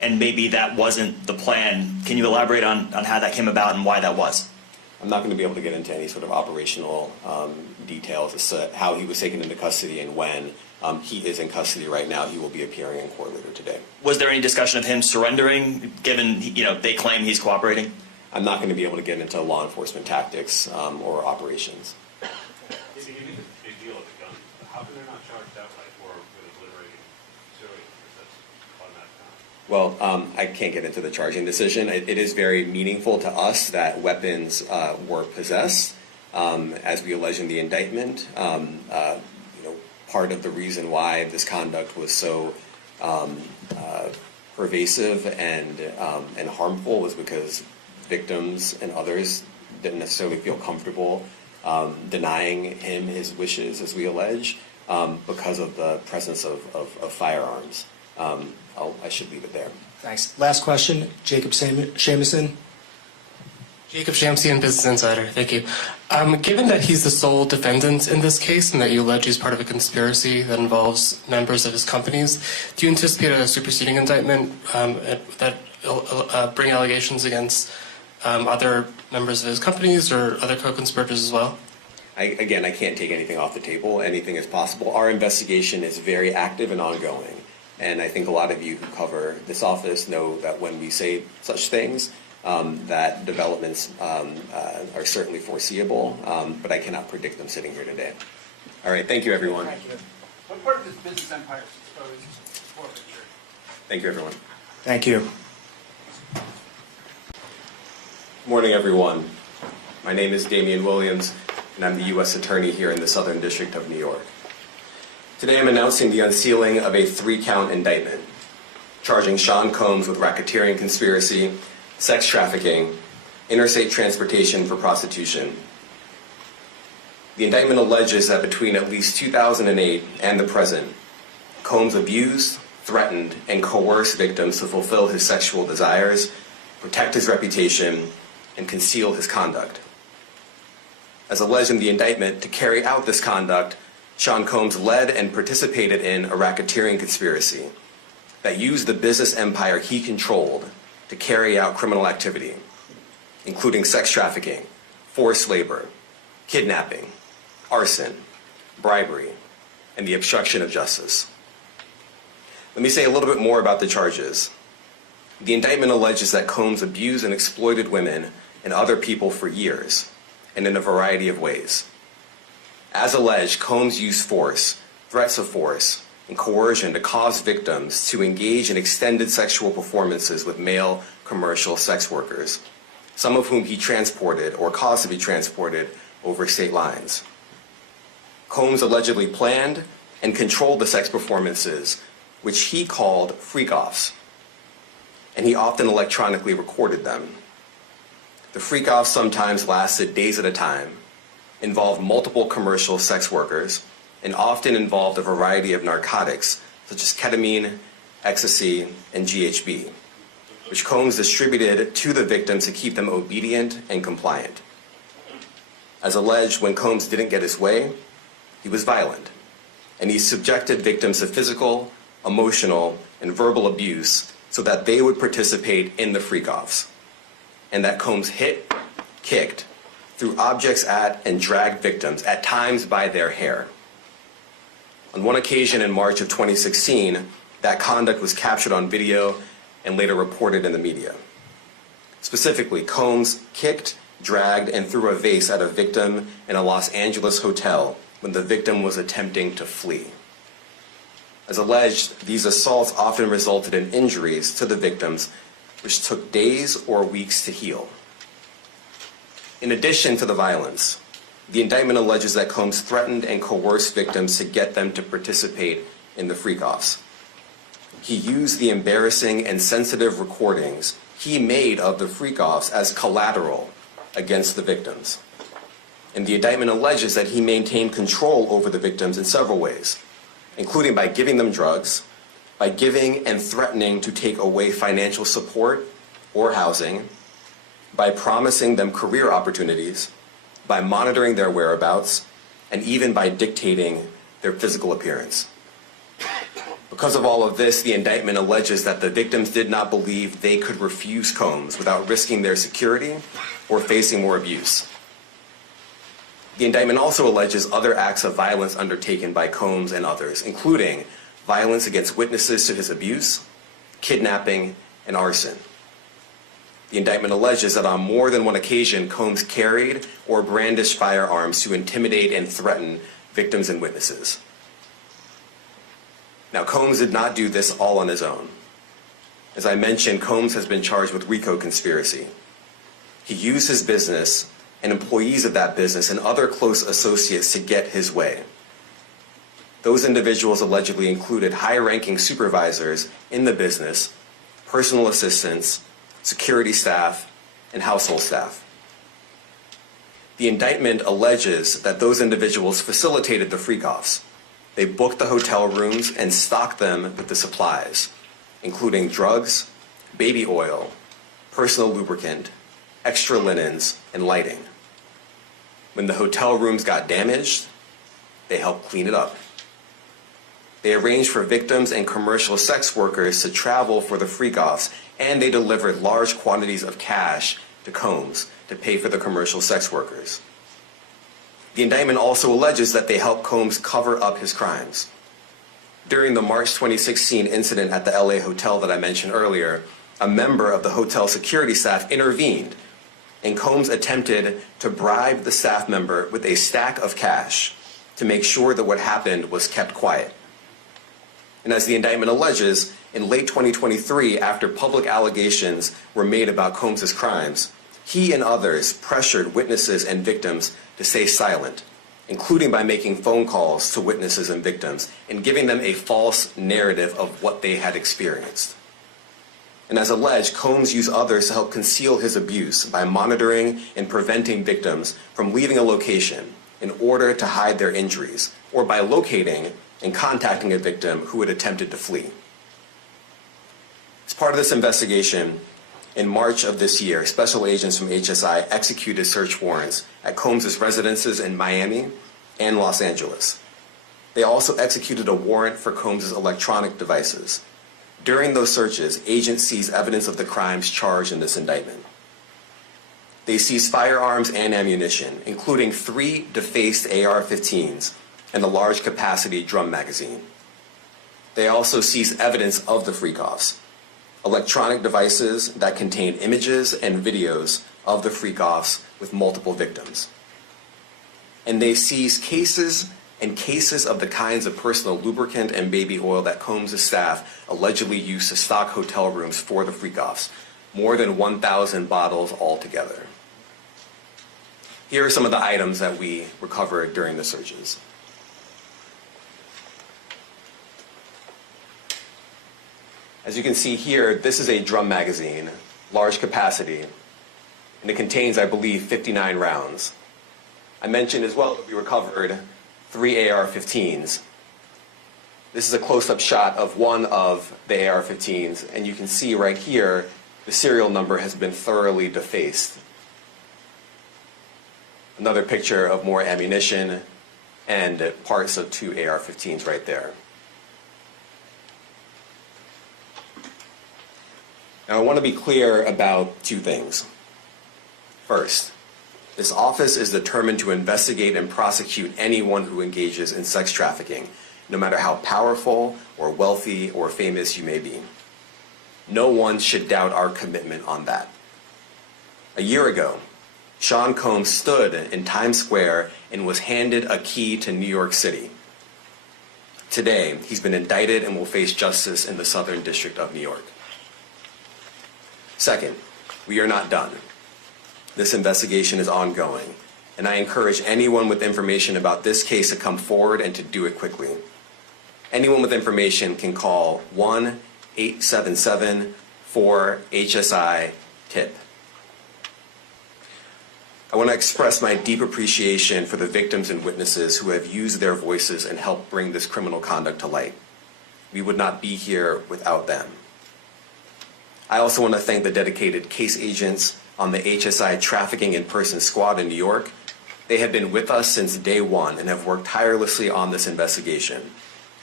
and maybe that wasn't the plan. Can you elaborate on how that came about and why that was? I'm not going to be able to get into any sort of operational details as to how he was taken into custody and when. He is in custody right now. He will be appearing in court later today. Was there any discussion of him surrendering, given they claim he's cooperating? I'm not going to be able to get into law enforcement tactics or operations. If you make a big deal of the gun, how come they're not charged outright or with obliterating civilians? Because that's automatic crime. Well, I can't get into the charging decision. It is very meaningful to us that weapons were possessed, as we allege in the indictment. Part of the reason why this conduct was so pervasive and harmful was because victims and others didn't necessarily feel comfortable denying him his wishes, as we allege, because of the presence of firearms. I should leave it there. Thanks. Last question, Jacob Shamison. Jacob Shamsian, Business Insider. Thank you. Given that he's the sole defendant in this case and that you allege he's part of a conspiracy that involves members of his companies, do you anticipate a superseding indictment that bring allegations against other members of his companies or other co-conspirators as well? I can't take anything off the table. Anything is possible. Our investigation is very active and ongoing. And I think a lot of you who cover this office know that when we say such things, that developments are certainly foreseeable, but I cannot predict them sitting here today. All right, thank you, everyone. Thank you. What part of his business empire is exposed to forfeiture? Thank you, everyone. Thank you. Good morning, everyone. My name is Damian Williams, and I'm the U.S. Attorney here in the Southern District of New York. Today I'm announcing the unsealing of a 3-count indictment, charging Sean Combs with racketeering conspiracy, sex trafficking, interstate transportation for prostitution. The indictment alleges that between at least 2008 and the present, Combs abused, threatened, and coerced victims to fulfill his sexual desires, protect his reputation, and conceal his conduct. As alleged in the indictment, to carry out this conduct, Sean Combs led and participated in a racketeering conspiracy that used the business empire he controlled to carry out criminal activity, including sex trafficking, forced labor, kidnapping, arson, bribery, and the obstruction of justice. Let me say a little bit more about the charges. The indictment alleges that Combs abused and exploited women and other people for years, and in a variety of ways. As alleged, Combs used force, threats of force, and coercion to cause victims to engage in extended sexual performances with male commercial sex workers, some of whom he transported or caused to be transported over state lines. Combs allegedly planned and controlled the sex performances, which he called freak-offs, and he often electronically recorded them. The freak-offs sometimes lasted days at a time, involved multiple commercial sex workers, and often involved a variety of narcotics, such as ketamine, ecstasy, and GHB, which Combs distributed to the victims to keep them obedient and compliant. As alleged, when Combs didn't get his way, he was violent, and he subjected victims to physical, emotional, and verbal abuse so that they would participate in the freak-offs, and that Combs hit, kicked, threw objects at, and dragged victims, at times by their hair. On one occasion in March of 2016, that conduct was captured on video and later reported in the media. Specifically, Combs kicked, dragged, and threw a vase at a victim in a Los Angeles hotel when the victim was attempting to flee. As alleged, these assaults often resulted in injuries to the victims, which took days or weeks to heal. In addition to the violence, the indictment alleges that Combs threatened and coerced victims to get them to participate in the freak-offs. He used the embarrassing and sensitive recordings he made of the freak-offs as collateral against the victims. And the indictment alleges that he maintained control over the victims in several ways, including by giving them drugs, by giving and threatening to take away financial support or housing, by promising them career opportunities, by monitoring their whereabouts, and even by dictating their physical appearance. Because of all of this, the indictment alleges that the victims did not believe they could refuse Combs without risking their security or facing more abuse. The indictment also alleges other acts of violence undertaken by Combs and others, including violence against witnesses to his abuse, kidnapping, and arson. The indictment alleges that on more than one occasion, Combs carried or brandished firearms to intimidate and threaten victims and witnesses. Now, Combs did not do this all on his own. As I mentioned, Combs has been charged with RICO conspiracy. He used his business and employees of that business and other close associates to get his way. Those individuals allegedly included high-ranking supervisors in the business, personal assistants, security staff, and household staff. The indictment alleges that those individuals facilitated the freak-offs. They booked the hotel rooms and stocked them with the supplies, including drugs, baby oil, personal lubricant, extra linens, and lighting. When the hotel rooms got damaged, they helped clean it up. They arranged for victims and commercial sex workers to travel for the freak-offs, and they delivered large quantities of cash to Combs to pay for the commercial sex workers. The indictment also alleges that they helped Combs cover up his crimes. During the March 2016 incident at the LA hotel that I mentioned earlier, a member of the hotel security staff intervened, and Combs attempted to bribe the staff member with a stack of cash to make sure that what happened was kept quiet. And as the indictment alleges, in late 2023, after public allegations were made about Combs' crimes, he and others pressured witnesses and victims to stay silent, including by making phone calls to witnesses and victims and giving them a false narrative of what they had experienced. And as alleged, Combs used others to help conceal his abuse by monitoring and preventing victims from leaving a location in order to hide their injuries, or by locating and contacting a victim who had attempted to flee. As part of this investigation, in March of this year, special agents from HSI executed search warrants at Combs' residences in Miami and Los Angeles. They also executed a warrant for Combs' electronic devices. During those searches, agents seized evidence of the crimes charged in this indictment. They seized firearms and ammunition, including 3 defaced AR-15s and a large capacity drum magazine. They also seized evidence of the freak-offs, electronic devices that contain images and videos of the freak-offs with multiple victims. And they seized cases and cases of the kinds of personal lubricant and baby oil that Combs' staff allegedly used to stock hotel rooms for the freak-offs, more than 1,000 bottles altogether. Here are some of the items that we recovered during the searches. As you can see here, this is a drum magazine, large capacity, and it contains, I believe, 59 rounds. I mentioned as well that we recovered 3 AR-15s. This is a close-up shot of one of the AR-15s, and you can see right here, the serial number has been thoroughly defaced. Another picture of more ammunition and parts of 2 AR-15s right there. Now, I want to be clear about 2 things. First, this office is determined to investigate and prosecute anyone who engages in sex trafficking, no matter how powerful or wealthy or famous you may be. No one should doubt our commitment on that. A year ago, Sean Combs stood in Times Square and was handed a key to New York City. Today, he's been indicted and will face justice in the Southern District of New York. Second, we are not done. This investigation is ongoing, and I encourage anyone with information about this case to come forward and to do it quickly. Anyone with information can call 1-877-4-HSI-TIP. I want to express my deep appreciation for the victims and witnesses who have used their voices and helped bring this criminal conduct to light. We would not be here without them. I also want to thank the dedicated case agents on the HSI Trafficking in Person Squad in New York. They have been with us since day one and have worked tirelessly on this investigation.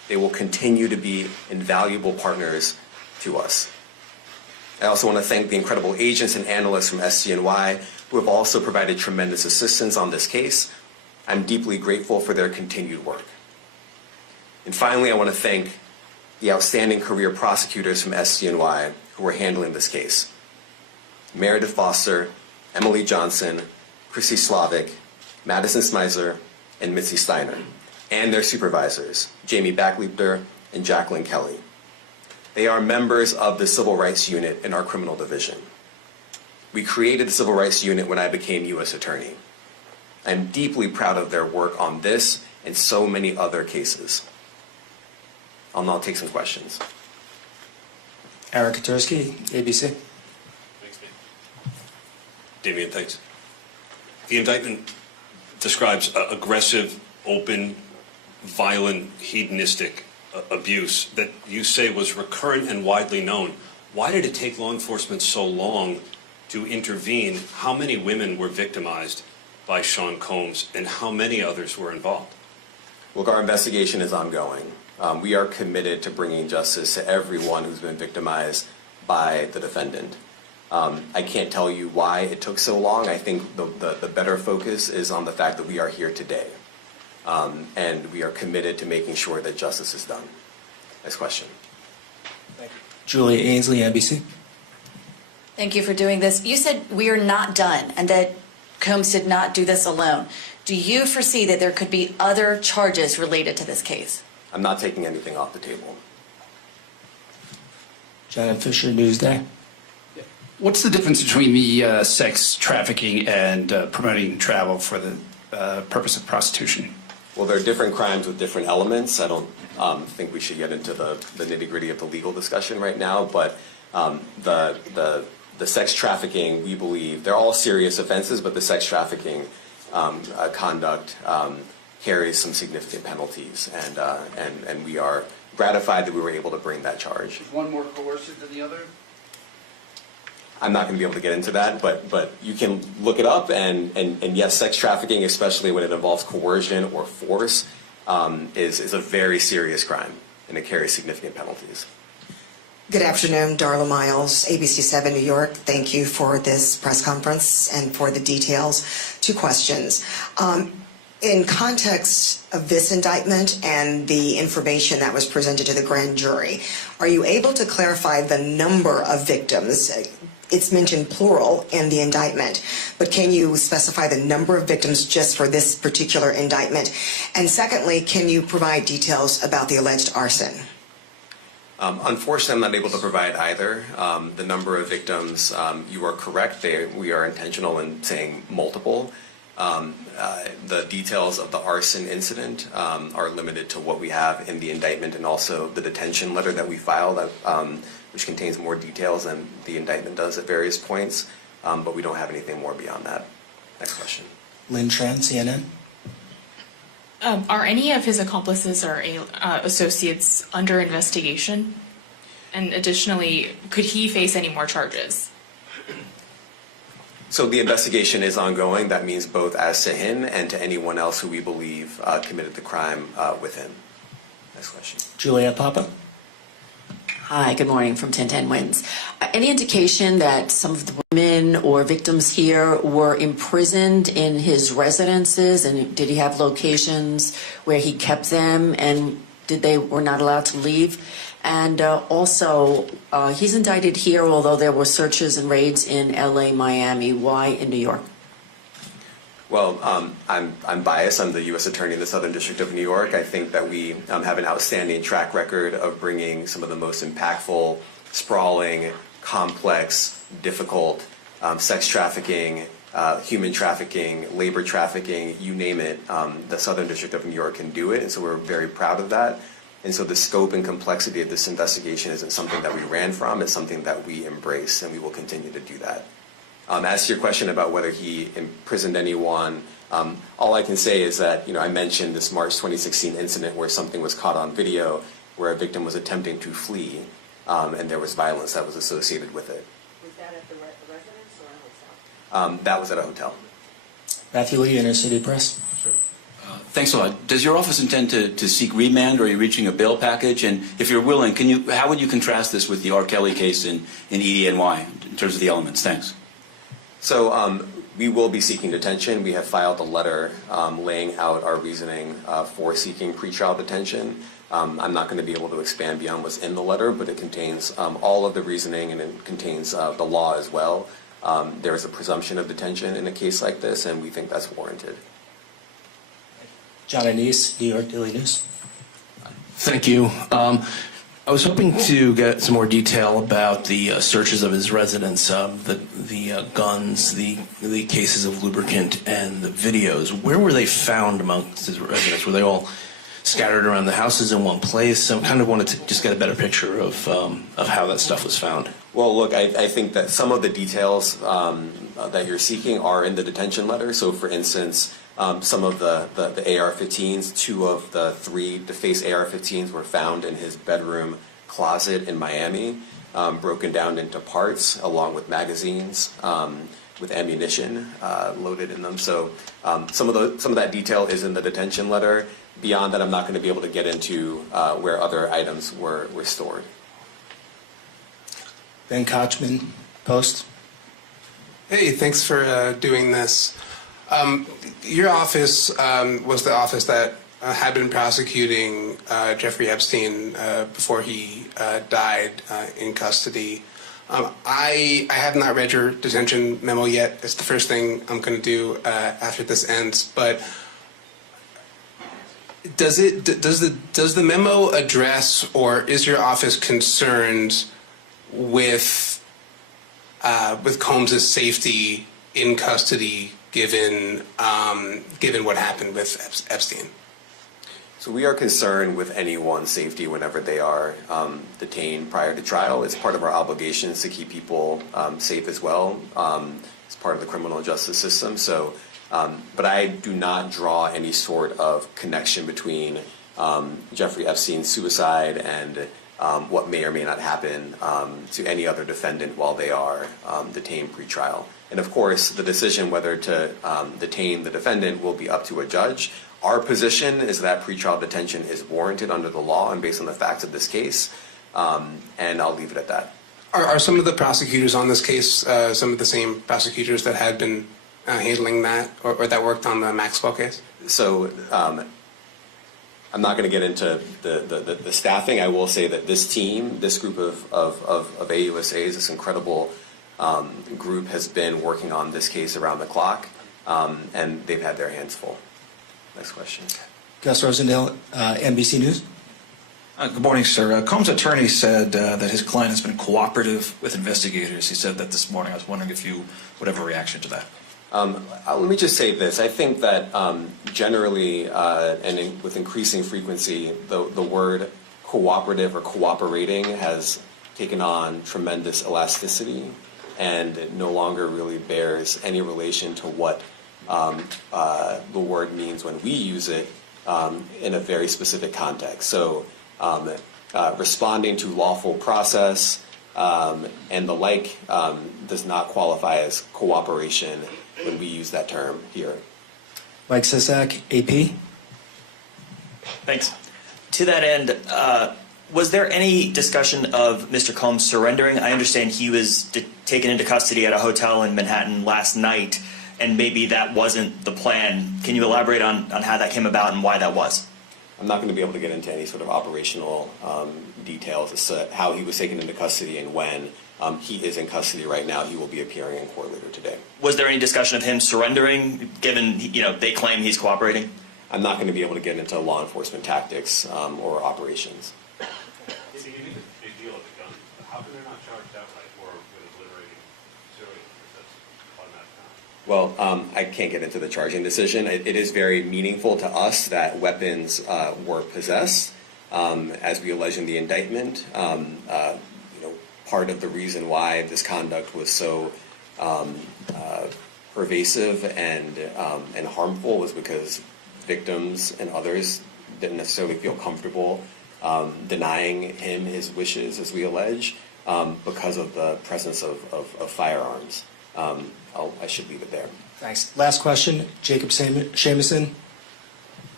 They will continue to be invaluable partners to us. I also want to thank the incredible agents and analysts from SCNY who have also provided tremendous assistance on this case. I'm deeply grateful for their continued work. And finally, I want to thank the outstanding career prosecutors from SCNY who are handling this case. Meredith Foster, Emily Johnson, Chrissy Slavic, Madison Smizer, and Mitzi Steiner, and their supervisors, Jamie Backleiter and Jacqueline Kelly. They are members of the Civil Rights Unit in our criminal division. We created the Civil Rights Unit when I became U.S. Attorney. I'm deeply proud of their work on this and so many other cases. I'll now take some questions. Eric Katursky, ABC. Thanks, Damian, thanks. The indictment describes aggressive, open, violent, hedonistic abuse that you say was recurrent and widely known. Why did it take law enforcement so long to intervene? How many women were victimized by Sean Combs, and how many others were involved? Look, our investigation is ongoing. We are committed to bringing justice to everyone who's been victimized by the defendant. I can't tell you why it took so long. I think the better focus is on the fact that we are here today. And we are committed to making sure that justice is done. Next question. Thank you. Julia Ainsley, NBC. Thank you for doing this. You said we are not done and that Combs did not do this alone. Do you foresee that there could be other charges related to this case? I'm not taking anything off the table. Janet Fisher, Newsday. What's the difference between the sex trafficking and promoting travel for the purpose of prostitution? Well, there are different crimes with different elements. I don't think we should get into the nitty-gritty of the legal discussion right now, but the sex trafficking, we believe, they're all serious offenses, but the sex trafficking conduct carries some significant penalties, and we are gratified that we were able to bring that charge. Is one more coercive than the other? I'm not going to be able to get into that, but you can look it up, and yes, sex trafficking, especially when it involves coercion or force, is a very serious crime, and it carries significant penalties. Good afternoon, Darla Miles, ABC 7 New York. Thank you for this press conference and for the details. Two questions. In context of this indictment and the information that was presented to the grand jury, are you able to clarify the number of victims? It's mentioned plural in the indictment, but can you specify the number of victims just for this particular indictment? And secondly, can you provide details about the alleged arson? Unfortunately, I'm not able to provide either. The number of victims, you are correct. We are intentional in saying multiple. The details of the arson incident are limited to what we have in the indictment and also the detention letter that we filed, which contains more details than the indictment does at various points, but we don't have anything more beyond that. Next question. Lynn Tran, CNN. Are any of his accomplices or associates under investigation? And additionally, could he face any more charges? So the investigation is ongoing. That means both as to him and to anyone else who we believe committed the crime with him. Next question. Juliet Papa. Hi, good morning from 1010 Wins. Any indication that some of the women or victims here were imprisoned in his residences, and did he have locations where he kept them, and were not allowed to leave? And also, he's indicted here, although there were searches and raids in LA, Miami. Why in New York? Well, I'm biased. I'm the U.S. Attorney in the Southern District of New York. I think that we have an outstanding track record of bringing some of the most impactful, sprawling, complex, difficult sex trafficking, human trafficking, labor trafficking, you name it. The Southern District of New York can do it, and so we're very proud of that. And so the scope and complexity of this investigation isn't something that we ran from. It's something that we embrace, and we will continue to do that. As to your question about whether he imprisoned anyone, all I can say is that, I mentioned this March 2016 incident where something was caught on video where a victim was attempting to flee, and there was violence that was associated with it. Was that at the residence or a hotel? That was at a hotel. Matthew Lee, Inner City Press. Sure. Thanks a lot. Does your office intend to seek remand, or are you reaching a bail package? And if you're willing, how would you contrast this with the R. Kelly case in EDNY in terms of the elements? Thanks. So we will be seeking detention. We have filed a letter laying out our reasoning for seeking pretrial detention. I'm not going to be able to expand beyond what's in the letter, but it contains all of the reasoning, and it contains the law as well. There is a presumption of detention in a case like this, and we think that's warranted. John Anise, New York Daily News. Thank you. I was hoping to get some more detail about the searches of his residence, the guns, the cases of lubricant, and the videos. Where were they found amongst his residence? Were they all scattered around the houses in one place? I kind of wanted to just get a better picture of how that stuff was found. Well, look, I think that some of the details that you're seeking are in the detention letter. So, for instance, some of the AR-15s, 2 of the 3 DeFace AR-15s were found in his bedroom closet in Miami, broken down into parts, along with magazines, with ammunition loaded in them. So, some of that detail is in the detention letter. Beyond that, I'm not going to be able to get into where other items were stored. Ben Kochman, Post. Hey, thanks for doing this. Your office was the office that had been prosecuting Jeffrey Epstein before he died in custody. I have not read your detention memo yet. It's the first thing I'm going to do after this ends. But does the memo address, or is your office concerned with Combs' safety in custody, given what happened with Epstein? So we are concerned with anyone's safety whenever they are detained prior to trial. It's part of our obligations to keep people safe as well. It's part of the criminal justice system. So, but I do not draw any sort of connection between Jeffrey Epstein's suicide and what may or may not happen to any other defendant while they are detained pre-trial. And of course, the decision whether to detain the defendant will be up to a judge. Our position is that pretrial detention is warranted under the law and based on the facts of this case, and I'll leave it at that. Are some of the prosecutors on this case some of the same prosecutors that had been handling that, or that worked on the Maxwell case? So I'm not going to get into the staffing. I will say that this team, this group of AUSAs, this incredible group has been working on this case around the clock, and they've had their hands full. Next question. Gus Rosendale, NBC News. Good morning, sir. Combs' attorney said that his client has been cooperative with investigators. He said that this morning. I was wondering if you would have a reaction to that. Let me just say this. I think that generally and with increasing frequency, the word cooperative or cooperating has taken on tremendous elasticity, and it no longer really bears any relation to what the word means when we use it in a very specific context. So responding to lawful process and the like does not qualify as cooperation when we use that term here. Mike Sisak, AP. Thanks. To that end, was there any discussion of Mr. Combs surrendering? I understand he was taken into custody at a hotel in Manhattan last night, and maybe that wasn't the plan. Can you elaborate on how that came about and why that was? I'm not going to be able to get into any sort of operational details as to how he was taken into custody and when. He is in custody right now. He will be appearing in court later today. Was there any discussion of him surrendering, given they claim he's cooperating? I'm not going to be able to get into law enforcement tactics or operations. It's a big deal of the gun. How can they not charge outright or with obliterating civilians? That's automatic. Well, I can't get into the charging decision. It is very meaningful to us that weapons were possessed, as we allege in the indictment. Part of the reason why this conduct was so pervasive and harmful was because victims and others didn't necessarily feel comfortable denying him his wishes, as we allege, because of the presence of firearms. I should leave it there. Thanks. Last question, Jacob Seamuson,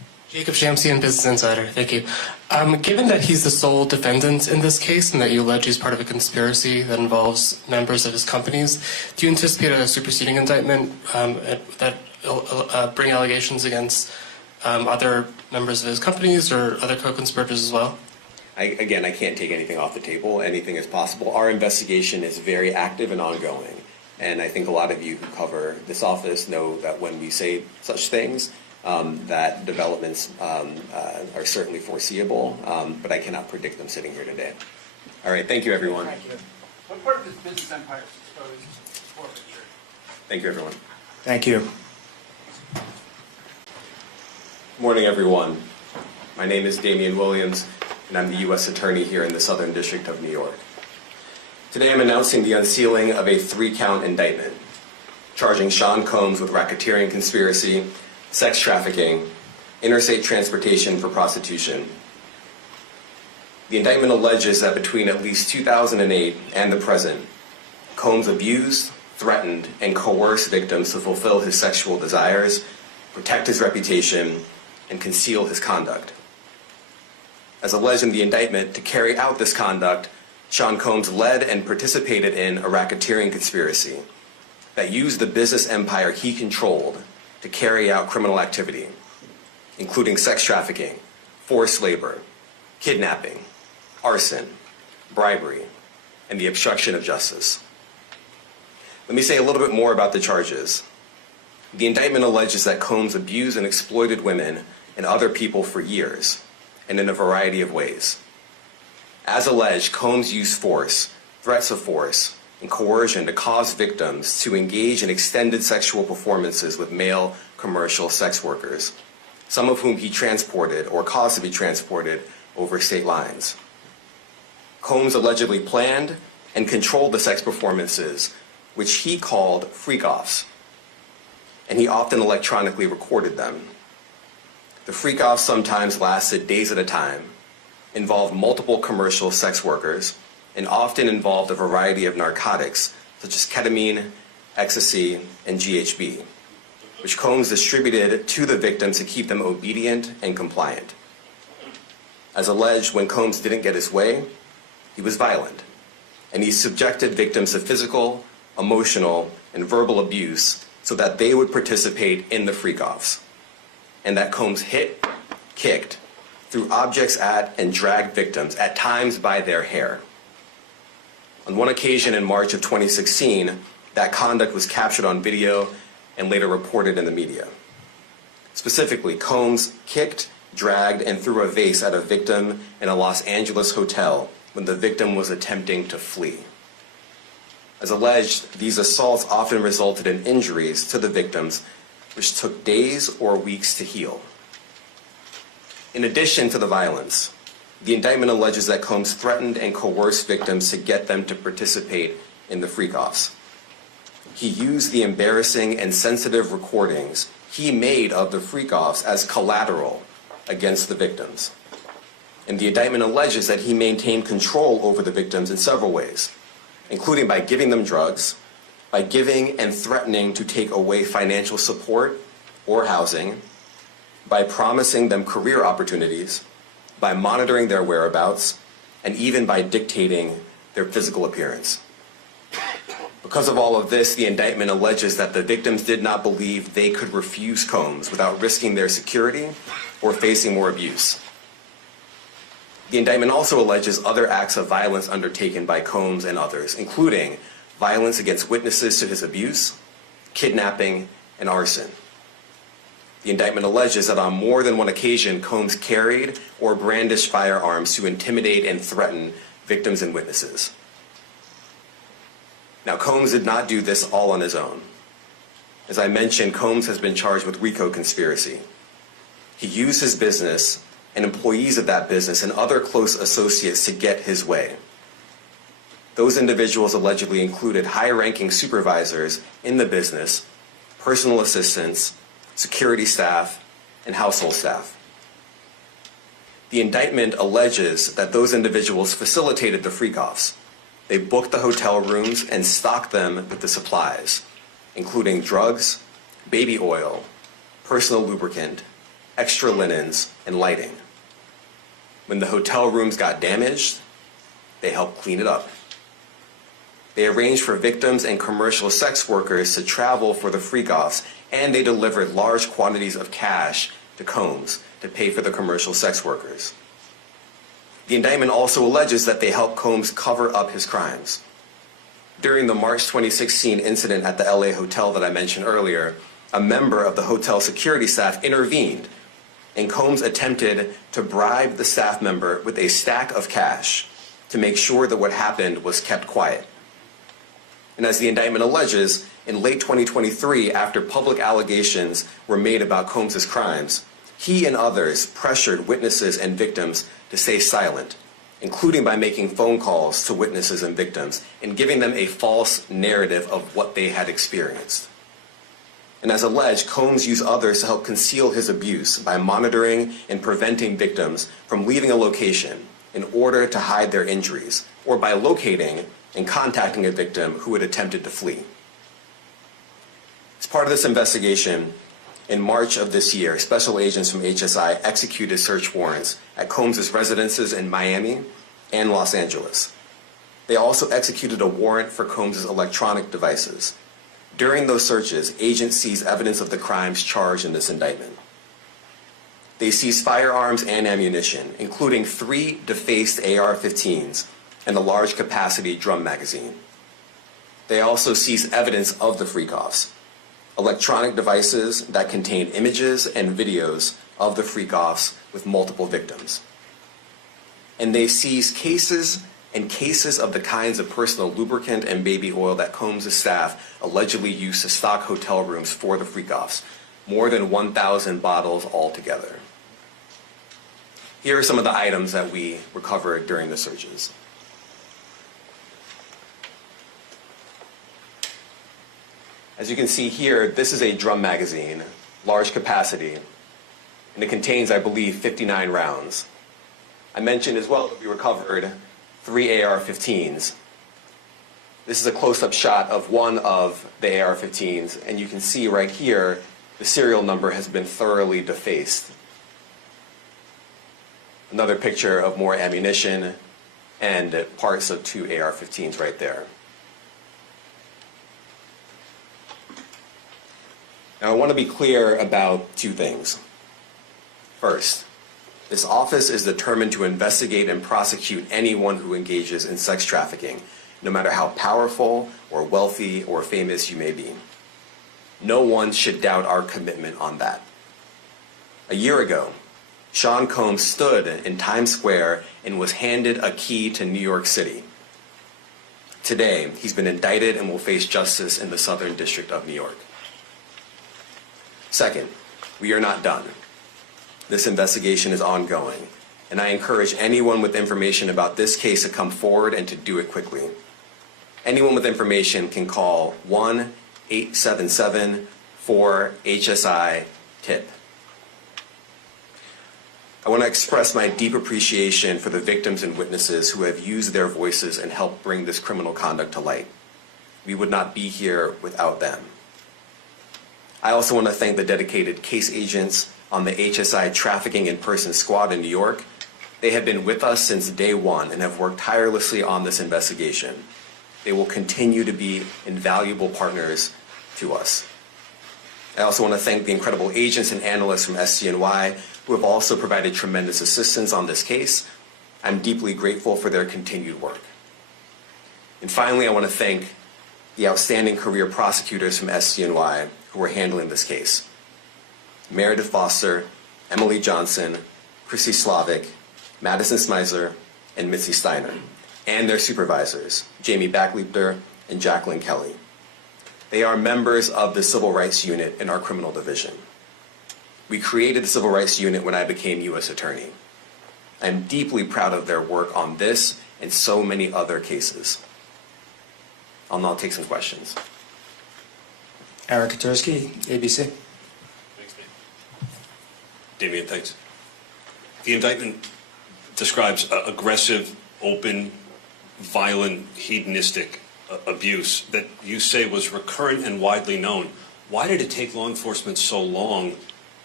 Jacob Shamsian, Business Insider. Thank you. Given that he's the sole defendant in this case and that you allege he's part of a conspiracy that involves members of his companies, do you anticipate a superseding indictment that bring allegations against other members of his companies or other co-conspirators as well? I can't take anything off the table. Anything is possible. Our investigation is very active and ongoing. And I think a lot of you who cover this office know that when we say such things, that developments are certainly foreseeable, but I cannot predict them sitting here today. All right, thank you, everyone. Thank you. What part of his business empire is exposed to forfeiture? Thank you, everyone. Thank you. Good morning, everyone. My name is Damian Williams, and I'm the U.S. Attorney here in the Southern District of New York. Today I'm announcing the unsealing of a 3-count indictment, charging Sean Combs with racketeering conspiracy, sex trafficking, interstate transportation for prostitution. The indictment alleges that between at least 2008 and the present, Combs abused, threatened, and coerced victims to fulfill his sexual desires, protect his reputation, and conceal his conduct. As alleged in the indictment, to carry out this conduct, Sean Combs led and participated in a racketeering conspiracy that used the business empire he controlled to carry out criminal activity, including sex trafficking, forced labor, kidnapping, arson, bribery, and the obstruction of justice. Let me say a little bit more about the charges. The indictment alleges that Combs abused and exploited women and other people for years, and in a variety of ways. As alleged, Combs used force, threats of force, and coercion to cause victims to engage in extended sexual performances with male commercial sex workers, some of whom he transported or caused to be transported over state lines. Combs allegedly planned and controlled the sex performances, which he called freak-offs, and he often electronically recorded them. The freak-offs sometimes lasted days at a time, involved multiple commercial sex workers, and often involved a variety of narcotics such as ketamine, ecstasy, and GHB, which Combs distributed to the victims to keep them obedient and compliant. As alleged, when Combs didn't get his way, he was violent, and he subjected victims to physical, emotional, and verbal abuse so that they would participate in the freak-offs, and that Combs hit, kicked, threw objects at, and dragged victims, at times by their hair. On one occasion in March of 2016, that conduct was captured on video and later reported in the media. Specifically, Combs kicked, dragged, and threw a vase at a victim in a Los Angeles hotel when the victim was attempting to flee. As alleged, these assaults often resulted in injuries to the victims, which took days or weeks to heal. In addition to the violence, the indictment alleges that Combs threatened and coerced victims to get them to participate in the freak-offs. He used the embarrassing and sensitive recordings he made of the freak-offs as collateral against the victims. And the indictment alleges that he maintained control over the victims in several ways, including by giving them drugs, by giving and threatening to take away financial support or housing, by promising them career opportunities, by monitoring their whereabouts, and even by dictating their physical appearance. Because of all of this, the indictment alleges that the victims did not believe they could refuse Combs without risking their security or facing more abuse. The indictment also alleges other acts of violence undertaken by Combs and others, including violence against witnesses to his abuse, kidnapping, and arson. The indictment alleges that on more than one occasion, Combs carried or brandished firearms to intimidate and threaten victims and witnesses. Now, Combs did not do this all on his own. As I mentioned, Combs has been charged with RICO conspiracy. He used his business and employees of that business and other close associates to get his way. Those individuals allegedly included high-ranking supervisors in the business, personal assistants, security staff, and household staff. The indictment alleges that those individuals facilitated the freak-offs. They booked the hotel rooms and stocked them with the supplies, including drugs, baby oil, personal lubricant, extra linens, and lighting. When the hotel rooms got damaged, they helped clean it up. They arranged for victims and commercial sex workers to travel for the freak-offs, and they delivered large quantities of cash to Combs to pay for the commercial sex workers. The indictment also alleges that they helped Combs cover up his crimes. During the March 2016 incident at the LA hotel that I mentioned earlier, a member of the hotel security staff intervened, and Combs attempted to bribe the staff member with a stack of cash to make sure that what happened was kept quiet. And as the indictment alleges, in late 2023, after public allegations were made about Combs' crimes, he and others pressured witnesses and victims to stay silent, including by making phone calls to witnesses and victims and giving them a false narrative of what they had experienced. And as alleged, Combs used others to help conceal his abuse by monitoring and preventing victims from leaving a location in order to hide their injuries, or by locating and contacting a victim who had attempted to flee. As part of this investigation, in March of this year, special agents from HSI executed search warrants at Combs' residences in Miami and Los Angeles. They also executed a warrant for Combs' electronic devices. During those searches, agents seized evidence of the crimes charged in this indictment. They seized firearms and ammunition, including 3 defaced AR-15s and a large capacity drum magazine. They also seized evidence of the freak-offs, electronic devices that contained images and videos of the freak-offs with multiple victims. And they seized cases and cases of the kinds of personal lubricant and baby oil that Combs' staff allegedly used to stock hotel rooms for the freak-offs, more than 1,000 bottles altogether. Here are some of the items that we recovered during the searches. As you can see here, this is a drum magazine, large capacity, and it contains, I believe, 59 rounds. I mentioned as well that we recovered 3 AR-15s. This is a close-up shot of one of the AR-15s, and you can see right here, the serial number has been thoroughly defaced. Another picture of more ammunition and parts of 2 AR-15s right there. Now, I want to be clear about 2 things. First, this office is determined to investigate and prosecute anyone who engages in sex trafficking, no matter how powerful or wealthy or famous you may be. No one should doubt our commitment on that. A year ago, Sean Combs stood in Times Square and was handed a key to New York City. Today, he's been indicted and will face justice in the Southern District of New York. Second, we are not done. This investigation is ongoing, and I encourage anyone with information about this case to come forward and to do it quickly. Anyone with information can call 1-877-4-HSI-TIP. I want to express my deep appreciation for the victims and witnesses who have used their voices and helped bring this criminal conduct to light. We would not be here without them. I also want to thank the dedicated case agents on the HSI Trafficking in Person Squad in New York. They have been with us since day one and have worked tirelessly on this investigation. They will continue to be invaluable partners to us. I also want to thank the incredible agents and analysts from SCNY who have also provided tremendous assistance on this case. I'm deeply grateful for their continued work. And finally, I want to thank the outstanding career prosecutors from SCNY who are handling this case. Meredith Foster, Emily Johnson, Chrissy Slavic, Madison Smeisler, and Mitzi Steiner, and their supervisors, Jamie Backleiter and Jacqueline Kelly. They are members of the Civil Rights Unit in our criminal division. We created the Civil Rights Unit when I became U.S. Attorney. I'm deeply proud of their work on this and so many other cases. I'll now take some questions. Eric Katursky, ABC. Thanks, Damian, thanks. The indictment describes aggressive, open, violent, hedonistic abuse that you say was recurrent and widely known. Why did it take law enforcement so long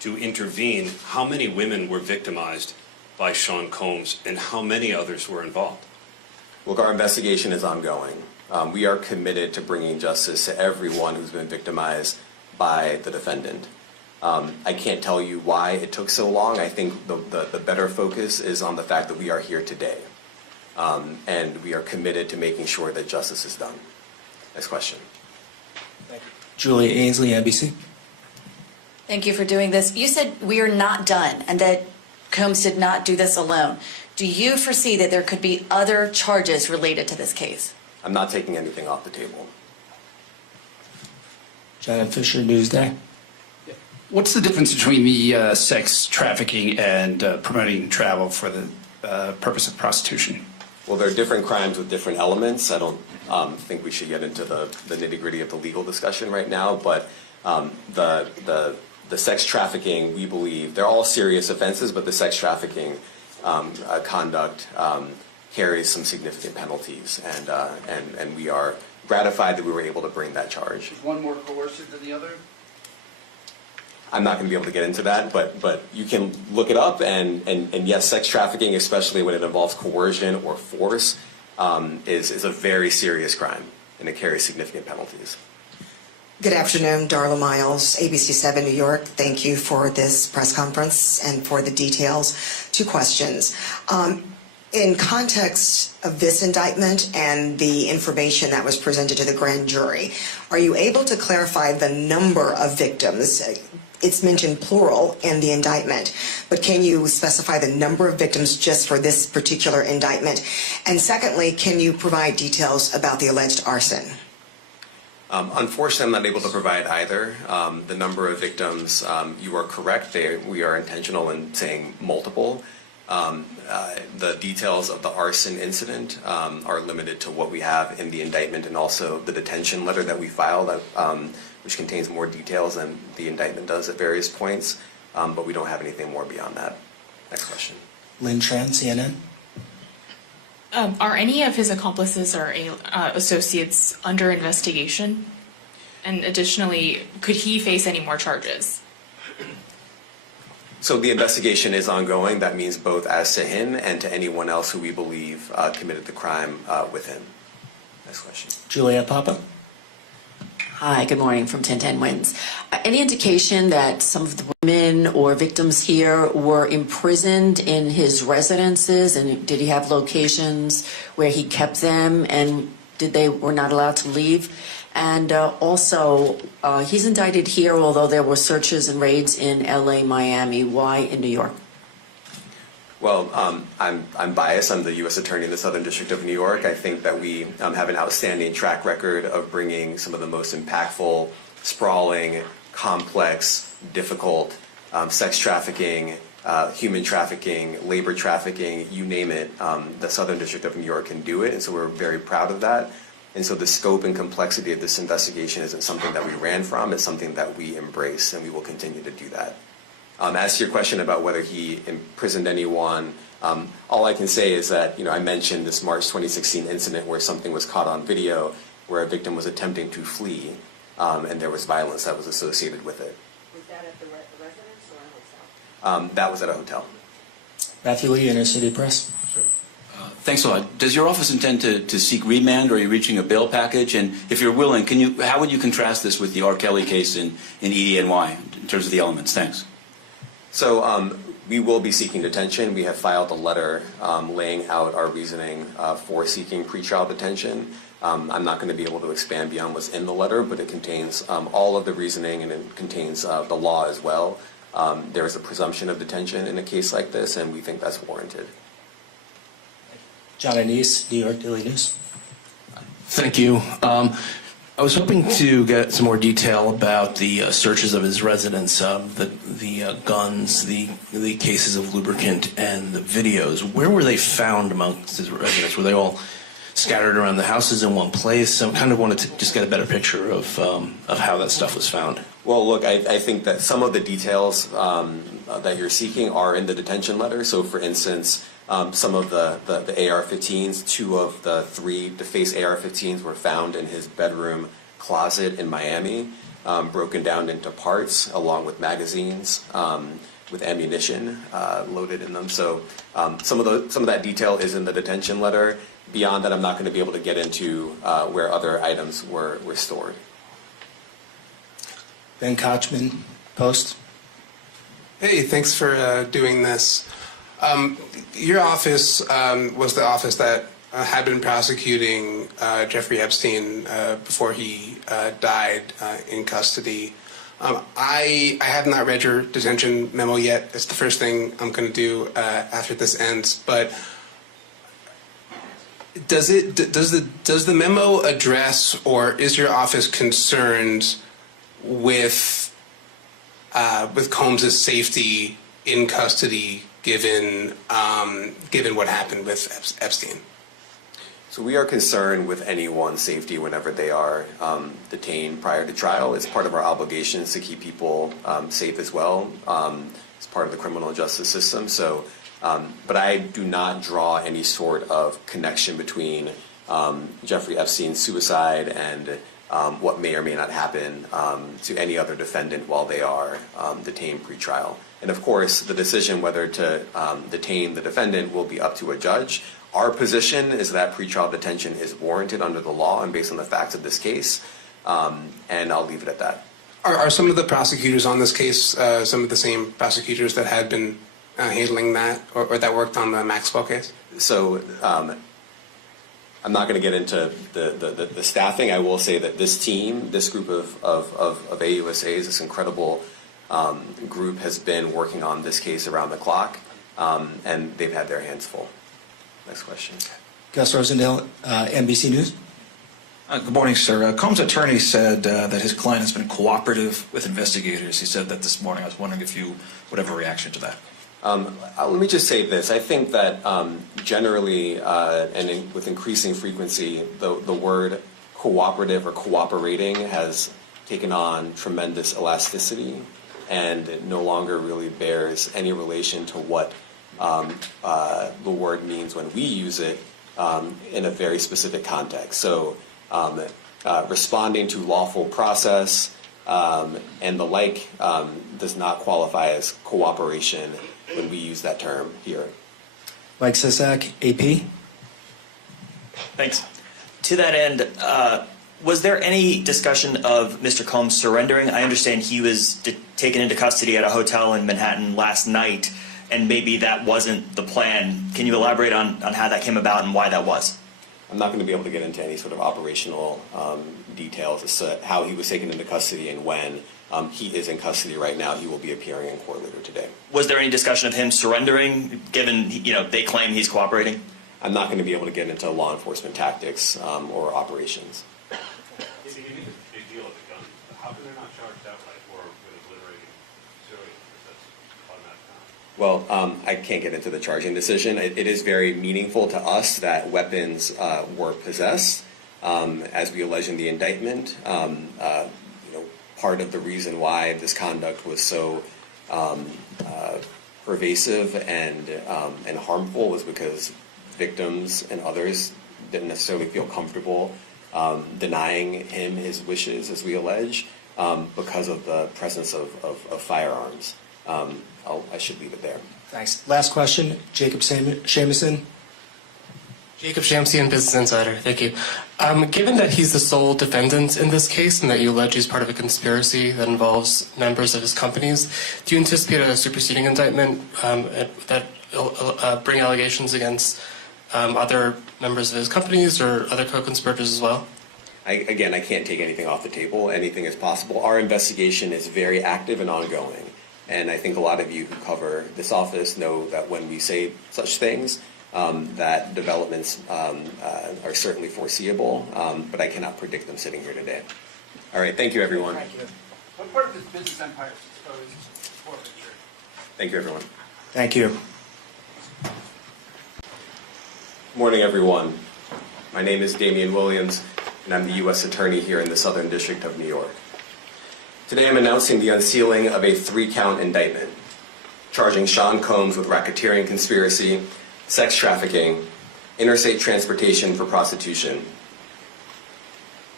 to intervene, how many women were victimized by Sean Combs and how many others were involved? Look, our investigation is ongoing. We are committed to bringing justice to everyone who's been victimized by the defendant. I can't tell you why it took so long. I think the better focus is on the fact that we are here today. And we are committed to making sure that justice is done. Next question. Julia Ainsley, NBC. Thank you for doing this. You said we are not done and that Combs did not do this alone. Do you foresee that there could be other charges related to this case? I'm not taking anything off the table. Janet Fisher, Newsday. What's the difference between the sex trafficking and promoting travel for the purpose of prostitution? Well, there are different crimes with different elements. I don't think we should get into the nitty-gritty of the legal discussion right now, but the sex trafficking, we believe, they're all serious offenses, but the sex trafficking conduct carries some significant penalties, and we are gratified that we were able to bring that charge. Is one more coercive than the other? I'm not going to be able to get into that, but you can look it up, and yes, sex trafficking, especially when it involves coercion or force, is a very serious crime, and it carries significant penalties. Good afternoon, Darla Miles, ABC 7 New York. Thank you for this press conference and for the details. Two questions. In context of this indictment and the information that was presented to the grand jury, are you able to clarify the number of victims? It's mentioned plural in the indictment, but can you specify the number of victims just for this particular indictment? And secondly, can you provide details about the alleged arson? Unfortunately, I'm not able to provide either. The number of victims, you are correct. We are intentional in saying multiple. The details of the arson incident are limited to what we have in the indictment and also the detention letter that we filed, which contains more details than the indictment does at various points, but we don't have anything more beyond that. Next question. Lynn Tran, CNN. Are any of his accomplices or associates under investigation? And additionally, could he face any more charges? So the investigation is ongoing. That means both as to him and to anyone else who we believe committed the crime with him. Next question. Juliet Papa. Hi, good morning from 1010 Wins. Any indication that some of the women or victims here were imprisoned in his residences, and did he have locations where he kept them, and were not allowed to leave? And also, he's indicted here, although there were searches and raids in LA, Miami. Why in New York? Well, I'm biased. I'm the U.S. Attorney in the Southern District of New York. I think that we have an outstanding track record of bringing some of the most impactful, sprawling, complex, difficult sex trafficking, human trafficking, labor trafficking, you name it. The Southern District of New York can do it, and so we're very proud of that. And so the scope and complexity of this investigation isn't something that we ran from. It's something that we embrace, and we will continue to do that. As to your question about whether he imprisoned anyone, all I can say is that, I mentioned this March 2016 incident where something was caught on video where a victim was attempting to flee, and there was violence that was associated with it. Was that at the residence or a hotel? That was at a hotel. Matthew Lee, Inner City Press. Thanks a lot. Does your office intend to seek remand, or are you reaching a bail package? And if you're willing, how would you contrast this with the R. Kelly case in EDNY in terms of the elements? Thanks. So we will be seeking detention. We have filed a letter laying out our reasoning for seeking pretrial detention. I'm not going to be able to expand beyond what's in the letter, but it contains all of the reasoning, and it contains the law as well. There is a presumption of detention in a case like this, and we think that's warranted. John Anise, New York Daily News. Thank you. I was hoping to get some more detail about the searches of his residence, the guns, the cases of lubricant, and the videos. Where were they found amongst his residence? Were they all scattered around the houses in one place? I kind of wanted to just get a better picture of how that stuff was found. Well, look, I think that some of the details that you're seeking are in the detention letter. So, for instance, some of the AR-15s, 2 of the 3 DeFace AR-15s were found in his bedroom closet in Miami, broken down into parts, along with magazines, with ammunition loaded in them. So some of that detail is in the detention letter. Beyond that, I'm not going to be able to get into where other items were stored. Ben Kochman, Post. Hey, thanks for doing this. Your office was the office that had been prosecuting Jeffrey Epstein before he died in custody. I have not read your detention memo yet. It's the first thing I'm going to do after this ends. But does the memo address, or is your office concerned with Combs' safety in custody, given what happened with Epstein? So we are concerned with anyone's safety whenever they are detained prior to trial. It's part of our obligations to keep people safe as well. It's part of the criminal justice system. So, but I do not draw any sort of connection between Jeffrey Epstein's suicide and what may or may not happen to any other defendant while they are detained pre-trial. And of course, the decision whether to detain the defendant will be up to a judge. Our position is that pretrial detention is warranted under the law and based on the facts of this case, and I'll leave it at that. Are some of the prosecutors on this case some of the same prosecutors that had been handling that, or that worked on the Maxwell case? So I'm not going to get into the staffing. I will say that this team, this group of AUSAs, this incredible group has been working on this case around the clock, and they've had their hands full. Next question. Gus Rosendale, NBC News. Good morning, sir. Combs' attorney said that his client has been cooperative with investigators. He said that this morning. I was wondering if you would have a reaction to that. Let me just say this. I think that generally and with increasing frequency, the word cooperative or cooperating has taken on tremendous elasticity, and it no longer really bears any relation to what the word means when we use it in a very specific context. So responding to lawful process and the like does not qualify as cooperation when we use that term here. Mike Sisak, AP. Thanks. To that end, was there any discussion of Mr. Combs surrendering? I understand he was taken into custody at a hotel in Manhattan last night, and maybe that wasn't the plan. Can you elaborate on how that came about and why that was? I'm not going to be able to get into any sort of operational details as to how he was taken into custody and when. He is in custody right now. He will be appearing in court later today. Was there any discussion of him surrendering, given they claim he's cooperating? I'm not going to be able to get into law enforcement tactics or operations. It's a big deal with the gun. How come they're not charged outright or with obliterating civilians? That's automatic. Well, I can't get into the charging decision. It is very meaningful to us that weapons were possessed, as we allege in the indictment. Part of the reason why this conduct was so pervasive and harmful was because victims and others didn't necessarily feel comfortable denying him his wishes, as we allege, because of the presence of firearms. I should leave it there. Thanks. Last question, Jacob Shamison. Jacob Shamsian, Business Insider. Thank you. Given that he's the sole defendant in this case and that you allege he's part of a conspiracy that involves members of his companies, do you anticipate a superseding indictment that bring allegations against other members of his companies or other co-conspirators as well? I can't take anything off the table. Anything is possible. Our investigation is very active and ongoing. And I think a lot of you who cover this office know that when we say such things, that developments are certainly foreseeable, but I cannot predict them sitting here today. All right, thank you, everyone. Thank you. What part of this business empire is exposed to forfeiture? Thank you, everyone. Thank you. Good morning, everyone. My name is Damian Williams, and I'm the U.S. Attorney here in the Southern District of New York. Today I'm announcing the unsealing of a 3-count indictment, charging Sean Combs with racketeering conspiracy, sex trafficking, interstate transportation for prostitution,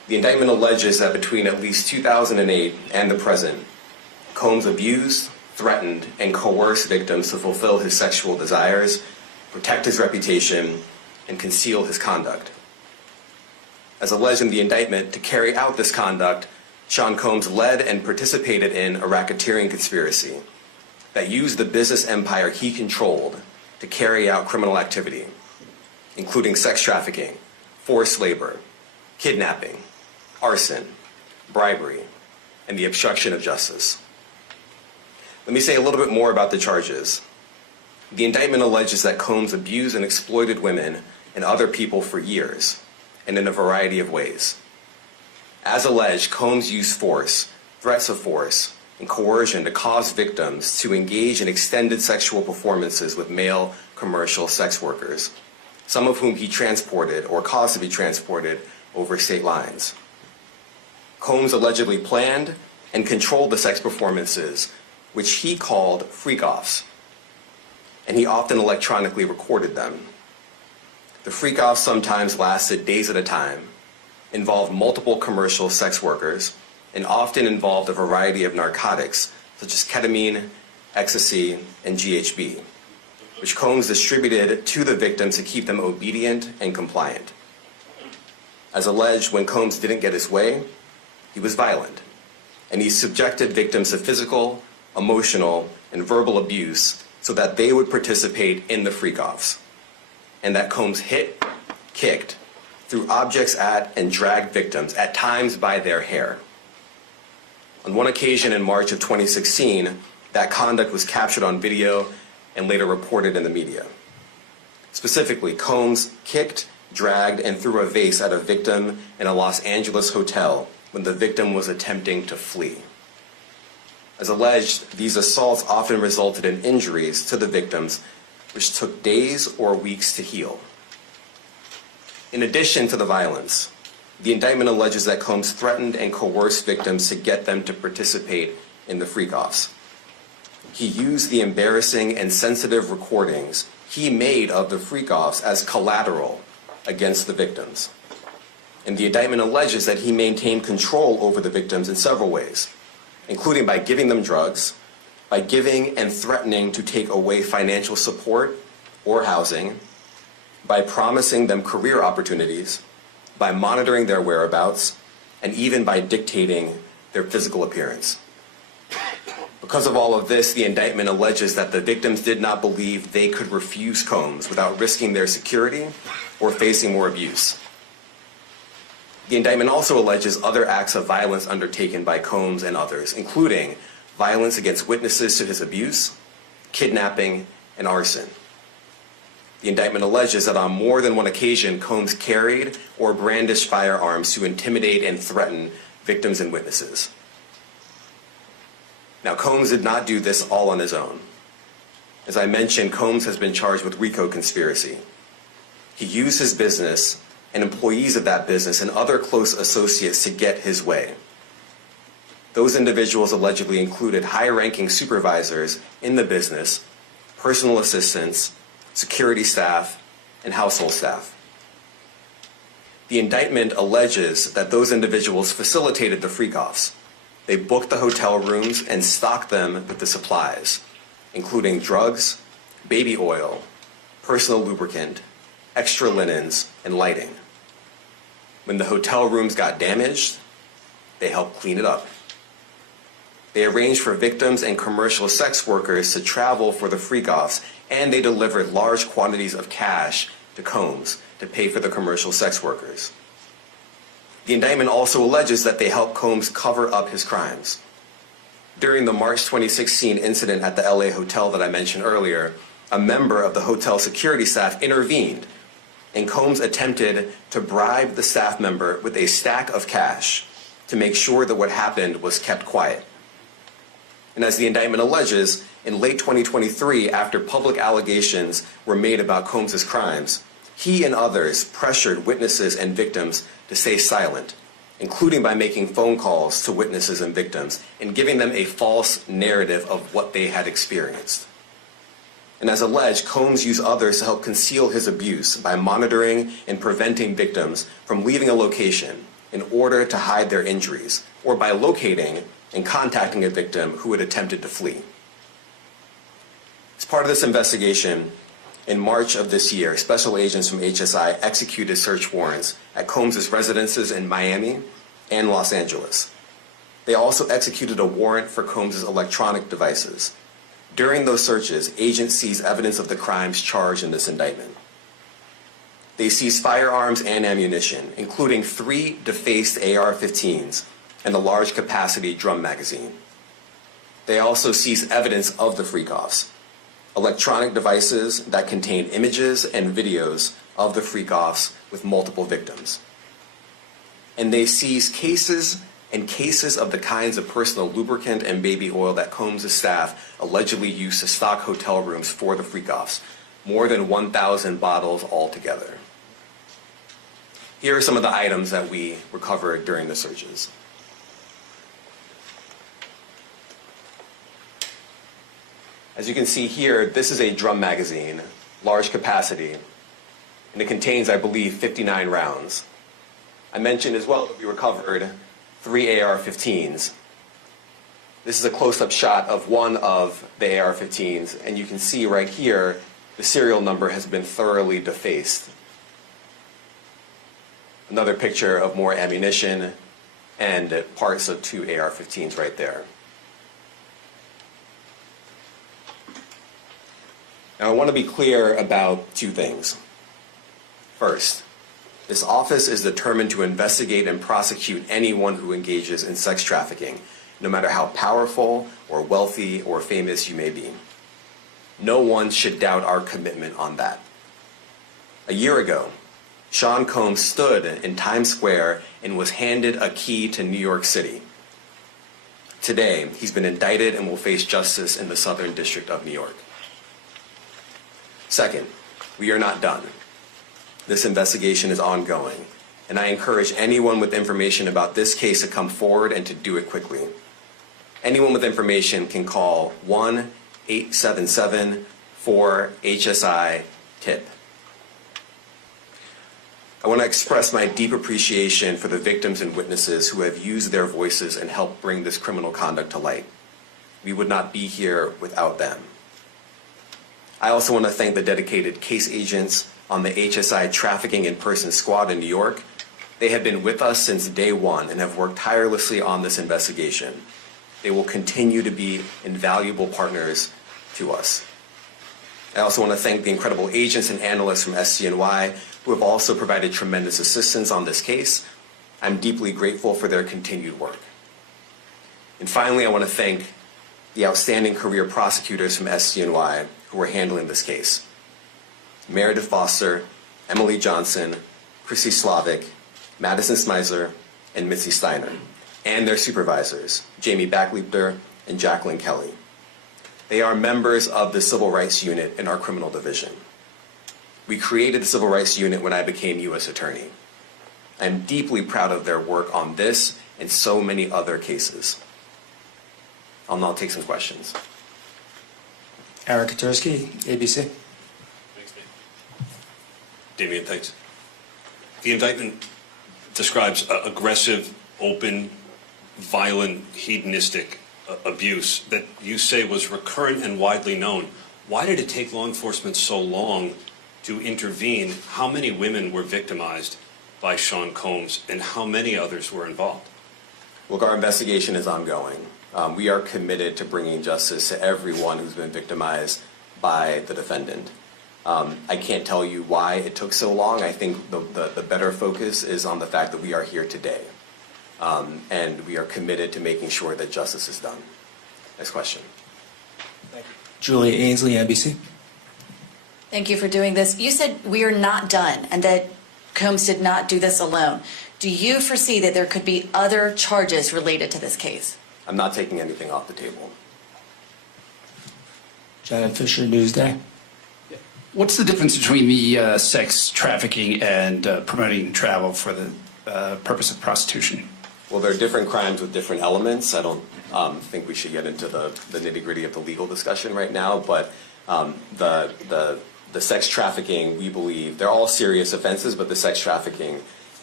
The indictment alleges that between at least 2008 and the present, Combs abused, threatened, and coerced victims to fulfill his sexual desires, protect his reputation, and conceal his conduct. As alleged in the indictment, to carry out this conduct, Sean Combs led and participated in a racketeering conspiracy that used the business empire he controlled to carry out criminal activity, including sex trafficking, forced labor, kidnapping, arson, bribery, and the obstruction of justice. Let me say a little bit more about the charges. The indictment alleges that Combs abused and exploited women and other people for years, and in a variety of ways. As alleged, Combs used force, threats of force, and coercion to cause victims to engage in extended sexual performances with male commercial sex workers, some of whom he transported or caused to be transported over state lines. Combs allegedly planned and controlled the sex performances, which he called freak-offs, and he often electronically recorded them. The freak-offs sometimes lasted days at a time, involved multiple commercial sex workers, and often involved a variety of narcotics such as ketamine, ecstasy, and GHB, which Combs distributed to the victims to keep them obedient and compliant. As alleged, when Combs didn't get his way, he was violent, and he subjected victims to physical, emotional, and verbal abuse so that they would participate in the freak-offs, and that Combs hit, kicked, threw objects at, and dragged victims, at times by their hair. On one occasion in March of 2016, that conduct was captured on video and later reported in the media. Specifically, Combs kicked, dragged, and threw a vase at a victim in a Los Angeles hotel when the victim was attempting to flee. As alleged, these assaults often resulted in injuries to the victims, which took days or weeks to heal. In addition to the violence, the indictment alleges that Combs threatened and coerced victims to get them to participate in the freak-offs. He used the embarrassing and sensitive recordings he made of the freak-offs as collateral against the victims. And the indictment alleges that he maintained control over the victims in several ways, including by giving them drugs, by giving and threatening to take away financial support or housing, by promising them career opportunities, by monitoring their whereabouts, and even by dictating their physical appearance. Because of all of this, the indictment alleges that the victims did not believe they could refuse Combs without risking their security or facing more abuse. The indictment also alleges other acts of violence undertaken by Combs and others, including violence against witnesses to his abuse, kidnapping, and arson. The indictment alleges that on more than one occasion, Combs carried or brandished firearms to intimidate and threaten victims and witnesses. Now, Combs did not do this all on his own. As I mentioned, Combs has been charged with RICO conspiracy. He used his business and employees of that business and other close associates to get his way. Those individuals allegedly included high-ranking supervisors in the business, personal assistants, security staff, and household staff. The indictment alleges that those individuals facilitated the freak-offs. They booked the hotel rooms and stocked them with the supplies, including drugs, baby oil, personal lubricant, extra linens, and lighting. When the hotel rooms got damaged, they helped clean it up. They arranged for victims and commercial sex workers to travel for the freak-offs, and they delivered large quantities of cash to Combs to pay for the commercial sex workers. The indictment also alleges that they helped Combs cover up his crimes. During the March 2016 incident at the LA hotel that I mentioned earlier, a member of the hotel security staff intervened, and Combs attempted to bribe the staff member with a stack of cash to make sure that what happened was kept quiet. And as the indictment alleges, in late 2023, after public allegations were made about Combs' crimes, he and others pressured witnesses and victims to stay silent, including by making phone calls to witnesses and victims and giving them a false narrative of what they had experienced. And as alleged, Combs used others to help conceal his abuse by monitoring and preventing victims from leaving a location in order to hide their injuries, or by locating and contacting a victim who had attempted to flee. As part of this investigation, in March of this year, special agents from HSI executed search warrants at Combs' residences in Miami and Los Angeles. They also executed a warrant for Combs' electronic devices. During those searches, agents seized evidence of the crimes charged in this indictment. They seized firearms and ammunition, including 3 defaced AR-15s and a large capacity drum magazine. They also seized evidence of the freak-offs, electronic devices that contain images and videos of the freak-offs with multiple victims. And they seized cases and cases of the kinds of personal lubricant and baby oil that Combs' staff allegedly used to stock hotel rooms for the freak-offs, more than 1,000 bottles altogether. Here are some of the items that we recovered during the searches. As you can see here, this is a drum magazine, large capacity, and it contains, I believe, 59 rounds. I mentioned as well that we recovered 3 AR-15s. This is a close-up shot of one of the AR-15s, and you can see right here, the serial number has been thoroughly defaced. Another picture of more ammunition and parts of 2 AR-15s right there. Now, I want to be clear about 2 things. First, this office is determined to investigate and prosecute anyone who engages in sex trafficking, no matter how powerful or wealthy or famous you may be. No one should doubt our commitment on that. A year ago, Sean Combs stood in Times Square and was handed a key to New York City. Today, he's been indicted and will face justice in the Southern District of New York. Second, we are not done. This investigation is ongoing, and I encourage anyone with information about this case to come forward and to do it quickly. Anyone with information can call 1-877-4HSI-TIP. I want to express my deep appreciation for the victims and witnesses who have used their voices and helped bring this criminal conduct to light. We would not be here without them. I also want to thank the dedicated case agents on the HSI Trafficking in Person Squad in New York. They have been with us since day one and have worked tirelessly on this investigation. They will continue to be invaluable partners to us. I also want to thank the incredible agents and analysts from SCNY who have also provided tremendous assistance on this case. I'm deeply grateful for their continued work. And finally, I want to thank the outstanding career prosecutors from SCNY who are handling this case. Meredith Foster, Emily Johnson, Chrissy Slavic, Madison Smizer, and Mitzi Steiner, and their supervisors, Jamie Backleiter and Jacqueline Kelly. They are members of the Civil Rights Unit in our criminal division. We created the Civil Rights Unit when I became U.S. Attorney. I'm deeply proud of their work on this and so many other cases. I'll now take some questions. Eric Katursky, ABC. Thanks, Damian, thanks. The indictment describes aggressive, open, violent, hedonistic abuse that you say was recurrent and widely known. Why did it take law enforcement so long to intervene? How many women were victimized by Sean Combs, and how many others were involved? Look, our investigation is ongoing. We are committed to bringing justice to everyone who's been victimized by the defendant. I can't tell you why it took so long. I think the better focus is on the fact that we are here today. And we are committed to making sure that justice is done. Next question. Thank you. Julia Ainsley, NBC. Thank you for doing this. You said we are not done and that Combs did not do this alone. Do you foresee that there could be other charges related to this case? I'm not taking anything off the table. Janet Fisher, Newsday. What's the difference between the sex trafficking and promoting travel for the purpose of prostitution? Well, there are different crimes with different elements. I don't think we should get into the nitty-gritty of the legal discussion right now, but the sex trafficking, we believe, they're all serious offenses, but the sex trafficking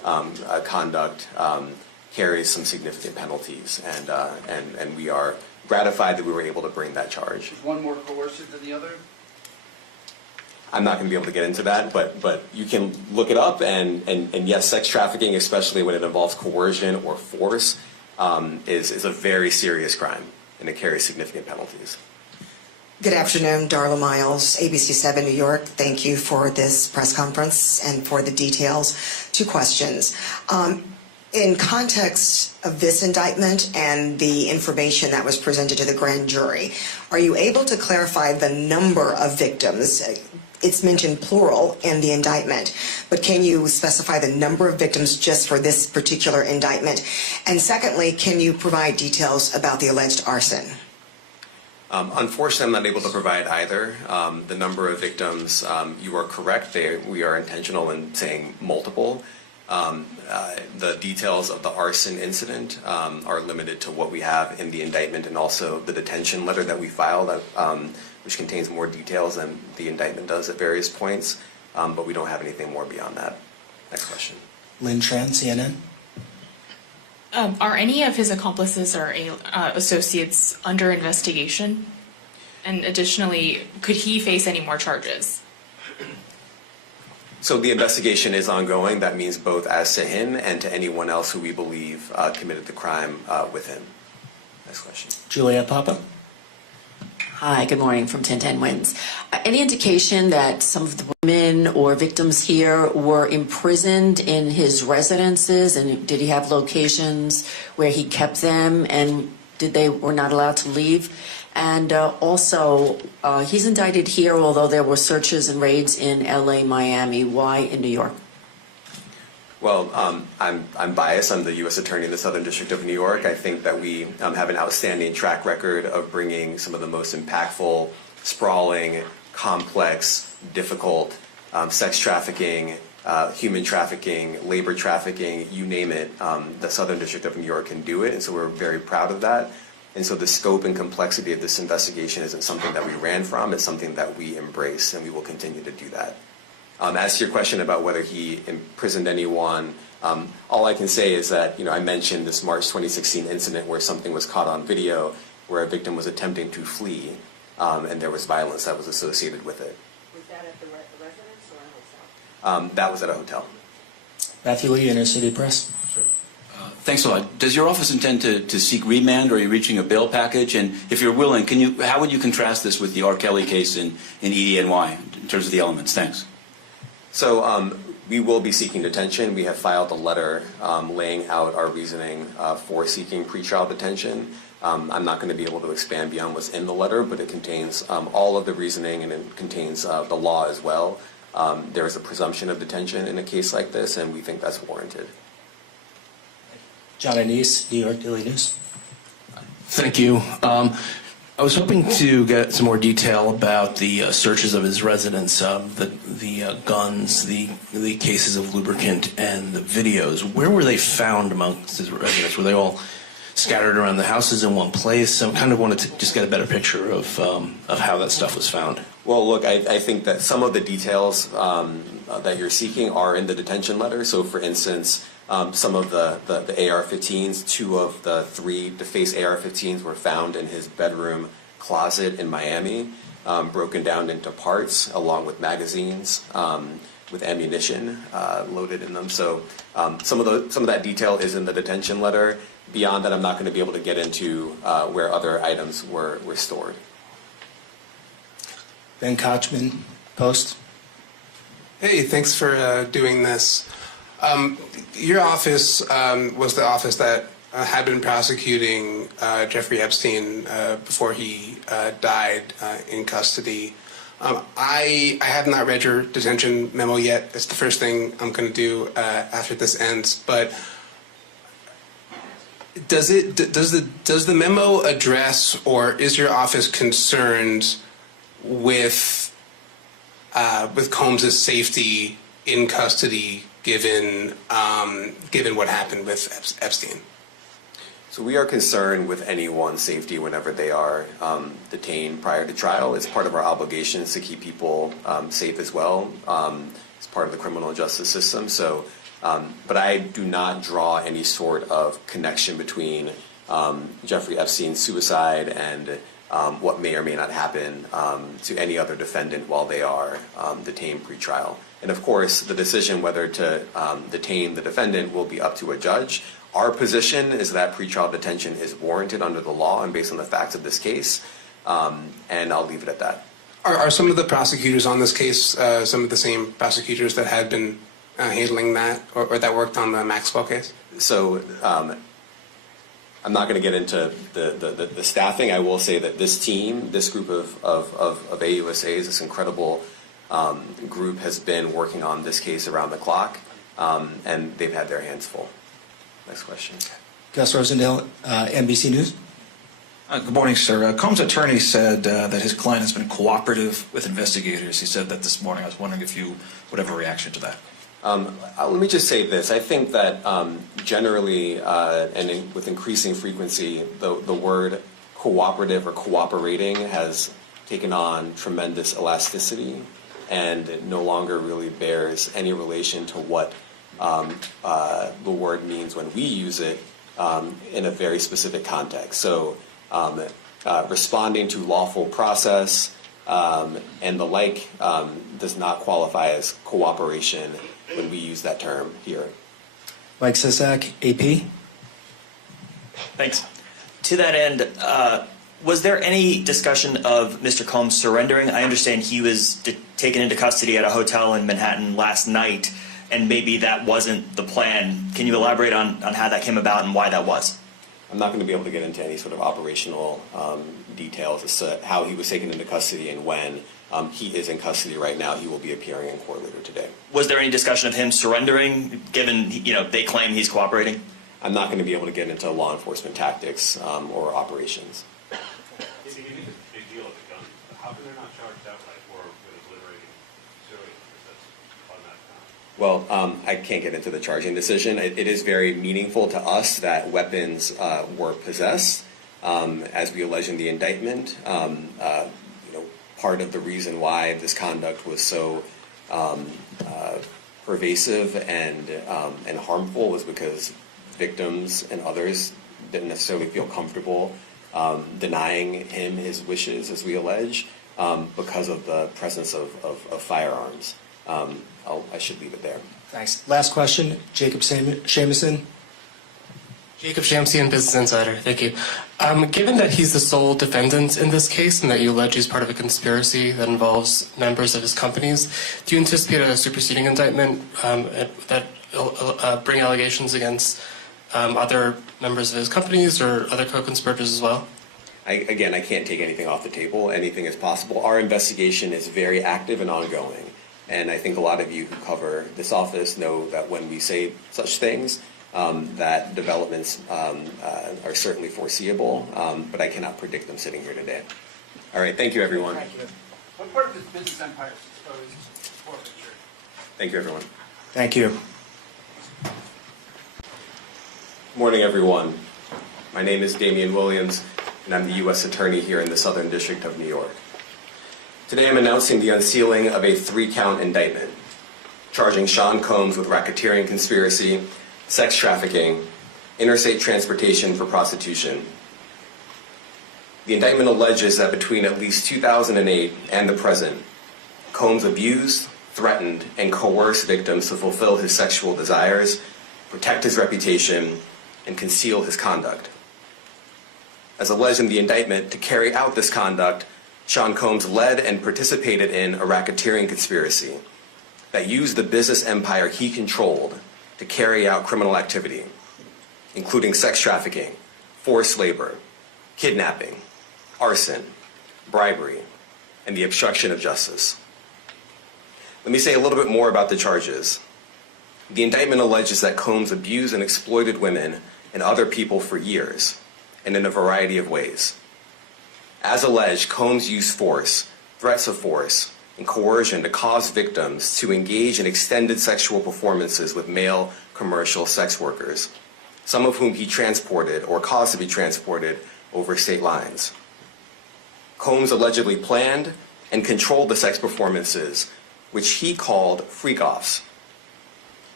conduct carries some significant penalties, and we are gratified that we were able to bring that charge. Is one more coercive than the other? I'm not going to be able to get into that, but you can look it up, and yes, sex trafficking, especially when it involves coercion or force, is a very serious crime, and it carries significant penalties. Good afternoon, Darla Miles, ABC7 New York. Thank you for this press conference and for the details. Two questions. In context of this indictment and the information that was presented to the grand jury, are you able to clarify the number of victims? It's mentioned plural in the indictment, but can you specify the number of victims just for this particular indictment? And secondly, can you provide details about the alleged arson? Unfortunately, I'm not able to provide either. The number of victims, you are correct. We are intentional in saying multiple. The details of the arson incident are limited to what we have in the indictment and also the detention letter that we filed, which contains more details than the indictment does at various points, but we don't have anything more beyond that. Next question. Lynn Tran, CNN. Are any of his accomplices or associates under investigation? And additionally, could he face any more charges? So the investigation is ongoing. That means both as to him and to anyone else who we believe committed the crime with him. Next question. Juliet Papa. Hi, good morning from 1010 Wins. Any indication that some of the women or victims here were imprisoned in his residences, and did he have locations where he kept them, and were not allowed to leave? And also, he's indicted here, although there were searches and raids in LA, Miami. Why in New York? Well, I'm biased. I'm the U.S. Attorney in the Southern District of New York. I think that we have an outstanding track record of bringing some of the most impactful, sprawling, complex, difficult sex trafficking, human trafficking, labor trafficking, you name it. The Southern District of New York can do it, and so we're very proud of that. And so the scope and complexity of this investigation isn't something that we ran from. It's something that we embrace, and we will continue to do that. As to your question about whether he imprisoned anyone, all I can say is that, I mentioned this March 2016 incident where something was caught on video where a victim was attempting to flee, and there was violence that was associated with it. Was that at the residence or a hotel? That was at a hotel. Matthew Lee, Inner City Press. Thanks a lot. Does your office intend to seek remand, or are you reaching a bail package? And if you're willing, how would you contrast this with the R. Kelly case in EDNY in terms of the elements? Thanks. So we will be seeking detention. We have filed a letter laying out our reasoning for seeking pretrial detention. I'm not going to be able to expand beyond what's in the letter, but it contains all of the reasoning, and it contains the law as well. There is a presumption of detention in a case like this, and we think that's warranted. John Anise, New York Daily News. Thank you. I was hoping to get some more detail about the searches of his residence, the guns, the cases of lubricant, and the videos. Where were they found amongst his residence? Were they all scattered around the houses in one place? I kind of wanted to just get a better picture of how that stuff was found. Well, look, I think that some of the details that you're seeking are in the detention letter. So, for instance, some of the AR-15s, 2 of the 3 defaced AR-15s were found in his bedroom closet in Miami, broken down into parts along with magazines with ammunition loaded in them. So some of that detail is in the detention letter. Beyond that, I'm not going to be able to get into where other items were stored. Ben Kochman, Post. Hey, thanks for doing this. Your office was the office that had been prosecuting Jeffrey Epstein before he died in custody. I have not read your detention memo yet. It's the first thing I'm going to do after this ends. But does the memo address, or is your office concerned with Combs' safety in custody, given what happened with Epstein? So we are concerned with anyone's safety whenever they are detained prior to trial. It's part of our obligations to keep people safe as well. It's part of the criminal justice system. So But I do not draw any sort of connection between Jeffrey Epstein's suicide and what may or may not happen to any other defendant while they are detained pretrial. And of course, the decision whether to detain the defendant will be up to a judge. Our position is that pretrial detention is warranted under the law and based on the facts of this case, and I'll leave it at that. Are some of the prosecutors on this case some of the same prosecutors that had been handling that or that worked on the Maxwell case? So I'm not going to get into the staffing. I will say that this team, this group of AUSAs, this incredible group has been working on this case around the clock, and they've had their hands full. Next question. Gus Rosendale, NBC News. Good morning, sir. Combs' attorney said that his client has been cooperative with investigators. He said that this morning. I was wondering if you would have a reaction to that. Let me just say this. I think that generally and with increasing frequency, the word cooperative or cooperating has taken on tremendous elasticity and it no longer really bears any relation to what the word means when we use it in a very specific context. So responding to lawful process and the like does not qualify as cooperation when we use that term here. Mike Sisak, AP. Thanks. To that end, was there any discussion of Mr. Combs surrendering? I understand he was taken into custody at a hotel in Manhattan last night, and maybe that wasn't the plan. Can you elaborate on how that came about and why that was? I'm not going to be able to get into any sort of operational details as to how he was taken into custody and when. He is in custody right now. He will be appearing in court later today. Was there any discussion of him surrendering, given they claim he's cooperating? I'm not going to be able to get into law enforcement tactics or operations. It's a big deal with the gun. How come they're not charged outright or with liberating civilians? Because that's automatic. Well, I can't get into the charging decision. It is very meaningful to us that weapons were possessed, as we allege in the indictment. Part of the reason why this conduct was so pervasive and harmful was because victims and others didn't necessarily feel comfortable denying him his wishes, as we allege, because of the presence of firearms. I should leave it there. Thanks. Last question, Jacob Shamison. Jacob Shamsian, Business Insider. Thank you. Given that he's the sole defendant in this case and that you allege he's part of a conspiracy that involves members of his companies, do you anticipate a superseding indictment that bring allegations against other members of his companies or other co-conspirators as well? I can't take anything off the table. Anything is possible. Our investigation is very active and ongoing. And I think a lot of you who cover this office know that when we say such things, that developments are certainly foreseeable, but I cannot predict them sitting here today. All right, thank you, everyone. Thank you. What part of this business empire is exposed to forfeiture? Thank you, everyone. Thank you. Good morning, everyone. My name is Damian Williams, and I'm the U.S. Attorney here in the Southern District of New York. Today, I'm announcing the unsealing of a 3-count indictment, charging Sean Combs with racketeering conspiracy, sex trafficking, interstate transportation for prostitution. The indictment alleges that between at least 2008 and the present, Combs abused, threatened, and coerced victims to fulfill his sexual desires, protect his reputation, and conceal his conduct. As alleged in the indictment, to carry out this conduct, Sean Combs led and participated in a racketeering conspiracy that used the business empire he controlled to carry out criminal activity, including sex trafficking, forced labor, kidnapping, arson, bribery, and the obstruction of justice. Let me say a little bit more about the charges. The indictment alleges that Combs abused and exploited women and other people for years, and in a variety of ways. As alleged, Combs used force, threats of force, and coercion to cause victims to engage in extended sexual performances with male commercial sex workers, some of whom he transported or caused to be transported over state lines. Combs allegedly planned and controlled the sex performances, which he called freak-offs.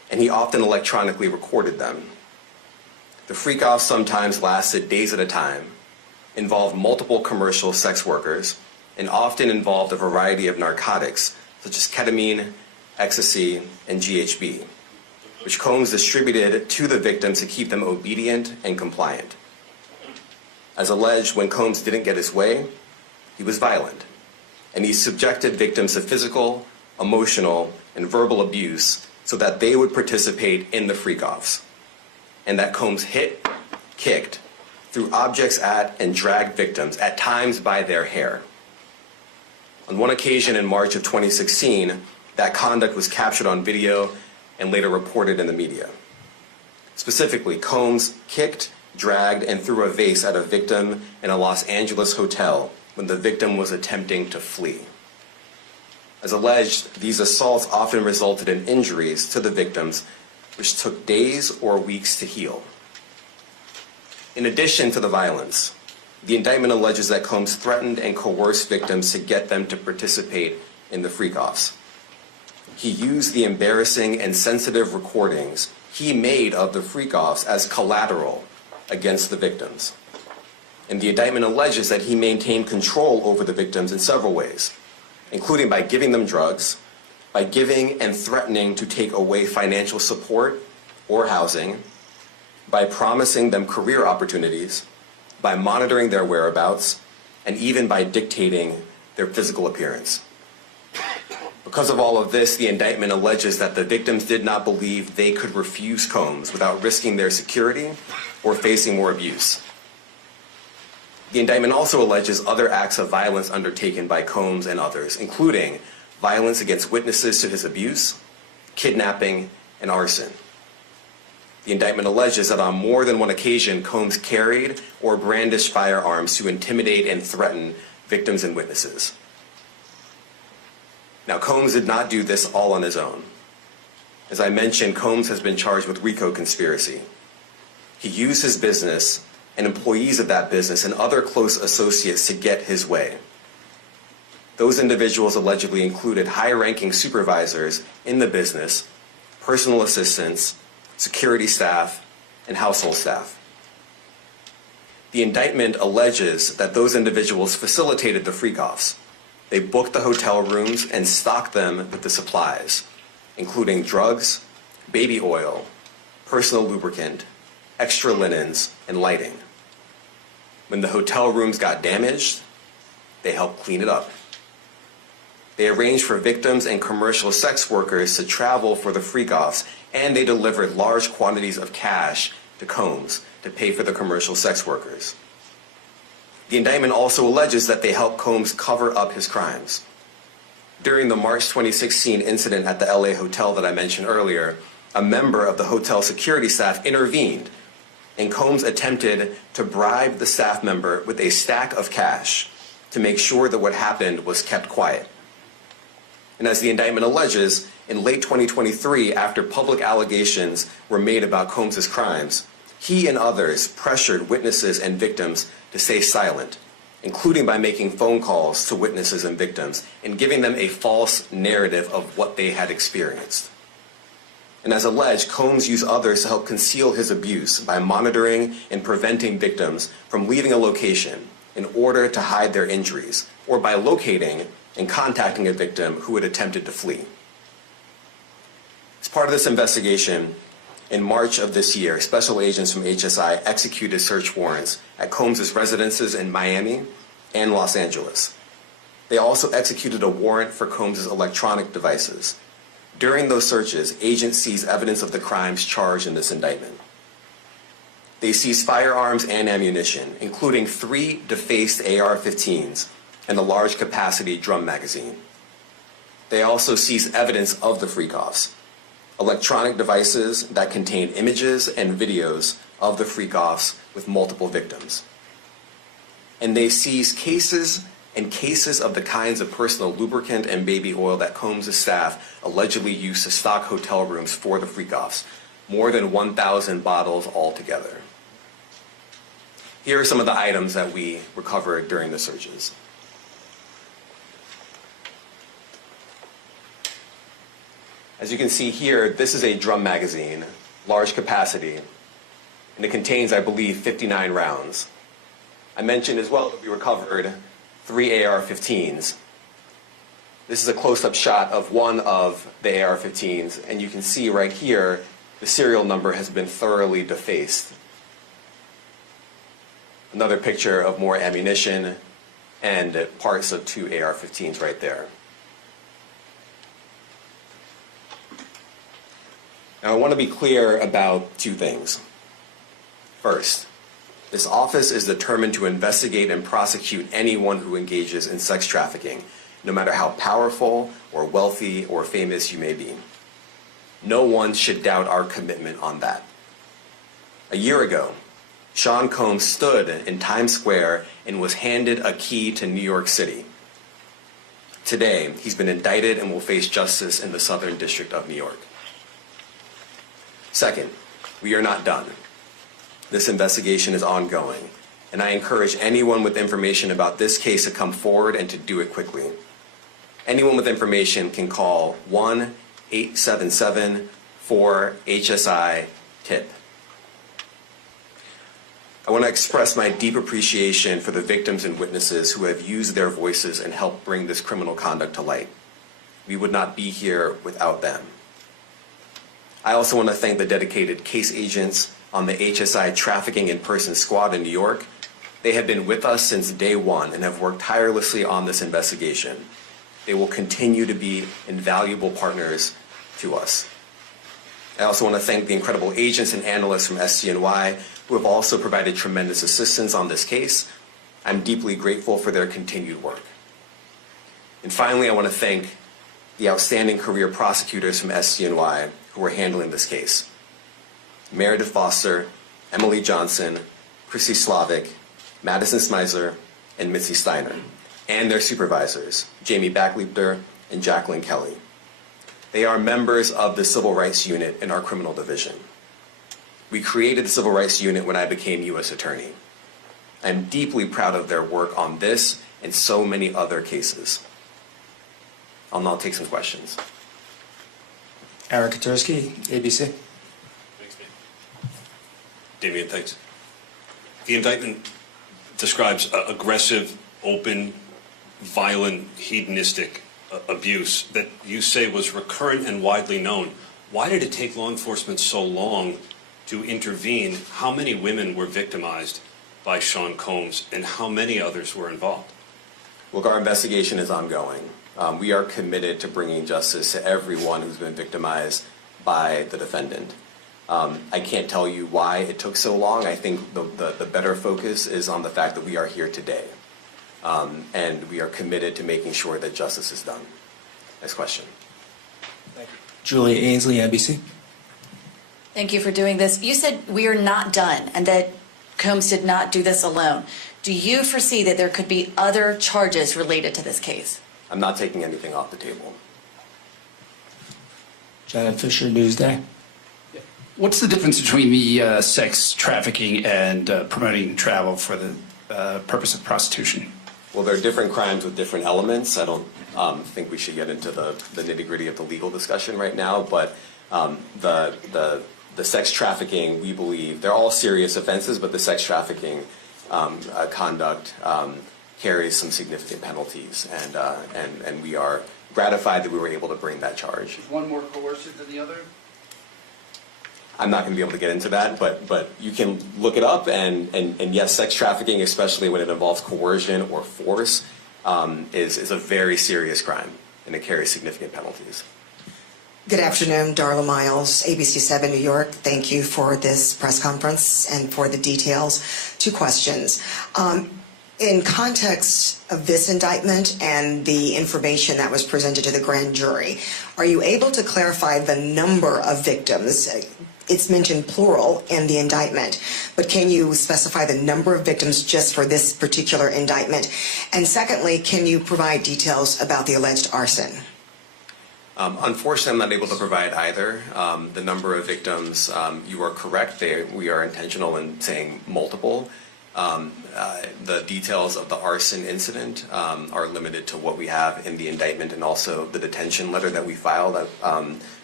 and he often electronically recorded them. The freak-offs sometimes lasted days at a time, involved multiple commercial sex workers, and often involved a variety of narcotics such as ketamine, ecstasy, and GHB, which Combs distributed to the victims to keep them obedient and compliant. As alleged, when Combs didn't get his way, he was violent, and he subjected victims to physical, emotional, and verbal abuse so that they would participate in the freak-offs, and that Combs hit, kicked, threw objects at, and dragged victims, at times by their hair. On one occasion in March of 2016, that conduct was captured on video and later reported in the media. Specifically, Combs kicked, dragged, and threw a vase at a victim in a Los Angeles hotel when the victim was attempting to flee. As alleged, these assaults often resulted in injuries to the victims, which took days or weeks to heal. In addition to the violence, the indictment alleges that Combs threatened and coerced victims to get them to participate in the freak-offs. He used the embarrassing and sensitive recordings he made of the freak-offs as collateral against the victims. And the indictment alleges that he maintained control over the victims in several ways, including by giving them drugs, by giving and threatening to take away financial support or housing, by promising them career opportunities, by monitoring their whereabouts, and even by dictating their physical appearance. Because of all of this, the indictment alleges that the victims did not believe they could refuse Combs without risking their security or facing more abuse. The indictment also alleges other acts of violence undertaken by Combs and others, including violence against witnesses to his abuse, kidnapping, and arson. The indictment alleges that on more than one occasion, Combs carried or brandished firearms to intimidate and threaten victims and witnesses. Now, Combs did not do this all on his own. As I mentioned, Combs has been charged with RICO conspiracy. He used his business and employees of that business and other close associates to get his way. Those individuals allegedly included high-ranking supervisors in the business, personal assistants, security staff, and household staff. The indictment alleges that those individuals facilitated the freak-offs. They booked the hotel rooms and stocked them with the supplies, including drugs, baby oil, personal lubricant, extra linens, and lighting. When the hotel rooms got damaged, they helped clean it up. They arranged for victims and commercial sex workers to travel for the freak-offs, and they delivered large quantities of cash to Combs to pay for the commercial sex workers. The indictment also alleges that they helped Combs cover up his crimes. During the March 2016 incident at the LA hotel that I mentioned earlier, a member of the hotel security staff intervened, and Combs attempted to bribe the staff member with a stack of cash to make sure that what happened was kept quiet. And as the indictment alleges, in late 2023, after public allegations were made about Combs' crimes, he and others pressured witnesses and victims to stay silent, including by making phone calls to witnesses and victims and giving them a false narrative of what they had experienced. And as alleged, Combs used others to help conceal his abuse by monitoring and preventing victims from leaving a location in order to hide their injuries, or by locating and contacting a victim who had attempted to flee. As part of this investigation, in March of this year, special agents from HSI executed search warrants at Combs' residences in Miami and Los Angeles. They also executed a warrant for Combs' electronic devices. During those searches, agents seized evidence of the crimes charged in this indictment. They seized firearms and ammunition, including 3 defaced AR-15s and a large capacity drum magazine. They also seized evidence of the freak-offs, electronic devices that contain images and videos of the freak-offs with multiple victims. And they seized cases and cases of the kinds of personal lubricant and baby oil that Combs' staff allegedly used to stock hotel rooms for the freak-offs, more than 1,000 bottles altogether. Here are some of the items that we recovered during the searches. As you can see here, this is a drum magazine, large capacity, and it contains, I believe, 59 rounds. I mentioned as well that we recovered 3 AR-15s. This is a close-up shot of one of the AR-15s, and you can see right here the serial number has been thoroughly defaced. Another picture of more ammunition and parts of 2 AR-15s right there. Now I want to be clear about 2 things. First, this office is determined to investigate and prosecute anyone who engages in sex trafficking, no matter how powerful or wealthy or famous you may be. No one should doubt our commitment on that. A year ago, Sean Combs stood in Times Square and was handed a key to New York City. Today, he's been indicted and will face justice in the Southern District of New York. Second, we are not done. This investigation is ongoing, and I encourage anyone with information about this case to come forward and to do it quickly. Anyone with information can call 1-877-4-HSI-TIP. I want to express my deep appreciation for the victims and witnesses who have used their voices and helped bring this criminal conduct to light. We would not be here without them. I also want to thank the dedicated case agents on the HSI Trafficking in Person Squad in New York. They have been with us since day one and have worked tirelessly on this investigation. They will continue to be invaluable partners to us. I also want to thank the incredible agents and analysts from SCNY who have also provided tremendous assistance on this case. I'm deeply grateful for their continued work. And finally, I want to thank the outstanding career prosecutors from SCNY who are handling this case. Meredith Foster, Emily Johnson, Chrissy Slavic, Madison Smizer, and Mitzi Steiner, and their supervisors, Jamie Backleepter and Jacqueline Kelly. They are members of the Civil Rights Unit in our criminal division. We created the Civil Rights Unit when I became U.S. Attorney. I'm deeply proud of their work on this and so many other cases. I'll now take some questions. Aaron Katursky, ABC. Thanks, Damian, thanks. The indictment describes aggressive, open, violent, hedonistic abuse that you say was recurrent and widely known. Why did it take law enforcement so long to intervene? How many women were victimized by Sean Combs, and how many others were involved? Look, our investigation is ongoing. We are committed to bringing justice to everyone who's been victimized by the defendant. I can't tell you why it took so long. I think the better focus is on the fact that we are here today. And we are committed to making sure that justice is done. Next question. Julia Ainsley, NBC. Thank you for doing this. You said we are not done and that Combs did not do this alone. Do you foresee that there could be other charges related to this case? I'm not taking anything off the table. Janet Fisher, Newsday. What's the difference between the sex trafficking and promoting travel for the purpose of prostitution? Well, there are different crimes with different elements. I don't think we should get into the nitty-gritty of the legal discussion right now, but the sex trafficking, we believe, they're all serious offenses, but the sex trafficking conduct carries some significant penalties, and we are gratified that we were able to bring that charge. Is one more coercive than the other? I'm not going to be able to get into that, but you can look it up, and yes, sex trafficking, especially when it involves coercion or force, is a very serious crime, and it carries significant penalties. Good afternoon, Darla Miles, ABC 7 New York. Thank you for this press conference and for the details. 2 questions. In context of this indictment and the information that was presented to the grand jury, are you able to clarify the number of victims? It's mentioned plural in the indictment, but can you specify the number of victims just for this particular indictment? And secondly, can you provide details about the alleged arson? Unfortunately, I'm not able to provide either. The number of victims, you are correct. We are intentional in saying multiple. The details of the arson incident are limited to what we have in the indictment and also the detention letter that we filed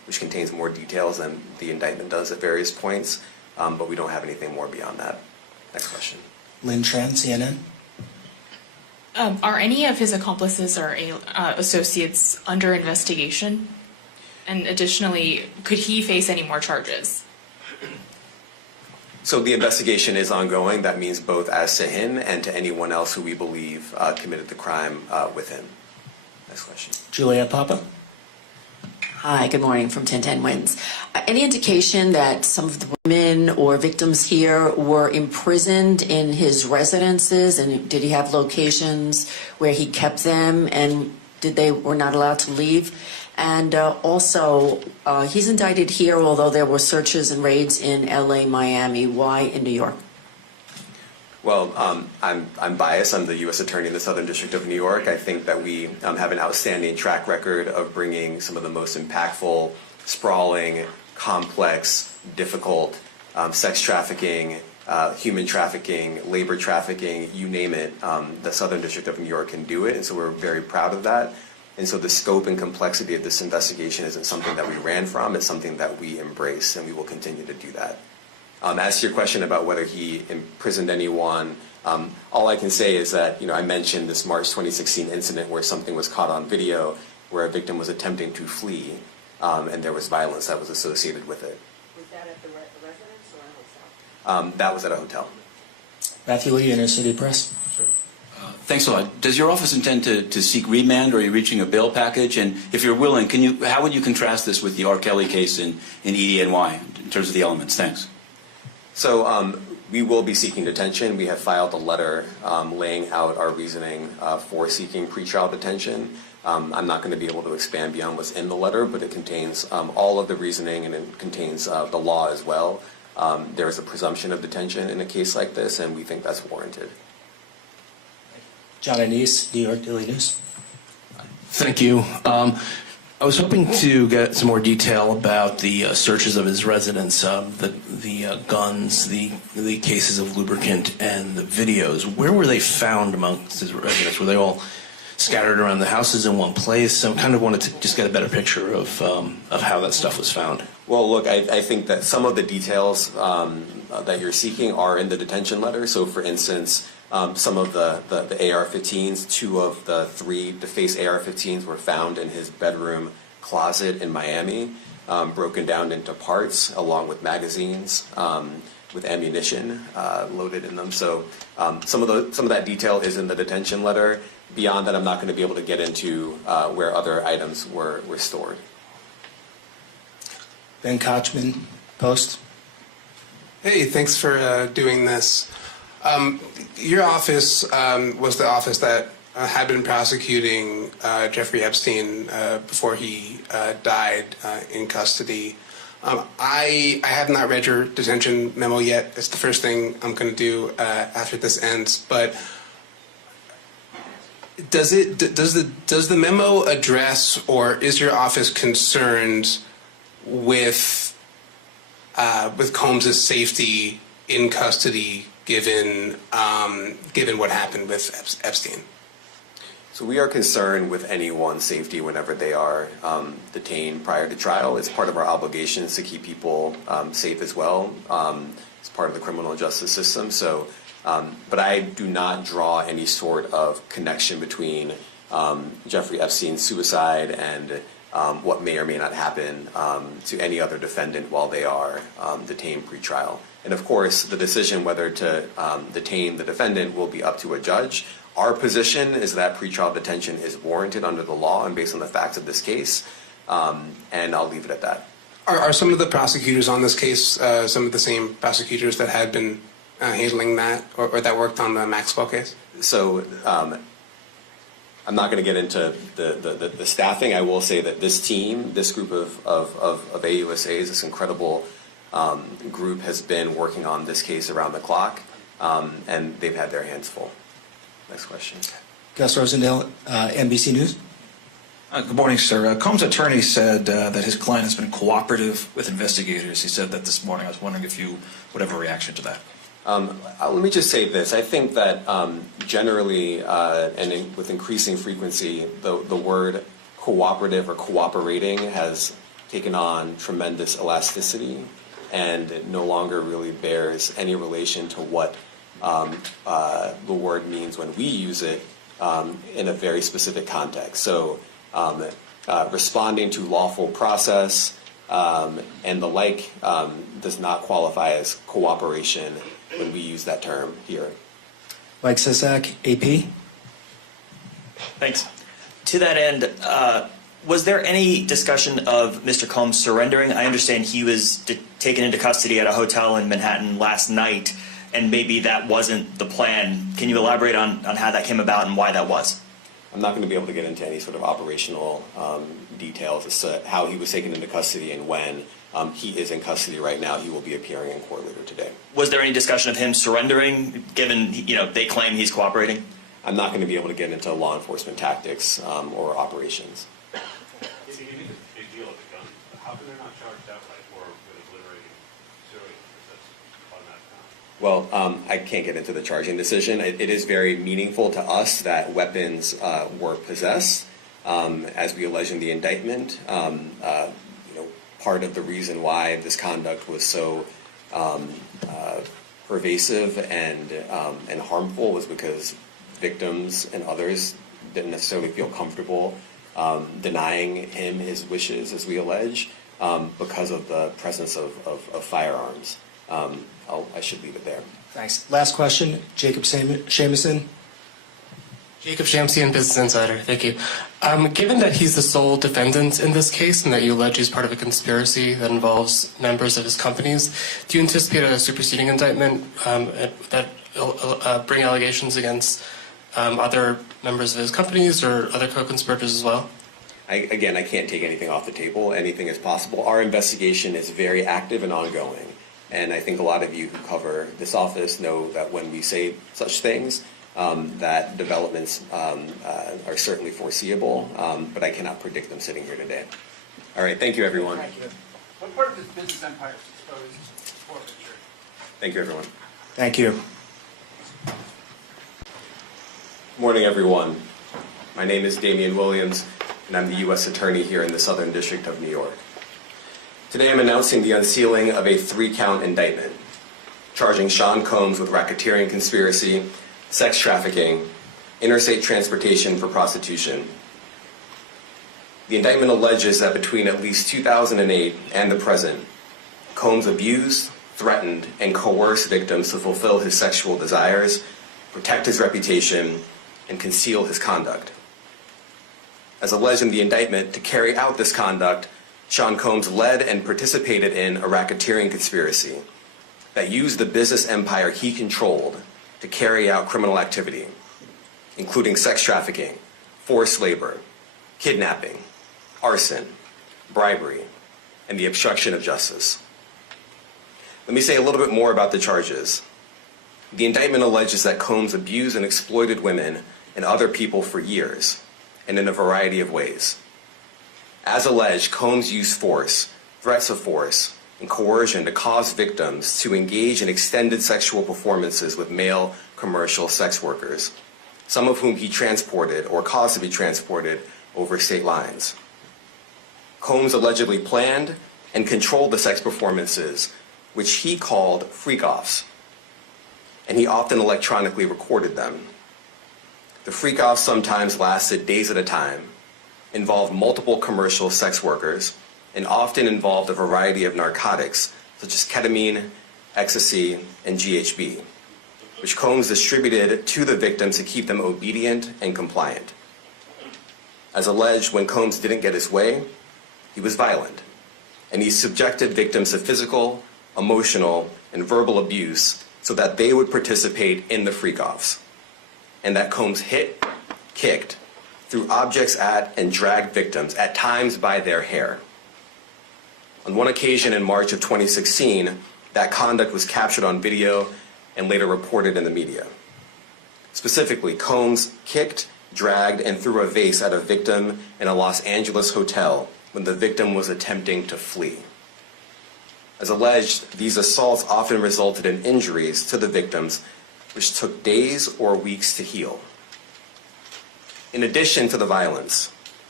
which contains more details than the indictment does at various points, but we don't have anything more beyond that. Next question. Lynn Tran, CNN. Are any of his accomplices or associates under investigation? And additionally, could he face any more charges? So the investigation is ongoing. That means both as to him and to anyone else who we believe committed the crime with him. Next question. Juliet Papa. Hi, good morning from 1010 Wins. Any indication that some of the women or victims here were imprisoned in his residences, and did he have locations where he kept them, and were not allowed to leave? And also, he's indicted here, although there were searches and raids in LA, Miami. Why in New York? Well, I'm biased. I'm the U.S. Attorney in the Southern District of New York. I think that we have an outstanding track record of bringing some of the most impactful, sprawling, complex, difficult sex trafficking, human trafficking, labor trafficking, you name it. The Southern District of New York can do it, and so we're very proud of that. And so the scope and complexity of this investigation isn't something that we ran from. It's something that we embrace, and we will continue to do that. As to your question about whether he imprisoned anyone, all I can say is that, I mentioned this March 2016 incident where something was caught on video where a victim was attempting to flee, and there was violence that was associated with it. Was that at the residence or a hotel? That was at a hotel. Matthew Lee, Inner City Press. Thanks a lot. Does your office intend to seek remand, or are you reaching a bail package? And if you're willing, how would you contrast this with the R. Kelly case in EDNY in terms of the elements? Thanks. So we will be seeking detention. We have filed a letter laying out our reasoning for seeking pretrial detention. I'm not going to be able to expand beyond what's in the letter, but it contains all of the reasoning, and it contains the law as well. There is a presumption of detention in a case like this, and we think that's warranted. John Anise, New York Daily News. Thank you. I was hoping to get some more detail about the searches of his residence, the guns, the cases of lubricant, and the videos. Where were they found amongst his residence? Were they all scattered around the houses in one place? I kind of wanted to just get a better picture of how that stuff was found. Well, look, I think that some of the details that you're seeking are in the detention letter. So, for instance, some of the AR-15s, 2 of the 3 defaced AR-15s were found in his bedroom closet in Miami, broken down into parts along with magazines with ammunition loaded in them. So some of that detail is in the detention letter. Beyond that, I'm not going to be able to get into where other items were stored. Ben Kochman, Post. Hey, thanks for doing this. Your office was the office that had been prosecuting Jeffrey Epstein before he died in custody. I have not read your detention memo yet. It's the first thing I'm going to do after this ends. But does the memo address, or is your office concerned with Combs' safety in custody, given what happened with Epstein? So we are concerned with anyone's safety whenever they are detained prior to trial. It's part of our obligations to keep people safe as well. It's part of the criminal justice system. So, but I do not draw any sort of connection between Jeffrey Epstein's suicide and what may or may not happen to any other defendant while they are detained pre-trial. And of course, the decision whether to detain the defendant will be up to a judge. Our position is that pretrial detention is warranted under the law and based on the facts of this case, and I'll leave it at that. Are some of the prosecutors on this case some of the same prosecutors that had been handling that, or that worked on the Maxwell case? So I'm not going to get into the staffing. I will say that this team, this group of AUSAs, this incredible group has been working on this case around the clock, and they've had their hands full. Next question. Gus Rosendale, NBC News. Good morning, sir. Combs' attorney said that his client has been cooperative with investigators. He said that this morning. I was wondering if you would have a reaction to that. Let me just say this. I think that generally with increasing frequency, the word cooperative or cooperating has taken on tremendous elasticity and it no longer really bears any relation to what the word means when we use it in a very specific context. So responding to lawful process and the like does not qualify as cooperation when we use that term here. Mike Sisak, AP. Thanks. To that end, was there any discussion of Mr. Combs surrendering? I understand he was taken into custody at a hotel in Manhattan last night, and maybe that wasn't the plan. Can you elaborate on how that came about and why that was? I'm not going to be able to get into any sort of operational details as to how he was taken into custody and when. He is in custody right now. He will be appearing in court later today. Was there any discussion of him surrendering, given they claim he's cooperating? I'm not going to be able to get into law enforcement tactics or operations. It's a big deal with the gun. How come they're not charged outright or with obliterating civilians? That's automatic. Well, I can't get into the charging decision. It is very meaningful to us that weapons were possessed, as we allege in the indictment. Part of the reason why this conduct was so pervasive and harmful was because victims and others didn't necessarily feel comfortable denying him his wishes, as we allege, because of the presence of firearms. I should leave it there. Thanks. Last question, Jacob Shamison. Jacob Shamsian, Business Insider. Thank you. Given that he's the sole defendant in this case and that you allege he's part of a conspiracy that involves members of his companies, do you anticipate a superseding indictment that bring allegations against other members of his companies or other co-conspirators as well? I can't take anything off the table. Anything is possible. Our investigation is very active and ongoing. And I think a lot of you who cover this office know that when we say such things, that developments are certainly foreseeable, but I cannot predict them sitting here today. All right, thank you, everyone. Thank you. What part of his business empire is exposed for Richard? Thank you, everyone. Thank you. Good morning, everyone. My name is Damian Williams, and I'm the U.S. Attorney here in the Southern District of New York. Today, I'm announcing the unsealing of a 3-count indictment, charging Sean Combs with racketeering conspiracy, sex trafficking, interstate transportation for prostitution. The indictment alleges that between at least 2008 and the present, Combs abused, threatened, and coerced victims to fulfill his sexual desires, protect his reputation, and conceal his conduct. As alleged in the indictment, to carry out this conduct, Sean Combs led and participated in a racketeering conspiracy that used the business empire he controlled to carry out criminal activity, including sex trafficking, forced labor, kidnapping, arson, bribery, and the obstruction of justice. Let me say a little bit more about the charges. The indictment alleges that Combs abused and exploited women and other people for years, and in a variety of ways. As alleged, Combs used force, threats of force, and coercion to cause victims to engage in extended sexual performances with male commercial sex workers, some of whom he transported or caused to be transported over state lines. Combs allegedly planned and controlled the sex performances, which he called freak-offs, and he often electronically recorded them. The freak-offs sometimes lasted days at a time, involved multiple commercial sex workers, and often involved a variety of narcotics such as ketamine, ecstasy, and GHB, which Combs distributed to the victims to keep them obedient and compliant. As alleged, when Combs didn't get his way, he was violent, and he subjected victims to physical, emotional, and verbal abuse so that they would participate in the freak-offs, and that Combs hit, kicked, threw objects at, and dragged victims, at times by their hair. On one occasion in March of 2016, that conduct was captured on video and later reported in the media. Specifically, Combs kicked, dragged, and threw a vase at a victim in a Los Angeles hotel when the victim was attempting to flee. As alleged, these assaults often resulted in injuries to the victims, which took days or weeks to heal. In addition to the violence,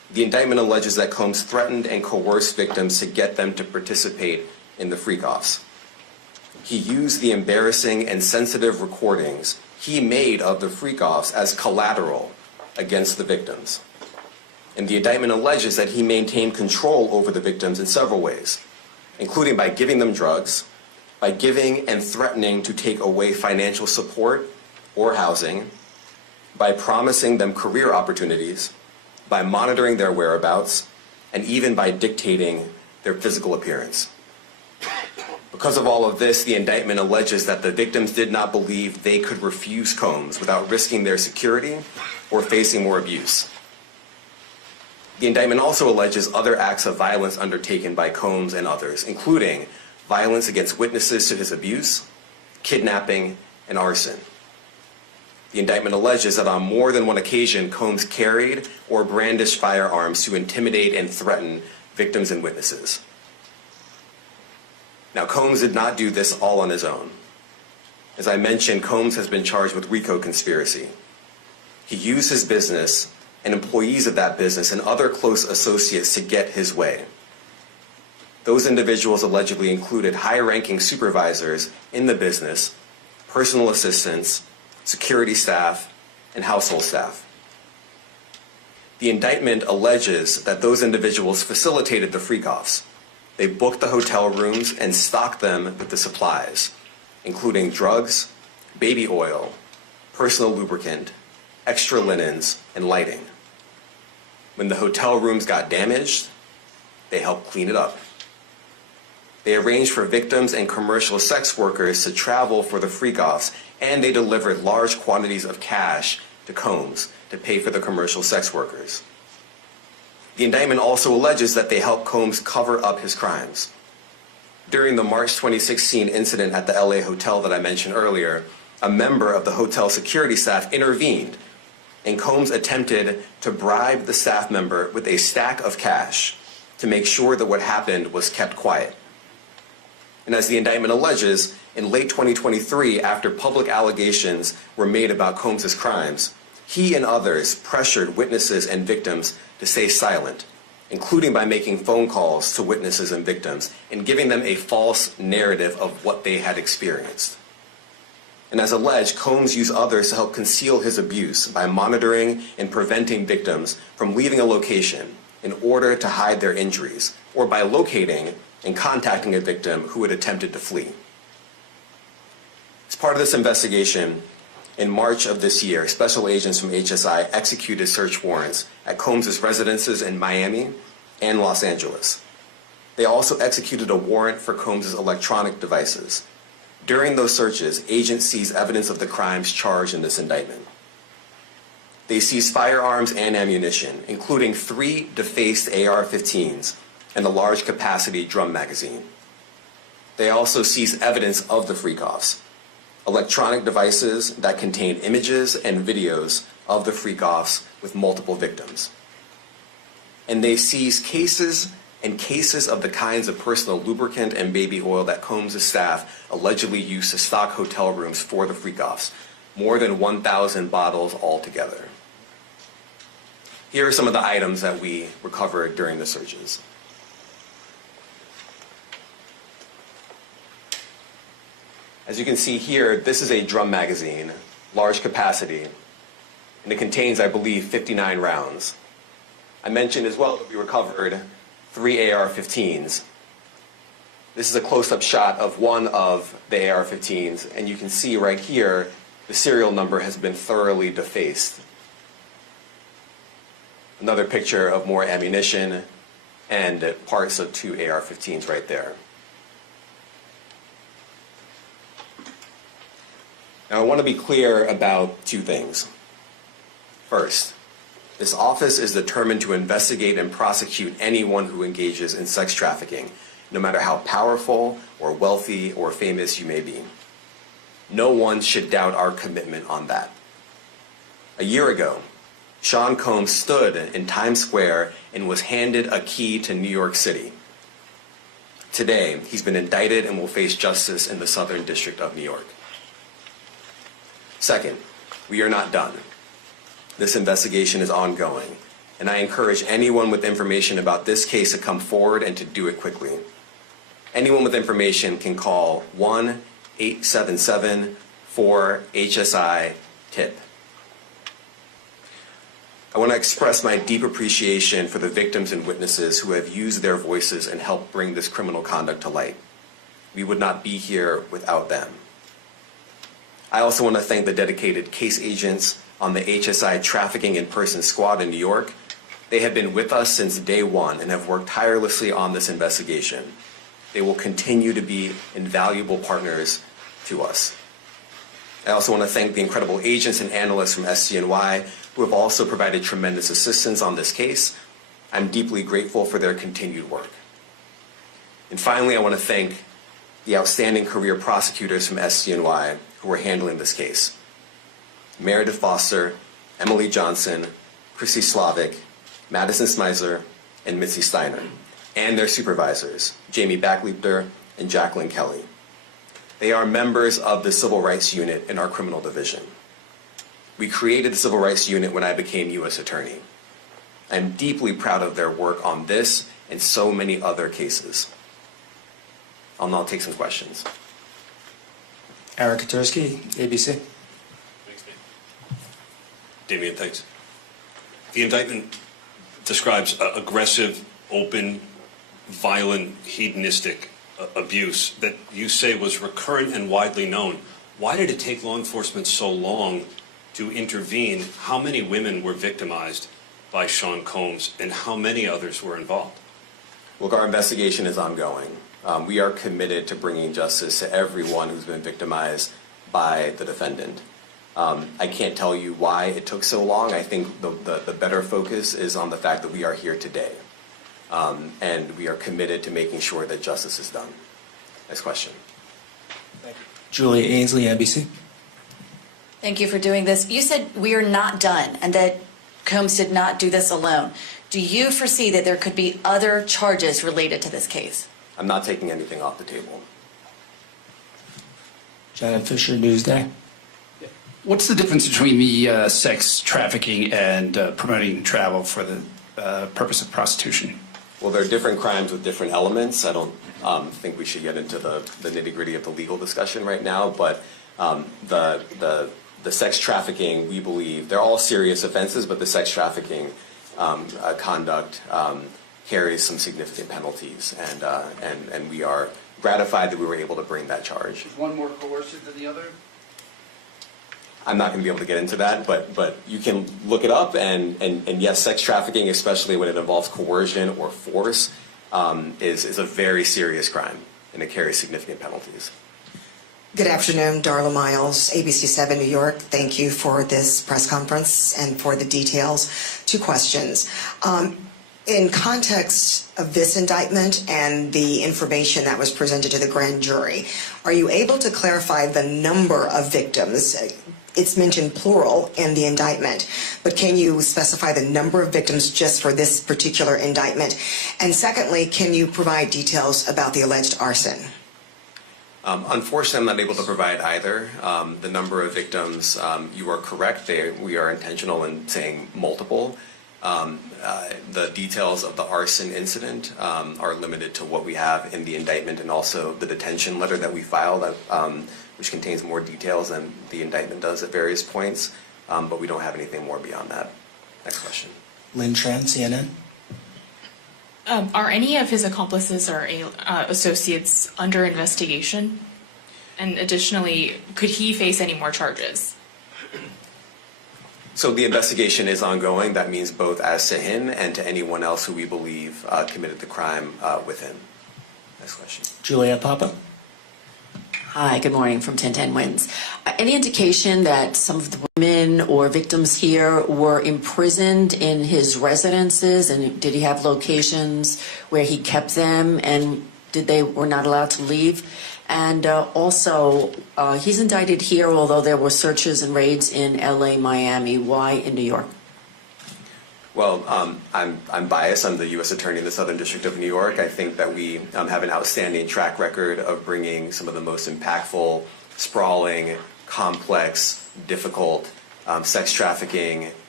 The indictment alleges that Combs threatened and coerced victims to get them to participate in the freak-offs. He used the embarrassing and sensitive recordings he made of the freak-offs as collateral against the victims. And the indictment alleges that he maintained control over the victims in several ways, including by giving them drugs, by giving and threatening to take away financial support or housing, by promising them career opportunities, by monitoring their whereabouts, and even by dictating their physical appearance. Because of all of this, the indictment alleges that the victims did not believe they could refuse Combs without risking their security or facing more abuse. The indictment also alleges other acts of violence undertaken by Combs and others, including violence against witnesses to his abuse, kidnapping, and arson. The indictment alleges that on more than one occasion, Combs carried or brandished firearms to intimidate and threaten victims and witnesses. Now, Combs did not do this all on his own. As I mentioned, Combs has been charged with RICO conspiracy. He used his business and employees of that business and other close associates to get his way. Those individuals allegedly included high-ranking supervisors in the business, personal assistants, security staff, and household staff. The indictment alleges that those individuals facilitated the freak-offs. They booked the hotel rooms and stocked them with the supplies, including drugs, baby oil, personal lubricant, extra linens, and lighting. When the hotel rooms got damaged, they helped clean it up. They arranged for victims and commercial sex workers to travel for the freak-offs, and they delivered large quantities of cash to Combs to pay for the commercial sex workers. The indictment also alleges that they helped Combs cover up his crimes. During the March 2016 incident at the LA hotel that I mentioned earlier, a member of the hotel security staff intervened, and Combs attempted to bribe the staff member with a stack of cash to make sure that what happened was kept quiet. And as the indictment alleges, in late 2023, after public allegations were made about Combs' crimes, he and others pressured witnesses and victims to stay silent, including by making phone calls to witnesses and victims and giving them a false narrative of what they had experienced. And as alleged, Combs used others to help conceal his abuse by monitoring and preventing victims from leaving a location in order to hide their injuries, or by locating and contacting a victim who had attempted to flee. As part of this investigation, in March of this year, special agents from HSI executed search warrants at Combs' residences in Miami and Los Angeles. They also executed a warrant for Combs' electronic devices. During those searches, agents seized evidence of the crimes charged in this indictment. They seized firearms and ammunition, including 3 defaced AR-15s and a large capacity drum magazine. They also seized evidence of the freak-offs, electronic devices that contain images and videos of the freak-offs with multiple victims. And they seized cases and cases of the kinds of personal lubricant and baby oil that Combs' staff allegedly used to stock hotel rooms for the freak-offs, more than 1,000 bottles altogether. Here are some of the items that we recovered during the searches. As you can see here, this is a drum magazine, large capacity, and it contains, I believe, 59 rounds. I mentioned as well that we recovered 3 AR-15s. This is a close-up shot of one of the AR-15s, and you can see right here, the serial number has been thoroughly defaced. Another picture of more ammunition and parts of 2 AR-15s right there. Now, I want to be clear about 2 things. First, this office is determined to investigate and prosecute anyone who engages in sex trafficking, no matter how powerful or wealthy or famous you may be. No one should doubt our commitment on that. A year ago, Sean Combs stood in Times Square and was handed a key to New York City. Today, he's been indicted and will face justice in the Southern District of New York. Second, we are not done. This investigation is ongoing, and I encourage anyone with information about this case to come forward and to do it quickly. Anyone with information can call 1-877-4HSI-TIP. I want to express my deep appreciation for the victims and witnesses who have used their voices and helped bring this criminal conduct to light. We would not be here without them. I also want to thank the dedicated case agents on the HSI Trafficking in Person Squad in New York. They have been with us since day one and have worked tirelessly on this investigation. They will continue to be invaluable partners to us. I also want to thank the incredible agents and analysts from SCNY who have also provided tremendous assistance on this case. I'm deeply grateful for their continued work. And finally, I want to thank the outstanding career prosecutors from SCNY who are handling this case. Meredith Foster, Emily Johnson, Chrissy Slavic, Madison Smizer, and Mitzi Steiner, and their supervisors, Jamie Backleiter and Jacqueline Kelly. They are members of the Civil Rights Unit in our criminal division. We created the Civil Rights Unit when I became U.S. Attorney. I'm deeply proud of their work on this and so many other cases. I'll now take some questions. Eric Katursky, ABC. Thanks, Damian, thanks. The indictment describes aggressive, open, violent, hedonistic abuse that you say was recurrent and widely known. Why did it take law enforcement so long to intervene? How many women were victimized by Sean Combs, and how many others were involved? Look, our investigation is ongoing. We are committed to bringing justice to everyone who's been victimized by the defendant. I can't tell you why it took so long. I think the better focus is on the fact that we are here today. And we are committed to making sure that justice is done. Next question. Julia Ainsley, NBC. Thank you for doing this. You said we are not done and that Combs did not do this alone. Do you foresee that there could be other charges related to this case? I'm not taking anything off the table. Janet Fisher, Newsday. What's the difference between the sex trafficking and promoting travel for the purpose of prostitution? Well, there are different crimes with different elements. I don't think we should get into the nitty-gritty of the legal discussion right now, but the sex trafficking, we believe, they're all serious offenses, but the sex trafficking conduct carries some significant penalties, and we are gratified that we were able to bring that charge. Is one more coercive than the other? I'm not going to be able to get into that, but you can look it up, and yes, sex trafficking, especially when it involves coercion or force, is a very serious crime, and it carries significant penalties. Good afternoon, Darla Miles, ABC 7 New York. Thank you for this press conference and for the details. Two questions. In context of this indictment and the information that was presented to the grand jury, are you able to clarify the number of victims? It's mentioned plural in the indictment, but can you specify the number of victims just for this particular indictment? And secondly, can you provide details about the alleged arson? Unfortunately, I'm not able to provide either. The number of victims, you are correct. We are intentional in saying multiple. The details of the arson incident are limited to what we have in the indictment and also the detention letter that we filed, which contains more details than the indictment does at various points, but we don't have anything more beyond that. Next question. Lynn Tran, CNN. Are any of his accomplices or associates under investigation? And additionally, could he face any more charges? So the investigation is ongoing. That means both as to him and to anyone else who we believe committed the crime with him. Next question. Juliette Papa. Hi, good morning from 1010 Wins. Any indication that some of the women or victims here were imprisoned in his residences, and did he have locations where he kept them, and were not allowed to leave? And also, he's indicted here, although there were searches and raids in LA, Miami. Why in New York? Well, I'm biased. I'm the U.S. Attorney in the Southern District of New York. I think that we have an outstanding track record of bringing some of the most impactful, sprawling, complex, difficult sex trafficking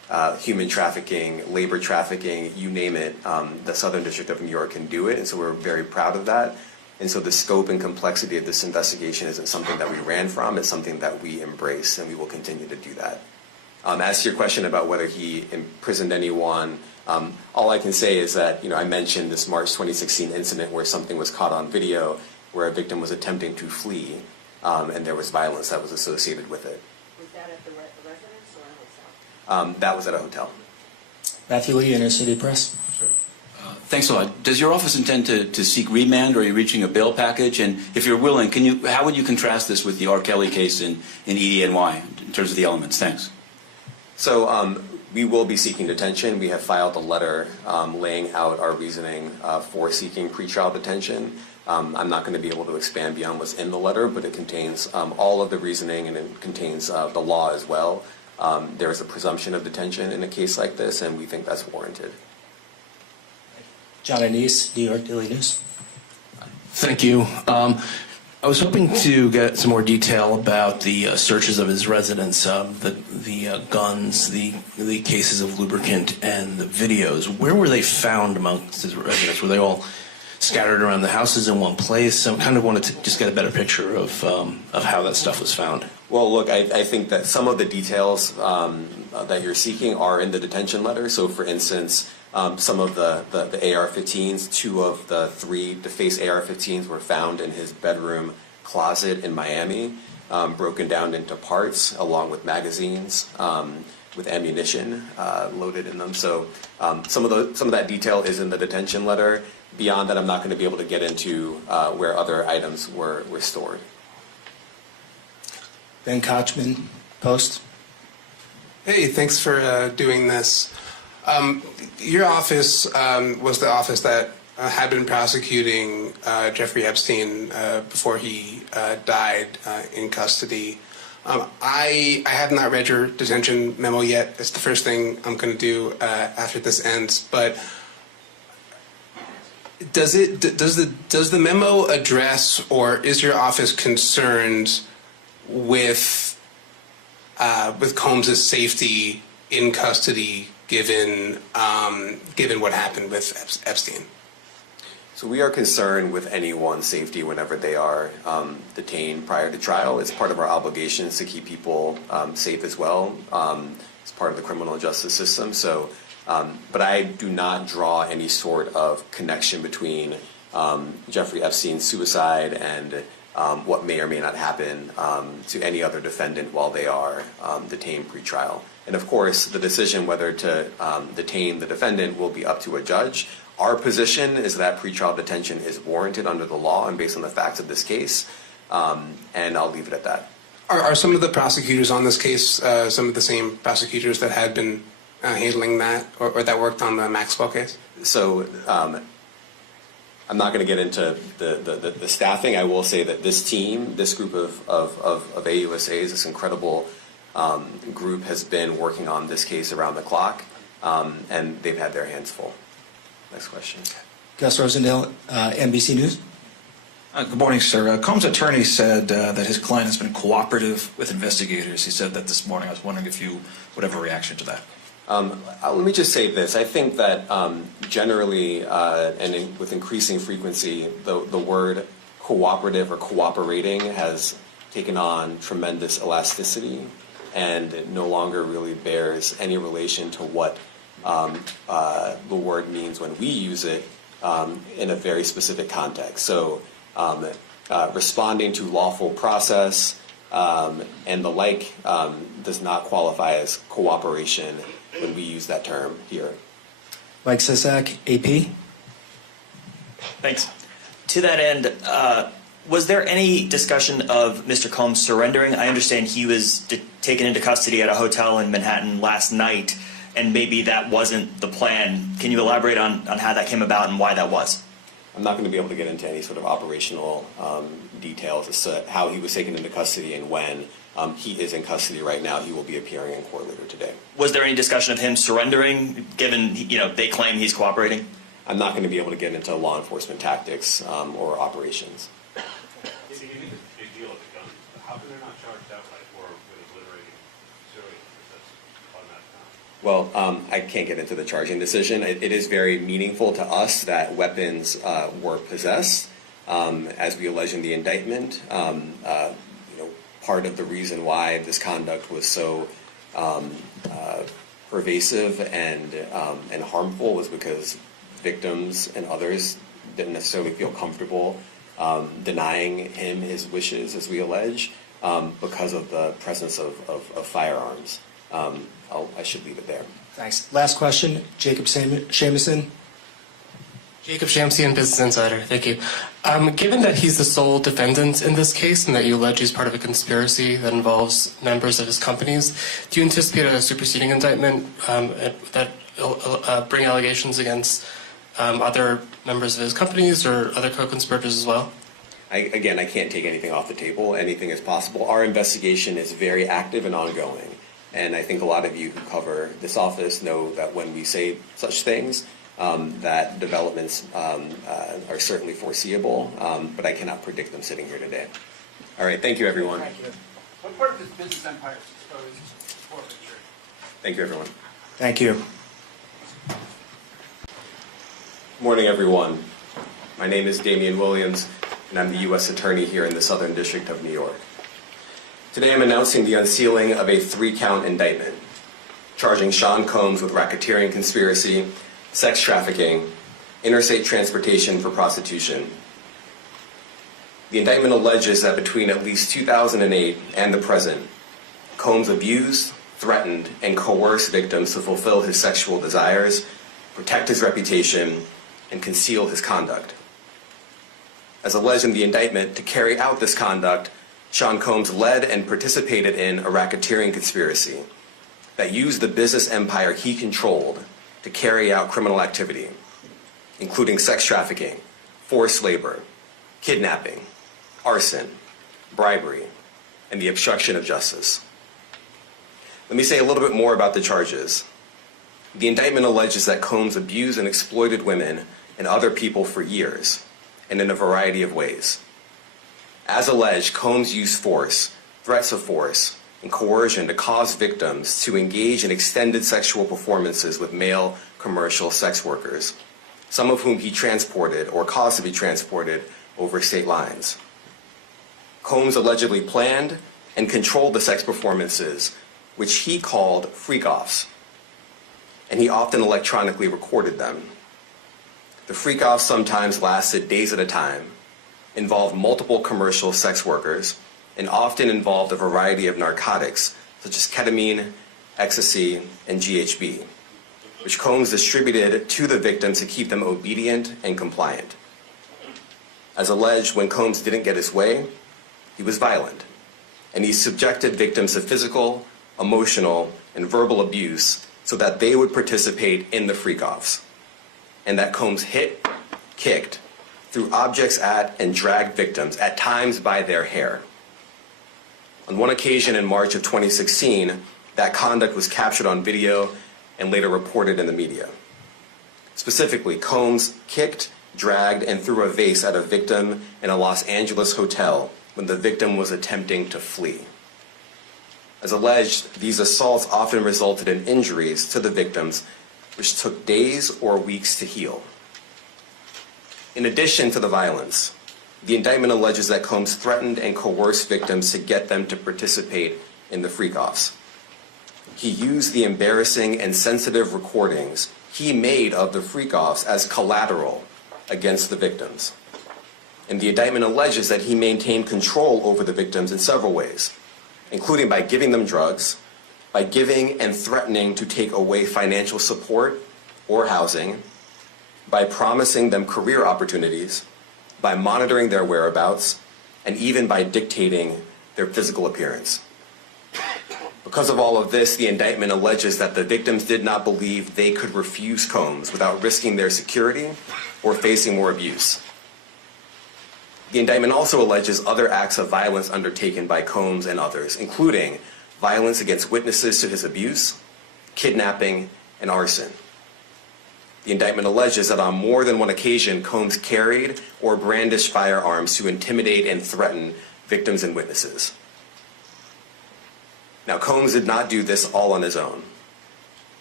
human trafficking, labor trafficking, you name it, the Southern District of New York can do it, and so we're very proud of that. And so the scope and complexity of this investigation isn't something that we ran from, it's something that we embrace, and we will continue to do that. As to your question about whether he imprisoned anyone, all I can say is that, I mentioned this March 2016 incident where something was caught on video, where a victim was attempting to flee, and there was violence that was associated with it. Was that at the residence or a hotel? That was at a hotel. Matthew Lee, Inner City Press. Thanks a lot. Does your office intend to seek remand, or are you reaching a bail package? And if you're willing, how would you contrast this with the R. Kelly case in EDNY in terms of the elements? Thanks. So we will be seeking detention. We have filed a letter laying out our reasoning for seeking pretrial detention. I'm not going to be able to expand beyond what's in the letter, but it contains all of the reasoning, and it contains the law as well. There is a presumption of detention in a case like this, and we think that's warranted. John Anise, New York Daily News. Thank you. I was hoping to get some more detail about the searches of his residence, the guns, the cases of lubricant, and the videos. Where were they found amongst his residence? Were they all scattered around the houses in one place? I kind of wanted to just get a better picture of how that stuff was found. Well, look, I think that some of the details that you're seeking are in the detention letter. So, for instance, some of the AR-15s, 2 of the 3 defaced AR-15s were found in his bedroom closet in Miami, broken down into parts, along with magazines, with ammunition loaded in them. So some of that detail is in the detention letter. Beyond that, I'm not going to be able to get into where other items were stored. Ben Kochman, Post. Hey, thanks for doing this. Your office was the office that had been prosecuting Jeffrey Epstein before he died in custody. I have not read your detention memo yet. It's the first thing I'm going to do after this ends. But does the memo address, or is your office concerned with Combs' safety in custody, given what happened with Epstein? So we are concerned with anyone's safety whenever they are detained prior to trial. It's part of our obligations to keep people safe as well. It's part of the criminal justice system. So, but I do not draw any sort of connection between Jeffrey Epstein's suicide and what may or may not happen to any other defendant while they are detained pre-trial. And of course, the decision whether to detain the defendant will be up to a judge. Our position is that pretrial detention is warranted under the law and based on the facts of this case, and I'll leave it at that. Are some of the prosecutors on this case some of the same prosecutors that had been handling that, or that worked on the Maxwell case? So I'm not going to get into the staffing. I will say that this team, this group of AUSAs, this incredible group has been working on this case around the clock, and they've had their hands full. Next question. Gus Rosendale, NBC News. Good morning, sir. Combs' attorney said that his client has been cooperative with investigators. He said that this morning. I was wondering if you would have a reaction to that. Let me just say this. I think that generally and with increasing frequency, the word cooperative or cooperating has taken on tremendous elasticity and it no longer really bears any relation to what the word means when we use it in a very specific context. So responding to lawful process and the like does not qualify as cooperation when we use that term here. Mike Sisak, AP. Thanks. To that end, was there any discussion of Mr. Combs surrendering? I understand he was taken into custody at a hotel in Manhattan last night, and maybe that wasn't the plan. Can you elaborate on how that came about and why that was? I'm not going to be able to get into any sort of operational details as to how he was taken into custody and when. He is in custody right now. He will be appearing in court later today. Was there any discussion of him surrendering, given they claim he's cooperating? I'm not going to be able to get into law enforcement tactics or operations. It's a big deal with the guns. How come they're not charged outright or with obliterating civilians? That's automatic. Well, I can't get into the charging decision. It is very meaningful to us that weapons were possessed, as we allege in the indictment. Part of the reason why this conduct was so pervasive and harmful was because victims and others didn't necessarily feel comfortable denying him his wishes, as we allege, because of the presence of firearms. I should leave it there. Thanks. Last question, Jacob Shamison. Jacob Shamsian, Business Insider. Thank you. Given that he's the sole defendant in this case and that you allege he's part of a conspiracy that involves members of his companies, do you anticipate a superseding indictment that bring allegations against other members of his companies or other co-conspirators as well? I can't take anything off the table. Anything is possible. Our investigation is very active and ongoing. And I think a lot of you who cover this office know that when we say such things, that developments are certainly foreseeable, but I cannot predict them sitting here today. All right, thank you, everyone. Thank you. What part of his business empire is exposed to forfeiture? Thank you, everyone. Thank you. Good morning, everyone. My name is Damian Williams, and I'm the U.S. Attorney here in the Southern District of New York. Today I'm announcing the unsealing of a 3-count indictment, charging Sean Combs with racketeering conspiracy, sex trafficking, interstate transportation for prostitution. The indictment alleges that between at least 2008 and the present, Combs abused, threatened, and coerced victims to fulfill his sexual desires, protect his reputation, and conceal his conduct. As alleged in the indictment, to carry out this conduct, Sean Combs led and participated in a racketeering conspiracy that used the business empire he controlled to carry out criminal activity, including sex trafficking, forced labor, kidnapping, arson, bribery, and the obstruction of justice. Let me say a little bit more about the charges. The indictment alleges that Combs abused and exploited women and other people for years, and in a variety of ways. As alleged, Combs used force, threats of force, and coercion to cause victims to engage in extended sexual performances with male commercial sex workers, some of whom he transported or caused to be transported over state lines. Combs allegedly planned and controlled the sex performances, which he called freak-offs, and he often electronically recorded them. The freak-offs sometimes lasted days at a time, involved multiple commercial sex workers, and often involved a variety of narcotics such as ketamine, ecstasy, and GHB, which Combs distributed to the victims to keep them obedient and compliant. As alleged, when Combs didn't get his way, he was violent, and he subjected victims to physical, emotional, and verbal abuse so that they would participate in the freak-offs, and that Combs hit, kicked, threw objects at, and dragged victims, at times by their hair. On one occasion in March of 2016, that conduct was captured on video and later reported in the media. Specifically, Combs kicked, dragged, and threw a vase at a victim in a Los Angeles hotel when the victim was attempting to flee. As alleged, these assaults often resulted in injuries to the victims, which took days or weeks to heal. In addition to the violence, the indictment alleges that Combs threatened and coerced victims to get them to participate in the freak-offs. He used the embarrassing and sensitive recordings he made of the freak-offs as collateral against the victims. And the indictment alleges that he maintained control over the victims in several ways, including by giving them drugs, by giving and threatening to take away financial support or housing, by promising them career opportunities, by monitoring their whereabouts, and even by dictating their physical appearance. Because of all of this, the indictment alleges that the victims did not believe they could refuse Combs without risking their security or facing more abuse. The indictment also alleges other acts of violence undertaken by Combs and others, including violence against witnesses to his abuse, kidnapping, and arson. The indictment alleges that on more than one occasion, Combs carried or brandished firearms to intimidate and threaten victims and witnesses. Now, Combs did not do this all on his own.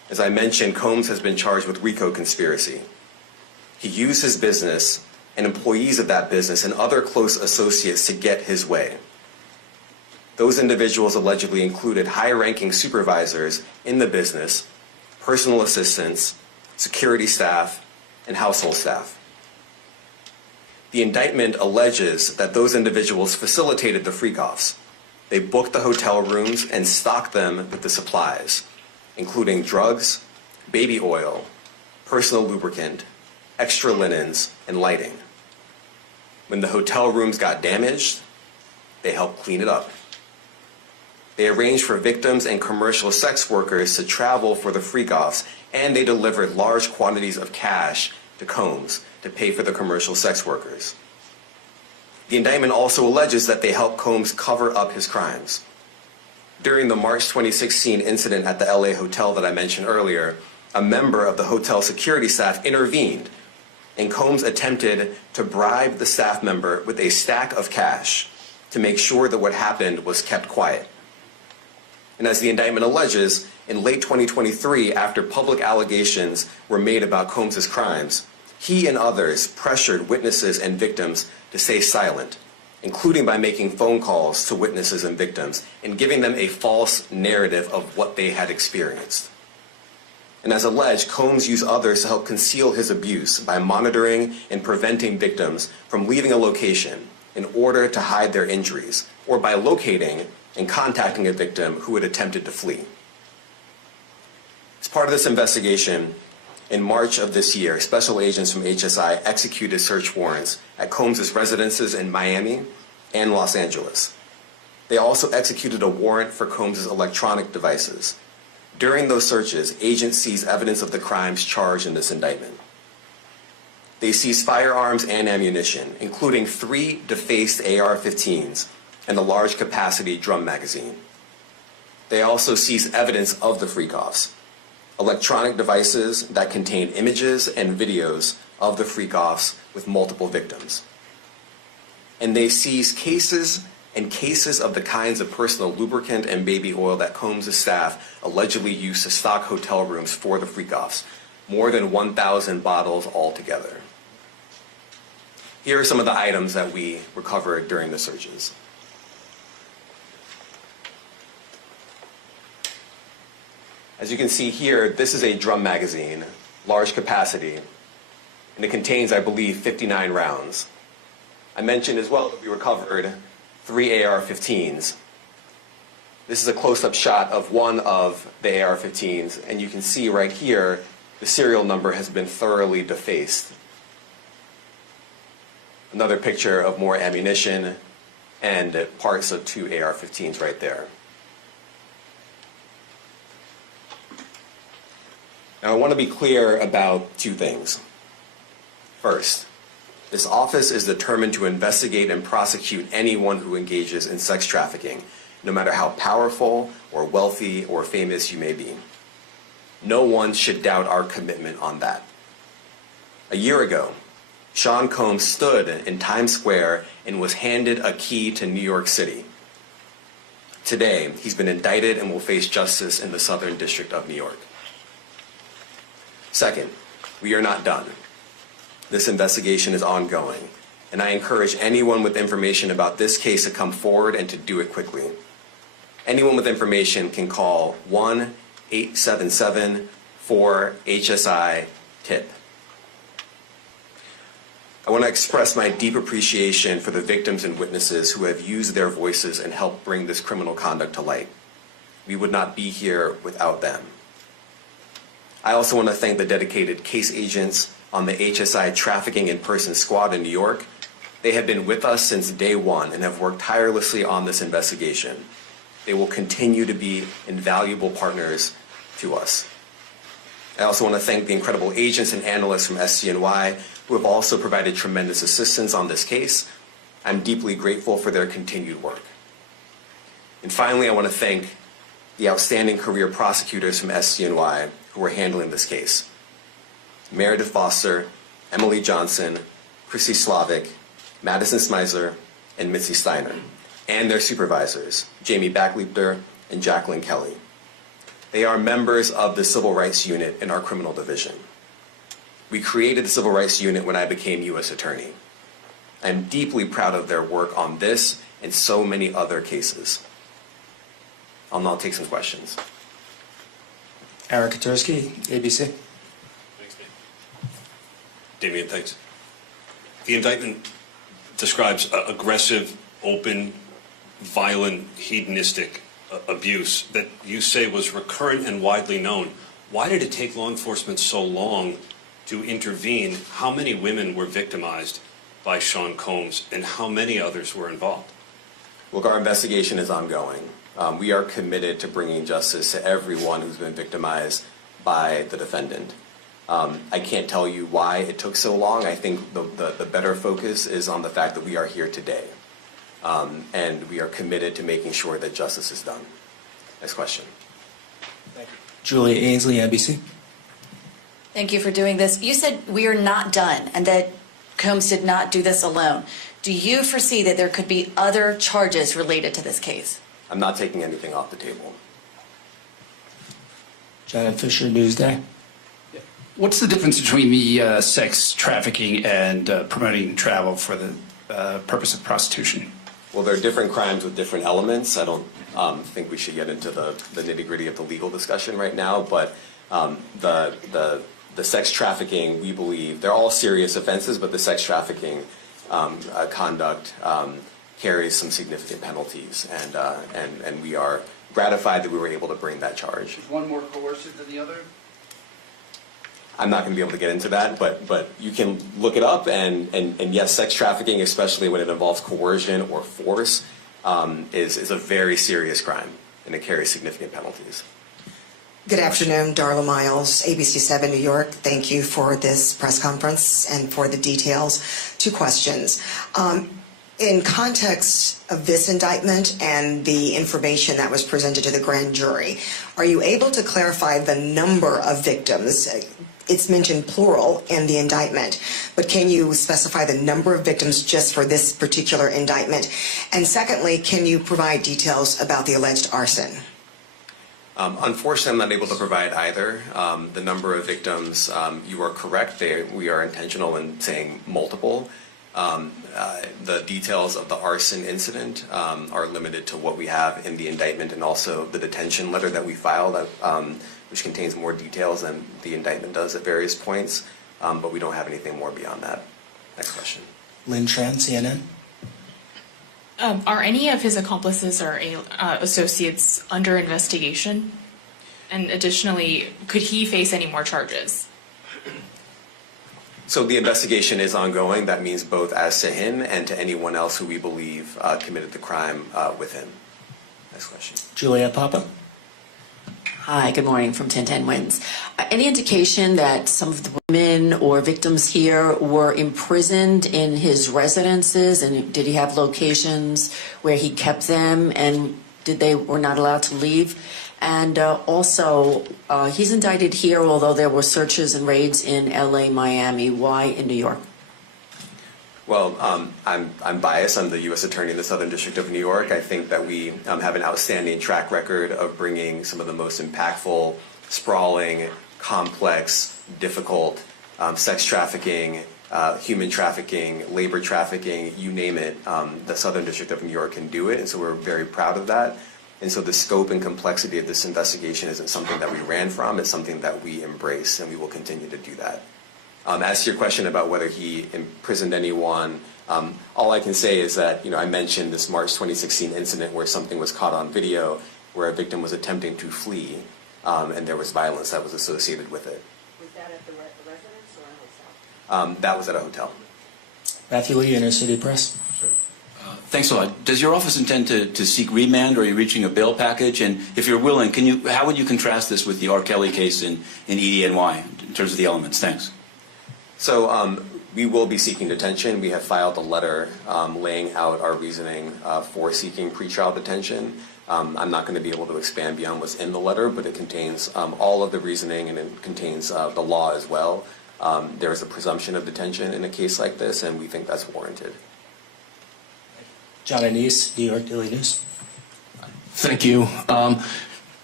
As I mentioned, Combs has been charged with RICO conspiracy. He used his business and employees of that business and other close associates to get his way. Those individuals allegedly included high-ranking supervisors in the business, personal assistants, security staff, and household staff. The indictment alleges that those individuals facilitated the freak-offs. They booked the hotel rooms and stocked them with the supplies, including drugs, baby oil, personal lubricant, extra linens, and lighting. When the hotel rooms got damaged, they helped clean it up. They arranged for victims and commercial sex workers to travel for the freak-offs, and they delivered large quantities of cash to Combs to pay for the commercial sex workers. The indictment also alleges that they helped Combs cover up his crimes. During the March 2016 incident at the LA hotel that I mentioned earlier, a member of the hotel security staff intervened, and Combs attempted to bribe the staff member with a stack of cash to make sure that what happened was kept quiet. And as the indictment alleges, in late 2023, after public allegations were made about Combs' crimes, he and others pressured witnesses and victims to stay silent, including by making phone calls to witnesses and victims and giving them a false narrative of what they had experienced. And as alleged, Combs used others to help conceal his abuse by monitoring and preventing victims from leaving a location in order to hide their injuries, or by locating and contacting a victim who had attempted to flee. As part of this investigation, in March of this year, special agents from HSI executed search warrants at Combs' residences in Miami and Los Angeles. They also executed a warrant for Combs' electronic devices. During those searches, agents seized evidence of the crimes charged in this indictment. They seized firearms and ammunition, including 3 defaced AR-15s and a large capacity drum magazine. They also seized evidence of the freak-offs, electronic devices that contain images and videos of the freak-offs with multiple victims. And they seized cases and cases of the kinds of personal lubricant and baby oil that Combs' staff allegedly used to stock hotel rooms for the freak-offs, more than 1,000 bottles altogether. Here are some of the items that we recovered during the searches. As you can see here, this is a drum magazine, large capacity, and it contains, I believe, 59 rounds. I mentioned as well that we recovered 3 AR-15s. This is a close-up shot of one of the AR-15s, and you can see right here, the serial number has been thoroughly defaced. Another picture of more ammunition and parts of 2 AR-15s right there. Now, I want to be clear about 2 things. First, this office is determined to investigate and prosecute anyone who engages in sex trafficking, no matter how powerful or wealthy or famous you may be. No one should doubt our commitment on that. A year ago, Sean Combs stood in Times Square and was handed a key to New York City. Today, he's been indicted and will face justice in the Southern District of New York. Second, we are not done. This investigation is ongoing, and I encourage anyone with information about this case to come forward and to do it quickly. Anyone with information can call 1-877-4HSI-TIP. I want to express my deep appreciation for the victims and witnesses who have used their voices and helped bring this criminal conduct to light. We would not be here without them. I also want to thank the dedicated case agents on the HSI Trafficking in Person Squad in New York. They have been with us since day one and have worked tirelessly on this investigation. They will continue to be invaluable partners to us. I also want to thank the incredible agents and analysts from SCNY who have also provided tremendous assistance on this case. I'm deeply grateful for their continued work. And finally, I want to thank the outstanding career prosecutors from SCNY who are handling this case. Meredith Foster, Emily Johnson, Chrissy Slavic, Madison Smeisler, and Mitzi Steiner, and their supervisors, Jamie Backleiter and Jacqueline Kelly. They are members of the Civil Rights Unit in our criminal division. We created the Civil Rights Unit when I became U.S. Attorney. I'm deeply proud of their work on this and so many other cases. I'll now take some questions. Eric Katursky, ABC. Thanks, Damian, thanks. The indictment describes aggressive, open, violent, hedonistic abuse that you say was recurrent and widely known. Why did it take law enforcement so long to intervene? How many women were victimized by Sean Combs, and how many others were involved? Look, our investigation is ongoing. We are committed to bringing justice to everyone who's been victimized by the defendant. I can't tell you why it took so long. I think the better focus is on the fact that we are here today. And we are committed to making sure that justice is done. Next question. Julia Ainsley, NBC. Thank you for doing this. You said we are not done and that Combs did not do this alone. Do you foresee that there could be other charges related to this case? I'm not taking anything off the table. Janet Fisher, Newsday. What's the difference between the sex trafficking and promoting travel for the purpose of prostitution? Well, there are different crimes with different elements. I don't think we should get into the nitty-gritty of the legal discussion right now, but the sex trafficking, we believe, they're all serious offenses, but the sex trafficking conduct carries some significant penalties, and we are gratified that we were able to bring that charge. Is one more coercive than the other? I'm not going to be able to get into that, but you can look it up, and yes, sex trafficking, especially when it involves coercion or force, is a very serious crime, and it carries significant penalties. Good afternoon, Darla Miles, ABC 7 New York. Thank you for this press conference and for the details. Two questions. In context of this indictment and the information that was presented to the grand jury, are you able to clarify the number of victims? It's mentioned plural in the indictment, but can you specify the number of victims just for this particular indictment? And secondly, can you provide details about the alleged arson? Unfortunately, I'm not able to provide either. The number of victims, you are correct. We are intentional in saying multiple. The details of the arson incident are limited to what we have in the indictment and also the detention letter that we filed, which contains more details than the indictment does at various points, but we don't have anything more beyond that. Next question. Lynn Tran, CNN. Are any of his accomplices or associates under investigation? And additionally, could he face any more charges? So the investigation is ongoing. That means both as to him and to anyone else who we believe committed the crime with him. Next question. Juliet Papa. Hi, good morning from 1010 Wins. Any indication that some of the women or victims here were imprisoned in his residences, and did he have locations where he kept them, and were not allowed to leave? And also, he's indicted here, although there were searches and raids in LA, Miami. Why in New York? Well, I'm biased. I'm the U.S. Attorney in the Southern District of New York. I think that we have an outstanding track record of bringing some of the most impactful, sprawling, complex, difficult sex trafficking, human trafficking, labor trafficking, you name it. The Southern District of New York can do it, and so we're very proud of that. And so the scope and complexity of this investigation isn't something that we ran from. It's something that we embrace, and we will continue to do that. As to your question about whether he imprisoned anyone, all I can say is that, I mentioned this March 2016 incident where something was caught on video where a victim was attempting to flee, and there was violence that was associated with it. Was that at the residence or a hotel? That was at a hotel. Matthew Lee, Inner City Press. Thanks a lot. Does your office intend to seek remand, or are you reaching a bail package? And if you're willing, how would you contrast this with the R. Kelly case in EDNY in terms of the elements? Thanks. So we will be seeking detention. We have filed a letter laying out our reasoning for seeking pretrial detention. I'm not going to be able to expand beyond what's in the letter, but it contains all of the reasoning, and it contains the law as well. There is a presumption of detention in a case like this, and we think that's warranted. John Anise, New York Daily News. Thank you. I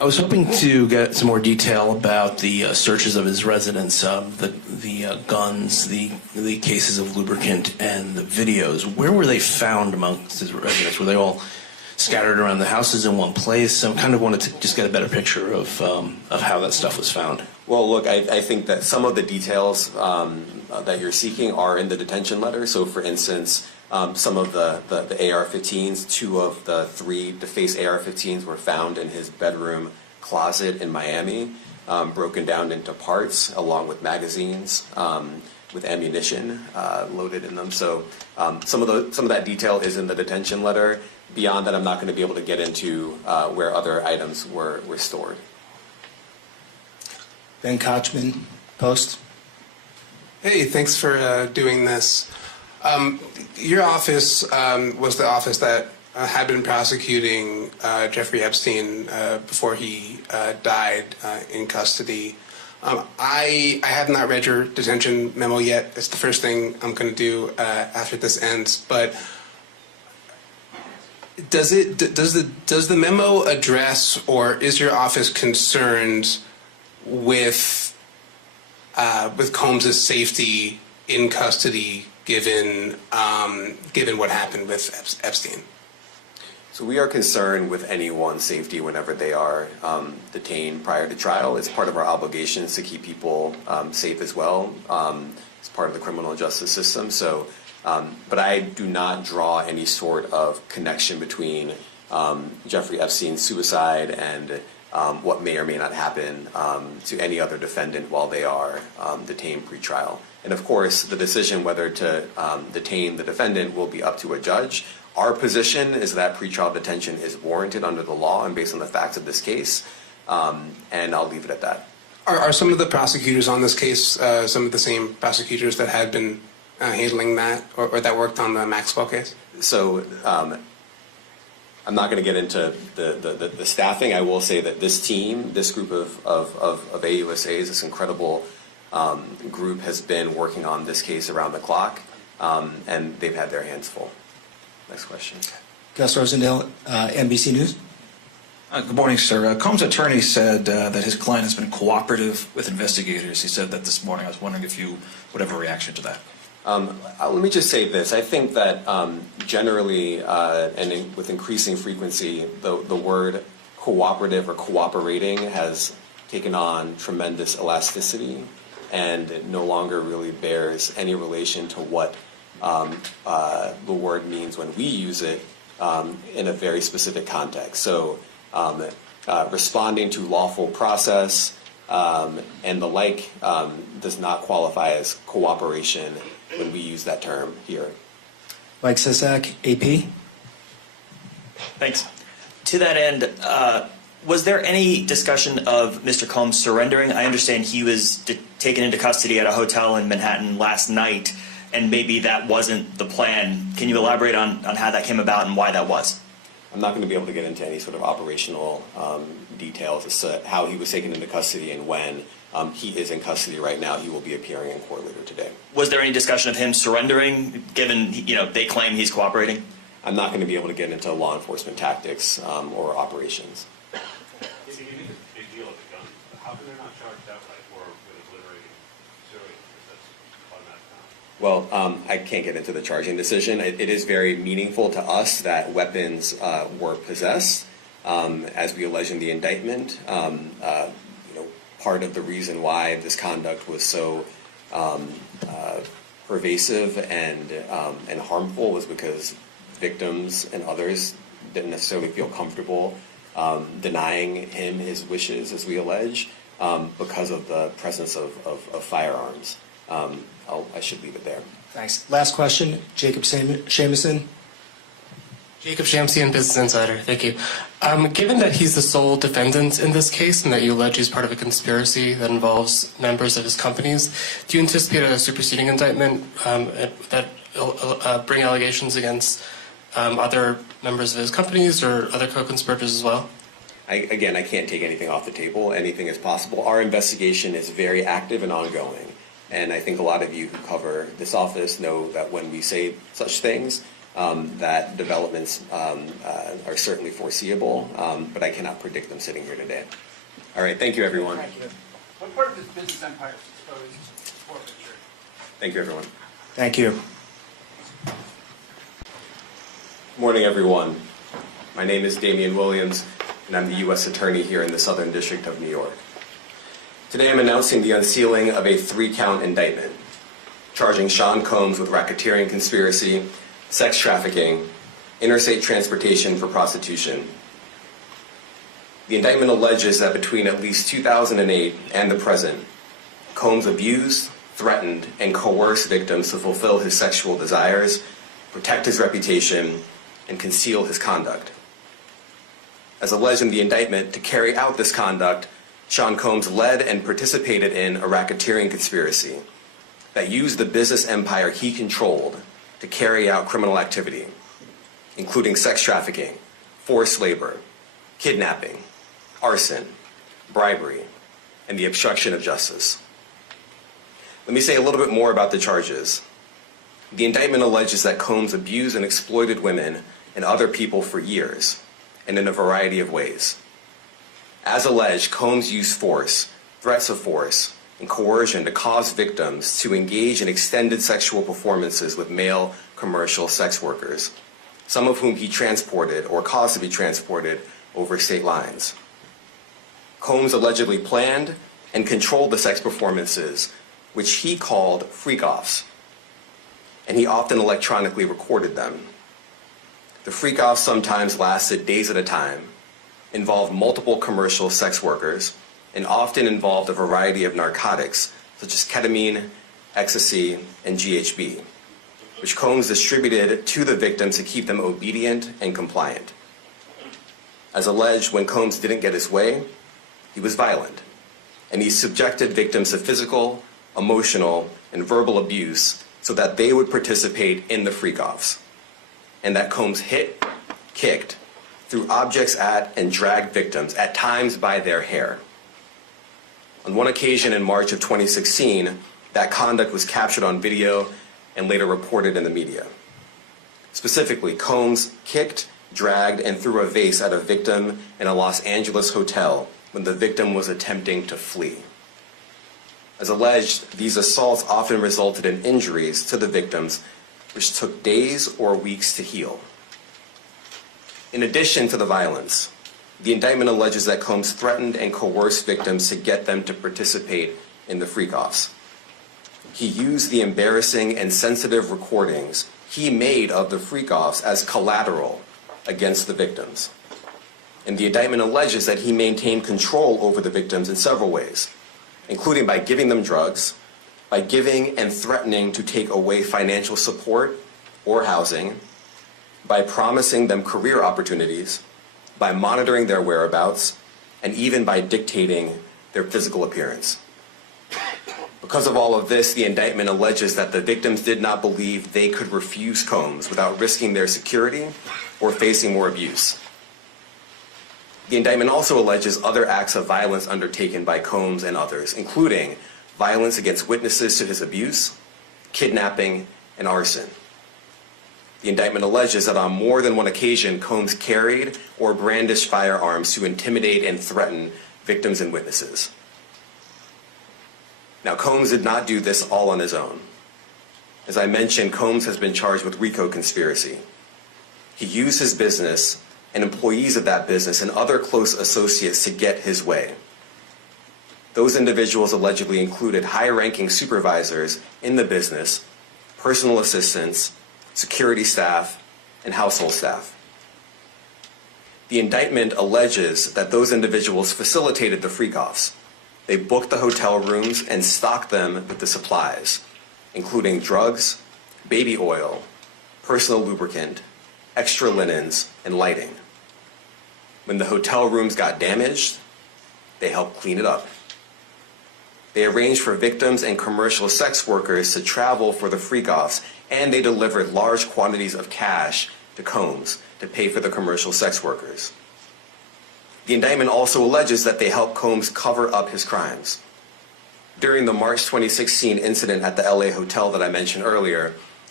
I was hoping to get some more detail about the searches of his residence, the guns, the cases of lubricant, and the videos. Where were they found amongst his residence? Were they all scattered around the houses in one place? I kind of wanted to just get a better picture of how that stuff was found. Well, look, I think that some of the details that you're seeking are in the detention letter. So, for instance, some of the AR-15s, 2 of the 3 defaced AR-15s were found in his bedroom closet in Miami, broken down into parts, along with magazines, with ammunition loaded in them. So, some of that detail is in the detention letter. Beyond that, I'm not going to be able to get into where other items were stored. Ben Kochman, Post. Hey, thanks for doing this. Your office was the office that had been prosecuting Jeffrey Epstein before he died in custody. I have not read your detention memo yet. It's the first thing I'm going to do after this ends. But does the memo address, or is your office concerned with Combs' safety in custody, given what happened with Epstein? So we are concerned with anyone's safety whenever they are detained prior to trial. It's part of our obligations to keep people safe as well. It's part of the criminal justice system. So, but I do not draw any sort of connection between Jeffrey Epstein's suicide and what may or may not happen to any other defendant while they are detained pre-trial. And of course, the decision whether to detain the defendant will be up to a judge. Our position is that pretrial detention is warranted under the law and based on the facts of this case, and I'll leave it at that. Are some of the prosecutors on this case some of the same prosecutors that had been handling that, or that worked on the Maxwell case? So I'm not going to get into the staffing. I will say that this team, this group of AUSAs, this incredible group has been working on this case around the clock, and they've had their hands full. Next question. Gus Rosendale, NBC News. Good morning, sir. Combs' attorney said that his client has been cooperative with investigators. He said that this morning. I was wondering if you would have a reaction to that. Let me just say this. I think that generally and with increasing frequency, the word cooperative or cooperating has taken on tremendous elasticity and no longer really bears any relation to what the word means when we use it in a very specific context. So responding to lawful process and the like does not qualify as cooperation when we use that term here. Mike Sisak, AP. Thanks. To that end, was there any discussion of Mr. Combs surrendering? I understand he was taken into custody at a hotel in Manhattan last night, and maybe that wasn't the plan. Can you elaborate on how that came about and why that was? I'm not going to be able to get into any sort of operational details as to how he was taken into custody and when. He is in custody right now. He will be appearing in court later today. Was there any discussion of him surrendering, given they claim he's cooperating? I'm not going to be able to get into law enforcement tactics or operations. If you make a big deal of the gun, how come they're not charged outright or with obliterating civilians? Because that's automatic now. Well, I can't get into the charging decision. It is very meaningful to us that weapons were possessed, as we allege in the indictment. Part of the reason why this conduct was so pervasive and harmful was because victims and others didn't necessarily feel comfortable denying him his wishes, as we allege, because of the presence of firearms. I should leave it there. Thanks. Last question, Jacob Shamison. Jacob Shamsian, Business Insider. Thank you. Given that he's the sole defendant in this case and that you allege he's part of a conspiracy that involves members of his companies, do you anticipate a superseding indictment that bring allegations against other members of his companies or other co-conspirators as well? I can't take anything off the table. Anything is possible. Our investigation is very active and ongoing. And I think a lot of you who cover this office know that when we say such things, that developments are certainly foreseeable, but I cannot predict them sitting here today. All right, thank you, everyone. Thank you. What part of his business empire is exposed to forfeiture? Thank you, everyone. Thank you. Morning, everyone. My name is Damian Williams, and I'm the U.S. Attorney here in the Southern District of New York. Today I'm announcing the unsealing of a 3-count indictment, charging Sean Combs with racketeering conspiracy, sex trafficking, interstate transportation for prostitution. The indictment alleges that between at least 2008 and the present, Combs abused, threatened, and coerced victims to fulfill his sexual desires, protect his reputation, and conceal his conduct. As alleged in the indictment, to carry out this conduct, Sean Combs led and participated in a racketeering conspiracy that used the business empire he controlled to carry out criminal activity, including sex trafficking, forced labor, kidnapping, arson, bribery, and the obstruction of justice. Let me say a little bit more about the charges. The indictment alleges that Combs abused and exploited women and other people for years, and in a variety of ways. As alleged, Combs used force, threats of force, and coercion to cause victims to engage in extended sexual performances with male commercial sex workers, some of whom he transported or caused to be transported over state lines. Combs allegedly planned and controlled the sex performances, which he called freak-offs, and he often electronically recorded them. The freak-offs sometimes lasted days at a time, involved multiple commercial sex workers, and often involved a variety of narcotics such as ketamine, ecstasy, and GHB, which Combs distributed to the victims to keep them obedient and compliant. As alleged, when Combs didn't get his way, he was violent, and he subjected victims to physical, emotional, and verbal abuse so that they would participate in the freak-offs, and that Combs hit, kicked, threw objects at, and dragged victims, at times by their hair. On one occasion in March of 2016, that conduct was captured on video and later reported in the media. Specifically, Combs kicked, dragged, and threw a vase at a victim in a Los Angeles hotel when the victim was attempting to flee. As alleged, these assaults often resulted in injuries to the victims, which took days or weeks to heal. In addition to the violence, the indictment alleges that Combs threatened and coerced victims to get them to participate in the freak-offs. He used the embarrassing and sensitive recordings he made of the freak-offs as collateral against the victims. And the indictment alleges that he maintained control over the victims in several ways, including by giving them drugs, by giving and threatening to take away financial support or housing, by promising them career opportunities, by monitoring their whereabouts, and even by dictating their physical appearance. Because of all of this, the indictment alleges that the victims did not believe they could refuse Combs without risking their security or facing more abuse. The indictment also alleges other acts of violence undertaken by Combs and others, including violence against witnesses to his abuse, kidnapping, and arson. The indictment alleges that on more than one occasion, Combs carried or brandished firearms to intimidate and threaten victims and witnesses. Now, Combs did not do this all on his own. As I mentioned, Combs has been charged with RICO conspiracy. He used his business and employees of that business and other close associates to get his way. Those individuals allegedly included high-ranking supervisors in the business, personal assistants, security staff, and household staff. The indictment alleges that those individuals facilitated the freak-offs. They booked the hotel rooms and stocked them with the supplies, including drugs, baby oil, personal lubricant, extra linens, and lighting. When the hotel rooms got damaged, they helped clean it up. They arranged for victims and commercial sex workers to travel for the freak-offs, and they delivered large quantities of cash to Combs to pay for the commercial sex workers. The indictment also alleges that they helped Combs cover up his crimes. During the March 2016 incident at the LA hotel that I mentioned earlier,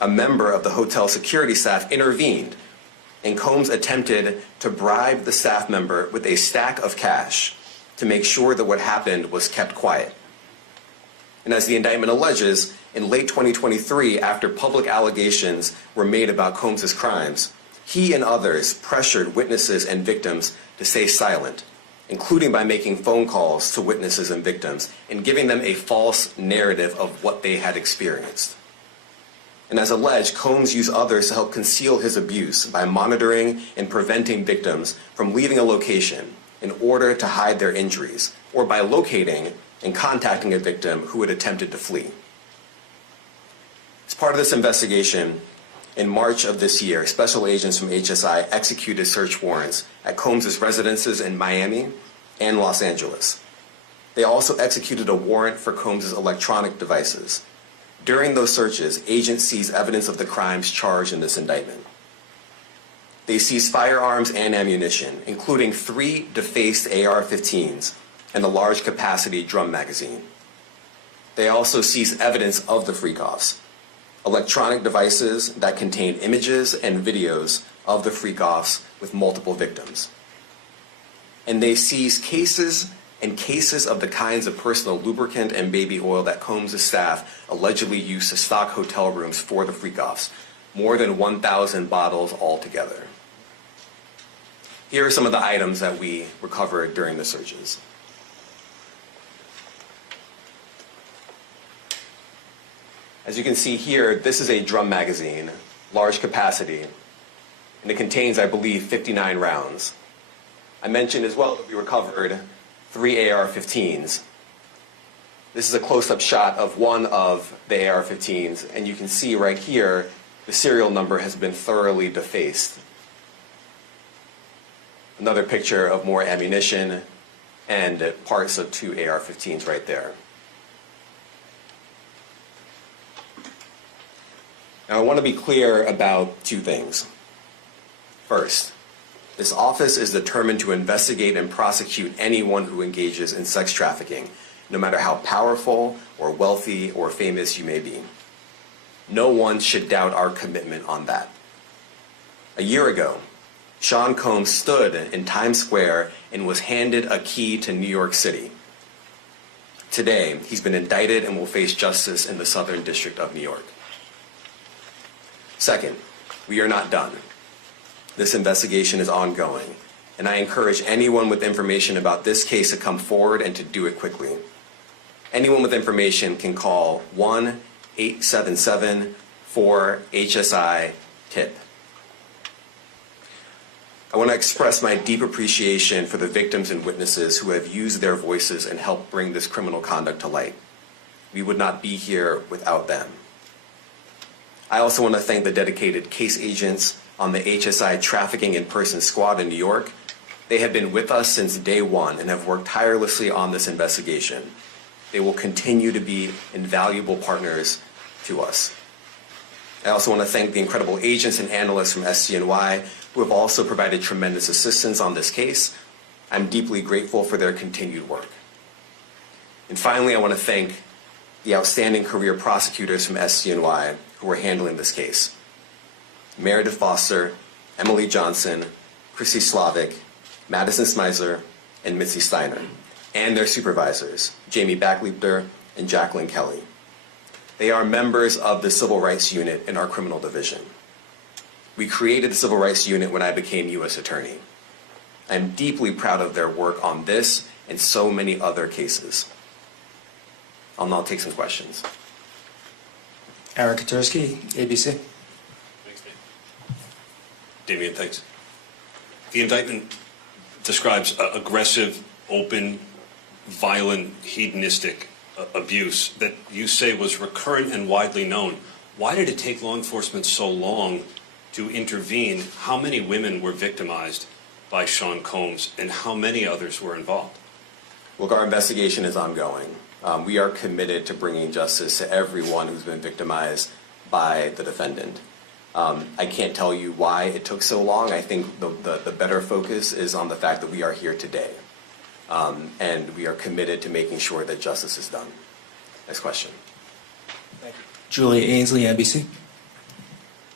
a member of the hotel security staff intervened, and Combs attempted to bribe the staff member with a stack of cash to make sure that what happened was kept quiet. And as the indictment alleges, in late 2023, after public allegations were made about Combs' crimes, he and others pressured witnesses and victims to stay silent, including by making phone calls to witnesses and victims and giving them a false narrative of what they had experienced. And as alleged, Combs used others to help conceal his abuse by monitoring and preventing victims from leaving a location in order to hide their injuries, or by locating and contacting a victim who had attempted to flee. As part of this investigation, in March of this year, special agents from HSI executed search warrants at Combs' residences in Miami and Los Angeles. They also executed a warrant for Combs' electronic devices. During those searches, agents seized evidence of the crimes charged in this indictment. They seized firearms and ammunition, including 3 defaced AR-15s and a large capacity drum magazine. They also seized evidence of the freak-offs, electronic devices that contained images and videos of the freak-offs with multiple victims. And they seized cases and cases of the kinds of personal lubricant and baby oil that Combs' staff allegedly used to stock hotel rooms for the freak-offs, more than 1,000 bottles altogether. Here are some of the items that we recovered during the searches. As you can see here, this is a drum magazine, large capacity, and it contains, I believe, 59 rounds. I mentioned as well that we recovered 3 AR-15s. This is a close-up shot of one of the AR-15s, and you can see right here the serial number has been thoroughly defaced. Another picture of more ammunition and parts of 2 AR-15s right there. Now, I want to be clear about 2 things. First, this office is determined to investigate and prosecute anyone who engages in sex trafficking, no matter how powerful or wealthy or famous you may be. No one should doubt our commitment on that. A year ago, Sean Combs stood in Times Square and was handed a key to New York City. Today, he's been indicted and will face justice in the Southern District of New York. Second, we are not done. This investigation is ongoing, and I encourage anyone with information about this case to come forward and to do it quickly. Anyone with information can call 1-877-4-HSI-TIP. I want to express my deep appreciation for the victims and witnesses who have used their voices and helped bring this criminal conduct to light. We would not be here without them. I also want to thank the dedicated case agents on the HSI Trafficking in Person Squad in New York. They have been with us since day one and have worked tirelessly on this investigation. They will continue to be invaluable partners to us. I also want to thank the incredible agents and analysts from SCNY who have also provided tremendous assistance on this case. I'm deeply grateful for their continued work. And finally, I want to thank the outstanding career prosecutors from SCNY who are handling this case. Meredith Foster, Emily Johnson, Chrissy Slavic, Madison Smeisler, and Mitzi Steiner, and their supervisors, Jamie Backleiter and Jacqueline Kelly. They are members of the Civil Rights Unit in our criminal division. We created the Civil Rights Unit when I became U.S. Attorney. I'm deeply proud of their work on this and so many other cases. I'll now take some questions. Aaron Katursky, ABC. Thanks, Damian, thanks. The indictment describes aggressive, open, violent, hedonistic abuse that you say was recurrent and widely known. Why did it take law enforcement so long to intervene? How many women were victimized by Sean Combs, and how many others were involved? Look, our investigation is ongoing. We are committed to bringing justice to everyone who's been victimized by the defendant. I can't tell you why it took so long. I think the better focus is on the fact that we are here today. And we are committed to making sure that justice is done. Next question. Julia Ainsley, NBC.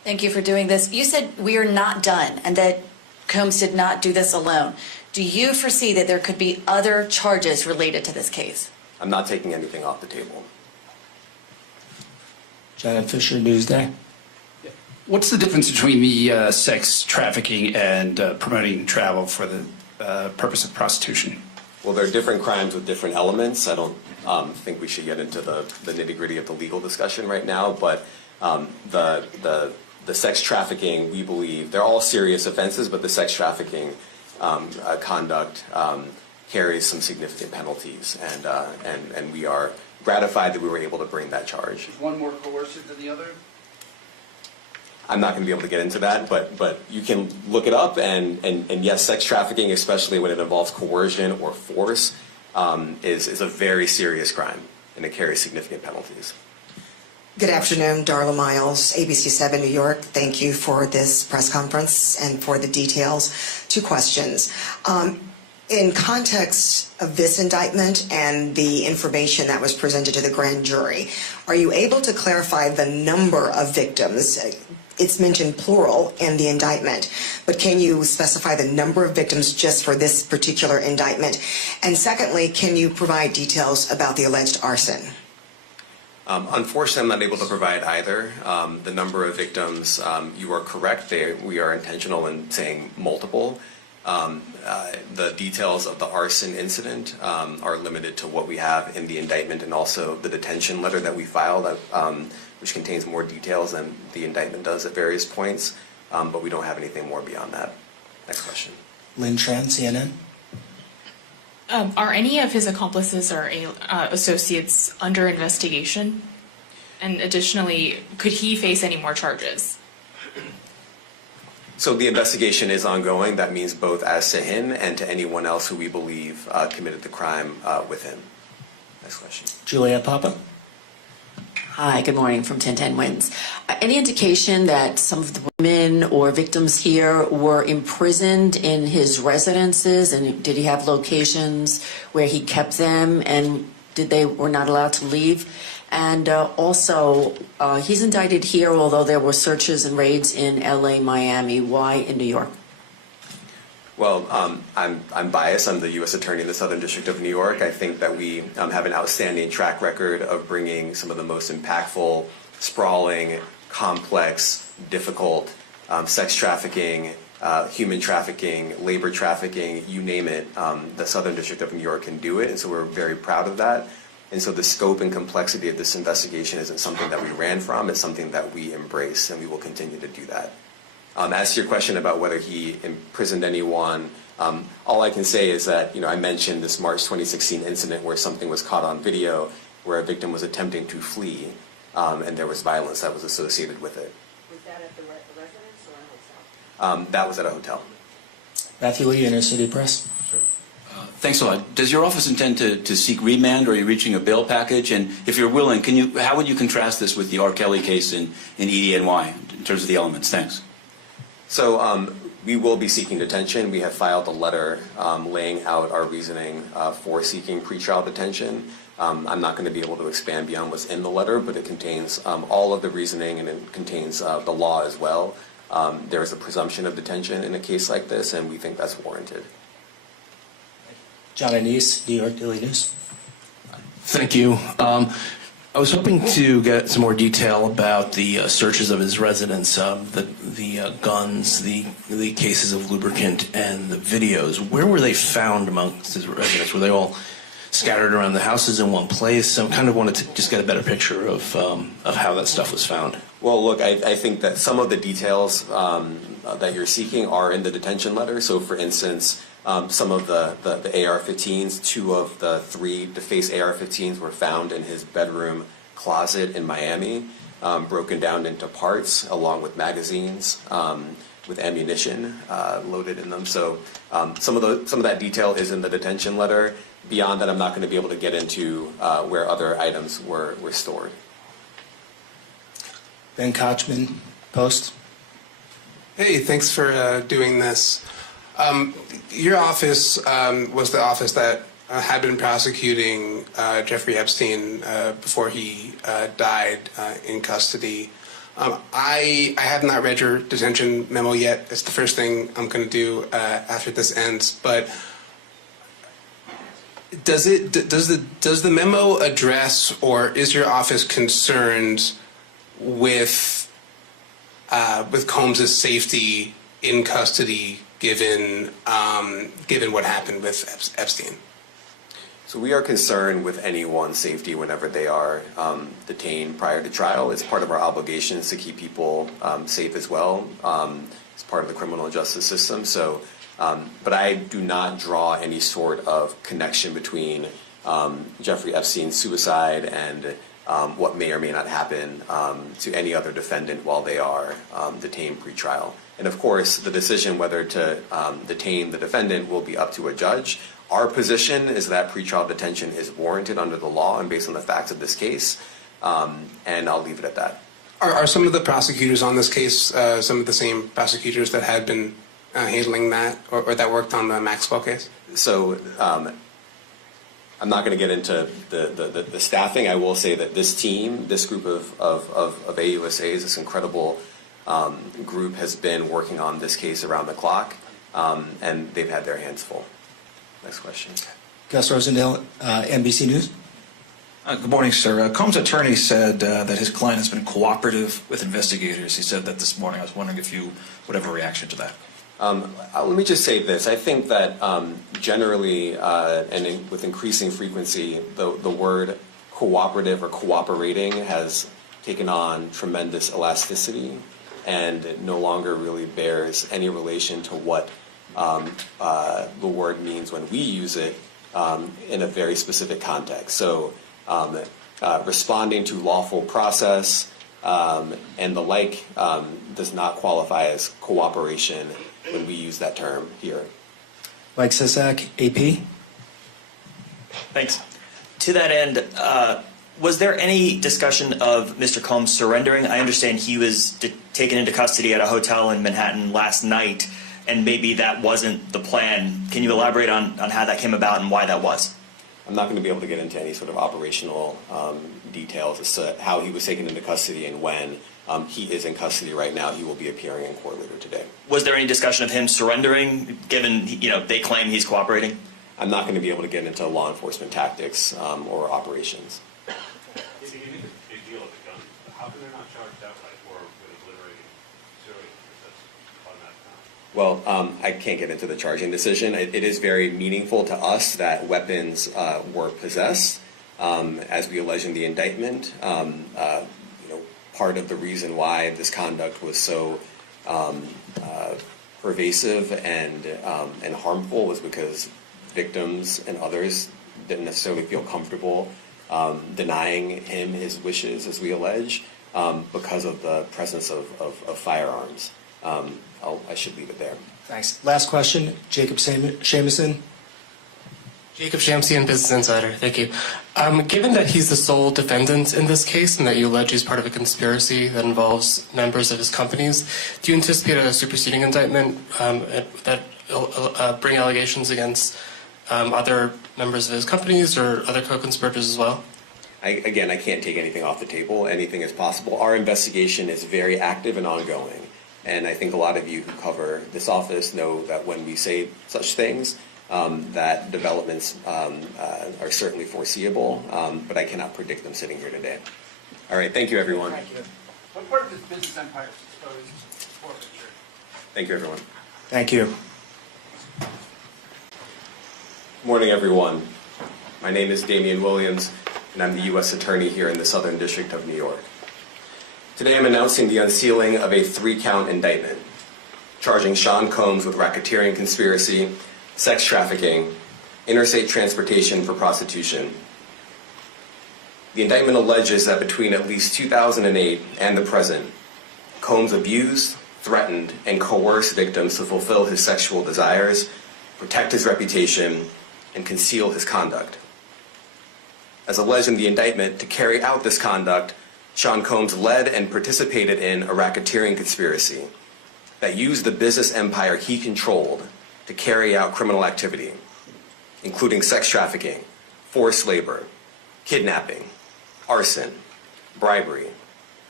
Thank you for doing this. You said we are not done and that Combs did not do this alone. Do you foresee that there could be other charges related to this case? I'm not taking anything off the table. Janet Fisher, Newsday. What's the difference between the sex trafficking and promoting travel for the purpose of prostitution? Well, there are different crimes with different elements. I don't think we should get into the nitty-gritty of the legal discussion right now, but the sex trafficking, we believe, they're all serious offenses, but the sex trafficking conduct carries some significant penalties, and we are gratified that we were able to bring that charge. Is one more coercive than the other? I'm not going to be able to get into that, but you can look it up, and yes, sex trafficking, especially when it involves coercion or force, is a very serious crime, and it carries significant penalties. Good afternoon, Darla Miles, ABC 7 New York. Thank you for this press conference and for the details. 2 questions. In context of this indictment and the information that was presented to the grand jury, are you able to clarify the number of victims? It's mentioned plural in the indictment, but can you specify the number of victims just for this particular indictment? And secondly, can you provide details about the alleged arson? Unfortunately, I'm not able to provide either. The number of victims, you are correct. We are intentional in saying multiple. The details of the arson incident are limited to what we have in the indictment and also the detention letter that we filed, which contains more details than the indictment does at various points, but we don't have anything more beyond that. Next question. Lynn Tran, CNN. Are any of his accomplices or associates under investigation? And additionally, could he face any more charges? So the investigation is ongoing. That means both as to him and to anyone else who we believe committed the crime with him. Next question. Juliet Papa. Hi, good morning from 1010 Wins. Any indication that some of the women or victims here were imprisoned in his residences, and did he have locations where he kept them, and were not allowed to leave? And also, he's indicted here, although there were searches and raids in LA, Miami. Why in New York? Well, I'm biased. I'm the U.S. Attorney in the Southern District of New York. I think that we have an outstanding track record of bringing some of the most impactful, sprawling, complex, difficult sex trafficking, human trafficking, labor trafficking, you name it. The Southern District of New York can do it, and so we're very proud of that. And so the scope and complexity of this investigation isn't something that we ran from. It's something that we embrace, and we will continue to do that. As to your question about whether he imprisoned anyone, all I can say is that, I mentioned this March 2016 incident where something was caught on video where a victim was attempting to flee, and there was violence that was associated with it. Was that at the residence or a hotel? That was at a hotel. Matthew Lee, Inner City Press. Thanks a lot. Does your office intend to seek remand, or are you reaching a bail package? And if you're willing, how would you contrast this with the R. Kelly case in EDNY in terms of the elements? Thanks. So we will be seeking detention. We have filed a letter laying out our reasoning for seeking pretrial detention. I'm not going to be able to expand beyond what's in the letter, but it contains all of the reasoning, and it contains the law as well. There is a presumption of detention in a case like this, and we think that's warranted. John Anise, New York Daily News. Thank you. I was hoping to get some more detail about the searches of his residence, the guns, the cases of lubricant, and the videos. Where were they found amongst his residence? Were they all scattered around the houses in one place? I kind of wanted to just get a better picture of how that stuff was found. Well, look, I think that some of the details that you're seeking are in the detention letter. So, for instance, some of the AR-15s, 2 of the 3 defaced AR-15s were found in his bedroom closet in Miami, broken down into parts along with magazines with ammunition loaded in them. So some of that detail is in the detention letter. Beyond that, I'm not going to be able to get into where other items were stored. Ben Kochman, Post. Hey, thanks for doing this. Your office was the office that had been prosecuting Jeffrey Epstein before he died in custody. I have not read your detention memo yet. It's the first thing I'm going to do after this ends. But does the memo address, or is your office concerned with Combs' safety in custody, given what happened with Epstein? So we are concerned with anyone's safety whenever they are detained prior to trial. It's part of our obligations to keep people safe as well. It's part of the criminal justice system. So, but I do not draw any sort of connection between Jeffrey Epstein's suicide and what may or may not happen to any other defendant while they are detained pre-trial. And of course, the decision whether to detain the defendant will be up to a judge. Our position is that pretrial detention is warranted under the law and based on the facts of this case, and I'll leave it at that. Are some of the prosecutors on this case some of the same prosecutors that had been handling that, or that worked on the Maxwell case? So I'm not going to get into the staffing. I will say that this team, this group of AUSAs, this incredible group has been working on this case around the clock, and they've had their hands full. Next question. Gus Rosendale, NBC News. Good morning, sir. Combs' attorney said that his client has been cooperative with investigators. He said that this morning. I was wondering if you would have a reaction to that. Let me just say this. I think that generally and with increasing frequency, the word cooperative or cooperating has taken on tremendous elasticity, and it no longer really bears any relation to what the word means when we use it in a very specific context. So responding to lawful process and the like does not qualify as cooperation when we use that term here. Mike Sisak, AP. Thanks. To that end, was there any discussion of Mr. Combs surrendering? I understand he was taken into custody at a hotel in Manhattan last night, and maybe that wasn't the plan. Can you elaborate on how that came about and why that was? I'm not going to be able to get into any sort of operational details as to how he was taken into custody and when. He is in custody right now. He will be appearing in court later today. Was there any discussion of him surrendering, given they claim he's cooperating? I'm not going to be able to get into law enforcement tactics or operations. If you make a big deal of the gun, how come they're not charged outright or with obliterating Syria? Because that's automatic crime. Well, I can't get into the charging decision. It is very meaningful to us that weapons were possessed, as we allege in the indictment. Part of the reason why this conduct was so pervasive and harmful was because victims and others didn't necessarily feel comfortable denying him his wishes, as we allege, because of the presence of firearms. I should leave it there. Thanks. Last question, Jacob Shamison. Jacob Shamsian, Business Insider. Thank you. Given that he's the sole defendant in this case and that you allege he's part of a conspiracy that involves members of his companies, do you anticipate a superseding indictment that bring allegations against other members of his companies or other co-conspirators as well? I can't take anything off the table. Anything is possible. Our investigation is very active and ongoing. And I think a lot of you who cover this office know that when we say such things, that developments are certainly foreseeable, but I cannot predict them sitting here today. All right, thank you, everyone. Thank you. What part of his business empire is exposed to forfeiture? Thank you, everyone. Thank you. Good morning, everyone. My name is Damian Williams, and I'm the U.S. Attorney here in the Southern District of New York. Today, I'm announcing the unsealing of a 3-count indictment, charging Sean Combs with racketeering conspiracy, sex trafficking, interstate transportation for prostitution. The indictment alleges that between at least 2008 and the present, Combs abused, threatened, and coerced victims to fulfill his sexual desires, protect his reputation, and conceal his conduct. As alleged in the indictment, to carry out this conduct, Sean Combs led and participated in a racketeering conspiracy that used the business empire he controlled to carry out criminal activity, including sex trafficking, forced labor, kidnapping, arson, bribery,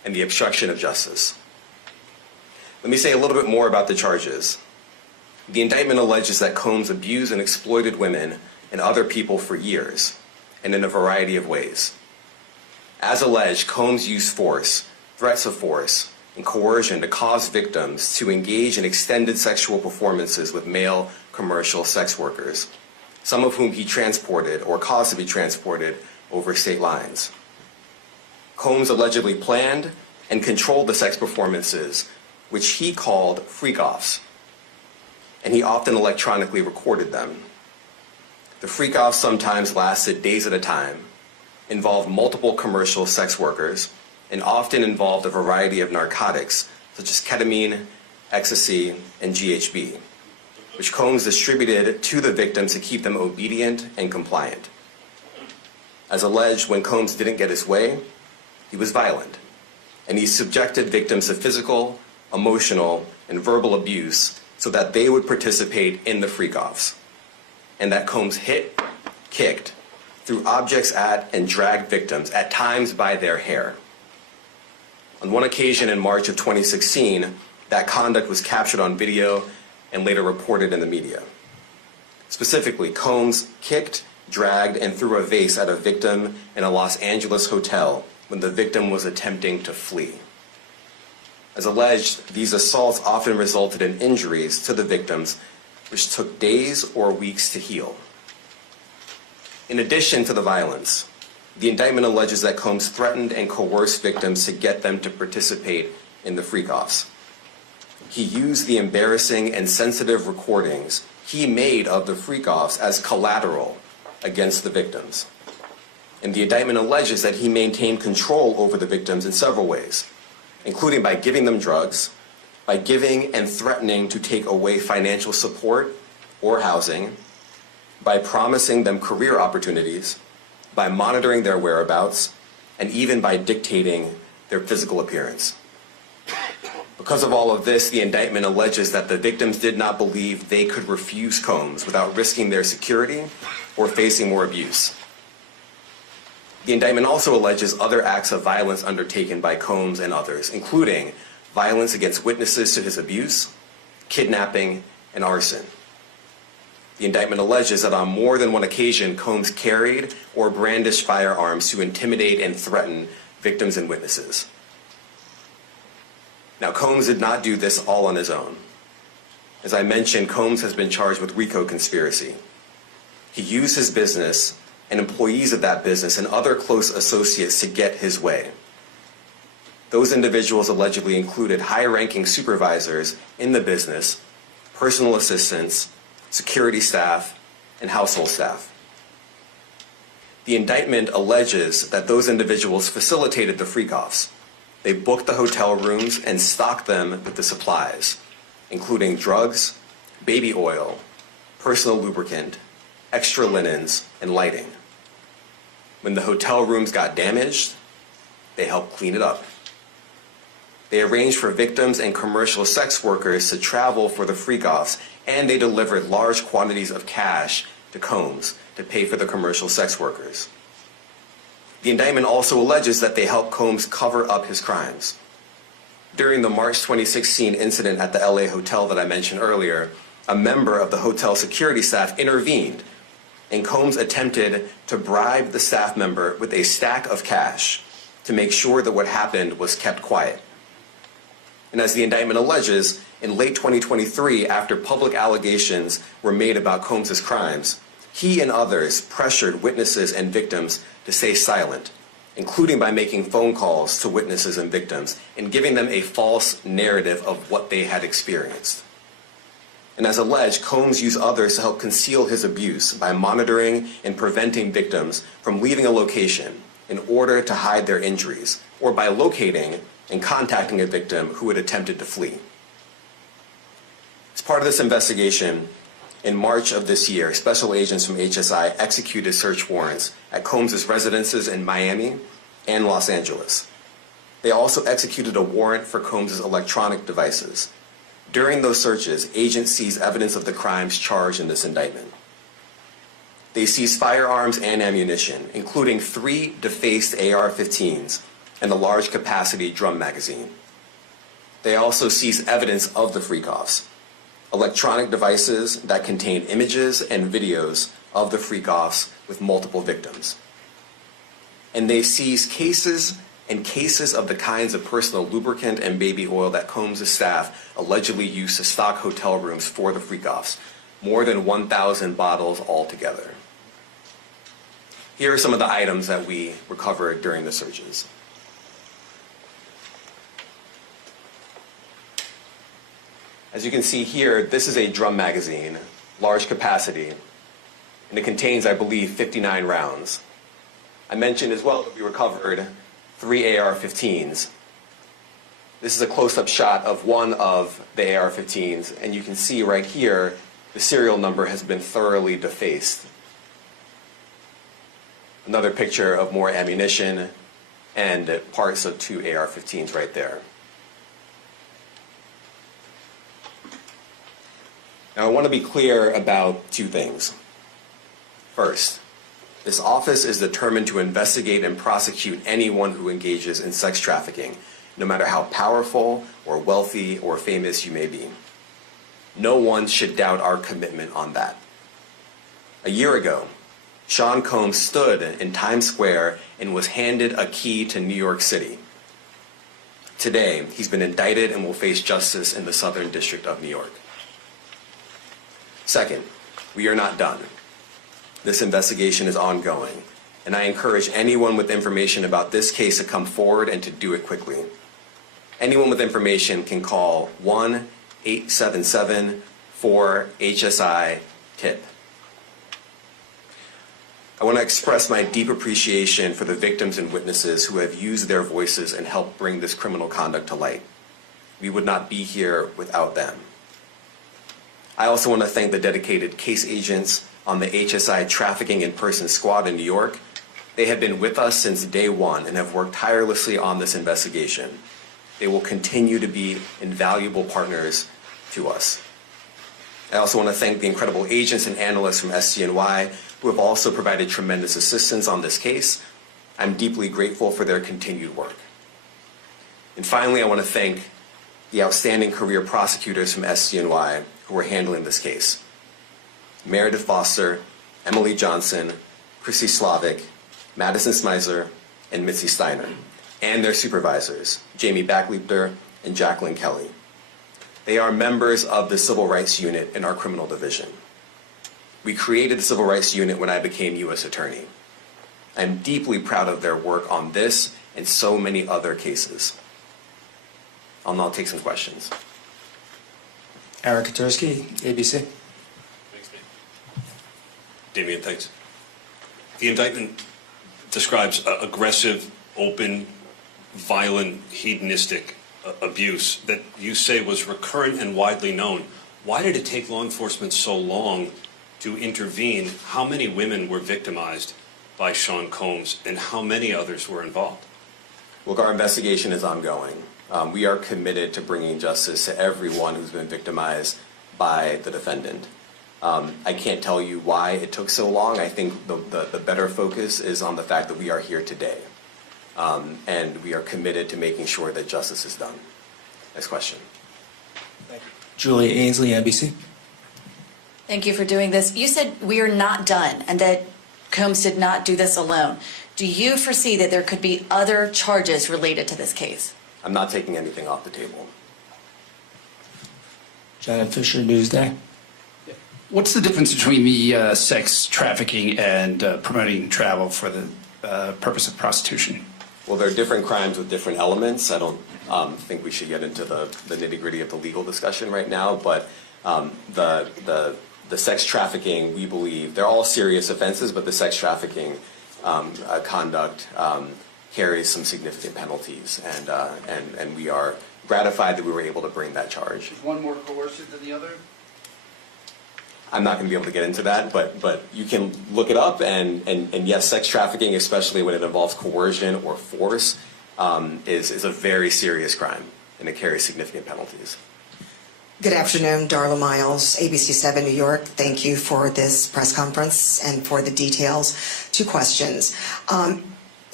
and the obstruction of justice. Let me say a little bit more about the charges. The indictment alleges that Combs abused and exploited women and other people for years, and in a variety of ways. As alleged, Combs used force, threats of force, and coercion to cause victims to engage in extended sexual performances with male commercial sex workers, some of whom he transported or caused to be transported over state lines. Combs allegedly planned and controlled the sex performances, which he called freak-offs, and he often electronically recorded them. The freak-offs sometimes lasted days at a time, involved multiple commercial sex workers, and often involved a variety of narcotics such as ketamine, ecstasy, and GHB, which Combs distributed to the victims to keep them obedient and compliant. As alleged, when Combs didn't get his way, he was violent, and he subjected victims to physical, emotional, and verbal abuse so that they would participate in the freak-offs, and that Combs hit, kicked, threw objects at, and dragged victims, at times by their hair. On one occasion in March of 2016, that conduct was captured on video and later reported in the media. Specifically, Combs kicked, dragged, and threw a vase at a victim in a Los Angeles hotel when the victim was attempting to flee. As alleged, these assaults often resulted in injuries to the victims, which took days or weeks to heal. In addition to the violence, the indictment alleges that Combs threatened and coerced victims to get them to participate in the freak-offs. He used the embarrassing and sensitive recordings he made of the freak-offs as collateral against the victims. And the indictment alleges that he maintained control over the victims in several ways, including by giving them drugs, by giving and threatening to take away financial support or housing, by promising them career opportunities, by monitoring their whereabouts, and even by dictating their physical appearance. Because of all of this, the indictment alleges that the victims did not believe they could refuse Combs without risking their security or facing more abuse. The indictment also alleges other acts of violence undertaken by Combs and others, including violence against witnesses to his abuse, kidnapping, and arson. The indictment alleges that on more than one occasion, Combs carried or brandished firearms to intimidate and threaten victims and witnesses. Now, Combs did not do this all on his own. As I mentioned, Combs has been charged with RICO conspiracy. He used his business and employees of that business and other close associates to get his way. Those individuals allegedly included high-ranking supervisors in the business, personal assistants, security staff, and household staff. The indictment alleges that those individuals facilitated the freak-offs. They booked the hotel rooms and stocked them with the supplies, including drugs, baby oil, personal lubricant, extra linens, and lighting. When the hotel rooms got damaged, they helped clean it up. They arranged for victims and commercial sex workers to travel for the freak-offs, and they delivered large quantities of cash to Combs to pay for the commercial sex workers. The indictment also alleges that they helped Combs cover up his crimes. During the March 2016 incident at the LA hotel that I mentioned earlier, a member of the hotel security staff intervened, and Combs attempted to bribe the staff member with a stack of cash to make sure that what happened was kept quiet. And as the indictment alleges, in late 2023, after public allegations were made about Combs' crimes, he and others pressured witnesses and victims to stay silent, including by making phone calls to witnesses and victims and giving them a false narrative of what they had experienced. And as alleged, Combs used others to help conceal his abuse by monitoring and preventing victims from leaving a location in order to hide their injuries, or by locating and contacting a victim who had attempted to flee. As part of this investigation, in March of this year, special agents from HSI executed search warrants at Combs' residences in Miami and Los Angeles. They also executed a warrant for Combs' electronic devices. During those searches, agents seized evidence of the crimes charged in this indictment. They seized firearms and ammunition, including 3 defaced AR-15s, and a large capacity drum magazine. They also seized evidence of the freak-offs, electronic devices that contain images and videos of the freak-offs with multiple victims. And they seized cases and cases of the kinds of personal lubricant and baby oil that Combs' staff allegedly used to stock hotel rooms for the freak-offs, more than 1,000 bottles altogether. Here are some of the items that we recovered during the searches. As you can see here, this is a drum magazine, large capacity, and it contains, I believe, 59 rounds. I mentioned as well that we recovered 3 AR-15s. This is a close-up shot of one of the AR-15s, and you can see right here, the serial number has been thoroughly defaced. Another picture of more ammunition and parts of 2 AR-15s right there. Now, I want to be clear about 2 things. First, this office is determined to investigate and prosecute anyone who engages in sex trafficking, no matter how powerful or wealthy or famous you may be. No one should doubt our commitment on that. A year ago, Sean Combs stood in Times Square and was handed a key to New York City. Today, he's been indicted and will face justice in the Southern District of New York. Second, we are not done. This investigation is ongoing, and I encourage anyone with information about this case to come forward and to do it quickly. Anyone with information can call 1-877-4-HSI-TIP. I want to express my deep appreciation for the victims and witnesses who have used their voices and helped bring this criminal conduct to light. We would not be here without them. I also want to thank the dedicated case agents on the HSI Trafficking in Person Squad in New York. They have been with us since day one and have worked tirelessly on this investigation. They will continue to be invaluable partners to us. I also want to thank the incredible agents and analysts from SCNY who have also provided tremendous assistance on this case. I'm deeply grateful for their continued work. And finally, I want to thank the outstanding career prosecutors from SCNY who are handling this case. Meredith Foster, Emily Johnson, Chrissy Slavic, Madison Smizer, and Mitzi Steiner, and their supervisors, Jamie Backleiter and Jacqueline Kelly. They are members of the Civil Rights Unit in our criminal division. We created the Civil Rights Unit when I became U.S. Attorney. I'm deeply proud of their work on this and so many other cases. I'll now take some questions. Eric Katursky, ABC. Thanks, Damien, thanks. The indictment describes aggressive, open, violent, hedonistic abuse that you say was recurrent and widely known. Why did it take law enforcement so long to intervene? How many women were victimized by Sean Combs, and how many others were involved? Look, our investigation is ongoing. We are committed to bringing justice to everyone who's been victimized by the defendant. I can't tell you why it took so long. I think the better focus is on the fact that we are here today. And we are committed to making sure that justice is done. Next question. Julia Ainsley, NBC. Thank you for doing this. You said we are not done and that Combs did not do this alone. Do you foresee that there could be other charges related to this case? I'm not taking anything off the table. Janet Fisher, Newsday. What's the difference between the sex trafficking and promoting travel for the purpose of prostitution? Well, there are different crimes with different elements. I don't think we should get into the nitty-gritty of the legal discussion right now, but the sex trafficking, we believe, they're all serious offenses, but the sex trafficking conduct carries some significant penalties, and we are gratified that we were able to bring that charge. Is one more coercive than the other? I'm not going to be able to get into that, but you can look it up, and yes, sex trafficking, especially when it involves coercion or force, is a very serious crime, and it carries significant penalties. Good afternoon, Darla Miles, ABC 7 New York. Thank you for this press conference and for the details. 2 questions.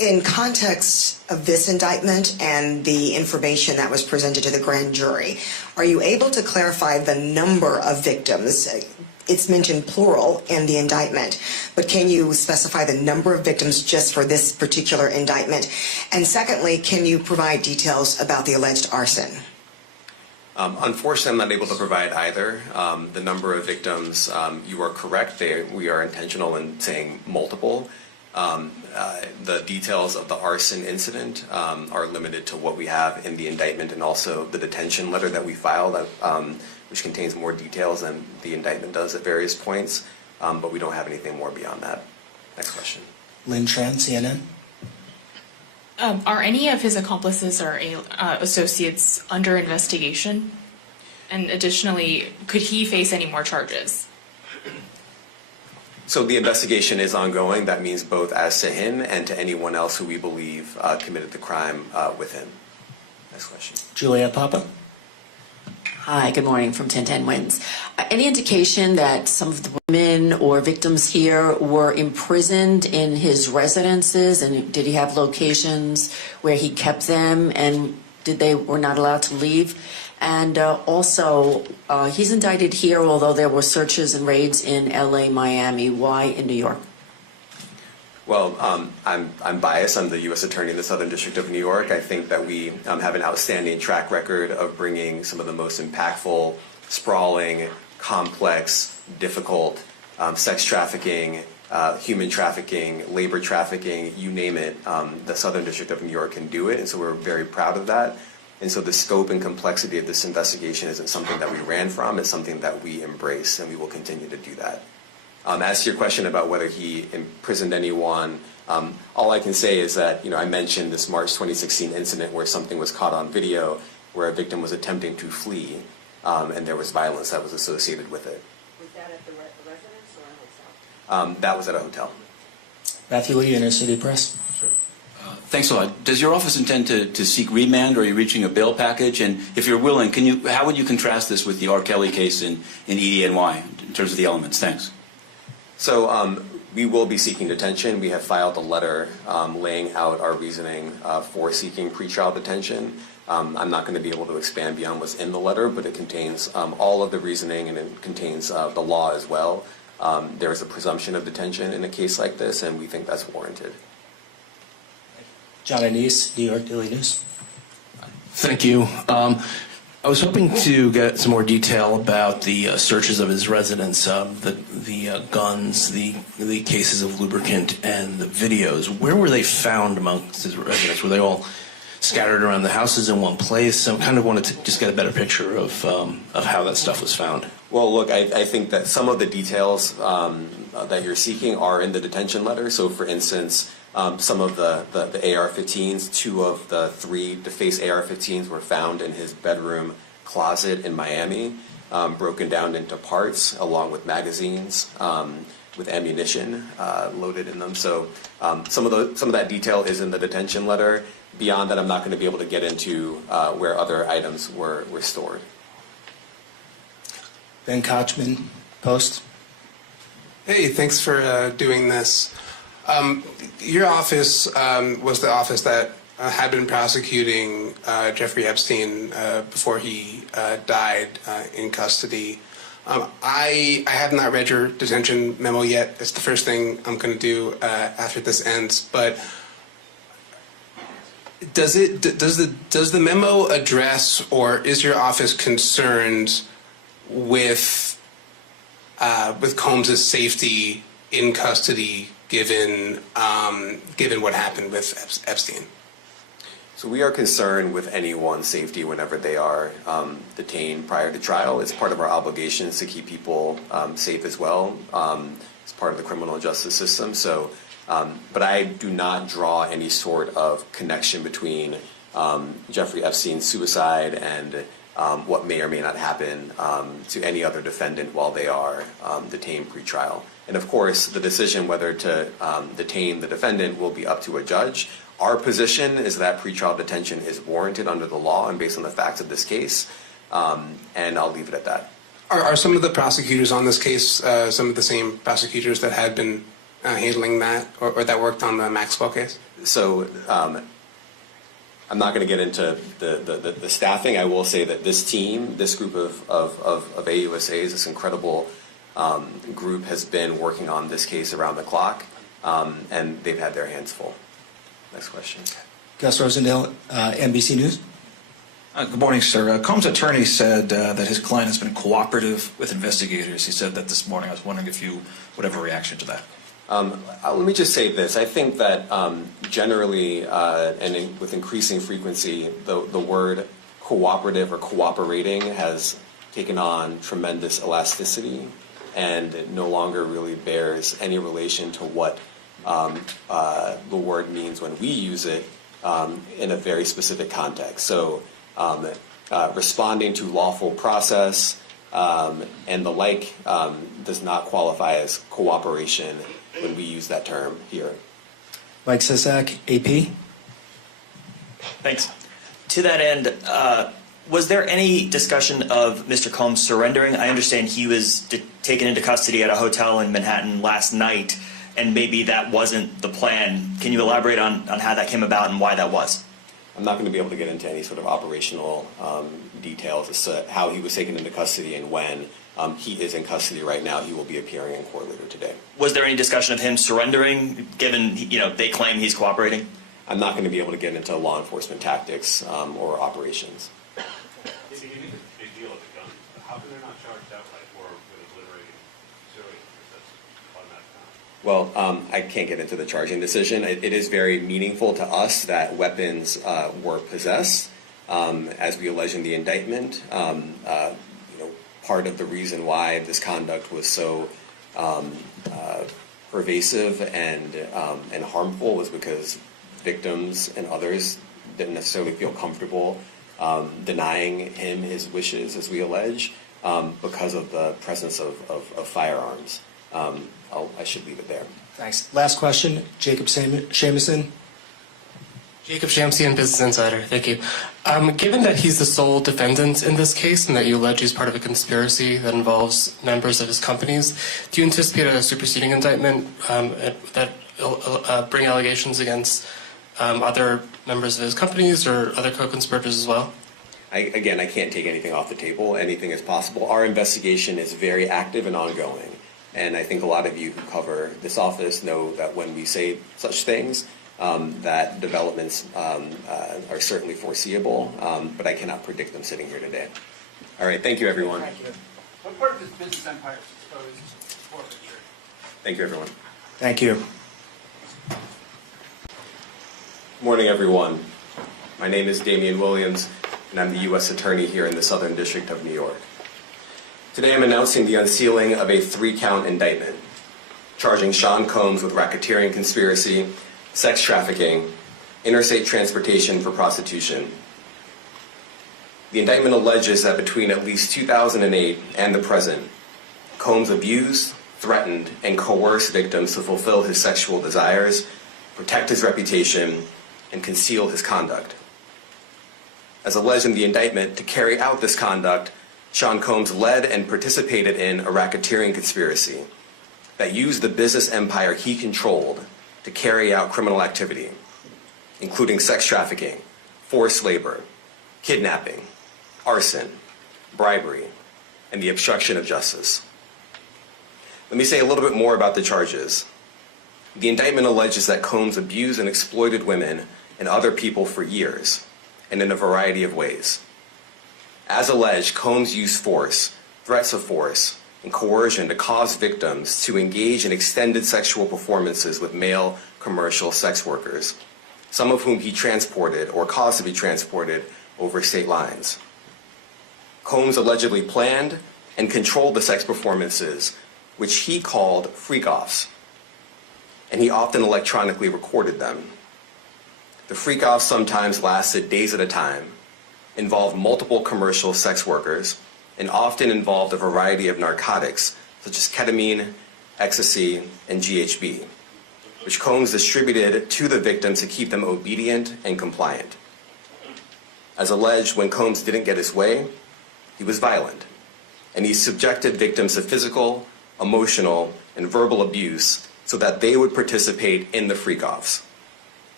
In context of this indictment and the information that was presented to the grand jury, are you able to clarify the number of victims? It's mentioned plural in the indictment, but can you specify the number of victims just for this particular indictment? And secondly, can you provide details about the alleged arson? Unfortunately, I'm not able to provide either. The number of victims, you are correct. We are intentional in saying multiple. The details of the arson incident are limited to what we have in the indictment and also the detention letter that we filed, which contains more details than the indictment does at various points. But we don't have anything more beyond that. Next question. Lynn Tran, CNN. Are any of his accomplices or associates under investigation? And additionally, could he face any more charges? So the investigation is ongoing. That means both as to him and to anyone else who we believe committed the crime with him. Next question. Juliet Papa. Hi, good morning from 1010 Wins. Any indication that some of the women or victims here were imprisoned in his residences, and did he have locations where he kept them, and were not allowed to leave? And also, he's indicted here, although there were searches and raids in LA, Miami. Why in New York? Well, I'm biased. I'm the U.S. Attorney in the Southern District of New York. I think that we have an outstanding track record of bringing some of the most impactful, sprawling, complex, difficult sex trafficking, human trafficking, labor trafficking, you name it. The Southern District of New York can do it, and so we're very proud of that. And so the scope and complexity of this investigation isn't something that we ran from. It's something that we embrace, and we will continue to do that. As to your question about whether he imprisoned anyone, all I can say is that, I mentioned this March 2016 incident where something was caught on video where a victim was attempting to flee, and there was violence that was associated with it. Was that at the residence or a hotel? That was at a hotel. Matthew Lee, Inner City Press. Thanks a lot. Does your office intend to seek remand, or are you reaching a bail package? And if you're willing, how would you contrast this with the R. Kelly case in EDNY in terms of the elements? Thanks. So we will be seeking detention. We have filed a letter laying out our reasoning for seeking pretrial detention. I'm not going to be able to expand beyond what's in the letter, but it contains all of the reasoning, and it contains the law as well. There is a presumption of detention in a case like this, and we think that's warranted. John Anise, New York Daily News. Thank you. I was hoping to get some more detail about the searches of his residence, the guns, the cases of lubricant, and the videos. Where were they found amongst his residence? Were they all scattered around the houses in one place? I kind of wanted to just get a better picture of how that stuff was found. Well, look, I think that some of the details that you're seeking are in the detention letter. So, for instance, some of the AR-15s, 2 of the 3 DeFace AR-15s were found in his bedroom closet in Miami, broken down into parts along with magazines with ammunition loaded in them. So some of that detail is in the detention letter. Beyond that, I'm not going to be able to get into where other items were stored. Ben Kochman, Post. Hey, thanks for doing this. Your office was the office that had been prosecuting Jeffrey Epstein before he died in custody. I have not read your detention memo yet. It's the first thing I'm going to do after this ends. But does the memo address, or is your office concerned with Combs' safety in custody, given what happened with Epstein? So we are concerned with anyone's safety whenever they are detained prior to trial. It's part of our obligations to keep people safe as well. It's part of the criminal justice system. So, but I do not draw any sort of connection between Jeffrey Epstein's suicide and what may or may not happen to any other defendant while they are detained pre-trial. And of course, the decision whether to detain the defendant will be up to a judge. Our position is that pretrial detention is warranted under the law and based on the facts of this case, and I'll leave it at that. Are some of the prosecutors on this case some of the same prosecutors that had been handling that, or that worked on the Maxwell case? So I'm not going to get into the staffing. I will say that this team, this group of AUSAs, this incredible group has been working on this case around the clock, and they've had their hands full. Next question. Gus Rosendale, NBC News. Good morning, sir. Combs' attorney said that his client has been cooperative with investigators. He said that this morning. I was wondering if you would have a reaction to that. Let me just say this. I think that generally and with increasing frequency, the word cooperative or cooperating has taken on tremendous elasticity, and it no longer really bears any relation to what the word means when we use it in a very specific context. So responding to lawful process and the like does not qualify as cooperation when we use that term here. Mike Sisak, AP. Thanks. To that end, was there any discussion of Mr. Combs surrendering? I understand he was taken into custody at a hotel in Manhattan last night, and maybe that wasn't the plan. Can you elaborate on how that came about and why that was? I'm not going to be able to get into any sort of operational details as to how he was taken into custody and when. He is in custody right now. He will be appearing in court later today. Was there any discussion of him surrendering, given they claim he's cooperating? I'm not going to be able to get into law enforcement tactics or operations. It's a big deal with the gun. How come they're not charged outright or with liberating civilians? Well, I can't get into the charging decision. It is very meaningful to us that weapons were possessed, as we allege in the indictment. Part of the reason why this conduct was so pervasive and harmful was because victims and others didn't necessarily feel comfortable denying him his wishes, as we allege, because of the presence of firearms. I should leave it there. Thanks. Last question, Jacob Shamison. Jacob Shamsian, Business Insider. Thank you. Given that he's the sole defendant in this case and that you allege he's part of a conspiracy that involves members of his companies, do you anticipate a superseding indictment that bring allegations against other members of his companies or other co-conspirators as well? I can't take anything off the table. Anything is possible. Our investigation is very active and ongoing. And I think a lot of you who cover this office know that when we say such things, that developments are certainly foreseeable, but I cannot predict them sitting here today. All right, thank you, everyone. Thank you. What part of this business empire is exposed to forfeiture? Thank you, everyone. Thank you. Good morning, everyone. My name is Damian Williams, and I'm the U.S. Attorney here in the Southern District of New York. Today I'm announcing the unsealing of a 3-count indictment, charging Sean Combs with racketeering conspiracy, sex trafficking, interstate transportation for prostitution. The indictment alleges that between at least 2008 and the present, Combs abused, threatened, and coerced victims to fulfill his sexual desires, protect his reputation, and conceal his conduct. As alleged in the indictment, to carry out this conduct, Sean Combs led and participated in a racketeering conspiracy that used the business empire he controlled to carry out criminal activity, including sex trafficking, forced labor, kidnapping, arson, bribery, and the obstruction of justice. Let me say a little bit more about the charges. The indictment alleges that Combs abused and exploited women and other people for years, and in a variety of ways. As alleged, Combs used force, threats of force, and coercion to cause victims to engage in extended sexual performances with male commercial sex workers, some of whom he transported or caused to be transported over state lines. Combs allegedly planned and controlled the sex performances, which he called freak-offs, and he often electronically recorded them. The freak-offs sometimes lasted days at a time, involved multiple commercial sex workers, and often involved a variety of narcotics such as ketamine, ecstasy, and GHB, which Combs distributed to the victims to keep them obedient and compliant. As alleged, when Combs didn't get his way, he was violent, and he subjected victims to physical, emotional, and verbal abuse so that they would participate in the freak-offs.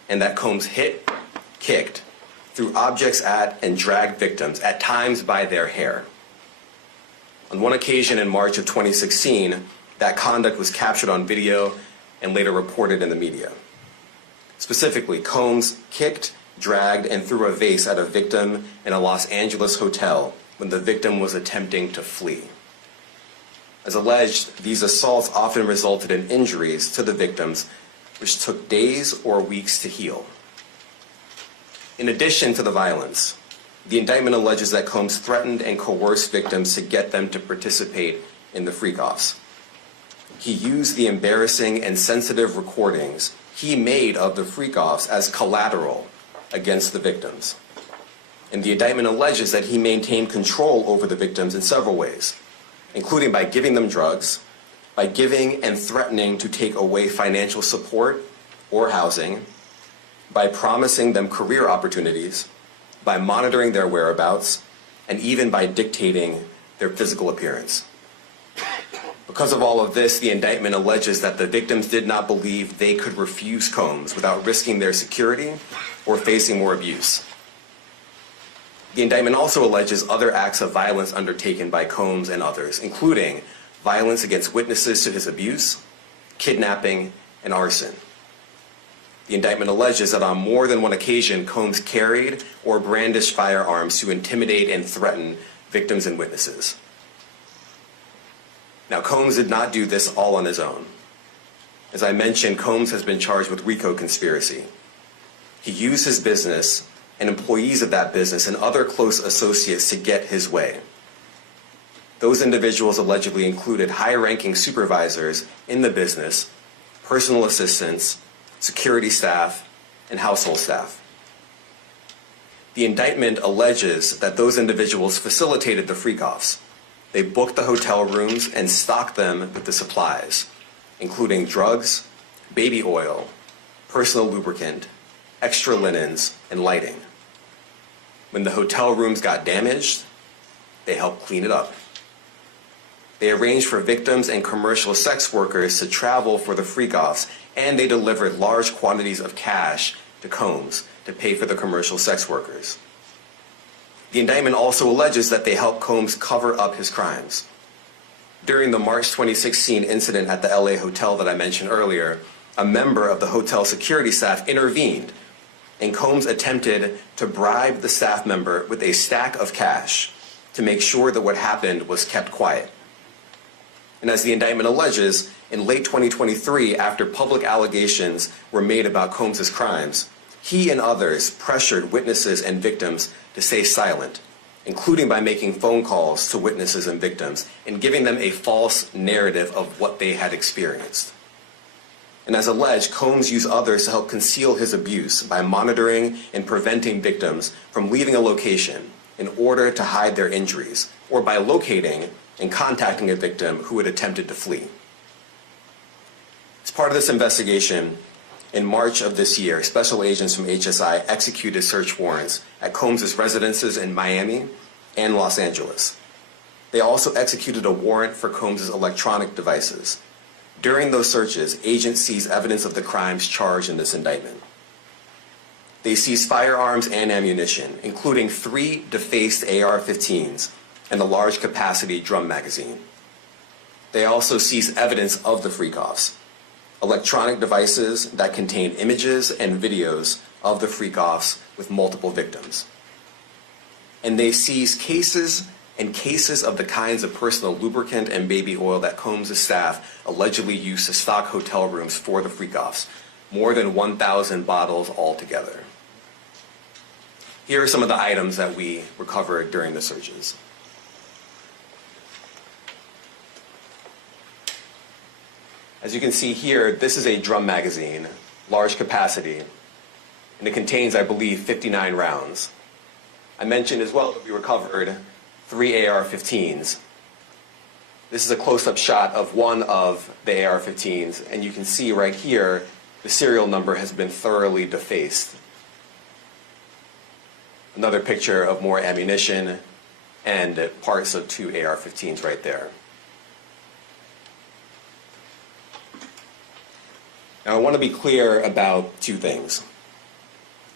and that Combs hit, kicked, threw objects at, and dragged victims, at times by their hair. On one occasion in March of 2016, that conduct was captured on video and later reported in the media. Specifically, Combs kicked, dragged, and threw a vase at a victim in a Los Angeles hotel when the victim was attempting to flee. As alleged, these assaults often resulted in injuries to the victims, which took days or weeks to heal. In addition to the violence, the indictment alleges that Combs threatened and coerced victims to get them to participate in the freak-offs. He used the embarrassing and sensitive recordings he made of the freak-offs as collateral against the victims. And the indictment alleges that he maintained control over the victims in several ways, including by giving them drugs, by giving and threatening to take away financial support or housing, by promising them career opportunities, by monitoring their whereabouts, and even by dictating their physical appearance. Because of all of this, the indictment alleges that the victims did not believe they could refuse Combs without risking their security or facing more abuse. The indictment also alleges other acts of violence undertaken by Combs and others, including violence against witnesses to his abuse, kidnapping, and arson. The indictment alleges that on more than one occasion, Combs carried or brandished firearms to intimidate and threaten victims and witnesses. Now, Combs did not do this all on his own. As I mentioned, Combs has been charged with RICO conspiracy. He used his business and employees of that business and other close associates to get his way. Those individuals allegedly included high-ranking supervisors in the business, personal assistants, security staff, and household staff. The indictment alleges that those individuals facilitated the freak-offs. They booked the hotel rooms and stocked them with the supplies, including drugs, baby oil, personal lubricant, extra linens, and lighting. When the hotel rooms got damaged, they helped clean it up. They arranged for victims and commercial sex workers to travel for the freak-offs, and they delivered large quantities of cash to Combs to pay for the commercial sex workers. The indictment also alleges that they helped Combs cover up his crimes. During the March 2016 incident at the LA hotel that I mentioned earlier, a member of the hotel security staff intervened, and Combs attempted to bribe the staff member with a stack of cash to make sure that what happened was kept quiet. And as the indictment alleges, in late 2023, after public allegations were made about Combs' crimes, he and others pressured witnesses and victims to stay silent, including by making phone calls to witnesses and victims and giving them a false narrative of what they had experienced. And as alleged, Combs used others to help conceal his abuse by monitoring and preventing victims from leaving a location in order to hide their injuries, or by locating and contacting a victim who had attempted to flee. As part of this investigation, in March of this year, special agents from HSI executed search warrants at Combs' residences in Miami and Los Angeles. They also executed a warrant for Combs' electronic devices. During those searches, agents seized evidence of the crimes charged in this indictment. They seized firearms and ammunition, including 3 defaced AR-15s and a large capacity drum magazine. They also seized evidence of the freak-offs, electronic devices that contain images and videos of the freak-offs with multiple victims. And they seized cases and cases of the kinds of personal lubricant and baby oil that Combs' staff allegedly used to stock hotel rooms for the freak-offs, more than 1,000 bottles altogether. Here are some of the items that we recovered during the searches. As you can see here, this is a drum magazine, large capacity, and it contains, I believe, 59 rounds. I mentioned as well that we recovered 3 AR-15s. This is a close-up shot of one of the AR-15s, and you can see right here, the serial number has been thoroughly defaced. Another picture of more ammunition and parts of 2 AR-15s right there. Now, I want to be clear about 2 things.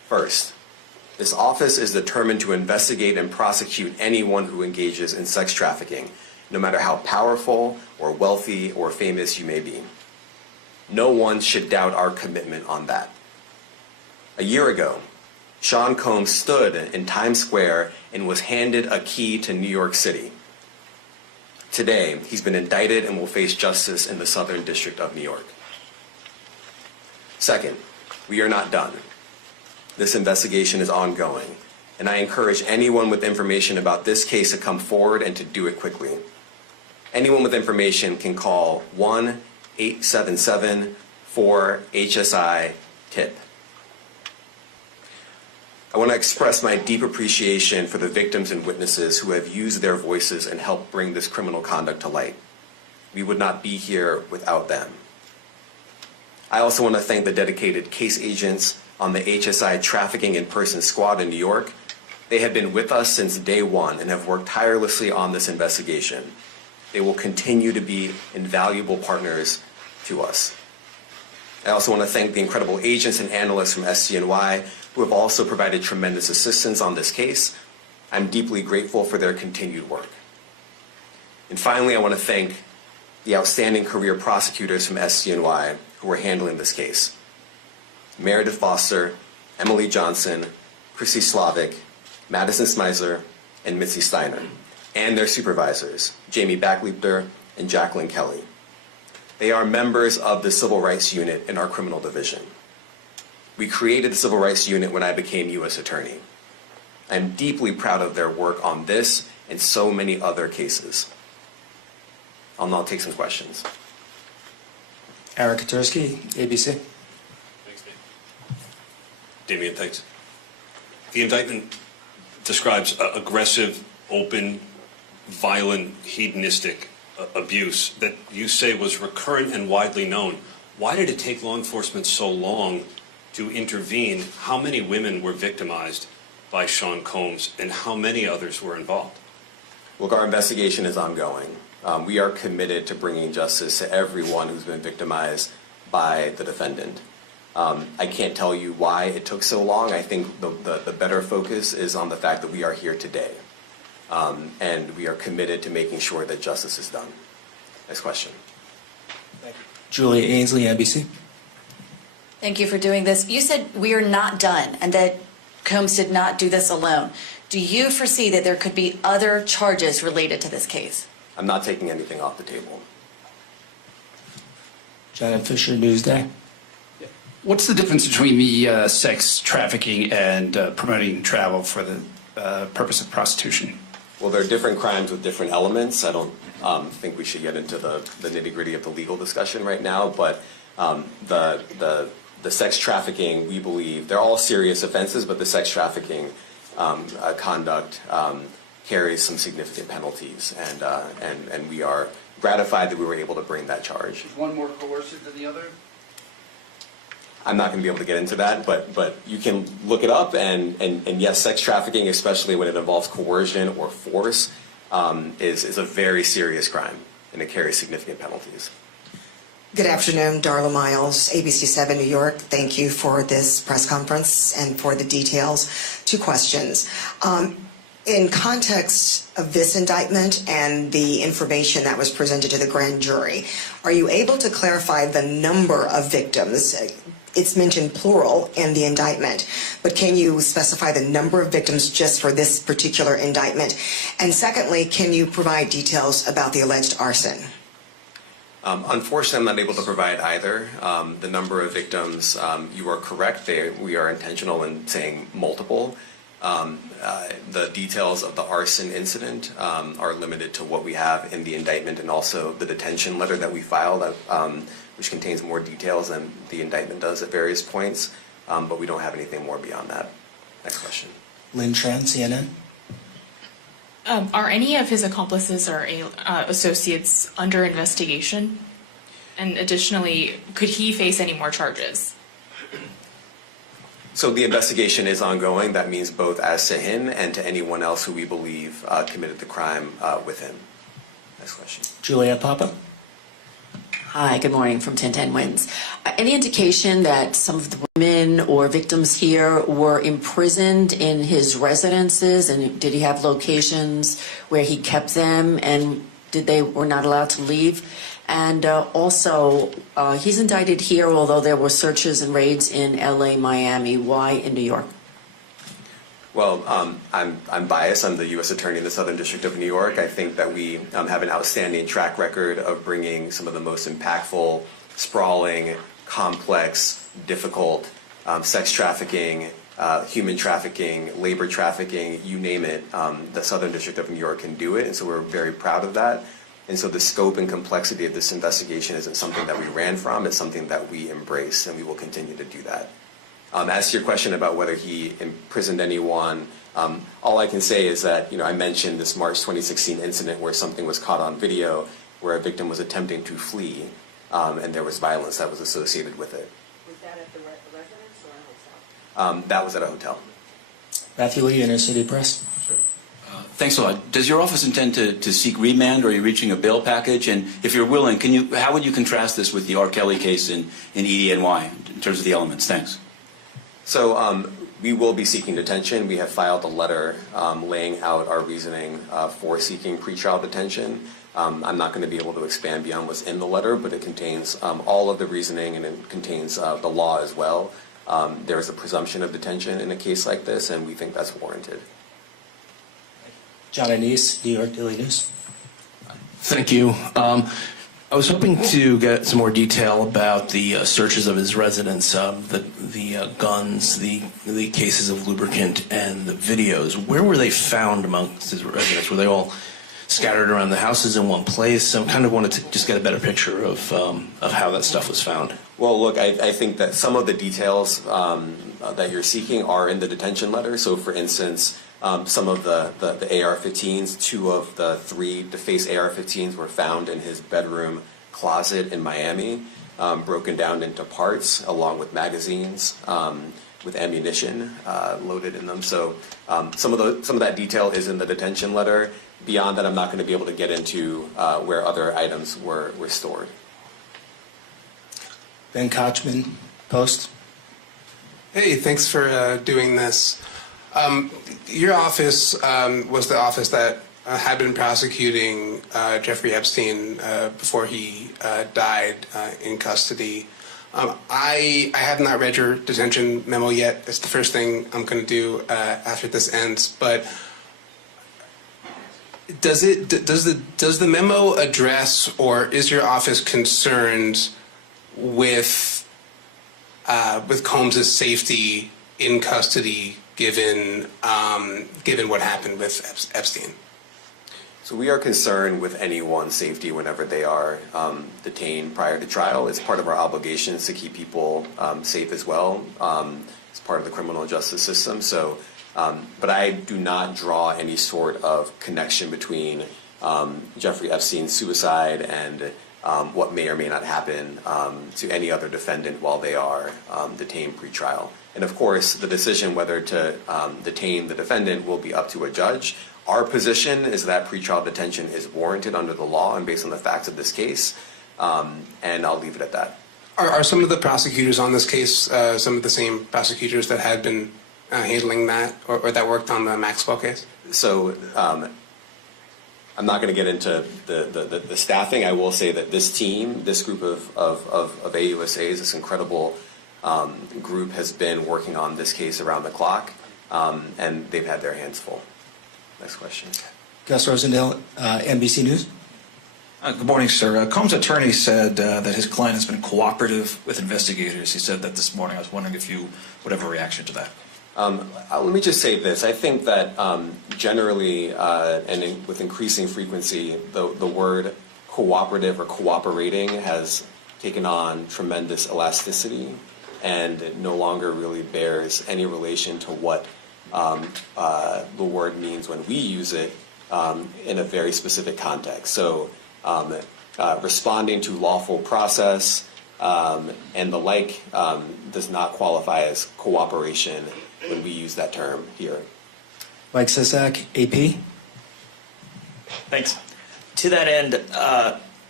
First, this office is determined to investigate and prosecute anyone who engages in sex trafficking, no matter how powerful or wealthy or famous you may be. No one should doubt our commitment on that. A year ago, Sean Combs stood in Times Square and was handed a key to New York City. Today, he's been indicted and will face justice in the Southern District of New York. Second, we are not done. This investigation is ongoing, and I encourage anyone with information about this case to come forward and to do it quickly. Anyone with information can call 1-877-4HSI-TIP. I want to express my deep appreciation for the victims and witnesses who have used their voices and helped bring this criminal conduct to light. We would not be here without them. I also want to thank the dedicated case agents on the HSI Trafficking in Person Squad in New York. They have been with us since day one and have worked tirelessly on this investigation. They will continue to be invaluable partners to us. I also want to thank the incredible agents and analysts from SCNY who have also provided tremendous assistance on this case. I'm deeply grateful for their continued work. And finally, I want to thank the outstanding career prosecutors from SCNY who are handling this case. Meredith Foster, Emily Johnson, Chrissy Slavic, Madison Smeisler, and Mitzi Steiner, and their supervisors, Jamie Backleiter and Jacqueline Kelly. They are members of the Civil Rights Unit in our criminal division. We created the Civil Rights Unit when I became U.S. Attorney. I'm deeply proud of their work on this and so many other cases. I'll now take some questions. Eric Katursky, ABC. Thanks, Damian, thanks. The indictment describes aggressive, open, violent, hedonistic abuse that you say was recurrent and widely known. Why did it take law enforcement so long to intervene? How many women were victimized by Sean Combs, and how many others were involved? Look, our investigation is ongoing. We are committed to bringing justice to everyone who's been victimized by the defendant. I can't tell you why it took so long. I think the better focus is on the fact that we are here today. And we are committed to making sure that justice is done. Next question. Julia Ainsley, NBC. Thank you for doing this. You said we are not done and that Combs did not do this alone. Do you foresee that there could be other charges related to this case? I'm not taking anything off the table. Janet Fisher, Newsday. What's the difference between the sex trafficking and promoting travel for the purpose of prostitution? Well, there are different crimes with different elements. I don't think we should get into the nitty-gritty of the legal discussion right now, but the sex trafficking, we believe, they're all serious offenses, but the sex trafficking conduct carries some significant penalties, and we are gratified that we were able to bring that charge. Is one more coercive than the other? I'm not going to be able to get into that, but you can look it up, and yes, sex trafficking, especially when it involves coercion or force, is a very serious crime, and it carries significant penalties. Good afternoon, Darla Miles, ABC 7 New York. Thank you for this press conference and for the details. Two questions. In context of this indictment and the information that was presented to the grand jury, are you able to clarify the number of victims? It's mentioned plural in the indictment, but can you specify the number of victims just for this particular indictment? And secondly, can you provide details about the alleged arson? Unfortunately, I'm not able to provide either. The number of victims, you are correct. We are intentional in saying multiple. The details of the arson incident are limited to what we have in the indictment and also the detention letter that we filed, which contains more details than the indictment does at various points, but we don't have anything more beyond that. Next question. Lynn Tran, CNN. Are any of his accomplices or associates under investigation? And additionally, could he face any more charges? So the investigation is ongoing. That means both as to him and to anyone else who we believe committed the crime with him. Next question. Juliet Papa. Hi, good morning from 1010 Wins. Any indication that some of the women or victims here were imprisoned in his residences, and did he have locations where he kept them, and they were not allowed to leave? And also, he's indicted here, although there were searches and raids in LA, Miami. Why in New York? Well, I'm biased. I'm the U.S. Attorney in the Southern District of New York. I think that we have an outstanding track record of bringing some of the most impactful, sprawling, complex, difficult sex trafficking, human trafficking, labor trafficking, you name it. The Southern District of New York can do it, and so we're very proud of that. And so the scope and complexity of this investigation isn't something that we ran from. It's something that we embrace, and we will continue to do that. As to your question about whether he imprisoned anyone, all I can say is that, I mentioned this March 2016 incident where something was caught on video where a victim was attempting to flee, and there was violence that was associated with it. Was that at the residence or a hotel? That was at a hotel. Matthew Lee, Inner City Press. Thanks a lot. Does your office intend to seek remand, or are you reaching a bail package? And if you're willing, how would you contrast this with the R. Kelly case in EDNY in terms of the elements? Thanks. So we will be seeking detention. We have filed a letter laying out our reasoning for seeking pretrial detention. I'm not going to be able to expand beyond what's in the letter, but it contains all of the reasoning, and it contains the law as well. There is a presumption of detention in a case like this, and we think that's warranted. John Anise, New York Daily News. Thank you. I was hoping to get some more detail about the searches of his residence, the guns, the cases of lubricant, and the videos. Where were they found amongst his residence? Were they all scattered around the houses in one place? I kind of wanted to just get a better picture of how that stuff was found. Well, look, I think that some of the details that you're seeking are in the detention letter. So, for instance, some of the AR-15s, 2 of the 3 defaced AR-15s were found in his bedroom closet in Miami, broken down into parts along with magazines with ammunition loaded in them. So some of that detail is in the detention letter. Beyond that, I'm not going to be able to get into where other items were stored. Ben Kochman, Post. Hey, thanks for doing this. Your office was the office that had been prosecuting Jeffrey Epstein before he died in custody. I have not read your detention memo yet. It's the first thing I'm going to do after this ends. But does the memo address, or is your office concerned with Combs' safety in custody, given what happened with Epstein? So we are concerned with anyone's safety whenever they are detained prior to trial. It's part of our obligations to keep people safe as well. It's part of the criminal justice system. So, but I do not draw any sort of connection between Jeffrey Epstein's suicide and what may or may not happen to any other defendant while they are detained pre-trial. And of course, the decision whether to detain the defendant will be up to a judge. Our position is that pretrial detention is warranted under the law and based on the facts of this case, and I'll leave it at that. Are some of the prosecutors on this case some of the same prosecutors that had been handling that, or that worked on the Maxwell case? So I'm not going to get into the staffing. I will say that this team, this group of AUSAs, this incredible group has been working on this case around the clock, and they've had their hands full. Next question. Gus Rosendale, NBC News. Good morning, sir. Combs' attorney said that his client has been cooperative with investigators. He said that this morning. I was wondering if you would have a reaction to that. Let me just say this. I think that generally and with increasing frequency, the word cooperative or cooperating has taken on tremendous elasticity and it no longer really bears any relation to what the word means when we use it in a very specific context. So responding to lawful process and the like does not qualify as cooperation when we use that term here. Mike Sisak, AP. Thanks. To that end,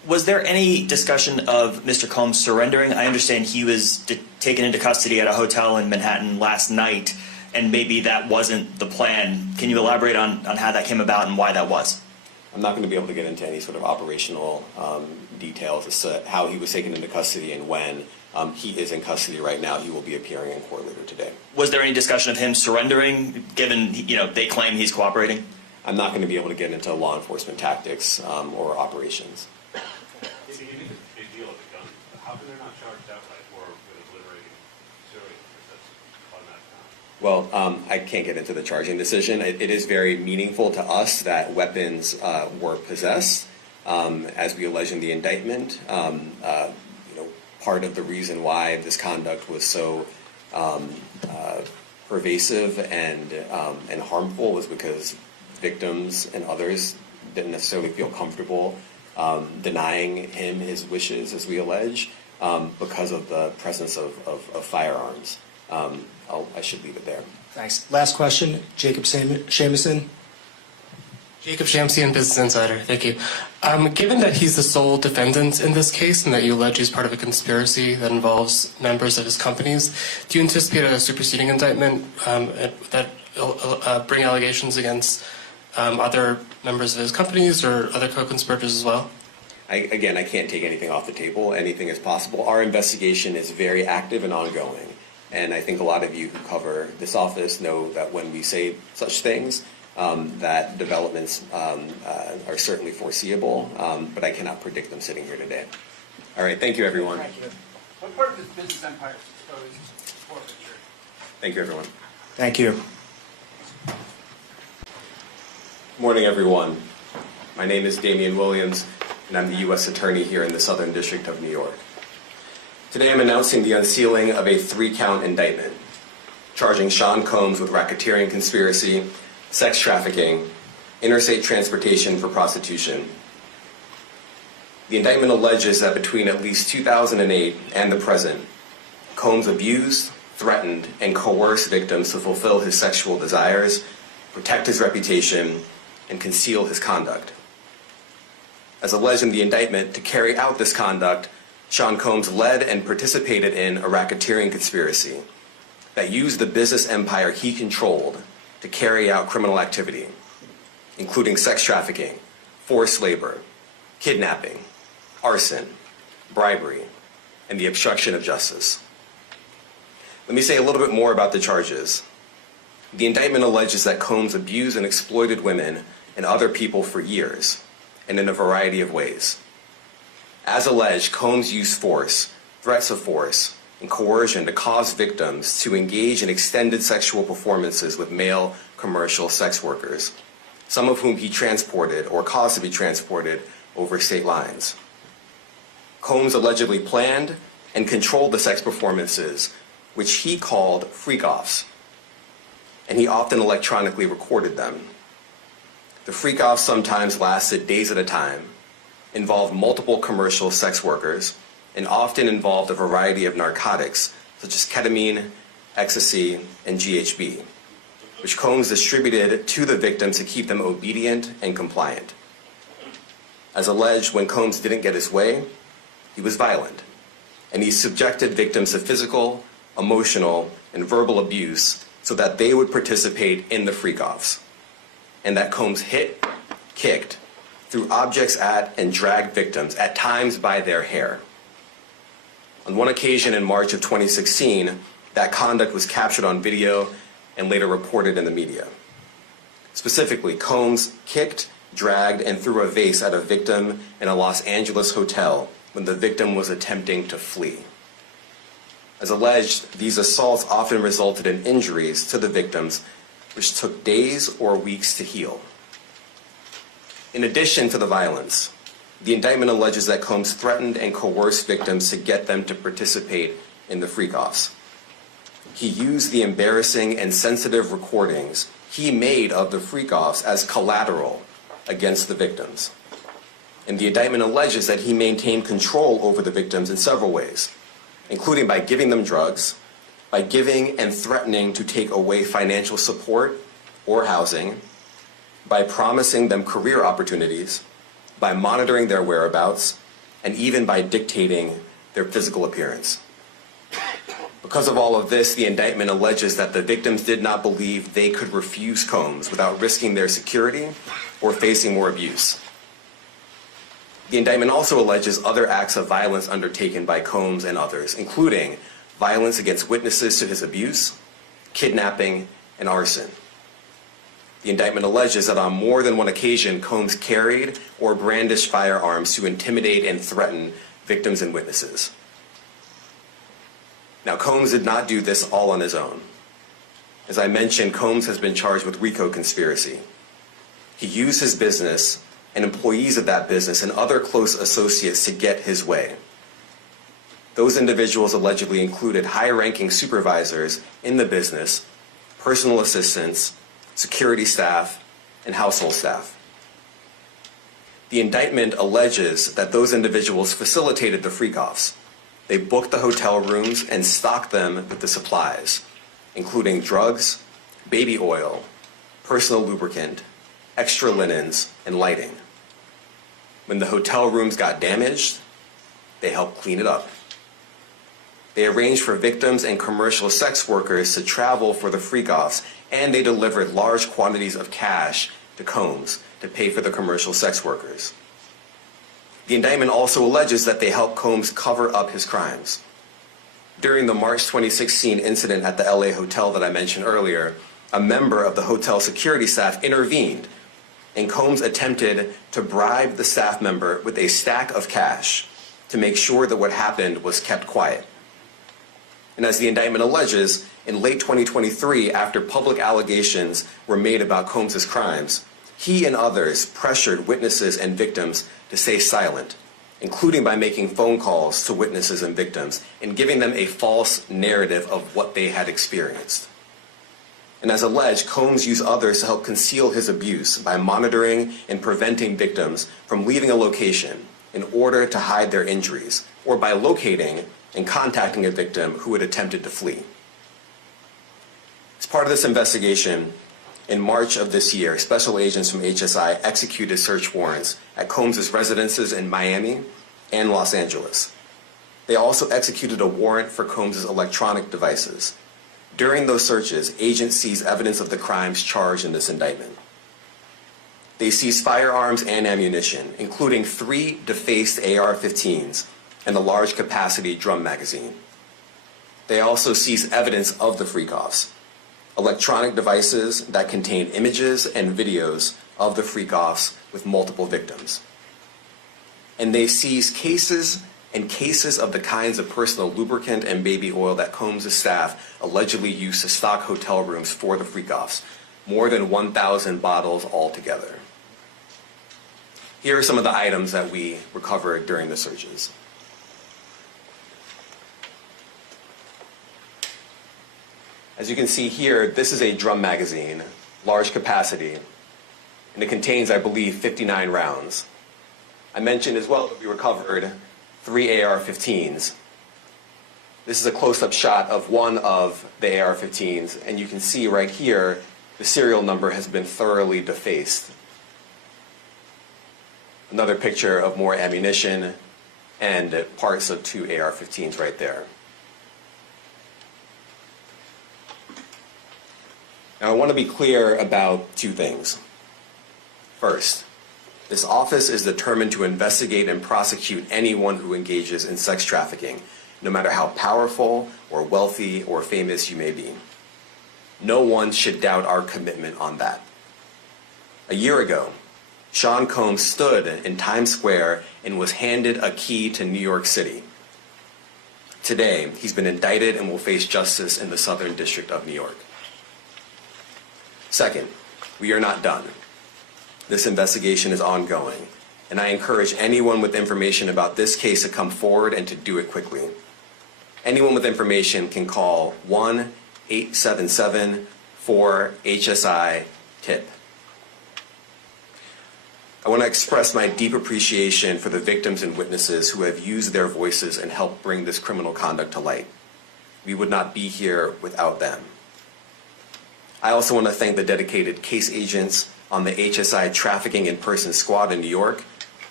Was there any discussion of Mr. Combs surrendering? I understand he was taken into custody at a hotel in Manhattan last night, and maybe that wasn't the plan. Can you elaborate on how that came about and why that was? I'm not going to be able to get into any sort of operational details as to how he was taken into custody and when. He is in custody right now. He will be appearing in court later today. Was there any discussion of him surrendering, given they claim he's cooperating? I'm not going to be able to get into law enforcement tactics or operations. It's a big deal with the gun. How come they're not charged outright or with liberating civilians? That's automatic. Well, I can't get into the charging decision. It is very meaningful to us that weapons were possessed, as we allege in the indictment. Part of the reason why this conduct was so pervasive and harmful was because victims and others didn't necessarily feel comfortable denying him his wishes, as we allege, because of the presence of firearms. I should leave it there. Thanks. Last question, Jacob Shamison. Jacob Shamsian, Business Insider. Thank you. Given that he's the sole defendant in this case and that you allege he's part of a conspiracy that involves members of his companies, do you anticipate a superseding indictment that bring allegations against other members of his companies or other co-conspirators as well? I can't take anything off the table. Anything is possible. Our investigation is very active and ongoing. And I think a lot of you who cover this office know that when we say such things, that developments are certainly foreseeable, but I cannot predict them sitting here today. All right, thank you, everyone. Thank you. What part of his business empire is exposed to forfeiture? Thank you, everyone. Thank you. Good morning, everyone. My name is Damian Williams, and I'm the U.S. Attorney here in the Southern District of New York. Today, I'm announcing the unsealing of a 3-count indictment, charging Sean Combs with racketeering conspiracy, sex trafficking, interstate transportation for prostitution. The indictment alleges that between at least 2008 and the present, Combs abused, threatened, and coerced victims to fulfill his sexual desires, protect his reputation, and conceal his conduct. As alleged in the indictment, to carry out this conduct, Sean Combs led and participated in a racketeering conspiracy that used the business empire he controlled to carry out criminal activity, including sex trafficking, forced labor, kidnapping, arson, bribery, and the obstruction of justice. Let me say a little bit more about the charges. The indictment alleges that Combs abused and exploited women and other people for years, and in a variety of ways. As alleged, Combs used force, threats of force, and coercion to cause victims to engage in extended sexual performances with male commercial sex workers, some of whom he transported or caused to be transported over state lines. Combs allegedly planned and controlled the sex performances, which he called freak-offs, and he often electronically recorded them. The freak-offs sometimes lasted days at a time, involved multiple commercial sex workers, and often involved a variety of narcotics, such as ketamine, ecstasy, and GHB, which Combs distributed to the victims to keep them obedient and compliant. As alleged, when Combs didn't get his way, he was violent, and he subjected victims to physical, emotional, and verbal abuse so that they would participate in the freak-offs, and that Combs hit, kicked, threw objects at, and dragged victims, at times by their hair. On one occasion in March of 2016, that conduct was captured on video and later reported in the media. Specifically, Combs kicked, dragged, and threw a vase at a victim in a Los Angeles hotel when the victim was attempting to flee. As alleged, these assaults often resulted in injuries to the victims, which took days or weeks to heal. In addition to the violence, the indictment alleges that Combs threatened and coerced victims to get them to participate in the freak-offs. He used the embarrassing and sensitive recordings he made of the freak-offs as collateral against the victims. And the indictment alleges that he maintained control over the victims in several ways, including by giving them drugs, by giving and threatening to take away financial support or housing, by promising them career opportunities, by monitoring their whereabouts, and even by dictating their physical appearance. Because of all of this, the indictment alleges that the victims did not believe they could refuse Combs without risking their security or facing more abuse. The indictment also alleges other acts of violence undertaken by Combs and others, including violence against witnesses to his abuse, kidnapping, and arson. The indictment alleges that on more than one occasion, Combs carried or brandished firearms to intimidate and threaten victims and witnesses. Now, Combs did not do this all on his own. As I mentioned, Combs has been charged with RICO conspiracy. He used his business and employees of that business and other close associates to get his way. Those individuals allegedly included high-ranking supervisors in the business, personal assistants, security staff, and household staff. The indictment alleges that those individuals facilitated the freak-offs. They booked the hotel rooms and stocked them with the supplies, including drugs, baby oil, personal lubricant, extra linens, and lighting. When the hotel rooms got damaged, they helped clean it up. They arranged for victims and commercial sex workers to travel for the freak-offs, and they delivered large quantities of cash to Combs to pay for the commercial sex workers. The indictment also alleges that they helped Combs cover up his crimes. During the March 2016 incident at the LA hotel that I mentioned earlier, a member of the hotel security staff intervened, and Combs attempted to bribe the staff member with a stack of cash to make sure that what happened was kept quiet. And as the indictment alleges, in late 2023, after public allegations were made about Combs' crimes, he and others pressured witnesses and victims to stay silent, including by making phone calls to witnesses and victims and giving them a false narrative of what they had experienced. And as alleged, Combs used others to help conceal his abuse by monitoring and preventing victims from leaving a location in order to hide their injuries, or by locating and contacting a victim who had attempted to flee. As part of this investigation, in March of this year, special agents from HSI executed search warrants at Combs' residences in Miami and Los Angeles. They also executed a warrant for Combs' electronic devices. During those searches, agents seized evidence of the crimes charged in this indictment. They seized firearms and ammunition, including 3 defaced AR-15s and a large capacity drum magazine. They also seized evidence of the freak-offs, electronic devices that contain images and videos of the freak-offs with multiple victims. And they seized cases and cases of the kinds of personal lubricant and baby oil that Combs' staff allegedly used to stock hotel rooms for the freak-offs, more than 1,000 bottles altogether. Here are some of the items that we recovered during the searches. As you can see here, this is a drum magazine, large capacity, and it contains, I believe, 59 rounds. I mentioned as well that we recovered 3 AR-15s. This is a close-up shot of one of the AR-15s, and you can see right here, the serial number has been thoroughly defaced. Another picture of more ammunition and parts of 2 AR-15s right there. Now, I want to be clear about 2 things. First, this office is determined to investigate and prosecute anyone who engages in sex trafficking, no matter how powerful or wealthy or famous you may be. No one should doubt our commitment on that. A year ago, Sean Combs stood in Times Square and was handed a key to New York City. Today, he's been indicted and will face justice in the Southern District of New York. Second, we are not done. This investigation is ongoing, and I encourage anyone with information about this case to come forward and to do it quickly. Anyone with information can call 1-877-4HSI-TIP. I want to express my deep appreciation for the victims and witnesses who have used their voices and helped bring this criminal conduct to light. We would not be here without them. I also want to thank the dedicated case agents on the HSI Trafficking in Person Squad in New York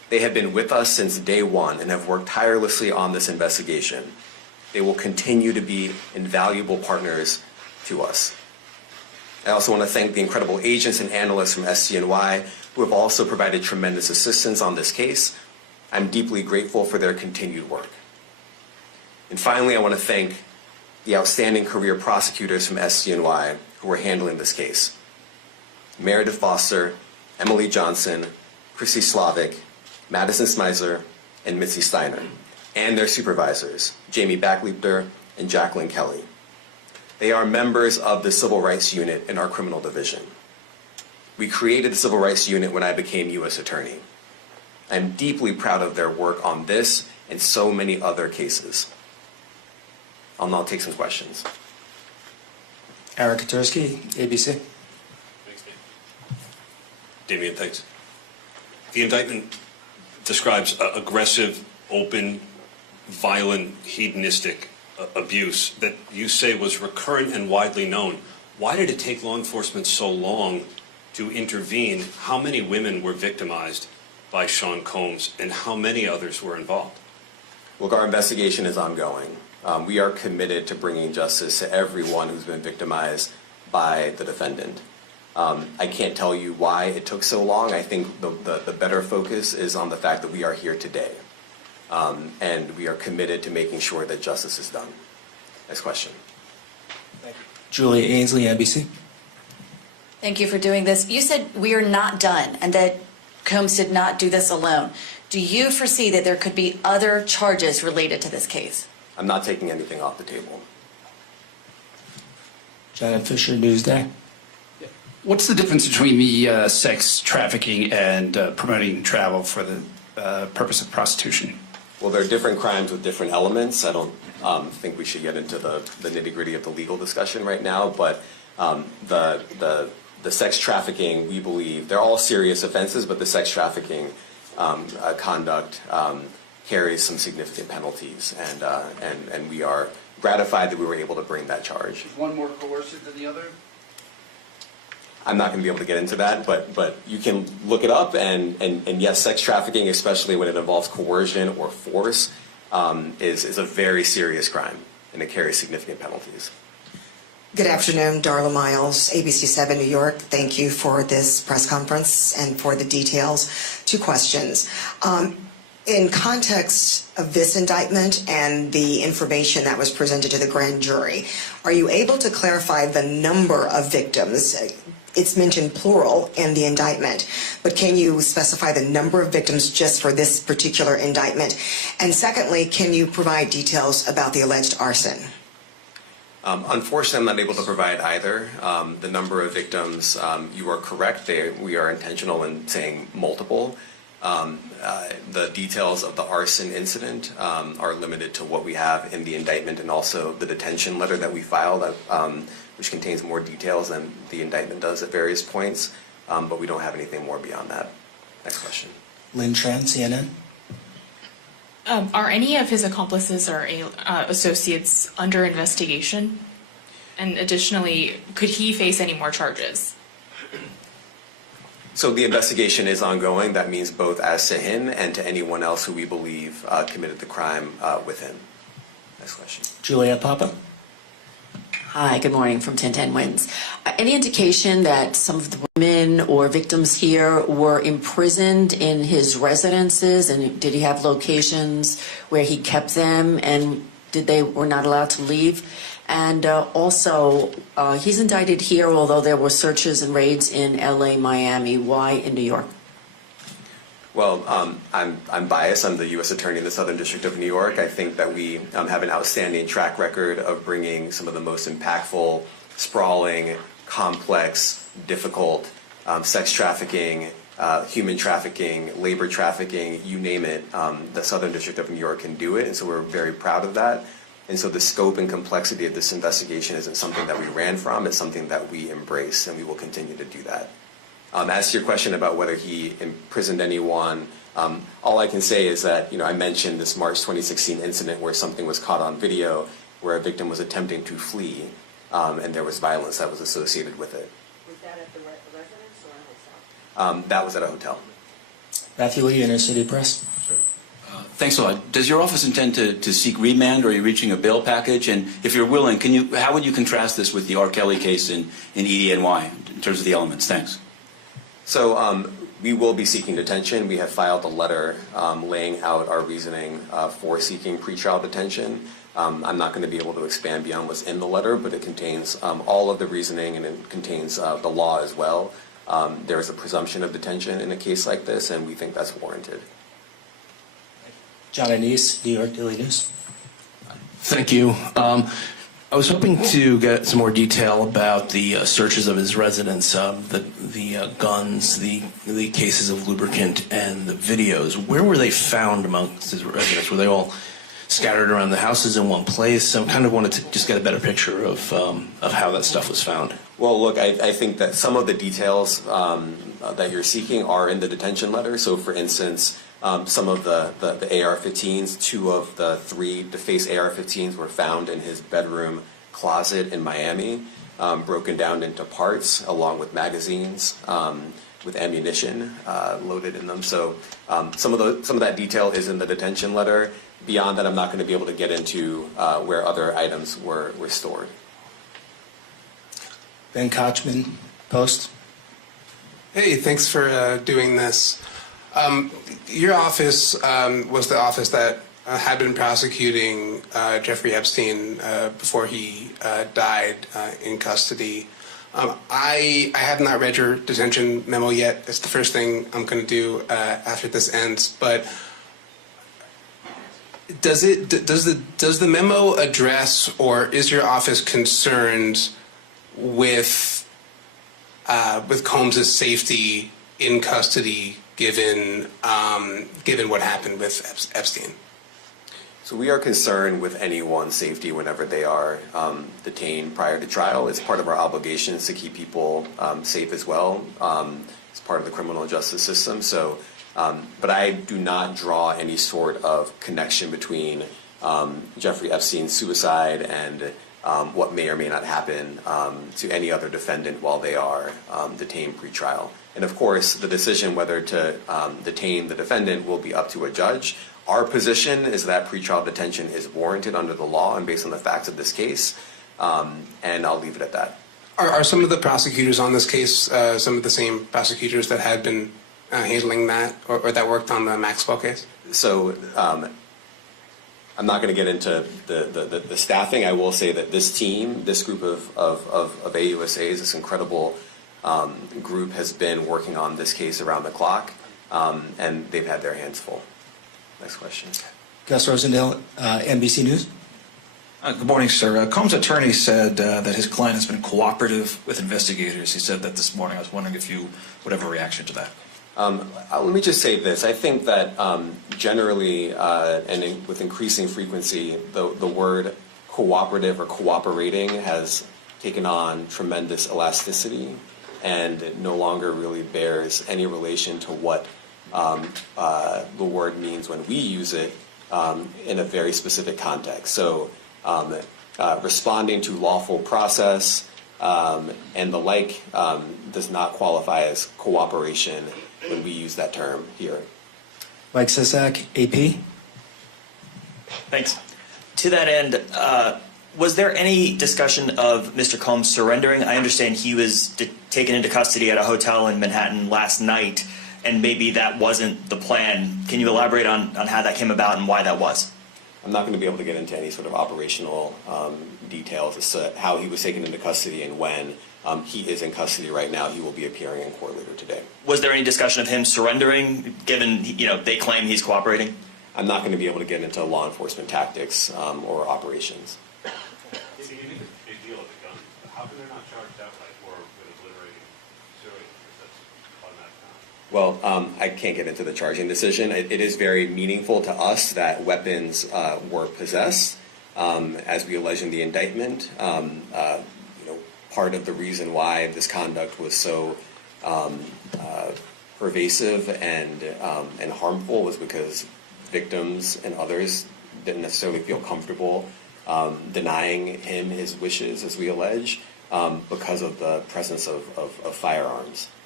They have been with us since day one and have worked tirelessly on this investigation. They will continue to be invaluable partners to us. I also want to thank the incredible agents and analysts from SCNY who have also provided tremendous assistance on this case. I'm deeply grateful for their continued work. And finally, I want to thank the outstanding career prosecutors from SCNY who are handling this case. Meredith Foster, Emily Johnson, Chrissy Slavic, Madison Smizer, and Mitzi Steiner, and their supervisors, Jamie Backleiter and Jacqueline Kelly. They are members of the Civil Rights Unit in our criminal division. We created the Civil Rights Unit when I became U.S. Attorney. I'm deeply proud of their work on this and so many other cases. I'll now take some questions. Eric Katursky, ABC. Thanks, Damian, thanks. The indictment describes aggressive, open, violent, hedonistic abuse that you say was recurrent and widely known. Why did it take law enforcement so long to intervene? How many women were victimized by Sean Combs, and how many others were involved? Look, our investigation is ongoing. We are committed to bringing justice to everyone who's been victimized by the defendant. I can't tell you why it took so long. I think the better focus is on the fact that we are here today. And we are committed to making sure that justice is done. Next question. Julia Ainsley, NBC. Thank you for doing this. You said we are not done and that Combs did not do this alone. Do you foresee that there could be other charges related to this case? I'm not taking anything off the table. Janet Fisher, Newsday. What's the difference between the sex trafficking and promoting travel for the purpose of prostitution? Well, there are different crimes with different elements. I don't think we should get into the nitty-gritty of the legal discussion right now, but the sex trafficking, we believe, they're all serious offenses, but the sex trafficking conduct carries some significant penalties, and we are gratified that we were able to bring that charge. Is one more coercive than the other? I'm not going to be able to get into that, but you can look it up, and yes, sex trafficking, especially when it involves coercion or force, is a very serious crime, and it carries significant penalties. Good afternoon, Darla Miles, ABC 7 New York. Thank you for this press conference and for the details. Two questions. In context of this indictment and the information that was presented to the grand jury, are you able to clarify the number of victims? It's mentioned plural in the indictment, but can you specify the number of victims just for this particular indictment? And secondly, can you provide details about the alleged arson? Unfortunately, I'm not able to provide either. The number of victims, you are correct. We are intentional in saying multiple. The details of the arson incident are limited to what we have in the indictment and also the detention letter that we filed, which contains more details than the indictment does at various points, but we don't have anything more beyond that. Next question. Lynn Tran, CNN. Are any of his accomplices or associates under investigation? And additionally, could he face any more charges? So the investigation is ongoing. That means both as to him and to anyone else who we believe committed the crime with him. Next question. Juliet Papa. Hi, good morning from 1010 Wins. Any indication that some of the women or victims here were imprisoned in his residences, and did he have locations where he kept them, and were not allowed to leave? And also, he's indicted here, although there were searches and raids in LA, Miami. Why in New York? Well, I'm biased. I'm the U.S. Attorney in the Southern District of New York. I think that we have an outstanding track record of bringing some of the most impactful, sprawling, complex, difficult sex trafficking, human trafficking, labor trafficking, you name it. The Southern District of New York can do it, and so we're very proud of that. And so the scope and complexity of this investigation isn't something that we ran from. It's something that we embrace, and we will continue to do that. As to your question about whether he imprisoned anyone, all I can say is that, I mentioned this March 2016 incident where something was caught on video where a victim was attempting to flee, and there was violence that was associated with it. Was that at the residence or a hotel? That was at a hotel. Matthew Lee, Inner City Press. Thanks a lot. Does your office intend to seek remand, or are you reaching a bail package? And if you're willing, how would you contrast this with the R. Kelly case in EDNY in terms of the elements? Thanks. So we will be seeking detention. We have filed a letter laying out our reasoning for seeking pretrial detention. I'm not going to be able to expand beyond what's in the letter, but it contains all of the reasoning, and it contains the law as well. There is a presumption of detention in a case like this, and we think that's warranted. John Anise, New York Daily News. Thank you. I was hoping to get some more detail about the searches of his residence, the guns, the cases of lubricant, and the videos. Where were they found amongst his residence? Were they all scattered around the houses in one place? I kind of wanted to just get a better picture of how that stuff was found. Well, look, I think that some of the details that you're seeking are in the detention letter. So, for instance, some of the AR-15s, 2 of the 3 defaced AR-15s were found in his bedroom closet in Miami, broken down into parts along with magazines with ammunition loaded in them. So some of that detail is in the detention letter. Beyond that, I'm not going to be able to get into where other items were stored. Ben Kochman, Post. Hey, thanks for doing this. Your office was the office that had been prosecuting Jeffrey Epstein before he died in custody. I have not read your detention memo yet. It's the first thing I'm going to do after this ends. But does the memo address, or is your office concerned with Combs' safety in custody, given what happened with Epstein? So we are concerned with anyone's safety whenever they are detained prior to trial. It's part of our obligations to keep people safe as well. It's part of the criminal justice system. So, but I do not draw any sort of connection between Jeffrey Epstein's suicide and what may or may not happen to any other defendant while they are detained pre-trial. And of course, the decision whether to detain the defendant will be up to a judge. Our position is that pretrial detention is warranted under the law and based on the facts of this case, and I'll leave it at that. Are some of the prosecutors on this case some of the same prosecutors that had been handling that, or that worked on the Maxwell case? So I'm not going to get into the staffing. I will say that this team, this group of AUSAs, this incredible group has been working on this case around the clock, and they've had their hands full. Next question. Gus Rosendale, NBC News. Good morning, sir. Combs' attorney said that his client has been cooperative with investigators. He said that this morning. I was wondering if you would have a reaction to that. Let me just say this. I think that generally with increasing frequency, the word cooperative or cooperating has taken on tremendous elasticity and it no longer really bears any relation to what the word means when we use it in a very specific context. So responding to lawful process and the like does not qualify as cooperation when we use that term here. Mike Sisak, AP. Thanks. To that end, was there any discussion of Mr. Combs surrendering? I understand he was taken into custody at a hotel in Manhattan last night, and maybe that wasn't the plan. Can you elaborate on how that came about and why that was? I'm not going to be able to get into any sort of operational details as to how he was taken into custody and when. He is in custody right now. He will be appearing in court later today. Was there any discussion of him surrendering, given they claim he's cooperating? I'm not going to be able to get into law enforcement tactics or operations. It's a big deal with the gun. How come they're not charged outright or with obliterating civilians? That's automatic. Well, I can't get into the charging decision. It is very meaningful to us that weapons were possessed, as we allege in the indictment. Part of the reason why this conduct was so pervasive and harmful was because victims and others didn't necessarily feel comfortable denying him his wishes, as we allege, because of the presence of firearms.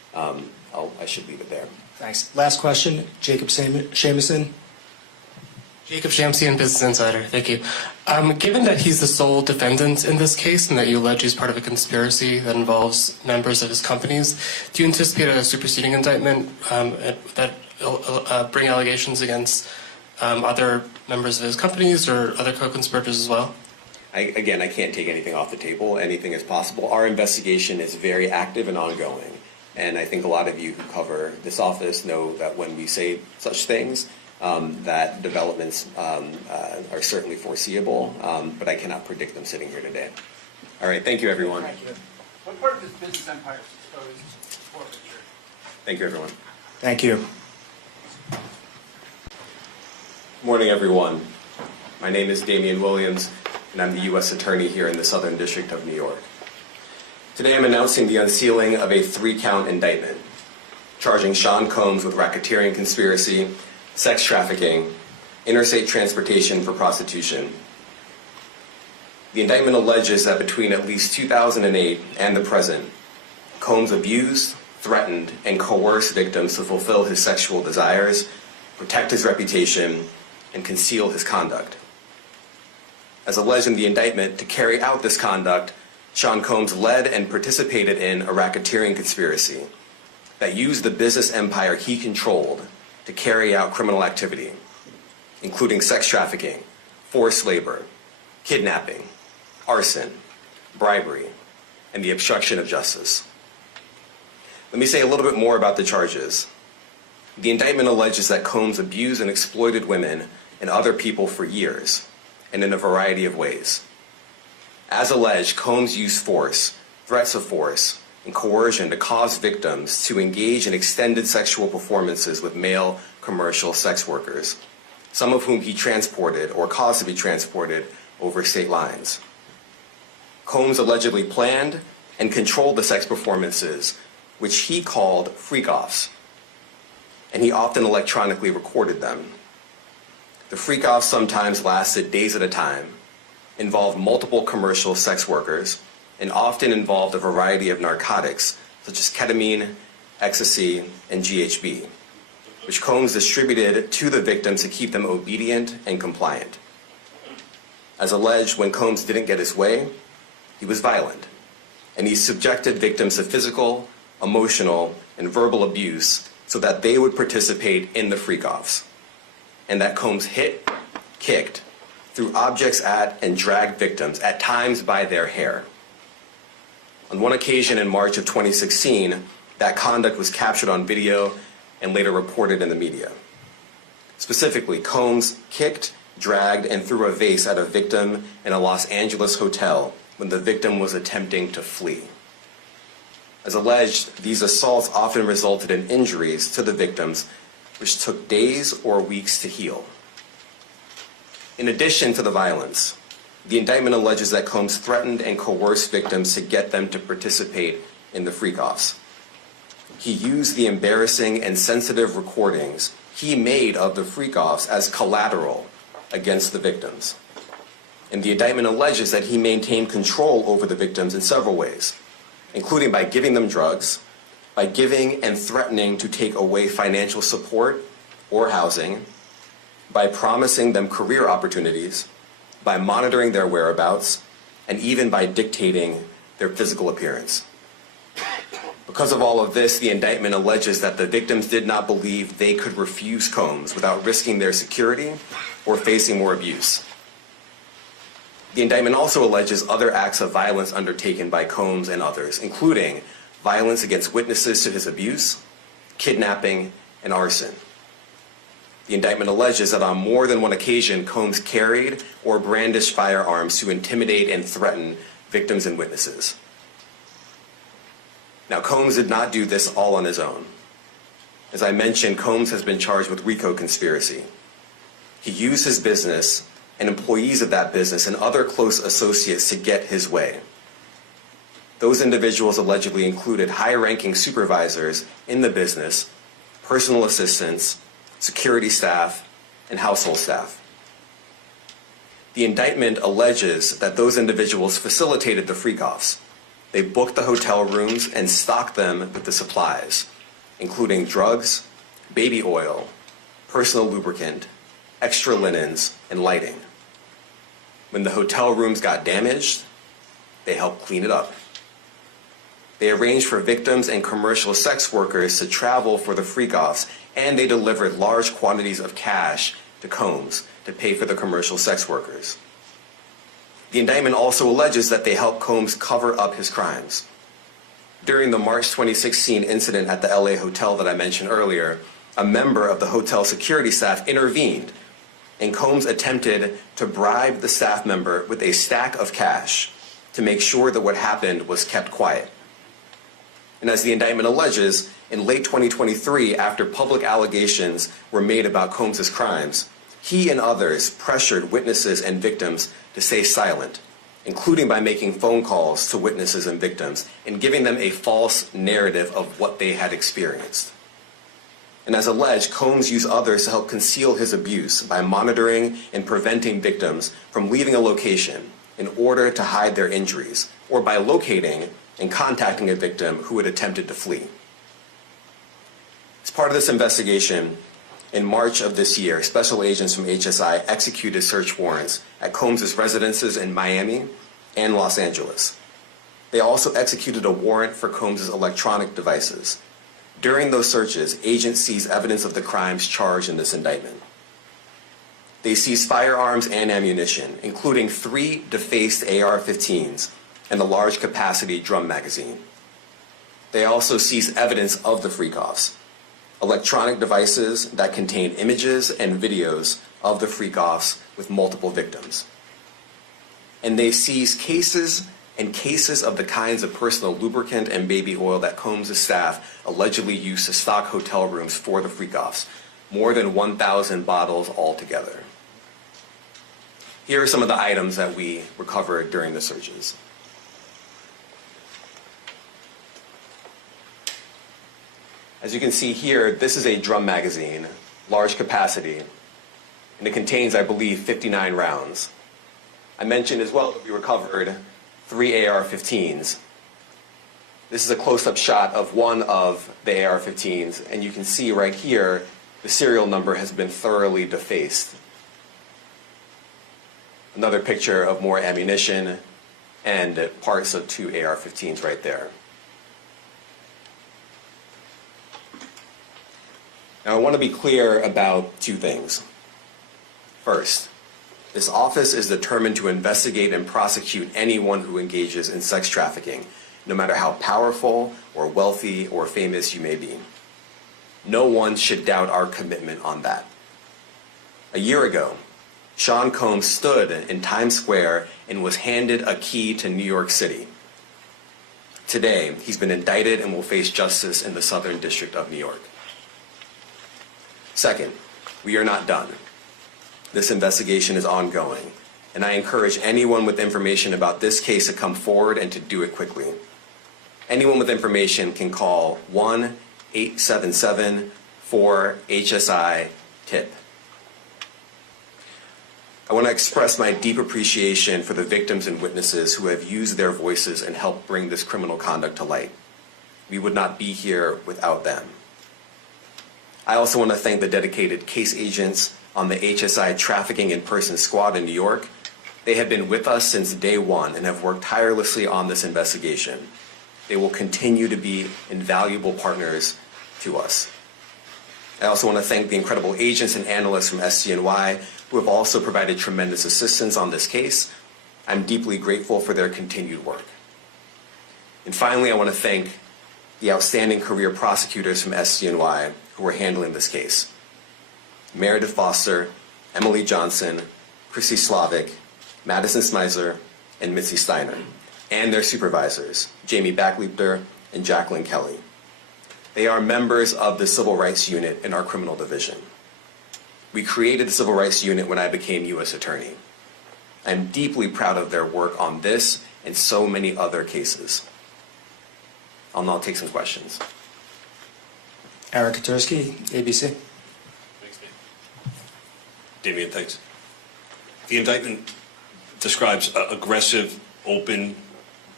I should leave it there. Thanks. Last question, Jacob Shamison. Jacob Shamsian, Business Insider. Thank you. Given that he's the sole defendant in this case and that you allege he's part of a conspiracy that involves members of his companies, do you anticipate a superseding indictment that bring allegations against other members of his companies or other co-conspirators as well? I can't take anything off the table. Anything is possible. Our investigation is very active and ongoing. And I think a lot of you who cover this office know that when we say such things, that developments are certainly foreseeable, but I cannot predict them sitting here today. All right, thank you, everyone. Thank you. What part of his business empire is exposed to forfeiture? Thank you, everyone. Thank you. Good morning, everyone. My name is Damian Williams, and I'm the U.S. Attorney here in the Southern District of New York. Today I'm announcing the unsealing of a 3-count indictment, charging Sean Combs with racketeering conspiracy, sex trafficking, interstate transportation for prostitution. The indictment alleges that between at least 2008 and the present, Combs abused, threatened, and coerced victims to fulfill his sexual desires, protect his reputation, and conceal his conduct. As alleged in the indictment, to carry out this conduct, Sean Combs led and participated in a racketeering conspiracy that used the business empire he controlled to carry out criminal activity, including sex trafficking, forced labor, kidnapping, arson, bribery, and the obstruction of justice. Let me say a little bit more about the charges. The indictment alleges that Combs abused and exploited women and other people for years, and in a variety of ways. As alleged, Combs used force, threats of force, and coercion to cause victims to engage in extended sexual performances with male commercial sex workers, some of whom he transported or caused to be transported over state lines. Combs allegedly planned and controlled the sex performances, which he called freak-offs, and he often electronically recorded them. The freak-offs sometimes lasted days at a time, involved multiple commercial sex workers, and often involved a variety of narcotics such as ketamine, ecstasy, and GHB, which Combs distributed to the victims to keep them obedient and compliant. As alleged, when Combs didn't get his way, he was violent, and he subjected victims to physical, emotional, and verbal abuse so that they would participate in the freak-offs, and that Combs hit, kicked, threw objects at, and dragged victims, at times by their hair. On one occasion in March of 2016, that conduct was captured on video and later reported in the media. Specifically, Combs kicked, dragged, and threw a vase at a victim in a Los Angeles hotel when the victim was attempting to flee. As alleged, these assaults often resulted in injuries to the victims, which took days or weeks to heal. In addition to the violence, the indictment alleges that Combs threatened and coerced victims to get them to participate in the freak-offs. He used the embarrassing and sensitive recordings he made of the freak-offs as collateral against the victims. And the indictment alleges that he maintained control over the victims in several ways, including by giving them drugs, by giving and threatening to take away financial support or housing, by promising them career opportunities, by monitoring their whereabouts, and even by dictating their physical appearance. Because of all of this, the indictment alleges that the victims did not believe they could refuse Combs without risking their security or facing more abuse. The indictment also alleges other acts of violence undertaken by Combs and others, including violence against witnesses to his abuse, kidnapping, and arson. The indictment alleges that on more than one occasion, Combs carried or brandished firearms to intimidate and threaten victims and witnesses. Now, Combs did not do this all on his own. As I mentioned, Combs has been charged with RICO conspiracy. He used his business and employees of that business and other close associates to get his way. Those individuals allegedly included high-ranking supervisors in the business, personal assistants, security staff, and household staff. The indictment alleges that those individuals facilitated the freak-offs, They booked the hotel rooms and stocked them with the supplies, including drugs, baby oil, personal lubricant, extra linens, and lighting. When the hotel rooms got damaged, they helped clean it up. They arranged for victims and commercial sex workers to travel for the freak-offs, and they delivered large quantities of cash to Combs to pay for the commercial sex workers. The indictment also alleges that they helped Combs cover up his crimes. During the March 2016 incident at the LA hotel that I mentioned earlier, a member of the hotel security staff intervened, and Combs attempted to bribe the staff member with a stack of cash to make sure that what happened was kept quiet. And as the indictment alleges, in late 2023, after public allegations were made about Combs' crimes, he and others pressured witnesses and victims to stay silent, including by making phone calls to witnesses and victims and giving them a false narrative of what they had experienced. And as alleged, Combs used others to help conceal his abuse by monitoring and preventing victims from leaving a location in order to hide their injuries, or by locating and contacting a victim who had attempted to flee. As part of this investigation, in March of this year, special agents from HSI executed search warrants at Combs' residences in Miami and Los Angeles. They also executed a warrant for Combs' electronic devices. During those searches, agents seized evidence of the crimes charged in this indictment. They seized firearms and ammunition, including 3 defaced AR-15s and a large capacity drum magazine. They also seized evidence of the freak-offs, electronic devices that contain images and videos of the freak-offs with multiple victims. And they seized cases and cases of the kinds of personal lubricant and baby oil that Combs' staff allegedly used to stock hotel rooms for the freak-offs, more than 1,000 bottles altogether. Here are some of the items that we recovered during the searches. As you can see here, this is a drum magazine, large capacity, and it contains, I believe, 59 rounds. I mentioned as well that we recovered 3 AR-15s. This is a close-up shot of one of the AR-15s, and you can see right here, the serial number has been thoroughly defaced. Another picture of more ammunition and parts of 2 AR-15s right there. Now, I want to be clear about 2 things. First, this office is determined to investigate and prosecute anyone who engages in sex trafficking, no matter how powerful or wealthy or famous you may be. No one should doubt our commitment on that. A year ago, Sean Combs stood in Times Square and was handed a key to New York City. Today, he's been indicted and will face justice in the Southern District of New York. Second, we are not done. This investigation is ongoing, and I encourage anyone with information about this case to come forward and to do it quickly. Anyone with information can call 1-877-4HSI-TIP. I want to express my deep appreciation for the victims and witnesses who have used their voices and helped bring this criminal conduct to light. We would not be here without them. I also want to thank the dedicated case agents on the HSI Trafficking in Person Squad in New York. They have been with us since day one and have worked tirelessly on this investigation. They will continue to be invaluable partners to us. I also want to thank the incredible agents and analysts from SCNY who have also provided tremendous assistance on this case. I'm deeply grateful for their continued work. And finally, I want to thank the outstanding career prosecutors from SCNY who are handling this case. Meredith Foster, Emily Johnson, Chrissy Slavic, Madison Smizer, and Mitzi Steiner, and their supervisors, Jamie Backleiter and Jacqueline Kelly. They are members of the Civil Rights Unit in our criminal division. We created the Civil Rights Unit when I became U.S. Attorney. I'm deeply proud of their work on this and so many other cases. I'll now take some questions. Eric Katursky, ABC. Thanks, Damian, thanks. The indictment describes aggressive, open,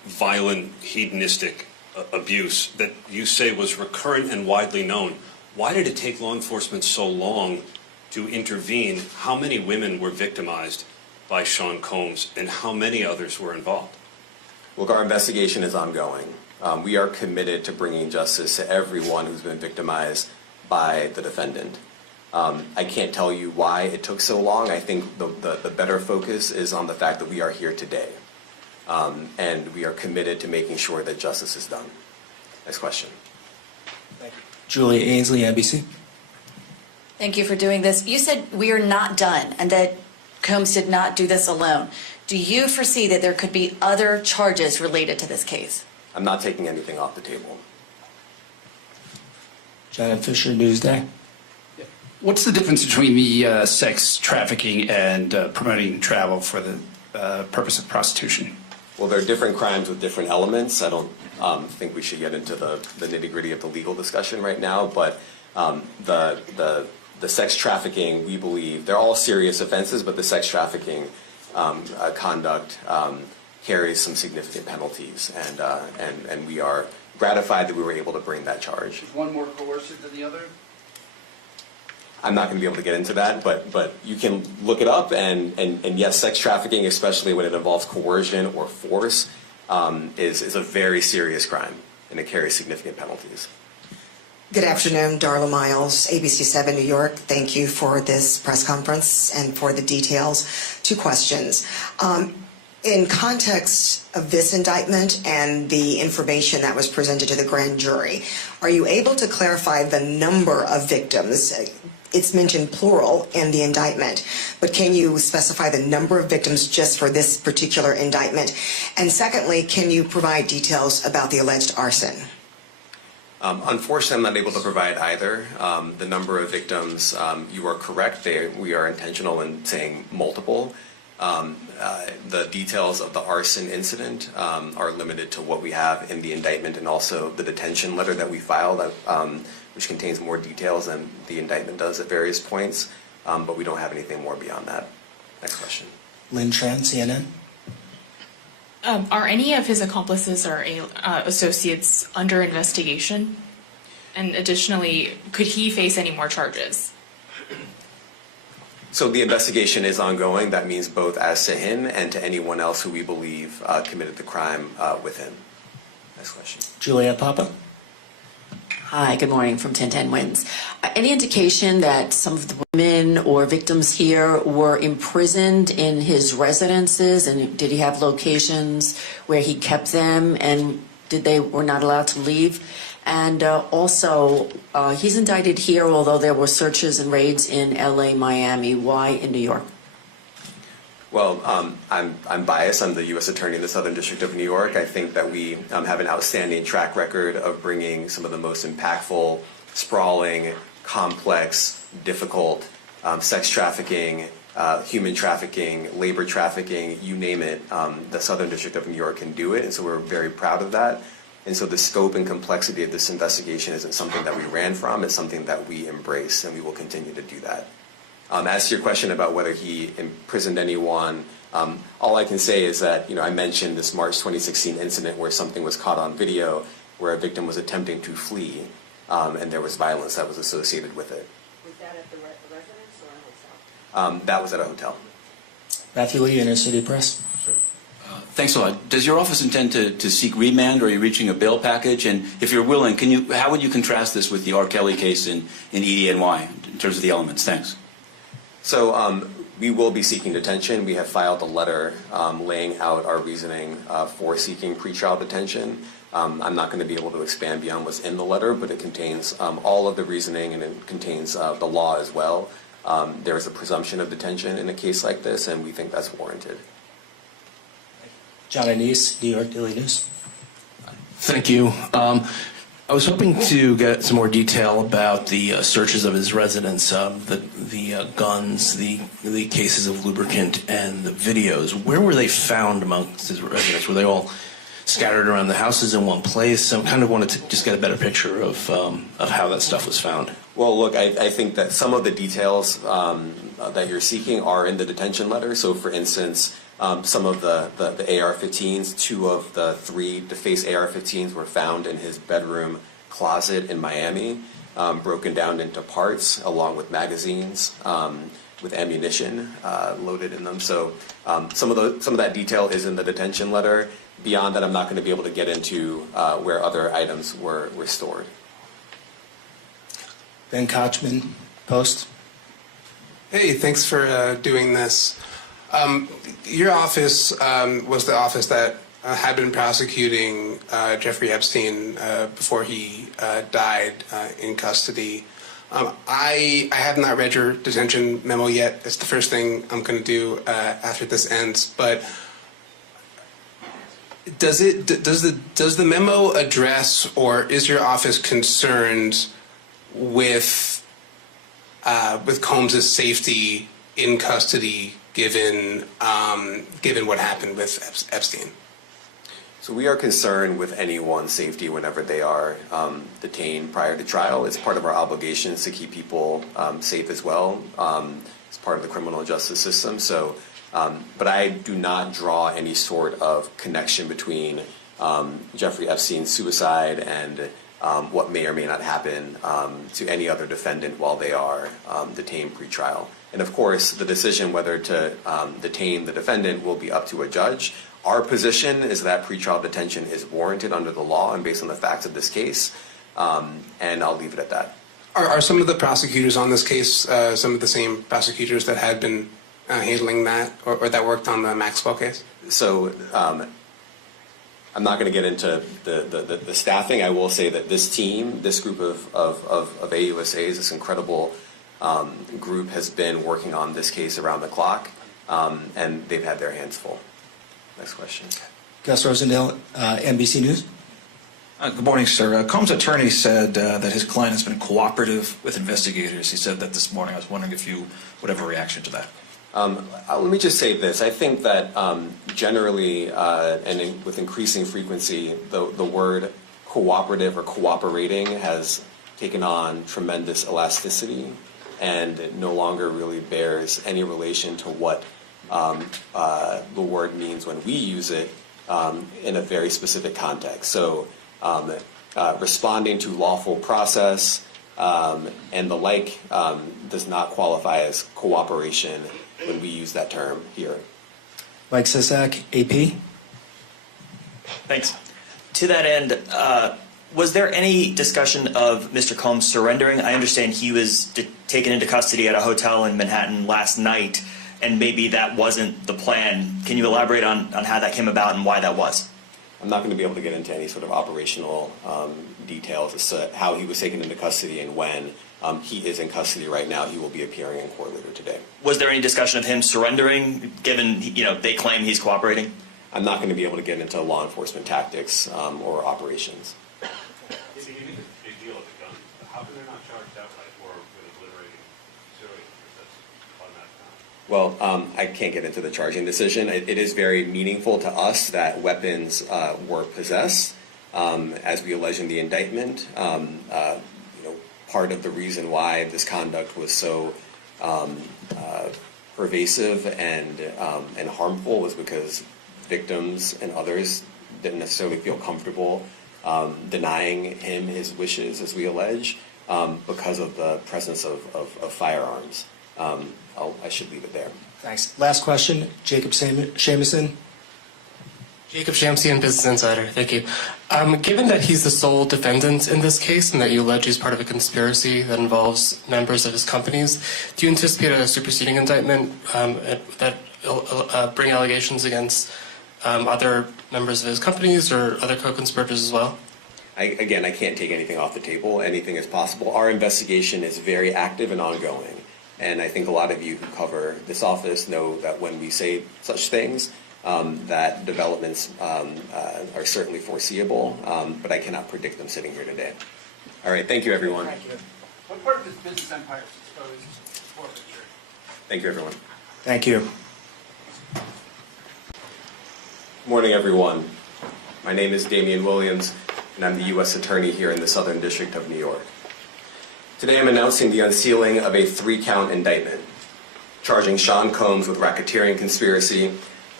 violent, hedonistic abuse that you say was recurrent and widely known. Why did it take law enforcement so long to intervene? How many women were victimized by Sean Combs, and how many others were involved? Look, our investigation is ongoing. We are committed to bringing justice to everyone who's been victimized by the defendant. I can't tell you why it took so long. I think the better focus is on the fact that we are here today. And we are committed to making sure that justice is done. Next question. Julia Ainsley, NBC. Thank you for doing this. You said we are not done and that Combs did not do this alone. Do you foresee that there could be other charges related to this case? I'm not taking anything off the table. Janet Fisher, Newsday. What's the difference between the sex trafficking and promoting travel for the purpose of prostitution? Well, there are different crimes with different elements. I don't think we should get into the nitty-gritty of the legal discussion right now, but the sex trafficking, we believe, they're all serious offenses, but the sex trafficking conduct carries some significant penalties, and we are gratified that we were able to bring that charge. Is one more coercive than the other? I'm not going to be able to get into that, but you can look it up, and yes, sex trafficking, especially when it involves coercion or force, is a very serious crime, and it carries significant penalties. Good afternoon, Darla Miles, ABC 7 New York. Thank you for this press conference and for the details. Two questions. In context of this indictment and the information that was presented to the grand jury, are you able to clarify the number of victims? It's mentioned plural in the indictment, but can you specify the number of victims just for this particular indictment? And secondly, can you provide details about the alleged arson? Unfortunately, I'm not able to provide either. The number of victims, you are correct. We are intentional in saying multiple. The details of the arson incident are limited to what we have in the indictment and also the detention letter that we filed, which contains more details than the indictment does at various points, but we don't have anything more beyond that. Next question. Lynn Tran, CNN. Are any of his accomplices or associates under investigation? And additionally, could he face any more charges? So the investigation is ongoing. That means both as to him and to anyone else who we believe committed the crime with him. Next question. Juliet Papa. Hi, good morning from 1010 Wins. Any indication that some of the women or victims here were imprisoned in his residences, and did he have locations where he kept them, and were not allowed to leave? And also, he's indicted here, although there were searches and raids in LA, Miami. Why in New York? Well, I'm biased. I'm the U.S. Attorney in the Southern District of New York. I think that we have an outstanding track record of bringing some of the most impactful, sprawling, complex, difficult sex trafficking, human trafficking, labor trafficking, you name it. The Southern District of New York can do it, and so we're very proud of that. And so the scope and complexity of this investigation isn't something that we ran from. It's something that we embrace, and we will continue to do that. As to your question about whether he imprisoned anyone, all I can say is that, I mentioned this March 2016 incident where something was caught on video where a victim was attempting to flee, and there was violence that was associated with it. Was that at the residence or a hotel? That was at a hotel. Matthew Lee, Inner City Press. Thanks a lot. Does your office intend to seek remand, or are you reaching a bail package? And if you're willing, how would you contrast this with the R. Kelly case in EDNY in terms of the elements? Thanks. So we will be seeking detention. We have filed a letter laying out our reasoning for seeking pretrial detention. I'm not going to be able to expand beyond what's in the letter, but it contains all of the reasoning, and it contains the law as well. There is a presumption of detention in a case like this, and we think that's warranted. John Anise, New York Daily News. Thank you. I was hoping to get some more detail about the searches of his residence, the guns, the cases of lubricant, and the videos. Where were they found amongst his residence? Were they all scattered around the houses in one place? I kind of wanted to just get a better picture of how that stuff was found. Well, look, I think that some of the details that you're seeking are in the detention letter. So, for instance, some of the AR-15s. 2 of the 3 defaced AR-15s were found in his bedroom closet in Miami, broken down into parts along with magazines with ammunition loaded in them. So some of that detail is in the detention letter. Beyond that, I'm not going to be able to get into where other items were stored. Ben Kochman, Post. Hey, thanks for doing this. Your office was the office that had been prosecuting Jeffrey Epstein before he died in custody. I have not read your detention memo yet. It's the first thing I'm going to do after this ends. But does the memo address, or is your office concerned with Combs' safety in custody, given what happened with Epstein? So we are concerned with anyone's safety whenever they are detained prior to trial. It's part of our obligations to keep people safe as well. It's part of the criminal justice system. So, but I do not draw any sort of connection between Jeffrey Epstein's suicide and what may or may not happen to any other defendant while they are detained pre-trial. And of course, the decision whether to detain the defendant will be up to a judge. Our position is that pretrial detention is warranted under the law and based on the facts of this case, and I'll leave it at that. Are some of the prosecutors on this case some of the same prosecutors that had been handling that, or that worked on the Maxwell case? So I'm not going to get into the staffing. I will say that this team, this group of AUSAs, this incredible group has been working on this case around the clock, and they've had their hands full. Next question. Gus Rosendale, NBC News. Good morning, sir. Combs' attorney said that his client has been cooperative with investigators. He said that this morning. I was wondering if you would have a reaction to that. Let me just say this. I think that generally and with increasing frequency, the word cooperative or cooperating has taken on tremendous elasticity and it no longer really bears any relation to what the word means when we use it in a very specific context. So responding to lawful process and the like does not qualify as cooperation when we use that term here. Mike Sisak, AP. Thanks. To that end, was there any discussion of Mr. Combs surrendering? I understand he was taken into custody at a hotel in Manhattan last night, and maybe that wasn't the plan. Can you elaborate on how that came about and why that was? I'm not going to be able to get into any sort of operational details as to how he was taken into custody and when. He is in custody right now. He will be appearing in court later today. Was there any discussion of him surrendering, given they claim he's cooperating? I'm not going to be able to get into law enforcement tactics or operations. It's a big deal with the gun. How come they're not charged outright or with obliterating civilians? Because that's automatic. Well, I can't get into the charging decision. It is very meaningful to us that weapons were possessed, as we allege in the indictment. Part of the reason why this conduct was so pervasive and harmful was because victims and others didn't necessarily feel comfortable denying him his wishes, as we allege, because of the presence of firearms. I should leave it there. Thanks. Last question, Jacob Shamison. Jacob Shamsian, Business Insider. Thank you. Given that he's the sole defendant in this case and that you allege he's part of a conspiracy that involves members of his companies, do you anticipate a superseding indictment that bring allegations against other members of his companies or other co-conspirators as well? I can't take anything off the table. Anything is possible. Our investigation is very active and ongoing. And I think a lot of you who cover this office know that when we say such things, that developments are certainly foreseeable, but I cannot predict them sitting here today. All right, thank you, everyone. Thank you. What part of his business empire is exposed to forfeiture? Thank you, everyone. Thank you. Good morning, everyone. My name is Damian Williams, and I'm the U.S. Attorney here in the Southern District of New York. Today, I'm announcing the unsealing of a 3-count indictment, charging Sean Combs with racketeering conspiracy,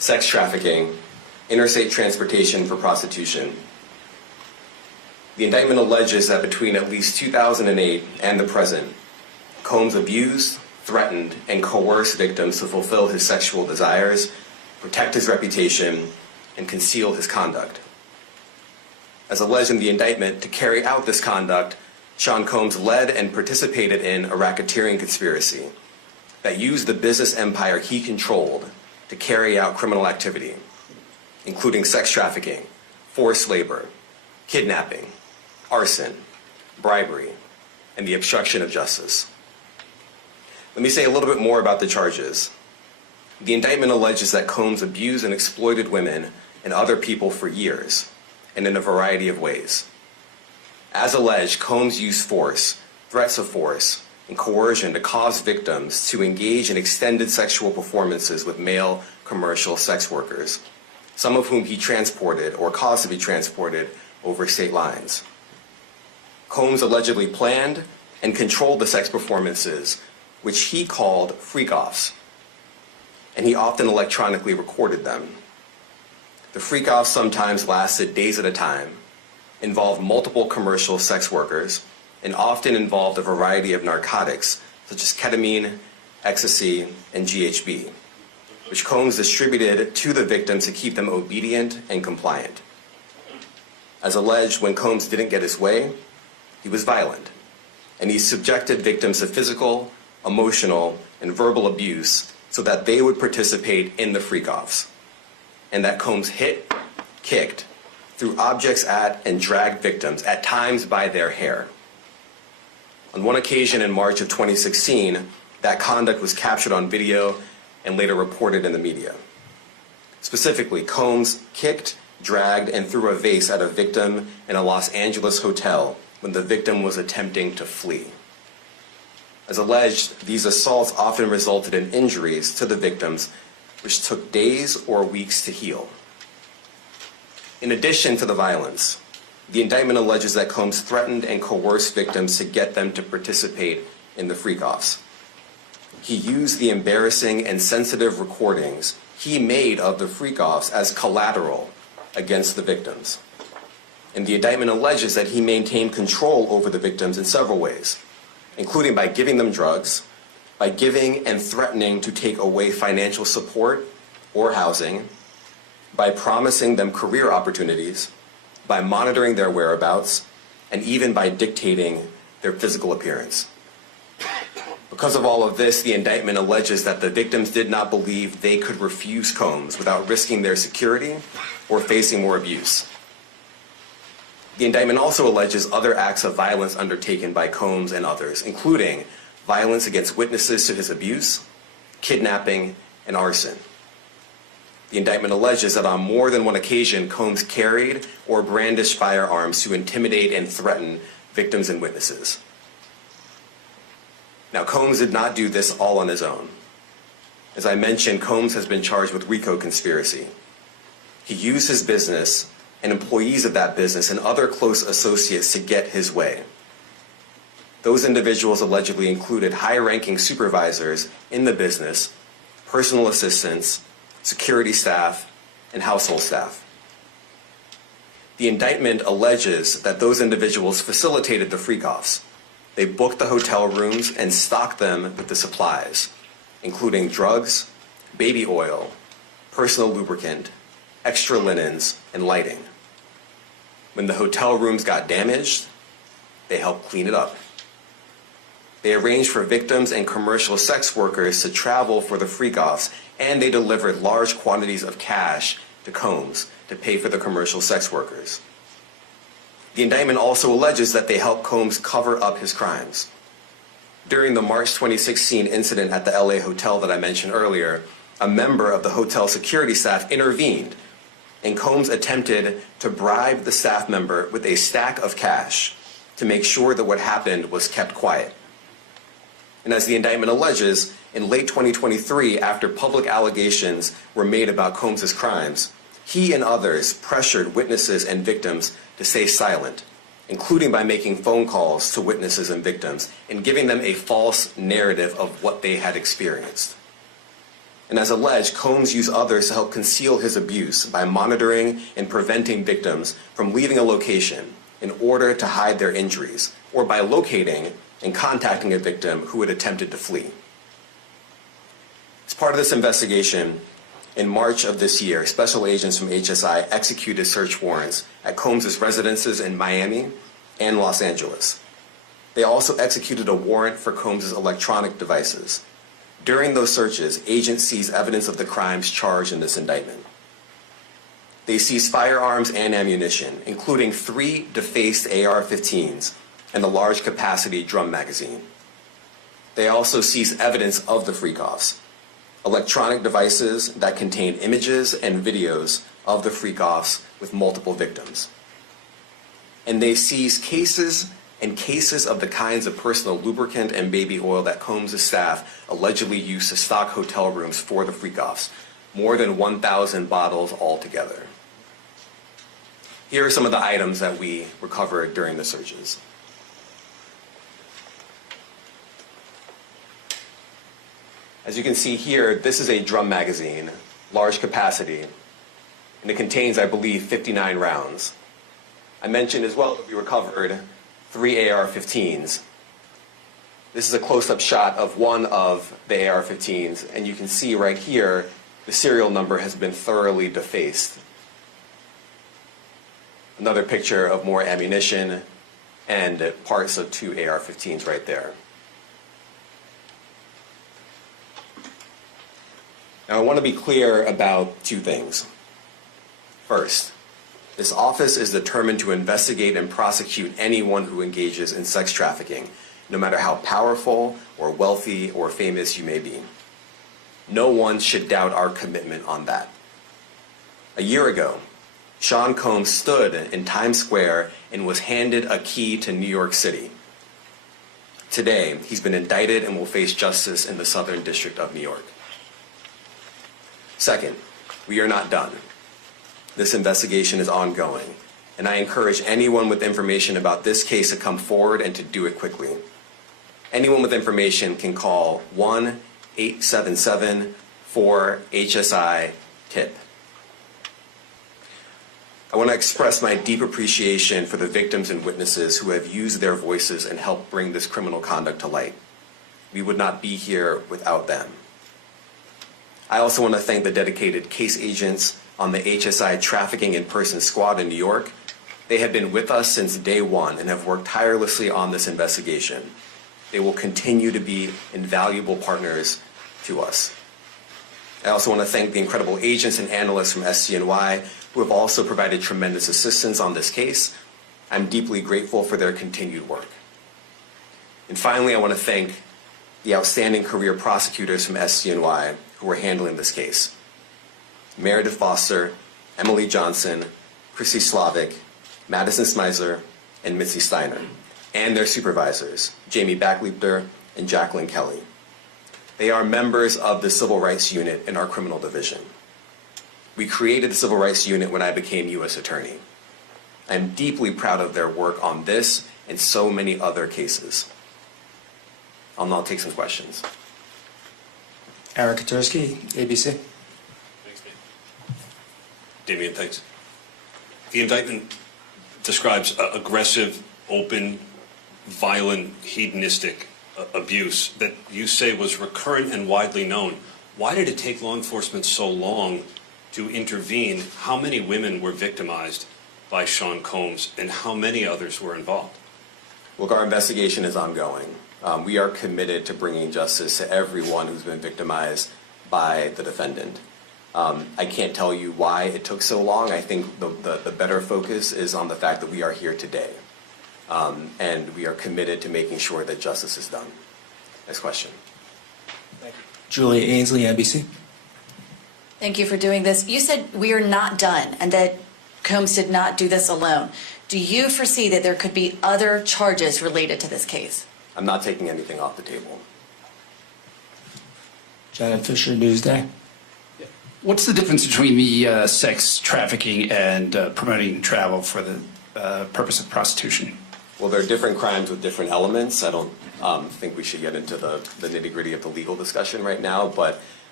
sex trafficking, interstate transportation for prostitution. The indictment alleges that between at least 2008 and the present, Combs abused, threatened, and coerced victims to fulfill his sexual desires, protect his reputation, and conceal his conduct. As alleged in the indictment, to carry out this conduct, Sean Combs led and participated in a racketeering conspiracy that used the business empire he controlled to carry out criminal activity, including sex trafficking, forced labor, kidnapping, arson, bribery, and the obstruction of justice. Let me say a little bit more about the charges. The indictment alleges that Combs abused and exploited women and other people for years, and in a variety of ways. As alleged, Combs used force, threats of force, and coercion to cause victims to engage in extended sexual performances with male commercial sex workers, some of whom he transported or caused to be transported over state lines. Combs allegedly planned and controlled the sex performances, which he called freak-offs, and he often electronically recorded them. The freak-offs sometimes lasted days at a time, involved multiple commercial sex workers, and often involved a variety of narcotics, such as ketamine, ecstasy, and GHB, which Combs distributed to the victims to keep them obedient and compliant. As alleged, when Combs didn't get his way, he was violent, and he subjected victims to physical, emotional, and verbal abuse so that they would participate in the freak-offs, and that Combs hit, kicked, threw objects at, and dragged victims, at times by their hair. On one occasion in March of 2016, that conduct was captured on video and later reported in the media. Specifically, Combs kicked, dragged, and threw a vase at a victim in a Los Angeles hotel when the victim was attempting to flee. As alleged, these assaults often resulted in injuries to the victims, which took days or weeks to heal. In addition to the violence, the indictment alleges that Combs threatened and coerced victims to get them to participate in the freak-offs. He used the embarrassing and sensitive recordings he made of the freak-offs as collateral against the victims. And the indictment alleges that he maintained control over the victims in several ways, including by giving them drugs, by giving and threatening to take away financial support or housing, by promising them career opportunities, by monitoring their whereabouts, and even by dictating their physical appearance. Because of all of this, the indictment alleges that the victims did not believe they could refuse Combs without risking their security or facing more abuse. The indictment also alleges other acts of violence undertaken by Combs and others, including violence against witnesses to his abuse, kidnapping, and arson. The indictment alleges that on more than one occasion, Combs carried or brandished firearms to intimidate and threaten victims and witnesses. Now, Combs did not do this all on his own. As I mentioned, Combs has been charged with RICO conspiracy. He used his business and employees of that business and other close associates to get his way. Those individuals allegedly included high-ranking supervisors in the business, personal assistants, security staff, and household staff. The indictment alleges that those individuals facilitated the freak-offs. They booked the hotel rooms and stocked them with the supplies, including drugs, baby oil, personal lubricant, extra linens, and lighting. When the hotel rooms got damaged, they helped clean it up. They arranged for victims and commercial sex workers to travel for the freak-offs, and they delivered large quantities of cash to Combs to pay for the commercial sex workers. The indictment also alleges that they helped Combs cover up his crimes. During the March 2016 incident at the LA hotel that I mentioned earlier, a member of the hotel security staff intervened, and Combs attempted to bribe the staff member with a stack of cash to make sure that what happened was kept quiet. And as the indictment alleges, in late 2023, after public allegations were made about Combs' crimes, he and others pressured witnesses and victims to stay silent, including by making phone calls to witnesses and victims and giving them a false narrative of what they had experienced. And as alleged, Combs used others to help conceal his abuse by monitoring and preventing victims from leaving a location in order to hide their injuries, or by locating and contacting a victim who had attempted to flee. As part of this investigation, in March of this year, special agents from HSI executed search warrants at Combs' residences in Miami and Los Angeles. They also executed a warrant for Combs' electronic devices. During those searches, agents seized evidence of the crimes charged in this indictment. They seized firearms and ammunition, including 3 defaced AR-15s and a large capacity drum magazine. They also seized evidence of the freak-offs, electronic devices that contained images and videos of the freak-offs with multiple victims. And they seized cases and cases of the kinds of personal lubricant and baby oil that Combs' staff allegedly used to stock hotel rooms for the freak-offs, more than 1,000 bottles altogether. Here are some of the items that we recovered during the searches. As you can see here, this is a drum magazine, large capacity, and it contains, I believe, 59 rounds. I mentioned as well that we recovered 3 AR-15s. This is a close-up shot of one of the AR-15s, and you can see right here the serial number has been thoroughly defaced. Another picture of more ammunition and parts of 2 AR-15s right there. Now, I want to be clear about 2 things. First, this office is determined to investigate and prosecute anyone who engages in sex trafficking, no matter how powerful or wealthy or famous you may be. No one should doubt our commitment on that. A year ago, Sean Combs stood in Times Square and was handed a key to New York City. Today, he's been indicted and will face justice in the Southern District of New York. Second, we are not done. This investigation is ongoing, and I encourage anyone with information about this case to come forward and to do it quickly. Anyone with information can call 1-877-4-HSI-TIP. I want to express my deep appreciation for the victims and witnesses who have used their voices and helped bring this criminal conduct to light. We would not be here without them. I also want to thank the dedicated case agents on the HSI Trafficking in Person Squad in New York. They have been with us since day one and have worked tirelessly on this investigation. They will continue to be invaluable partners to us. I also want to thank the incredible agents and analysts from SCNY who have also provided tremendous assistance on this case. I'm deeply grateful for their continued work. And finally, I want to thank the outstanding career prosecutors from SCNY who are handling this case. Meredith Foster, Emily Johnson, Chrissy Slavic, Madison Smizer, and Mitzi Steiner, and their supervisors, Jamie Backleiter and Jacqueline Kelly. They are members of the Civil Rights Unit in our criminal division. We created the Civil Rights Unit when I became U.S. Attorney. I'm deeply proud of their work on this and so many other cases. I'll now take some questions. Eric Katursky, ABC. Thanks, Damian, thanks. The indictment describes aggressive, open, violent, hedonistic abuse that you say was recurrent and widely known. Why did it take law enforcement so long to intervene? How many women were victimized by Sean Combs, and how many others were involved? Look, our investigation is ongoing. We are committed to bringing justice to everyone who's been victimized by the defendant. I can't tell you why it took so long. I think the better focus is on the fact that we are here today. And we are committed to making sure that justice is done. Next question. Thank you. Julia Ainsley, NBC. Thank you for doing this. You said we are not done and that Combs did not do this alone. Do you foresee that there could be other charges related to this case? I'm not taking anything off the table. Janet Fisher, Newsday. What's the difference between the sex trafficking and promoting travel for the purpose of prostitution? Well, there are different crimes with different elements. I don't think we should get into the nitty-gritty of the legal discussion right now, but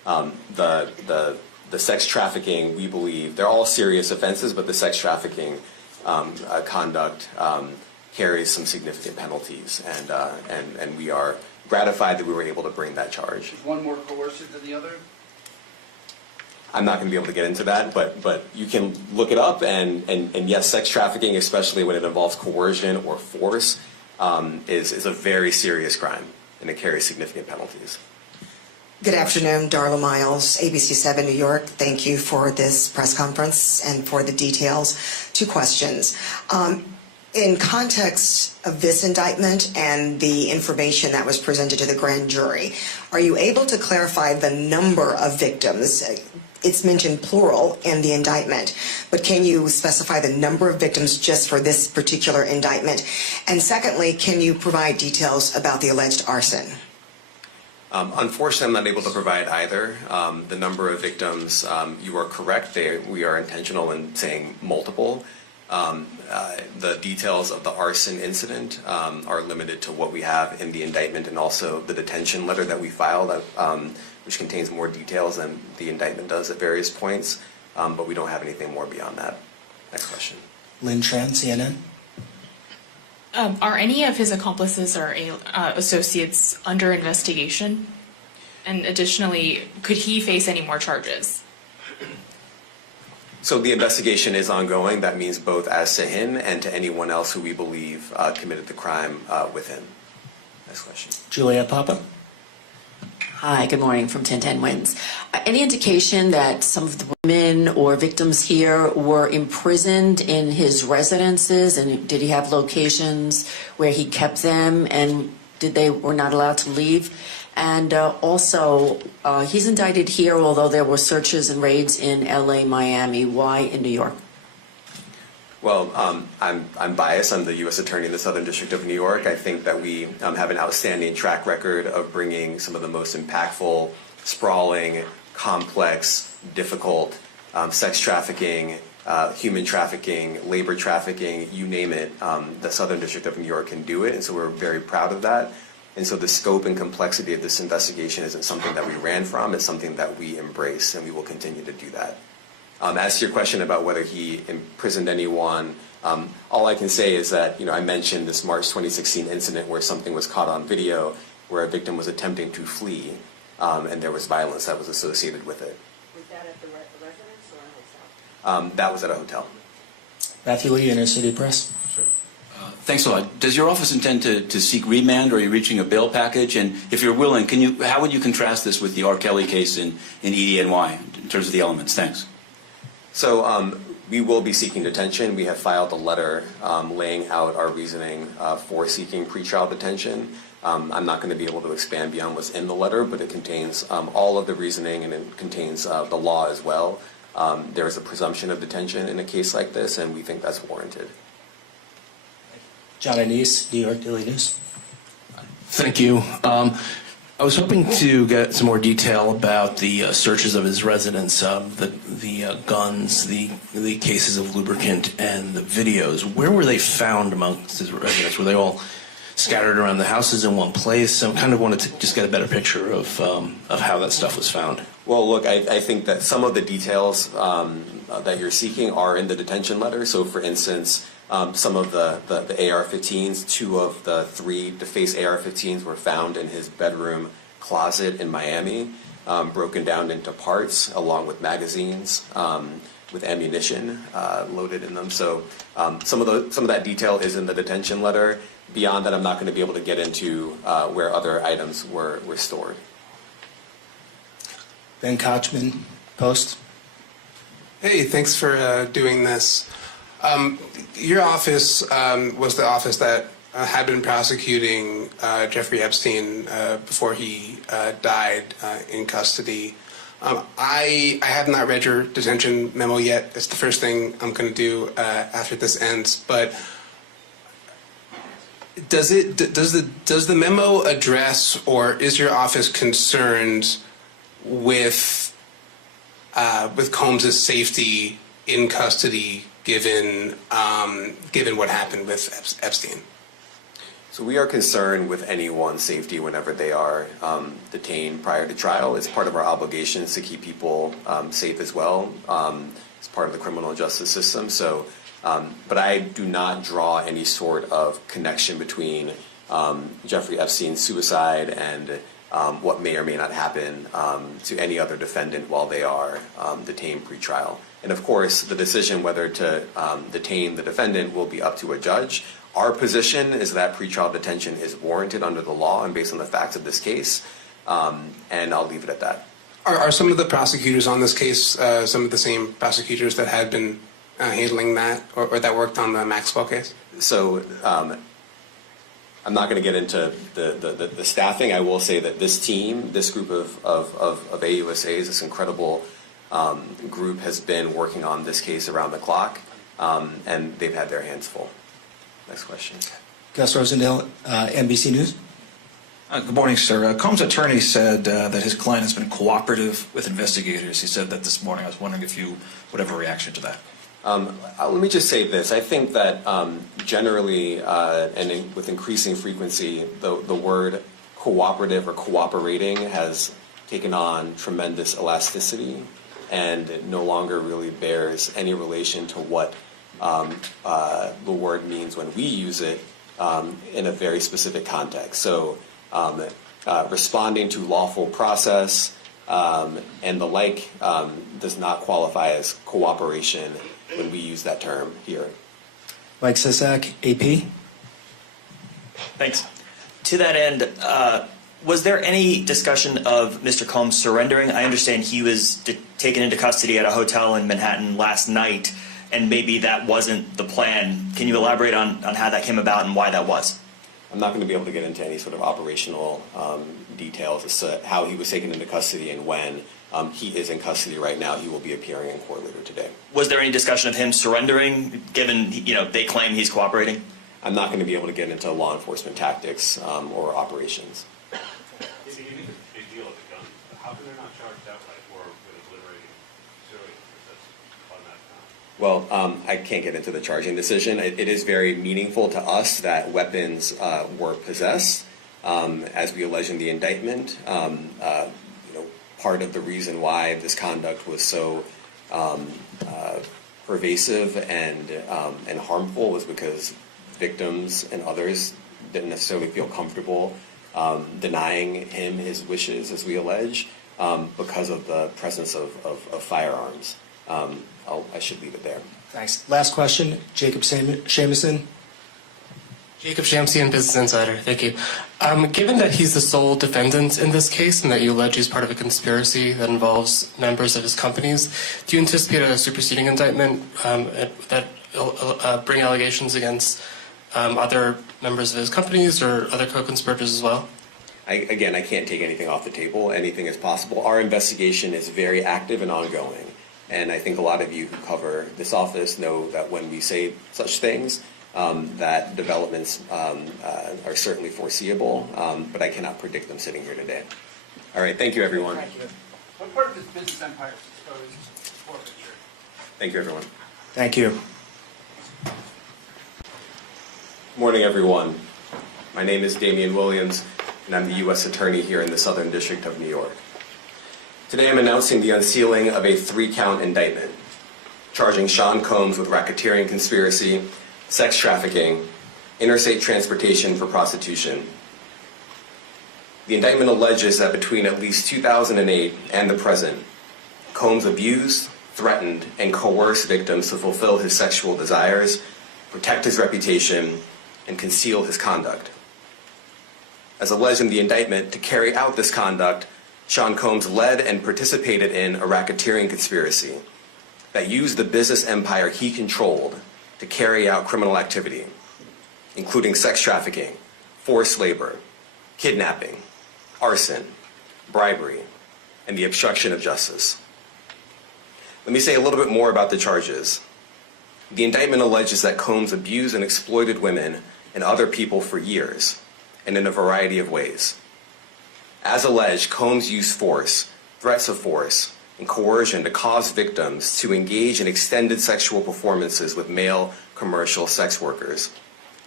The sex trafficking, we believe, they're all serious offenses, but the sex trafficking conduct carries some significant penalties, and we are gratified that we were able to bring that charge. Is one more coercive than the other? I'm not going to be able to get into that, but you can look it up, and yes, sex trafficking, especially when it involves coercion or force, is a very serious crime, and it carries significant penalties. Good afternoon, Darla Miles, ABC 7 New York. Thank you for this press conference and for the details. Two questions. In context of this indictment and the information that was presented to the grand jury, are you able to clarify the number of victims? It's mentioned plural in the indictment, but can you specify the number of victims just for this particular indictment? And secondly, can you provide details about the alleged arson? Unfortunately, I'm not able to provide either. The number of victims, you are correct. We are intentional in saying multiple. The details of the arson incident are limited to what we have in the indictment and also the detention letter that we filed, which contains more details than the indictment does at various points. But we don't have anything more beyond that. Next question. Lynn Tran, CNN. Are any of his accomplices or associates under investigation? And additionally, could he face any more charges? So the investigation is ongoing. That means both as to him and to anyone else who we believe committed the crime with him. Next question. Juliet Papa. Hi, good morning from 1010 Wins. Any indication that some of the women or victims here were imprisoned in his residences, and did he have locations where he kept them, and were not allowed to leave? And also, he's indicted here, although there were searches and raids in LA, Miami. Why in New York? Well, I'm biased. I'm the U.S. Attorney in the Southern District of New York. I think that we have an outstanding track record of bringing some of the most impactful, sprawling, complex, difficult sex trafficking, human trafficking, labor trafficking, you name it. The Southern District of New York can do it, and so we're very proud of that. And so the scope and complexity of this investigation isn't something that we ran from. It's something that we embrace, and we will continue to do that. As to your question about whether he imprisoned anyone, all I can say is that, I mentioned this March 2016 incident where something was caught on video where a victim was attempting to flee, and there was violence that was associated with it. Was that at the residence or a hotel? That was at a hotel. Matthew Lee, Inner City Press. Thanks a lot. Does your office intend to seek remand, or are you reaching a bail package? And if you're willing, how would you contrast this with the R. Kelly case in EDNY in terms of the elements? Thanks. So we will be seeking detention. We have filed a letter laying out our reasoning for seeking pretrial detention. I'm not going to be able to expand beyond what's in the letter, but it contains all of the reasoning, and it contains the law as well. There is a presumption of detention in a case like this, and we think that's warranted. John Anise, New York Daily News. Thank you. I was hoping to get some more detail about the searches of his residence, the guns, the cases of lubricant, and the videos. Where were they found amongst his residence? Were they all scattered around the houses in one place? I kind of wanted to just get a better picture of how that stuff was found. Well, look, I think that some of the details that you're seeking are in the detention letter. So, for instance, some of the AR-15s, 2 of the 3 DeFace AR-15s were found in his bedroom closet in Miami, broken down into parts along with magazines with ammunition loaded in them. So some of that detail is in the detention letter. Beyond that, I'm not going to be able to get into where other items were stored. Ben Kochman, Post. Hey, thanks for doing this. Your office was the office that had been prosecuting Jeffrey Epstein before he died in custody. I have not read your detention memo yet. It's the first thing I'm going to do after this ends. But does the memo address, or is your office concerned with Combs' safety in custody, given what happened with Epstein? So we are concerned with anyone's safety whenever they are detained prior to trial. It's part of our obligations to keep people safe as well. It's part of the criminal justice system. So, but I do not draw any sort of connection between Jeffrey Epstein's suicide and what may or may not happen to any other defendant while they are detained pre-trial. And of course, the decision whether to detain the defendant will be up to a judge. Our position is that pretrial detention is warranted under the law and based on the facts of this case, and I'll leave it at that. Are some of the prosecutors on this case some of the same prosecutors that had been handling that or that worked on the Maxwell case? So I'm not going to get into the staffing. I will say that this team, this group of AUSAs, this incredible group has been working on this case around the clock, and they've had their hands full. Next question. Gus Rosendale, NBC News. Good morning, sir. Combs' attorney said that his client has been cooperative with investigators. He said that this morning. I was wondering if you would have a reaction to that. Let me just say this. I think that generally and with increasing frequency, the word cooperative or cooperating has taken on tremendous elasticity and no longer really bears any relation to what the word means when we use it in a very specific context. So responding to lawful process and the like does not qualify as cooperation when we use that term here. Mike Sisak, AP. Thanks. To that end, was there any discussion of Mr. Combs surrendering? I understand he was taken into custody at a hotel in Manhattan last night, and maybe that wasn't the plan. Can you elaborate on how that came about and why that was? I'm not going to be able to get into any sort of operational details as to how he was taken into custody and when. He is in custody right now. He will be appearing in court later today. Was there any discussion of him surrendering, given they claim he's cooperating? I'm not going to be able to get into law enforcement tactics or operations. If you make a big deal of the gun, how come they're not charged outright or with obliterating civilians? Well, I can't get into the charging decision. It is very meaningful to us that weapons were possessed, as we allege in the indictment. Part of the reason why this conduct was so pervasive and harmful was because victims and others didn't necessarily feel comfortable denying him his wishes, as we allege, because of the presence of firearms. I should leave it there. Thanks. Last question, Jacob Shamison. Jacob Shamsian, Business Insider. Thank you. Given that he's the sole defendant in this case and that you allege he's part of a conspiracy that involves members of his companies, do you anticipate a superseding indictment that bring allegations against other members of his companies or other co-conspirators as well? I can't take anything off the table. Anything is possible. Our investigation is very active and ongoing. And I think a lot of you who cover this office know that when we say such things, that developments are certainly foreseeable, but I cannot predict them sitting here today. All right, thank you, everyone. Thank you. What part of his business empire is exposed to forfeiture? Thank you, everyone. Thank you. Good morning, everyone. My name is Damian Williams, and I'm the U.S. Attorney here in the Southern District of New York. Today I'm announcing the unsealing of a 3-count indictment, charging Sean Combs with racketeering conspiracy, sex trafficking, interstate transportation for prostitution. The indictment alleges that between at least 2008 and the present, Combs abused, threatened, and coerced victims to fulfill his sexual desires, protect his reputation, and conceal his conduct. As alleged in the indictment, to carry out this conduct, Sean Combs led and participated in a racketeering conspiracy that used the business empire he controlled to carry out criminal activity, including sex trafficking, forced labor, kidnapping, arson, bribery, and the obstruction of justice. Let me say a little bit more about the charges. The indictment alleges that Combs abused and exploited women and other people for years, and in a variety of ways. As alleged, Combs used force, threats of force, and coercion to cause victims to engage in extended sexual performances with male commercial sex workers,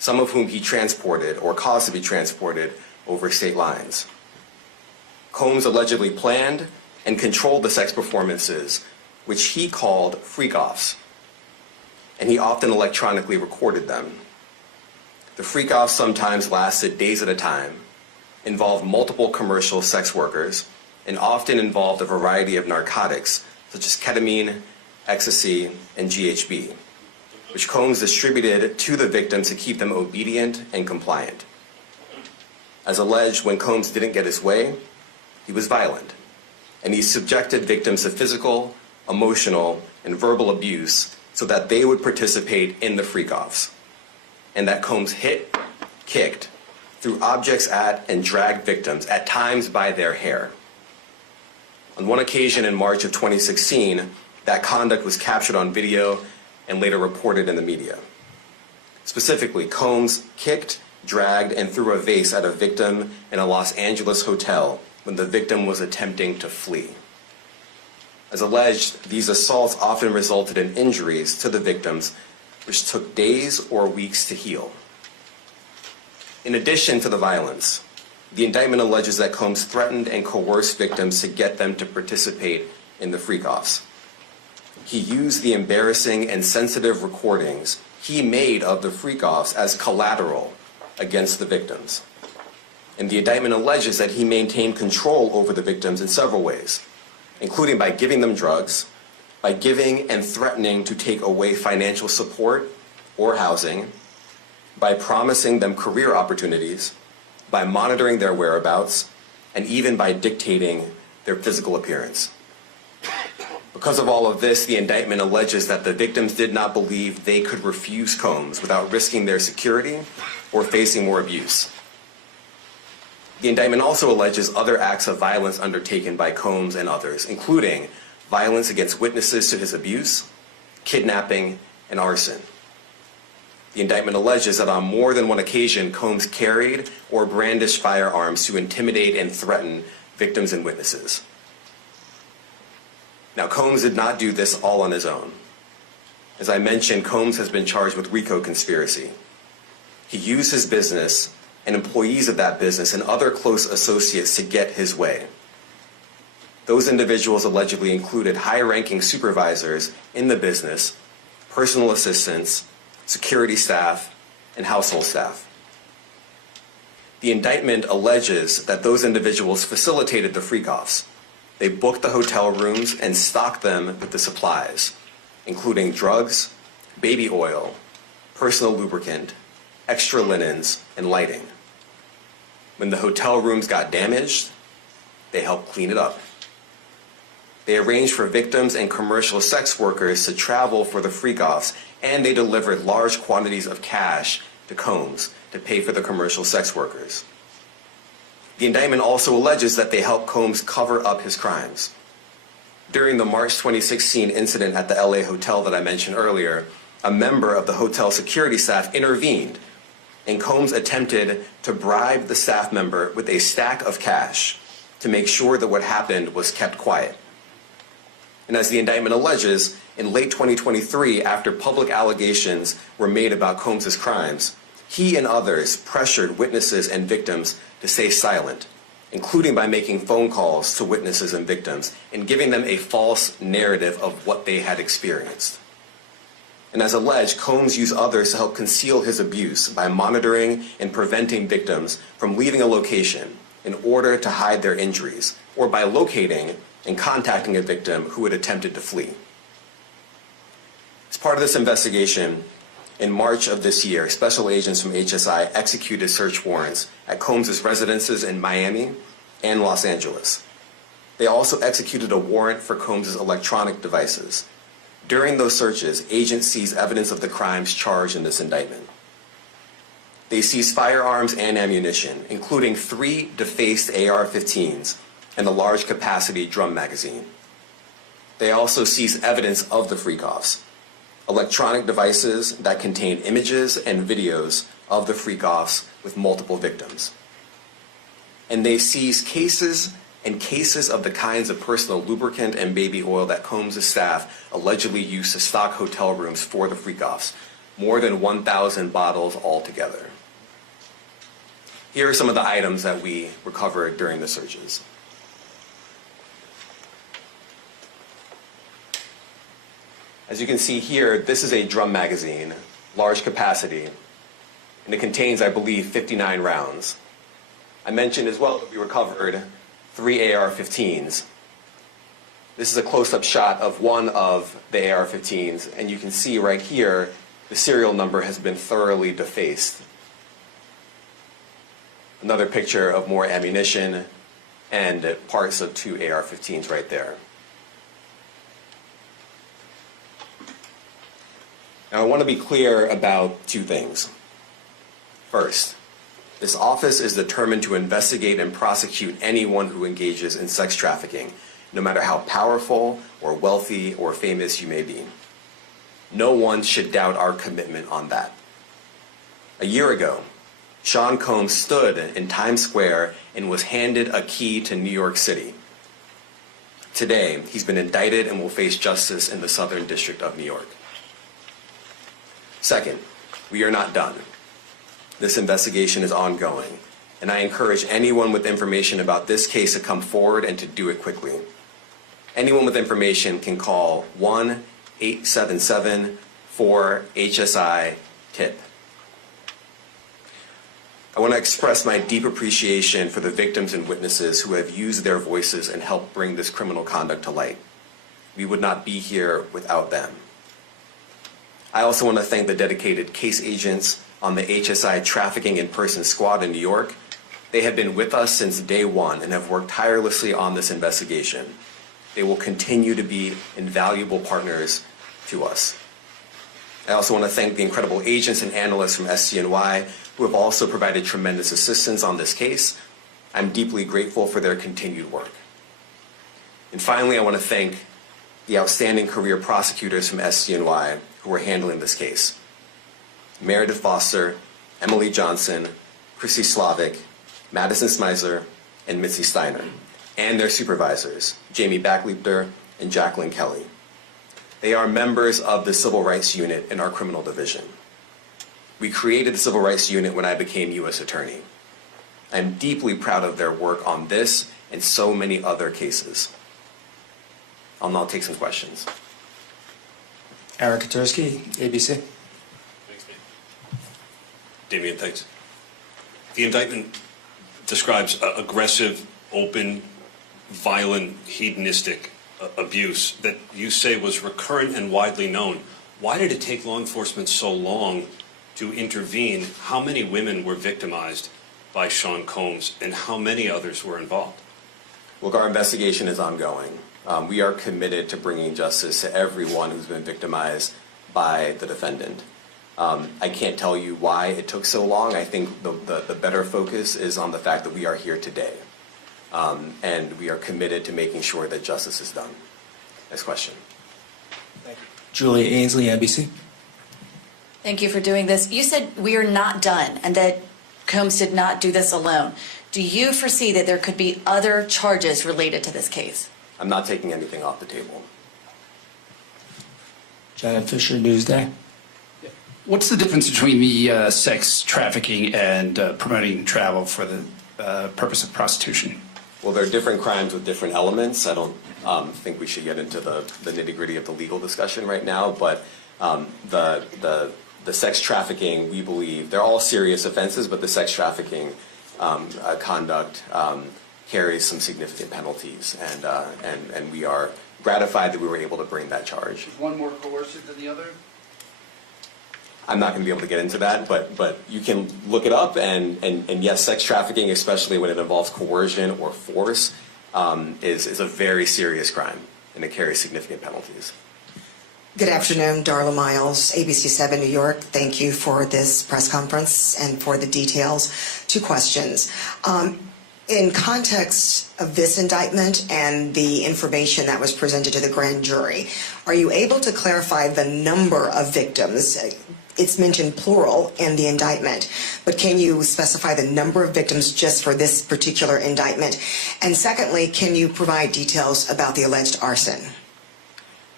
some of whom he transported or caused to be transported over state lines. Combs allegedly planned and controlled the sex performances, which he called freak-offs, and he often electronically recorded them. The freak-offs sometimes lasted days at a time, involved multiple commercial sex workers, and often involved a variety of narcotics such as ketamine, ecstasy, and GHB, which Combs distributed to the victims to keep them obedient and compliant. As alleged, when Combs didn't get his way, he was violent, and he subjected victims to physical, emotional, and verbal abuse so that they would participate in the freak-offs, and that Combs hit, kicked, threw objects at, and dragged victims, at times by their hair. On one occasion in March of 2016, that conduct was captured on video and later reported in the media. Specifically, Combs kicked, dragged, and threw a vase at a victim in a Los Angeles hotel when the victim was attempting to flee. As alleged, these assaults often resulted in injuries to the victims, which took days or weeks to heal. In addition to the violence, the indictment alleges that Combs threatened and coerced victims to get them to participate in the freak-offs. He used the embarrassing and sensitive recordings he made of the freak-offs as collateral against the victims. And the indictment alleges that he maintained control over the victims in several ways, including by giving them drugs, by giving and threatening to take away financial support or housing, by promising them career opportunities, by monitoring their whereabouts, and even by dictating their physical appearance. Because of all of this, the indictment alleges that the victims did not believe they could refuse Combs without risking their security or facing more abuse. The indictment also alleges other acts of violence undertaken by Combs and others, including violence against witnesses to his abuse, kidnapping, and arson. The indictment alleges that on more than one occasion, Combs carried or brandished firearms to intimidate and threaten victims and witnesses. Now, Combs did not do this all on his own. As I mentioned, Combs has been charged with RICO conspiracy. He used his business and employees of that business and other close associates to get his way. Those individuals allegedly included high-ranking supervisors in the business, personal assistants, security staff, and household staff. The indictment alleges that those individuals facilitated the freak-offs. They booked the hotel rooms and stocked them with the supplies, including drugs, baby oil, personal lubricant, extra linens, and lighting. When the hotel rooms got damaged, they helped clean it up. They arranged for victims and commercial sex workers to travel for the freak-offs, and they delivered large quantities of cash to Combs to pay for the commercial sex workers. The indictment also alleges that they helped Combs cover up his crimes. During the March 2016 incident at the LA hotel that I mentioned earlier, a member of the hotel security staff intervened, and Combs attempted to bribe the staff member with a stack of cash to make sure that what happened was kept quiet. And as the indictment alleges, in late 2023, after public allegations were made about Combs' crimes, he and others pressured witnesses and victims to stay silent, including by making phone calls to witnesses and victims and giving them a false narrative of what they had experienced. And as alleged, Combs used others to help conceal his abuse by monitoring and preventing victims from leaving a location in order to hide their injuries, or by locating and contacting a victim who had attempted to flee. As part of this investigation, in March of this year, special agents from HSI executed search warrants at Combs' residences in Miami and Los Angeles. They also executed a warrant for Combs' electronic devices. During those searches, agents seized evidence of the crimes charged in this indictment. They seized firearms and ammunition, including 3 defaced AR-15s and a large capacity drum magazine. They also seized evidence of the freak-offs, electronic devices that contain images and videos of the freak-offs with multiple victims. And they seized cases and cases of the kinds of personal lubricant and baby oil that Combs' staff allegedly used to stock hotel rooms for the freak-offs, more than 1,000 bottles altogether. Here are some of the items that we recovered during the searches. As you can see here, this is a drum magazine, large capacity, and it contains, I believe, 59 rounds. I mentioned as well that we recovered 3 AR-15s. This is a close-up shot of one of the AR-15s, and you can see right here the serial number has been thoroughly defaced. Another picture of more ammunition and parts of 2 AR-15s right there. Now, I want to be clear about 2 things. First, this office is determined to investigate and prosecute anyone who engages in sex trafficking, no matter how powerful or wealthy or famous you may be. No one should doubt our commitment on that. A year ago, Sean Combs stood in Times Square and was handed a key to New York City. Today, he's been indicted and will face justice in the Southern District of New York. Second, we are not done. This investigation is ongoing, and I encourage anyone with information about this case to come forward and to do it quickly. Anyone with information can call 1-877-4-HSI-TIP. I want to express my deep appreciation for the victims and witnesses who have used their voices and helped bring this criminal conduct to light. We would not be here without them. I also want to thank the dedicated case agents on the HSI Trafficking in Person Squad in New York. They have been with us since day one and have worked tirelessly on this investigation. They will continue to be invaluable partners to us. I also want to thank the incredible agents and analysts from SCNY who have also provided tremendous assistance on this case. I'm deeply grateful for their continued work. And finally, I want to thank the outstanding career prosecutors from SCNY who are handling this case. Meredith Foster, Emily Johnson, Chrissy Slavic, Madison Smeisler, and Mitzi Steiner, and their supervisors, Jamie Backleiter and Jacqueline Kelly. They are members of the Civil Rights Unit in our criminal division. We created the Civil Rights Unit when I became U.S. Attorney. I'm deeply proud of their work on this and so many other cases. I'll now take some questions. Aaron Katursky, ABC. Thanks, Damian, thanks. The indictment describes aggressive, open, violent, hedonistic abuse that you say was recurrent and widely known. Why did it take law enforcement so long to intervene? How many women were victimized by Sean Combs, and how many others were involved? Look, our investigation is ongoing. We are committed to bringing justice to everyone who's been victimized by the defendant. I can't tell you why it took so long. I think the better focus is on the fact that we are here today. And we are committed to making sure that justice is done. Next question. Thank you. Julia Ainsley, NBC. Thank you for doing this. You said we are not done and that Combs did not do this alone. Do you foresee that there could be other charges related to this case? I'm not taking anything off the table. Janet Fisher, Newsday. What's the difference between the sex trafficking and promoting travel for the purpose of prostitution? Well, there are different crimes with different elements. I don't think we should get into the nitty-gritty of the legal discussion right now, but the sex trafficking, we believe, they're all serious offenses, but the sex trafficking conduct carries some significant penalties, and we are gratified that we were able to bring that charge. Is one more coercive than the other? I'm not going to be able to get into that, but you can look it up, and yes, sex trafficking, especially when it involves coercion or force, is a very serious crime, and it carries significant penalties. Good afternoon, Darla Miles, ABC 7 New York. Thank you for this press conference and for the details. 2 questions. In context of this indictment and the information that was presented to the grand jury, are you able to clarify the number of victims? It's mentioned plural in the indictment, but can you specify the number of victims just for this particular indictment? And secondly, can you provide details about the alleged arson?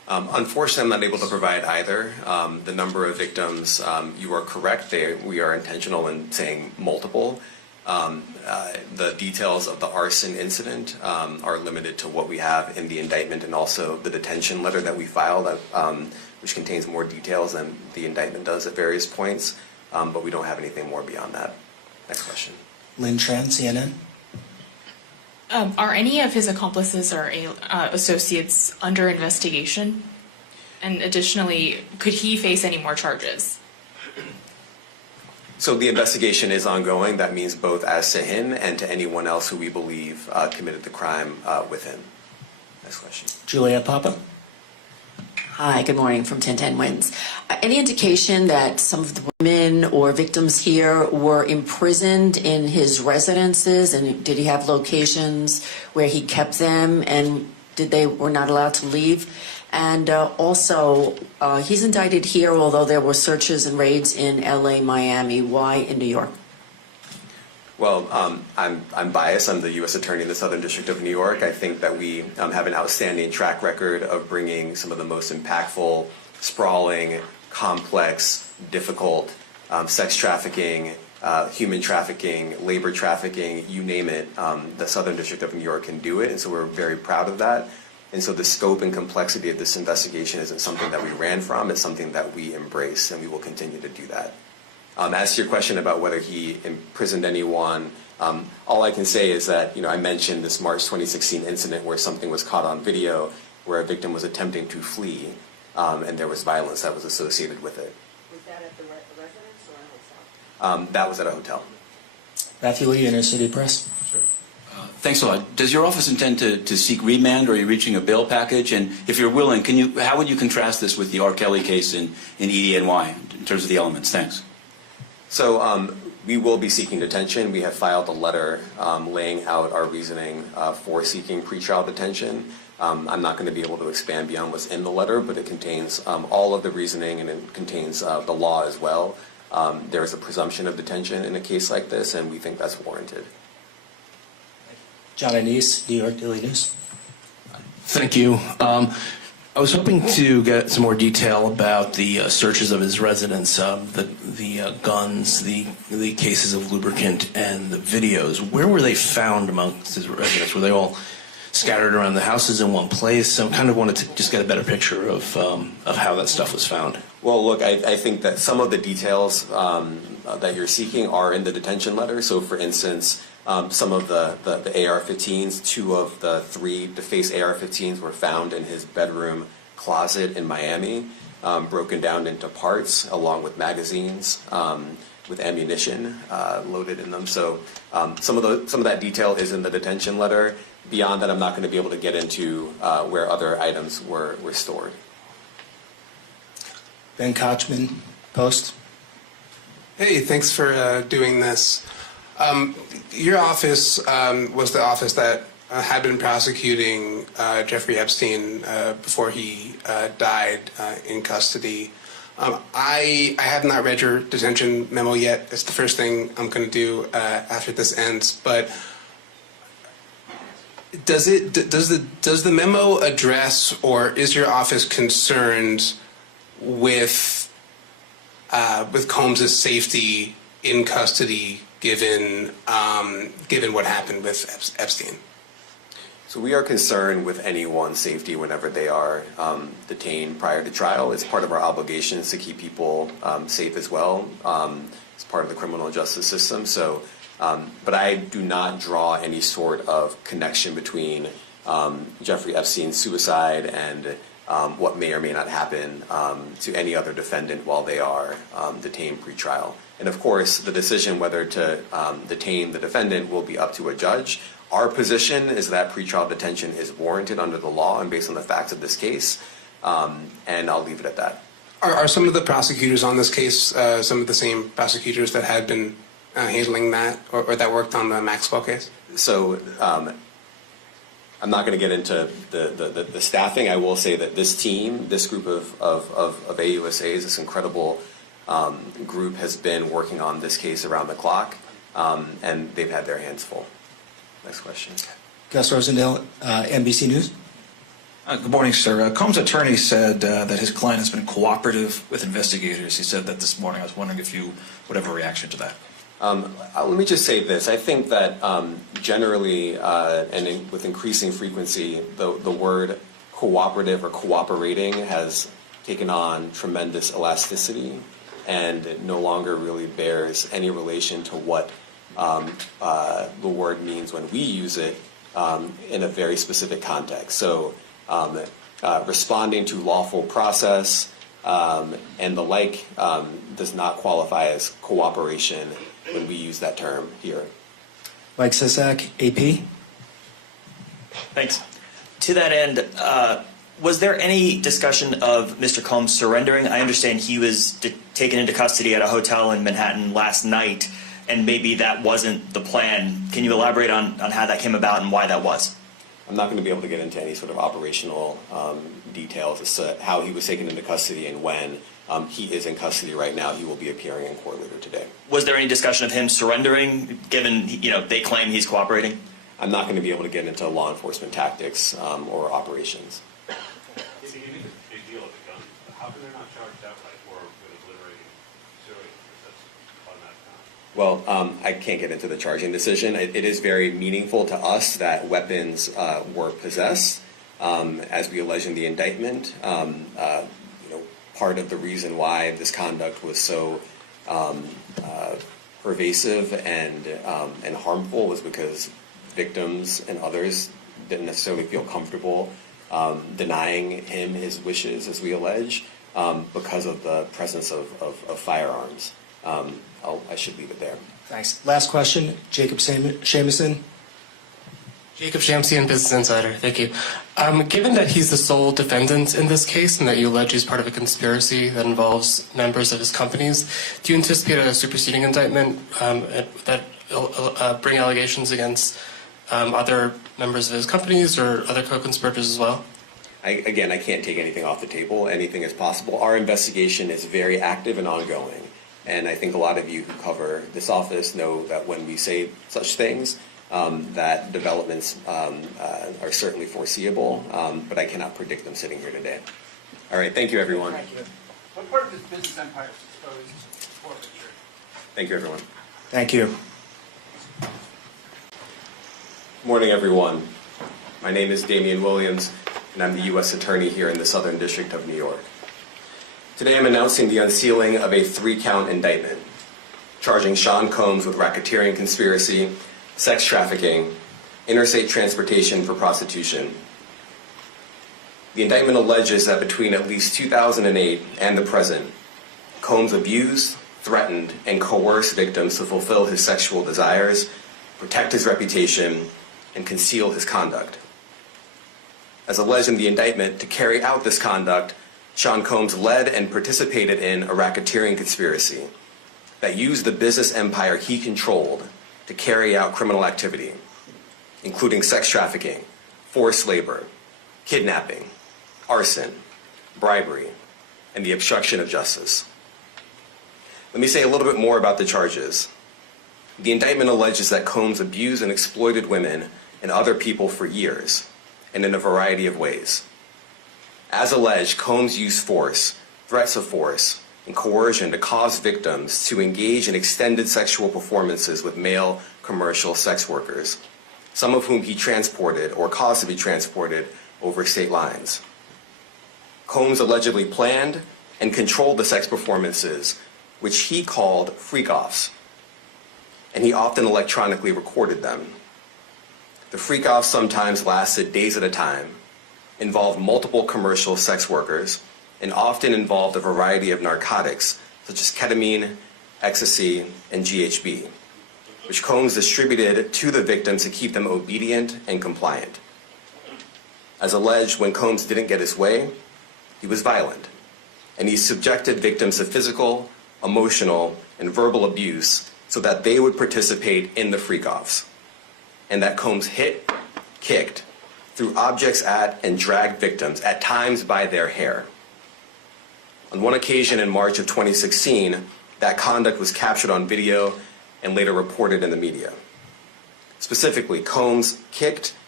Unfortunately, I'm not able to provide either. The number of victims, you are correct. We are intentional in saying multiple. The details of the arson incident are limited to what we have in the indictment and also the detention letter that we filed, which contains more details than the indictment does at various points. But we don't have anything more beyond that. Next question. Lynn Tran, CNN. Are any of his accomplices or associates under investigation? And additionally, could he face any more charges? So the investigation is ongoing. That means both as to him and to anyone else who we believe committed the crime with him. Next question. Juliet Papa. Hi, good morning from 1010 Wins. Any indication that some of the women or victims here were imprisoned in his residences, and did he have locations where he kept them, and were not allowed to leave? And also, he's indicted here, although there were searches and raids in LA, Miami. Why in New York? Well, I'm biased. I'm the U.S. Attorney in the Southern District of New York. I think that we have an outstanding track record of bringing some of the most impactful, sprawling, complex, difficult sex trafficking, human trafficking, labor trafficking, you name it. The Southern District of New York can do it, and so we're very proud of that. And so the scope and complexity of this investigation isn't something that we ran from. It's something that we embrace, and we will continue to do that. As to your question about whether he imprisoned anyone, all I can say is that, I mentioned this March 2016 incident where something was caught on video where a victim was attempting to flee, and there was violence that was associated with it. Was that at the residence or a hotel? That was at a hotel. Matthew Lee, Inner City Press. Thanks a lot. Does your office intend to seek remand, or are you reaching a bail package? And if you're willing, how would you contrast this with the R. Kelly case in EDNY in terms of the elements? Thanks. So we will be seeking detention. We have filed a letter laying out our reasoning for seeking pretrial detention. I'm not going to be able to expand beyond what's in the letter, but it contains all of the reasoning, and it contains the law as well. There is a presumption of detention in a case like this, and we think that's warranted. John Anise, New York Daily News. Thank you. I was hoping to get some more detail about the searches of his residence, the guns, the cases of lubricant, and the videos. Where were they found amongst his residence? Were they all scattered around the houses in one place? I kind of wanted to just get a better picture of how that stuff was found. Well, look, I think that some of the details that you're seeking are in the detention letter. So, for instance, some of the AR-15s, 2 of the 3 defaced AR-15s were found in his bedroom closet in Miami, broken down into parts along with magazines with ammunition loaded in them. So some of that detail is in the detention letter. Beyond that, I'm not going to be able to get into where other items were stored. Ben Kochman, Post. Hey, thanks for doing this. Your office was the office that had been prosecuting Jeffrey Epstein before he died in custody. I have not read your detention memo yet. It's the first thing I'm going to do after this ends. But does the memo address, or is your office concerned with Combs' safety in custody, given what happened with Epstein? So we are concerned with anyone's safety whenever they are detained prior to trial. It's part of our obligations to keep people safe as well. It's part of the criminal justice system. So, but I do not draw any sort of connection between Jeffrey Epstein's suicide and what may or may not happen to any other defendant while they are detained pre-trial. And of course, the decision whether to detain the defendant will be up to a judge. Our position is that pretrial detention is warranted under the law and based on the facts of this case, and I'll leave it at that. Are some of the prosecutors on this case some of the same prosecutors that had been handling that, or that worked on the Maxwell case? So I'm not going to get into the staffing. I will say that this team, this group of AUSAs, this incredible group has been working on this case around the clock, and they've had their hands full. Next question. Gus Rosendale, NBC News. Good morning, sir. Combs' attorney said that his client has been cooperative with investigators. He said that this morning. I was wondering if you would have a reaction to that. Let me just say this. I think that generally with increasing frequency, the word cooperative or cooperating has taken on tremendous elasticity, and it no longer really bears any relation to what the word means when we use it in a very specific context. So responding to lawful process and the like does not qualify as cooperation when we use that term here. Mike Sisak, AP. Thanks. To that end, was there any discussion of Mr. Combs surrendering? I understand he was taken into custody at a hotel in Manhattan last night, and maybe that wasn't the plan. Can you elaborate on how that came about and why that was? I'm not going to be able to get into any sort of operational details as to how he was taken into custody and when. He is in custody right now. He will be appearing in court later today. Was there any discussion of him surrendering, given they claim he's cooperating? I'm not going to be able to get into law enforcement tactics or operations. It's a big deal with the gun. How come they're not charged outright or with obliterating civilians? That's automatic crime. Well, I can't get into the charging decision. It is very meaningful to us that weapons were possessed, as we allege in the indictment. Part of the reason why this conduct was so pervasive and harmful was because victims and others didn't necessarily feel comfortable denying him his wishes, as we allege, because of the presence of firearms. I should leave it there. Thanks. Last question, Jacob Shamison. Jacob Shamsian, Business Insider. Thank you. Given that he's the sole defendant in this case and that you allege he's part of a conspiracy that involves members of his companies, do you anticipate a superseding indictment that bring allegations against other members of his companies or other co-conspirators as well? I can't take anything off the table. Anything is possible. Our investigation is very active and ongoing. And I think a lot of you who cover this office know that when we say such things, that developments are certainly foreseeable, but I cannot predict them sitting here today. All right, thank you, everyone. Thank you. What part of his business empire is exposed to forfeiture? Thank you, everyone. Thank you. Good morning, everyone. My name is Damian Williams, and I'm the U.S. Attorney here in the Southern District of New York. Today, I'm announcing the unsealing of a 3-count indictment, charging Sean Combs with racketeering conspiracy, sex trafficking, interstate transportation for prostitution. The indictment alleges that between at least 2008 and the present, Combs abused, threatened, and coerced victims to fulfill his sexual desires, protect his reputation, and conceal his conduct. As alleged in the indictment, to carry out this conduct, Sean Combs led and participated in a racketeering conspiracy that used the business empire he controlled to carry out criminal activity, including sex trafficking, forced labor, kidnapping, arson, bribery, and the obstruction of justice. Let me say a little bit more about the charges. The indictment alleges that Combs abused and exploited women and other people for years, and in a variety of ways. As alleged, Combs used force, threats of force, and coercion to cause victims to engage in extended sexual performances with male commercial sex workers, some of whom he transported or caused to be transported over state lines. Combs allegedly planned and controlled the sex performances, which he called freak-offs, and he often electronically recorded them. The freak-offs sometimes lasted days at a time, involved multiple commercial sex workers, and often involved a variety of narcotics such as ketamine, ecstasy, and GHB, which Combs distributed to the victims to keep them obedient and compliant. As alleged, when Combs didn't get his way, he was violent, and he subjected victims to physical, emotional, and verbal abuse so that they would participate in the freak-offs, and that Combs hit, kicked, threw objects at, and dragged victims, at times by their hair. On one occasion in March of 2016, that conduct was captured on video and later reported in the media. Specifically, Combs kicked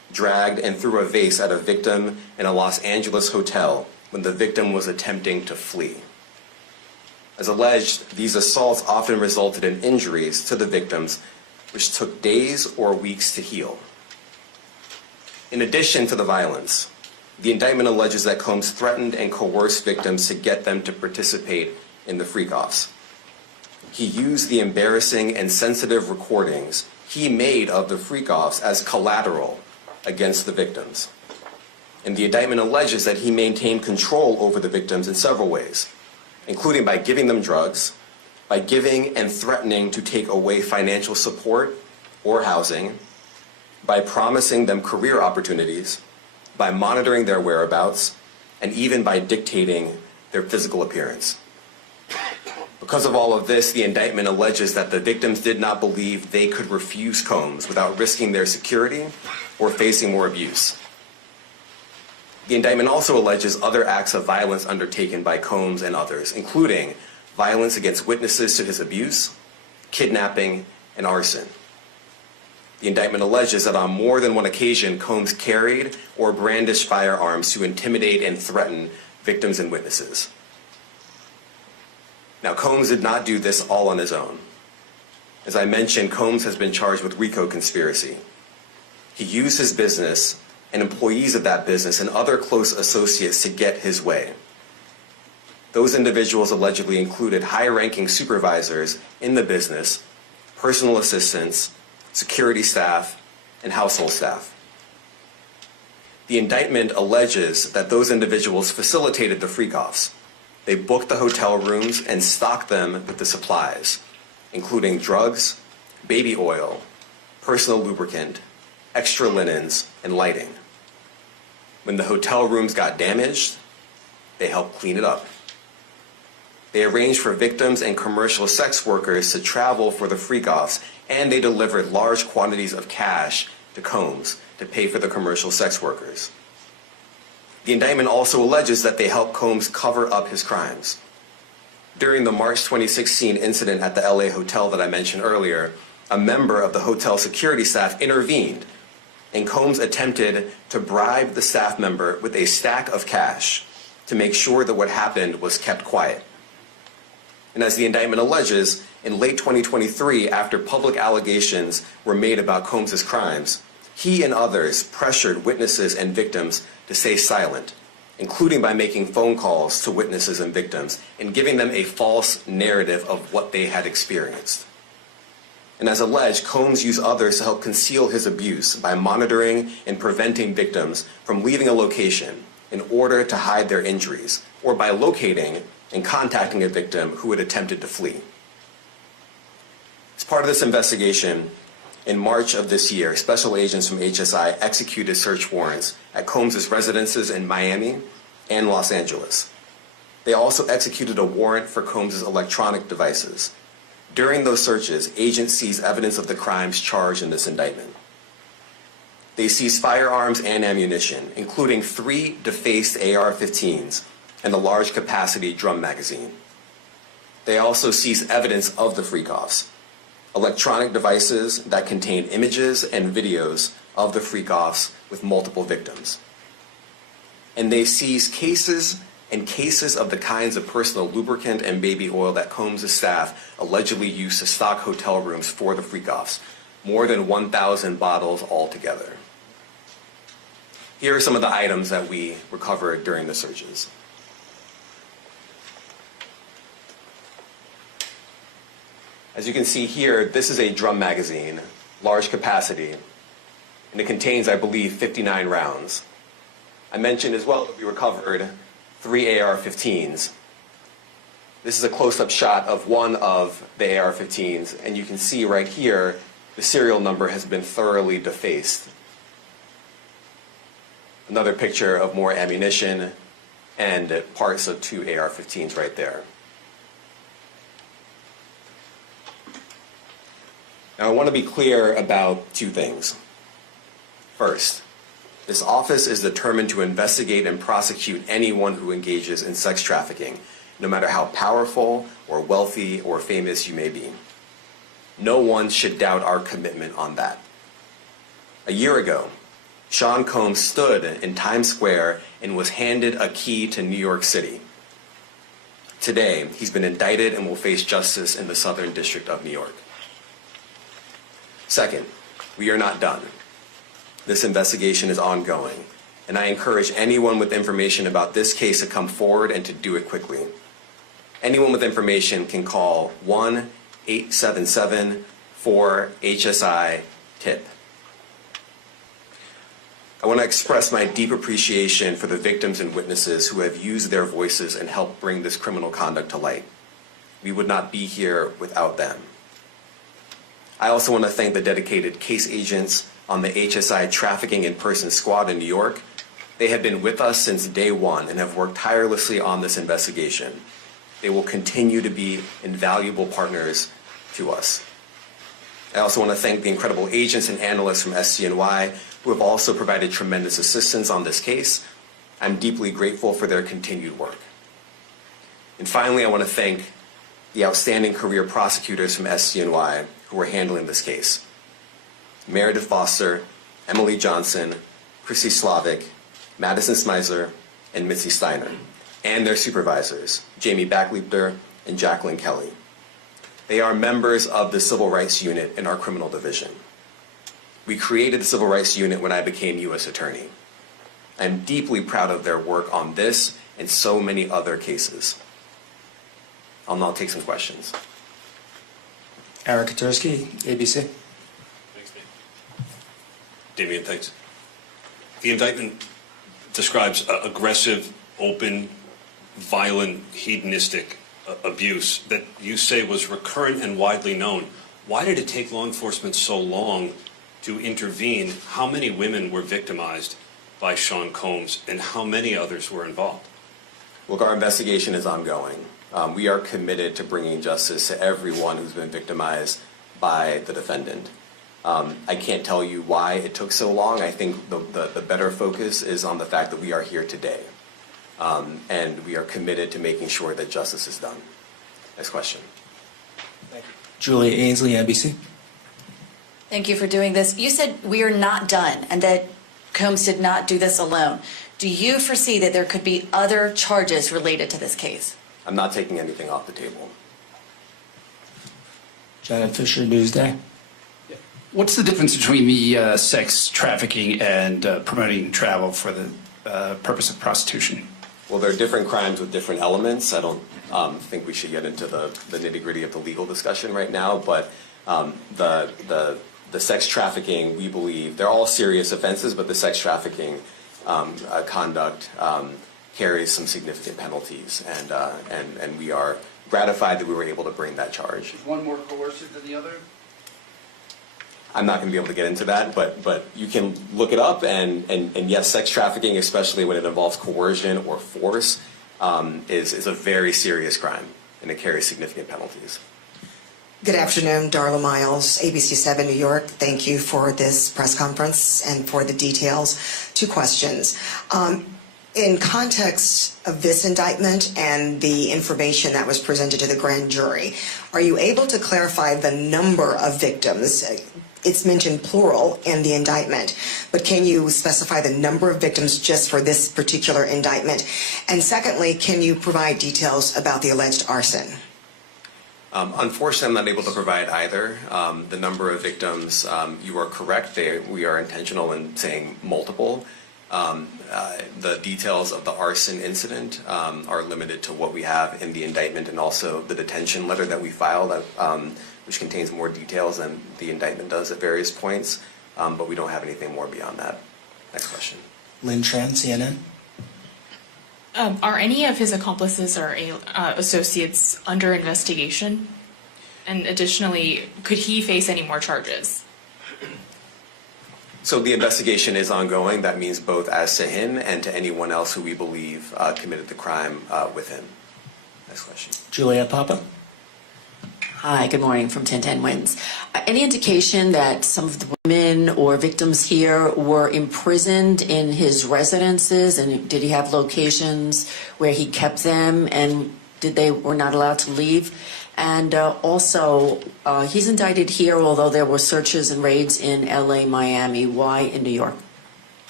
dragged, and threw a vase at a victim in a Los Angeles hotel when the victim was attempting to flee. As alleged, these assaults often resulted in injuries to the victims, which took days or weeks to heal. In addition to the violence, the indictment alleges that Combs threatened and coerced victims to get them to participate in the freak-offs. He used the embarrassing and sensitive recordings he made of the freak-offs as collateral against the victims. And the indictment alleges that he maintained control over the victims in several ways, including by giving them drugs, by giving and threatening to take away financial support or housing, by promising them career opportunities, by monitoring their whereabouts, and even by dictating their physical appearance. Because of all of this, the indictment alleges that the victims did not believe they could refuse Combs without risking their security or facing more abuse. The indictment also alleges other acts of violence undertaken by Combs and others, including violence against witnesses to his abuse, kidnapping, and arson. The indictment alleges that on more than one occasion, Combs carried or brandished firearms to intimidate and threaten victims and witnesses. Now, Combs did not do this all on his own. As I mentioned, Combs has been charged with RICO conspiracy. He used his business and employees of that business and other close associates to get his way. Those individuals allegedly included high-ranking supervisors in the business, personal assistants, security staff, and household staff. The indictment alleges that those individuals facilitated the freak-offs. They booked the hotel rooms and stocked them with the supplies, including drugs, baby oil, personal lubricant, extra linens, and lighting. When the hotel rooms got damaged, they helped clean it up. They arranged for victims and commercial sex workers to travel for the freak-offs, and they delivered large quantities of cash to Combs to pay for the commercial sex workers. The indictment also alleges that they helped Combs cover up his crimes. During the March 2016 incident at the LA hotel that I mentioned earlier, a member of the hotel security staff intervened, and Combs attempted to bribe the staff member with a stack of cash to make sure that what happened was kept quiet. And as the indictment alleges, in late 2023, after public allegations were made about Combs' crimes, he and others pressured witnesses and victims to stay silent, including by making phone calls to witnesses and victims and giving them a false narrative of what they had experienced. And as alleged, Combs used others to help conceal his abuse by monitoring and preventing victims from leaving a location in order to hide their injuries, or by locating and contacting a victim who had attempted to flee. As part of this investigation, in March of this year, special agents from HSI executed search warrants at Combs' residences in Miami and Los Angeles. They also executed a warrant for Combs' electronic devices. During those searches, agents seized evidence of the crimes charged in this indictment. They seized firearms and ammunition, including 3 defaced AR-15s and a large capacity drum magazine. They also seized evidence of the freak-offs, electronic devices that contained images and videos of the freak-offs with multiple victims. And they seized cases and cases of the kinds of personal lubricant and baby oil that Combs' staff allegedly used to stock hotel rooms for the freak-offs, more than 1,000 bottles altogether. Here are some of the items that we recovered during the searches. As you can see here, this is a drum magazine, large capacity, and it contains, I believe, 59 rounds. I mentioned as well that we recovered 3 AR-15s. This is a close-up shot of one of the AR-15s, and you can see right here the serial number has been thoroughly defaced. Another picture of more ammunition and parts of 2 AR-15s right there. Now, I want to be clear about 2 things. First, this office is determined to investigate and prosecute anyone who engages in sex trafficking, no matter how powerful or wealthy or famous you may be. No one should doubt our commitment on that. A year ago, Sean Combs stood in Times Square and was handed a key to New York City. Today, he's been indicted and will face justice in the Southern District of New York. Second, we are not done. This investigation is ongoing, and I encourage anyone with information about this case to come forward and to do it quickly. Anyone with information can call 1-877-4HSI-TIP. I want to express my deep appreciation for the victims and witnesses who have used their voices and helped bring this criminal conduct to light. We would not be here without them. I also want to thank the dedicated case agents on the HSI Trafficking in Person Squad in New York. They have been with us since day one and have worked tirelessly on this investigation. They will continue to be invaluable partners to us. I also want to thank the incredible agents and analysts from SCNY who have also provided tremendous assistance on this case. I'm deeply grateful for their continued work. And finally, I want to thank the outstanding career prosecutors from SCNY who are handling this case. Meredith Foster, Emily Johnson, Chrissy Slavic, Madison Smeisler, and Mitzi Steiner, and their supervisors, Jamie Backleiter and Jacqueline Kelly. They are members of the Civil Rights Unit in our criminal division. We created the Civil Rights Unit when I became U.S. Attorney. I'm deeply proud of their work on this and so many other cases. I'll now take some questions. Eric Katursky, ABC. Thanks, Damian, thanks. The indictment describes aggressive, open, violent, hedonistic abuse that you say was recurrent and widely known. Why did it take law enforcement so long to intervene? How many women were victimized by Sean Combs, and how many others were involved? Look, our investigation is ongoing. We are committed to bringing justice to everyone who's been victimized by the defendant. I can't tell you why it took so long. I think the better focus is on the fact that we are here today. And we are committed to making sure that justice is done. Next question. Julia Ainsley, NBC. Thank you for doing this. You said we are not done and that Combs did not do this alone. Do you foresee that there could be other charges related to this case? I'm not taking anything off the table. Janet Fisher, Newsday. What's the difference between the sex trafficking and promoting travel for the purpose of prostitution? Well, there are different crimes with different elements. I don't think we should get into the nitty-gritty of the legal discussion right now, but the sex trafficking, we believe, they're all serious offenses, but the sex trafficking conduct carries some significant penalties, and we are gratified that we were able to bring that charge. Is one more coercive than the other? I'm not going to be able to get into that, but you can look it up, and yes, sex trafficking, especially when it involves coercion or force, is a very serious crime, and it carries significant penalties. Good afternoon, Darla Miles, ABC 7 New York. Thank you for this press conference and for the details. 2 questions. In context of this indictment and the information that was presented to the grand jury, are you able to clarify the number of victims? It's mentioned plural in the indictment, but can you specify the number of victims just for this particular indictment? And secondly, can you provide details about the alleged arson? Unfortunately, I'm not able to provide either. The number of victims, you are correct. We are intentional in saying multiple. The details of the arson incident are limited to what we have in the indictment and also the detention letter that we filed, which contains more details than the indictment does at various points, but we don't have anything more beyond that. Next question. Lynn Tran, CNN. Are any of his accomplices or associates under investigation? And additionally, could he face any more charges? So the investigation is ongoing. That means both as to him and to anyone else who we believe committed the crime with him. Next question. Juliet Papa. Hi, good morning from 1010 Wins. Any indication that some of the women or victims here were imprisoned in his residences, and did he have locations where he kept them, and were not allowed to leave? And also, he's indicted here, although there were searches and raids in LA, Miami. Why in New York?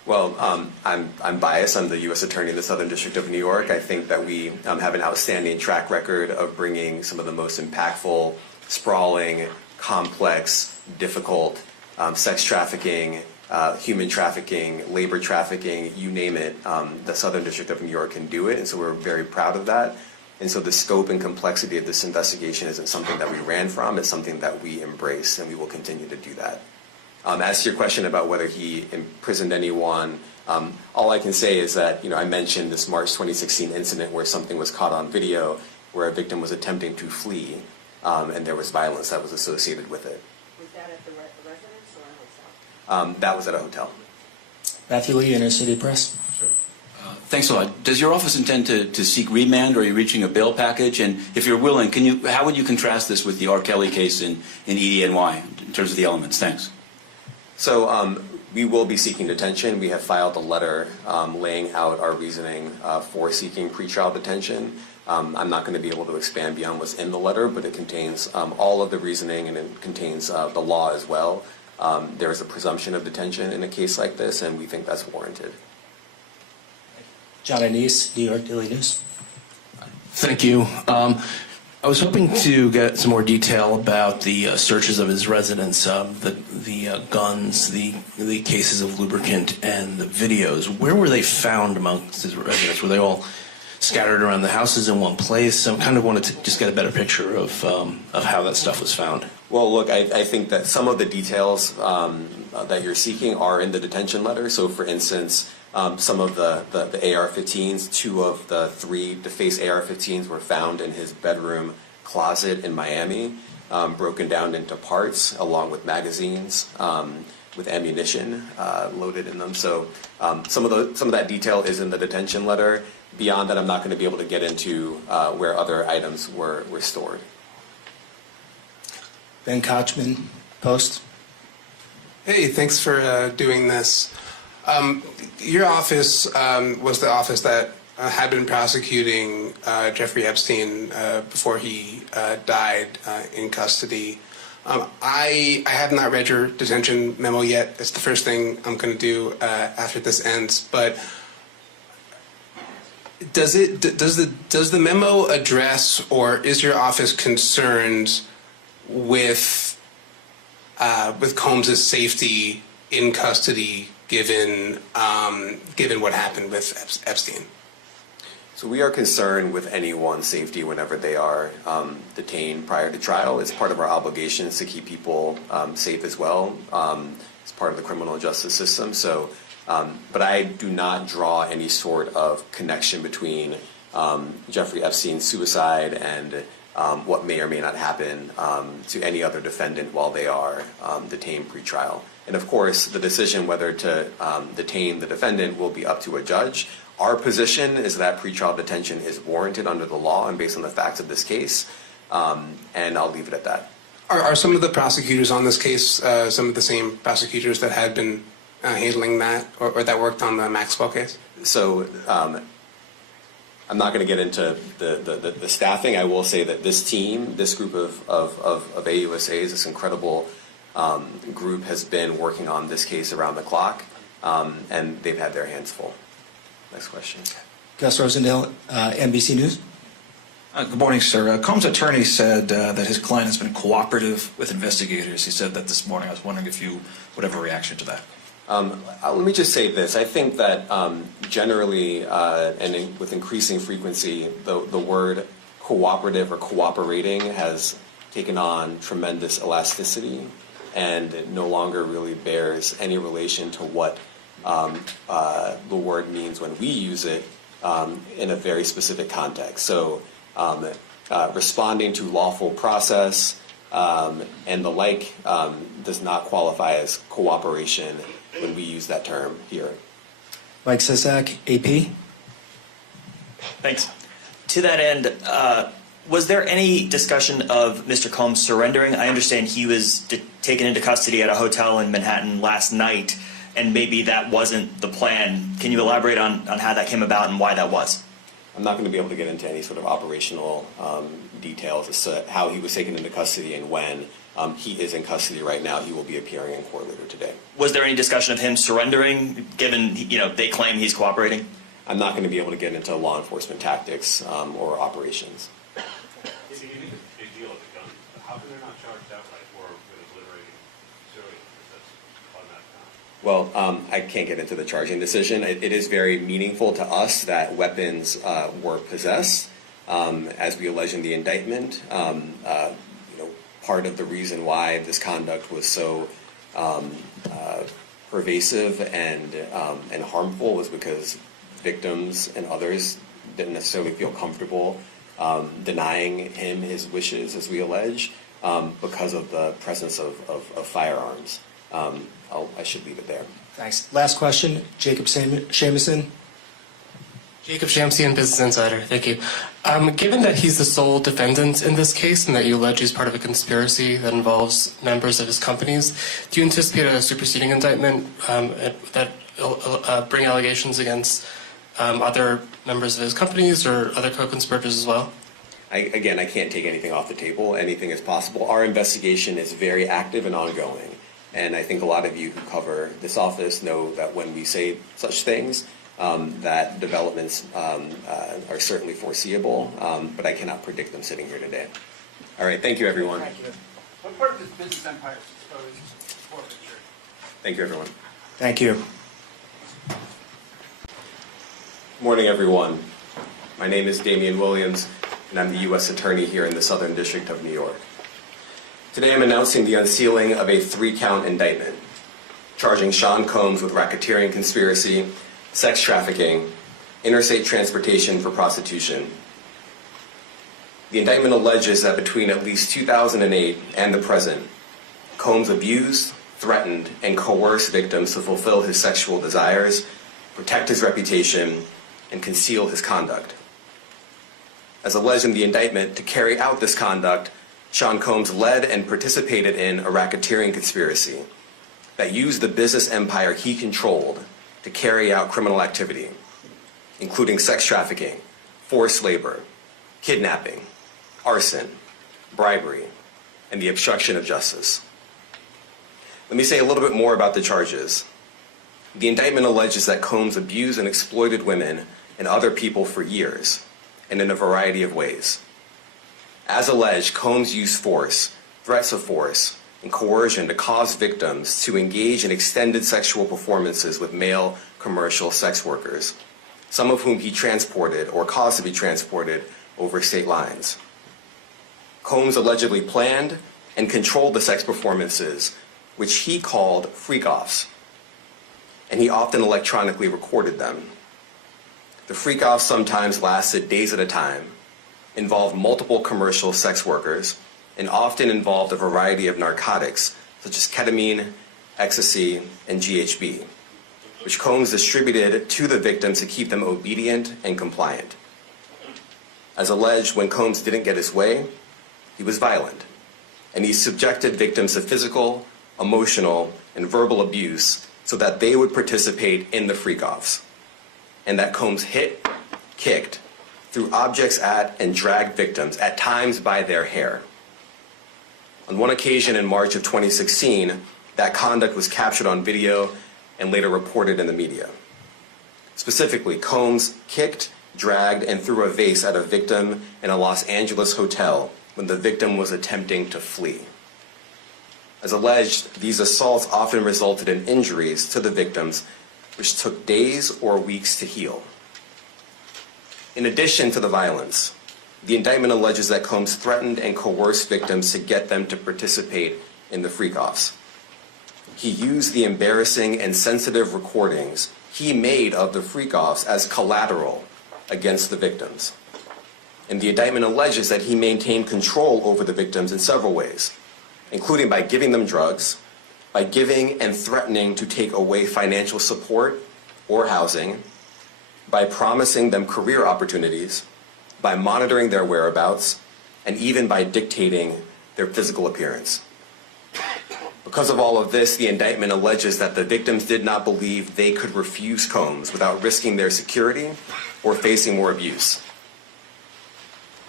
Well, I'm biased. I'm the U.S. Attorney in the Southern District of New York. I think that we have an outstanding track record of bringing some of the most impactful, sprawling, complex, difficult sex trafficking, human trafficking, labor trafficking, you name it. The Southern District of New York can do it, and so we're very proud of that. And so the scope and complexity of this investigation isn't something that we ran from. It's something that we embrace, and we will continue to do that. As to your question about whether he imprisoned anyone, all I can say is that, I mentioned this March 2016 incident where something was caught on video where a victim was attempting to flee, and there was violence that was associated with it. Was that at the residence or a hotel? That was at a hotel. Matthew Lee, Inner City Press. Thanks a lot. Does your office intend to seek remand, or are you reaching a bail package? And if you're willing, how would you contrast this with the R. Kelly case in EDNY in terms of the elements? Thanks. So we will be seeking detention. We have filed a letter laying out our reasoning for seeking pretrial detention. I'm not going to be able to expand beyond what's in the letter, but it contains all of the reasoning, and it contains the law as well. There is a presumption of detention in a case like this, and we think that's warranted. John Anise, New York Daily News. Thank you. I was hoping to get some more detail about the searches of his residence, the guns, the cases of lubricant, and the videos. Where were they found amongst his residence? Were they all scattered around the houses in one place? I kind of wanted to just get a better picture of how that stuff was found. Well, look, I think that some of the details that you're seeking are in the detention letter. So, for instance, some of the AR-15s, 2 of the 3 defaced AR-15s were found in his bedroom closet in Miami, broken down into parts along with magazines with ammunition loaded in them. So some of that detail is in the detention letter. Beyond that, I'm not going to be able to get into where other items were stored. Ben Kochman, Post. Hey, thanks for doing this. Your office was the office that had been prosecuting Jeffrey Epstein before he died in custody. I have not read your detention memo yet. It's the first thing I'm going to do after this ends. But does the memo address, or is your office concerned with Combs' safety in custody, given what happened with Epstein? So we are concerned with anyone's safety whenever they are detained prior to trial. It's part of our obligations to keep people safe as well. It's part of the criminal justice system. So, but I do not draw any sort of connection between Jeffrey Epstein's suicide and what may or may not happen to any other defendant while they are detained pre-trial. And of course, the decision whether to detain the defendant will be up to a judge. Our position is that pretrial detention is warranted under the law and based on the facts of this case, and I'll leave it at that. Are some of the prosecutors on this case some of the same prosecutors that had been handling that, or that worked on the Maxwell case? So I'm not going to get into the staffing. I will say that this team, this group of AUSAs, this incredible group has been working on this case around the clock, and they've had their hands full. Next question. Gus Rosendale, NBC News. Good morning, sir. Combs' attorney said that his client has been cooperative with investigators. He said that this morning. I was wondering if you would have a reaction to that. Let me just say this. I think that generally and with increasing frequency, the word cooperative or cooperating has taken on tremendous elasticity and it no longer really bears any relation to what the word means when we use it in a very specific context. So responding to lawful process and the like does not qualify as cooperation when we use that term here. Mike Sisak, AP. Thanks. To that end, was there any discussion of Mr. Combs surrendering? I understand he was taken into custody at a hotel in Manhattan last night, and maybe that wasn't the plan. Can you elaborate on how that came about and why that was? I'm not going to be able to get into any sort of operational details as to how he was taken into custody and when. He is in custody right now. He will be appearing in court later today. Was there any discussion of him surrendering, given they claim he's cooperating? I'm not going to be able to get into law enforcement tactics or operations. It's a big deal with the gun. How come they're not charged outright or with obliterating civilians? Because that's automatic. Well, I can't get into the charging decision. It is very meaningful to us that weapons were possessed, as we allege in the indictment. Part of the reason why this conduct was so pervasive and harmful was because victims and others didn't necessarily feel comfortable denying him his wishes, as we allege, because of the presence of firearms. I should leave it there. Thanks. Last question, Jacob Shamison. Jacob Shamsian, Business Insider. Thank you. Given that he's the sole defendant in this case and that you allege he's part of a conspiracy that involves members of his companies, do you anticipate a superseding indictment that bring allegations against other members of his companies or other co-conspirators as well? I can't take anything off the table. Anything is possible. Our investigation is very active and ongoing. And I think a lot of you who cover this office know that when we say such things, that developments are certainly foreseeable, but I cannot predict them sitting here today. All right, thank you, everyone. Thank you. What part of this business empire is exposed to forfeiture? Thank you, everyone. Thank you. Good morning, everyone. My name is Damian Williams, and I'm the U.S. Attorney here in the Southern District of New York. Today, I'm announcing the unsealing of a 3-count indictment, charging Sean Combs with racketeering conspiracy, sex trafficking, interstate transportation for prostitution. The indictment alleges that between at least 2008 and the present, Combs abused, threatened, and coerced victims to fulfill his sexual desires, protect his reputation, and conceal his conduct. As alleged in the indictment, to carry out this conduct, Sean Combs led and participated in a racketeering conspiracy that used the business empire he controlled to carry out criminal activity, including sex trafficking, forced labor, kidnapping, arson, bribery, and the obstruction of justice. Let me say a little bit more about the charges. The indictment alleges that Combs abused and exploited women and other people for years, and in a variety of ways. As alleged, Combs used force, threats of force, and coercion to cause victims to engage in extended sexual performances with male commercial sex workers, some of whom he transported or caused to be transported over state lines. Combs allegedly planned and controlled the sex performances, which he called freak-offs, and he often electronically recorded them. The freak-offs sometimes lasted days at a time, involved multiple commercial sex workers, and often involved a variety of narcotics such as ketamine, ecstasy, and GHB, which Combs distributed to the victims to keep them obedient and compliant. As alleged, when Combs didn't get his way, he was violent, and he subjected victims to physical, emotional, and verbal abuse so that they would participate in the freak-offs, and that Combs hit, kicked, threw objects at, and dragged victims, at times by their hair. On one occasion in March of 2016, that conduct was captured on video and later reported in the media. Specifically, Combs kicked, dragged, and threw a vase at a victim in a Los Angeles hotel when the victim was attempting to flee. As alleged, these assaults often resulted in injuries to the victims, which took days or weeks to heal. In addition to the violence, the indictment alleges that Combs threatened and coerced victims to get them to participate in the freak-offs. He used the embarrassing and sensitive recordings he made of the freak-offs as collateral against the victims. And the indictment alleges that he maintained control over the victims in several ways, including by giving them drugs, by giving and threatening to take away financial support or housing, by promising them career opportunities, by monitoring their whereabouts, and even by dictating their physical appearance. Because of all of this, the indictment alleges that the victims did not believe they could refuse Combs without risking their security or facing more abuse.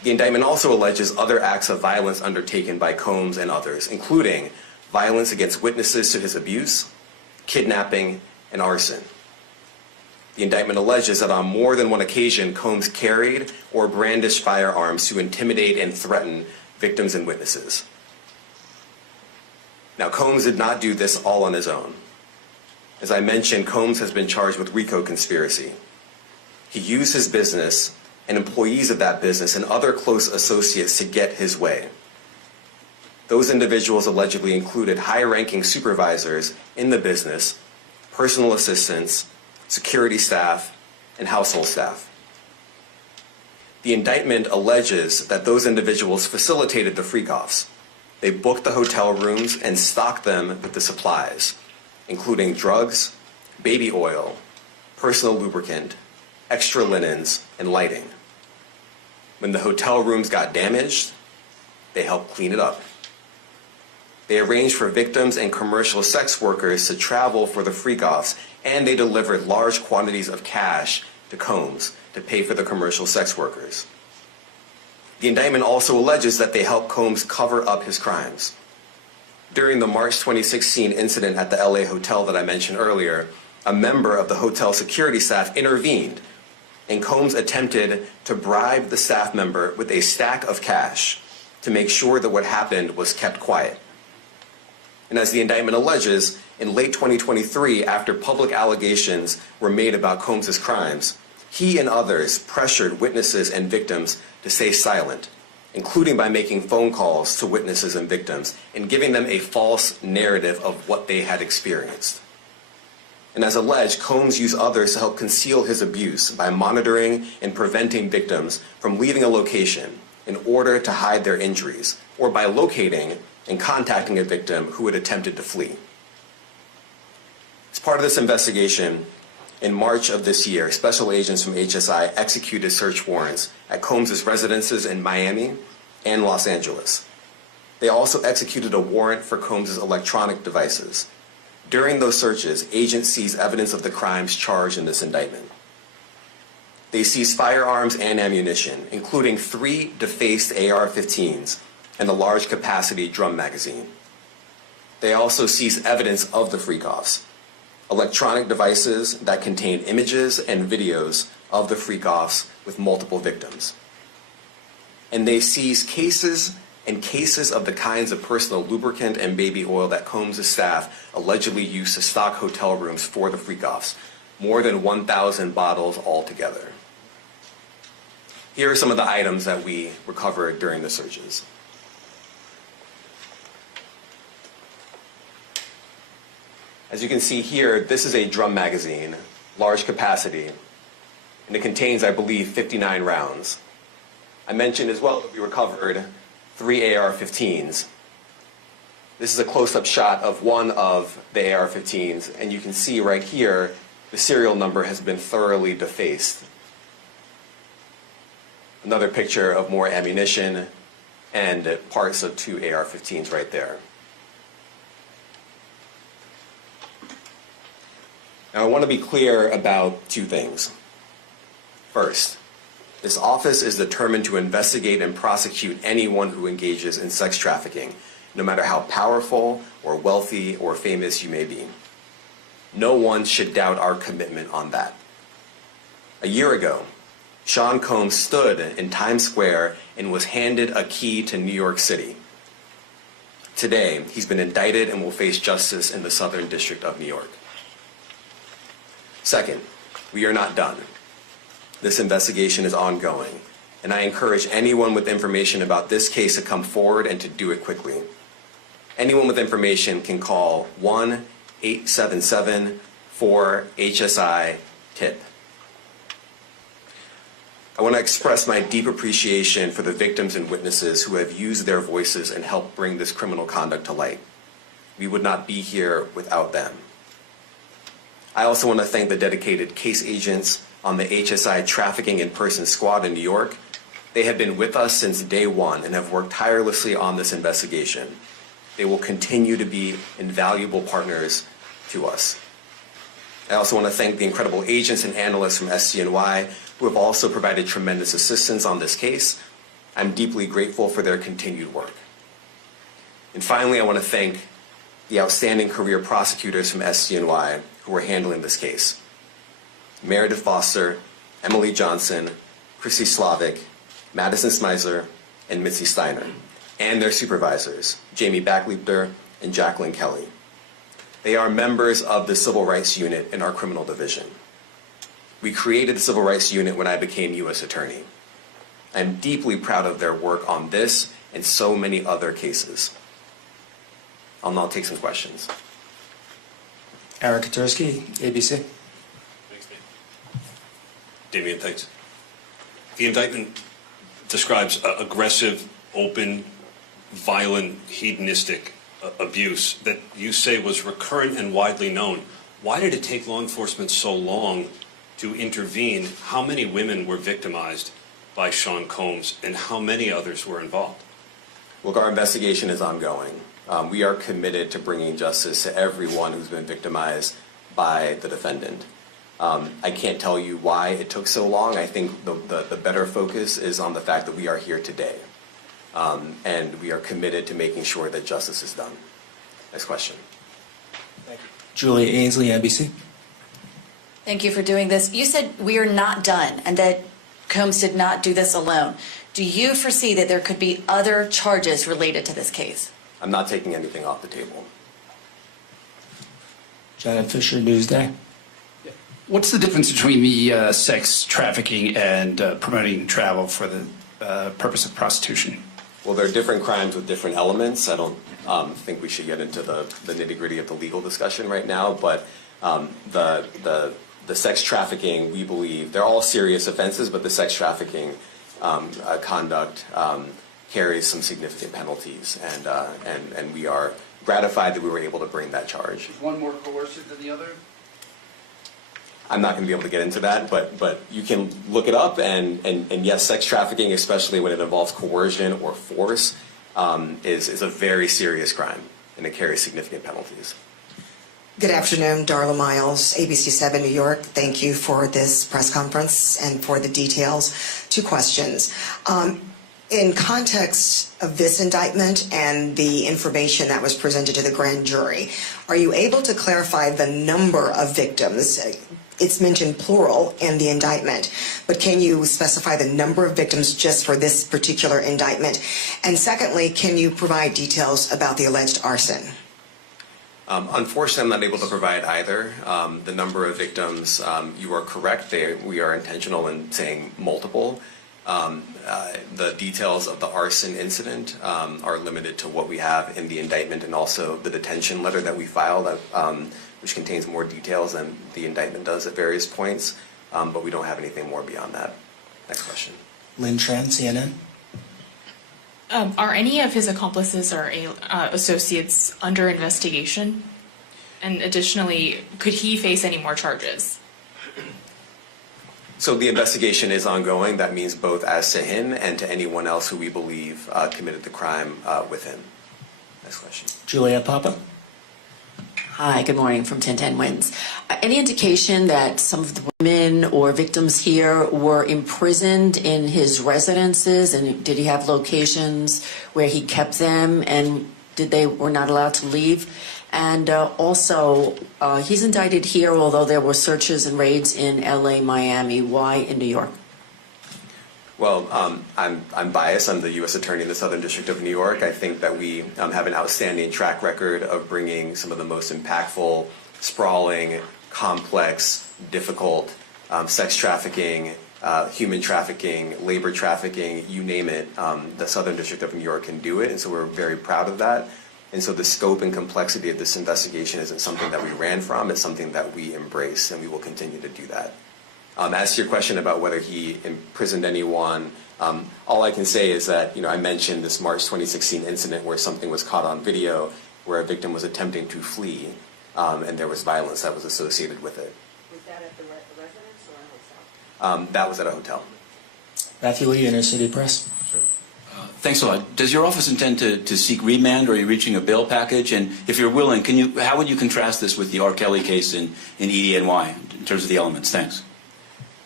The indictment also alleges other acts of violence undertaken by Combs and others, including violence against witnesses to his abuse, kidnapping, and arson. The indictment alleges that on more than one occasion, Combs carried or brandished firearms to intimidate and threaten victims and witnesses. Now, Combs did not do this all on his own. As I mentioned, Combs has been charged with RICO conspiracy. He used his business and employees of that business and other close associates to get his way. Those individuals allegedly included high-ranking supervisors in the business, personal assistants, security staff, and household staff. The indictment alleges that those individuals facilitated the freak-offs. They booked the hotel rooms and stocked them with the supplies, including drugs, baby oil, personal lubricant, extra linens, and lighting. When the hotel rooms got damaged, they helped clean it up. They arranged for victims and commercial sex workers to travel for the freak-offs, and they delivered large quantities of cash to Combs to pay for the commercial sex workers. The indictment also alleges that they helped Combs cover up his crimes. During the March 2016 incident at the LA hotel that I mentioned earlier, a member of the hotel security staff intervened, and Combs attempted to bribe the staff member with a stack of cash to make sure that what happened was kept quiet. And as the indictment alleges, in late 2023, after public allegations were made about Combs' crimes, he and others pressured witnesses and victims to stay silent, including by making phone calls to witnesses and victims and giving them a false narrative of what they had experienced. And as alleged, Combs used others to help conceal his abuse by monitoring and preventing victims from leaving a location in order to hide their injuries, or by locating and contacting a victim who had attempted to flee. As part of this investigation, in March of this year, special agents from HSI executed search warrants at Combs' residences in Miami and Los Angeles. They also executed a warrant for Combs' electronic devices. During those searches, agents seized evidence of the crimes charged in this indictment. They seized firearms and ammunition, including 3 defaced AR-15s and a large capacity drum magazine. They also seized evidence of the freak-offs, electronic devices that contained images and videos of the freak-offs with multiple victims. And they seized cases and cases of the kinds of personal lubricant and baby oil that Combs' staff allegedly used to stock hotel rooms for the freak-offs, more than 1,000 bottles altogether. Here are some of the items that we recovered during the searches. As you can see here, this is a drum magazine, large capacity, and it contains, I believe, 59 rounds. I mentioned as well that we recovered 3 AR-15s. This is a close-up shot of one of the AR-15s, and you can see right here, the serial number has been thoroughly defaced. Another picture of more ammunition and parts of 2 AR-15s right there. Now, I want to be clear about 2 things. First, this office is determined to investigate and prosecute anyone who engages in sex trafficking, no matter how powerful or wealthy or famous you may be. No one should doubt our commitment on that. A year ago, Sean Combs stood in Times Square and was handed a key to New York City. Today, he's been indicted and will face justice in the Southern District of New York. Second, we are not done. This investigation is ongoing, and I encourage anyone with information about this case to come forward and to do it quickly. Anyone with information can call 1-877-4HSI-TIP. I want to express my deep appreciation for the victims and witnesses who have used their voices and helped bring this criminal conduct to light. We would not be here without them. I also want to thank the dedicated case agents on the HSI Trafficking in Person Squad in New York. They have been with us since day one and have worked tirelessly on this investigation. They will continue to be invaluable partners to us. I also want to thank the incredible agents and analysts from SCNY who have also provided tremendous assistance on this case. I'm deeply grateful for their continued work. And finally, I want to thank the outstanding career prosecutors from SCNY who are handling this case. Meredith Foster, Emily Johnson, Chrissy Slavic, Madison Smeisler, and Mitzi Steiner, and their supervisors, Jamie Backleiter and Jacqueline Kelly. They are members of the Civil Rights Unit in our criminal division. We created the Civil Rights Unit when I became U.S. Attorney. I'm deeply proud of their work on this and so many other cases. I'll now take some questions. Eric Katursky, ABC. Thanks, Damian, thanks. The indictment describes aggressive, open, violent, hedonistic abuse that you say was recurrent and widely known. Why did it take law enforcement so long to intervene? How many women were victimized by Sean Combs, and how many others were involved? Look, our investigation is ongoing. We are committed to bringing justice to everyone who's been victimized by the defendant. I can't tell you why it took so long. I think the better focus is on the fact that we are here today. And we are committed to making sure that justice is done. Next question. Julia Ainsley, NBC. Thank you for doing this. You said we are not done and that Combs did not do this alone. Do you foresee that there could be other charges related to this case? I'm not taking anything off the table. Janet Fisher, Newsday. What's the difference between the sex trafficking and promoting travel for the purpose of prostitution? Well, there are different crimes with different elements. I don't think we should get into the nitty-gritty of the legal discussion right now, but the sex trafficking, we believe, they're all serious offenses, but the sex trafficking conduct carries some significant penalties, and we are gratified that we were able to bring that charge. Is one more coercive than the other? I'm not going to be able to get into that, but you can look it up, and yes, sex trafficking, especially when it involves coercion or force, is a very serious crime, and it carries significant penalties. Good afternoon, Darla Miles, ABC 7 New York. Thank you for this press conference and for the details. Two questions. In context of this indictment and the information that was presented to the grand jury, are you able to clarify the number of victims? It's mentioned plural in the indictment, but can you specify the number of victims just for this particular indictment? And secondly, can you provide details about the alleged arson? Unfortunately, I'm not able to provide either. The number of victims, you are correct. We are intentional in saying multiple. The details of the arson incident are limited to what we have in the indictment and also the detention letter that we filed, which contains more details than the indictment does at various points, but we don't have anything more beyond that. Next question. Lynn Tran, CNN. Are any of his accomplices or associates under investigation? And additionally, could he face any more charges? So the investigation is ongoing. That means both as to him and to anyone else who we believe committed the crime with him. Next question. Juliet Papa. Hi, good morning from 1010 Wins. Any indication that some of the women or victims here were imprisoned in his residences, and did he have locations where he kept them, and they were not allowed to leave? And also, he's indicted here, although there were searches and raids in LA, Miami. Why in New York? Well, I'm biased. I'm the U.S. Attorney in the Southern District of New York. I think that we have an outstanding track record of bringing some of the most impactful, sprawling, complex, difficult sex trafficking, human trafficking, labor trafficking, you name it. The Southern District of New York can do it, and so we're very proud of that. And so the scope and complexity of this investigation isn't something that we ran from. It's something that we embrace, and we will continue to do that. As to your question about whether he imprisoned anyone, all I can say is that, I mentioned this March 2016 incident where something was caught on video where a victim was attempting to flee, and there was violence that was associated with it. Was that at the residence or a hotel? That was at a hotel. Matthew Lee, Inner City Press. Thanks a lot. Does your office intend to seek remand, or are you reaching a bail package? And if you're willing, how would you contrast this with the R. Kelly case in EDNY in terms of the elements? Thanks.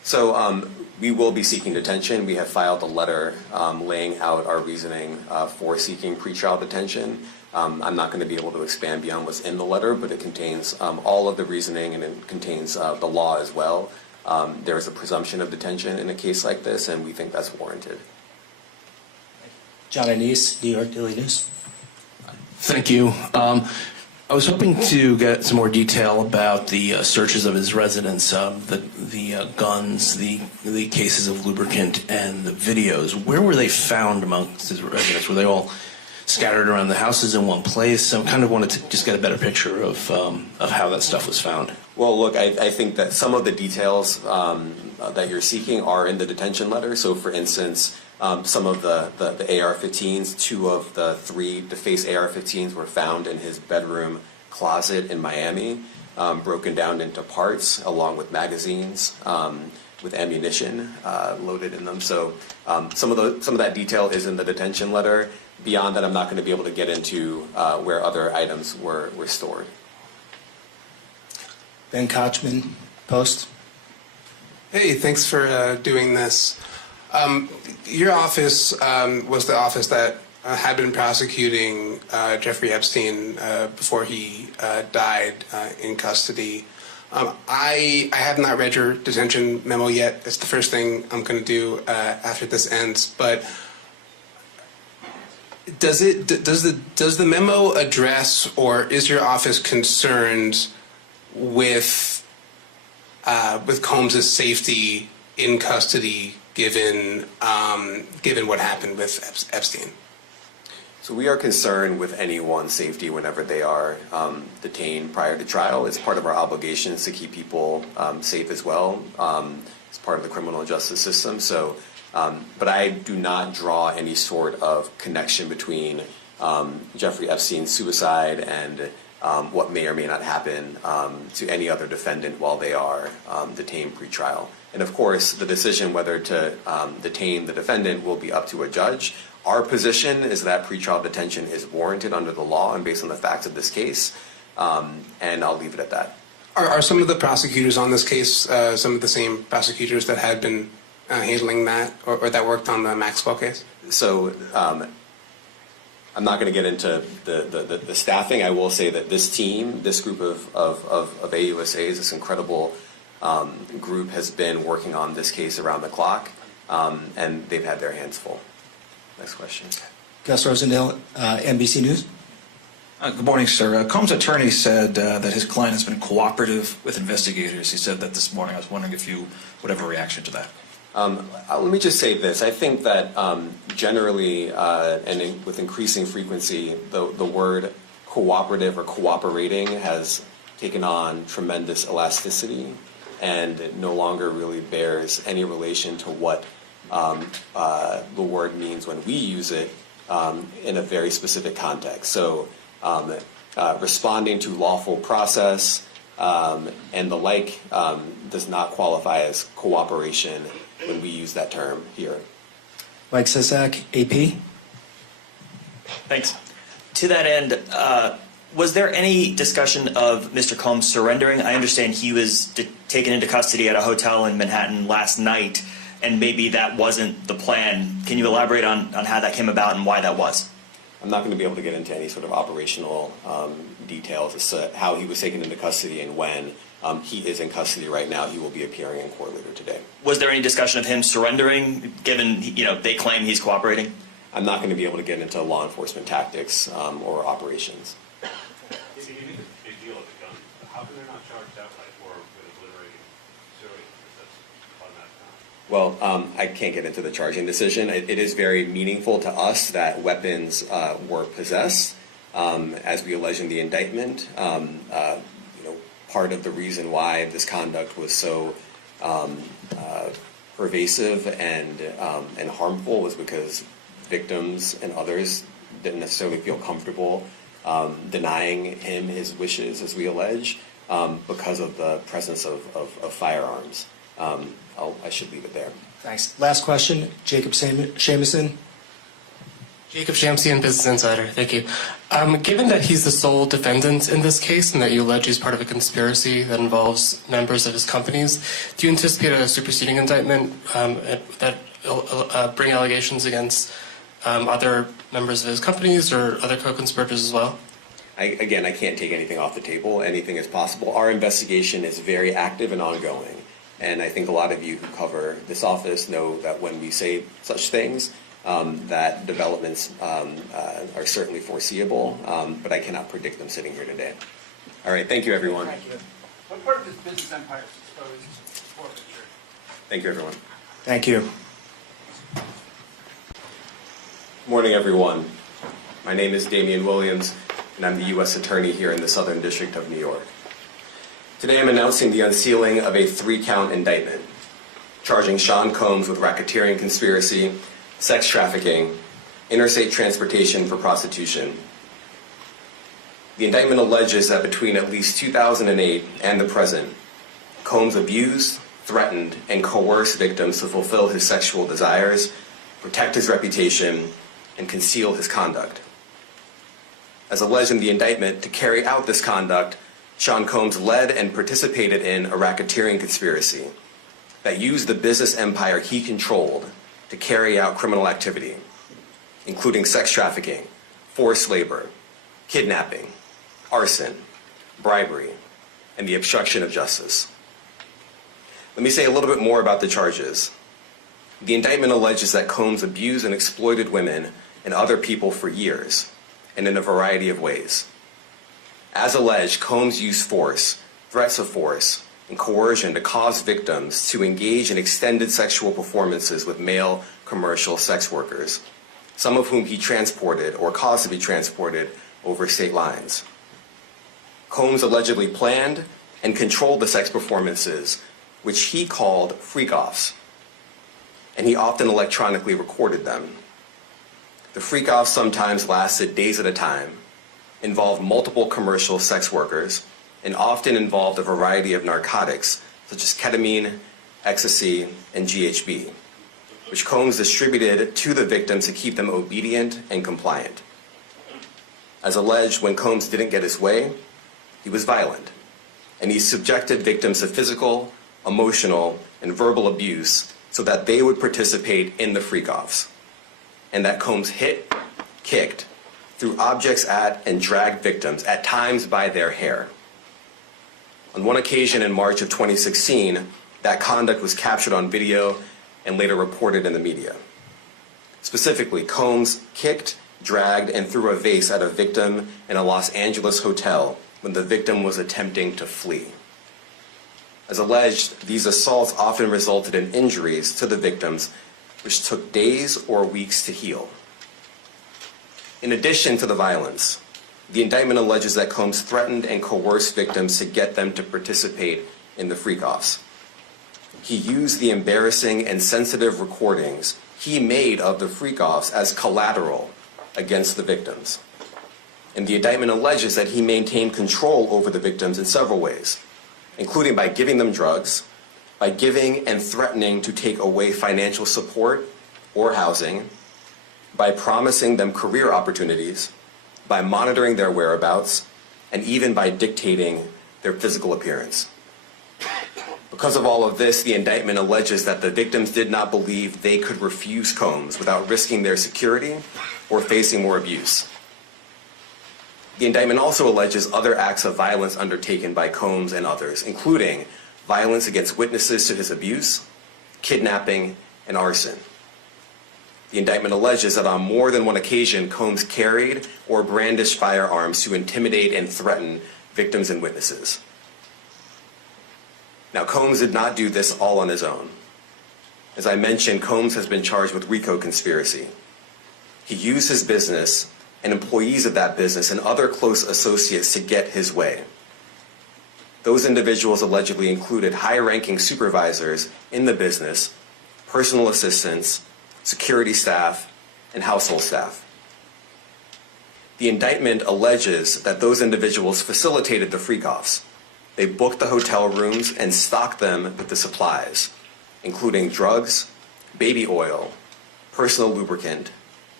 So we will be seeking detention. We have filed a letter laying out our reasoning for seeking pretrial detention. I'm not going to be able to expand beyond what's in the letter, but it contains all of the reasoning, and it contains the law as well. There is a presumption of detention in a case like this, and we think that's warranted. John Anise, New York Daily News. Thank you. I was hoping to get some more detail about the searches of his residence, the guns, the cases of lubricant, and the videos. Where were they found amongst his residence? Were they all scattered around the houses in one place? I kind of wanted to just get a better picture of how that stuff was found. Well, look, I think that some of the details that you're seeking are in the detention letter. So, for instance, some of the AR-15s, 2 of the 3 defaced AR-15s were found in his bedroom closet in Miami, broken down into parts along with magazines with ammunition loaded in them. So some of that detail is in the detention letter. Beyond that, I'm not going to be able to get into where other items were stored. Ben Kochman, Post. Hey, thanks for doing this. Your office was the office that had been prosecuting Jeffrey Epstein before he died in custody. I have not read your detention memo yet. It's the first thing I'm going to do after this ends. But does the memo address, or is your office concerned with Combs' safety in custody, given what happened with Epstein? So we are concerned with anyone's safety whenever they are detained prior to trial. It's part of our obligations to keep people safe as well. It's part of the criminal justice system. So, but I do not draw any sort of connection between Jeffrey Epstein's suicide and what may or may not happen to any other defendant while they are detained pre-trial. And of course, the decision whether to detain the defendant will be up to a judge. Our position is that pretrial detention is warranted under the law and based on the facts of this case, and I'll leave it at that. Are some of the prosecutors on this case some of the same prosecutors that had been handling that, or that worked on the Maxwell case? So I'm not going to get into the staffing. I will say that this team, this group of AUSAs, this incredible group has been working on this case around the clock, and they've had their hands full. Next question. Gus Rosendale, NBC News. Good morning, sir. Combs' attorney said that his client has been cooperative with investigators. He said that this morning. I was wondering if you would have a reaction to that. Let me just say this. I think that generally and with increasing frequency, the word cooperative or cooperating has taken on tremendous elasticity and it no longer really bears any relation to what the word means when we use it in a very specific context. So responding to lawful process and the like does not qualify as cooperation when we use that term here. Mike Sisak, AP. Thanks. To that end, was there any discussion of Mr. Combs surrendering? I understand he was taken into custody at a hotel in Manhattan last night, and maybe that wasn't the plan. Can you elaborate on how that came about and why that was? I'm not going to be able to get into any sort of operational details as to how he was taken into custody and when. He is in custody right now. He will be appearing in court later today. Was there any discussion of him surrendering, given they claim he's cooperating? I'm not going to be able to get into law enforcement tactics or operations. It's a big deal at the gun. How can they not charge that way for obliterating civilians? That's automatic. Well, I can't get into the charging decision. It is very meaningful to us that weapons were possessed, as we allege in the indictment. Part of the reason why this conduct was so pervasive and harmful was because victims and others didn't necessarily feel comfortable denying him his wishes, as we allege, because of the presence of firearms. I should leave it there. Thanks. Last question, Jacob Seamuson. Jacob Shamsian, Business Insider. Thank you. Given that he's the sole defendant in this case and that you allege he's part of a conspiracy that involves members of his companies, do you anticipate a superseding indictment that bring allegations against other members of his companies or other co-conspirators as well? Again, I can't take anything off the table. Anything is possible. Our investigation is very active and ongoing. And I think a lot of you who cover this office know that when we say such things, that developments are certainly foreseeable, but I cannot predict them sitting here today. All right, thank you, everyone. Thank you. What part of his business empire is exposed to forfeiture? Thank you, everyone. Thank you. Good morning, everyone. My name is Damian Williams, and I'm the U.S. Attorney here in the Southern District of New York. Today I'm announcing the unsealing of a 3-count indictment, charging Sean Combs with racketeering conspiracy, sex trafficking, interstate transportation for prostitution. The indictment alleges that between at least 2008 and the present, Combs abused, threatened, and coerced victims to fulfill his sexual desires, protect his reputation, and conceal his conduct. As alleged in the indictment, to carry out this conduct, Sean Combs led and participated in a racketeering conspiracy that used the business empire he controlled to carry out criminal activity, including sex trafficking, forced labor, kidnapping, arson, bribery, and the obstruction of justice. Let me say a little bit more about the charges. The indictment alleges that Combs abused and exploited women and other people for years, and in a variety of ways. As alleged, Combs used force, threats of force, and coercion to cause victims to engage in extended sexual performances with male commercial sex workers, some of whom he transported or caused to be transported over state lines. Combs allegedly planned and controlled the sex performances, which he called freak-offs, and he often electronically recorded them. The freak-offs sometimes lasted days at a time, involved multiple commercial sex workers, and often involved a variety of narcotics such as ketamine, ecstasy, and GHB, which Combs distributed to the victims to keep them obedient and compliant. As alleged, when Combs didn't get his way, he was violent, and he subjected victims to physical, emotional, and verbal abuse so that they would participate in the freak-offs, and that Combs hit, kicked, threw objects at, and dragged victims, at times by their hair. On one occasion in March of 2016, that conduct was captured on video and later reported in the media. Specifically, Combs kicked, dragged, and threw a vase at a victim in a Los Angeles hotel when the victim was attempting to flee. As alleged, these assaults often resulted in injuries to the victims, which took days or weeks to heal. In addition to the violence, the indictment alleges that Combs threatened and coerced victims to get them to participate in the freak-offs. He used the embarrassing and sensitive recordings he made of the freak-offs as collateral against the victims. And the indictment alleges that he maintained control over the victims in several ways, including by giving them drugs, by giving and threatening to take away financial support or housing, by promising them career opportunities, by monitoring their whereabouts, and even by dictating their physical appearance. Because of all of this, the indictment alleges that the victims did not believe they could refuse Combs without risking their security or facing more abuse. The indictment also alleges other acts of violence undertaken by Combs and others, including violence against witnesses to his abuse, kidnapping, and arson. The indictment alleges that on more than one occasion, Combs carried or brandished firearms to intimidate and threaten victims and witnesses. Now, Combs did not do this all on his own. As I mentioned, Combs has been charged with RICO conspiracy. He used his business and employees of that business and other close associates to get his way. Those individuals allegedly included high-ranking supervisors in the business, personal assistants, security staff, and household staff. The indictment alleges that those individuals facilitated the freak-offs. They booked the hotel rooms and stocked them with the supplies, including drugs, baby oil, personal lubricant,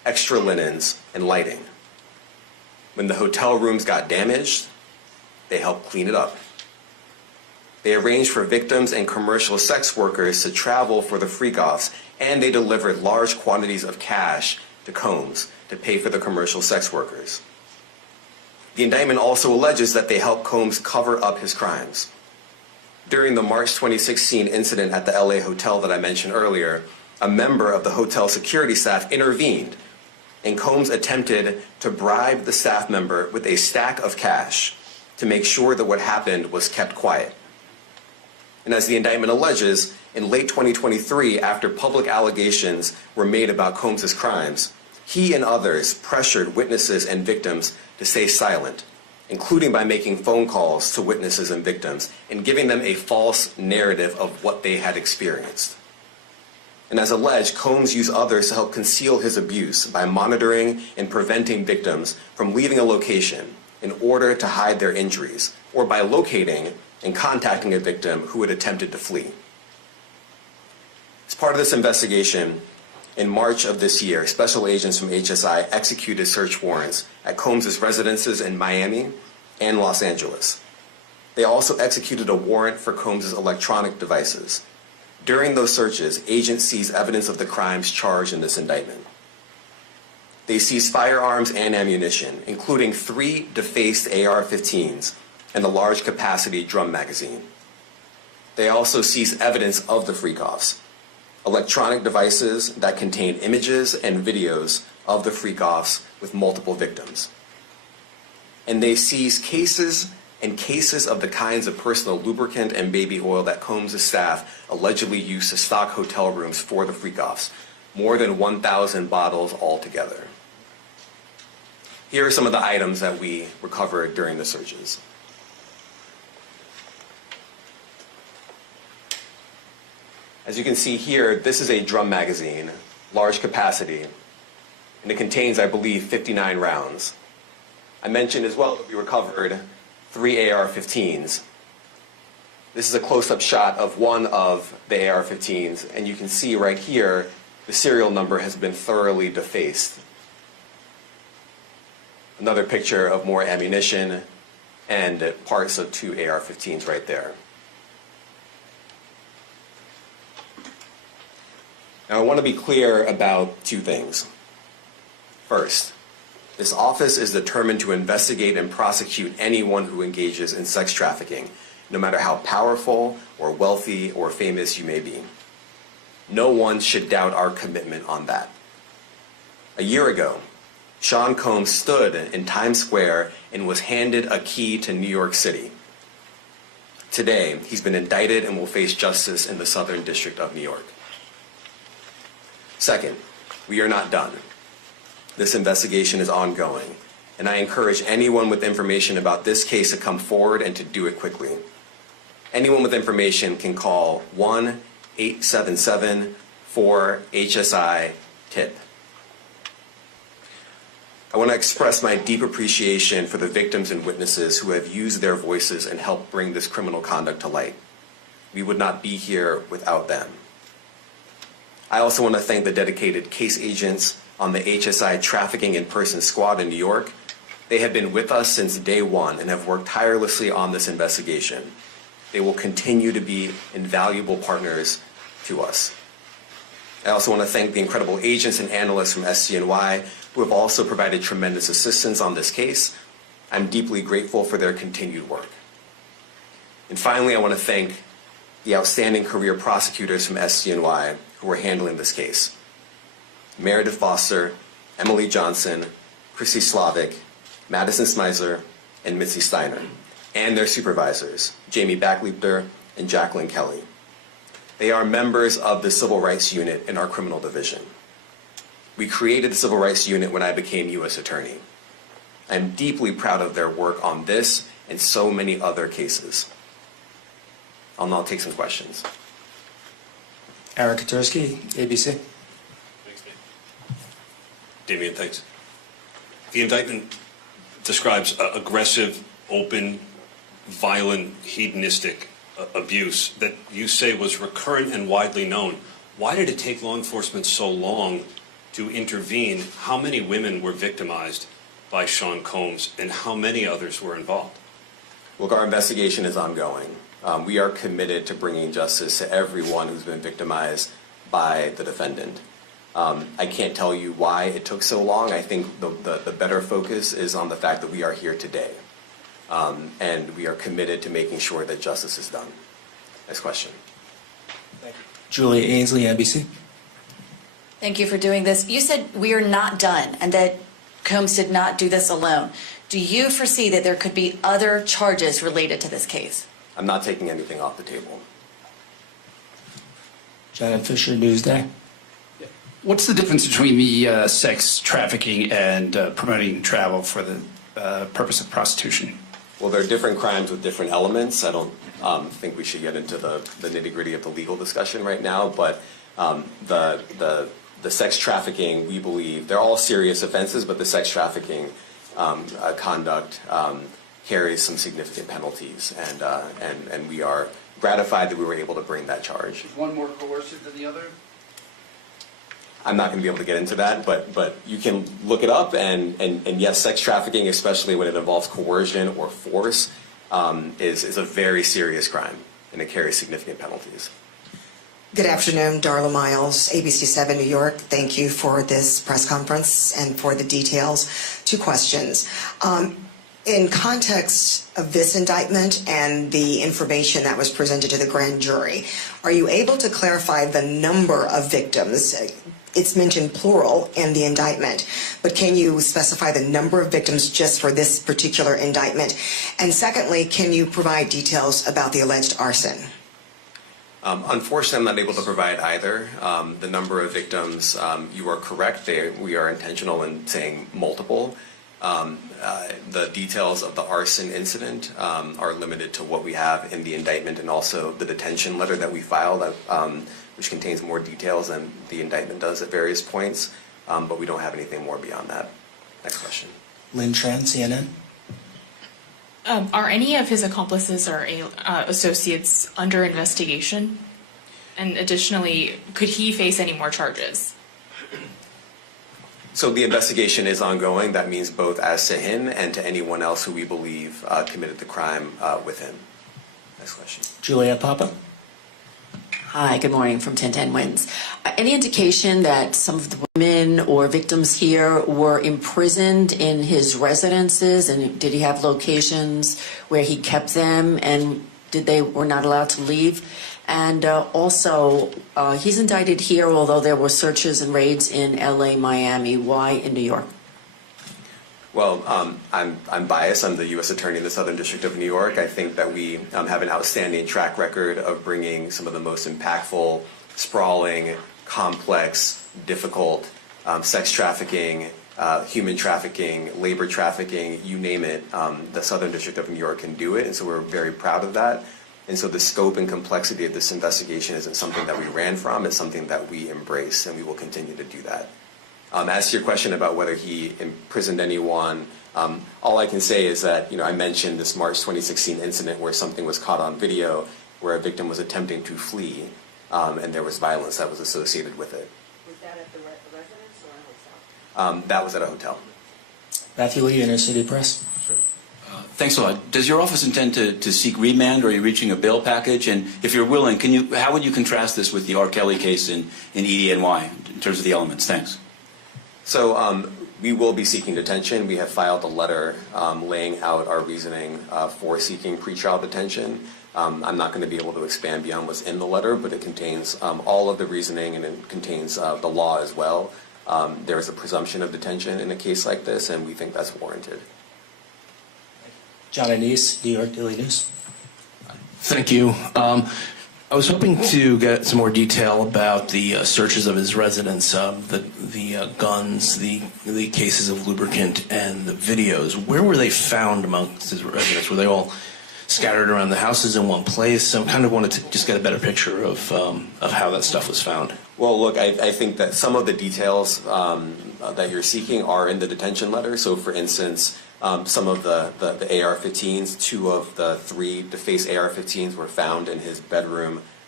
extra linens, and lighting. When the hotel rooms got damaged, they helped clean it up. They arranged for victims and commercial sex workers to travel for the freak-offs, and they delivered large quantities of cash to Combs to pay for the commercial sex workers. The indictment also alleges that they helped Combs cover up his crimes. During the March 2016 incident at the LA hotel that I mentioned earlier, a member of the hotel security staff intervened, and Combs attempted to bribe the staff member with a stack of cash to make sure that what happened was kept quiet. And as the indictment alleges, in late 2023, after public allegations were made about Combs' crimes, he and others pressured witnesses and victims to stay silent, including by making phone calls to witnesses and victims and giving them a false narrative of what they had experienced. And as alleged, Combs used others to help conceal his abuse by monitoring and preventing victims from leaving a location in order to hide their injuries, or by locating and contacting a victim who had attempted to flee. As part of this investigation, in March of this year, special agents from HSI executed search warrants at Combs' residences in Miami and Los Angeles. They also executed a warrant for Combs' electronic devices. During those searches, agents seized evidence of the crimes charged in this indictment. They seized firearms and ammunition, including 3 defaced AR-15s and a large capacity drum magazine. They also seized evidence of the freak-offs, electronic devices that contain images and videos of the freak-offs with multiple victims. And they seized cases and cases of the kinds of personal lubricant and baby oil that Combs' staff allegedly used to stock hotel rooms for the freak-offs, more than 1,000 bottles altogether. Here are some of the items that we recovered during the searches. As you can see here, this is a drum magazine, large capacity, and it contains, I believe, 59 rounds. I mentioned as well that we recovered 3 AR-15s. This is a close-up shot of one of the AR-15s, and you can see right here, the serial number has been thoroughly defaced. Another picture of more ammunition and parts of 2 AR-15s right there. Now, I want to be clear about 2 things. First, this office is determined to investigate and prosecute anyone who engages in sex trafficking, no matter how powerful or wealthy or famous you may be. No one should doubt our commitment on that. A year ago, Sean Combs stood in Times Square and was handed a key to New York City. Today, he's been indicted and will face justice in the Southern District of New York. Second, we are not done. This investigation is ongoing, and I encourage anyone with information about this case to come forward and to do it quickly. Anyone with information can call 1-877-4-HSI-TIP. I want to express my deep appreciation for the victims and witnesses who have used their voices and helped bring this criminal conduct to light. We would not be here without them. I also want to thank the dedicated case agents on the HSI Trafficking in Person Squad in New York. They have been with us since day one and have worked tirelessly on this investigation. They will continue to be invaluable partners to us. I also want to thank the incredible agents and analysts from SCNY who have also provided tremendous assistance on this case. I'm deeply grateful for their continued work. And finally, I want to thank the outstanding career prosecutors from SCNY who are handling this case. Meredith Foster, Emily Johnson, Chrissy Slavic, Madison Smizer, and Mitzi Steiner, and their supervisors, Jamie Backleiter and Jacqueline Kelly. They are members of the Civil Rights Unit in our criminal division. We created the Civil Rights Unit when I became U.S. Attorney. I'm deeply proud of their work on this and so many other cases. I'll now take some questions. Aaron Katursky, ABC. Thanks, Damian, thanks. The indictment describes aggressive, open, violent, hedonistic abuse that you say was recurrent and widely known. Why did it take law enforcement so long to intervene, how many women were victimized by Sean Combs and how many others were involved? Look, our investigation is ongoing. We are committed to bringing justice to everyone who's been victimized by the defendant. I can't tell you why it took so long. I think the better focus is on the fact that we are here today. And we are committed to making sure that justice is done. Next question. Julia Ainsley, NBC. Thank you for doing this. You said we are not done and that Combs did not do this alone. Do you foresee that there could be other charges related to this case? I'm not taking anything off the table. Janet Fisher, Newsday. What's the difference between the sex trafficking and promoting travel for the purpose of prostitution? Well, there are different crimes with different elements. I don't think we should get into the nitty-gritty of the legal discussion right now, but the sex trafficking, we believe, they're all serious offenses, but the sex trafficking conduct carries some significant penalties, and we are gratified that we were able to bring that charge. Is one more coercive than the other? I'm not going to be able to get into that, but you can look it up, and yes, sex trafficking, especially when it involves coercion or force, is a very serious crime, and it carries significant penalties. Good afternoon, Darla Miles, ABC 7 New York. Thank you for this press conference and for the details. Two questions. In context of this indictment and the information that was presented to the grand jury, are you able to clarify the number of victims? It's mentioned plural in the indictment, but can you specify the number of victims just for this particular indictment? And secondly, can you provide details about the alleged arson? Unfortunately, I'm not able to provide either. The number of victims, you are correct. We are intentional in saying multiple. The details of the arson incident are limited to what we have in the indictment and also the detention letter that we filed, which contains more details than the indictment does at various points, but we don't have anything more beyond that. Next question. Lynn Tran, CNN. Are any of his accomplices or associates under investigation? And additionally, could he face any more charges? So the investigation is ongoing. That means both as to him and to anyone else who we believe committed the crime with him. Next question. Juliet Papa. Hi, good morning from 1010 Wins. Any indication that some of the women or victims here were imprisoned in his residences, and did he have locations where he kept them, and were not allowed to leave? And also, he's indicted here, although there were searches and raids in LA, Miami. Why in New York? Well, I'm biased. I'm the U.S. Attorney in the Southern District of New York. I think that we have an outstanding track record of bringing some of the most impactful, sprawling, complex, difficult sex trafficking, human trafficking, labor trafficking, you name it. The Southern District of New York can do it, and so we're very proud of that. And so the scope and complexity of this investigation isn't something that we ran from. It's something that we embrace, and we will continue to do that. As to your question about whether he imprisoned anyone, all I can say is that, I mentioned this March 2016 incident where something was caught on video where a victim was attempting to flee, and there was violence that was associated with it. Was that at the residence or a hotel? That was at a hotel. Matthew Lee, Inner City Press. Thanks a lot. Does your office intend to seek remand, or are you reaching a bail package? And if you're willing, how would you contrast this with the R. Kelly case in EDNY in terms of the elements? Thanks. So we will be seeking detention. We have filed a letter laying out our reasoning for seeking pretrial detention. I'm not going to be able to expand beyond what's in the letter, but it contains all of the reasoning, and it contains the law as well. There is a presumption of detention in a case like this, and we think that's warranted. John Anise, New York Daily News. Thank you. I was hoping to get some more detail about the searches of his residence, the guns, the cases of lubricant, and the videos. Where were they found amongst his residence? Were they all scattered around the houses in one place? So I kind of wanted to just get a better picture of how that stuff was found. Well, look, I think that some of the details that you're seeking are in the detention letter. So, for instance, some of the AR-15s, 2 of the 3 defaced AR-15s were found in his bedroom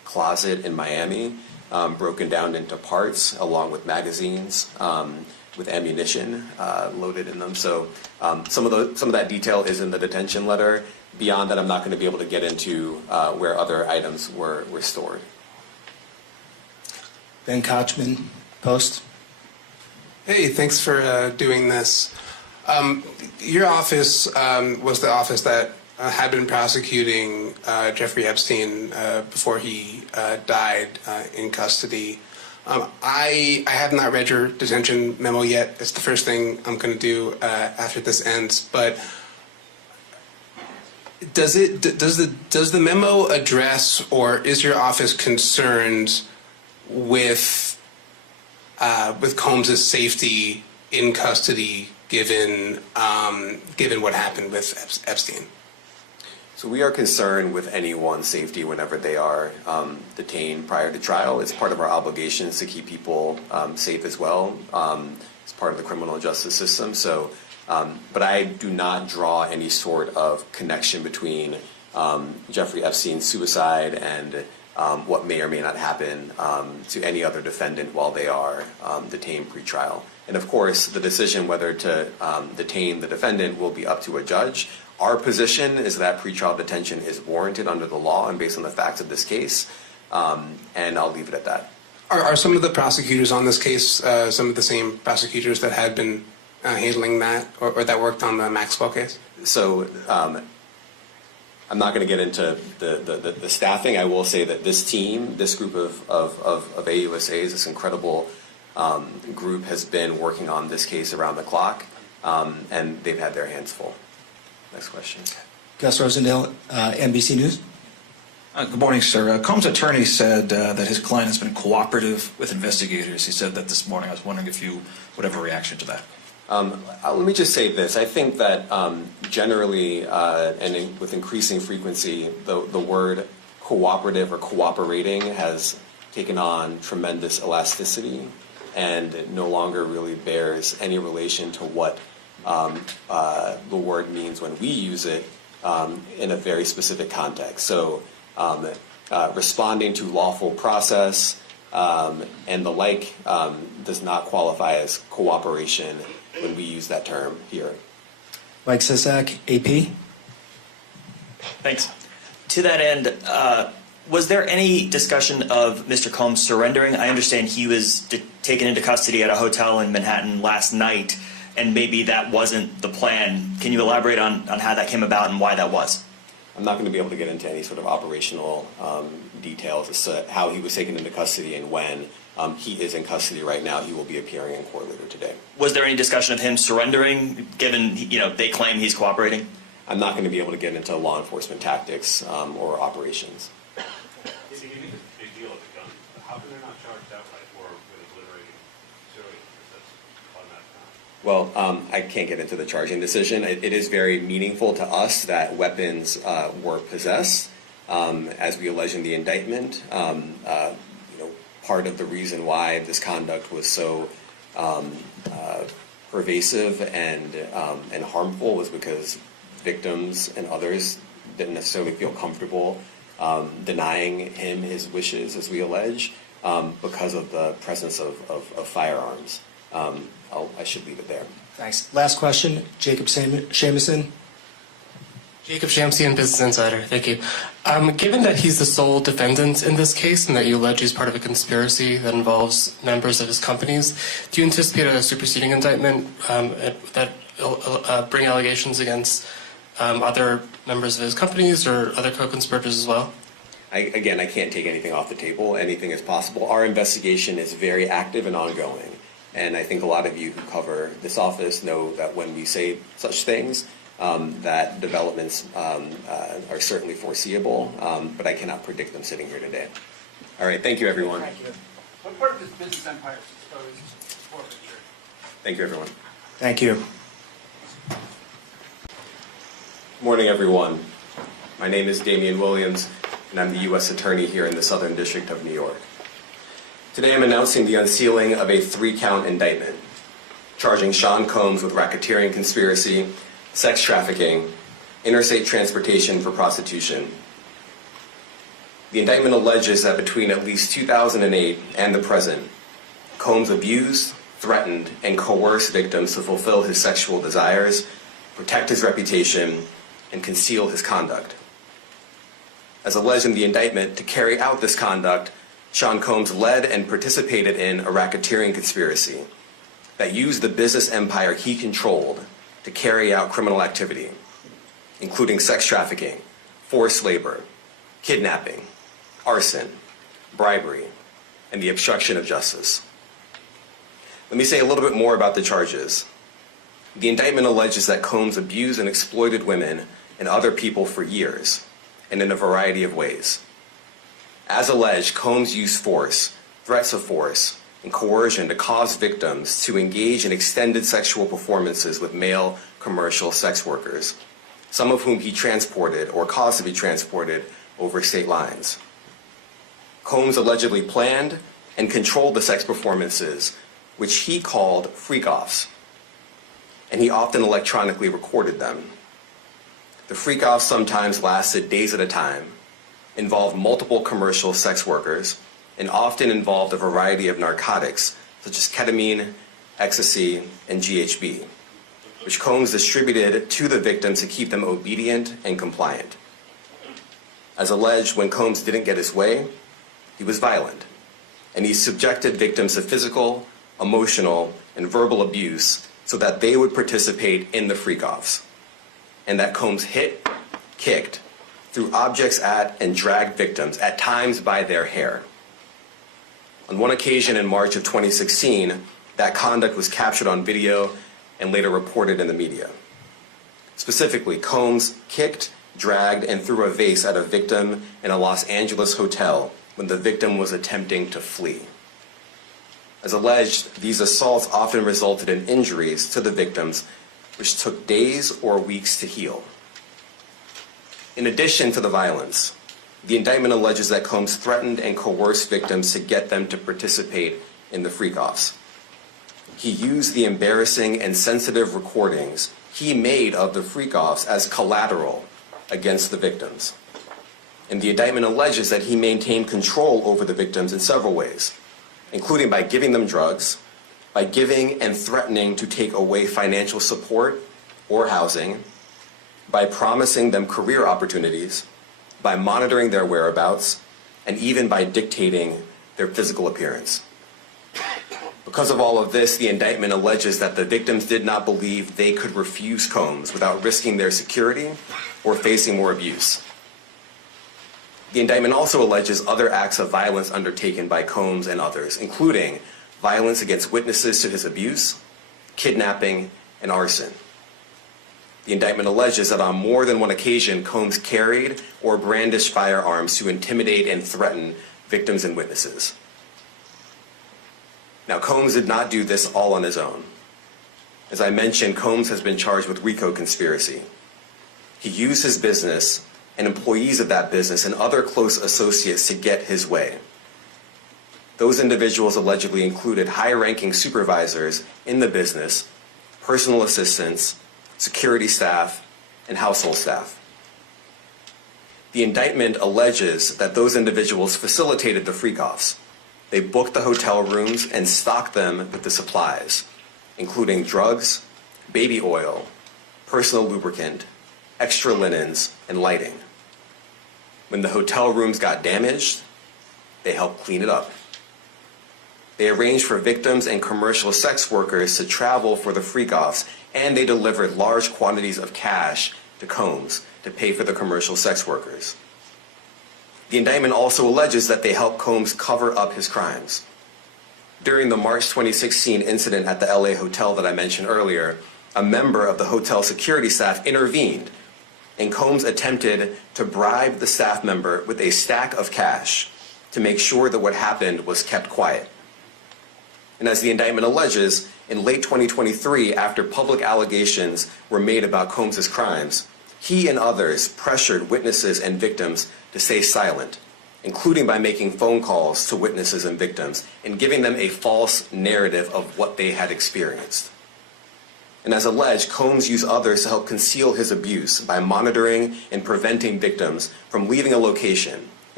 closet in Miami, broken down into parts, along with magazines, with ammunition loaded in them. So some of that detail is in the detention letter. Beyond that, I'm not going to be able to get into where other items were stored. Ben Kochman, Post. Hey, thanks for doing this. Your office was the office that had been prosecuting Jeffrey Epstein before he died in custody. I have not read your detention memo yet. It's the first thing I'm going to do after this ends. But does the memo address, or is your office concerned with Combs' safety in custody, given what happened with Epstein? So we are concerned with anyone's safety whenever they are detained prior to trial. It's part of our obligations to keep people safe as well. It's part of the criminal justice system. So, but I do not draw any sort of connection between Jeffrey Epstein's suicide and what may or may not happen to any other defendant while they are detained pre-trial. And of course, the decision whether to detain the defendant will be up to a judge. Our position is that pretrial detention is warranted under the law and based on the facts of this case, and I'll leave it at that. Are some of the prosecutors on this case some of the same prosecutors that had been handling that, or that worked on the Maxwell case? So I'm not going to get into the staffing. I will say that this team, this group of AUSAs, this incredible group has been working on this case around the clock, and they've had their hands full. Next question. Gus Rosendale, NBC News. Good morning, sir. Combs' attorney said that his client has been cooperative with investigators. He said that this morning. I was wondering if you would have a reaction to that. Let me just say this. I think that generally with increasing frequency, the word cooperative or cooperating has taken on tremendous elasticity and it no longer really bears any relation to what the word means when we use it in a very specific context. So responding to lawful process and the like does not qualify as cooperation when we use that term here. Mike Sisak, AP. Thanks. To that end, was there any discussion of Mr. Combs surrendering? I understand he was taken into custody at a hotel in Manhattan last night, and maybe that wasn't the plan. Can you elaborate on how that came about and why that was? I'm not going to be able to get into any sort of operational details as to how he was taken into custody and when. He is in custody right now. He will be appearing in court later today. Was there any discussion of him surrendering, given they claim he's cooperating? I'm not going to be able to get into law enforcement tactics or operations. It's a big deal with the gun. How can they not charge outright or with obliterating civilians? That's automatic. Well, I can't get into the charging decision. It is very meaningful to us that weapons were possessed, as we allege in the indictment. Part of the reason why this conduct was so pervasive and harmful was because victims and others didn't necessarily feel comfortable denying him his wishes, as we allege, because of the presence of firearms. I should leave it there. Thanks. Last question, Jacob Shamison. Jacob Shamsian, Business Insider. Thank you. Given that he's the sole defendant in this case and that you allege he's part of a conspiracy that involves members of his companies, do you anticipate a superseding indictment that bring allegations against other members of his companies or other co-conspirators as well? I can't take anything off the table. Anything is possible. Our investigation is very active and ongoing. And I think a lot of you who cover this office know that when we say such things, that developments are certainly foreseeable, but I cannot predict them sitting here today. All right, thank you, everyone. Thank you. What part of this business empire is exposed forfeiture? Thank you, everyone. Thank you. Good morning, everyone. My name is Damian Williams, and I'm the U.S. Attorney here in the Southern District of New York. Today, I'm announcing the unsealing of a 3-count indictment, charging Sean Combs with racketeering conspiracy, sex trafficking, interstate transportation for prostitution, The indictment alleges that between at least 2008 and the present, Combs abused, threatened, and coerced victims to fulfill his sexual desires, protect his reputation, and conceal his conduct. As alleged in the indictment, to carry out this conduct, Sean Combs led and participated in a racketeering conspiracy that used the business empire he controlled to carry out criminal activity, including sex trafficking, forced labor, kidnapping, arson, bribery, and the obstruction of justice. Let me say a little bit more about the charges. The indictment alleges that Combs abused and exploited women and other people for years, and in a variety of ways. As alleged, Combs used force, threats of force, and coercion to cause victims to engage in extended sexual performances with male commercial sex workers, some of whom he transported or caused to be transported over state lines. Combs allegedly planned and controlled the sex performances, which he called freak-offs, and he often electronically recorded them. The freak-offs sometimes lasted days at a time, involved multiple commercial sex workers, and often involved a variety of narcotics, such as ketamine, ecstasy, and GHB, which Combs distributed to the victims to keep them obedient and compliant. As alleged, when Combs didn't get his way, he was violent, and he subjected victims to physical, emotional, and verbal abuse so that they would participate in the freak-offs, and that Combs hit, kicked, threw objects at, and dragged victims, at times by their hair. On one occasion in March of 2016, that conduct was captured on video and later reported in the media. Specifically, Combs kicked, dragged, and threw a vase at a victim in a Los Angeles hotel when the victim was attempting to flee. As alleged, these assaults often resulted in injuries to the victims, which took days or weeks to heal. In addition to the violence, the indictment alleges that Combs threatened and coerced victims to get them to participate in the freak-offs. He used the embarrassing and sensitive recordings he made of the freak-offs as collateral against the victims. And the indictment alleges that he maintained control over the victims in several ways, including by giving them drugs, by giving and threatening to take away financial support or housing, by promising them career opportunities, by monitoring their whereabouts, and even by dictating their physical appearance. Because of all of this, the indictment alleges that the victims did not believe they could refuse Combs without risking their security or facing more abuse. The indictment also alleges other acts of violence undertaken by Combs and others, including violence against witnesses to his abuse, kidnapping, and arson. The indictment alleges that on more than one occasion, Combs carried or brandished firearms to intimidate and threaten victims and witnesses. Now, Combs did not do this all on his own. As I mentioned, Combs has been charged with RICO conspiracy. He used his business and employees of that business and other close associates to get his way. Those individuals allegedly included high-ranking supervisors in the business, personal assistants, security staff, and household staff. The indictment alleges that those individuals facilitated the freak-offs. They booked the hotel rooms and stocked them with the supplies, including drugs, baby oil, personal lubricant, extra linens, and lighting. When the hotel rooms got damaged, they helped clean it up. They arranged for victims and commercial sex workers to travel for the freak-offs, and they delivered large quantities of cash to Combs to pay for the commercial sex workers. The indictment also alleges that they helped Combs cover up his crimes. During the March 2016 incident at the LA hotel that I mentioned earlier, a member of the hotel security staff intervened, and Combs attempted to bribe the staff member with a stack of cash to make sure that what happened was kept quiet. And as the indictment alleges, in late 2023, after public allegations were made about Combs' crimes, he and others pressured witnesses and victims to stay silent, including by making phone calls to witnesses and victims and giving them a false narrative of what they had experienced. And as alleged, Combs used others to help conceal his abuse by monitoring and preventing victims from leaving a location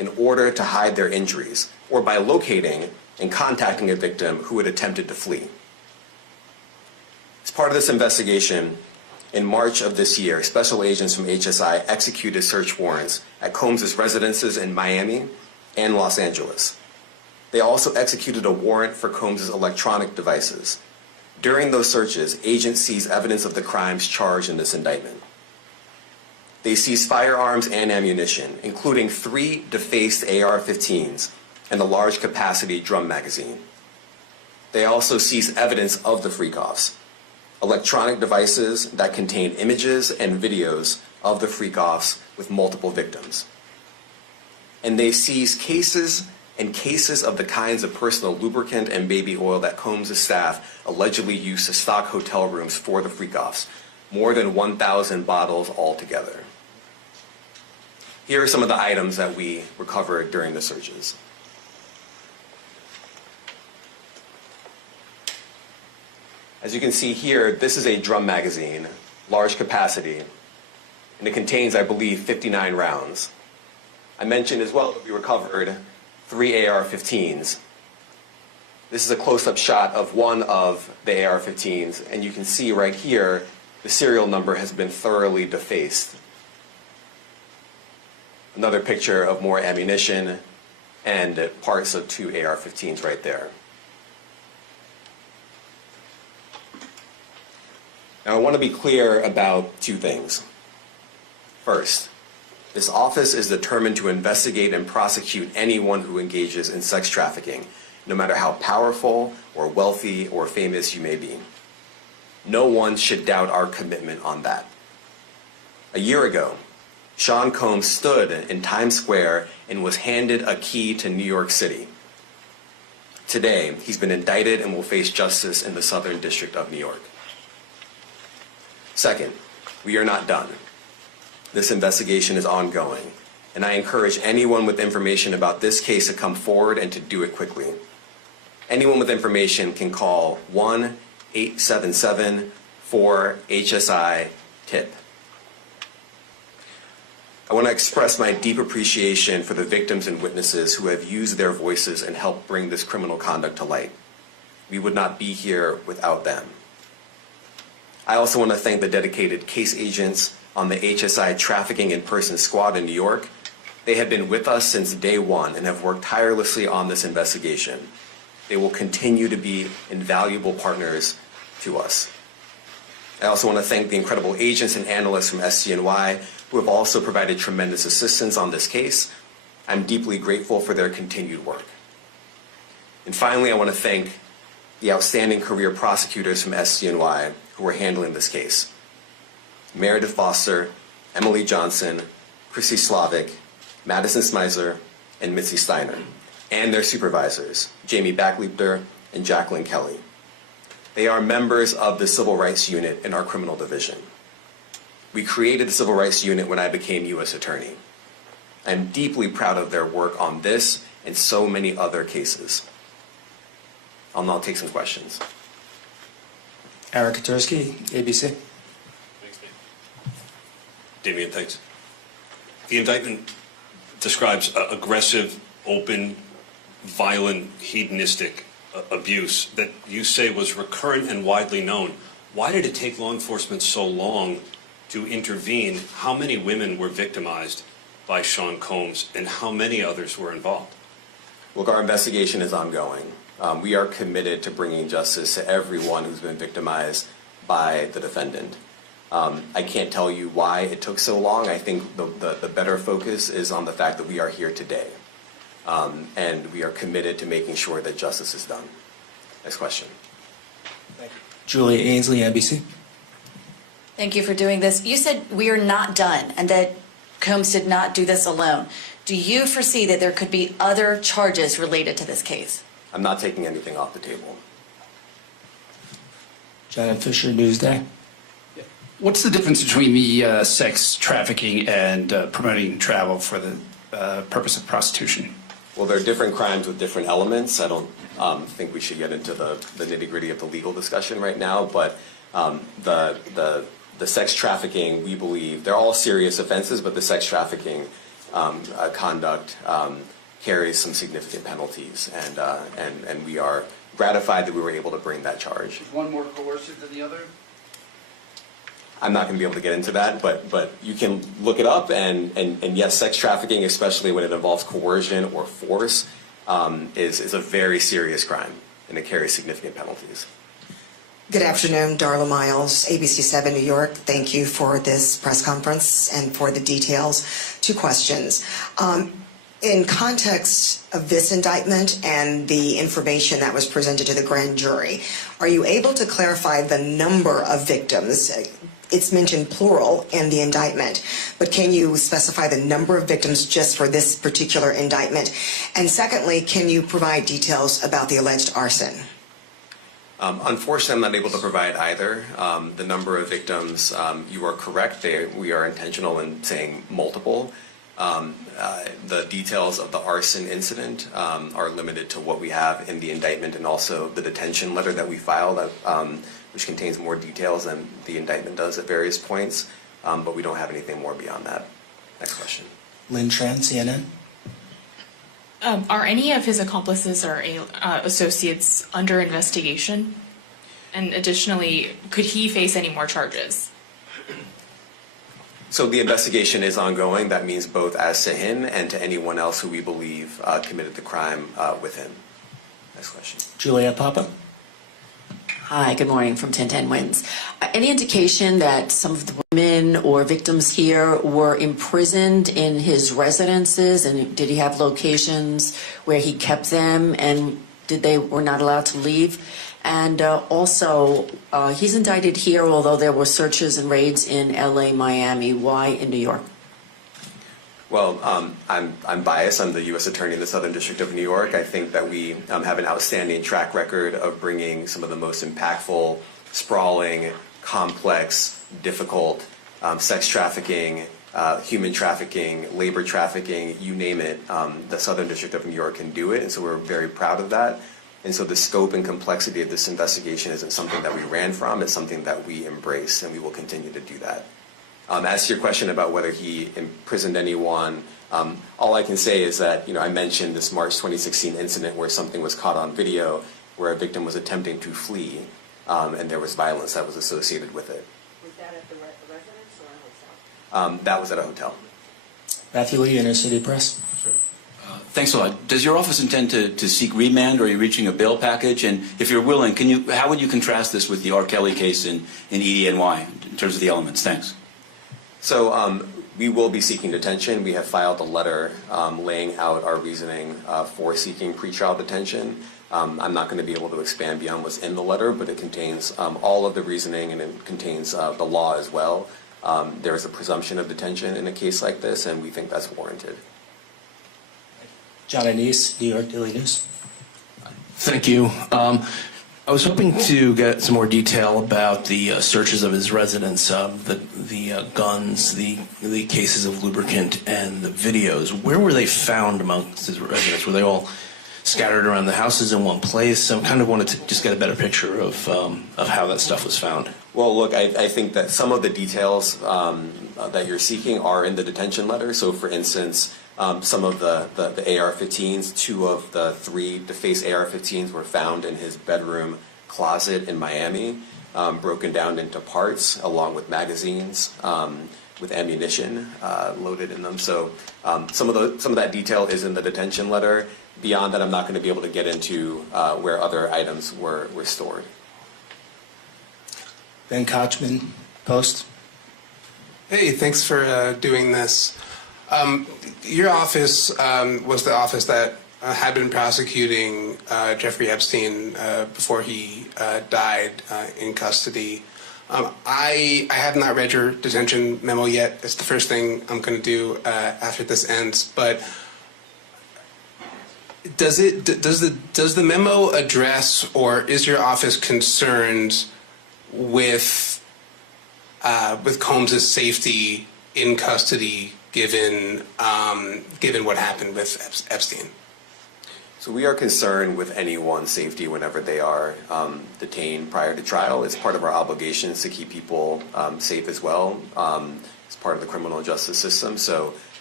in order to hide their injuries or by locating and contacting a victim who had attempted to flee. As part of this investigation, in March of this year, special agents from HSI executed search warrants at Combs' residences in Miami and Los Angeles. They also executed a warrant for Combs' electronic devices. During those searches, agents seized evidence of the crimes charged in this indictment. They seized firearms and ammunition, including 3 defaced AR-15s and a large capacity drum magazine. They also seized evidence of the freak-offs, electronic devices that contain images and videos of the freak-offs with multiple victims. And they seized cases and cases of the kinds of personal lubricant and baby oil that Combs' staff allegedly used to stock hotel rooms for the freak-offs, more than 1,000 bottles altogether. Here are some of the items that we recovered during the searches. As you can see here, this is a drum magazine, large capacity, and it contains, I believe, 59 rounds. I mentioned as well that we recovered 3 AR-15s. This is a close-up shot of one of the AR-15s, and you can see right here the serial number has been thoroughly defaced. Another picture of more ammunition and parts of 2 AR-15s right there. Now, I want to be clear about 2 things. First, this office is determined to investigate and prosecute anyone who engages in sex trafficking, no matter how powerful or wealthy or famous you may be. No one should doubt our commitment on that. A year ago, Sean Combs stood in Times Square and was handed a key to New York City. Today, he's been indicted and will face justice in the Southern District of New York. Second, we are not done. This investigation is ongoing, and I encourage anyone with information about this case to come forward and to do it quickly. Anyone with information can call 1-877-4HSI-TIP. I want to express my deep appreciation for the victims and witnesses who have used their voices and helped bring this criminal conduct to light. We would not be here without them. I also want to thank the dedicated case agents on the HSI Trafficking in Person Squad in New York. They have been with us since day one and have worked tirelessly on this investigation. They will continue to be invaluable partners to us. I also want to thank the incredible agents and analysts from SCNY who have also provided tremendous assistance on this case. I'm deeply grateful for their continued work. And finally, I want to thank the outstanding career prosecutors from SCNY who are handling this case. Meredith Foster, Emily Johnson, Chrissy Slavic, Madison Smizer, and Mitzi Steiner, and their supervisors, Jamie Backleiter and Jacqueline Kelly. They are members of the Civil Rights Unit in our criminal division. We created the Civil Rights Unit when I became U.S. Attorney. I'm deeply proud of their work on this and so many other cases. I'll now take some questions. Eric Katursky, ABC. Damian, thanks. The indictment describes aggressive, open, violent, hedonistic abuse that you say was recurrent and widely known. Why did it take law enforcement so long to intervene? How many women were victimized by Sean Combs, and how many others were involved? Look, our investigation is ongoing. We are committed to bringing justice to everyone who's been victimized by the defendant. I can't tell you why it took so long. I think the better focus is on the fact that we are here today. And we are committed to making sure that justice is done. Next question. Thank you. Julia Ainsley, NBC. Thank you for doing this. You said we are not done and that Combs did not do this alone. Do you foresee that there could be other charges related to this case? I'm not taking anything off the table. John Fisher, Newsday. What's the difference between the sex trafficking and promoting travel for the purpose of prostitution? Well, there are different crimes with different elements. I don't think we should get into the nitty-gritty of the legal discussion right now, but the sex trafficking, we believe, they're all serious offenses, but the sex trafficking conduct carries some significant penalties, and we are gratified that we were able to bring that charge. Is one more coercive than the other? I'm not going to be able to get into that, but you can look it up, and yes, sex trafficking, especially when it involves coercion or force, is a very serious crime, and it carries significant penalties. Good afternoon, Darla Miles, ABC 7 New York. Thank you for this press conference and for the details. Two questions. In context of this indictment and the information that was presented to the grand jury, are you able to clarify the number of victims? It's mentioned plural in the indictment, but can you specify the number of victims just for this particular indictment? And secondly, can you provide details about the alleged arson? Unfortunately, I'm not able to provide either. The number of victims, you are correct. We are intentional in saying multiple. The details of the arson incident are limited to what we have in the indictment and also the detention letter that we filed, which contains more details than the indictment does at various points, but we don't have anything more beyond that. Next question. Lynn Tran, CNN. Are any of his accomplices or associates under investigation? And additionally, could he face any more charges? So the investigation is ongoing. That means both as to him and to anyone else who we believe committed the crime with him. Next question. Juliet Papa. Hi, good morning from 1010 Wins. Any indication that some of the women or victims here were imprisoned in his residences, and did he have locations where he kept them, and were not allowed to leave? And also, he's indicted here, although there were searches and raids in LA, Miami. Why in New York? Well, I'm biased. I'm the U.S. Attorney in the Southern District of New York. I think that we have an outstanding track record of bringing some of the most impactful, sprawling, complex, difficult sex trafficking, human trafficking, labor trafficking, you name it. The Southern District of New York can do it, and so we're very proud of that. And so the scope and complexity of this investigation isn't something that we ran from. It's something that we embrace, and we will continue to do that. As to your question about whether he imprisoned anyone, all I can say is that, I mentioned this March 2016 incident where something was caught on video where a victim was attempting to flee, and there was violence that was associated with it. Was that at the residence or a hotel? That was at a hotel. Matthew Lee, Inner City Press. Thanks a lot. Does your office intend to seek remand, or are you reaching a bail package? And if you're willing, how would you contrast this with the R. Kelly case in EDNY in terms of the elements? Thanks. So we will be seeking detention. We have filed a letter laying out our reasoning for seeking pretrial detention. I'm not going to be able to expand beyond what's in the letter, but it contains all of the reasoning, and it contains the law as well. There is a presumption of detention in a case like this, and we think that's warranted. John Anise, New York Daily News. Thank you. I was hoping to get some more detail about the searches of his residence, the guns, the cases of lubricant, and the videos. Where were they found amongst his residence? Were they all scattered around the houses in one place? I kind of wanted to just get a better picture of how that stuff was found. Well, look, I think that some of the details that you're seeking are in the detention letter. So, for instance, some of the AR-15s, 2 of the 3 defaced AR-15s were found in his bedroom closet in Miami, broken down into parts along with magazines with ammunition loaded in them. So some of that detail is in the detention letter. Beyond that, I'm not going to be able to get into where other items were stored. Ben Kochman, Post. Hey, thanks for doing this. Your office was the office that had been prosecuting Jeffrey Epstein before he died in custody. I have not read your detention memo yet. It's the first thing I'm going to do after this ends. But does the memo address, or is your office concerned with Combs' safety in custody, given what happened with Epstein? So we are concerned with anyone's safety whenever they are detained prior to trial. It's part of our obligations to keep people safe as well. It's part of the criminal justice system. So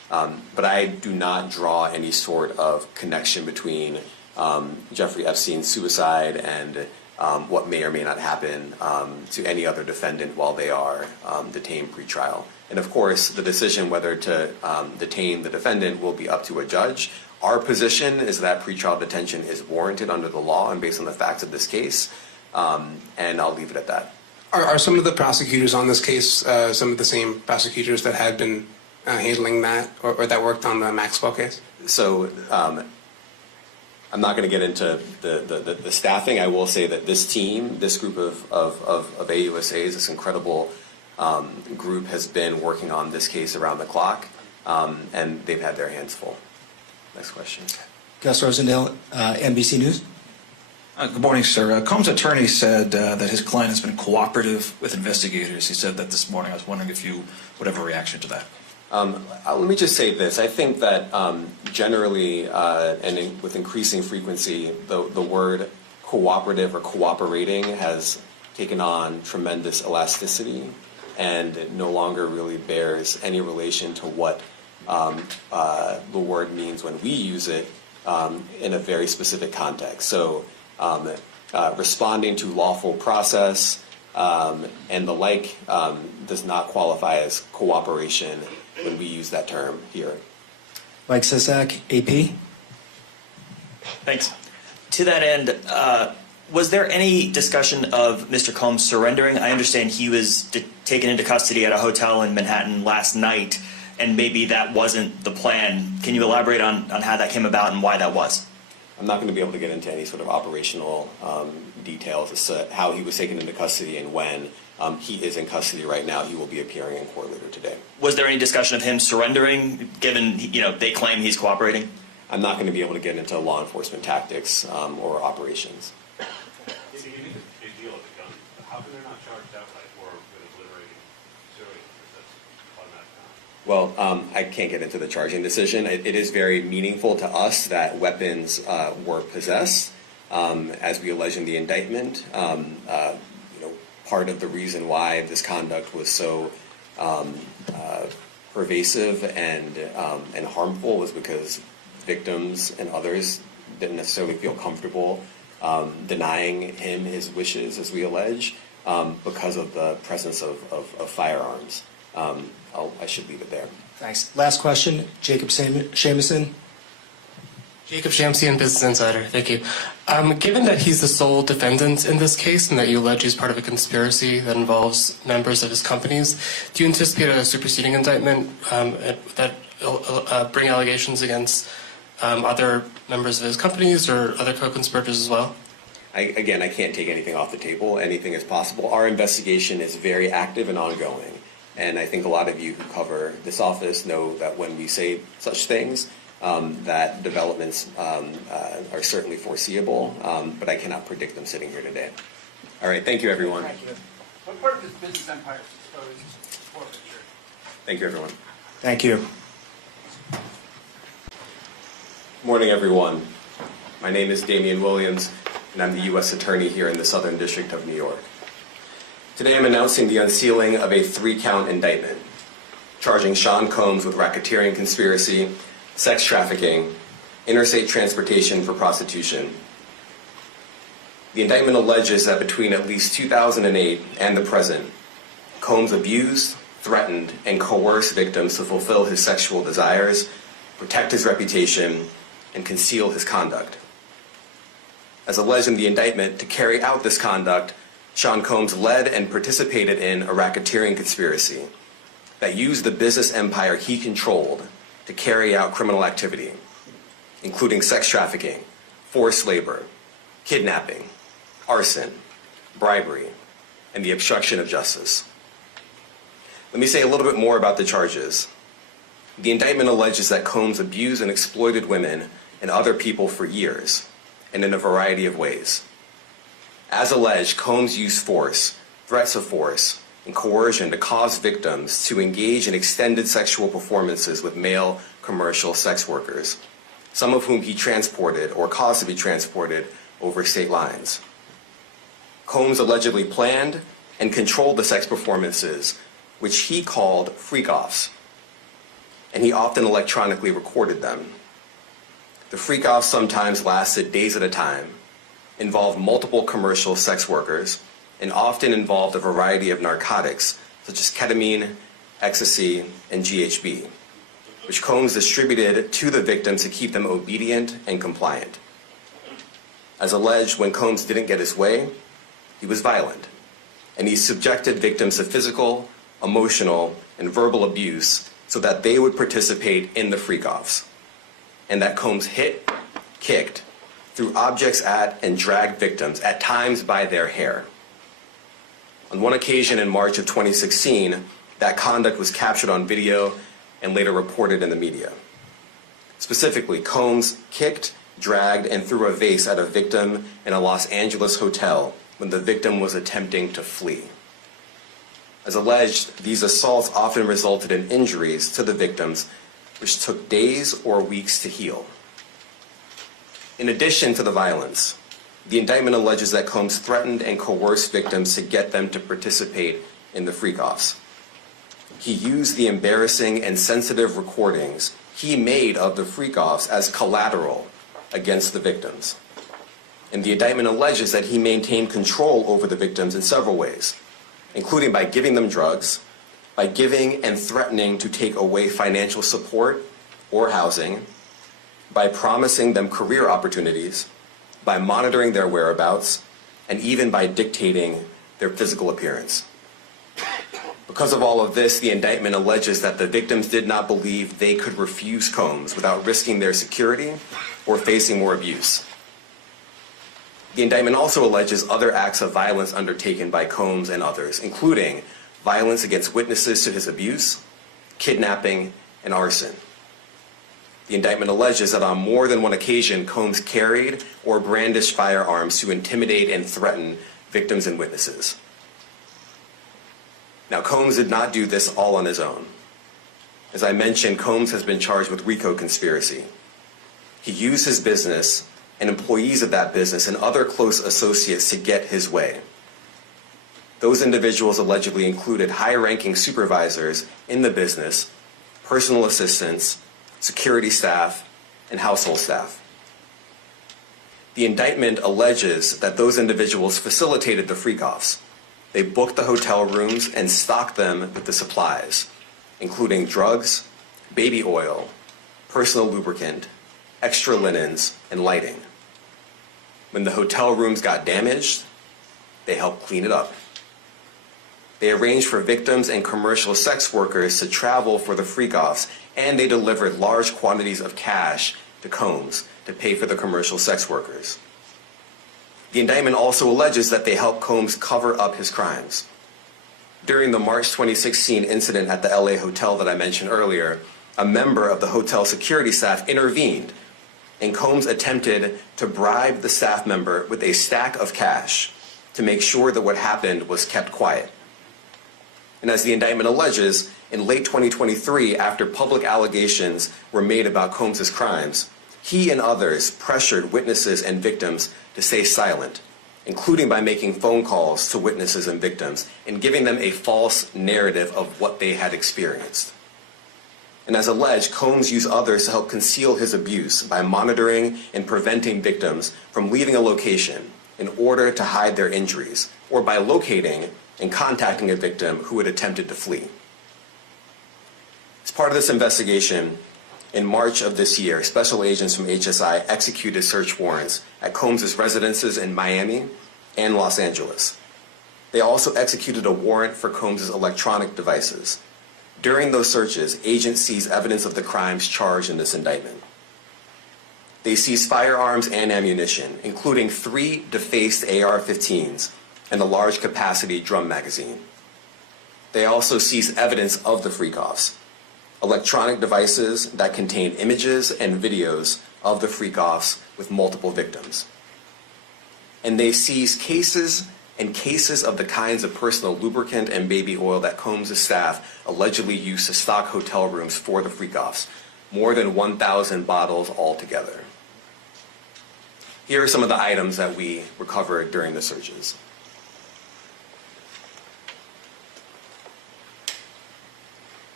But I do not draw any sort of connection between Jeffrey Epstein's suicide and what may or may not happen to any other defendant while they are detained pretrial. And of course, the decision whether to detain the defendant will be up to a judge. Our position is that pretrial detention is warranted under the law and based on the facts of this case, and I'll leave it at that. Are some of the prosecutors on this case some of the same prosecutors that had been handling that or that worked on the Maxwell case? So I'm not going to get into the staffing. I will say that this team, this group of AUSAs, this incredible group has been working on this case around the clock, and they've had their hands full. Next question. Gus Rosendale, NBC News. Good morning, sir. Combs' attorney said that his client has been cooperative with investigators. He said that this morning. I was wondering if you would have a reaction to that. Let me just say this. I think that generally and with increasing frequency, the word cooperative or cooperating has taken on tremendous elasticity and it no longer really bears any relation to what the word means when we use it in a very specific context. So responding to lawful process and the like does not qualify as cooperation when we use that term here. Mike Sisak, AP. Thanks. To that end, was there any discussion of Mr. Combs surrendering? I understand he was taken into custody at a hotel in Manhattan last night, and maybe that wasn't the plan. Can you elaborate on how that came about and why that was? I'm not going to be able to get into any sort of operational details as to how he was taken into custody and when. He is in custody right now. He will be appearing in court later today. Was there any discussion of him surrendering, given they claim he's cooperating? I'm not going to be able to get into law enforcement tactics or operations. It's a big deal with the gun. How come they're not charged outright or with liberating civilians? That's automatic. Well, I can't get into the charging decision. It is very meaningful to us that weapons were possessed, as we allege in the indictment. Part of the reason why this conduct was so pervasive and harmful was because victims and others didn't necessarily feel comfortable denying him his wishes, as we allege, because of the presence of firearms. I should leave it there. Thanks. Last question, Jacob Shamison. Jacob Shamsian, Business Insider. Thank you. Given that he's the sole defendant in this case and that you allege he's part of a conspiracy that involves members of his companies, do you anticipate a superseding indictment that bring allegations against other members of his companies or other co-conspirators as well? I can't take anything off the table. Anything is possible. Our investigation is very active and ongoing. And I think a lot of you who cover this office know that when we say such things, that developments are certainly foreseeable, but I cannot predict them sitting here today. All right, thank you, everyone. Thank you. What part of this business empire is exposed forfeiture? Thank you, everyone. Thank you. Good morning, everyone. My name is Damian Williams, and I'm the U.S. Attorney here in the Southern District of New York. Today, I'm announcing the unsealing of a 3-count indictment, charging Sean Combs with racketeering conspiracy, sex trafficking, interstate transportation for prostitution. The indictment alleges that between at least 2008 and the present, Combs abused, threatened, and coerced victims to fulfill his sexual desires, protect his reputation, and conceal his conduct. As alleged in the indictment, to carry out this conduct, Sean Combs led and participated in a racketeering conspiracy that used the business empire he controlled to carry out criminal activity, including sex trafficking, forced labor, kidnapping, arson, bribery, and the obstruction of justice. Let me say a little bit more about the charges. The indictment alleges that Combs abused and exploited women and other people for years, and in a variety of ways. As alleged, Combs used force, threats of force, and coercion to cause victims to engage in extended sexual performances with male commercial sex workers, some of whom he transported or caused to be transported over state lines. Combs allegedly planned and controlled the sex performances, which he called freak-offs. and he often electronically recorded them. The freak-offs sometimes lasted days at a time, involved multiple commercial sex workers, and often involved a variety of narcotics such as ketamine, ecstasy, and GHB, which Combs distributed to the victims to keep them obedient and compliant. As alleged, when Combs didn't get his way, he was violent, and he subjected victims to physical, emotional, and verbal abuse so that they would participate in the freak-offs, and that Combs hit, kicked, threw objects at, and dragged victims, at times by their hair. On one occasion in March of 2016, that conduct was captured on video and later reported in the media. Specifically, Combs kicked, dragged, and threw a vase at a victim in a Los Angeles hotel when the victim was attempting to flee. As alleged, these assaults often resulted in injuries to the victims, which took days or weeks to heal. In addition to the violence, the indictment alleges that Combs threatened and coerced victims to get them to participate in the freak-offs. He used the embarrassing and sensitive recordings he made of the freak-offs as collateral against the victims. And the indictment alleges that he maintained control over the victims in several ways, including by giving them drugs, by giving and threatening to take away financial support or housing, by promising them career opportunities, by monitoring their whereabouts, and even by dictating their physical appearance. Because of all of this, the indictment alleges that the victims did not believe they could refuse Combs without risking their security or facing more abuse. The indictment also alleges other acts of violence undertaken by Combs and others, including violence against witnesses to his abuse, kidnapping, and arson. The indictment alleges that on more than one occasion, Combs carried or brandished firearms to intimidate and threaten victims and witnesses. Now, Combs did not do this all on his own. As I mentioned, Combs has been charged with RICO conspiracy. He used his business and employees of that business and other close associates to get his way. Those individuals allegedly included high-ranking supervisors in the business, personal assistants, security staff, and household staff. The indictment alleges that those individuals facilitated the freak-offs. They booked the hotel rooms and stocked them with the supplies, including drugs, baby oil, personal lubricant, extra linens, and lighting. When the hotel rooms got damaged, they helped clean it up. They arranged for victims and commercial sex workers to travel for the freak-offs, and they delivered large quantities of cash to Combs to pay for the commercial sex workers. The indictment also alleges that they helped Combs cover up his crimes. During the March 2016 incident at the LA hotel that I mentioned earlier, a member of the hotel security staff intervened, and Combs attempted to bribe the staff member with a stack of cash to make sure that what happened was kept quiet. And as the indictment alleges, in late 2023, after public allegations were made about Combs' crimes, he and others pressured witnesses and victims to stay silent, including by making phone calls to witnesses and victims and giving them a false narrative of what they had experienced. And as alleged, Combs used others to help conceal his abuse by monitoring and preventing victims from leaving a location in order to hide their injuries, or by locating and contacting a victim who had attempted to flee. As part of this investigation, in March of this year, special agents from HSI executed search warrants at Combs' residences in Miami and Los Angeles. They also executed a warrant for Combs' electronic devices. During those searches, agents seized evidence of the crimes charged in this indictment. They seized firearms and ammunition, including 3 defaced AR-15s and a large capacity drum magazine. They also seized evidence of the freak-offs, electronic devices that contain images and videos of the freak-offs with multiple victims. And they seized cases and cases of the kinds of personal lubricant and baby oil that Combs' staff allegedly used to stock hotel rooms for the freak-offs, more than 1,000 bottles altogether. Here are some of the items that we recovered during the searches.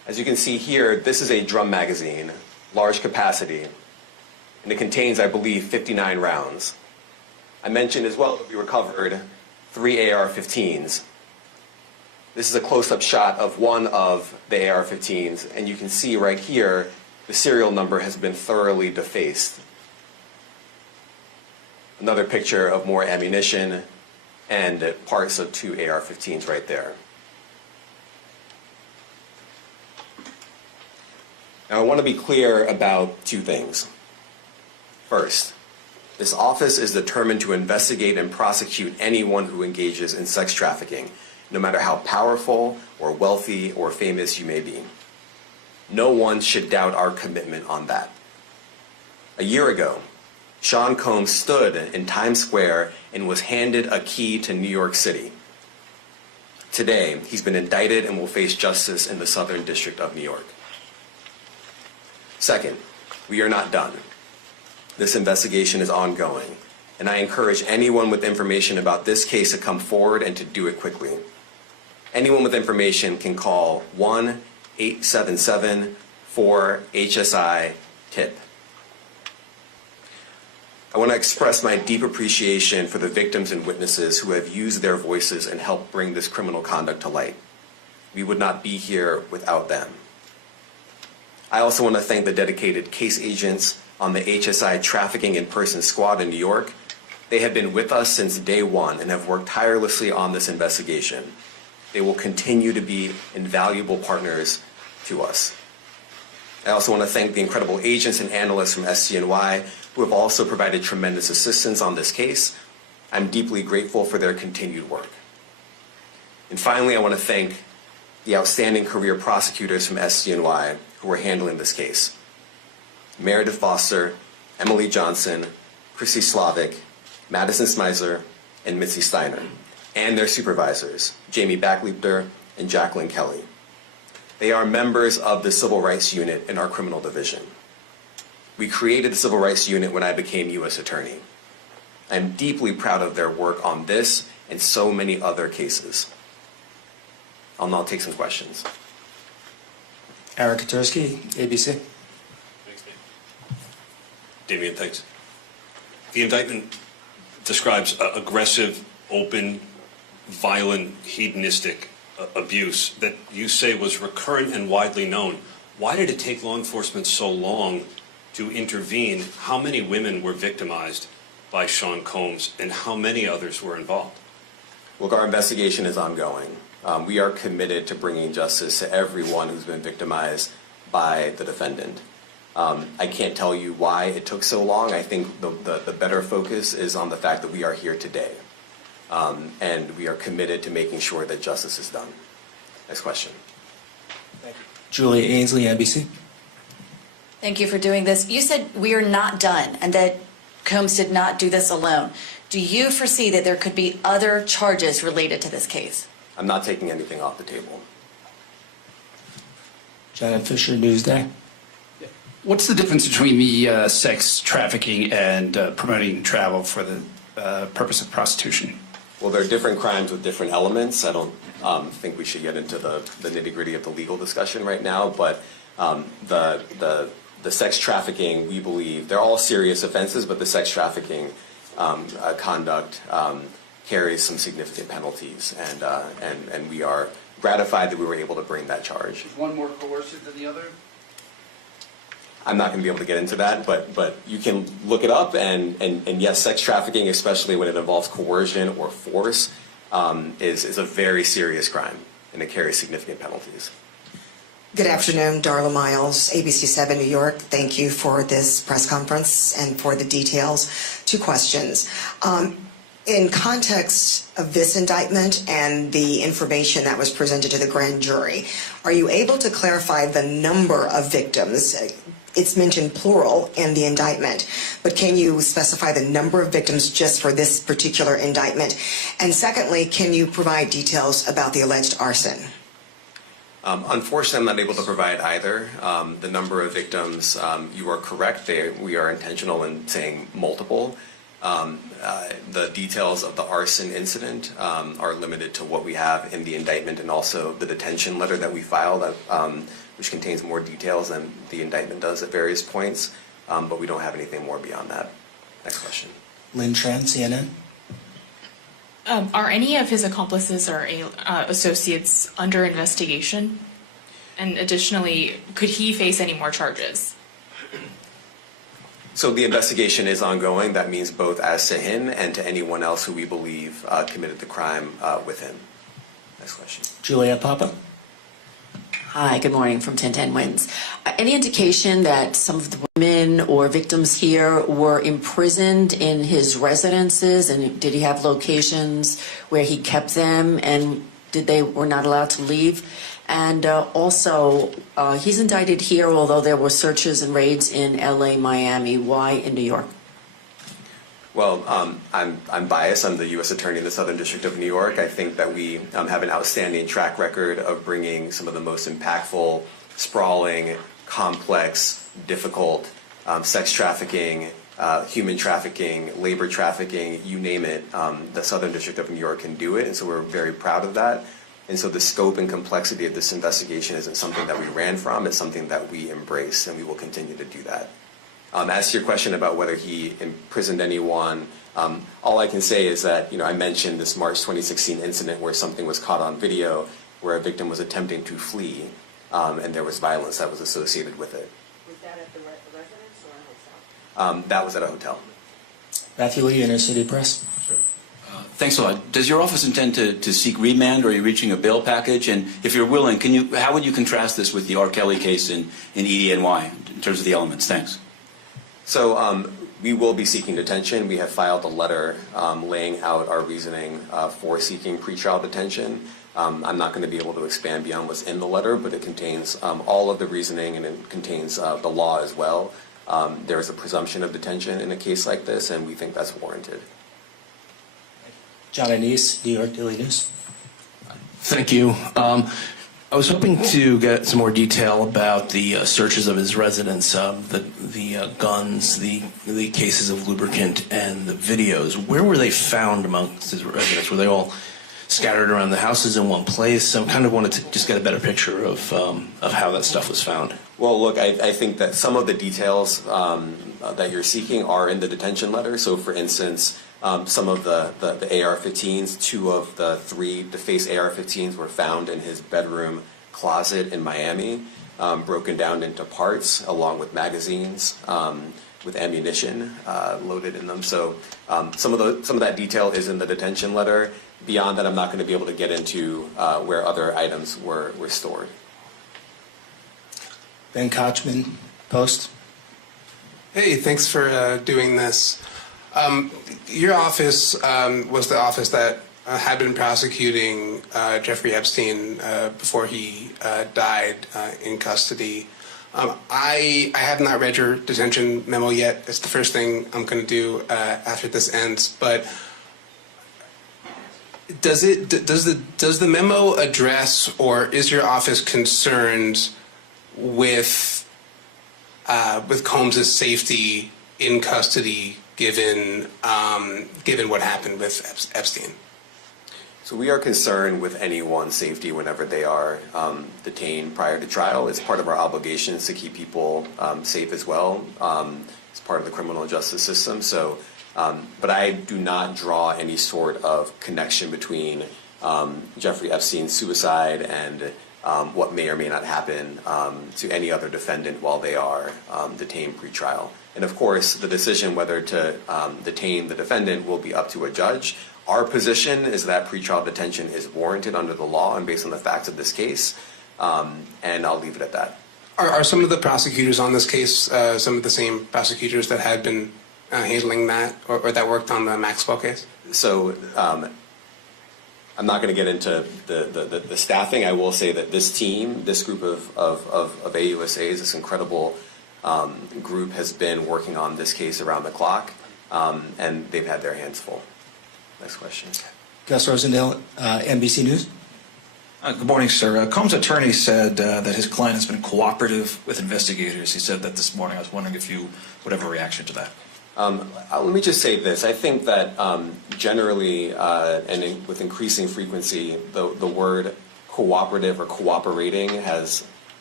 As you can see here, this is a drum magazine, large capacity, and it contains, I believe, 59 rounds. I mentioned as well that we recovered 3 AR-15s. This is a close-up shot of one of the AR-15s, and you can see right here the serial number has been thoroughly defaced. Another picture of more ammunition and parts of 2 AR-15s right there. Now, I want to be clear about 2 things. First, this office is determined to investigate and prosecute anyone who engages in sex trafficking, no matter how powerful or wealthy or famous you may be. No one should doubt our commitment on that. A year ago, Sean Combs stood in Times Square and was handed a key to New York City. Today, he's been indicted and will face justice in the Southern District of New York. Second, we are not done. This investigation is ongoing, and I encourage anyone with information about this case to come forward and to do it quickly. Anyone with information can call 1-877-4HSI-TIP. I want to express my deep appreciation for the victims and witnesses who have used their voices and helped bring this criminal conduct to light. We would not be here without them. I also want to thank the dedicated case agents on the HSI Trafficking in Person Squad in New York. They have been with us since day one and have worked tirelessly on this investigation. They will continue to be invaluable partners to us. I also want to thank the incredible agents and analysts from SCNY who have also provided tremendous assistance on this case. I'm deeply grateful for their continued work. And finally, I want to thank the outstanding career prosecutors from SCNY who are handling this case. Meredith Foster, Emily Johnson, Chrissy Slavic, Madison Smizer, and Mitzi Steiner, and their supervisors, Jamie Backleiter and Jacqueline Kelly. They are members of the Civil Rights Unit in our criminal division. We created the Civil Rights Unit when I became U.S. Attorney. I'm deeply proud of their work on this and so many other cases. I'll now take some questions. Aaron Katursky, ABC. Thanks, Damian, thanks. The indictment describes aggressive, open, violent, hedonistic abuse that you say was recurrent and widely known. Why did it take law enforcement so long to intervene? How many women were victimized by Sean Combs, and how many others were involved? Look, our investigation is ongoing. We are committed to bringing justice to everyone who's been victimized by the defendant. I can't tell you why it took so long. I think the better focus is on the fact that we are here today. And we are committed to making sure that justice is done. Next question. Thank you. Julia Ainsley, NBC. Thank you for doing this. You said we are not done and that Combs did not do this alone. Do you foresee that there could be other charges related to this case? I'm not taking anything off the table. Janet Fisher, Newsday. What's the difference between the sex trafficking and promoting travel for the purpose of prostitution? Well, there are different crimes with different elements. I don't think we should get into the nitty-gritty of the legal discussion right now, but the sex trafficking, we believe, they're all serious offenses, but the sex trafficking conduct carries some significant penalties, and we are gratified that we were able to bring that charge. Is one more coercive than the other? I'm not going to be able to get into that, but you can look it up, and yes, sex trafficking, especially when it involves coercion or force, is a very serious crime, and it carries significant penalties. Good afternoon, Darla Miles, ABC 7 New York. Thank you for this press conference and for the details. 2 questions. In context of this indictment and the information that was presented to the grand jury, are you able to clarify the number of victims? It's mentioned plural in the indictment, but can you specify the number of victims just for this particular indictment? And secondly, can you provide details about the alleged arson? Unfortunately, I'm not able to provide either. The number of victims, you are correct. We are intentional in saying multiple. The details of the arson incident are limited to what we have in the indictment and also the detention letter that we filed. which contains more details than the indictment does at various points, but we don't have anything more beyond that. Next question. Lynn Tran, CNN. Are any of his accomplices or associates under investigation? And additionally, could he face any more charges? So the investigation is ongoing. That means both as to him and to anyone else who we believe committed the crime with him. Next question. Juliet Papa. Hi, good morning from 1010 Wins. Any indication that some of the women or victims here were imprisoned in his residences, and did he have locations where he kept them, and were not allowed to leave? And also, he's indicted here, although there were searches and raids in LA, Miami. Why in New York? Well, I'm biased. I'm the U.S. Attorney in the Southern District of New York. I think that we have an outstanding track record of bringing some of the most impactful, sprawling, complex, difficult sex trafficking, human trafficking, labor trafficking, you name it. The Southern District of New York can do it, and so we're very proud of that. And so the scope and complexity of this investigation isn't something that we ran from. It's something that we embrace, and we will continue to do that. As to your question about whether he imprisoned anyone, all I can say is that, I mentioned this March 2016 incident where something was caught on video where a victim was attempting to flee, and there was violence that was associated with it. Was that at the residence or a hotel? That was at a hotel. Matthew Lee, Inner City Press. Thanks a lot. Does your office intend to seek remand, or are you reaching a bail package? And if you're willing, how would you contrast this with the R. Kelly case in EDNY in terms of the elements? Thanks. So we will be seeking detention. We have filed a letter laying out our reasoning for seeking pretrial detention. I'm not going to be able to expand beyond what's in the letter, but it contains all of the reasoning, and it contains the law as well. There is a presumption of detention in a case like this, and we think that's warranted. John Anise, New York Daily News. Thank you. I was hoping to get some more detail about the searches of his residence, the guns, the cases of lubricant, and the videos. Where were they found amongst his residence? Were they all scattered around the houses in one place? I kind of wanted to just get a better picture of how that stuff was found. Well, look, I think that some of the details that you're seeking are in the detention letter. So, for instance, some of the AR-15s, 2 of the 3 defaced AR-15s were found in his bedroom closet in Miami, broken down into parts, along with magazines, with ammunition loaded in them. So some of that detail is in the detention letter. Beyond that, I'm not going to be able to get into where other items were stored. Ben Kochman, Post. Hey, thanks for doing this. Your office was the office that had been prosecuting Jeffrey Epstein before he died in custody. I have not read your detention memo yet. It's the first thing I'm going to do after this ends. But does the memo address, or is your office concerned with Combs' safety in custody, given what happened with Epstein? So we are concerned with anyone's safety whenever they are detained prior to trial. It's part of our obligations to keep people safe as well. It's part of the criminal justice system. So, but I do not draw any sort of connection between Jeffrey Epstein's suicide and what may or may not happen to any other defendant while they are detained pre-trial. And of course, the decision whether to detain the defendant will be up to a judge. Our position is that pretrial detention is warranted under the law and based on the facts of this case, and I'll leave it at that. Are some of the prosecutors on this case some of the same prosecutors that had been handling that, or that worked on the Maxwell case? So I'm not going to get into the staffing. I will say that this team, this group of AUSAs, this incredible group has been working on this case around the clock, and they've had their hands full. Next question. Gus Rosendale, NBC News. Good morning, sir. Combs' attorney said that his client has been cooperative with investigators. He said that this morning. I was wondering if you would have a reaction to that. Let me just say this. I think that generally with increasing frequency, the word cooperative or cooperating has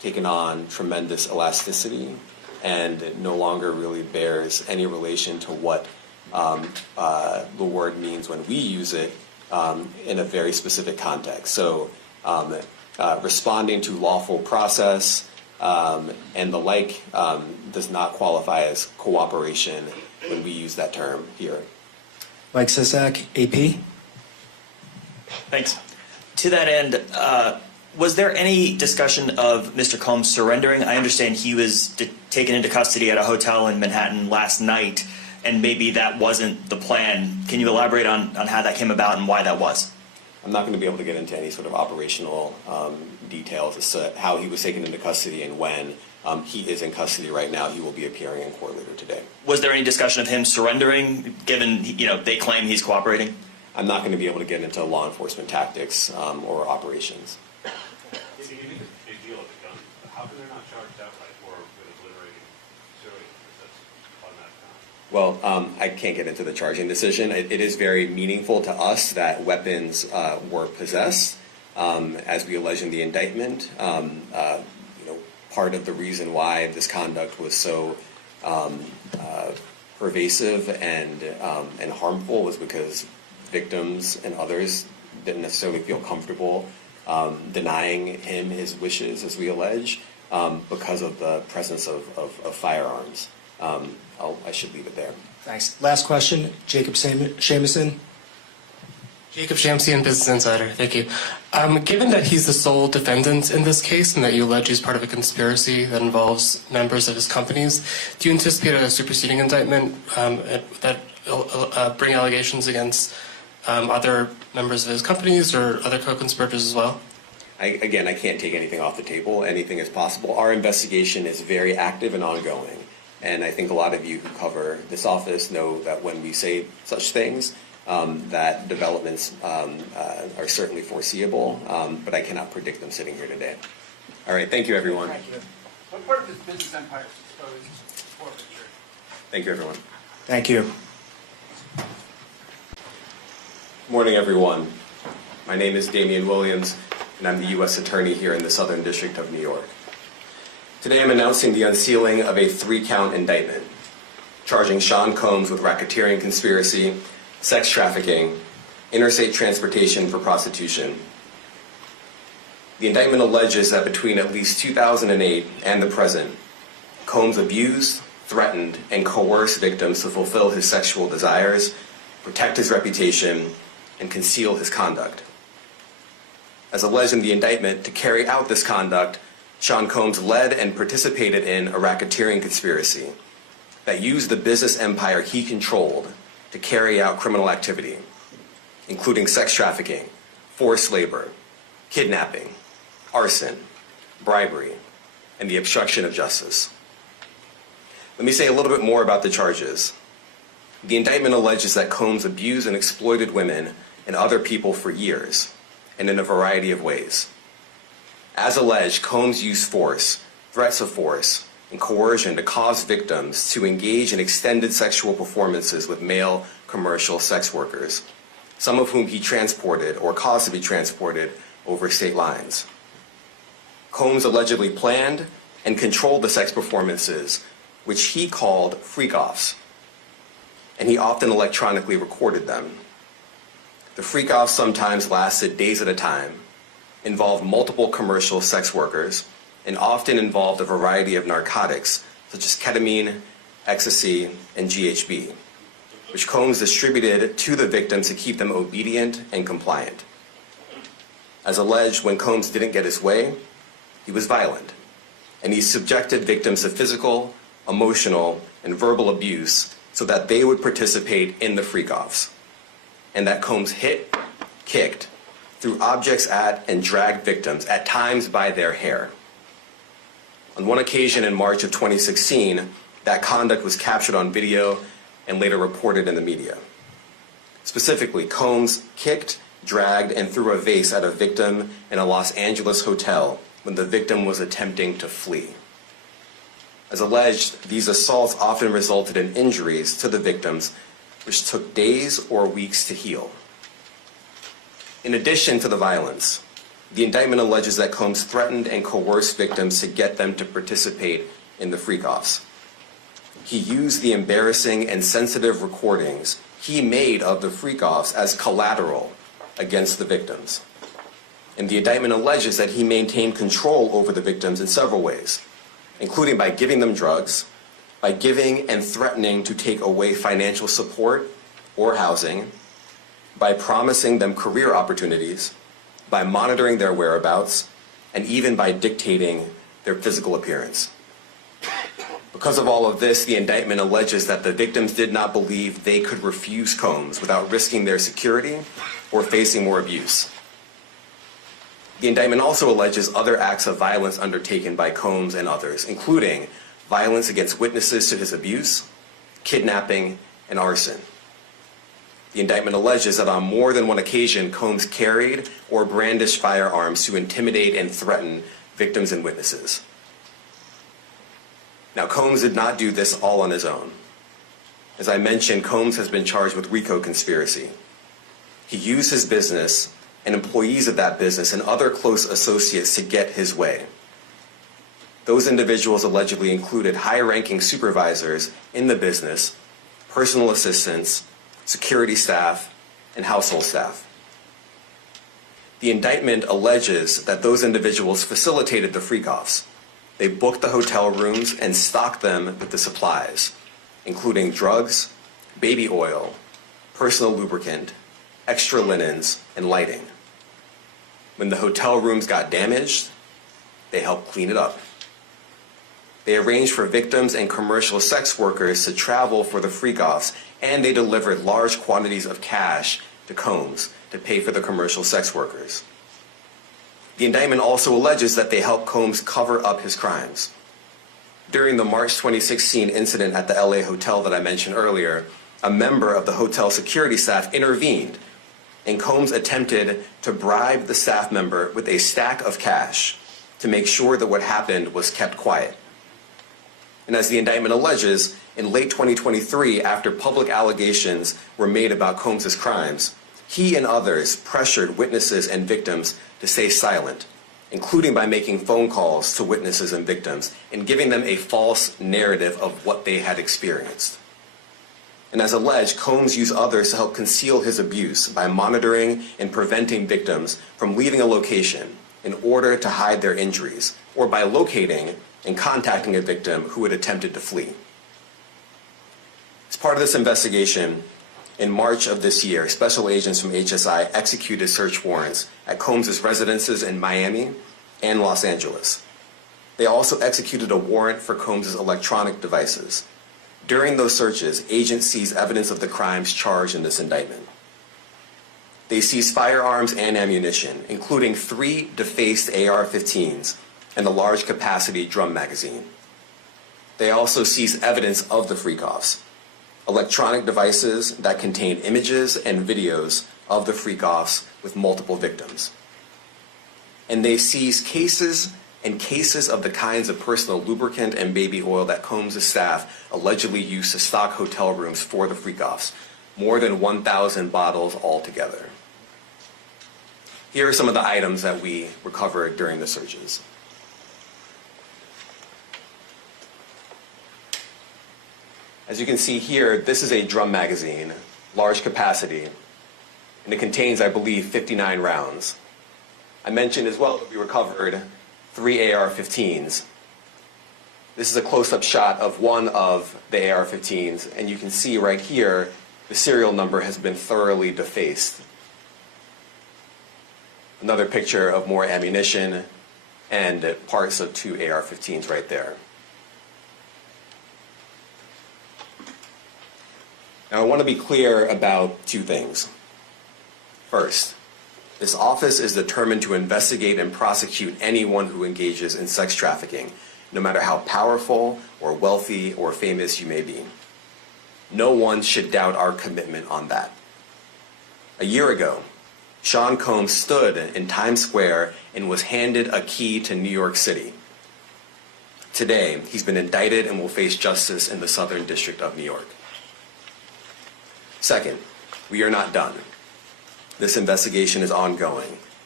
taken on tremendous elasticity and no longer really bears any relation to what the word means when we use it in a very specific context. So responding to lawful process and the like does not qualify as cooperation when we use that term here. Mike Sisak, AP. Thanks. To that end, was there any discussion of Mr. Combs surrendering? I understand he was taken into custody at a hotel in Manhattan last night, and maybe that wasn't the plan. Can you elaborate on how that came about and why that was? I'm not going to be able to get into any sort of operational details as to how he was taken into custody and when. He is in custody right now. He will be appearing in court later today. Was there any discussion of him surrendering, given they claim he's cooperating? I'm not going to be able to get into law enforcement tactics or operations. You make a big deal of the gun. How come they're not charged outright or with obliterating civilians? That's on that count. Well, I can't get into the charging decision. It is very meaningful to us that weapons were possessed, as we allege in the indictment. Part of the reason why this conduct was so pervasive and harmful was because victims and others didn't necessarily feel comfortable denying him his wishes, as we allege, because of the presence of firearms. I should leave it there. Thanks. Last question, Jacob Shamison. Jacob Shamsian, Business Insider. Thank you. Given that he's the sole defendant in this case and that you allege he's part of a conspiracy that involves members of his companies, do you anticipate a superseding indictment that bring allegations against other members of his companies or other co-conspirators as well? I can't take anything off the table. Anything is possible. Our investigation is very active and ongoing. And I think a lot of you who cover this office know that when we say such things, that developments are certainly foreseeable, but I cannot predict them sitting here today. All right, thank you, everyone. Thank you. What part of his business empire is exposed for the church? Thank you, everyone. Thank you. Good morning, everyone. My name is Damian Williams, and I'm the U.S. Attorney here in the Southern District of New York. Today, I'm announcing the unsealing of a 3-count indictment, charging Sean Combs with racketeering conspiracy, sex trafficking, interstate transportation for prostitution. The indictment alleges that between at least 2008 and the present, Combs abused, threatened, and coerced victims to fulfill his sexual desires, protect his reputation, and conceal his conduct. As alleged in the indictment, to carry out this conduct, Sean Combs led and participated in a racketeering conspiracy that used the business empire he controlled to carry out criminal activity, including sex trafficking, forced labor, kidnapping, arson, bribery, and the obstruction of justice. Let me say a little bit more about the charges. The indictment alleges that Combs abused and exploited women and other people for years, and in a variety of ways. As alleged, Combs used force, threats of force, and coercion to cause victims to engage in extended sexual performances with male commercial sex workers, some of whom he transported or caused to be transported over state lines. Combs allegedly planned and controlled the sex performances, which he called freak-offs, and he often electronically recorded them. The freak-offs sometimes lasted days at a time, involved multiple commercial sex workers, and often involved a variety of narcotics such as ketamine, ecstasy, and GHB, which Combs distributed to the victims to keep them obedient and compliant. As alleged, when Combs didn't get his way, he was violent, and he subjected victims to physical, emotional, and verbal abuse so that they would participate in the freak-offs, and that Combs hit, kicked, threw objects at, and dragged victims, at times by their hair. On one occasion in March of 2016, that conduct was captured on video and later reported in the media. Specifically, Combs kicked, dragged, and threw a vase at a victim in a Los Angeles hotel when the victim was attempting to flee. As alleged, these assaults often resulted in injuries to the victims, which took days or weeks to heal. In addition to the violence, The indictment alleges that Combs threatened and coerced victims to get them to participate in the freak-offs. He used the embarrassing and sensitive recordings he made of the freak-offs as collateral against the victims. And the indictment alleges that he maintained control over the victims in several ways, including by giving them drugs, by giving and threatening to take away financial support or housing, by promising them career opportunities, by monitoring their whereabouts, and even by dictating their physical appearance. Because of all of this, the indictment alleges that the victims did not believe they could refuse Combs without risking their security or facing more abuse. The indictment also alleges other acts of violence undertaken by Combs and others, including violence against witnesses to his abuse, kidnapping, and arson. The indictment alleges that on more than one occasion, Combs carried or brandished firearms to intimidate and threaten victims and witnesses. Now, Combs did not do this all on his own. As I mentioned, Combs has been charged with RICO conspiracy. He used his business and employees of that business and other close associates to get his way. Those individuals allegedly included high-ranking supervisors in the business, personal assistants, security staff, and household staff. The indictment alleges that those individuals facilitated the freak-offs. They booked the hotel rooms and stocked them with the supplies, including drugs, baby oil, personal lubricant, extra linens, and lighting. When the hotel rooms got damaged, they helped clean it up. They arranged for victims and commercial sex workers to travel for the freak-offs, and they delivered large quantities of cash to Combs to pay for the commercial sex workers. The indictment also alleges that they helped Combs cover up his crimes. During the March 2016 incident at the LA hotel that I mentioned earlier, a member of the hotel security staff intervened, and Combs attempted to bribe the staff member with a stack of cash to make sure that what happened was kept quiet. And as the indictment alleges, in late 2023, after public allegations were made about Combs' crimes, he and others pressured witnesses and victims to stay silent, including by making phone calls to witnesses and victims and giving them a false narrative of what they had experienced. And as alleged, Combs used others to help conceal his abuse by monitoring and preventing victims from leaving a location in order to hide their injuries, or by locating and contacting a victim who had attempted to flee. As part of this investigation, in March of this year, special agents from HSI executed search warrants at Combs' residences in Miami and Los Angeles. They also executed a warrant for Combs' electronic devices. During those searches, agents seized evidence of the crimes charged in this indictment. They seized firearms and ammunition, including 3 defaced AR-15s and a large capacity drum magazine. They also seized evidence of the freak-offs, electronic devices that contain images and videos of the freak-offs with multiple victims. And they seized cases and cases of the kinds of personal lubricant and baby oil that Combs' staff allegedly used to stock hotel rooms for the freak-offs, more than 1,000 bottles altogether. Here are some of the items that we recovered during the searches. As you can see here, this is a drum magazine, large capacity, and it contains, I believe, 59 rounds. I mentioned as well that we recovered 3 AR-15s. This is a close-up shot of one of the AR-15s, and you can see right here the serial number has been thoroughly defaced. Another picture of more ammunition and parts of 2 AR-15s right there. Now, I want to be clear about 2 things. First, this office is determined to investigate and prosecute anyone who engages in sex trafficking, no matter how powerful or wealthy or famous you may be. No one should doubt our commitment on that. A year ago, Sean Combs stood in Times Square and was handed a key to New York City. Today, he's been indicted and will face justice in the Southern District of New York. Second, we are not done. This investigation is ongoing,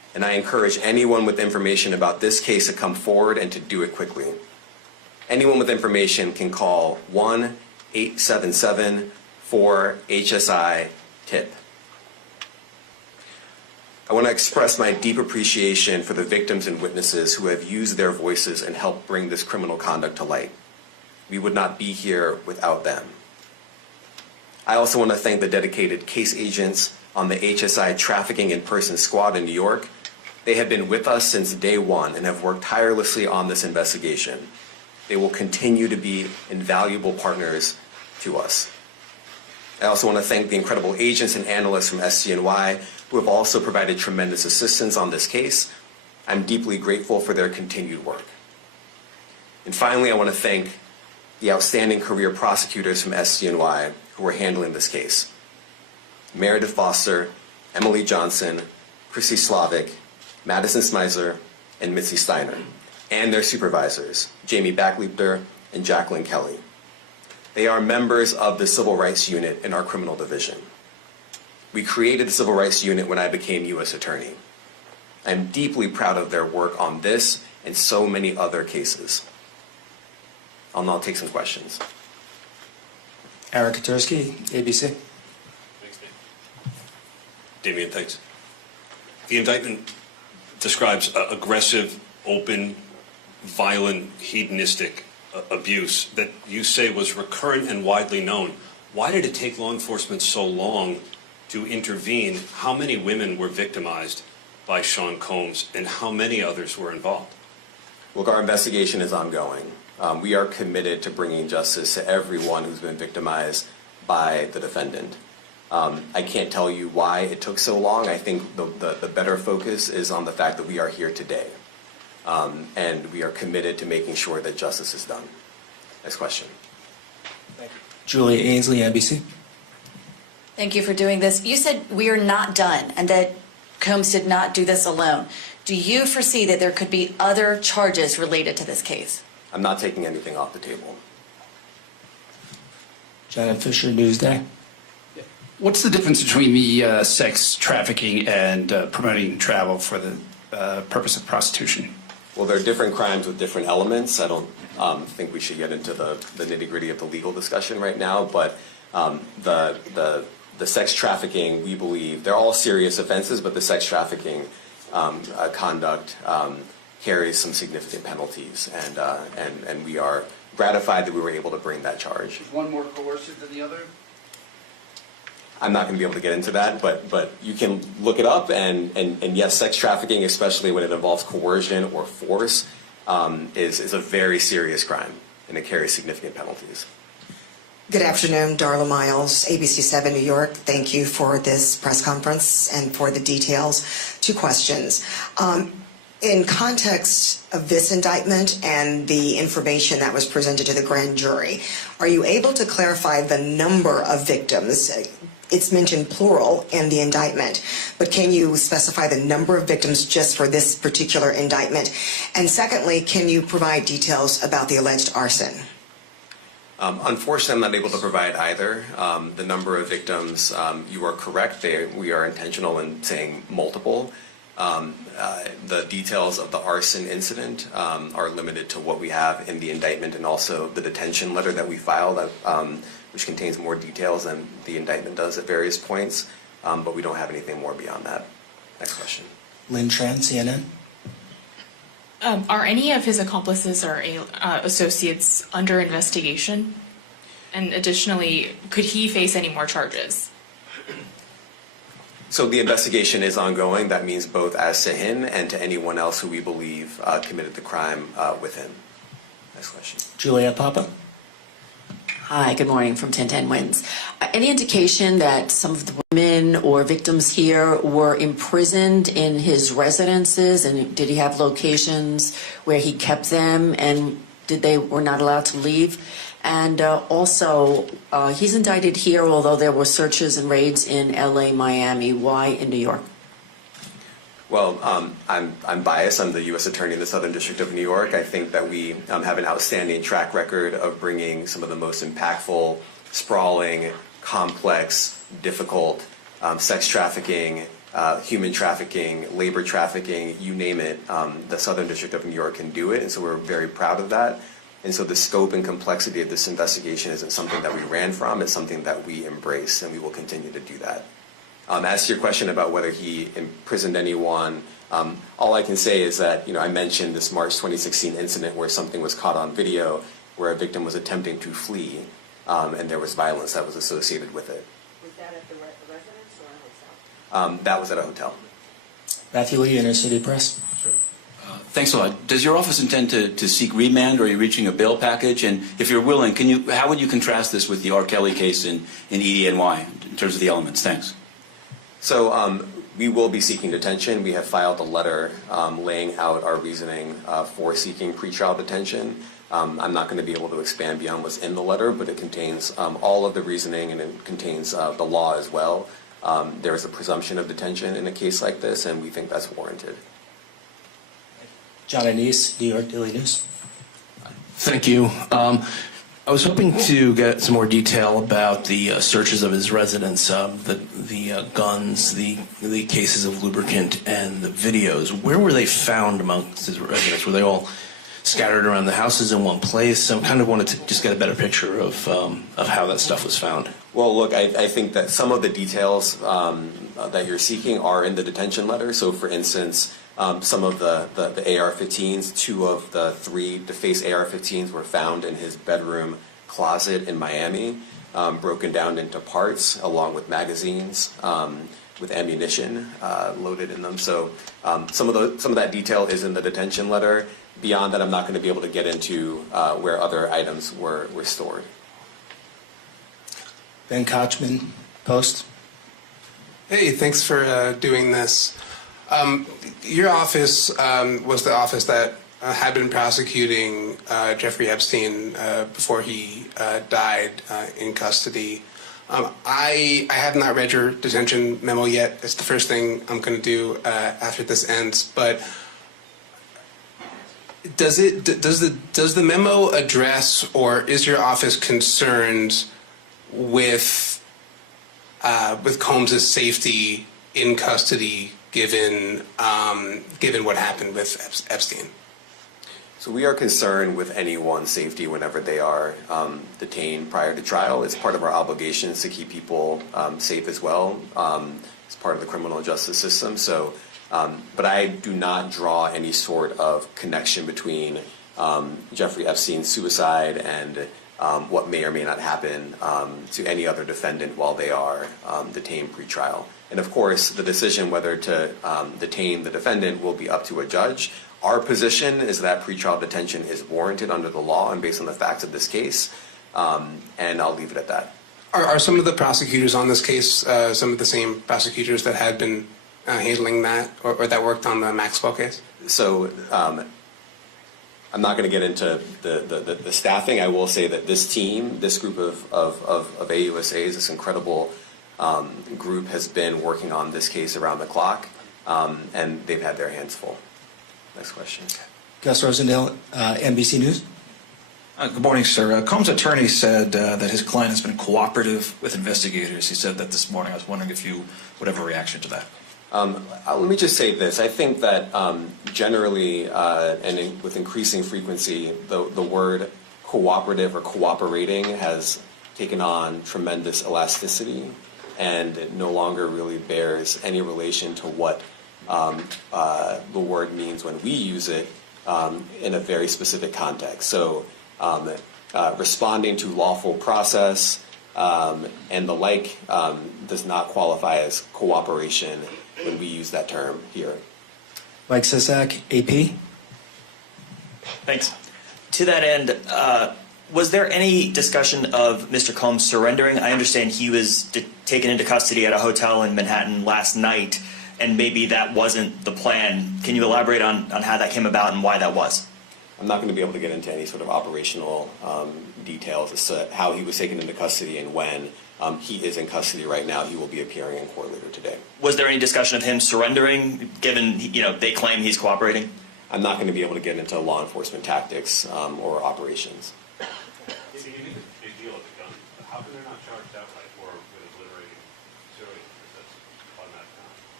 and I encourage anyone with information about this case to come forward and to do it quickly. Anyone with information can call 1-877-4-HSI-TIP. I want to express my deep appreciation for the victims and witnesses who have used their voices and helped bring this criminal conduct to light. We would not be here without them. I also want to thank the dedicated case agents on the HSI Trafficking in Person Squad in New York. They have been with us since day one and have worked tirelessly on this investigation. They will continue to be invaluable partners to us. I also want to thank the incredible agents and analysts from SCNY who have also provided tremendous assistance on this case. I'm deeply grateful for their continued work. And finally, I want to thank the outstanding career prosecutors from SCNY who are handling this case. Meredith Foster, Emily Johnson, Chrissy Slavic, Madison Smeisler, and Mitzi Steiner, and their supervisors, Jamie Backleiter and Jacqueline Kelly. They are members of the Civil Rights Unit in our criminal division. We created the Civil Rights Unit when I became U.S. Attorney. I'm deeply proud of their work on this and so many other cases. I'll now take some questions. Eric Katursky, ABC. Thanks, Damian, thanks. The indictment describes aggressive, open, violent, hedonistic abuse that you say was recurrent and widely known. Why did it take law enforcement so long to intervene? How many women were victimized by Sean Combs, and how many others were involved? Look, our investigation is ongoing. We are committed to bringing justice to everyone who's been victimized by the defendant. I can't tell you why it took so long. I think the better focus is on the fact that we are here today. And we are committed to making sure that justice is done. Next question. Thank you. Julia Ainsley, NBC. Thank you for doing this. You said we are not done and that Combs did not do this alone. Do you foresee that there could be other charges related to this case? I'm not taking anything off the table. Janet Fisher, Newsday. What's the difference between the sex trafficking and promoting travel for the purpose of prostitution? Well, there are different crimes with different elements. I don't think we should get into the nitty-gritty of the legal discussion right now, but the sex trafficking, we believe, they're all serious offenses, but the sex trafficking conduct carries some significant penalties, and we are gratified that we were able to bring that charge. Is one more coercive than the other? I'm not going to be able to get into that, but you can look it up, and yes, sex trafficking, especially when it involves coercion or force, is a very serious crime, and it carries significant penalties. Good afternoon, Darla Miles, ABC 7 New York. Thank you for this press conference and for the details. Two questions. In context of this indictment and the information that was presented to the grand jury, are you able to clarify the number of victims? It's mentioned plural in the indictment, but can you specify the number of victims just for this particular indictment? And secondly, can you provide details about the alleged arson? Unfortunately, I'm not able to provide either. The number of victims, you are correct. We are intentional in saying multiple. The details of the arson incident are limited to what we have in the indictment and also the detention letter that we filed, which contains more details than the indictment does at various points, but we don't have anything more beyond that. Next question. Lynn Tran, CNN. Are any of his accomplices or associates under investigation? And additionally, could he face any more charges? So the investigation is ongoing. That means both as to him and to anyone else who we believe committed the crime with him. Next question. Juliet Papa. Hi, good morning from 1010 Wins. Any indication that some of the women or victims here were imprisoned in his residences, and did he have locations where he kept them, and were not allowed to leave? And also, he's indicted here, although there were searches and raids in LA, Miami. Why in New York? Well, I'm biased. I'm the U.S. Attorney in the Southern District of New York. I think that we have an outstanding track record of bringing some of the most impactful, sprawling, complex, difficult sex trafficking human trafficking, labor trafficking, you name it, the Southern District of New York can do it, and so we're very proud of that. And so the scope and complexity of this investigation isn't something that we ran from, it's something that we embrace, and we will continue to do that. As to your question about whether he imprisoned anyone, all I can say is that, I mentioned this March 2016 incident where something was caught on video, where a victim was attempting to flee, and there was violence that was associated with it. Was that at the residence or a hotel? That was at a hotel. Matthew Lee, Inner City Press. Thanks a lot. Does your office intend to seek remand, or are you reaching a bail package? And if you're willing, how would you contrast this with the R. Kelly case in EDNY in terms of the elements? Thanks. So we will be seeking detention. We have filed a letter laying out our reasoning for seeking pretrial detention. I'm not going to be able to expand beyond what's in the letter, but it contains all of the reasoning, and it contains the law as well. There is a presumption of detention in a case like this, and we think that's warranted. John Anise, New York Daily News. Thank you. I was hoping to get some more detail about the searches of his residence, the guns, the cases of lubricant, and the videos. Where were they found amongst his residence? Were they all scattered around the houses in one place? I kind of wanted to just get a better picture of how that stuff was found. Well, look, I think that some of the details that you're seeking are in the detention letter. So, for instance, some of the AR-15s, 2 of the 3 DeFace AR-15s were found in his bedroom closet in Miami, broken down into parts, along with magazines, with ammunition loaded in them. So, some of that detail is in the detention letter. Beyond that, I'm not going to be able to get into where other items were stored. Ben Kochman, Post. Hey, thanks for doing this. Your office was the office that had been prosecuting Jeffrey Epstein before he died in custody. I have not read your detention memo yet. It's the first thing I'm going to do after this ends. But does the memo address, or is your office concerned with Combs' safety in custody, given what happened with Epstein? So we are concerned with anyone's safety whenever they are detained prior to trial. It's part of our obligations to keep people safe as well. It's part of the criminal justice system. So, but I do not draw any sort of connection between Jeffrey Epstein's suicide and what may or may not happen to any other defendant while they are detained pre-trial. And of course, the decision whether to detain the defendant will be up to a judge. Our position is that pretrial detention is warranted under the law and based on the facts of this case, and I'll leave it at that. Are some of the prosecutors on this case some of the same prosecutors that had been handling that, or that worked on the Maxwell case? So I'm not going to get into the staffing. I will say that this team, this group of AUSAs, this incredible group has been working on this case around the clock, and they've had their hands full. Next question. Gus Rosendale, NBC News. Good morning, sir. Combs' attorney said that his client has been cooperative with investigators. He said that this morning. I was wondering if you would have a reaction to that. Let me just say this. I think that generally with increasing frequency, the word cooperative or cooperating has taken on tremendous elasticity, and it no longer really bears any relation to what the word means when we use it in a very specific context. So responding to lawful process and the like does not qualify as cooperation when we use that term here. Mike Sisak, AP. Thanks. To that end, was there any discussion of Mr. Combs surrendering? I understand he was taken into custody at a hotel in Manhattan last night, and maybe that wasn't the plan. Can you elaborate on how that came about and why that was? I'm not going to be able to get into any sort of operational details as to how he was taken into custody and when. He is in custody right now. He will be appearing in court later today. Was there any discussion of him surrendering, given they claim he's cooperating? I'm not going to be able to get into law enforcement tactics or operations. It's a unique big deal with the gun. How come they're not charged outright or with obliterating civilians? On that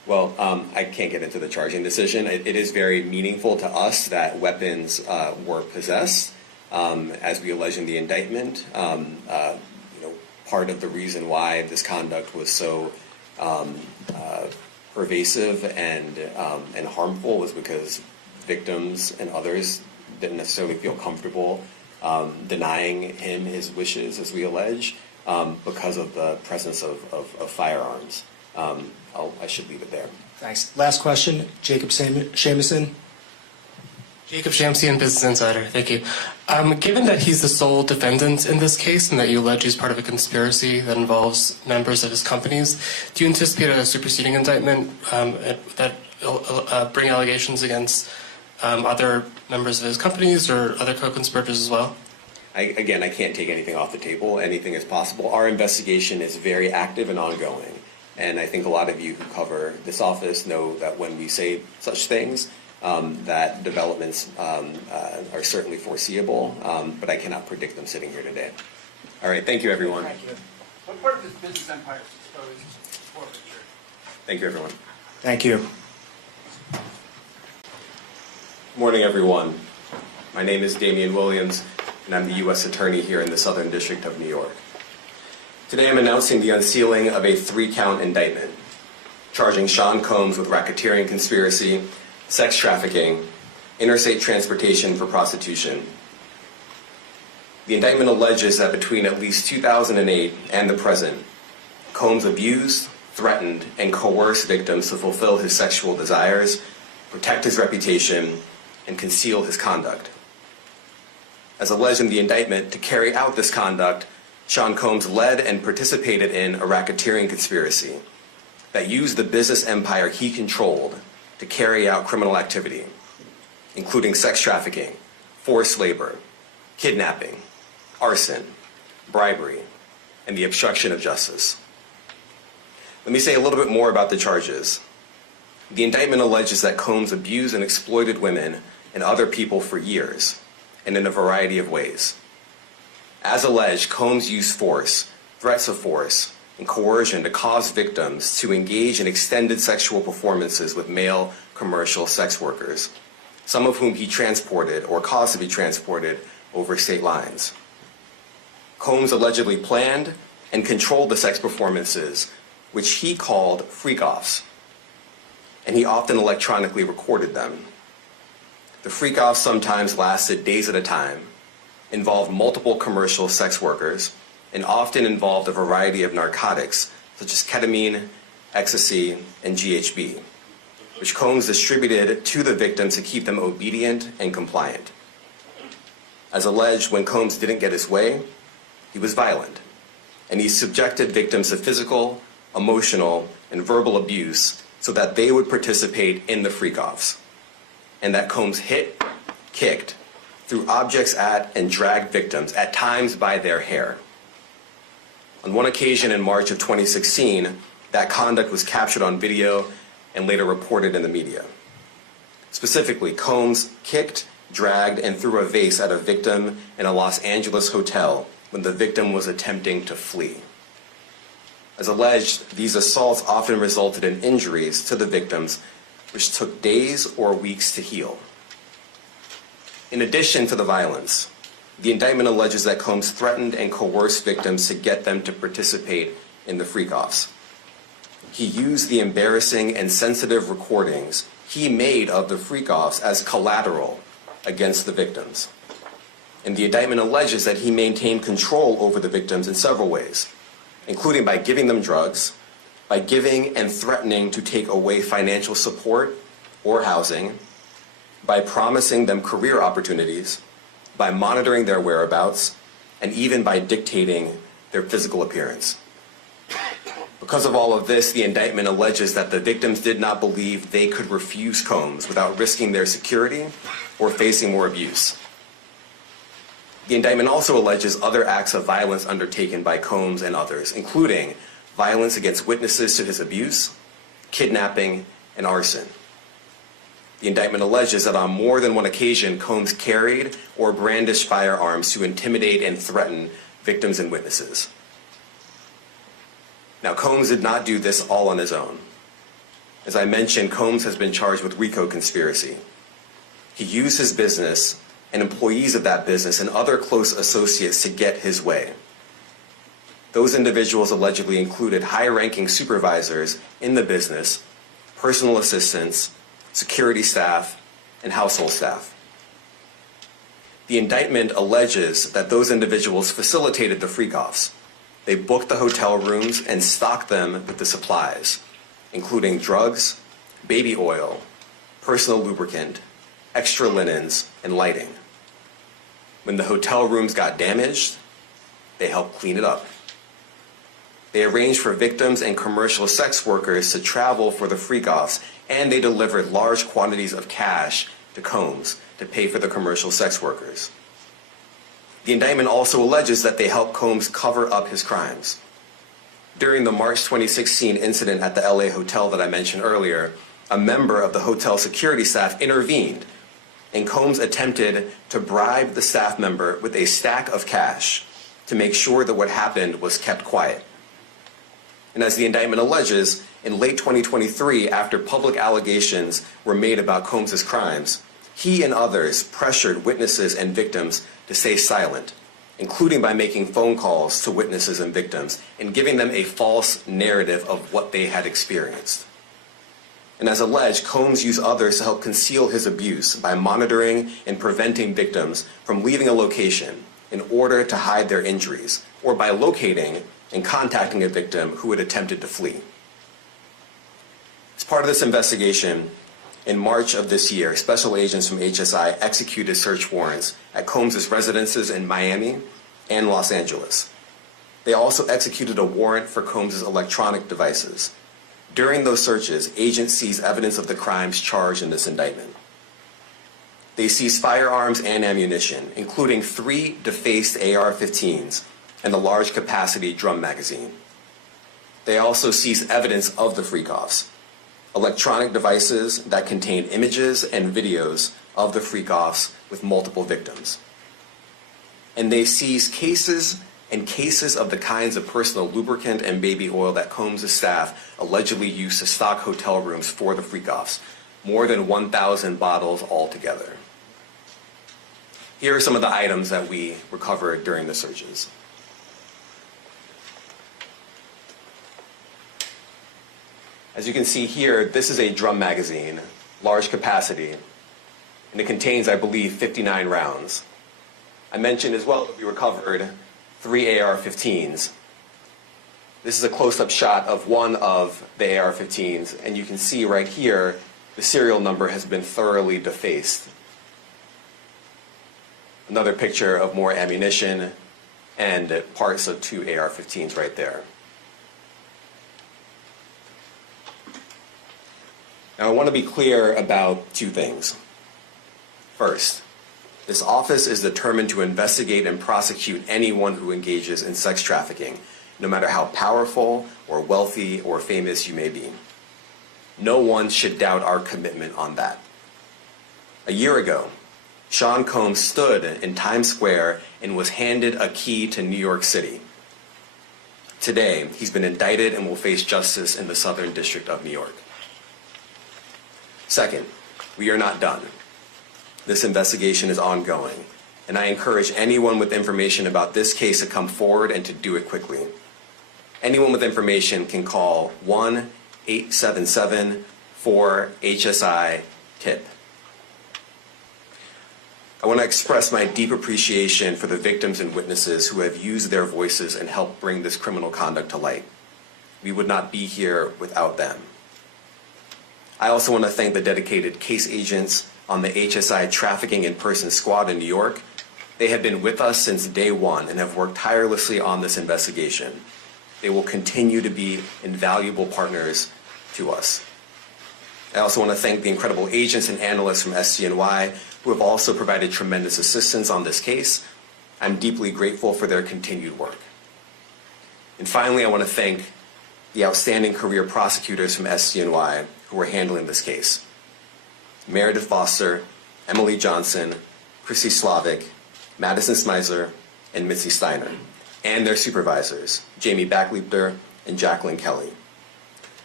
Well, I can't get into the charging decision. It is very meaningful to us that weapons were possessed, as we allege in the indictment. Part of the reason why this conduct was so pervasive and harmful was because victims and others didn't necessarily feel comfortable denying him his wishes, as we allege, because of the presence of firearms. I should leave it there. Thanks. Last question, Jacob Shamison. Jacob Shamsian, Business Insider. Thank you. Given that he's the sole defendant in this case and that you allege he's part of a conspiracy that involves members of his companies, do you anticipate a superseding indictment that bring allegations against other members of his companies or other co-conspirators as well? I can't take anything off the table. Anything is possible. Our investigation is very active and ongoing. And I think a lot of you who cover this office know that when we say such things, that developments are certainly foreseeable, but I cannot predict them sitting here today. All right, thank you, everyone. Thank you. What part of his business empire is exposed to forfeiture? Thank you, everyone. Thank you. Good morning, everyone. My name is Damian Williams, and I'm the U.S. Attorney here in the Southern District of New York. Today I'm announcing the unsealing of a 3-count indictment, charging Sean Combs with racketeering conspiracy, sex trafficking, interstate transportation for prostitution. The indictment alleges that between at least 2008 and the present, Combs abused, threatened, and coerced victims to fulfill his sexual desires, protect his reputation, and conceal his conduct. As alleged in the indictment, to carry out this conduct, Sean Combs led and participated in a racketeering conspiracy that used the business empire he controlled to carry out criminal activity, including sex trafficking, forced labor, kidnapping, arson, bribery, and the obstruction of justice. Let me say a little bit more about the charges. The indictment alleges that Combs abused and exploited women and other people for years, and in a variety of ways. As alleged, Combs used force, threats of force, and coercion to cause victims to engage in extended sexual performances with male commercial sex workers, some of whom he transported or caused to be transported over state lines. Combs allegedly planned and controlled the sex performances, which he called freak-offs, and he often electronically recorded them. The freak-offs sometimes lasted days at a time, involved multiple commercial sex workers, and often involved a variety of narcotics such as ketamine, ecstasy, and GHB, which Combs distributed to the victims to keep them obedient and compliant. As alleged, when Combs didn't get his way, he was violent, and he subjected victims to physical, emotional, and verbal abuse so that they would participate in the freak-offs, and that Combs hit, kicked, threw objects at, and dragged victims, at times by their hair. On one occasion in March of 2016, that conduct was captured on video and later reported in the media. Specifically, Combs kicked, dragged, and threw a vase at a victim in a Los Angeles hotel when the victim was attempting to flee. As alleged, these assaults often resulted in injuries to the victims, which took days or weeks to heal. In addition to the violence, the indictment alleges that Combs threatened and coerced victims to get them to participate in the freak-offs. He used the embarrassing and sensitive recordings he made of the freak-offs as collateral against the victims. And the indictment alleges that he maintained control over the victims in several ways, including by giving them drugs, by giving and threatening to take away financial support or housing, by promising them career opportunities, by monitoring their whereabouts, and even by dictating their physical appearance. Because of all of this, the indictment alleges that the victims did not believe they could refuse Combs without risking their security or facing more abuse. The indictment also alleges other acts of violence undertaken by Combs and others, including violence against witnesses to his abuse, kidnapping, and arson. The indictment alleges that on more than one occasion, Combs carried or brandished firearms to intimidate and threaten victims and witnesses. Now, Combs did not do this all on his own. As I mentioned, Combs has been charged with RICO conspiracy. He used his business and employees of that business and other close associates to get his way. Those individuals allegedly included high-ranking supervisors in the business, personal assistants, security staff, and household staff. The indictment alleges that those individuals facilitated the freak-offs. They booked the hotel rooms and stocked them with the supplies, including drugs, baby oil, personal lubricant, extra linens, and lighting. When the hotel rooms got damaged, they helped clean it up. They arranged for victims and commercial sex workers to travel for the freak-offs, and they delivered large quantities of cash to Combs to pay for the commercial sex workers. The indictment also alleges that they helped Combs cover up his crimes. During the March 2016 incident at the LA hotel that I mentioned earlier, a member of the hotel security staff intervened, and Combs attempted to bribe the staff member with a stack of cash to make sure that what happened was kept quiet. And as the indictment alleges, in late 2023, after public allegations were made about Combs' crimes, he and others pressured witnesses and victims to stay silent, including by making phone calls to witnesses and victims and giving them a false narrative of what they had experienced. And as alleged, Combs used others to help conceal his abuse by monitoring and preventing victims from leaving a location in order to hide their injuries, or by locating and contacting a victim who had attempted to flee. As part of this investigation, in March of this year, special agents from HSI executed search warrants at Combs' residences in Miami and Los Angeles. They also executed a warrant for Combs' electronic devices. During those searches, agents seized evidence of the crimes charged in this indictment. They seized firearms and ammunition, including 3 defaced AR-15s and a large capacity drum magazine. They also seized evidence of the freak-offs, electronic devices that contained images and videos of the freak-offs with multiple victims. And they seized cases and cases of the kinds of personal lubricant and baby oil that Combs' staff allegedly used to stock hotel rooms for the freak-offs, more than 1,000 bottles altogether. Here are some of the items that we recovered during the searches. As you can see here, this is a drum magazine, large capacity, and it contains, I believe, 59 rounds. I mentioned as well that we recovered 3 AR-15s. This is a close-up shot of one of the AR-15s, and you can see right here, the serial number has been thoroughly defaced. Another picture of more ammunition and parts of 2 AR-15s right there. Now, I want to be clear about 2 things. First, this office is determined to investigate and prosecute anyone who engages in sex trafficking, no matter how powerful or wealthy or famous you may be. No one should doubt our commitment on that. A year ago, Sean Combs stood in Times Square and was handed a key to New York City. Today, he's been indicted and will face justice in the Southern District of New York. Second, we are not done. This investigation is ongoing, and I encourage anyone with information about this case to come forward and to do it quickly. Anyone with information can call 1-877-4-HSI-TIP. I want to express my deep appreciation for the victims and witnesses who have used their voices and helped bring this criminal conduct to light. We would not be here without them. I also want to thank the dedicated case agents on the HSI Trafficking in Person Squad in New York. They have been with us since day one and have worked tirelessly on this investigation. They will continue to be invaluable partners to us. I also want to thank the incredible agents and analysts from SCNY who have also provided tremendous assistance on this case. I'm deeply grateful for their continued work. And finally, I want to thank the outstanding career prosecutors from SCNY who are handling this case. Meredith Foster, Emily Johnson, Chrissy Slavic, Madison Smizer, and Mitzi Steiner, and their supervisors, Jamie Backleiter and Jacqueline Kelly.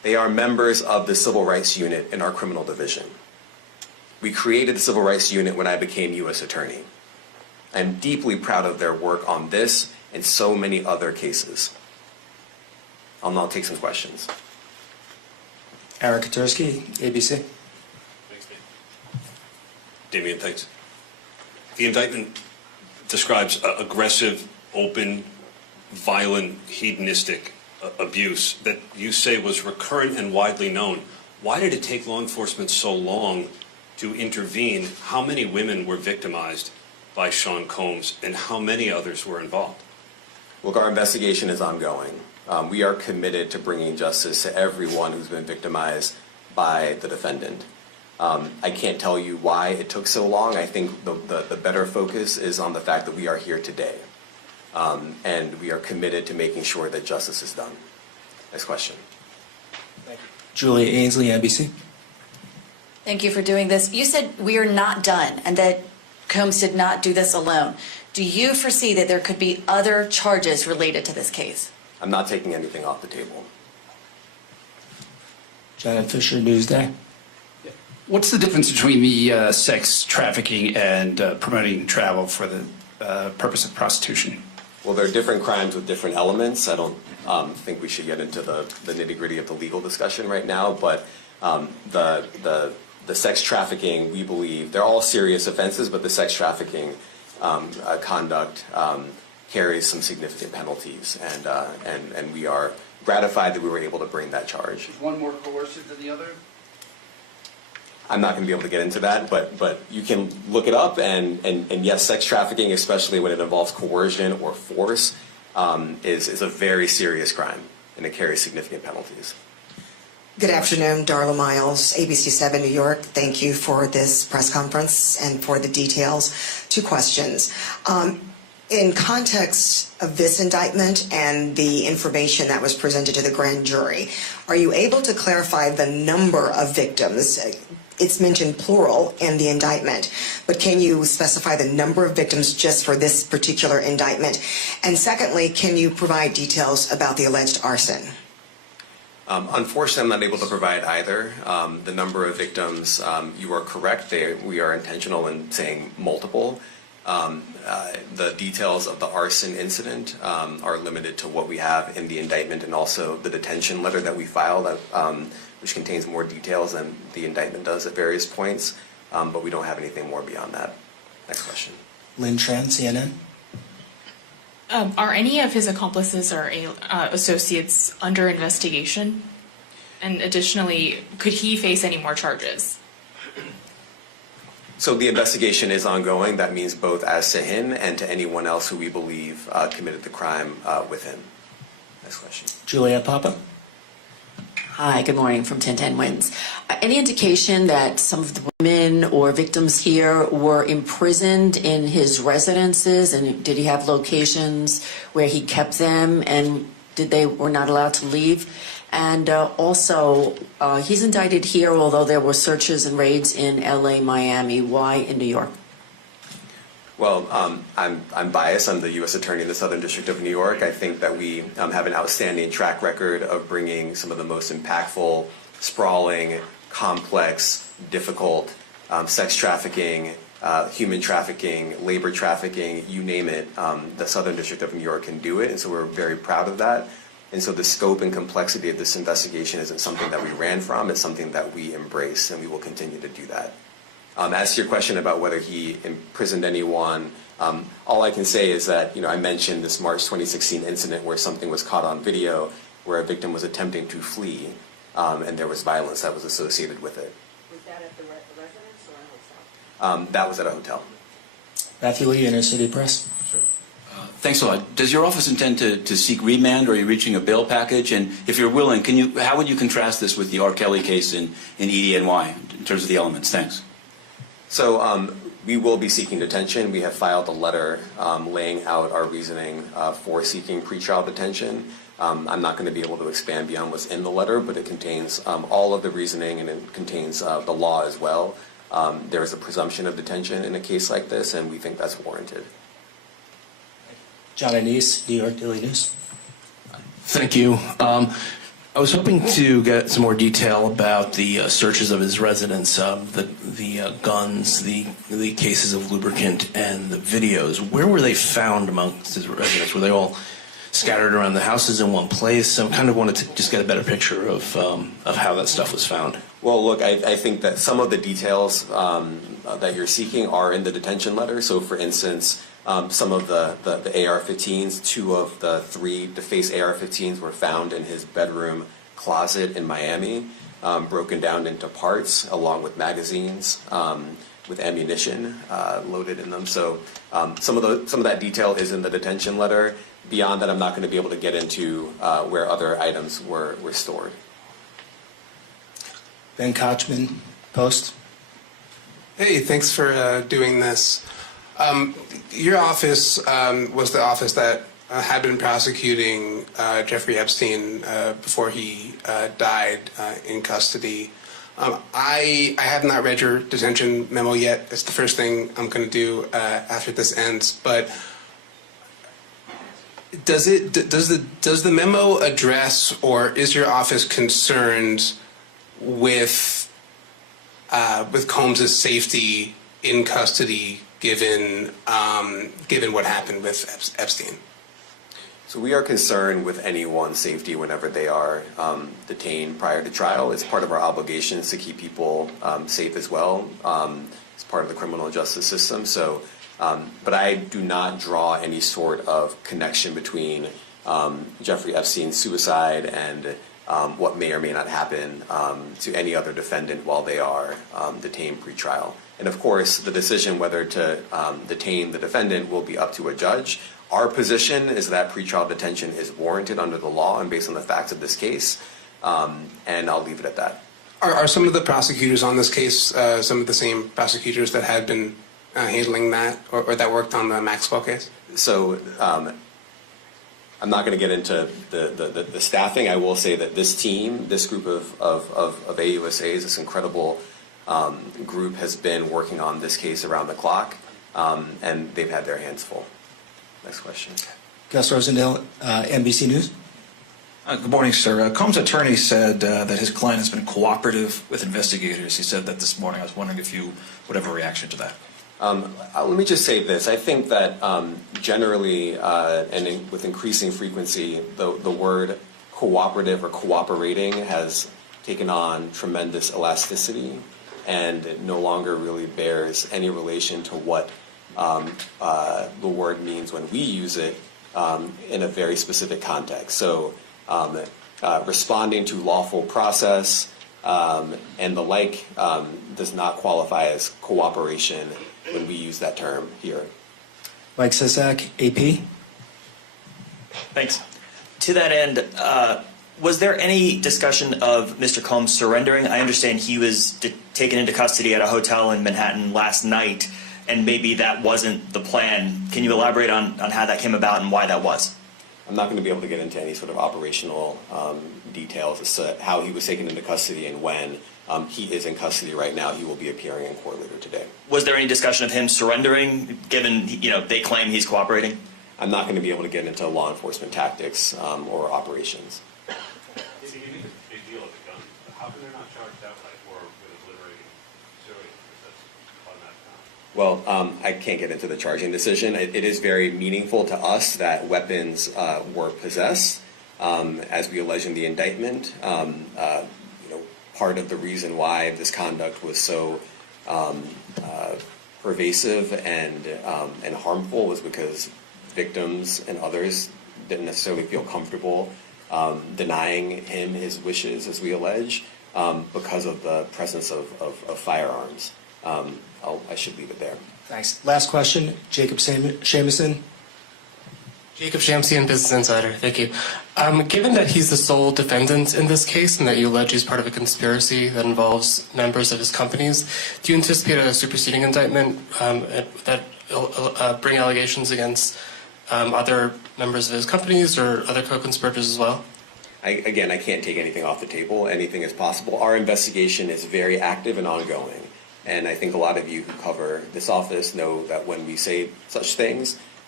They are members of the Civil Rights Unit in our criminal division. We created the Civil Rights Unit when I became U.S. Attorney. I'm deeply proud of their work on this and so many other cases. I'll now take some questions. Eric Katursky, ABC. Thanks, Damien, thanks. The indictment describes aggressive, open, violent, hedonistic abuse that you say was recurrent and widely known. Why did it take law enforcement so long to intervene? How many women were victimized by Sean Combs, and how many others were involved? Look, our investigation is ongoing. We are committed to bringing justice to everyone who's been victimized by the defendant. I can't tell you why it took so long. I think the better focus is on the fact that we are here today. And we are committed to making sure that justice is done. Next question. Julia Ainsley, NBC. Thank you for doing this. You said we are not done and that Combs did not do this alone. Do you foresee that there could be other charges related to this case? I'm not taking anything off the table. Janet Fisher, Newsday. What's the difference between the sex trafficking and promoting travel for the purpose of prostitution? Well, there are different crimes with different elements. I don't think we should get into the nitty-gritty of the legal discussion right now, but the sex trafficking, we believe, they're all serious offenses, but the sex trafficking conduct carries some significant penalties, and we are gratified that we were able to bring that charge. Is one more coercive than the other? I'm not going to be able to get into that, but you can look it up, and yes, sex trafficking, especially when it involves coercion or force, is a very serious crime, and it carries significant penalties. Good afternoon, Darla Miles, ABC 7 New York. Thank you for this press conference and for the details. Two questions. In context of this indictment and the information that was presented to the grand jury, are you able to clarify the number of victims? It's mentioned plural in the indictment, but can you specify the number of victims just for this particular indictment? And secondly, can you provide details about the alleged arson? Unfortunately, I'm not able to provide either. The number of victims, you are correct. We are intentional in saying multiple. The details of the arson incident are limited to what we have in the indictment and also the detention letter that we filed, which contains more details than the indictment does at various points, but we don't have anything more beyond that. Next question. Lynn Tran, CNN. Are any of his accomplices or associates under investigation? And additionally, could he face any more charges? So the investigation is ongoing. That means both as to him and to anyone else who we believe committed the crime with him. Next question. Juliet Papa. Hi, good morning from 1010 Wins. Any indication that some of the women or victims here were imprisoned in his residences, and did he have locations where he kept them, and were not allowed to leave? And also, he's indicted here, although there were searches and raids in LA, Miami. Why in New York? Well, I'm biased. I'm the U.S. Attorney in the Southern District of New York. I think that we have an outstanding track record of bringing some of the most impactful, sprawling, complex, difficult sex trafficking, human trafficking, labor trafficking, you name it. The Southern District of New York can do it, and so we're very proud of that. And so the scope and complexity of this investigation isn't something that we ran from. It's something that we embrace, and we will continue to do that. As to your question about whether he imprisoned anyone, all I can say is that, I mentioned this March 2016 incident where something was caught on video where a victim was attempting to flee, and there was violence that was associated with it. Was that at the residence or a hotel? That was at a hotel. Matthew Lee, Inner City Press. Thanks a lot. Does your office intend to seek remand, or are you reaching a bail package? And if you're willing, how would you contrast this with the R. Kelly case in EDNY in terms of the elements? Thanks. So we will be seeking detention. We have filed a letter laying out our reasoning for seeking pretrial detention. I'm not going to be able to expand beyond what's in the letter, but it contains all of the reasoning, and it contains the law as well. There is a presumption of detention in a case like this, and we think that's warranted. John Anise, New York Daily News. Thank you. I was hoping to get some more detail about the searches of his residence, the guns, the cases of lubricant, and the videos. Where were they found amongst his residence? Were they all scattered around the houses in one place? I kind of wanted to just get a better picture of how that stuff was found. Well, look, I think that some of the details that you're seeking are in the detention letter. So, for instance, some of the AR-15s, 2 of the 3 defaced AR-15s were found in his bedroom closet in Miami, broken down into parts, along with magazines, with ammunition loaded in them. So, some of that detail is in the detention letter. Beyond that, I'm not going to be able to get into where other items were stored. Ben Kochman, Post. Hey, thanks for doing this. Your office was the office that had been prosecuting Jeffrey Epstein before he died in custody. I have not read your detention memo yet. It's the first thing I'm going to do after this ends. But does the memo address, or is your office concerned with Combs' safety in custody, given what happened with Epstein? So we are concerned with anyone's safety whenever they are detained prior to trial. It's part of our obligations to keep people safe as well. It's part of the criminal justice system. So, but I do not draw any sort of connection between Jeffrey Epstein's suicide and what may or may not happen to any other defendant while they are detained pre-trial. And of course, the decision whether to detain the defendant will be up to a judge. Our position is that pretrial detention is warranted under the law and based on the facts of this case, and I'll leave it at that. Are some of the prosecutors on this case some of the same prosecutors that had been handling that, or that worked on the Maxwell case? So I'm not going to get into the staffing. I will say that this team, this group of AUSAs, this incredible group has been working on this case around the clock, and they've had their hands full. Next question. Gus Rosendale, NBC News. Good morning, sir. Combs' attorney said that his client has been cooperative with investigators. He said that this morning. I was wondering if you would have a reaction to that. Let me just say this. I think that generally and with increasing frequency, the word cooperative or cooperating has taken on tremendous elasticity and it no longer really bears any relation to what the word means when we use it in a very specific context. So responding to lawful process and the like does not qualify as cooperation when we use that term here. Mike Sisak, AP. Thanks. To that end, was there any discussion of Mr. Combs surrendering? I understand he was taken into custody at a hotel in Manhattan last night, and maybe that wasn't the plan. Can you elaborate on how that came about and why that was? I'm not going to be able to get into any sort of operational details as to how he was taken into custody and when. He is in custody right now. He will be appearing in court later today. Was there any discussion of him surrendering, given they claim he's cooperating? I'm not going to be able to get into law enforcement tactics or operations. You make a big deal of the gun. How come they're not charged outright or with liberating civilians? Because that's automatic. Well, I can't get into the charging decision. It is very meaningful to us that weapons were possessed, as we allege in the indictment. Part of the reason why this conduct was so pervasive and harmful was because victims and others didn't necessarily feel comfortable denying him his wishes, as we allege, because of the presence of firearms. I should leave it there. Thanks. Last question, Jacob Shamison. Jacob Shamsian, Business Insider. Thank you. Given that he's the sole defendant in this case and that you allege he's part of a conspiracy that involves members of his companies, do you anticipate a superseding indictment that bring allegations against other members of his companies or other co-conspirators as well? I can't take anything off the table. Anything is possible. Our investigation is very active and ongoing. And I think a lot of you who cover this office know that when we say such things,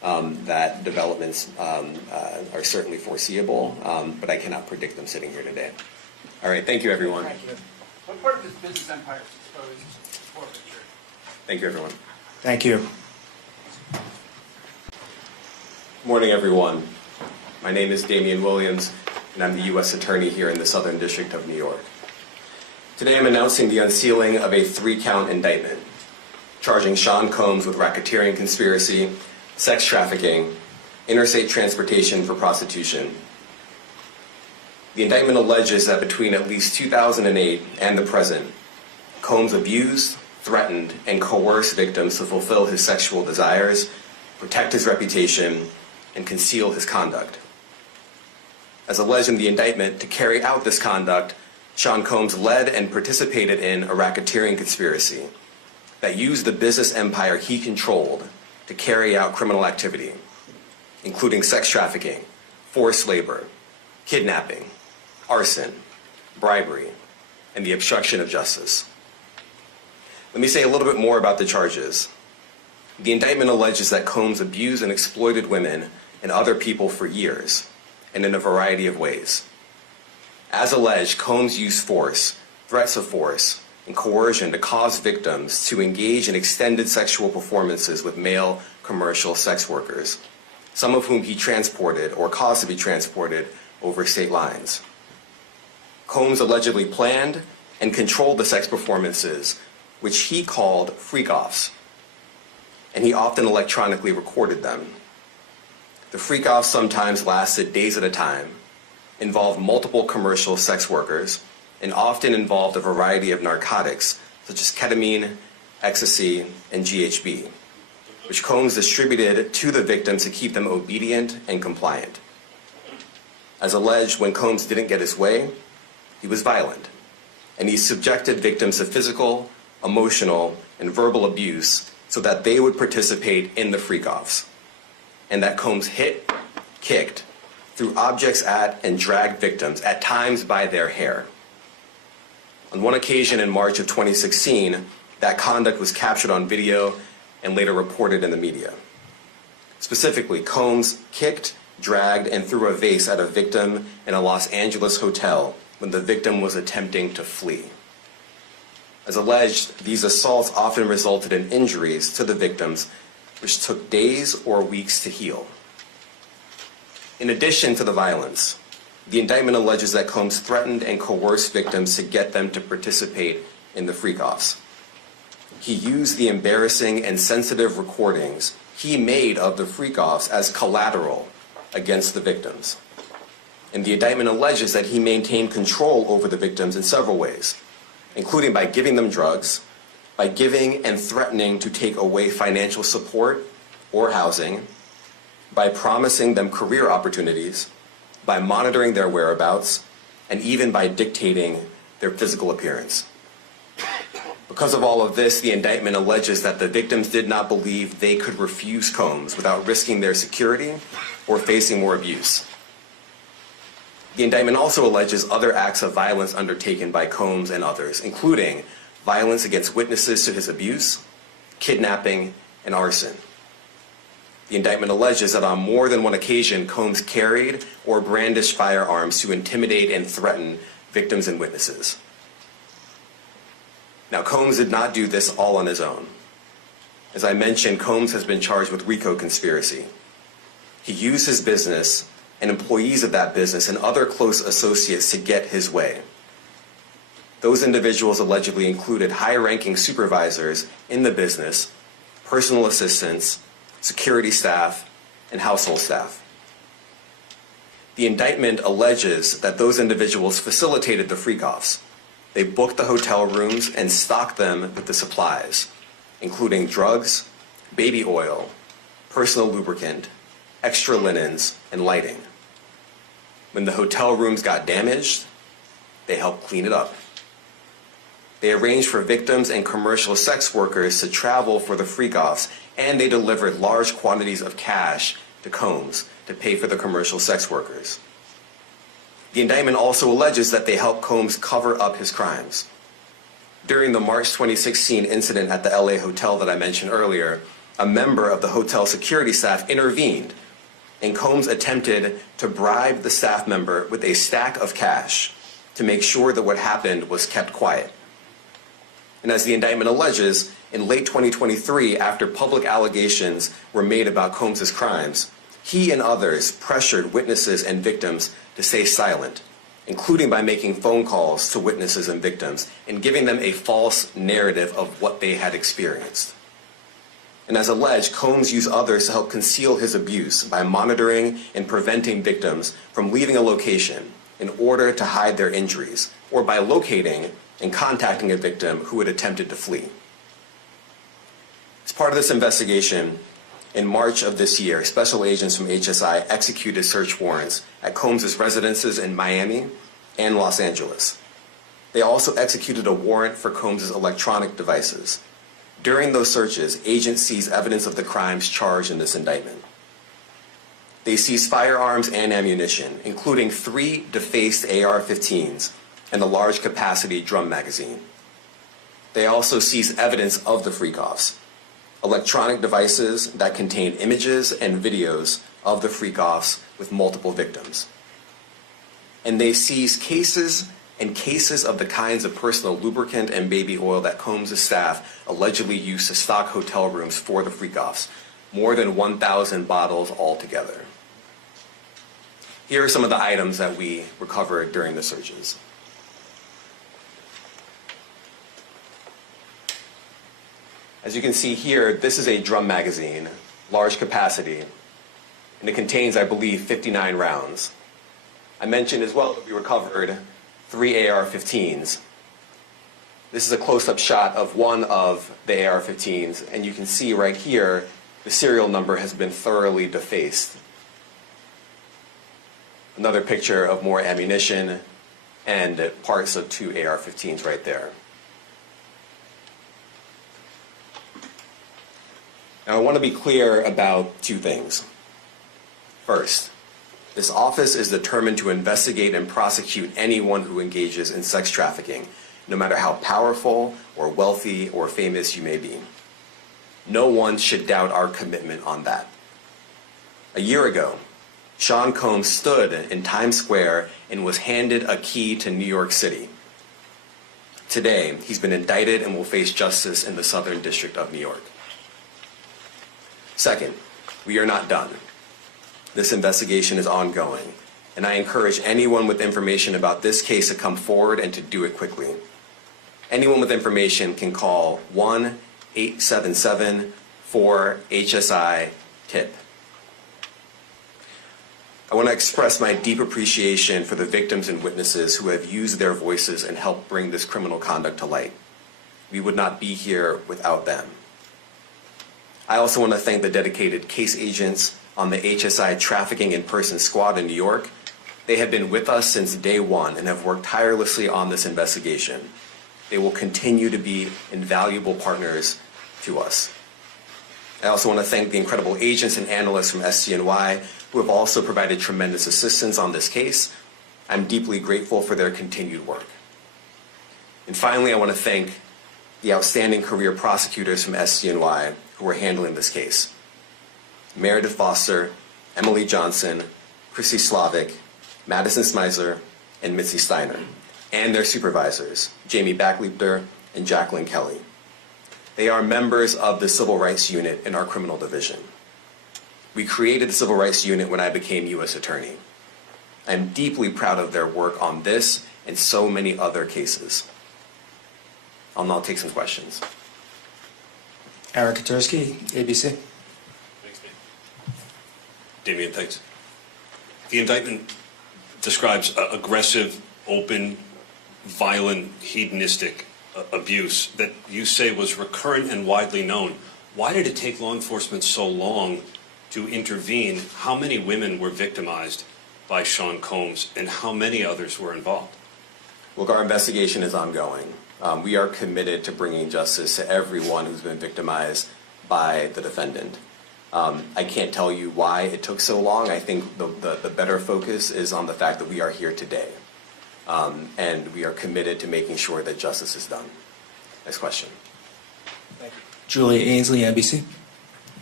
that developments are certainly foreseeable, but I cannot predict them sitting here today. All right, thank you, everyone. What part of this business empire is exposed to forfeiture? Thank you, everyone. Thank you. Good morning, everyone. My name is Damian Williams, and I'm the U.S. Attorney here in the Southern District of New York. Today I'm announcing the unsealing of a 3-count indictment, charging Sean Combs with racketeering conspiracy, sex trafficking, interstate transportation for prostitution. The indictment alleges that between at least 2008 and the present, Combs abused, threatened, and coerced victims to fulfill his sexual desires, protect his reputation, and conceal his conduct. As alleged in the indictment, to carry out this conduct, Sean Combs led and participated in a racketeering conspiracy that used the business empire he controlled to carry out criminal activity, including sex trafficking, forced labor, kidnapping, arson, bribery, and the obstruction of justice. Let me say a little bit more about the charges. The indictment alleges that Combs abused and exploited women and other people for years, and in a variety of ways. As alleged, Combs used force, threats of force, and coercion to cause victims to engage in extended sexual performances with male commercial sex workers, some of whom he transported or caused to be transported over state lines. Combs allegedly planned and controlled the sex performances, which he called freak-offs, and he often electronically recorded them. The freak-offs sometimes lasted days at a time, involved multiple commercial sex workers, and often involved a variety of narcotics such as ketamine, ecstasy, and GHB, which Combs distributed to the victims to keep them obedient and compliant. As alleged, when Combs didn't get his way, he was violent, and he subjected victims to physical, emotional, and verbal abuse so that they would participate in the freak-offs, and that Combs hit, kicked, threw objects at, and dragged victims, at times by their hair. On one occasion in March of 2016, that conduct was captured on video and later reported in the media. Specifically, Combs kicked, dragged, and threw a vase at a victim in a Los Angeles hotel when the victim was attempting to flee. As alleged, these assaults often resulted in injuries to the victims, which took days or weeks to heal. In addition to the violence, the indictment alleges that Combs threatened and coerced victims to get them to participate in the freak-offs. He used the embarrassing and sensitive recordings he made of the freak-offs as collateral against the victims. And the indictment alleges that he maintained control over the victims in several ways, including by giving them drugs, by giving and threatening to take away financial support or housing, by promising them career opportunities, by monitoring their whereabouts, and even by dictating their physical appearance. Because of all of this, the indictment alleges that the victims did not believe they could refuse Combs without risking their security or facing more abuse. The indictment also alleges other acts of violence undertaken by Combs and others, including violence against witnesses to his abuse, kidnapping, and arson. The indictment alleges that on more than one occasion, Combs carried or brandished firearms to intimidate and threaten victims and witnesses. Now, Combs did not do this all on his own. As I mentioned, Combs has been charged with RICO conspiracy. He used his business and employees of that business and other close associates to get his way. Those individuals allegedly included high-ranking supervisors in the business, personal assistants, security staff, and household staff. The indictment alleges that those individuals facilitated the freak-offs. They booked the hotel rooms and stocked them with the supplies, including drugs, baby oil, personal lubricant, extra linens, and lighting. When the hotel rooms got damaged, they helped clean it up. They arranged for victims and commercial sex workers to travel for the freak-offs, and they delivered large quantities of cash to Combs to pay for the commercial sex workers. The indictment also alleges that they helped Combs cover up his crimes. During the March 2016 incident at the LA hotel that I mentioned earlier, a member of the hotel security staff intervened, and Combs attempted to bribe the staff member with a stack of cash to make sure that what happened was kept quiet. And as the indictment alleges, in late 2023, after public allegations were made about Combs' crimes, he and others pressured witnesses and victims to stay silent, including by making phone calls to witnesses and victims and giving them a false narrative of what they had experienced. And as alleged, Combs used others to help conceal his abuse by monitoring and preventing victims from leaving a location in order to hide their injuries, or by locating and contacting a victim who had attempted to flee. As part of this investigation, in March of this year, special agents from HSI executed search warrants at Combs' residences in Miami and Los Angeles. They also executed a warrant for Combs' electronic devices. During those searches, agents seized evidence of the crimes charged in this indictment. They seized firearms and ammunition, including 3 defaced AR-15s and a large capacity drum magazine. They also seized evidence of the freak-offs, electronic devices that contained images and videos of the freak-offs with multiple victims. And they seized cases and cases of the kinds of personal lubricant and baby oil that Combs' staff allegedly used to stock hotel rooms for the freak-offs, more than 1,000 bottles altogether. Here are some of the items that we recovered during the searches. As you can see here, this is a drum magazine, large capacity, and it contains, I believe, 59 rounds. I mentioned as well that we recovered 3 AR-15s. This is a close-up shot of one of the AR-15s, and you can see right here the serial number has been thoroughly defaced. Another picture of more ammunition and parts of 2 AR-15s right there. Now, I want to be clear about 2 things. First, this office is determined to investigate and prosecute anyone who engages in sex trafficking, no matter how powerful or wealthy or famous you may be. No one should doubt our commitment on that. A year ago, Sean Combs stood in Times Square and was handed a key to New York City. Today, he's been indicted and will face justice in the Southern District of New York. Second, we are not done. This investigation is ongoing, and I encourage anyone with information about this case to come forward and to do it quickly. Anyone with information can call 1-877-4HSI-TIP. I want to express my deep appreciation for the victims and witnesses who have used their voices and helped bring this criminal conduct to light. We would not be here without them. I also want to thank the dedicated case agents on the HSI Trafficking in Person Squad in New York. They have been with us since day one and have worked tirelessly on this investigation. They will continue to be invaluable partners to us. I also want to thank the incredible agents and analysts from SCNY who have also provided tremendous assistance on this case. I'm deeply grateful for their continued work. And finally, I want to thank the outstanding career prosecutors from SCNY who are handling this case. Meredith Foster, Emily Johnson, Chrissy Slavic, Madison Smizer, and Mitzi Steiner, and their supervisors, Jamie Backleiter and Jacqueline Kelly. They are members of the Civil Rights Unit in our criminal division. We created the Civil Rights Unit when I became U.S. Attorney. I'm deeply proud of their work on this and so many other cases. I'll now take some questions. Eric Katursky, ABC. Thanks, Damien, thanks. The indictment describes aggressive, open, violent, hedonistic abuse that you say was recurrent and widely known. Why did it take law enforcement so long to intervene? How many women were victimized by Sean Combs, and how many others were involved? Look, our investigation is ongoing. We are committed to bringing justice to everyone who's been victimized by the defendant. I can't tell you why it took so long. I think the better focus is on the fact that we are here today. And we are committed to making sure that justice is done. Next question. Julia Ainsley, NBC.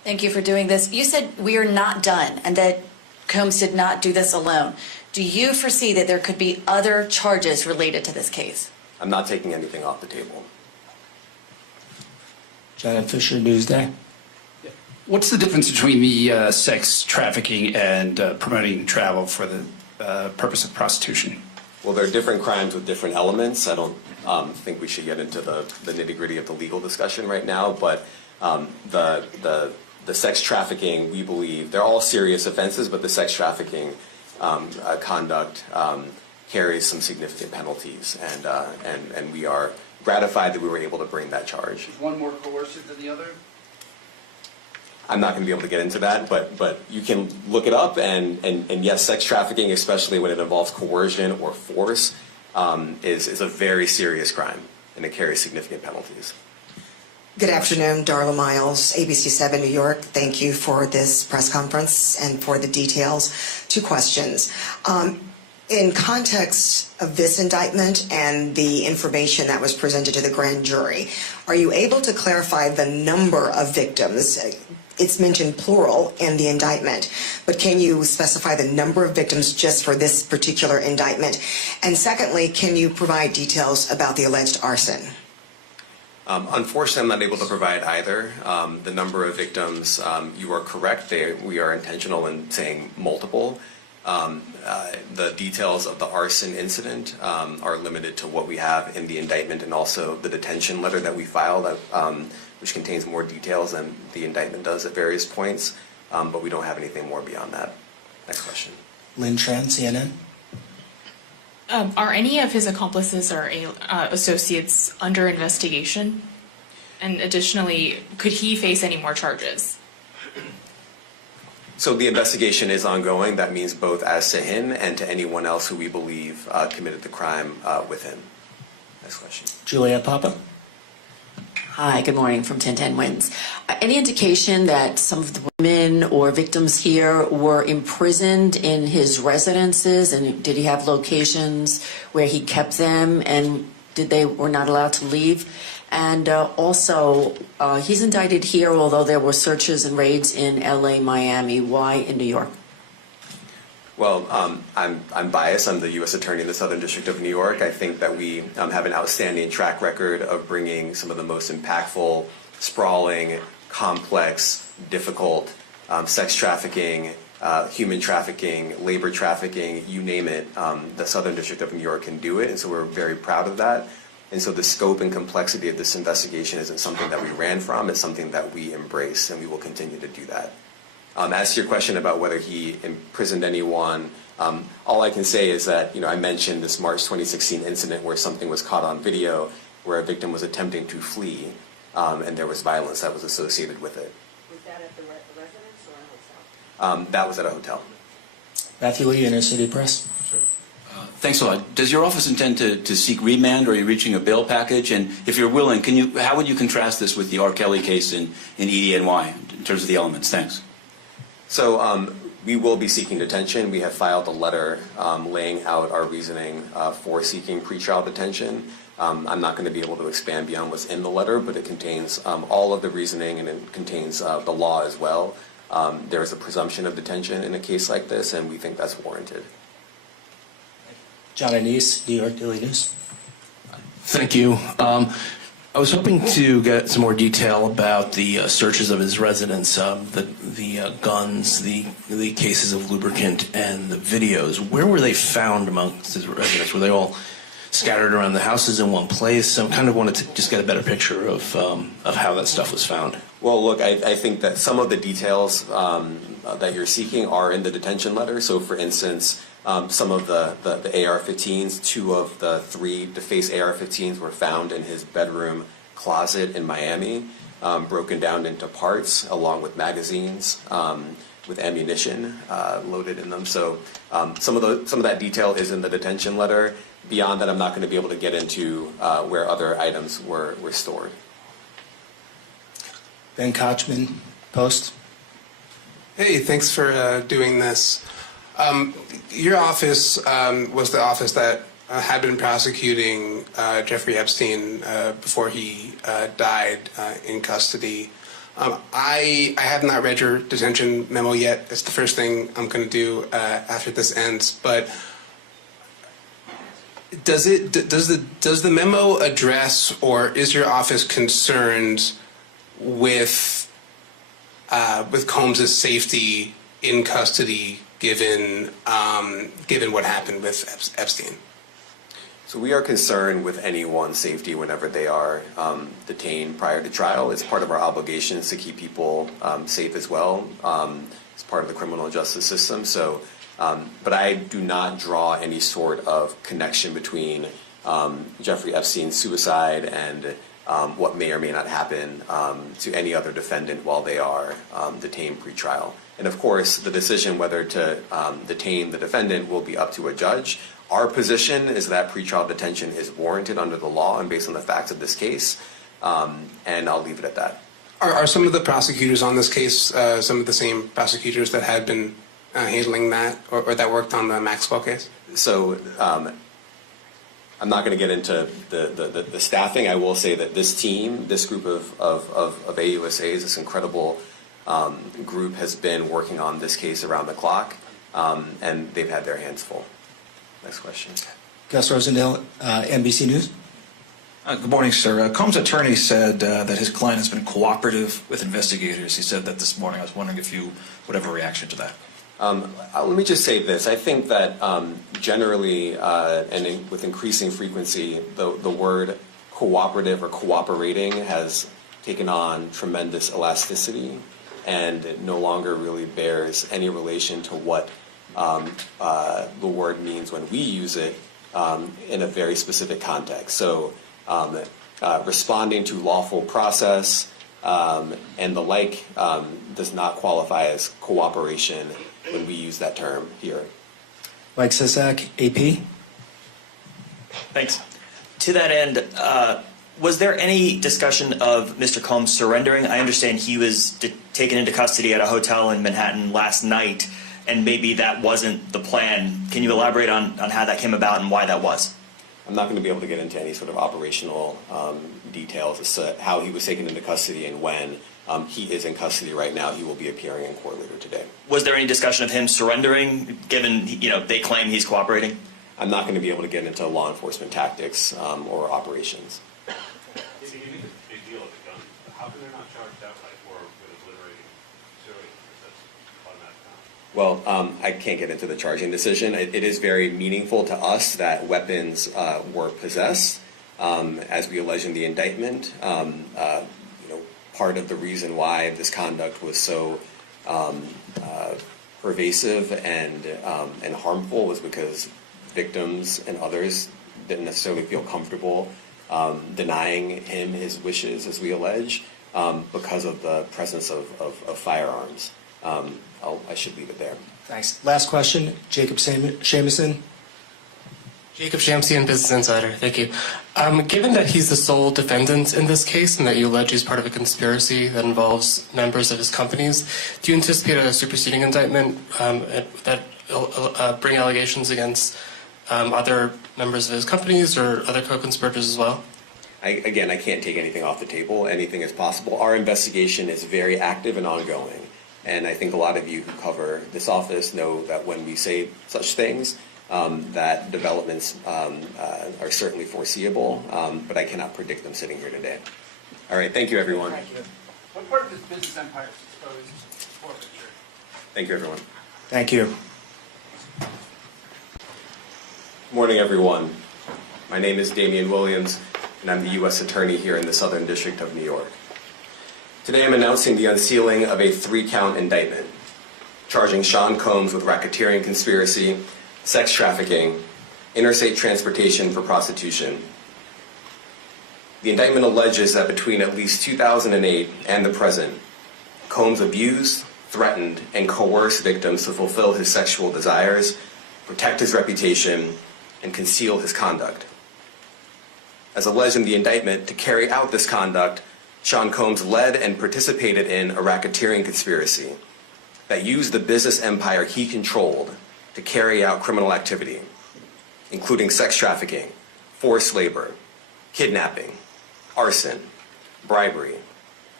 Thank you for doing this. You said we are not done and that Combs did not do this alone. Do you foresee that there could be other charges related to this case? I'm not taking anything off the table. Janet Fisher, Newsday. What's the difference between the sex trafficking and promoting travel for the purpose of prostitution? Well, there are different crimes with different elements. I don't think we should get into the nitty-gritty of the legal discussion right now, but the sex trafficking, we believe, they're all serious offenses, but the sex trafficking conduct carries some significant penalties, and we are gratified that we were able to bring that charge. Is one more coercive than the other? I'm not going to be able to get into that, but you can look it up, and yes, sex trafficking, especially when it involves coercion or force, is a very serious crime, and it carries significant penalties. Good afternoon, Darla Miles, ABC 7 New York. Thank you for this press conference and for the details. Two questions. In context of this indictment and the information that was presented to the grand jury, are you able to clarify the number of victims? It's mentioned plural in the indictment, but can you specify the number of victims just for this particular indictment? And secondly, can you provide details about the alleged arson? Unfortunately, I'm not able to provide either. The number of victims, you are correct. We are intentional in saying multiple. The details of the arson incident are limited to what we have in the indictment and also the detention letter that we filed, which contains more details than the indictment does at various points, but we don't have anything more beyond that. Next question. Lynn Tran, CNN. Are any of his accomplices or associates under investigation? And additionally, could he face any more charges? So the investigation is ongoing. That means both as to him and to anyone else who we believe committed the crime with him. Next question. Juliet Papa. Hi, good morning from 1010 Wins. Any indication that some of the women or victims here were imprisoned in his residences, and did he have locations where he kept them, and they were not allowed to leave? And also, he's indicted here, although there were searches and raids in LA, Miami. Why in New York? Well, I'm biased. I'm the U.S. Attorney in the Southern District of New York. I think that we have an outstanding track record of bringing some of the most impactful, sprawling, complex, difficult sex trafficking, human trafficking, labor trafficking, you name it. The Southern District of New York can do it, and so we're very proud of that. And so the scope and complexity of this investigation isn't something that we ran from. It's something that we embrace, and we will continue to do that. As to your question about whether he imprisoned anyone, all I can say is that, I mentioned this March 2016 incident where something was caught on video where a victim was attempting to flee, and there was violence that was associated with it. Was that at the residence or a hotel? That was at a hotel. Matthew Lee, Inner City Press. Thanks a lot. Does your office intend to seek remand, or are you reaching a bail package? And if you're willing, how would you contrast this with the R. Kelly case in EDNY in terms of the elements? Thanks. So we will be seeking detention. We have filed a letter laying out our reasoning for seeking pretrial detention. I'm not going to be able to expand beyond what's in the letter, but it contains all of the reasoning, and it contains the law as well. There is a presumption of detention in a case like this, and we think that's warranted. John Anise, New York Daily News. Thank you. I was hoping to get some more detail about the searches of his residence, the guns, the cases of lubricant, and the videos. Where were they found amongst his residence? Were they all scattered around the houses in one place? I kind of wanted to just get a better picture of how that stuff was found. Well, look, I think that some of the details that you're seeking are in the detention letter. So, for instance, some of the AR-15s, 2 of the 3 defaced AR-15s were found in his bedroom closet in Miami, broken down into parts along with magazines with ammunition loaded in them. So some of that detail is in the detention letter. Beyond that, I'm not going to be able to get into where other items were stored. Ben Kochman, Post. Hey, thanks for doing this. Your office was the office that had been prosecuting Jeffrey Epstein before he died in custody. I have not read your detention memo yet. It's the first thing I'm going to do after this ends. But does the memo address, or is your office concerned with Combs' safety in custody, given what happened with Epstein? So we are concerned with anyone's safety whenever they are detained prior to trial. It's part of our obligations to keep people safe as well. It's part of the criminal justice system. So, but I do not draw any sort of connection between Jeffrey Epstein's suicide and what may or may not happen to any other defendant while they are detained pre-trial. And of course, the decision whether to detain the defendant will be up to a judge. Our position is that pretrial detention is warranted under the law and based on the facts of this case, and I'll leave it at that. Are some of the prosecutors on this case some of the same prosecutors that had been handling that, or that worked on the Maxwell case? So I'm not going to get into the staffing. I will say that this team, this group of AUSAs, this incredible group has been working on this case around the clock, and they've had their hands full. Next question. Gus Rosendale, NBC News. Good morning, sir. Combs' attorney said that his client has been cooperative with investigators. He said that this morning. I was wondering if you would have a reaction to that. Let me just say this. I think that generally with increasing frequency, the word cooperative or cooperating has taken on tremendous elasticity and it no longer really bears any relation to what the word means when we use it in a very specific context. So responding to lawful process and the like does not qualify as cooperation when we use that term here. Mike Sisak, AP. Thanks. To that end, was there any discussion of Mr. Combs surrendering? I understand he was taken into custody at a hotel in Manhattan last night, and maybe that wasn't the plan. Can you elaborate on how that came about and why that was? I'm not going to be able to get into any sort of operational details as to how he was taken into custody and when. He is in custody right now. He will be appearing in court later today. Was there any discussion of him surrendering, given they claim he's cooperating? I'm not going to be able to get into law enforcement tactics or operations. It's a big deal at the gun. How can they not charge outright for obliterating civilians? That's automatic. Well, I can't get into the charging decision. It is very meaningful to us that weapons were possessed, as we allege in the indictment. Part of the reason why this conduct was so pervasive and harmful was because victims and others didn't necessarily feel comfortable denying him his wishes, as we allege, because of the presence of firearms. I should leave it there. Thanks. Last question, Jacob Shamison. Jacob Shamsian, Business Insider. Thank you. Given that he's the sole defendant in this case and that you allege he's part of a conspiracy that involves members of his companies, do you anticipate a superseding indictment that bring allegations against other members of his companies or other co-conspirators as well? I can't take anything off the table. Anything is possible. Our investigation is very active and ongoing. And I think a lot of you who cover this office know that when we say such things, that developments are certainly foreseeable, but I cannot predict them sitting here today. All right, thank you, everyone. Thank you. What part of his business empire is exposed to forfeiture? Thank you, everyone. Thank you. Good morning, everyone. My name is Damian Williams, and I'm the U.S. Attorney here in the Southern District of New York. Today, I'm announcing the unsealing of a 3-count indictment, charging Sean Combs with racketeering conspiracy, sex trafficking, interstate transportation for prostitution. The indictment alleges that between at least 2008 and the present, Combs abused, threatened, and coerced victims to fulfill his sexual desires, protect his reputation, and conceal his conduct. As alleged in the indictment, to carry out this conduct, Sean Combs led and participated in a racketeering conspiracy that used the business empire he controlled to carry out criminal activity, including sex trafficking, forced labor, kidnapping, arson, bribery,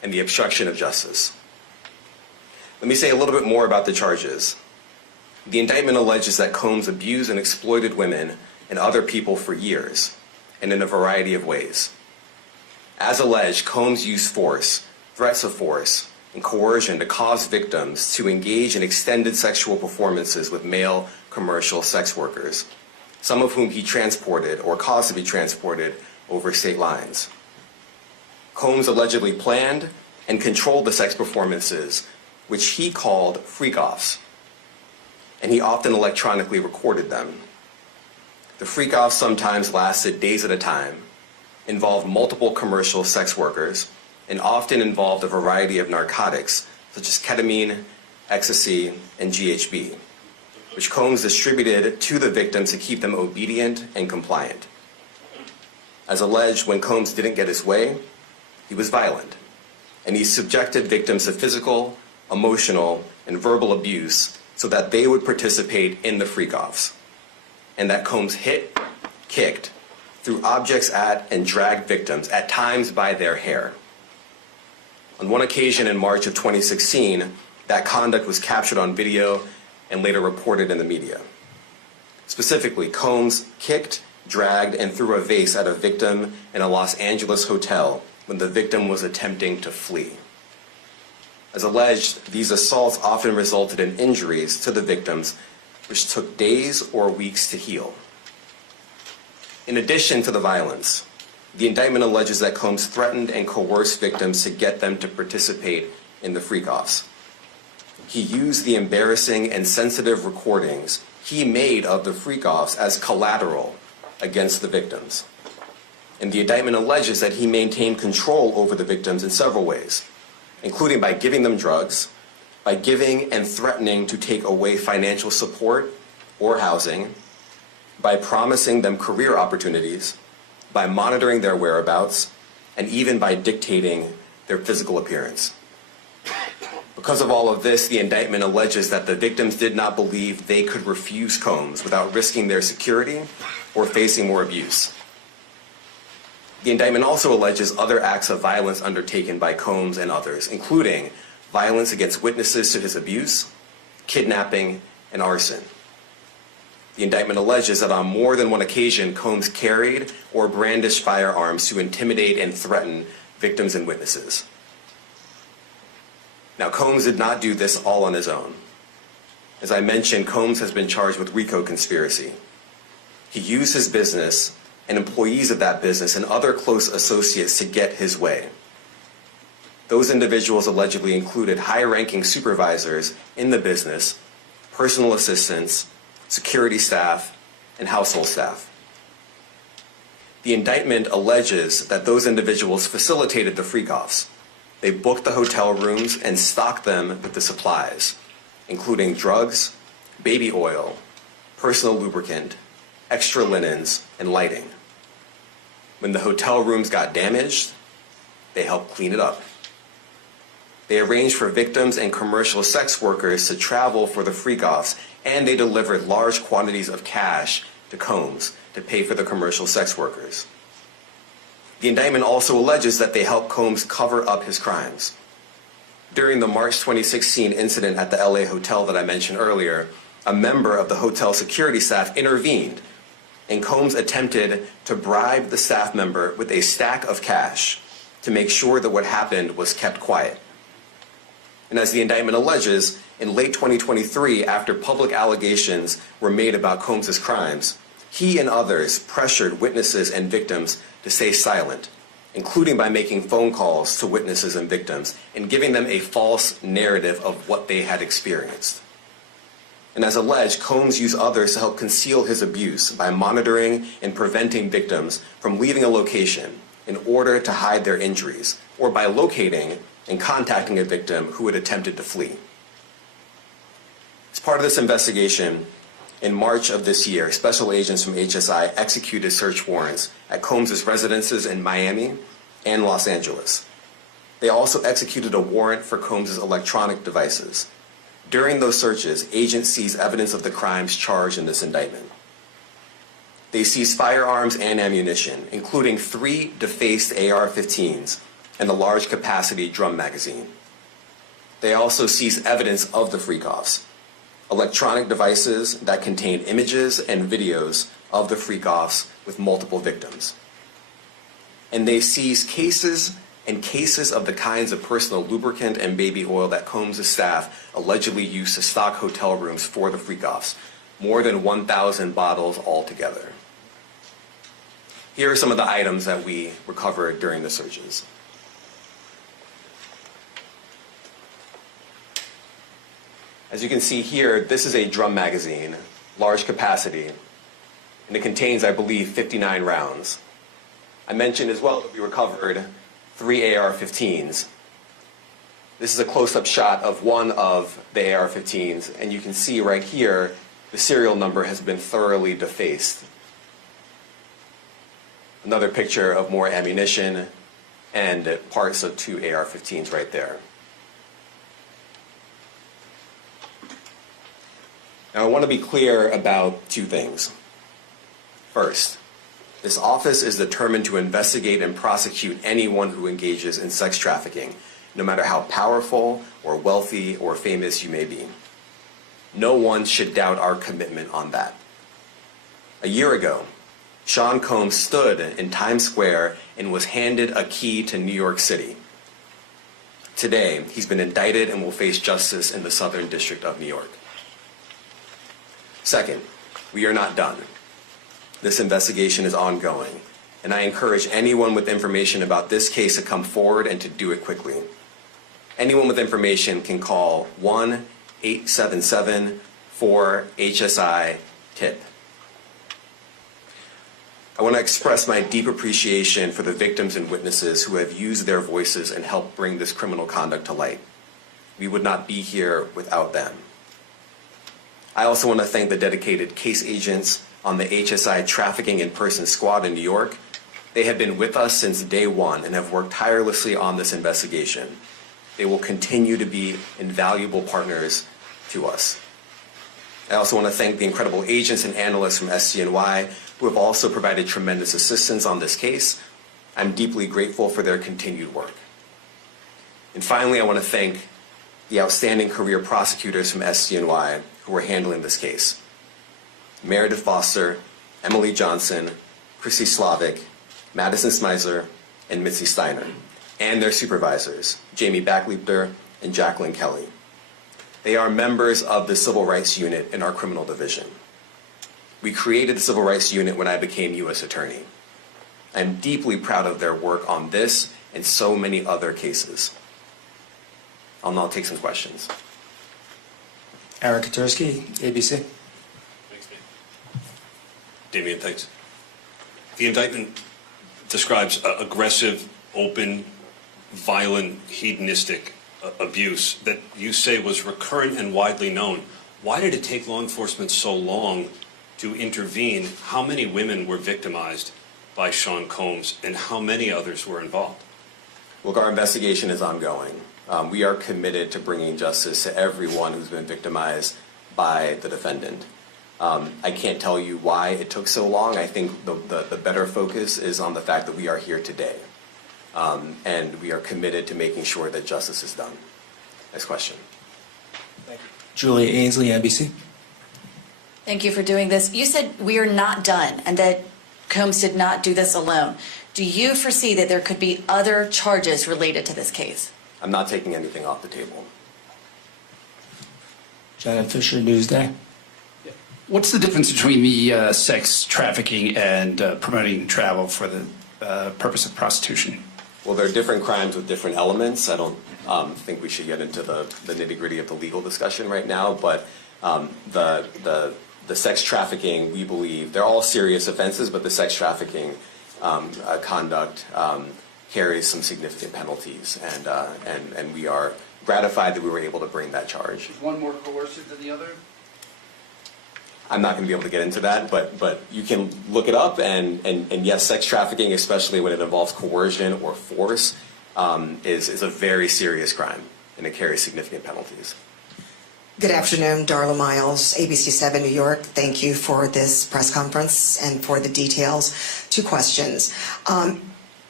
and the obstruction of justice. Let me say a little bit more about the charges. The indictment alleges that Combs abused and exploited women and other people for years, and in a variety of ways. As alleged, Combs used force, threats of force, and coercion to cause victims to engage in extended sexual performances with male commercial sex workers, some of whom he transported or caused to be transported over state lines. Combs allegedly planned and controlled the sex performances, which he called freak-offs, and he often electronically recorded them. The freak-offs sometimes lasted days at a time, involved multiple commercial sex workers, and often involved a variety of narcotics such as ketamine, ecstasy, and GHB, which Combs distributed to the victims to keep them obedient and compliant. As alleged, when Combs didn't get his way, he was violent, and he subjected victims to physical, emotional, and verbal abuse so that they would participate in the freak-offs, and that Combs hit, kicked, threw objects at, and dragged victims, at times by their hair. On one occasion in March of 2016, that conduct was captured on video and later reported in the media. Specifically, Combs kicked, dragged, and threw a vase at a victim in a Los Angeles hotel when the victim was attempting to flee. As alleged, these assaults often resulted in injuries to the victims, which took days or weeks to heal. In addition to the violence, the indictment alleges that Combs threatened and coerced victims to get them to participate in the freak-offs. He used the embarrassing and sensitive recordings he made of the freak-offs as collateral against the victims. And the indictment alleges that he maintained control over the victims in several ways, including by giving them drugs, by giving and threatening to take away financial support or housing, by promising them career opportunities, by monitoring their whereabouts, and even by dictating their physical appearance. Because of all of this, the indictment alleges that the victims did not believe they could refuse Combs without risking their security or facing more abuse. The indictment also alleges other acts of violence undertaken by Combs and others, including violence against witnesses to his abuse, kidnapping, and arson. The indictment alleges that on more than one occasion, Combs carried or brandished firearms to intimidate and threaten victims and witnesses. Now, Combs did not do this all on his own. As I mentioned, Combs has been charged with RICO conspiracy. He used his business and employees of that business and other close associates to get his way. Those individuals allegedly included high-ranking supervisors in the business, personal assistants, security staff, and household staff. The indictment alleges that those individuals facilitated the freak-offs. They booked the hotel rooms and stocked them with the supplies, including drugs, baby oil, personal lubricant, extra linens, and lighting. When the hotel rooms got damaged, they helped clean it up. They arranged for victims and commercial sex workers to travel for the freak-offs, and they delivered large quantities of cash to Combs to pay for the commercial sex workers. The indictment also alleges that they helped Combs cover up his crimes. During the March 2016 incident at the LA hotel that I mentioned earlier, a member of the hotel security staff intervened, and Combs attempted to bribe the staff member with a stack of cash to make sure that what happened was kept quiet. And as the indictment alleges, in late 2023, after public allegations were made about Combs' crimes, he and others pressured witnesses and victims to stay silent, including by making phone calls to witnesses and victims and giving them a false narrative of what they had experienced. And as alleged, Combs used others to help conceal his abuse by monitoring and preventing victims from leaving a location in order to hide their injuries, or by locating and contacting a victim who had attempted to flee. As part of this investigation, in March of this year, special agents from HSI executed search warrants at Combs' residences in Miami and Los Angeles. They also executed a warrant for Combs' electronic devices. During those searches, agents seized evidence of the crimes charged in this indictment. They seized firearms and ammunition, including 3 defaced AR-15s and a large capacity drum magazine. They also seized evidence of the freak-offs, electronic devices that contain images and videos of the freak-offs with multiple victims. And they seized cases and cases of the kinds of personal lubricant and baby oil that Combs' staff allegedly used to stock hotel rooms for the freak-offs, more than 1,000 bottles altogether. Here are some of the items that we recovered during the searches. As you can see here, this is a drum magazine, large capacity, and it contains, I believe, 59 rounds. I mentioned as well that we recovered 3 AR-15s. This is a close-up shot of one of the AR-15s, and you can see right here the serial number has been thoroughly defaced. Another picture of more ammunition and parts of 2 AR-15s right there. Now, I want to be clear about 2 things. First, this office is determined to investigate and prosecute anyone who engages in sex trafficking, no matter how powerful or wealthy or famous you may be. No one should doubt our commitment on that. A year ago, Sean Combs stood in Times Square and was handed a key to New York City. Today, he's been indicted and will face justice in the Southern District of New York. Second, we are not done. This investigation is ongoing, and I encourage anyone with information about this case to come forward and to do it quickly. Anyone with information can call 1-877-4HSI-TIP. I want to express my deep appreciation for the victims and witnesses who have used their voices and helped bring this criminal conduct to light. We would not be here without them. I also want to thank the dedicated case agents on the HSI Trafficking in Person Squad in New York. They have been with us since day one and have worked tirelessly on this investigation. They will continue to be invaluable partners to us. I also want to thank the incredible agents and analysts from SCNY who have also provided tremendous assistance on this case. I'm deeply grateful for their continued work. And finally, I want to thank the outstanding career prosecutors from SCNY who are handling this case. Meredith Foster, Emily Johnson, Chrissy Slavic, Madison Smeisler, and Mitzi Steiner, and their supervisors, Jamie Backleiter and Jacqueline Kelly. They are members of the Civil Rights Unit in our criminal division. We created the Civil Rights Unit when I became U.S. Attorney. I'm deeply proud of their work on this and so many other cases. I'll now take some questions. Eric Katursky, ABC. Thanks, Damian, thanks. The indictment describes aggressive, open, violent, hedonistic abuse that you say was recurrent and widely known. Why did it take law enforcement so long to intervene? How many women were victimized by Sean Combs, and how many others were involved? Look, our investigation is ongoing. We are committed to bringing justice to everyone who's been victimized by the defendant. I can't tell you why it took so long. I think the better focus is on the fact that we are here today. And we are committed to making sure that justice is done. Next question. Julia Ainsley, NBC. Thank you for doing this. You said we are not done and that Combs did not do this alone. Do you foresee that there could be other charges related to this case? I'm not taking anything off the table. Janet Fisher, Newsday. What's the difference between the sex trafficking and promoting travel for the purpose of prostitution? Well, there are different crimes with different elements. I don't think we should get into the nitty-gritty of the legal discussion right now, but the sex trafficking, we believe, they're all serious offenses, but the sex trafficking conduct carries some significant penalties, and we are gratified that we were able to bring that charge. Is one more coercive than the other? I'm not going to be able to get into that, but you can look it up, and yes, sex trafficking, especially when it involves coercion or force, is a very serious crime, and it carries significant penalties. Good afternoon, Darla Miles, ABC 7 New York. Thank you for this press conference and for the details. 2 questions.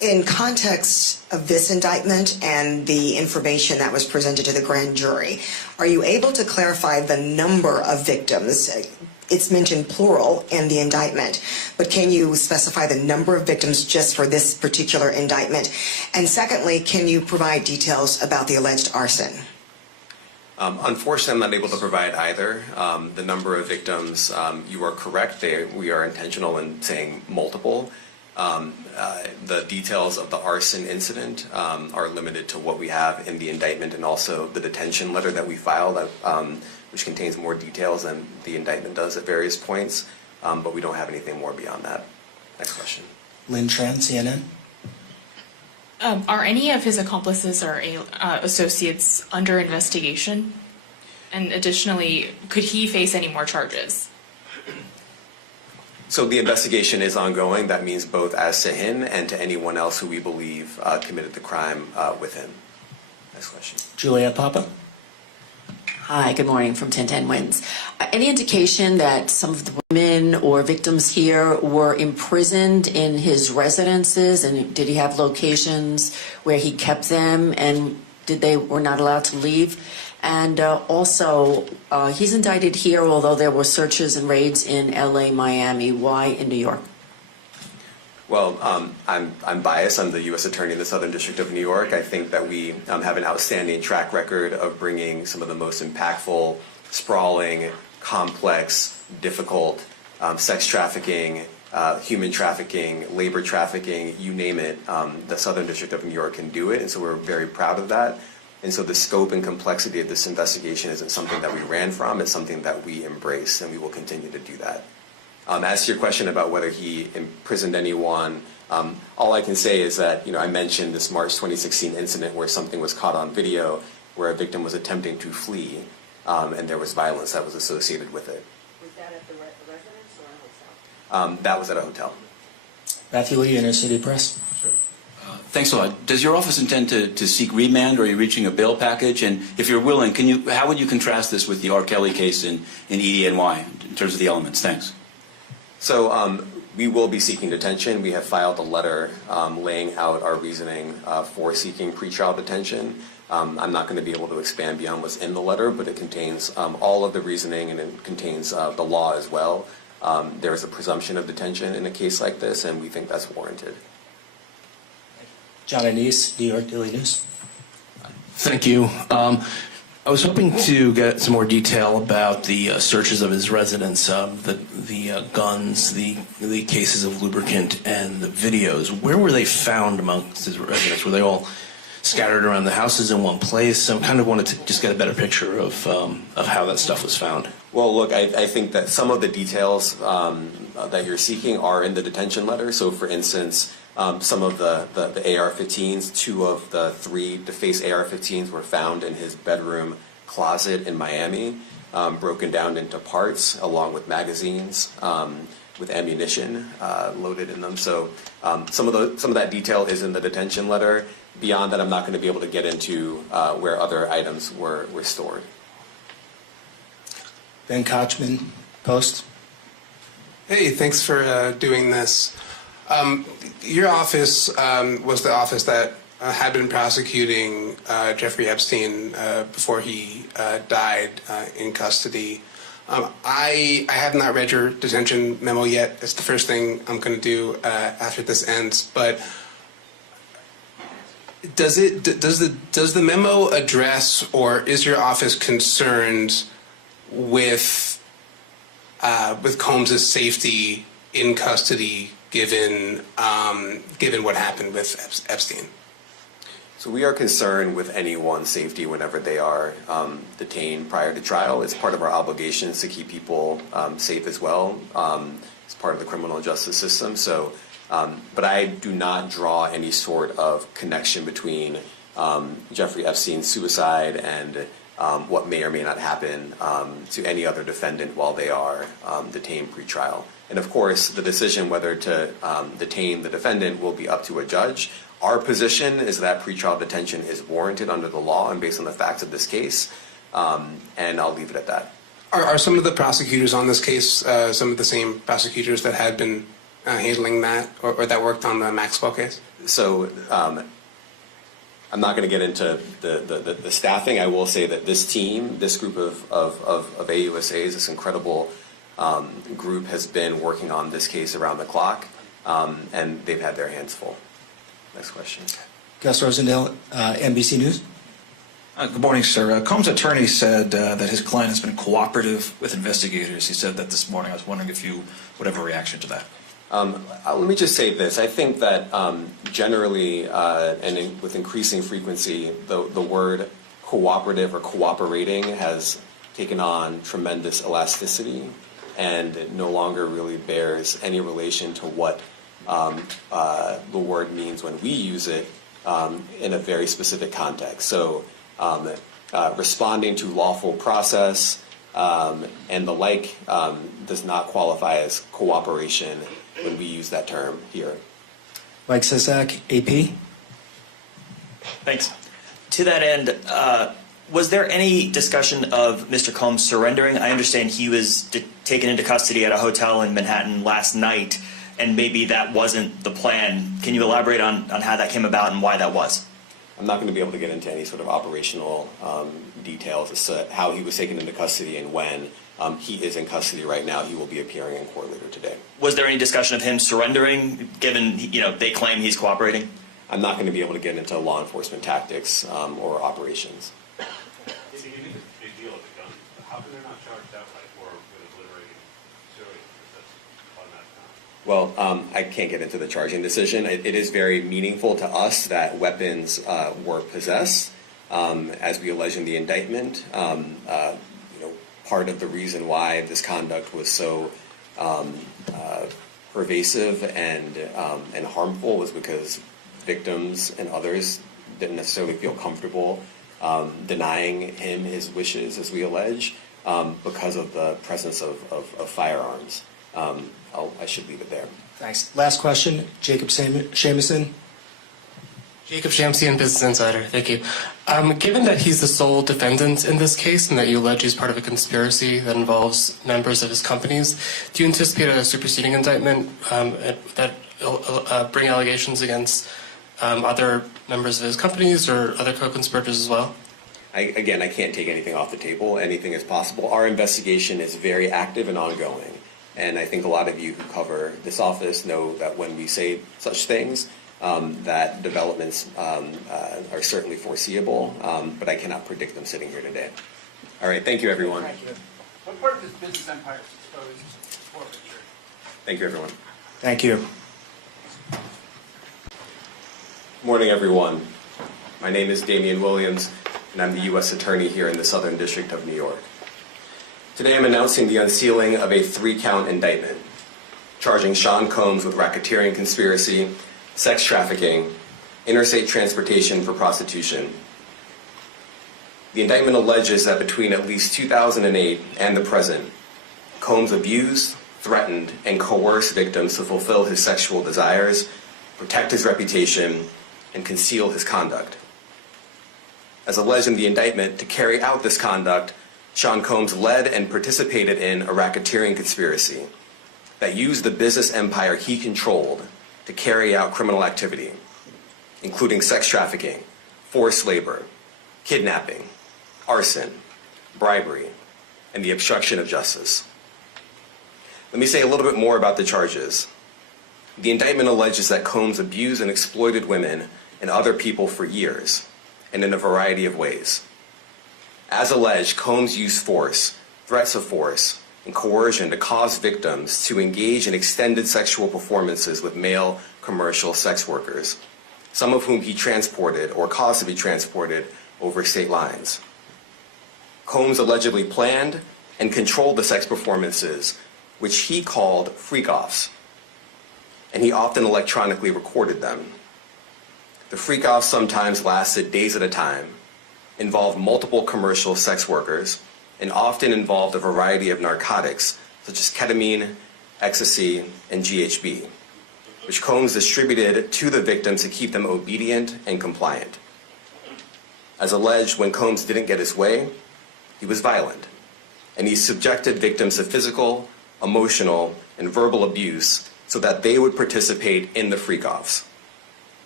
In context of this indictment and the information that was presented to the grand jury, are you able to clarify the number of victims? It's mentioned plural in the indictment, but can you specify the number of victims just for this particular indictment? And secondly, can you provide details about the alleged arson? Unfortunately, I'm not able to provide either. The number of victims, you are correct. We are intentional in saying multiple. The details of the arson incident are limited to what we have in the indictment and also the detention letter that we filed, which contains more details than the indictment does at various points, but we don't have anything more beyond that. Next question. Lynn Tran, CNN. Are any of his accomplices or associates under investigation? And additionally, could he face any more charges? So the investigation is ongoing. That means both as to him and to anyone else who we believe committed the crime with him. Next question. Juliet Papa. Hi, good morning from 1010 Wins. Any indication that some of the women or victims here were imprisoned in his residences, and did he have locations where he kept them, and were not allowed to leave? And also, he's indicted here, although there were searches and raids in LA, Miami. Why in New York? Well, I'm biased. I'm the U.S. Attorney in the Southern District of New York. I think that we have an outstanding track record of bringing some of the most impactful, sprawling, complex, difficult sex trafficking, human trafficking, labor trafficking, you name it. The Southern District of New York can do it, and so we're very proud of that. And so the scope and complexity of this investigation isn't something that we ran from. It's something that we embrace, and we will continue to do that. As to your question about whether he imprisoned anyone, all I can say is that, I mentioned this March 2016 incident where something was caught on video where a victim was attempting to flee, and there was violence that was associated with it. Was that at the residence or a hotel? That was at a hotel. Matthew Lee, Inner City Press. Thanks a lot. Does your office intend to seek remand, or are you reaching a bail package? And if you're willing, how would you contrast this with the R. Kelly case in EDNY in terms of the elements? Thanks. So we will be seeking detention. We have filed a letter laying out our reasoning for seeking pretrial detention. I'm not going to be able to expand beyond what's in the letter, but it contains all of the reasoning, and it contains the law as well. There is a presumption of detention in a case like this, and we think that's warranted. John Anise, New York Daily News. Thank you. I was hoping to get some more detail about the searches of his residence, the guns, the cases of lubricant, and the videos. Where were they found amongst his residence? Were they all scattered around the houses in one place? I kind of wanted to just get a better picture of how that stuff was found. Well, look, I think that some of the details that you're seeking are in the detention letter. So, for instance, some of the AR-15s, 2 of the 3 defaced AR-15s were found in his bedroom closet in Miami, broken down into parts along with magazines with ammunition loaded in them. So some of that detail is in the detention letter. Beyond that, I'm not going to be able to get into where other items were stored. Ben Kochman, Post. Hey, thanks for doing this. Your office was the office that had been prosecuting Jeffrey Epstein before he died in custody. I have not read your detention memo yet. It's the first thing I'm going to do after this ends. But does the memo address, or is your office concerned with Combs' safety in custody, given what happened with Epstein? So we are concerned with anyone's safety whenever they are detained prior to trial. It's part of our obligations to keep people safe as well. It's part of the criminal justice system. So, but I do not draw any sort of connection between Jeffrey Epstein's suicide and what may or may not happen to any other defendant while they are detained pre-trial. And of course, the decision whether to detain the defendant will be up to a judge. Our position is that pretrial detention is warranted under the law and based on the facts of this case, and I'll leave it at that. Are some of the prosecutors on this case some of the same prosecutors that had been handling that, or that worked on the Maxwell case? I'm not going to get into the staffing. I will say that this team, this group of AUSAs, this incredible group has been working on this case around the clock, and they've had their hands full. Next question. Gus Rosendale, NBC News. Good morning, sir. Combs' attorney said that his client has been cooperative with investigators. He said that this morning. I was wondering if you would have a reaction to that. Let me just say this. I think that generally with increasing frequency, the word cooperative or cooperating has taken on tremendous elasticity, and it no longer really bears any relation to what the word means when we use it in a very specific context. So responding to lawful process and the like does not qualify as cooperation when we use that term here. Mike Sisak, AP. Thanks. To that end, was there any discussion of Mr. Combs surrendering? I understand he was taken into custody at a hotel in Manhattan last night, and maybe that wasn't the plan. Can you elaborate on how that came about and why that was? I'm not going to be able to get into any sort of operational details as to how he was taken into custody and when. He is in custody right now. He will be appearing in court later today. Was there any discussion of him surrendering, given they claim he's cooperating? I'm not going to be able to get into law enforcement tactics or operations. It's a big deal with the gun. How come they're not charged outright for obliterating civilians? That's automatic. Well, I can't get into the charging decision. It is very meaningful to us that weapons were possessed, as we allege in the indictment. Part of the reason why this conduct was so pervasive and harmful was because victims and others didn't necessarily feel comfortable denying him his wishes, as we allege, because of the presence of firearms. I should leave it there. Thanks. Last question, Jacob Shamison. Jacob Shamsian, Business Insider. Thank you. Given that he's the sole defendant in this case and that you allege he's part of a conspiracy that involves members of his companies, do you anticipate a superseding indictment that bring allegations against other members of his companies or other co-conspirators as well? I can't take anything off the table. Anything is possible. Our investigation is very active and ongoing. And I think a lot of you who cover this office know that when we say such things, that developments are certainly foreseeable, but I cannot predict them sitting here today. All right, thank you, everyone. Thank you. What part of this business empire is exposed to forfeiture? Thank you, everyone. Thank you. Good morning, everyone. My name is Damian Williams, and I'm the U.S. Attorney here in the Southern District of New York. Today, I'm announcing the unsealing of a 3-count indictment, charging Sean Combs with racketeering conspiracy, sex trafficking, interstate transportation for prostitution. The indictment alleges that between at least 2008 and the present, Combs abused, threatened, and coerced victims to fulfill his sexual desires, protect his reputation, and conceal his conduct. As alleged in the indictment, to carry out this conduct, Sean Combs led and participated in a racketeering conspiracy that used the business empire he controlled to carry out criminal activity, including sex trafficking, forced labor, kidnapping, arson, bribery, and the obstruction of justice. Let me say a little bit more about the charges. The indictment alleges that Combs abused and exploited women and other people for years, and in a variety of ways. As alleged, Combs used force, threats of force, and coercion to cause victims to engage in extended sexual performances with male commercial sex workers, some of whom he transported or caused to be transported over state lines. Combs allegedly planned and controlled the sex performances, which he called freak-offs, and he often electronically recorded them. The freak-offs sometimes lasted days at a time, involved multiple commercial sex workers, and often involved a variety of narcotics, such as ketamine, ecstasy, and GHB, which Combs distributed to the victims to keep them obedient and compliant. As alleged, when Combs didn't get his way, he was violent, and he subjected victims to physical, emotional, and verbal abuse so that they would participate in the freak-offs.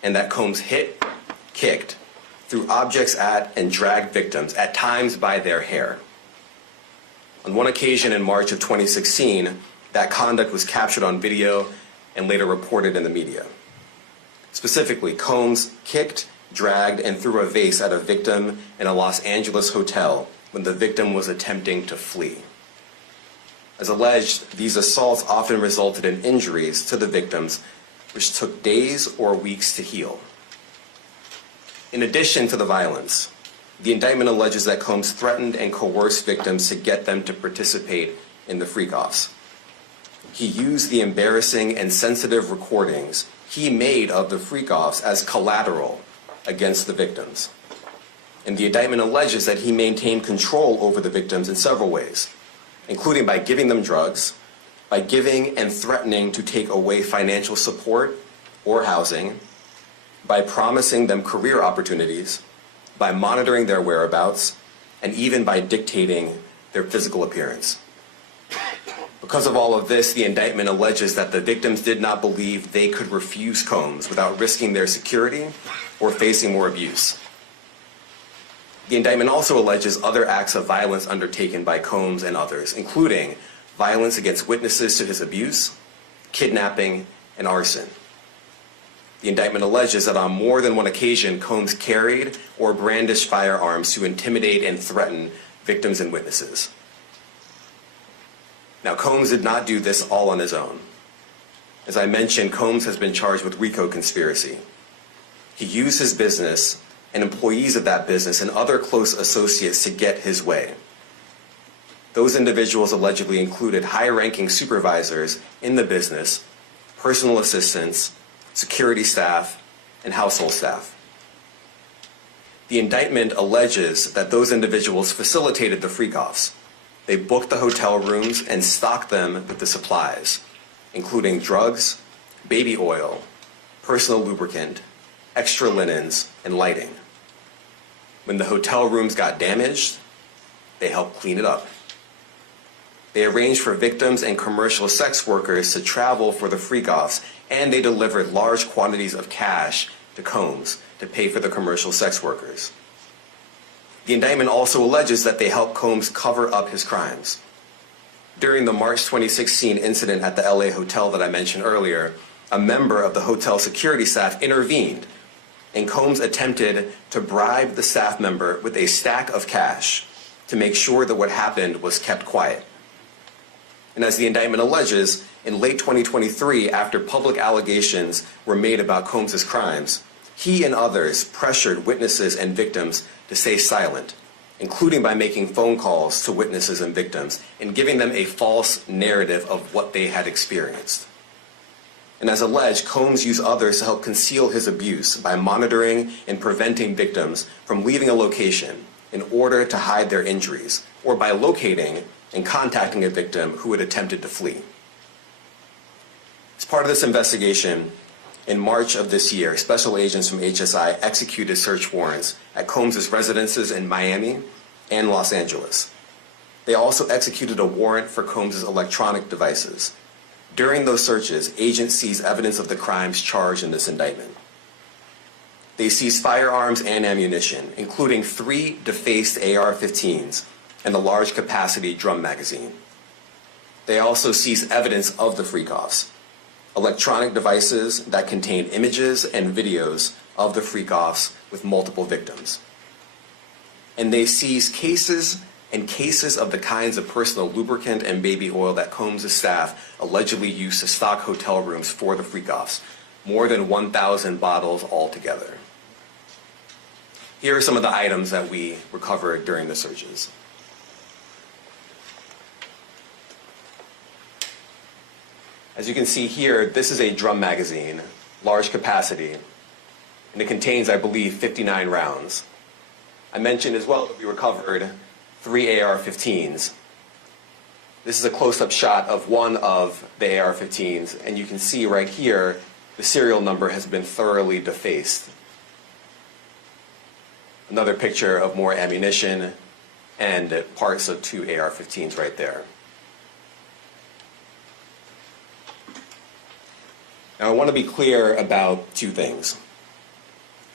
and that Combs hit, kicked, threw objects at, and dragged victims, at times by their hair. On one occasion in March of 2016, that conduct was captured on video and later reported in the media. Specifically, Combs kicked, dragged, and threw a vase at a victim in a Los Angeles hotel when the victim was attempting to flee. As alleged, these assaults often resulted in injuries to the victims, which took days or weeks to heal. In addition to the violence, the indictment alleges that Combs threatened and coerced victims to get them to participate in the freak-offs. He used the embarrassing and sensitive recordings he made of the freak-offs as collateral against the victims. And the indictment alleges that he maintained control over the victims in several ways, including by giving them drugs, by giving and threatening to take away financial support or housing, by promising them career opportunities, by monitoring their whereabouts, and even by dictating their physical appearance. Because of all of this, the indictment alleges that the victims did not believe they could refuse Combs without risking their security or facing more abuse. The indictment also alleges other acts of violence undertaken by Combs and others, including violence against witnesses to his abuse, kidnapping, and arson. The indictment alleges that on more than one occasion, Combs carried or brandished firearms to intimidate and threaten victims and witnesses. Now, Combs did not do this all on his own. As I mentioned, Combs has been charged with RICO conspiracy. He used his business and employees of that business and other close associates to get his way. Those individuals allegedly included high-ranking supervisors in the business, personal assistants, security staff, and household staff. The indictment alleges that those individuals facilitated the freak-offs. They booked the hotel rooms and stocked them with the supplies, including drugs, baby oil, personal lubricant, extra linens, and lighting. When the hotel rooms got damaged, they helped clean it up. They arranged for victims and commercial sex workers to travel for the freak-offs, and they delivered large quantities of cash to Combs to pay for the commercial sex workers. The indictment also alleges that they helped Combs cover up his crimes. During the March 2016 incident at the LA hotel that I mentioned earlier, a member of the hotel security staff intervened, and Combs attempted to bribe the staff member with a stack of cash to make sure that what happened was kept quiet. And as the indictment alleges, in late 2023, after public allegations were made about Combs' crimes, he and others pressured witnesses and victims to stay silent, including by making phone calls to witnesses and victims and giving them a false narrative of what they had experienced. And as alleged, Combs used others to help conceal his abuse by monitoring and preventing victims from leaving a location in order to hide their injuries, or by locating and contacting a victim who had attempted to flee. As part of this investigation, in March of this year, special agents from HSI executed search warrants at Combs' residences in Miami and Los Angeles. They also executed a warrant for Combs' electronic devices. During those searches, agents seized evidence of the crimes charged in this indictment. They seized firearms and ammunition, including 3 defaced AR-15s and a large-capacity drum magazine. They also seized evidence of the freak-offs, electronic devices that contain images and videos of the freak-offs with multiple victims. And they seized cases and cases of the kinds of personal lubricant and baby oil that Combs' staff allegedly used to stock hotel rooms for the freak-offs, more than 1,000 bottles altogether. Here are some of the items that we recovered during the searches. As you can see here, this is a drum magazine, large capacity, and it contains, I believe, 59 rounds. I mentioned as well that we recovered 3 AR-15s. This is a close-up shot of one of the AR-15s, and you can see right here, the serial number has been thoroughly defaced. Another picture of more ammunition and parts of 2 AR-15s right there. Now, I want to be clear about 2 things.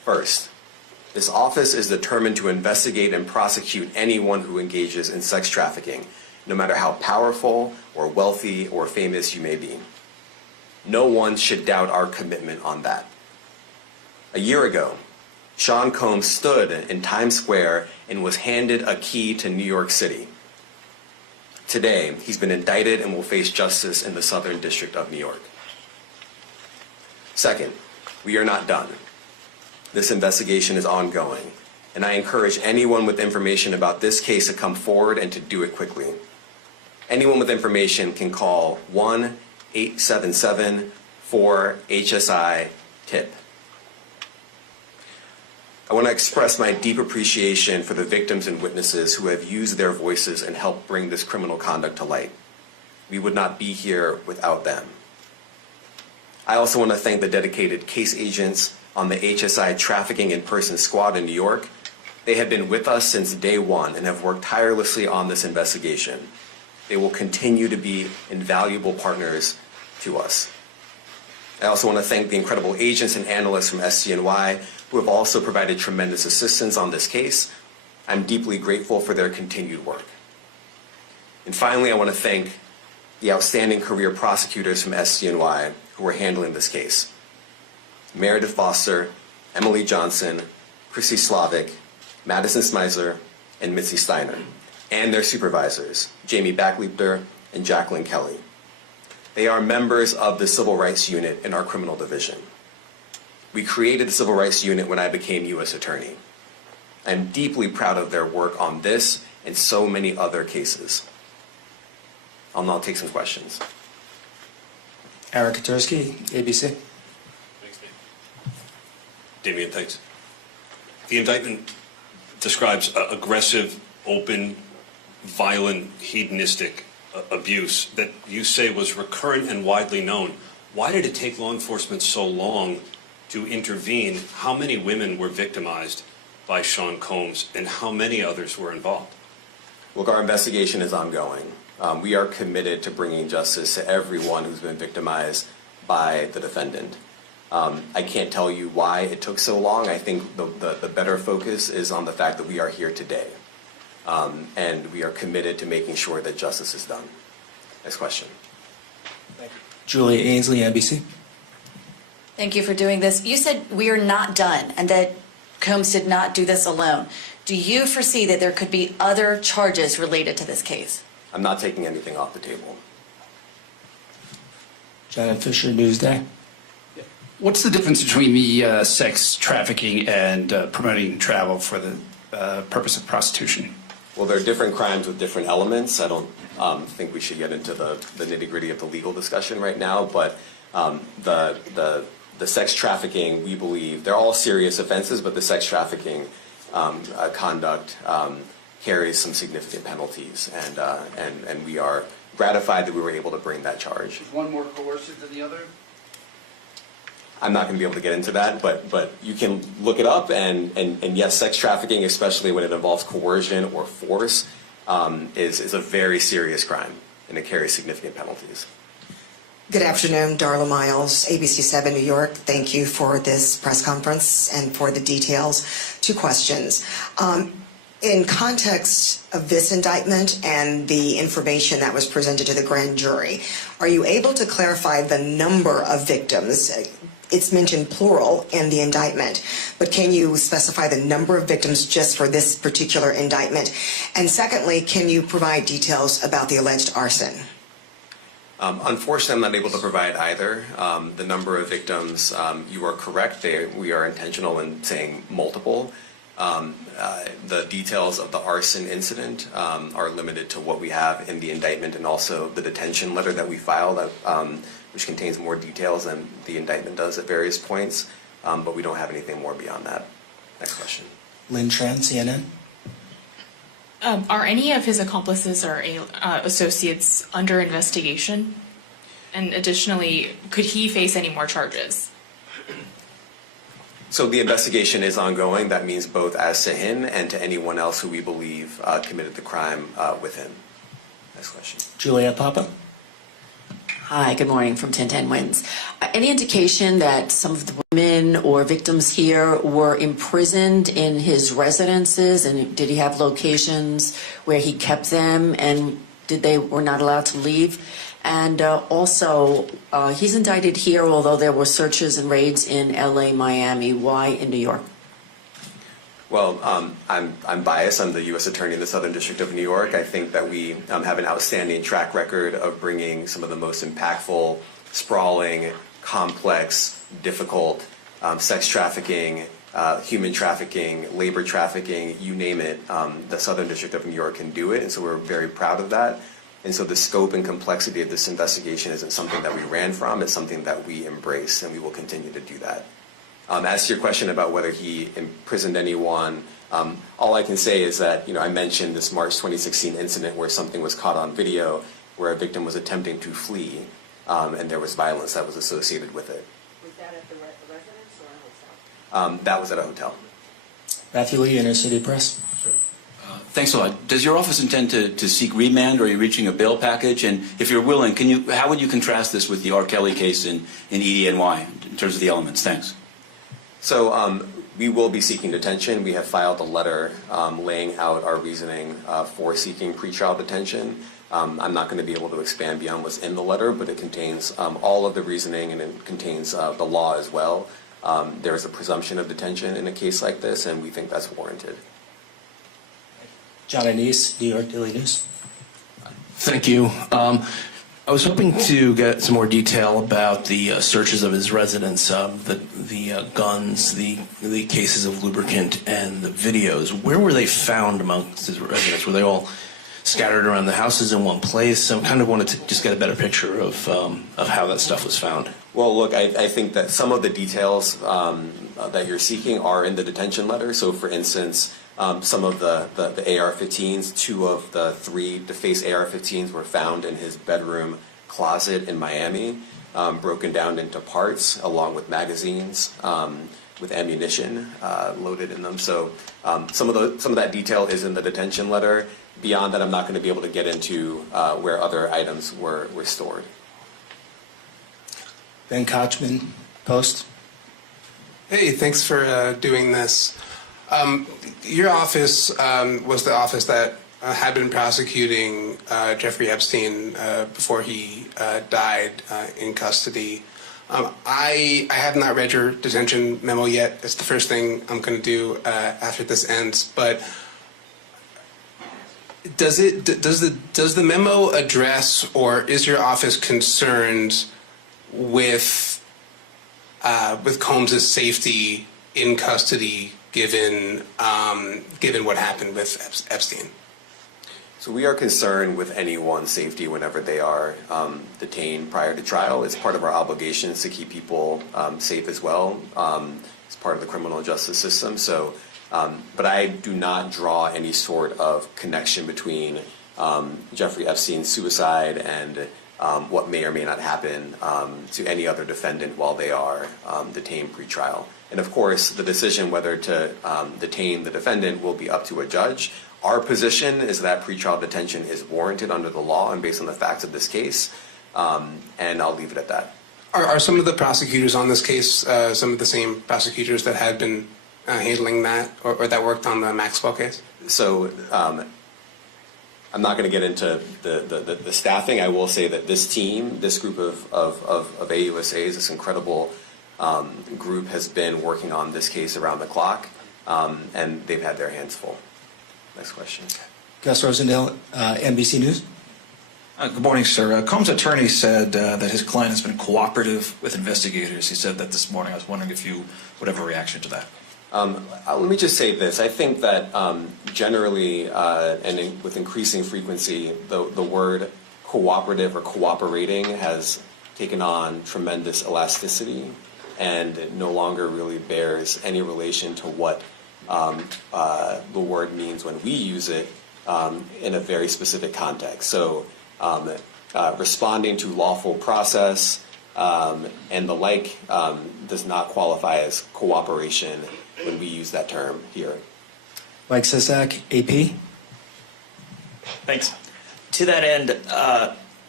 First, this office is determined to investigate and prosecute anyone who engages in sex trafficking, no matter how powerful or wealthy or famous you may be. No one should doubt our commitment on that. A year ago, Sean Combs stood in Times Square and was handed a key to New York City. Today, he's been indicted and will face justice in the Southern District of New York. Second, we are not done. This investigation is ongoing, and I encourage anyone with information about this case to come forward and to do it quickly. Anyone with information can call 1-877-4HSI-TIP. I want to express my deep appreciation for the victims and witnesses who have used their voices and helped bring this criminal conduct to light. We would not be here without them. I also want to thank the dedicated case agents on the HSI Trafficking in Person Squad in New York. They have been with us since day one and have worked tirelessly on this investigation. They will continue to be invaluable partners to us. I also want to thank the incredible agents and analysts from SCNY who have also provided tremendous assistance on this case. I'm deeply grateful for their continued work. And finally, I want to thank the outstanding career prosecutors from SCNY who are handling this case. Meredith Foster, Emily Johnson, Chrissy Slavic, Madison Smeisler, and Mitzi Steiner, and their supervisors, Jamie Backleiter and Jacqueline Kelly. They are members of the Civil Rights Unit in our criminal division. We created the Civil Rights Unit when I became U.S. Attorney. I'm deeply proud of their work on this and so many other cases. I'll now take some questions. Eric Katursky, ABC. Thanks, Damian, thanks. The indictment describes aggressive, open, violent, hedonistic abuse that you say was recurrent and widely known. Why did it take law enforcement so long to intervene? How many women were victimized by Sean Combs, and how many others were involved? Look, our investigation is ongoing. We are committed to bringing justice to everyone who's been victimized by the defendant. I can't tell you why it took so long. I think the better focus is on the fact that we are here today. And we are committed to making sure that justice is done. Next question. Thank you. Julia Ainsley, NBC. Thank you for doing this. You said we are not done and that Combs did not do this alone. Do you foresee that there could be other charges related to this case? I'm not taking anything off the table. Janet Fisher, Newsday. What's the difference between the sex trafficking and promoting travel for the purpose of prostitution? Well, there are different crimes with different elements. I don't think we should get into the nitty-gritty of the legal discussion right now, but the sex trafficking, we believe, they're all serious offenses, but the sex trafficking conduct carries some significant penalties, and we are gratified that we were able to bring that charge. Is one more coercive than the other? I'm not going to be able to get into that, but you can look it up, and yes, sex trafficking, especially when it involves coercion or force, is a very serious crime, and it carries significant penalties. Good afternoon, Darla Miles, ABC 7 New York. Thank you for this press conference and for the details. Two questions. In context of this indictment and the information that was presented to the grand jury, are you able to clarify the number of victims? It's mentioned plural in the indictment, but can you specify the number of victims just for this particular indictment? And secondly, can you provide details about the alleged arson? Unfortunately, I'm not able to provide either. The number of victims, you are correct. We are intentional in saying multiple. The details of the arson incident are limited to what we have in the indictment and also the detention letter that we filed, which contains more details than the indictment does at various points, but we don't have anything more beyond that. Next question. Lynn Tran, CNN. Are any of his accomplices or associates under investigation? And additionally, could he face any more charges? So the investigation is ongoing. That means both as to him and to anyone else who we believe committed the crime with him. Next question. Juliet Papa. Hi, good morning from 1010 Wins. Any indication that some of the women or victims here were imprisoned in his residences, and did he have locations where he kept them, and were not allowed to leave? And also, he's indicted here, although there were searches and raids in LA, Miami. Why in New York? Well, I'm biased. I'm the U.S. Attorney in the Southern District of New York. I think that we have an outstanding track record of bringing some of the most impactful, sprawling, complex, difficult sex trafficking, human trafficking, labor trafficking, you name it. The Southern District of New York can do it, and so we're very proud of that. And so the scope and complexity of this investigation isn't something that we ran from. It's something that we embrace, and we will continue to do that. As to your question about whether he imprisoned anyone, all I can say is that, I mentioned this March 2016 incident where something was caught on video where a victim was attempting to flee, and there was violence that was associated with it. Was that at the residence or a hotel? That was at a hotel. Matthew Lee, Inner City Press. Thanks a lot. Does your office intend to seek remand, or are you reaching a bail package? And if you're willing, how would you contrast this with the R. Kelly case in EDNY in terms of the elements? Thanks. So we will be seeking detention. We have filed a letter laying out our reasoning for seeking pretrial detention. I'm not going to be able to expand beyond what's in the letter, but it contains all of the reasoning, and it contains the law as well. There is a presumption of detention in a case like this, and we think that's warranted. John Anise, New York Daily News. Thank you. I was hoping to get some more detail about the searches of his residence, the guns, the cases of lubricant, and the videos. Where were they found amongst his residence? Were they all scattered around the houses in one place? I kind of wanted to just get a better picture of how that stuff was found. Well, look, I think that some of the details that you're seeking are in the detention letter. So, for instance, some of the AR-15s, 2 of the 3 defaced AR-15s were found in his bedroom closet in Miami, broken down into parts, along with magazines, with ammunition loaded in them. So some of that detail is in the detention letter. Beyond that, I'm not going to be able to get into where other items were stored. Ben Kochman, Post. Hey, thanks for doing this. Your office was the office that had been prosecuting Jeffrey Epstein before he died in custody. I have not read your detention memo yet. It's the first thing I'm going to do after this ends. But does the memo address, or is your office concerned with Combs' safety in custody, given what happened with Epstein? So we are concerned with anyone's safety whenever they are detained prior to trial. It's part of our obligations to keep people safe as well. It's part of the criminal justice system. So, but I do not draw any sort of connection between Jeffrey Epstein's suicide and what may or may not happen to any other defendant while they are detained pre-trial. And of course, the decision whether to detain the defendant will be up to a judge. Our position is that pretrial detention is warranted under the law and based on the facts of this case, and I'll leave it at that. Are some of the prosecutors on this case some of the same prosecutors that had been handling that, or that worked on the Maxwell case? So I'm not going to get into the staffing. I will say that this team, this group of AUSAs, this incredible group has been working on this case around the clock, and they've had their hands full. Next question. Gus Rosendale, NBC News. Good morning, sir. Combs' attorney said that his client has been cooperative with investigators. He said that this morning. I was wondering if you would have a reaction to that. Let me just say this. I think that generally and with increasing frequency, the word cooperative or cooperating has taken on tremendous elasticity and no longer really bears any relation to what the word means when we use it in a very specific context. So responding to lawful process and the like does not qualify as cooperation when we use that term here. Mike Sisak, AP. Thanks. To that end,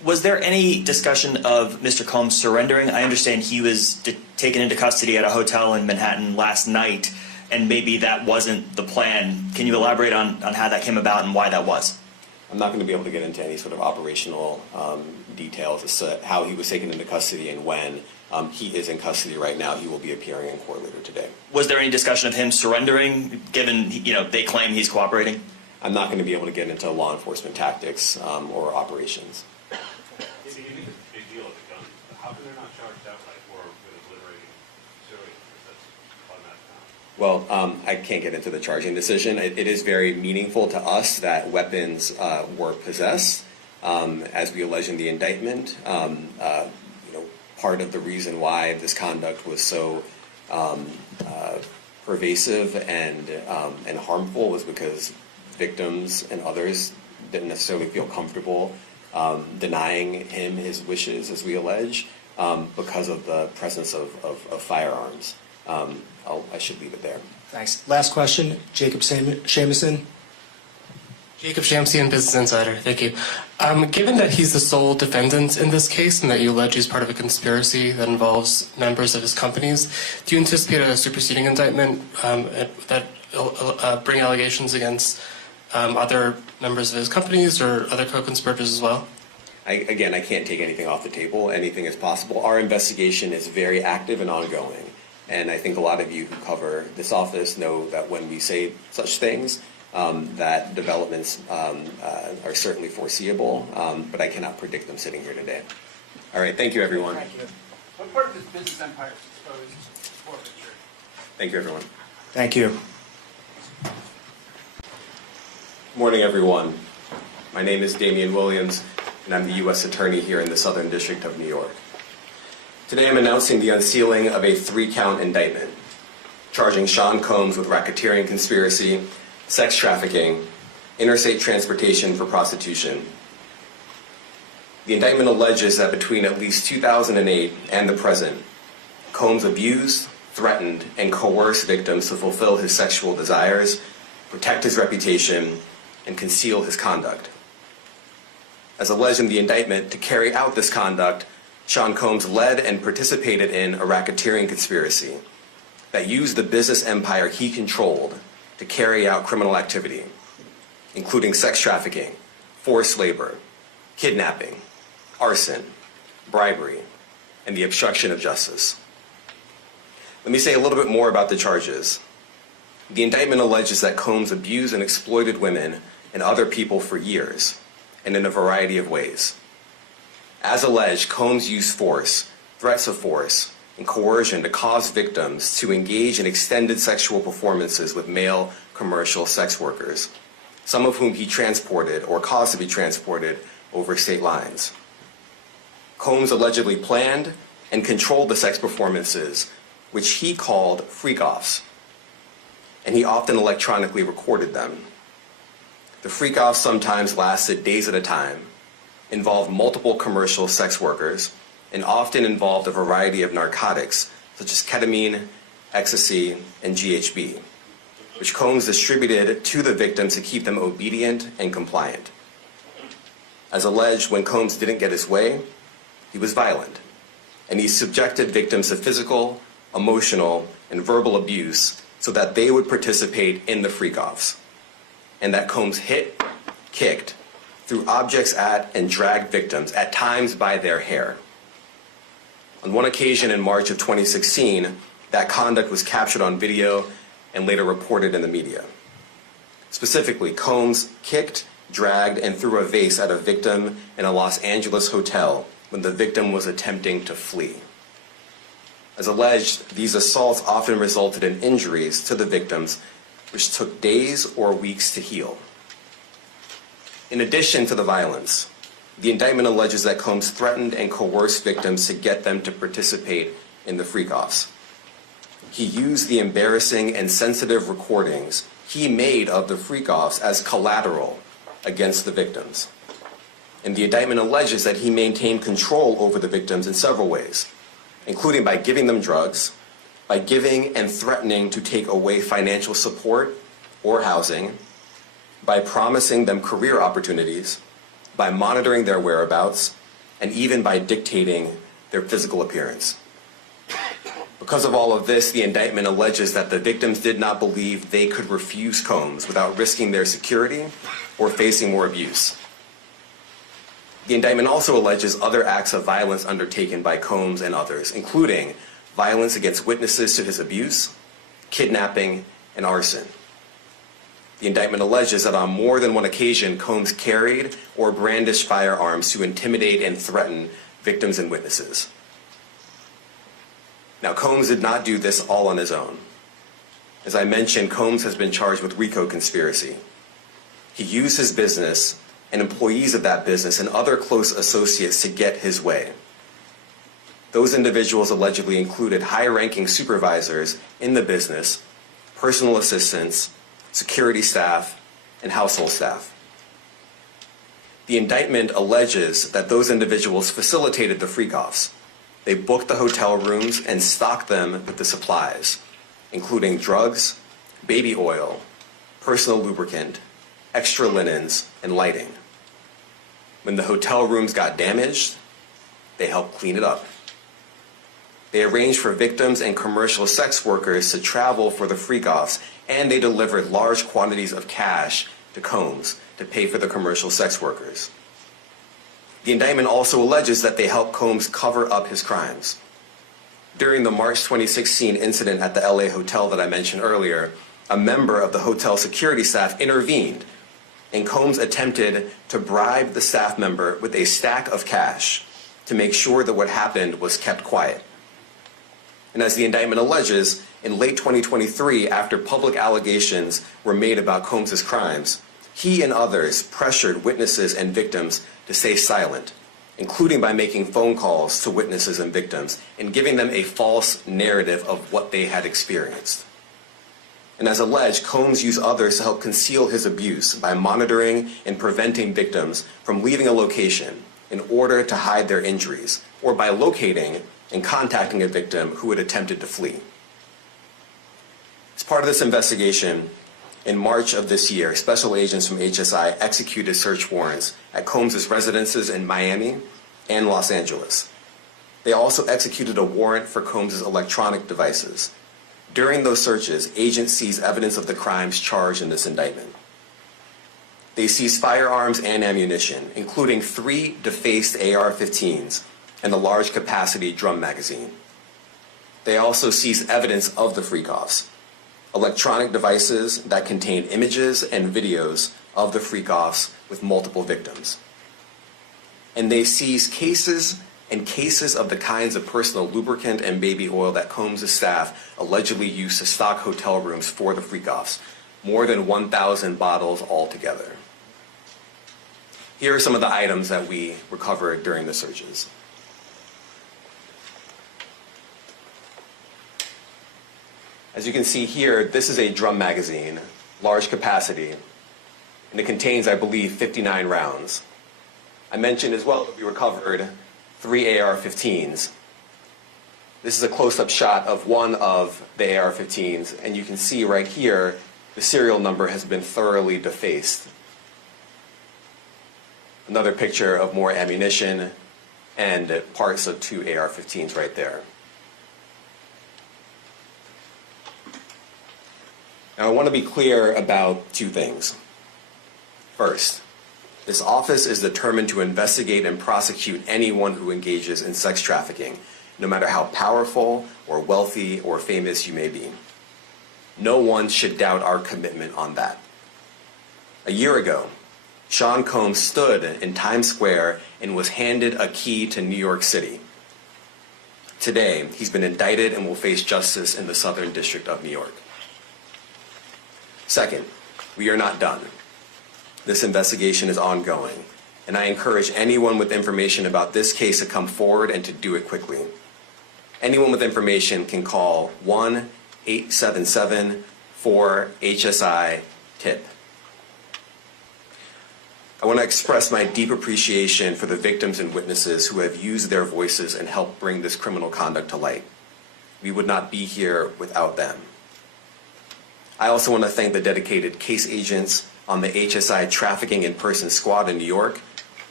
Was there any discussion of Mr. Combs surrendering? I understand he was taken into custody at a hotel in Manhattan last night, and maybe that wasn't the plan. Can you elaborate on how that came about and why that was? I'm not going to be able to get into any sort of operational details as to how he was taken into custody and when. He is in custody right now. He will be appearing in court later today. Was there any discussion of him surrendering, given they claim he's cooperating? I'm not going to be able to get into law enforcement tactics or operations. It's a big deal with the gun. How come they're not charged outright or with obliterating civilians? That's automatic. Well, I can't get into the charging decision. It is very meaningful to us that weapons were possessed, as we allege in the indictment. Part of the reason why this conduct was so pervasive and harmful was because victims and others didn't necessarily feel comfortable denying him his wishes, as we allege, because of the presence of firearms. I should leave it there. Thanks. Last question, Jacob Shamison. Jacob Shamsian, Business Insider. Thank you. Given that he's the sole defendant in this case and that you allege he's part of a conspiracy that involves members of his companies, do you anticipate a superseding indictment that bring allegations against other members of his companies or other co-conspirators as well? I can't take anything off the table. Anything is possible. Our investigation is very active and ongoing. And I think a lot of you who cover this office know that when we say such things, that developments are certainly foreseeable, but I cannot predict them sitting here today. All right, thank you, everyone. Thank you. What part of this business empire is exposed to forfeiture? Thank you, everyone. Thank you. Good morning, everyone. My name is Damian Williams, and I'm the U.S. Attorney here in the Southern District of New York. Today, I'm announcing the unsealing of a 3-count indictment, charging Sean Combs with racketeering conspiracy, sex trafficking, interstate transportation for prostitution. The indictment alleges that between at least 2008 and the present, Combs abused, threatened, and coerced victims to fulfill his sexual desires, protect his reputation, and conceal his conduct. As alleged in the indictment, to carry out this conduct, Sean Combs led and participated in a racketeering conspiracy that used the business empire he controlled to carry out criminal activity, including sex trafficking, forced labor, kidnapping, arson, bribery, and the obstruction of justice. Let me say a little bit more about the charges. The indictment alleges that Combs abused and exploited women and other people for years, and in a variety of ways. As alleged, Combs used force, threats of force, and coercion to cause victims to engage in extended sexual performances with male commercial sex workers, some of whom he transported or caused to be transported over state lines. Combs allegedly planned and controlled the sex performances, which he called freak-offs, and he often electronically recorded them. The freak-offs sometimes lasted days at a time, involved multiple commercial sex workers, and often involved a variety of narcotics such as ketamine, ecstasy, and GHB, which Combs distributed to the victims to keep them obedient and compliant. As alleged, when Combs didn't get his way, he was violent, and he subjected victims to physical, emotional, and verbal abuse so that they would participate in the freak-offs, and that Combs hit, kicked, threw objects at, and dragged victims, at times by their hair. On one occasion in March of 2016, that conduct was captured on video and later reported in the media. Specifically, Combs kicked, dragged, and threw a vase at a victim in a Los Angeles hotel when the victim was attempting to flee. As alleged, these assaults often resulted in injuries to the victims, which took days or weeks to heal. In addition to the violence, the indictment alleges that Combs threatened and coerced victims to get them to participate in the freak-offs. He used the embarrassing and sensitive recordings he made of the freak-offs as collateral against the victims. And the indictment alleges that he maintained control over the victims in several ways, including by giving them drugs, by giving and threatening to take away financial support or housing, by promising them career opportunities, by monitoring their whereabouts, and even by dictating their physical appearance. Because of all of this, the indictment alleges that the victims did not believe they could refuse Combs without risking their security or facing more abuse. The indictment also alleges other acts of violence undertaken by Combs and others, including violence against witnesses to his abuse, kidnapping, and arson. The indictment alleges that on more than one occasion, Combs carried or brandished firearms to intimidate and threaten victims and witnesses. Now, Combs did not do this all on his own. As I mentioned, Combs has been charged with RICO conspiracy. He used his business and employees of that business and other close associates to get his way. Those individuals allegedly included high-ranking supervisors in the business, personal assistants, security staff, and household staff. The indictment alleges that those individuals facilitated the freak-offs. They booked the hotel rooms and stocked them with the supplies, including drugs, baby oil, personal lubricant, extra linens, and lighting. When the hotel rooms got damaged, they helped clean it up. They arranged for victims and commercial sex workers to travel for the freak-offs, and they delivered large quantities of cash to Combs to pay for the commercial sex workers. The indictment also alleges that they helped Combs cover up his crimes. During the March 2016 incident at the LA hotel that I mentioned earlier, a member of the hotel security staff intervened, and Combs attempted to bribe the staff member with a stack of cash to make sure that what happened was kept quiet. And as the indictment alleges, in late 2023, after public allegations were made about Combs' crimes, he and others pressured witnesses and victims to stay silent, including by making phone calls to witnesses and victims and giving them a false narrative of what they had experienced. And as alleged, Combs used others to help conceal his abuse by monitoring and preventing victims from leaving a location in order to hide their injuries, or by locating and contacting a victim who had attempted to flee. As part of this investigation, in March of this year, special agents from HSI executed search warrants at Combs' residences in Miami and Los Angeles. They also executed a warrant for Combs' electronic devices. During those searches, agents seized evidence of the crimes charged in this indictment. They seized firearms and ammunition, including 3 defaced AR-15s and a large capacity drum magazine. They also seized evidence of the freak-offs, electronic devices that contain images and videos of the freak-offs with multiple victims. And they seized cases and cases of the kinds of personal lubricant and baby oil that Combs' staff allegedly used to stock hotel rooms for the freak-offs, more than 1,000 bottles altogether. Here are some of the items that we recovered during the searches. As you can see here, this is a drum magazine, large capacity, and it contains, I believe, 59 rounds. I mentioned as well that we recovered 3 AR-15s. This is a close-up shot of one of the AR-15s, and you can see right here, the serial number has been thoroughly defaced. Another picture of more ammunition and parts of 2 AR-15s right there. Now, I want to be clear about 2 things. First, this office is determined to investigate and prosecute anyone who engages in sex trafficking, no matter how powerful or wealthy or famous you may be. No one should doubt our commitment on that. A year ago, Sean Combs stood in Times Square and was handed a key to New York City. Today, he's been indicted and will face justice in the Southern District of New York. Second, we are not done. This investigation is ongoing, and I encourage anyone with information about this case to come forward and to do it quickly. Anyone with information can call 1-877-4-HSI-TIP. I want to express my deep appreciation for the victims and witnesses who have used their voices and helped bring this criminal conduct to light. We would not be here without them. I also want to thank the dedicated case agents on the HSI Trafficking in Person Squad in New York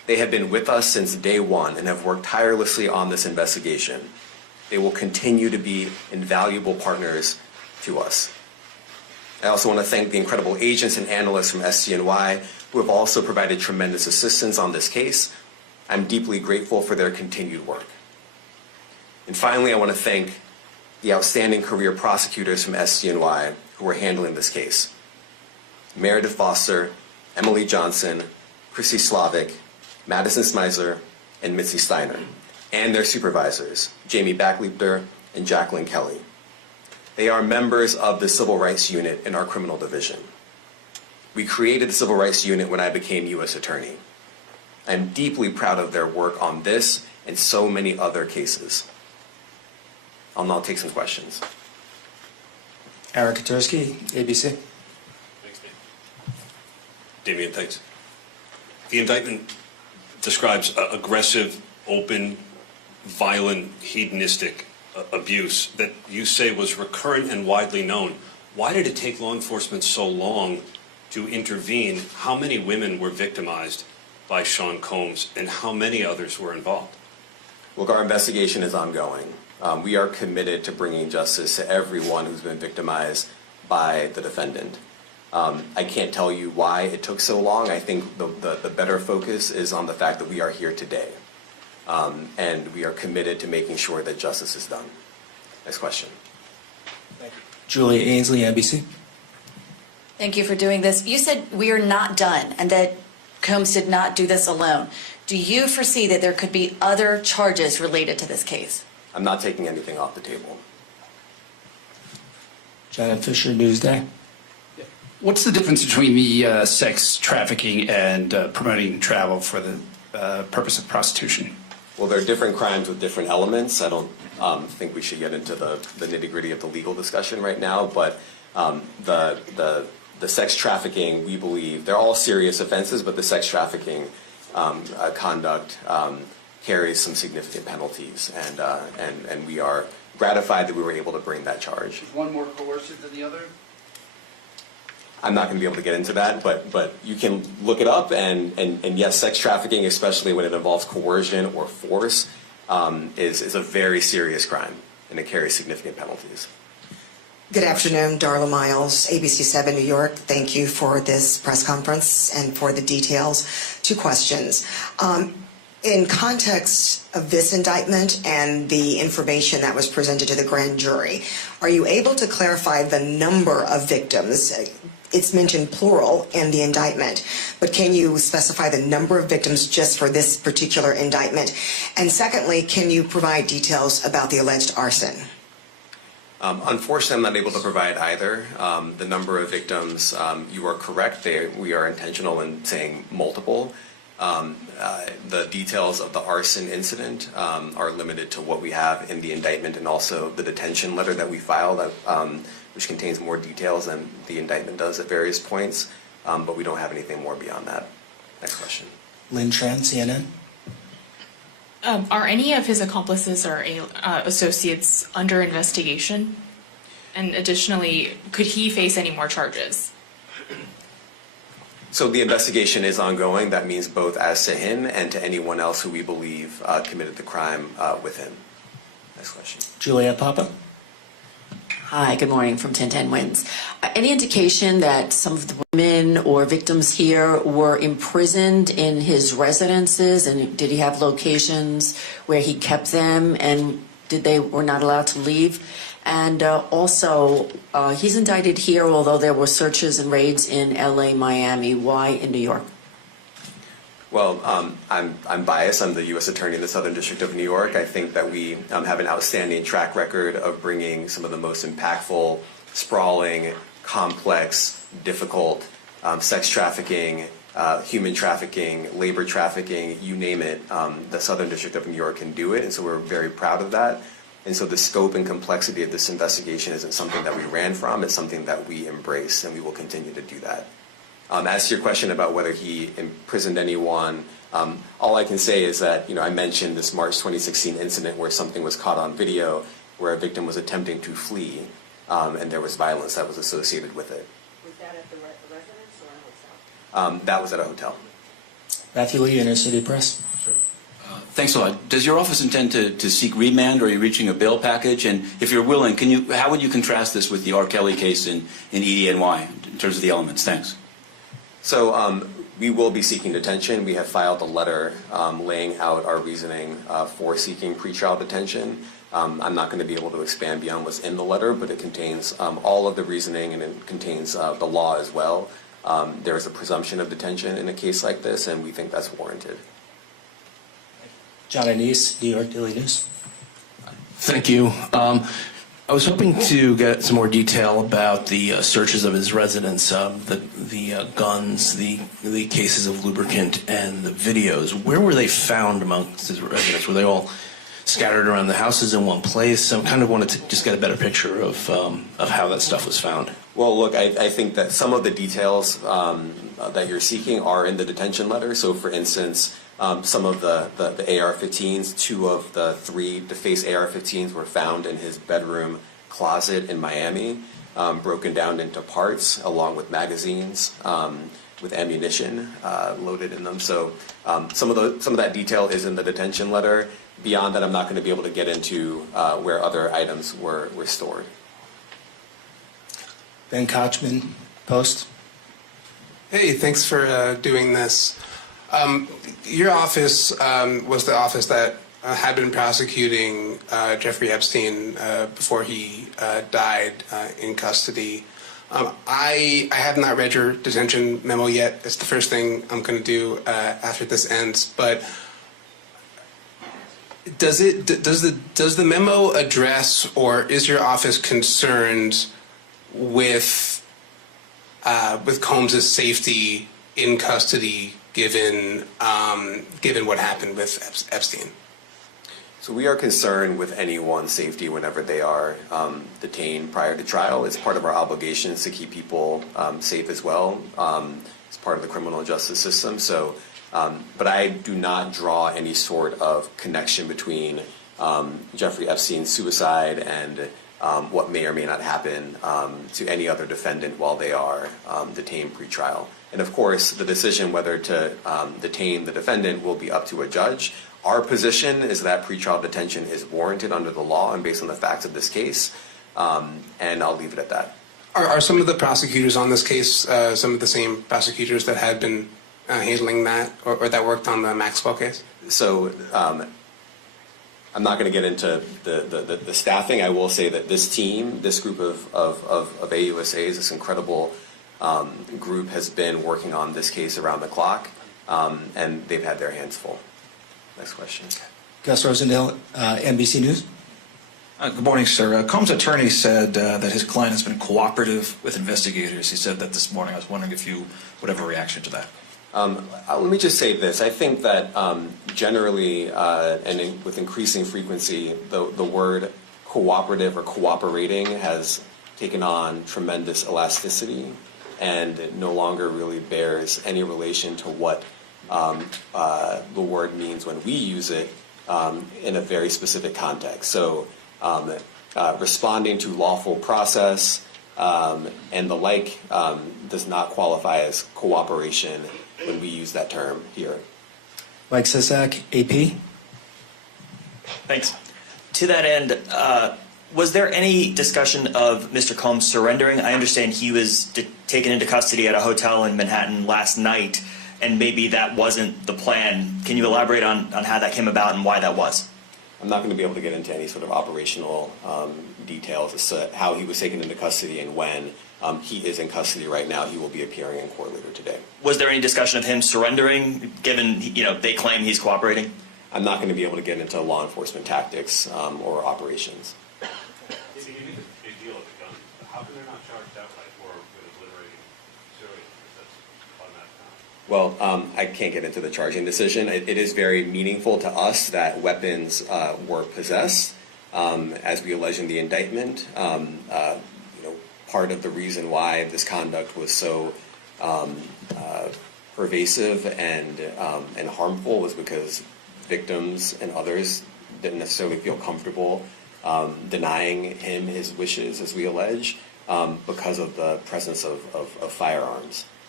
They have been with us since day one and have worked tirelessly on this investigation. They will continue to be invaluable partners to us. I also want to thank the incredible agents and analysts from SCNY who have also provided tremendous assistance on this case. I'm deeply grateful for their continued work. And finally, I want to thank the outstanding career prosecutors from SCNY who are handling this case. Meredith Foster, Emily Johnson, Chrissy Slavic, Madison Smizer, and Mitzi Steiner, and their supervisors, Jamie Backleiter and Jacqueline Kelly. They are members of the Civil Rights Unit in our criminal division. We created the Civil Rights Unit when I became U.S. Attorney. I'm deeply proud of their work on this and so many other cases. I'll now take some questions. Eric Katursky, ABC. Thanks, Damian, thanks. The indictment describes aggressive, open, violent, hedonistic abuse that you say was recurrent and widely known. Why did it take law enforcement so long to intervene? How many women were victimized by Sean Combs, and how many others were involved? Look, our investigation is ongoing. We are committed to bringing justice to everyone who's been victimized by the defendant. I can't tell you why it took so long. I think the better focus is on the fact that we are here today. And we are committed to making sure that justice is done. Next question. Thank you. Julia Ainsley, NBC. Thank you for doing this. You said we are not done and that Combs did not do this alone. Do you foresee that there could be other charges related to this case? I'm not taking anything off the table. Janet Fisher, Newsday. What's the difference between the sex trafficking and promoting travel for the purpose of prostitution? Well, there are different crimes with different elements. I don't think we should get into the nitty-gritty of the legal discussion right now, but the sex trafficking, we believe, they're all serious offenses, but the sex trafficking conduct carries some significant penalties, and we are gratified that we were able to bring that charge. Is one more coercive than the other? I'm not going to be able to get into that, but you can look it up, and yes, sex trafficking, especially when it involves coercion or force, is a very serious crime, and it carries significant penalties. Good afternoon, Darla Miles, ABC 7 New York. Thank you for this press conference and for the details. Two questions. In context of this indictment and the information that was presented to the grand jury, are you able to clarify the number of victims? It's mentioned plural in the indictment, but can you specify the number of victims just for this particular indictment? And secondly, can you provide details about the alleged arson? Unfortunately, I'm not able to provide either. The number of victims, you are correct. We are intentional in saying multiple. The details of the arson incident are limited to what we have in the indictment and also the detention letter that we filed, which contains more details than the indictment does at various points, but we don't have anything more beyond that. Next question. Lynn Tran, CNN. Are any of his accomplices or associates under investigation? And additionally, could he face any more charges? So the investigation is ongoing. That means both as to him and to anyone else who we believe committed the crime with him. Next question. Juliet Papa. Hi, good morning from 1010 Wins. Any indication that some of the women or victims here were imprisoned in his residences, and did he have locations where he kept them, and were not allowed to leave? And also, he's indicted here, although there were searches and raids in LA, Miami. Why in New York? Well, I'm biased. I'm the U.S. Attorney in the Southern District of New York. I think that we have an outstanding track record of bringing some of the most impactful, sprawling, complex, difficult sex trafficking, human trafficking, labor trafficking, you name it. The Southern District of New York can do it, and so we're very proud of that. And so the scope and complexity of this investigation isn't something that we ran from. It's something that we embrace, and we will continue to do that. As to your question about whether he imprisoned anyone, all I can say is that, I mentioned this March 2016 incident where something was caught on video where a victim was attempting to flee, and there was violence that was associated with it. Was that at the residence or a hotel? That was at a hotel. Matthew Lee, Inner City Press. Thanks a lot. Does your office intend to seek remand, or are you reaching a bail package? And if you're willing, how would you contrast this with the R. Kelly case in EDNY in terms of the elements? Thanks. So we will be seeking detention. We have filed a letter laying out our reasoning for seeking pretrial detention. I'm not going to be able to expand beyond what's in the letter, but it contains all of the reasoning, and it contains the law as well. There is a presumption of detention in a case like this, and we think that's warranted. John Anise, New York Daily News. Thank you. I was hoping to get some more detail about the searches of his residence, the guns, the cases of lubricant, and the videos. Where were they found amongst his residence? Were they all scattered around the houses in one place? I kind of wanted to just get a better picture of how that stuff was found. Well, look, I think that some of the details that you're seeking are in the detention letter. So, for instance, some of the AR-15s, 2 of the 3 defaced AR-15s were found in his bedroom closet in Miami, broken down into parts, along with magazines, with ammunition loaded in them. So some of that detail is in the detention letter. Beyond that, I'm not going to be able to get into where other items were stored. Ben Kochman, Post. Hey, thanks for doing this. Your office was the office that had been prosecuting Jeffrey Epstein before he died in custody. I have not read your detention memo yet. It's the first thing I'm going to do after this ends. But does the memo address, or is your office concerned with Combs' safety in custody, given what happened with Epstein? So we are concerned with anyone's safety whenever they are detained prior to trial. It's part of our obligations to keep people safe as well. It's part of the criminal justice system. So, but I do not draw any sort of connection between Jeffrey Epstein's suicide and what may or may not happen to any other defendant while they are detained pre-trial. And of course, the decision whether to detain the defendant will be up to a judge. Our position is that pretrial detention is warranted under the law and based on the facts of this case, and I'll leave it at that. Are some of the prosecutors on this case some of the same prosecutors that had been handling that, or that worked on the Maxwell case? So I'm not going to get into the staffing. I will say that this team, this group of AUSAs, this incredible group has been working on this case around the clock, and they've had their hands full. Next question. Gus Rosendale, NBC News. Good morning, sir. Combs' attorney said that his client has been cooperative with investigators. He said that this morning. I was wondering if you would have a reaction to that. Let me just say this. I think that generally and with increasing frequency, the word cooperative or cooperating has taken on tremendous elasticity and no longer really bears any relation to what the word means when we use it in a very specific context. So responding to lawful process and the like does not qualify as cooperation when we use that term here. Mike Sisak, AP. Thanks. To that end, was there any discussion of Mr. Combs surrendering? I understand he was taken into custody at a hotel in Manhattan last night, and maybe that wasn't the plan. Can you elaborate on how that came about and why that was? I'm not going to be able to get into any sort of operational details as to how he was taken into custody and when. He is in custody right now. He will be appearing in court later today. Was there any discussion of him surrendering, given they claim he's cooperating? I'm not going to be able to get into law enforcement tactics or operations. You make a big deal of the gun. How come they're not charged outright or with liberating civilians? That's automatic. Well, I can't get into the charging decision. It is very meaningful to us that weapons were possessed, as we allege in the indictment. Part of the reason why this conduct was so pervasive and harmful was because victims and others didn't necessarily feel comfortable denying him his wishes, as we allege, because of the presence of firearms.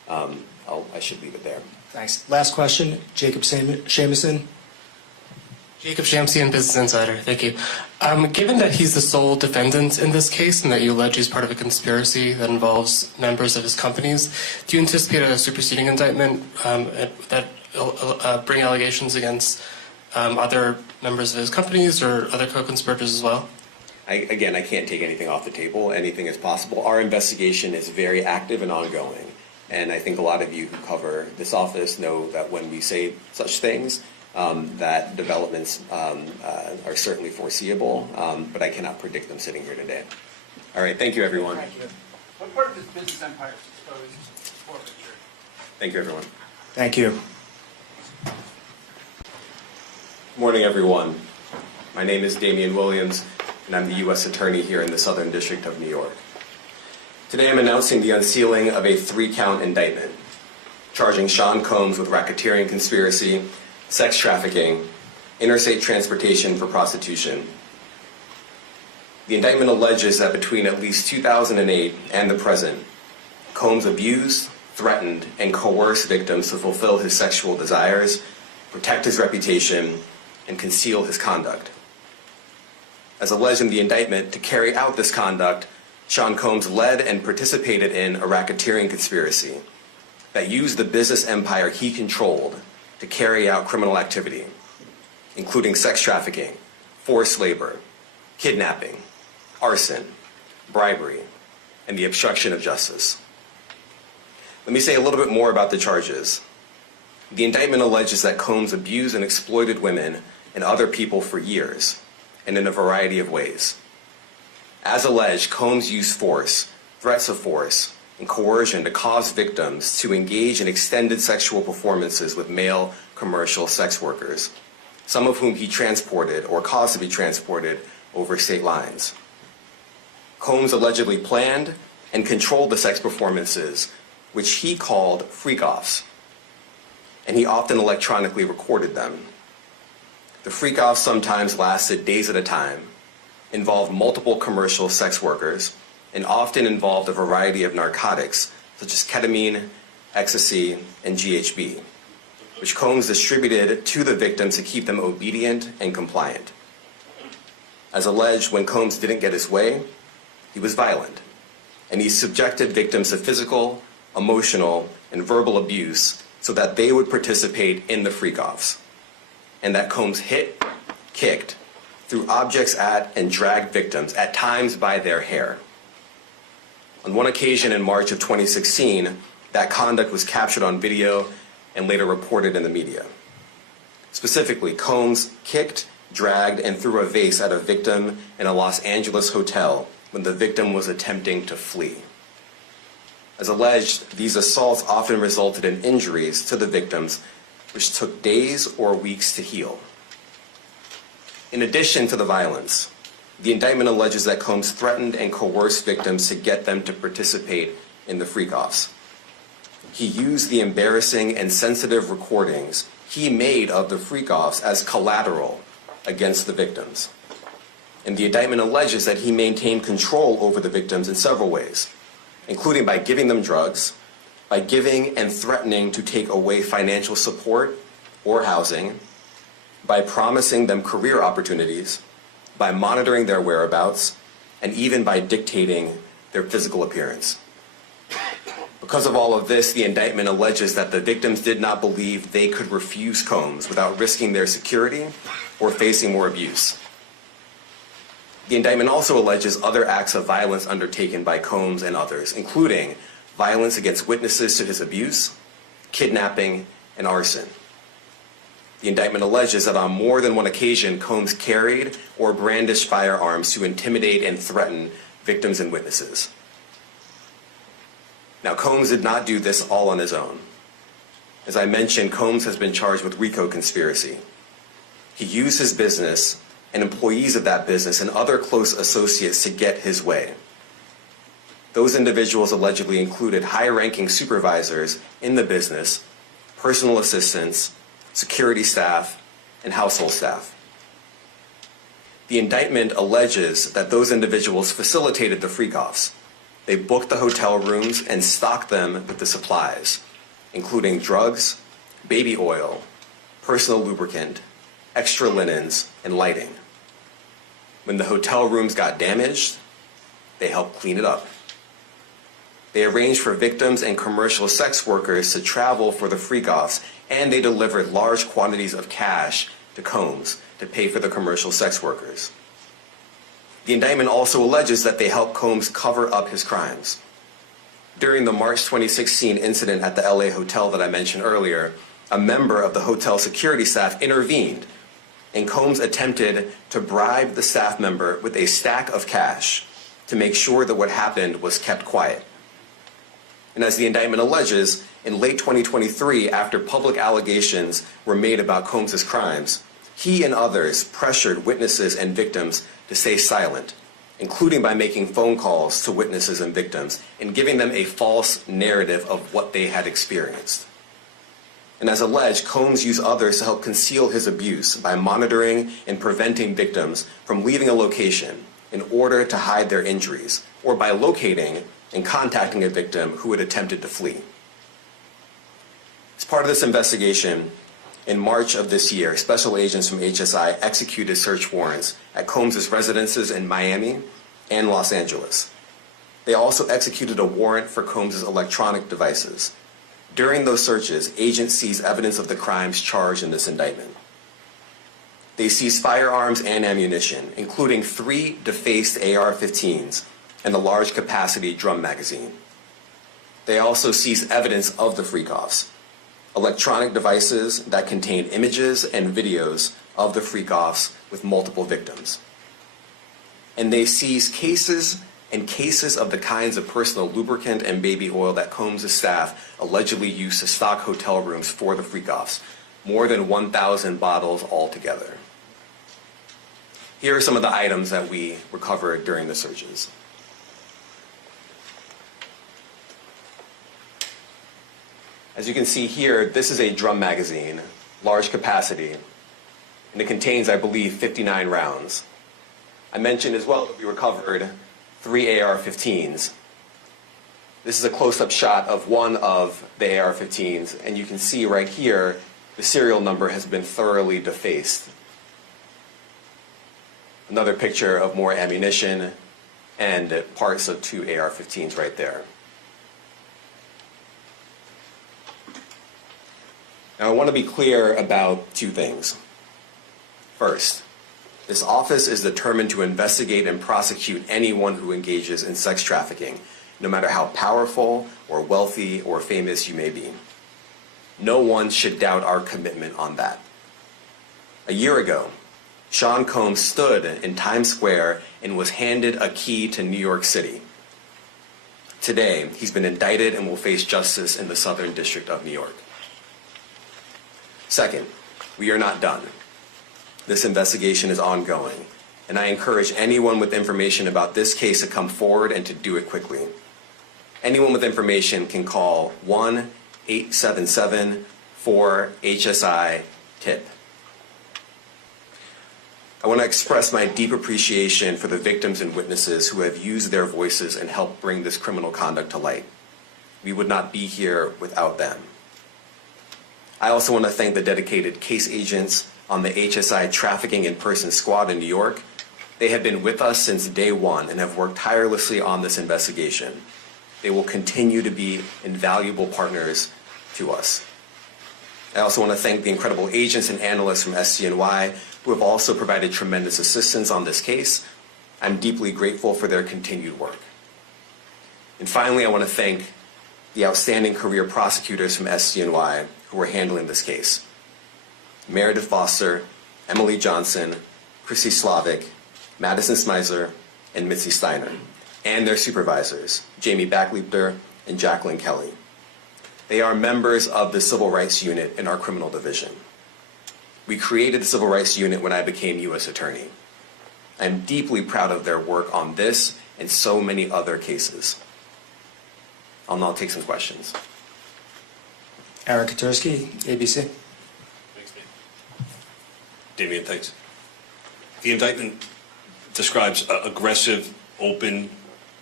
I should leave it there. Thanks. Last question, Jacob Shamison. Jacob Shamsian, Business Insider. Thank you. Given that he's the sole defendant in this case and that you allege he's part of a conspiracy that involves members of his companies, do you anticipate a superseding indictment that bring allegations against other members of his companies or other co-conspirators as well? I can't take anything off the table. Anything is possible. Our investigation is very active and ongoing. And I think a lot of you who cover this office know that when we say such things, that developments are certainly foreseeable, but I cannot predict them sitting here today. All right, thank you, everyone. Thank you. What part of his business empire is exposed to forfeiture? Thank you, everyone. Thank you. Good morning, everyone. My name is Damian Williams, and I'm the U.S. Attorney here in the Southern District of New York. Today I'm announcing the unsealing of a 3-count indictment, charging Sean Combs with racketeering conspiracy, sex trafficking, interstate transportation for prostitution. The indictment alleges that between at least 2008 and the present, Combs abused, threatened, and coerced victims to fulfill his sexual desires, protect his reputation, and conceal his conduct. As alleged in the indictment, to carry out this conduct, Sean Combs led and participated in a racketeering conspiracy that used the business empire he controlled to carry out criminal activity, including sex trafficking, forced labor, kidnapping, arson, bribery, and the obstruction of justice. Let me say a little bit more about the charges. The indictment alleges that Combs abused and exploited women and other people for years, and in a variety of ways. As alleged, Combs used force, threats of force, and coercion to cause victims to engage in extended sexual performances with male commercial sex workers, some of whom he transported or caused to be transported over state lines. Combs allegedly planned and controlled the sex performances, which he called freak-offs, and he often electronically recorded them. The freak-offs sometimes lasted days at a time, involved multiple commercial sex workers, and often involved a variety of narcotics such as ketamine, ecstasy, and GHB, which Combs distributed to the victims to keep them obedient and compliant. As alleged, when Combs didn't get his way, he was violent, and he subjected victims to physical, emotional, and verbal abuse so that they would participate in the freak-offs, and that Combs hit, kicked, threw objects at, and dragged victims, at times by their hair. On one occasion in March of 2016, that conduct was captured on video and later reported in the media. Specifically, Combs kicked, dragged, and threw a vase at a victim in a Los Angeles hotel when the victim was attempting to flee. As alleged, these assaults often resulted in injuries to the victims, which took days or weeks to heal. In addition to the violence, the indictment alleges that Combs threatened and coerced victims to get them to participate in the freak-offs. He used the embarrassing and sensitive recordings he made of the freak-offs as collateral against the victims. And the indictment alleges that he maintained control over the victims in several ways, including by giving them drugs, by giving and threatening to take away financial support or housing, by promising them career opportunities, by monitoring their whereabouts, and even by dictating their physical appearance. Because of all of this, the indictment alleges that the victims did not believe they could refuse Combs without risking their security or facing more abuse. The indictment also alleges other acts of violence undertaken by Combs and others, including violence against witnesses to his abuse, kidnapping, and arson. The indictment alleges that on more than one occasion, Combs carried or brandished firearms to intimidate and threaten victims and witnesses. Now, Combs did not do this all on his own. As I mentioned, Combs has been charged with RICO conspiracy. He used his business and employees of that business and other close associates to get his way. Those individuals allegedly included high-ranking supervisors in the business, personal assistants, security staff, and household staff. The indictment alleges that those individuals facilitated the freak-offs, They booked the hotel rooms and stocked them with the supplies, including drugs, baby oil, personal lubricant, extra linens, and lighting. When the hotel rooms got damaged, they helped clean it up. They arranged for victims and commercial sex workers to travel for the freak-offs, and they delivered large quantities of cash to Combs to pay for the commercial sex workers. The indictment also alleges that they helped Combs cover up his crimes. During the March 2016 incident at the LA hotel that I mentioned earlier, a member of the hotel security staff intervened, and Combs attempted to bribe the staff member with a stack of cash to make sure that what happened was kept quiet. And as the indictment alleges, in late 2023, after public allegations were made about Combs' crimes, he and others pressured witnesses and victims to stay silent, including by making phone calls to witnesses and victims and giving them a false narrative of what they had experienced. And as alleged, Combs used others to help conceal his abuse by monitoring and preventing victims from leaving a location in order to hide their injuries, or by locating and contacting a victim who had attempted to flee. As part of this investigation, in March of this year, special agents from HSI executed search warrants at Combs' residences in Miami and Los Angeles. They also executed a warrant for Combs' electronic devices. During those searches, agents seized evidence of the crimes charged in this indictment. They seized firearms and ammunition, including 3 defaced AR-15s and a large capacity drum magazine. They also seized evidence of the freak-offs, electronic devices that contained images and videos of the freak-offs with multiple victims. And they seized cases and cases of the kinds of personal lubricant and baby oil that Combs' staff allegedly used to stock hotel rooms for the freak-offs, more than 1,000 bottles altogether. Here are some of the items that we recovered during the searches. As you can see here, this is a drum magazine, large capacity, and it contains, I believe, 59 rounds. I mentioned as well that we recovered 3 AR-15s. This is a close-up shot of one of the AR-15s, and you can see right here the serial number has been thoroughly defaced. Another picture of more ammunition and parts of 2 AR-15s right there. Now, I want to be clear about 2 things. First, this office is determined to investigate and prosecute anyone who engages in sex trafficking, no matter how powerful or wealthy or famous you may be. No one should doubt our commitment on that. A year ago, Sean Combs stood in Times Square and was handed a key to New York City. Today, he's been indicted and will face justice in the Southern District of New York. Second, we are not done. This investigation is ongoing, and I encourage anyone with information about this case to come forward and to do it quickly. Anyone with information can call 1-877-4-HSI-TIP. I want to express my deep appreciation for the victims and witnesses who have used their voices and helped bring this criminal conduct to light. We would not be here without them. I also want to thank the dedicated case agents on the HSI Trafficking in Person Squad in New York. They have been with us since day one and have worked tirelessly on this investigation. They will continue to be invaluable partners to us. I also want to thank the incredible agents and analysts from SCNY who have also provided tremendous assistance on this case. I'm deeply grateful for their continued work. And finally, I want to thank the outstanding career prosecutors from SCNY who are handling this case. Meredith Foster, Emily Johnson, Chrissy Slavic, Madison Smizer, and Mitzi Steiner, and their supervisors, Jamie Backleiter and Jacqueline Kelly. They are members of the Civil Rights Unit in our criminal division. We created the Civil Rights Unit when I became U.S. Attorney. I'm deeply proud of their work on this and so many other cases. I'll now take some questions. Aaron Katursky, ABC. Thanks, Damian, thanks. The indictment describes aggressive, open,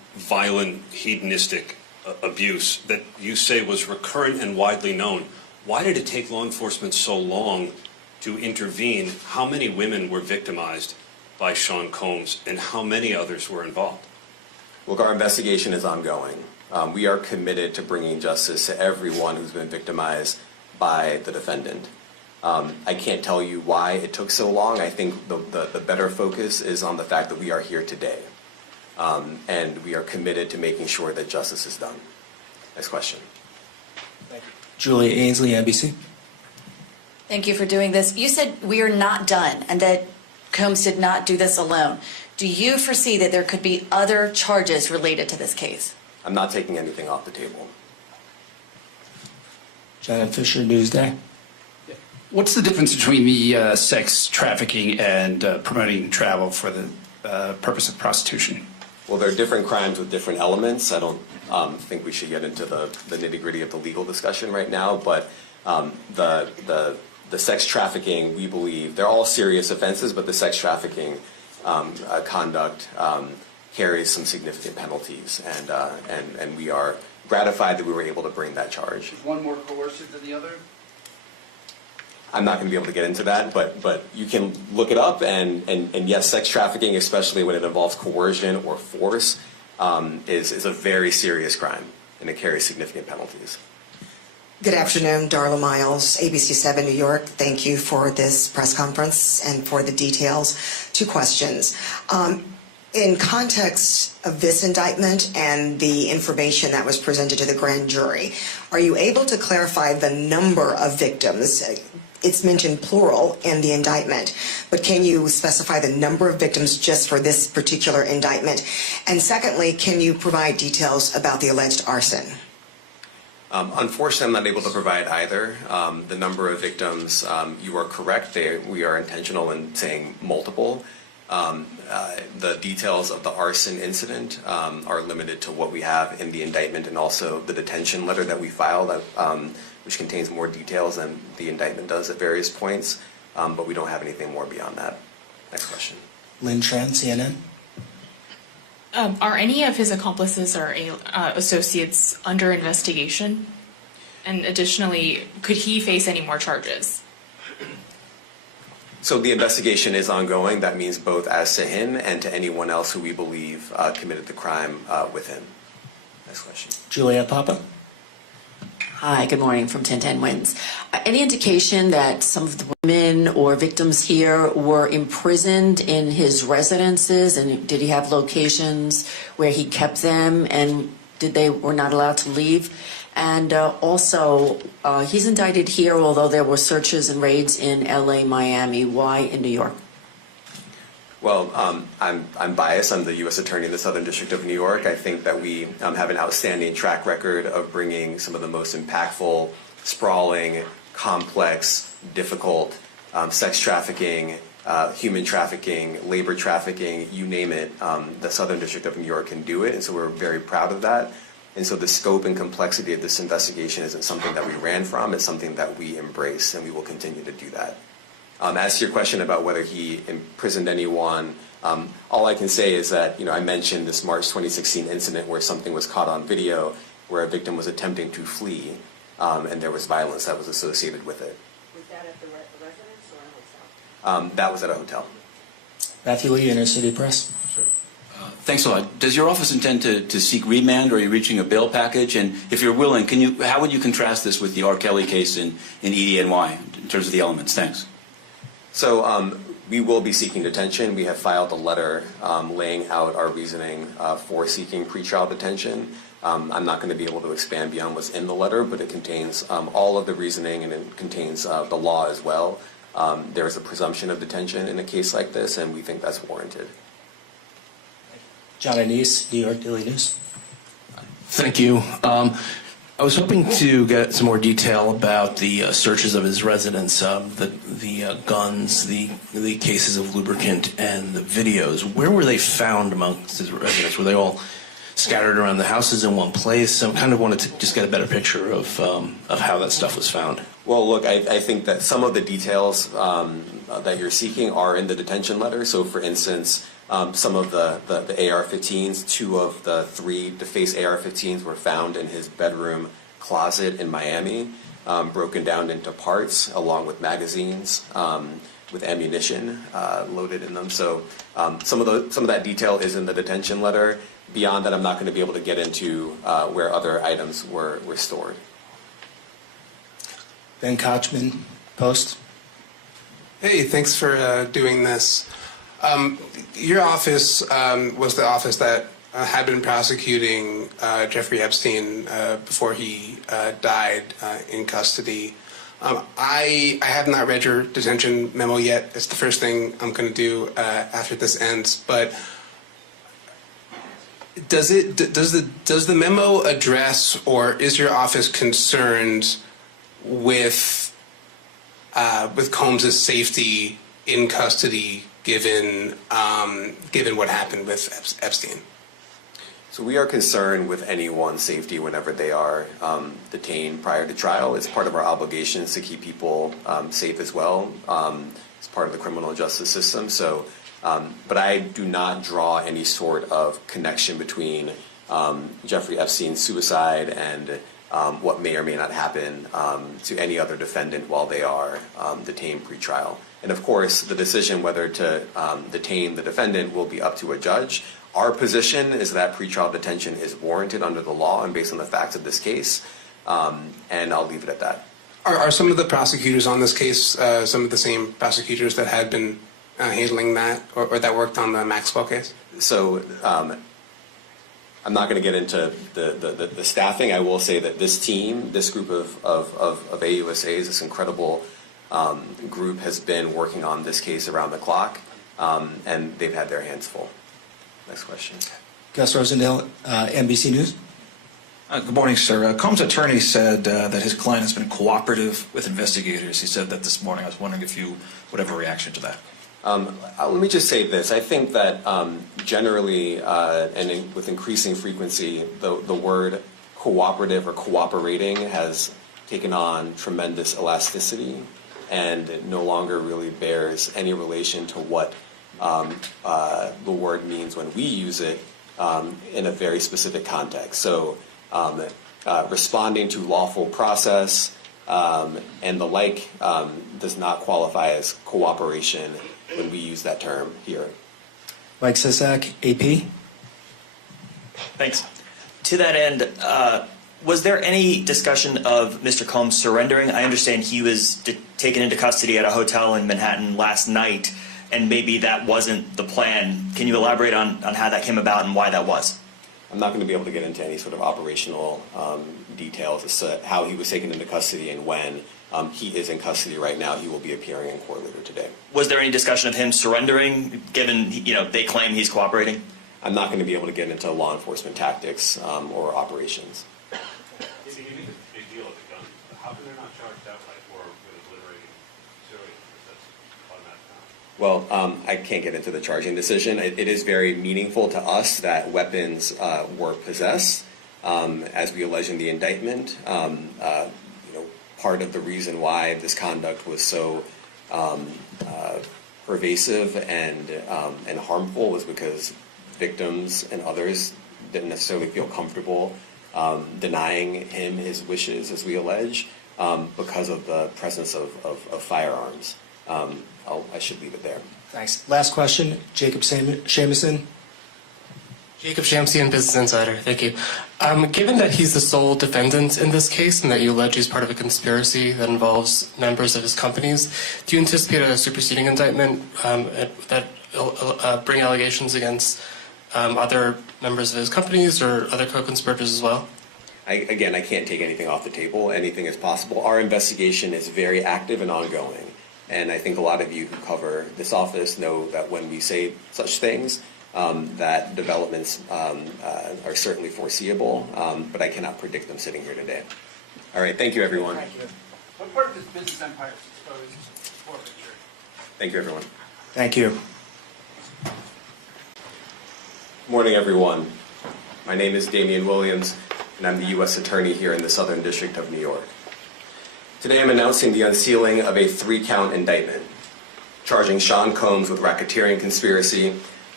violent, hedonistic abuse that you say was recurrent and widely known. Why did it take law enforcement so long to intervene? How many women were victimized by Sean Combs, and how many others were involved? Look, our investigation is ongoing. We are committed to bringing justice to everyone who's been victimized by the defendant. I can't tell you why it took so long. I think the better focus is on the fact that we are here today. And we are committed to making sure that justice is done. Next question. Julia Ainsley, NBC. Thank you for doing this. You said we are not done and that Combs did not do this alone. Do you foresee that there could be other charges related to this case? I'm not taking anything off the table. Janet Fisher, Newsday. What's the difference between the sex trafficking and promoting travel for the purpose of prostitution? Well, there are different crimes with different elements. I don't think we should get into the nitty-gritty of the legal discussion right now, but the sex trafficking, we believe, they're all serious offenses, but the sex trafficking conduct carries some significant penalties, and we are gratified that we were able to bring that charge. Is one more coercive than the other? I'm not going to be able to get into that, but you can look it up, and yes, sex trafficking, especially when it involves coercion or force, is a very serious crime, and it carries significant penalties. Good afternoon, Darla Miles, ABC 7 New York. Thank you for this press conference and for the details. 2 questions. In context of this indictment and the information that was presented to the grand jury, are you able to clarify the number of victims? It's mentioned plural in the indictment, but can you specify the number of victims just for this particular indictment? And secondly, can you provide details about the alleged arson? Unfortunately, I'm not able to provide either. The number of victims, you are correct. We are intentional in saying multiple. The details of the arson incident are limited to what we have in the indictment and also the detention letter that we filed, which contains more details than the indictment does at various points, but we don't have anything more beyond that. Next question. Lynn Tran, CNN. Are any of his accomplices or associates under investigation? And additionally, could he face any more charges? So the investigation is ongoing. That means both as to him and to anyone else who we believe committed the crime with him. Next question. Juliet Papa. Hi, good morning from 1010 Wins. Any indication that some of the women or victims here were imprisoned in his residences, and did he have locations where he kept them, and were not allowed to leave? And also, he's indicted here, although there were searches and raids in LA, Miami. Why in New York? Well, I'm biased. I'm the U.S. Attorney in the Southern District of New York. I think that we have an outstanding track record of bringing some of the most impactful, sprawling, complex, difficult sex trafficking, human trafficking, labor trafficking, you name it. The Southern District of New York can do it, and so we're very proud of that. And so the scope and complexity of this investigation isn't something that we ran from. It's something that we embrace, and we will continue to do that. As to your question about whether he imprisoned anyone, all I can say is that, I mentioned this March 2016 incident where something was caught on video where a victim was attempting to flee, and there was violence that was associated with it. Was that at the residence or a hotel? That was at a hotel. Matthew Lee, Inner City Press. Thanks a lot. Does your office intend to seek remand, or are you reaching a bail package? And if you're willing, how would you contrast this with the R. Kelly case in EDNY in terms of the elements? Thanks. So we will be seeking detention. We have filed a letter laying out our reasoning for seeking pretrial detention. I'm not going to be able to expand beyond what's in the letter, but it contains all of the reasoning, and it contains the law as well. There is a presumption of detention in a case like this, and we think that's warranted. John Anise, New York Daily News. Thank you. I was hoping to get some more detail about the searches of his residence, the guns, the cases of lubricant, and the videos. Where were they found amongst his residence? Were they all scattered around the houses in one place? I kind of wanted to just get a better picture of how that stuff was found. Well, look, I think that some of the details that you're seeking are in the detention letter. So, for instance, some of the AR-15s. 2 of the 3 defaced AR-15s were found in his bedroom closet in Miami, broken down into parts along with magazines with ammunition loaded in them. So some of that detail is in the detention letter. Beyond that, I'm not going to be able to get into where other items were stored. Ben Kochman, Post. Hey, thanks for doing this. Your office was the office that had been prosecuting Jeffrey Epstein before he died in custody. I have not read your detention memo yet. It's the first thing I'm going to do after this ends. But does the memo address, or is your office concerned with Combs' safety in custody, given what happened with Epstein? So we are concerned with anyone's safety whenever they are detained prior to trial. It's part of our obligations to keep people safe as well. It's part of the criminal justice system. So, but I do not draw any sort of connection between Jeffrey Epstein's suicide and what may or may not happen to any other defendant while they are detained pre-trial. And of course, the decision whether to detain the defendant will be up to a judge. Our position is that pretrial detention is warranted under the law and based on the facts of this case, and I'll leave it at that. Are some of the prosecutors on this case some of the same prosecutors that had been handling that, or that worked on the Maxwell case? So I'm not going to get into the staffing. I will say that this team, this group of AUSAs, this incredible group has been working on this case around the clock, and they've had their hands full. Next question. Gus Rosendale, NBC News. Good morning, sir. Combs' attorney said that his client has been cooperative with investigators. He said that this morning. I was wondering if you would have a reaction to that. Let me just say this. I think that generally with increasing frequency, the word cooperative or cooperating has taken on tremendous elasticity and it no longer really bears any relation to what the word means when we use it in a very specific context. So responding to lawful process and the like does not qualify as cooperation when we use that term here. Mike Sisak, AP. Thanks. To that end, was there any discussion of Mr. Combs surrendering? I understand he was taken into custody at a hotel in Manhattan last night, and maybe that wasn't the plan. Can you elaborate on how that came about and why that was? I'm not going to be able to get into any sort of operational details as to how he was taken into custody and when. He is in custody right now. He will be appearing in court later today. Was there any discussion of him surrendering, given they claim he's cooperating? I'm not going to be able to get into law enforcement tactics or operations. It's a unique big deal of the gun. How come they're not charged outright or with obliterating civilians? That's automatic. Well, I can't get into the charging decision. It is very meaningful to us that weapons were possessed, as we allege in the indictment. Part of the reason why this conduct was so pervasive and harmful was because victims and others didn't necessarily feel comfortable denying him his wishes, as we allege, because of the presence of firearms. I should leave it there. Thanks. Last question, Jacob Shamison. Jacob Shamsian, Business Insider. Thank you. Given that he's the sole defendant in this case and that you allege he's part of a conspiracy that involves members of his companies, do you anticipate a superseding indictment that bring allegations against other members of his companies or other co-conspirators as well? I can't take anything off the table. Anything is possible. Our investigation is very active and ongoing. And I think a lot of you who cover this office know that when we say such things, that developments are certainly foreseeable, but I cannot predict them sitting here today. All right, thank you, everyone. Thank you. What part of his business empire is exposed to forfeiture? Thank you, everyone. Thank you. Good morning, everyone. My name is Damian Williams, and I'm the U.S. Attorney here in the Southern District of New York. Today I'm announcing the unsealing of a 3-count indictment, charging Sean Combs with racketeering conspiracy,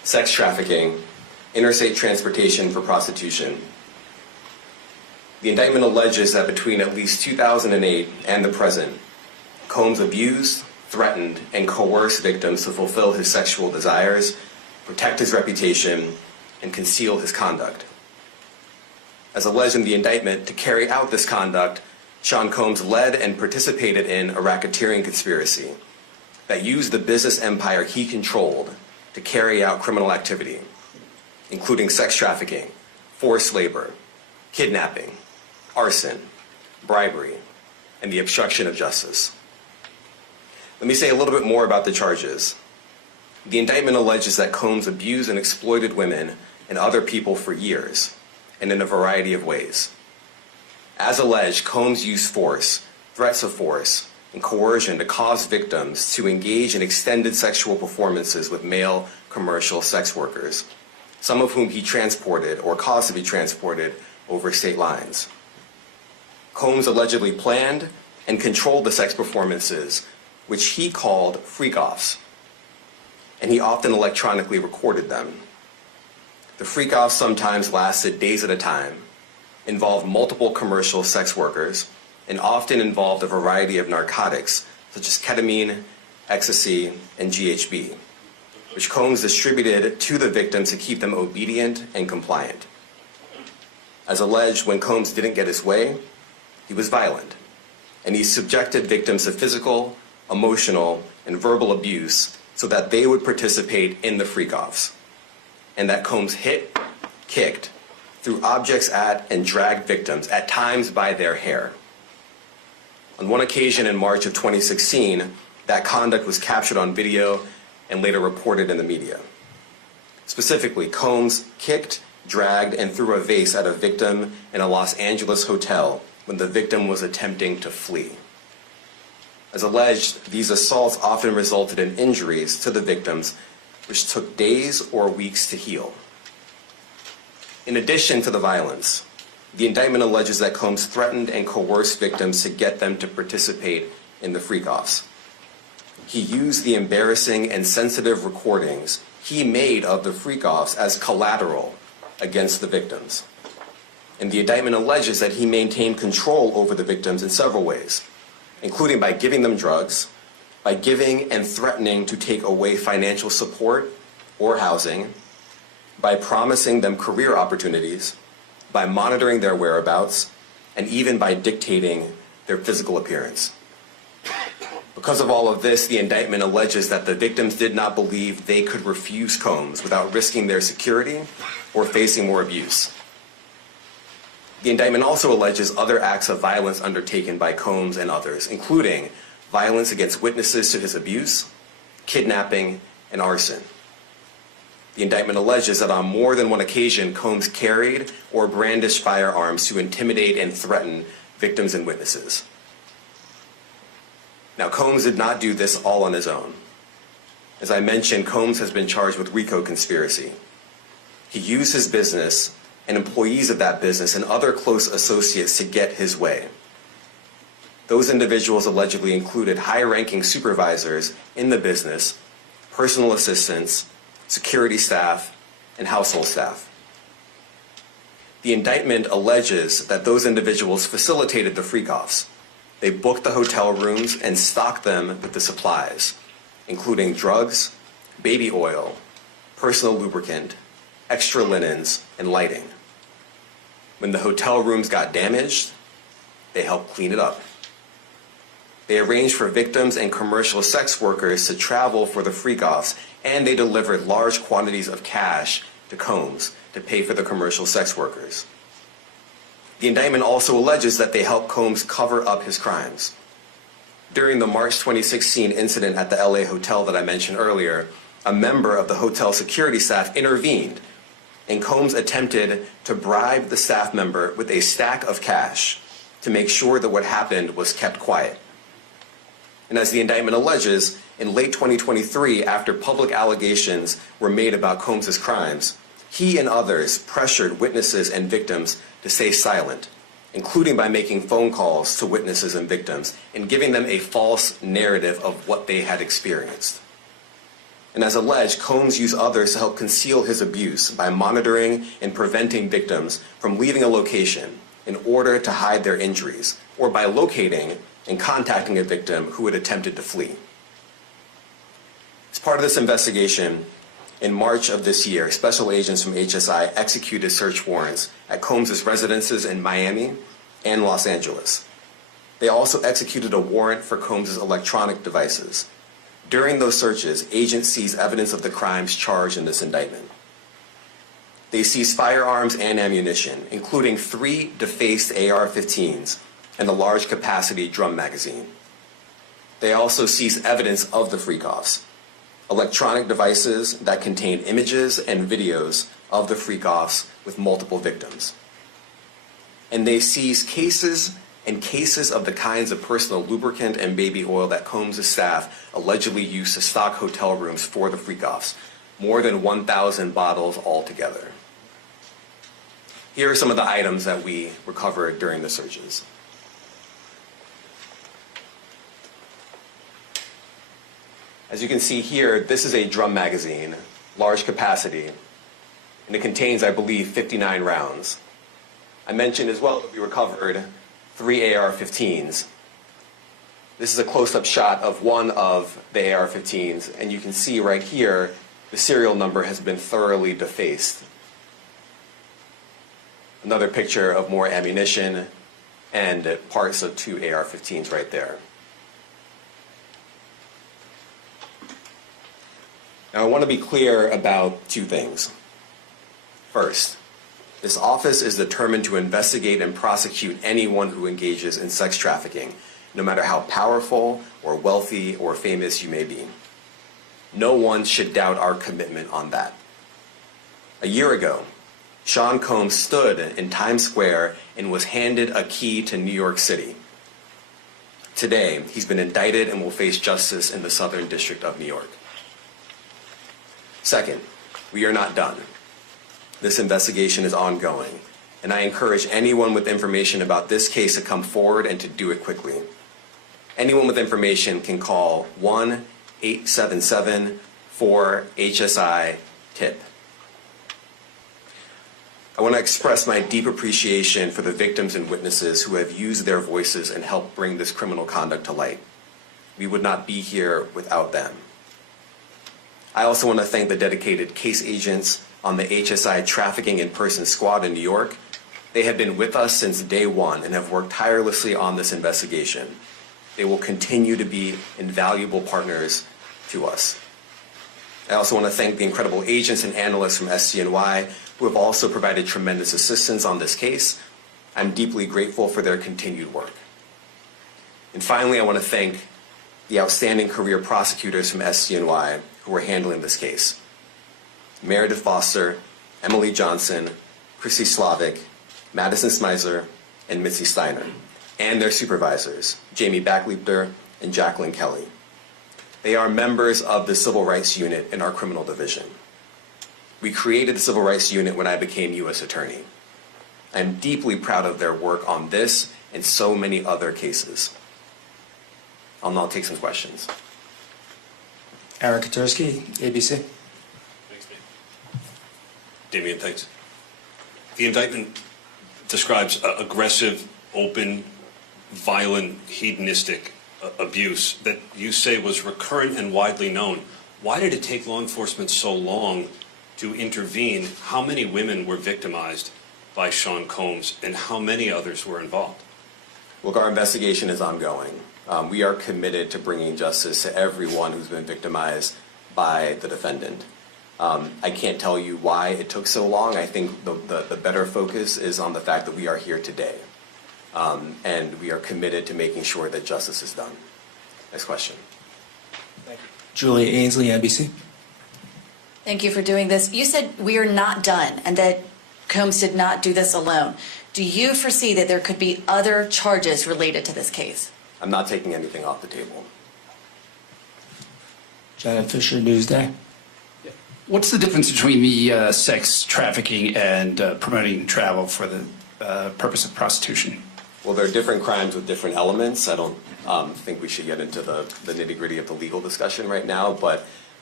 sex trafficking, interstate transportation for prostitution. The indictment alleges that between at least 2008 and the present, Combs abused, threatened, and coerced victims to fulfill his sexual desires, protect his reputation, and conceal his conduct. As alleged in the indictment, to carry out this conduct, Sean Combs led and participated in a racketeering conspiracy that used the business empire he controlled to carry out criminal activity, including sex trafficking, forced labor, kidnapping, arson, bribery, and the obstruction of justice. Let me say a little bit more about the charges. The indictment alleges that Combs abused and exploited women and other people for years, and in a variety of ways. As alleged, Combs used force, threats of force, and coercion to cause victims to engage in extended sexual performances with male commercial sex workers, some of whom he transported or caused to be transported over state lines. Combs allegedly planned and controlled the sex performances, which he called freak-offs, and he often electronically recorded them. The freak-offs sometimes lasted days at a time, involved multiple commercial sex workers, and often involved a variety of narcotics such as ketamine, ecstasy, and GHB, which Combs distributed to the victims to keep them obedient and compliant. As alleged, when Combs didn't get his way, he was violent, and he subjected victims to physical, emotional, and verbal abuse so that they would participate in the freak-offs, and that Combs hit, kicked, threw objects at, and dragged victims, at times by their hair. On one occasion in March of 2016, that conduct was captured on video and later reported in the media. Specifically, Combs kicked, dragged, and threw a vase at a victim in a Los Angeles hotel when the victim was attempting to flee. As alleged, these assaults often resulted in injuries to the victims, which took days or weeks to heal. In addition to the violence, the indictment alleges that Combs threatened and coerced victims to get them to participate in the freak-offs. He used the embarrassing and sensitive recordings he made of the freak-offs as collateral against the victims. And the indictment alleges that he maintained control over the victims in several ways, including by giving them drugs, by giving and threatening to take away financial support or housing, by promising them career opportunities, by monitoring their whereabouts, and even by dictating their physical appearance. Because of all of this, the indictment alleges that the victims did not believe they could refuse Combs without risking their security or facing more abuse. The indictment also alleges other acts of violence undertaken by Combs and others, including violence against witnesses to his abuse, kidnapping, and arson. The indictment alleges that on more than one occasion, Combs carried or brandished firearms to intimidate and threaten victims and witnesses. Now, Combs did not do this all on his own. As I mentioned, Combs has been charged with RICO conspiracy. He used his business and employees of that business and other close associates to get his way. Those individuals allegedly included high-ranking supervisors in the business, personal assistants, security staff, and household staff. The indictment alleges that those individuals facilitated the freak-offs. They booked the hotel rooms and stocked them with the supplies, including drugs, baby oil, personal lubricant, extra linens, and lighting. When the hotel rooms got damaged, they helped clean it up. They arranged for victims and commercial sex workers to travel for the freak-offs, and they delivered large quantities of cash to Combs to pay for the commercial sex workers. The indictment also alleges that they helped Combs cover up his crimes. During the March 2016 incident at the LA hotel that I mentioned earlier, a member of the hotel security staff intervened, and Combs attempted to bribe the staff member with a stack of cash to make sure that what happened was kept quiet. And as the indictment alleges, in late 2023, after public allegations were made about Combs' crimes, he and others pressured witnesses and victims to stay silent, including by making phone calls to witnesses and victims and giving them a false narrative of what they had experienced. And as alleged, Combs used others to help conceal his abuse by monitoring and preventing victims from leaving a location in order to hide their injuries, or by locating and contacting a victim who had attempted to flee. As part of this investigation, in March of this year, special agents from HSI executed search warrants at Combs' residences in Miami and Los Angeles. They also executed a warrant for Combs' electronic devices. During those searches, agents seized evidence of the crimes charged in this indictment. They seized firearms and ammunition, including 3 defaced AR-15s and a large capacity drum magazine. They also seized evidence of the freak-offs, electronic devices that contained images and videos of the freak-offs with multiple victims. And they seized cases of the kinds of personal lubricant and baby oil that Combs' staff allegedly used to stock hotel rooms for the freak-offs, more than 1,000 bottles altogether. Here are some of the items that we recovered during the searches. As you can see here, this is a drum magazine, large capacity, and it contains, I believe, 59 rounds. I mentioned as well that we recovered 3 AR-15s. This is a close-up shot of one of the AR-15s, and you can see right here the serial number has been thoroughly defaced. Another picture of more ammunition and parts of 2 AR-15s right there. Now, I want to be clear about 2 things. First, this office is determined to investigate and prosecute anyone who engages in sex trafficking, no matter how powerful or wealthy or famous you may be. No one should doubt our commitment on that. A year ago, Sean Combs stood in Times Square and was handed a key to New York City. Today, he's been indicted and will face justice in the Southern District of New York. Second, we are not done. This investigation is ongoing, and I encourage anyone with information about this case to come forward and to do it quickly. Anyone with information can call 1-877-4-HSI-TIP. I want to express my deep appreciation for the victims and witnesses who have used their voices and helped bring this criminal conduct to light. We would not be here without them. I also want to thank the dedicated case agents on the HSI Trafficking in Person Squad in New York. They have been with us since day one and have worked tirelessly on this investigation. They will continue to be invaluable partners to us. I also want to thank the incredible agents and analysts from SCNY who have also provided tremendous assistance on this case. I'm deeply grateful for their continued work. And finally, I want to thank the outstanding career prosecutors from SCNY who are handling this case. Meredith Foster, Emily Johnson, Chrissy Slavic, Madison Smizer, and Mitzi Steiner, and their supervisors, Jamie Backleiter and Jacqueline Kelly. They are members of the Civil Rights Unit in our criminal division. We created the Civil Rights Unit when I became U.S. Attorney. I'm deeply proud of their work on this and so many other cases. I'll now take some questions. Eric Katursky, ABC. Thanks, Damian, thanks. The indictment describes aggressive, open, violent, hedonistic abuse that you say was recurrent and widely known. Why did it take law enforcement so long to intervene? How many women were victimized by Sean Combs, and how many others were involved? Look, our investigation is ongoing. We are committed to bringing justice to everyone who's been victimized by the defendant. I can't tell you why it took so long. I think the better focus is on the fact that we are here today. And we are committed to making sure that justice is done. Next question. Thank you. Julia Ainsley, NBC. Thank you for doing this. You said we are not done and that Combs did not do this alone. Do you foresee that there could be other charges related to this case? I'm not taking anything off the table. Janet Fisher, Newsday. What's the difference between the sex trafficking and promoting travel for the purpose of prostitution? Well, there are different crimes with different elements. I don't think we should get into the nitty-gritty of the legal discussion right now, but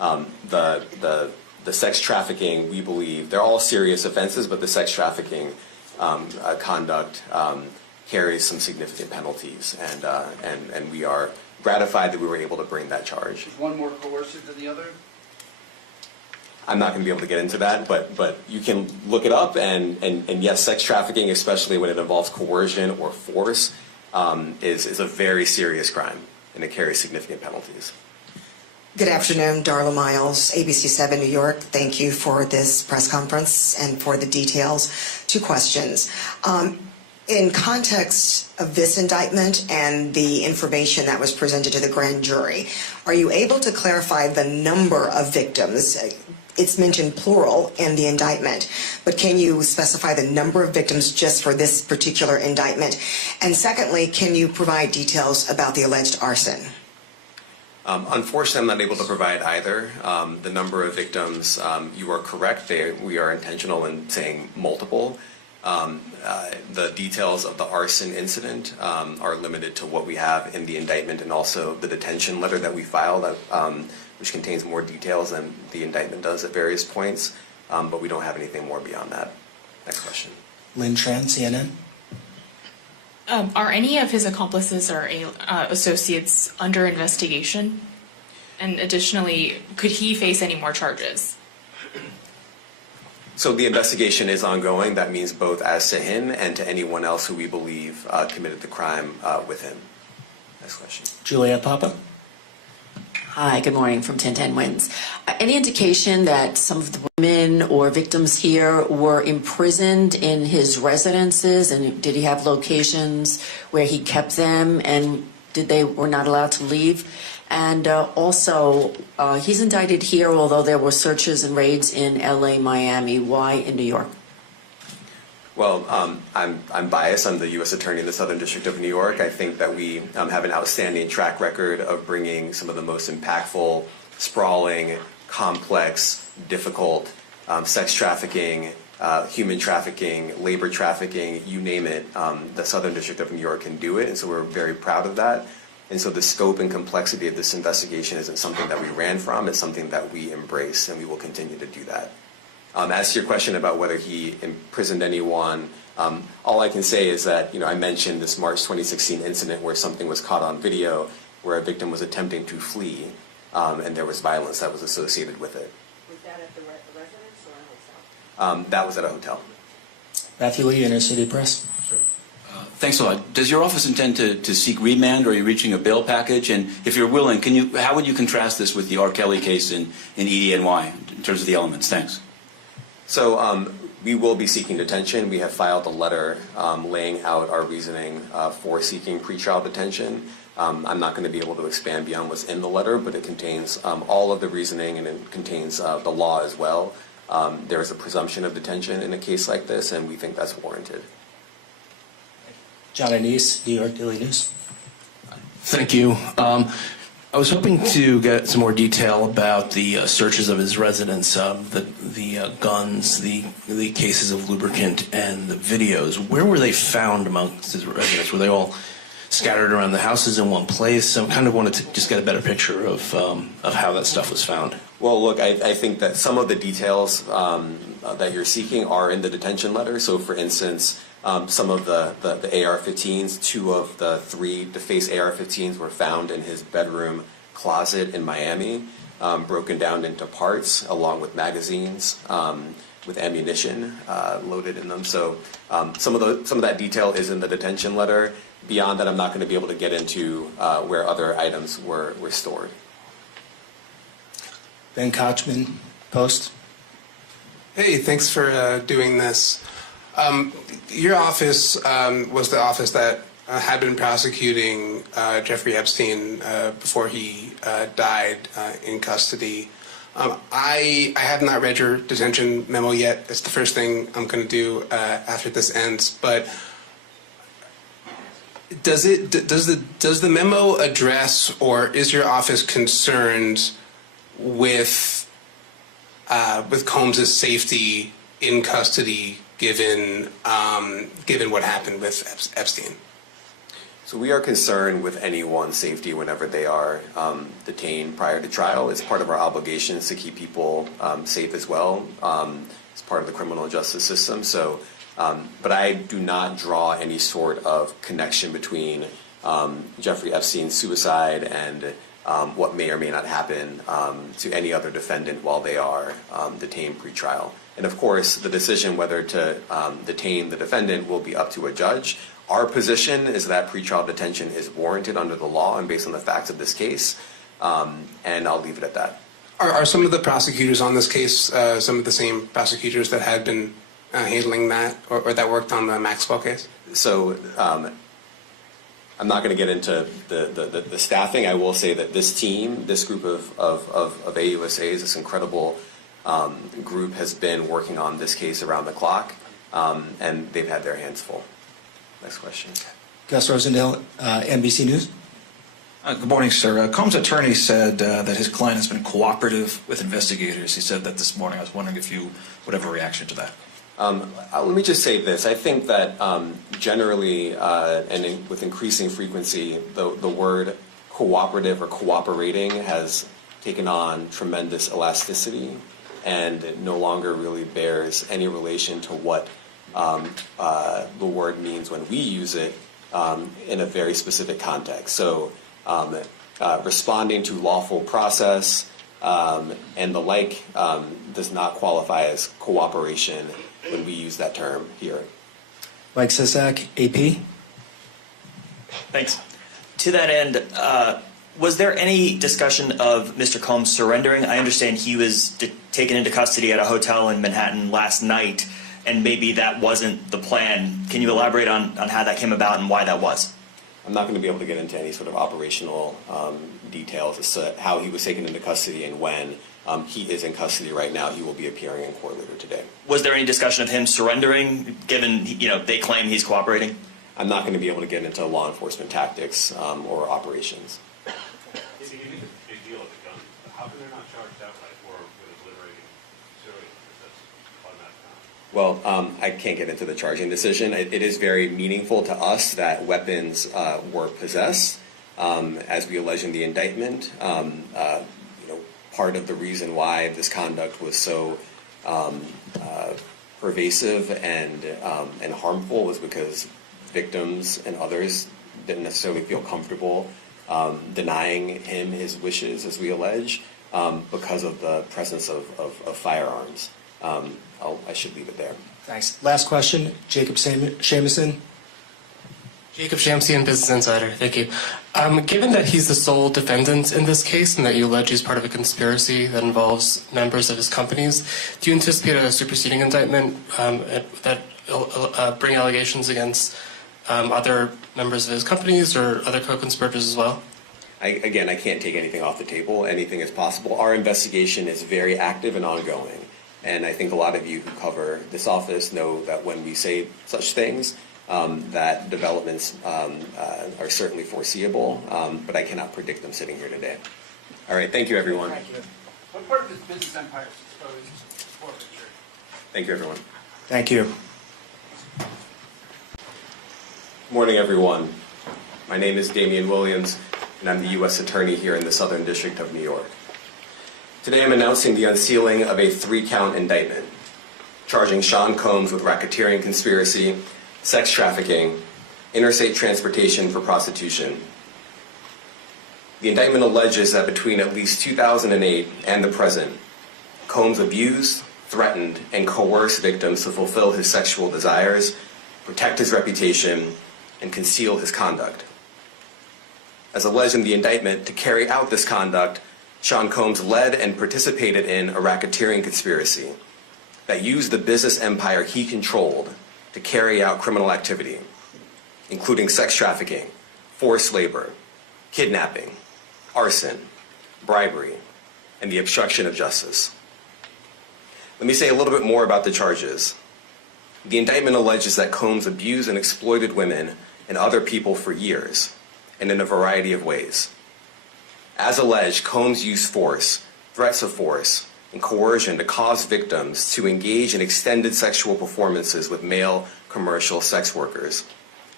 The sex trafficking, we believe, they're all serious offenses, but the sex trafficking conduct carries some significant penalties, and we are gratified that we were able to bring that charge. Is one more coercive than the other? I'm not going to be able to get into that, but you can look it up, and yes, sex trafficking, especially when it involves coercion or force, is a very serious crime, and it carries significant penalties. Good afternoon, Darla Miles, ABC 7 New York. Thank you for this press conference and for the details. 2 questions. In context of this indictment and the information that was presented to the grand jury, are you able to clarify the number of victims? It's mentioned plural in the indictment, but can you specify the number of victims just for this particular indictment? And secondly, can you provide details about the alleged arson? Unfortunately, I'm not able to provide either. The number of victims, you are correct. We are intentional in saying multiple. The details of the arson incident are limited to what we have in the indictment and also the detention letter that we filed, which contains more details than the indictment does at various points. But we don't have anything more beyond that. Next question. Lynn Tran, CNN. Are any of his accomplices or associates under investigation? And additionally, could he face any more charges? So the investigation is ongoing. That means both as to him and to anyone else who we believe committed the crime with him. Next question. Juliet Papa. Hi, good morning from 1010 Wins. Any indication that some of the women or victims here were imprisoned in his residences, and did he have locations where he kept them, and were not allowed to leave? And also, he's indicted here, although there were searches and raids in LA, Miami. Why in New York? Well, I'm biased. I'm the U.S. Attorney in the Southern District of New York. I think that we have an outstanding track record of bringing some of the most impactful, sprawling, complex, difficult sex trafficking, human trafficking, labor trafficking, you name it. The Southern District of New York can do it, and so we're very proud of that. And so the scope and complexity of this investigation isn't something that we ran from. It's something that we embrace, and we will continue to do that. As to your question about whether he imprisoned anyone, all I can say is that, I mentioned this March 2016 incident where something was caught on video where a victim was attempting to flee, and there was violence that was associated with it. Was that at the residence or a hotel? That was at a hotel. Matthew Lee, Inner City Press. Thanks a lot. Does your office intend to seek remand, or are you reaching a bail package? And if you're willing, how would you contrast this with the R. Kelly case in EDNY in terms of the elements? Thanks. So we will be seeking detention. We have filed a letter laying out our reasoning for seeking pretrial detention. I'm not going to be able to expand beyond what's in the letter, but it contains all of the reasoning, and it contains the law as well. There is a presumption of detention in a case like this, and we think that's warranted. John Anise, New York Daily News. Thank you. I was hoping to get some more detail about the searches of his residence, the guns, the cases of lubricant, and the videos. Where were they found amongst his residence? Were they all scattered around the houses in one place? I kind of wanted to just get a better picture of how that stuff was found. Well, look, I think that some of the details that you're seeking are in the detention letter. So, for instance, some of the AR-15s, 2 of the 3 DeFace AR-15s were found in his bedroom closet in Miami, broken down into parts along with magazines with ammunition loaded in them. So some of that detail is in the detention letter. Beyond that, I'm not going to be able to get into where other items were stored. Ben Kochman, Post. Hey, thanks for doing this. Your office was the office that had been prosecuting Jeffrey Epstein before he died in custody. I have not read your detention memo yet. It's the first thing I'm going to do after this ends. But does the memo address, or is your office concerned with Combs' safety in custody, given what happened with Epstein? So we are concerned with anyone's safety whenever they are detained prior to trial. It's part of our obligations to keep people safe as well. It's part of the criminal justice system. So, but I do not draw any sort of connection between Jeffrey Epstein's suicide and what may or may not happen to any other defendant while they are detained pre-trial. And of course, the decision whether to detain the defendant will be up to a judge. Our position is that pretrial detention is warranted under the law and based on the facts of this case, and I'll leave it at that. Are some of the prosecutors on this case some of the same prosecutors that had been handling that or that worked on the Maxwell case? So I'm not going to get into the staffing. I will say that this team, this group of AUSAs, this incredible group has been working on this case around the clock, and they've had their hands full. Next question. Gus Rosendale, NBC News. Good morning, sir. Combs' attorney said that his client has been cooperative with investigators. He said that this morning. I was wondering if you would have a reaction to that. Let me just say this. I think that generally and with increasing frequency, the word cooperative or cooperating has taken on tremendous elasticity and it no longer really bears any relation to what the word means when we use it in a very specific context. So responding to lawful process and the like does not qualify as cooperation when we use that term here. Mike Sisak, AP. Thanks. To that end, was there any discussion of Mr. Combs surrendering? I understand he was taken into custody at a hotel in Manhattan last night, and maybe that wasn't the plan. Can you elaborate on how that came about and why that was? I'm not going to be able to get into any sort of operational details as to how he was taken into custody and when. He is in custody right now. He will be appearing in court later today. Was there any discussion of him surrendering, given they claim he's cooperating? I'm not going to be able to get into law enforcement tactics or operations. You make a big deal of the gun. How come they're not charged outright or with liberating Syria? Because that's automatic. Well, I can't get into the charging decision. It is very meaningful to us that weapons were possessed, as we allege in the indictment. Part of the reason why this conduct was so pervasive and harmful was because victims and others didn't necessarily feel comfortable denying him his wishes, as we allege, because of the presence of firearms. I should leave it there. Thanks. Last question, Jacob Shamison. Jacob Shamsian, Business Insider. Thank you. Given that he's the sole defendant in this case and that you allege he's part of a conspiracy that involves members of his companies, do you anticipate a superseding indictment that bring allegations against other members of his companies or other co-conspirators as well? I can't take anything off the table. Anything is possible. Our investigation is very active and ongoing. And I think a lot of you who cover this office know that when we say such things, that developments are certainly foreseeable, but I cannot predict them sitting here today. All right, thank you, everyone. Thank you. What part of this business empire is exposed to forfeiture? Thank you, everyone. Thank you. Good morning, everyone. My name is Damian Williams, and I'm the U.S. Attorney here in the Southern District of New York. Today I'm announcing the unsealing of a 3-count indictment, charging Sean Combs with racketeering conspiracy, sex trafficking, interstate transportation for prostitution. The indictment alleges that between at least 2008 and the present, Combs abused, threatened, and coerced victims to fulfill his sexual desires, protect his reputation, and conceal his conduct. As alleged in the indictment, to carry out this conduct, Sean Combs led and participated in a racketeering conspiracy that used the business empire he controlled to carry out criminal activity, including sex trafficking, forced labor, kidnapping, arson, bribery, and the obstruction of justice. Let me say a little bit more about the charges. The indictment alleges that Combs abused and exploited women and other people for years, and in a variety of ways. As alleged, Combs used force, threats of force, and coercion to cause victims to engage in extended sexual performances with male commercial sex workers.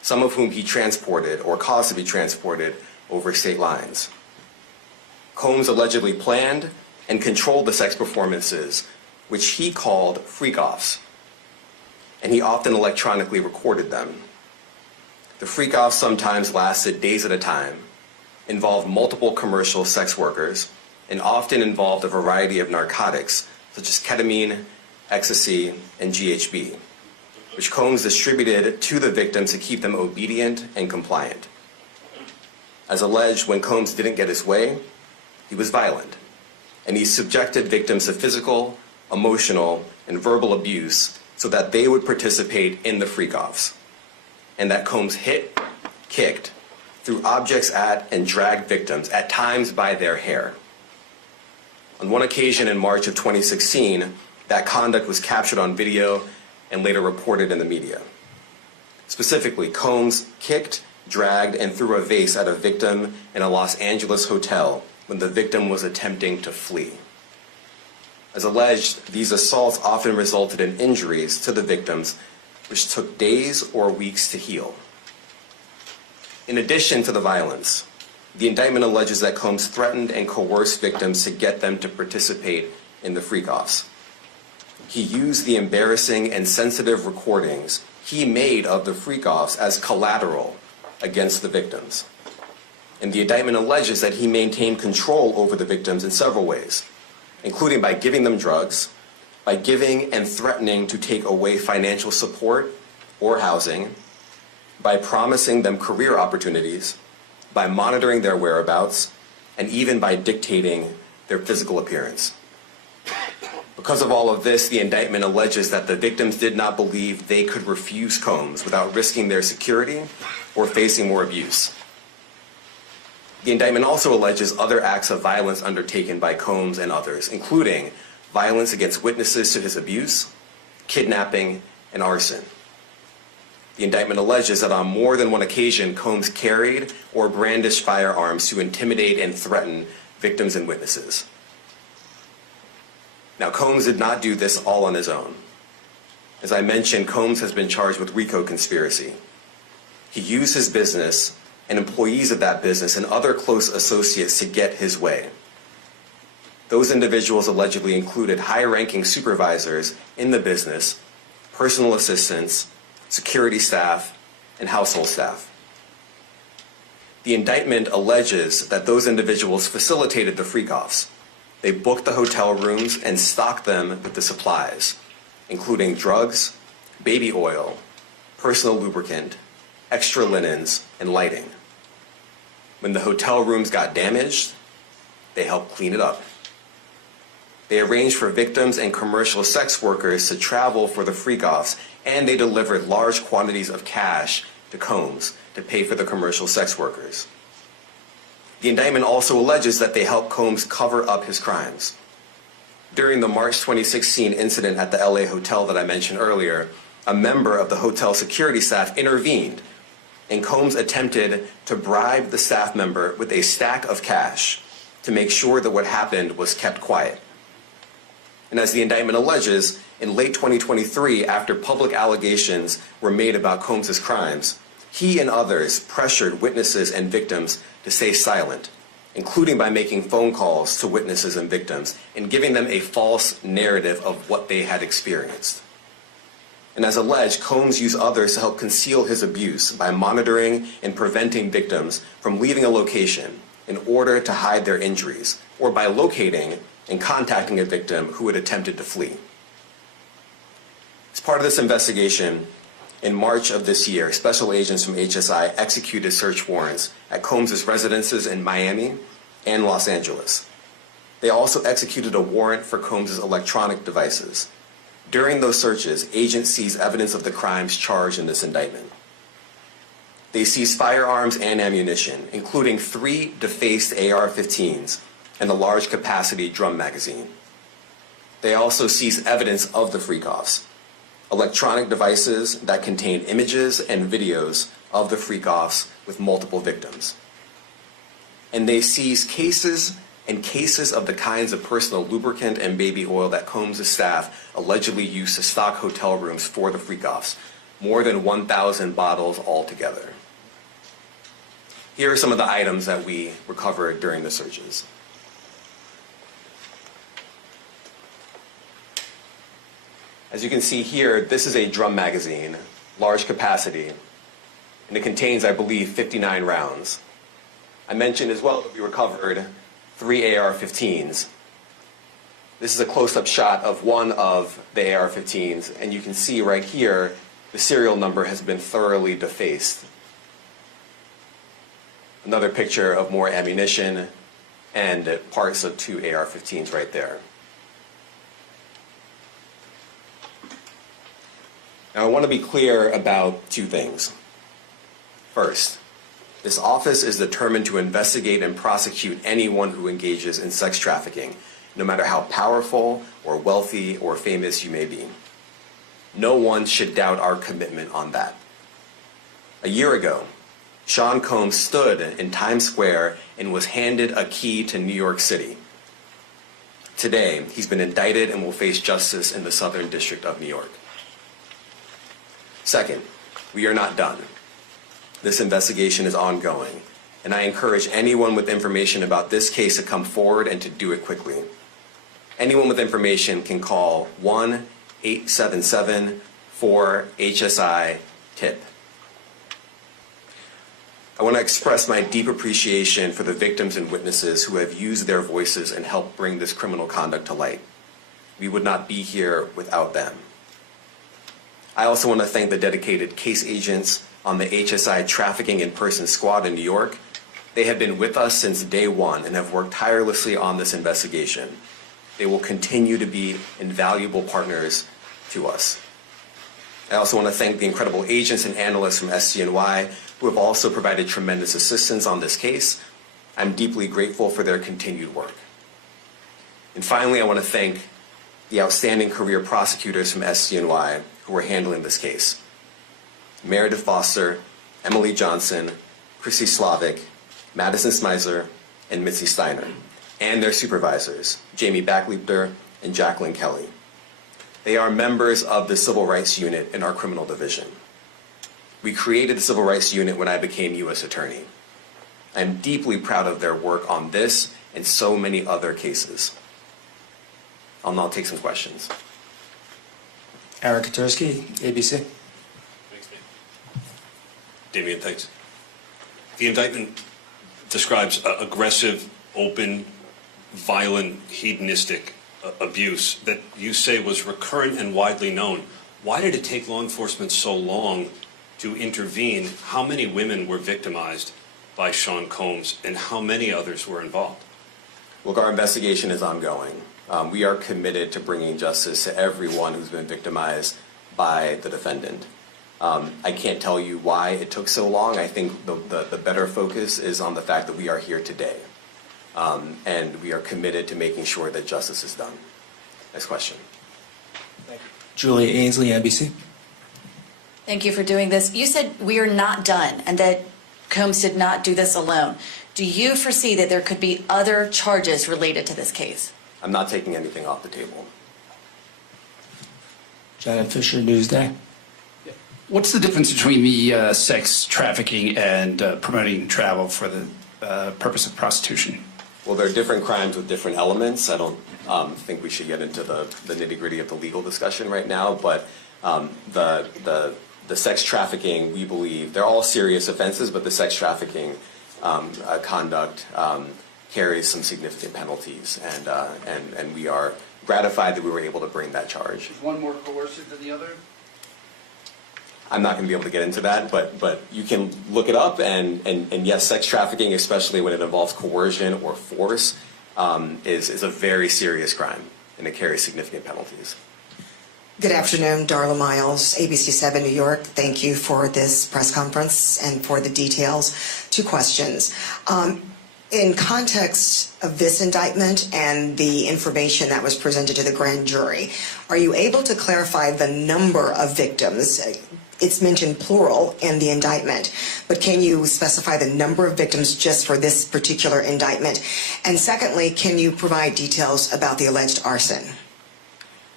some of whom he transported or caused to be transported over state lines. Combs allegedly planned and controlled the sex performances, which he called freak-offs, and he often electronically recorded them. The freak-offs sometimes lasted days at a time, involved multiple commercial sex workers, and often involved a variety of narcotics such as ketamine, ecstasy, and GHB, which Combs distributed to the victims to keep them obedient and compliant. As alleged, when Combs didn't get his way, he was violent, and he subjected victims to physical, emotional, and verbal abuse so that they would participate in the freak-offs, and that Combs hit, kicked, threw objects at, and dragged victims, at times by their hair. On one occasion in March of 2016, that conduct was captured on video and later reported in the media. Specifically, Combs kicked, dragged, and threw a vase at a victim in a Los Angeles hotel when the victim was attempting to flee. As alleged, these assaults often resulted in injuries to the victims, which took days or weeks to heal. In addition to the violence, the indictment alleges that Combs threatened and coerced victims to get them to participate in the freak-offs. He used the embarrassing and sensitive recordings he made of the freak-offs as collateral against the victims. And the indictment alleges that he maintained control over the victims in several ways, including by giving them drugs, by giving and threatening to take away financial support or housing, by promising them career opportunities, by monitoring their whereabouts, and even by dictating their physical appearance. Because of all of this, the indictment alleges that the victims did not believe they could refuse Combs without risking their security or facing more abuse. The indictment also alleges other acts of violence undertaken by Combs and others, including violence against witnesses to his abuse, kidnapping, and arson. The indictment alleges that on more than one occasion, Combs carried or brandished firearms to intimidate and threaten victims and witnesses. Now, Combs did not do this all on his own. As I mentioned, Combs has been charged with RICO conspiracy. He used his business and employees of that business and other close associates to get his way. Those individuals allegedly included high-ranking supervisors in the business, personal assistants, security staff, and household staff. The indictment alleges that those individuals facilitated the freak-offs. They booked the hotel rooms and stocked them with the supplies, including drugs, baby oil, personal lubricant, extra linens, and lighting. When the hotel rooms got damaged, they helped clean it up. They arranged for victims and commercial sex workers to travel for the freak-offs, and they delivered large quantities of cash to Combs to pay for the commercial sex workers. The indictment also alleges that they helped Combs cover up his crimes. During the March 2016 incident at the LA hotel that I mentioned earlier, a member of the hotel security staff intervened, and Combs attempted to bribe the staff member with a stack of cash to make sure that what happened was kept quiet. And as the indictment alleges, in late 2023, after public allegations were made about Combs' crimes, he and others pressured witnesses and victims to stay silent, including by making phone calls to witnesses and victims and giving them a false narrative of what they had experienced. And as alleged, Combs used others to help conceal his abuse by monitoring and preventing victims from leaving a location in order to hide their injuries, or by locating and contacting a victim who had attempted to flee. As part of this investigation, in March of this year, special agents from HSI executed search warrants at Combs' residences in Miami and Los Angeles. They also executed a warrant for Combs' electronic devices. During those searches, agents seized evidence of the crimes charged in this indictment. They seized firearms and ammunition, including 3 defaced AR-15s and a large capacity drum magazine. They also seized evidence of the freak-offs, electronic devices that contained images and videos of the freak-offs with multiple victims. And they seized cases and cases of the kinds of personal lubricant and baby oil that Combs' staff allegedly used to stock hotel rooms for the freak-offs, more than 1,000 bottles altogether. Here are some of the items that we recovered during the searches. As you can see here, this is a drum magazine, large capacity, and it contains, I believe, 59 rounds. I mentioned as well that we recovered 3 AR-15s. This is a close-up shot of one of the AR-15s, and you can see right here, the serial number has been thoroughly defaced. Another picture of more ammunition and parts of 2 AR-15s right there. Now, I want to be clear about 2 things. First, this office is determined to investigate and prosecute anyone who engages in sex trafficking, no matter how powerful or wealthy or famous you may be. No one should doubt our commitment on that. A year ago, Sean Combs stood in Times Square and was handed a key to New York City. Today, he's been indicted and will face justice in the Southern District of New York. Second, we are not done. This investigation is ongoing, and I encourage anyone with information about this case to come forward and to do it quickly. Anyone with information can call 1-877-4HSI-TIP. I want to express my deep appreciation for the victims and witnesses who have used their voices and helped bring this criminal conduct to light. We would not be here without them. I also want to thank the dedicated case agents on the HSI Trafficking in Person Squad in New York. They have been with us since day one and have worked tirelessly on this investigation. They will continue to be invaluable partners to us. I also want to thank the incredible agents and analysts from SCNY who have also provided tremendous assistance on this case. I'm deeply grateful for their continued work. And finally, I want to thank the outstanding career prosecutors from SCNY who are handling this case. Meredith Foster, Emily Johnson, Chrissy Slavic, Madison Smizer, and Mitzi Steiner, and their supervisors, Jamie Backleiter and Jacqueline Kelly. They are members of the Civil Rights Unit in our criminal division. We created the Civil Rights Unit when I became U.S. Attorney. I'm deeply proud of their work on this and so many other cases. I'll now take some questions. Eric Katursky, ABC. Thanks, Damien, thanks. The indictment describes aggressive, open, violent, hedonistic abuse that you say was recurrent and widely known. Why did it take law enforcement so long to intervene? How many women were victimized by Sean Combs, and how many others were involved? Look, our investigation is ongoing. We are committed to bringing justice to everyone who's been victimized by the defendant. I can't tell you why it took so long. I think the better focus is on the fact that we are here today. And we are committed to making sure that justice is done. Next question. Julia Ainsley, NBC. Thank you for doing this. You said we are not done and that Combs did not do this alone. Do you foresee that there could be other charges related to this case? I'm not taking anything off the table. Janet Fisher, Newsday. What's the difference between the sex trafficking and promoting travel for the purpose of prostitution? Well, there are different crimes with different elements. I don't think we should get into the nitty-gritty of the legal discussion right now, but the sex trafficking, we believe, they're all serious offenses, but the sex trafficking conduct carries some significant penalties, and we are gratified that we were able to bring that charge. Is one more coercive than the other? I'm not going to be able to get into that, but you can look it up, and yes, sex trafficking, especially when it involves coercion or force, is a very serious crime, and it carries significant penalties. Good afternoon, Darla Miles, ABC 7 New York. Thank you for this press conference and for the details. 2 questions. In context of this indictment and the information that was presented to the grand jury, are you able to clarify the number of victims? It's mentioned plural in the indictment, but can you specify the number of victims just for this particular indictment? And secondly, can you provide details about the alleged arson?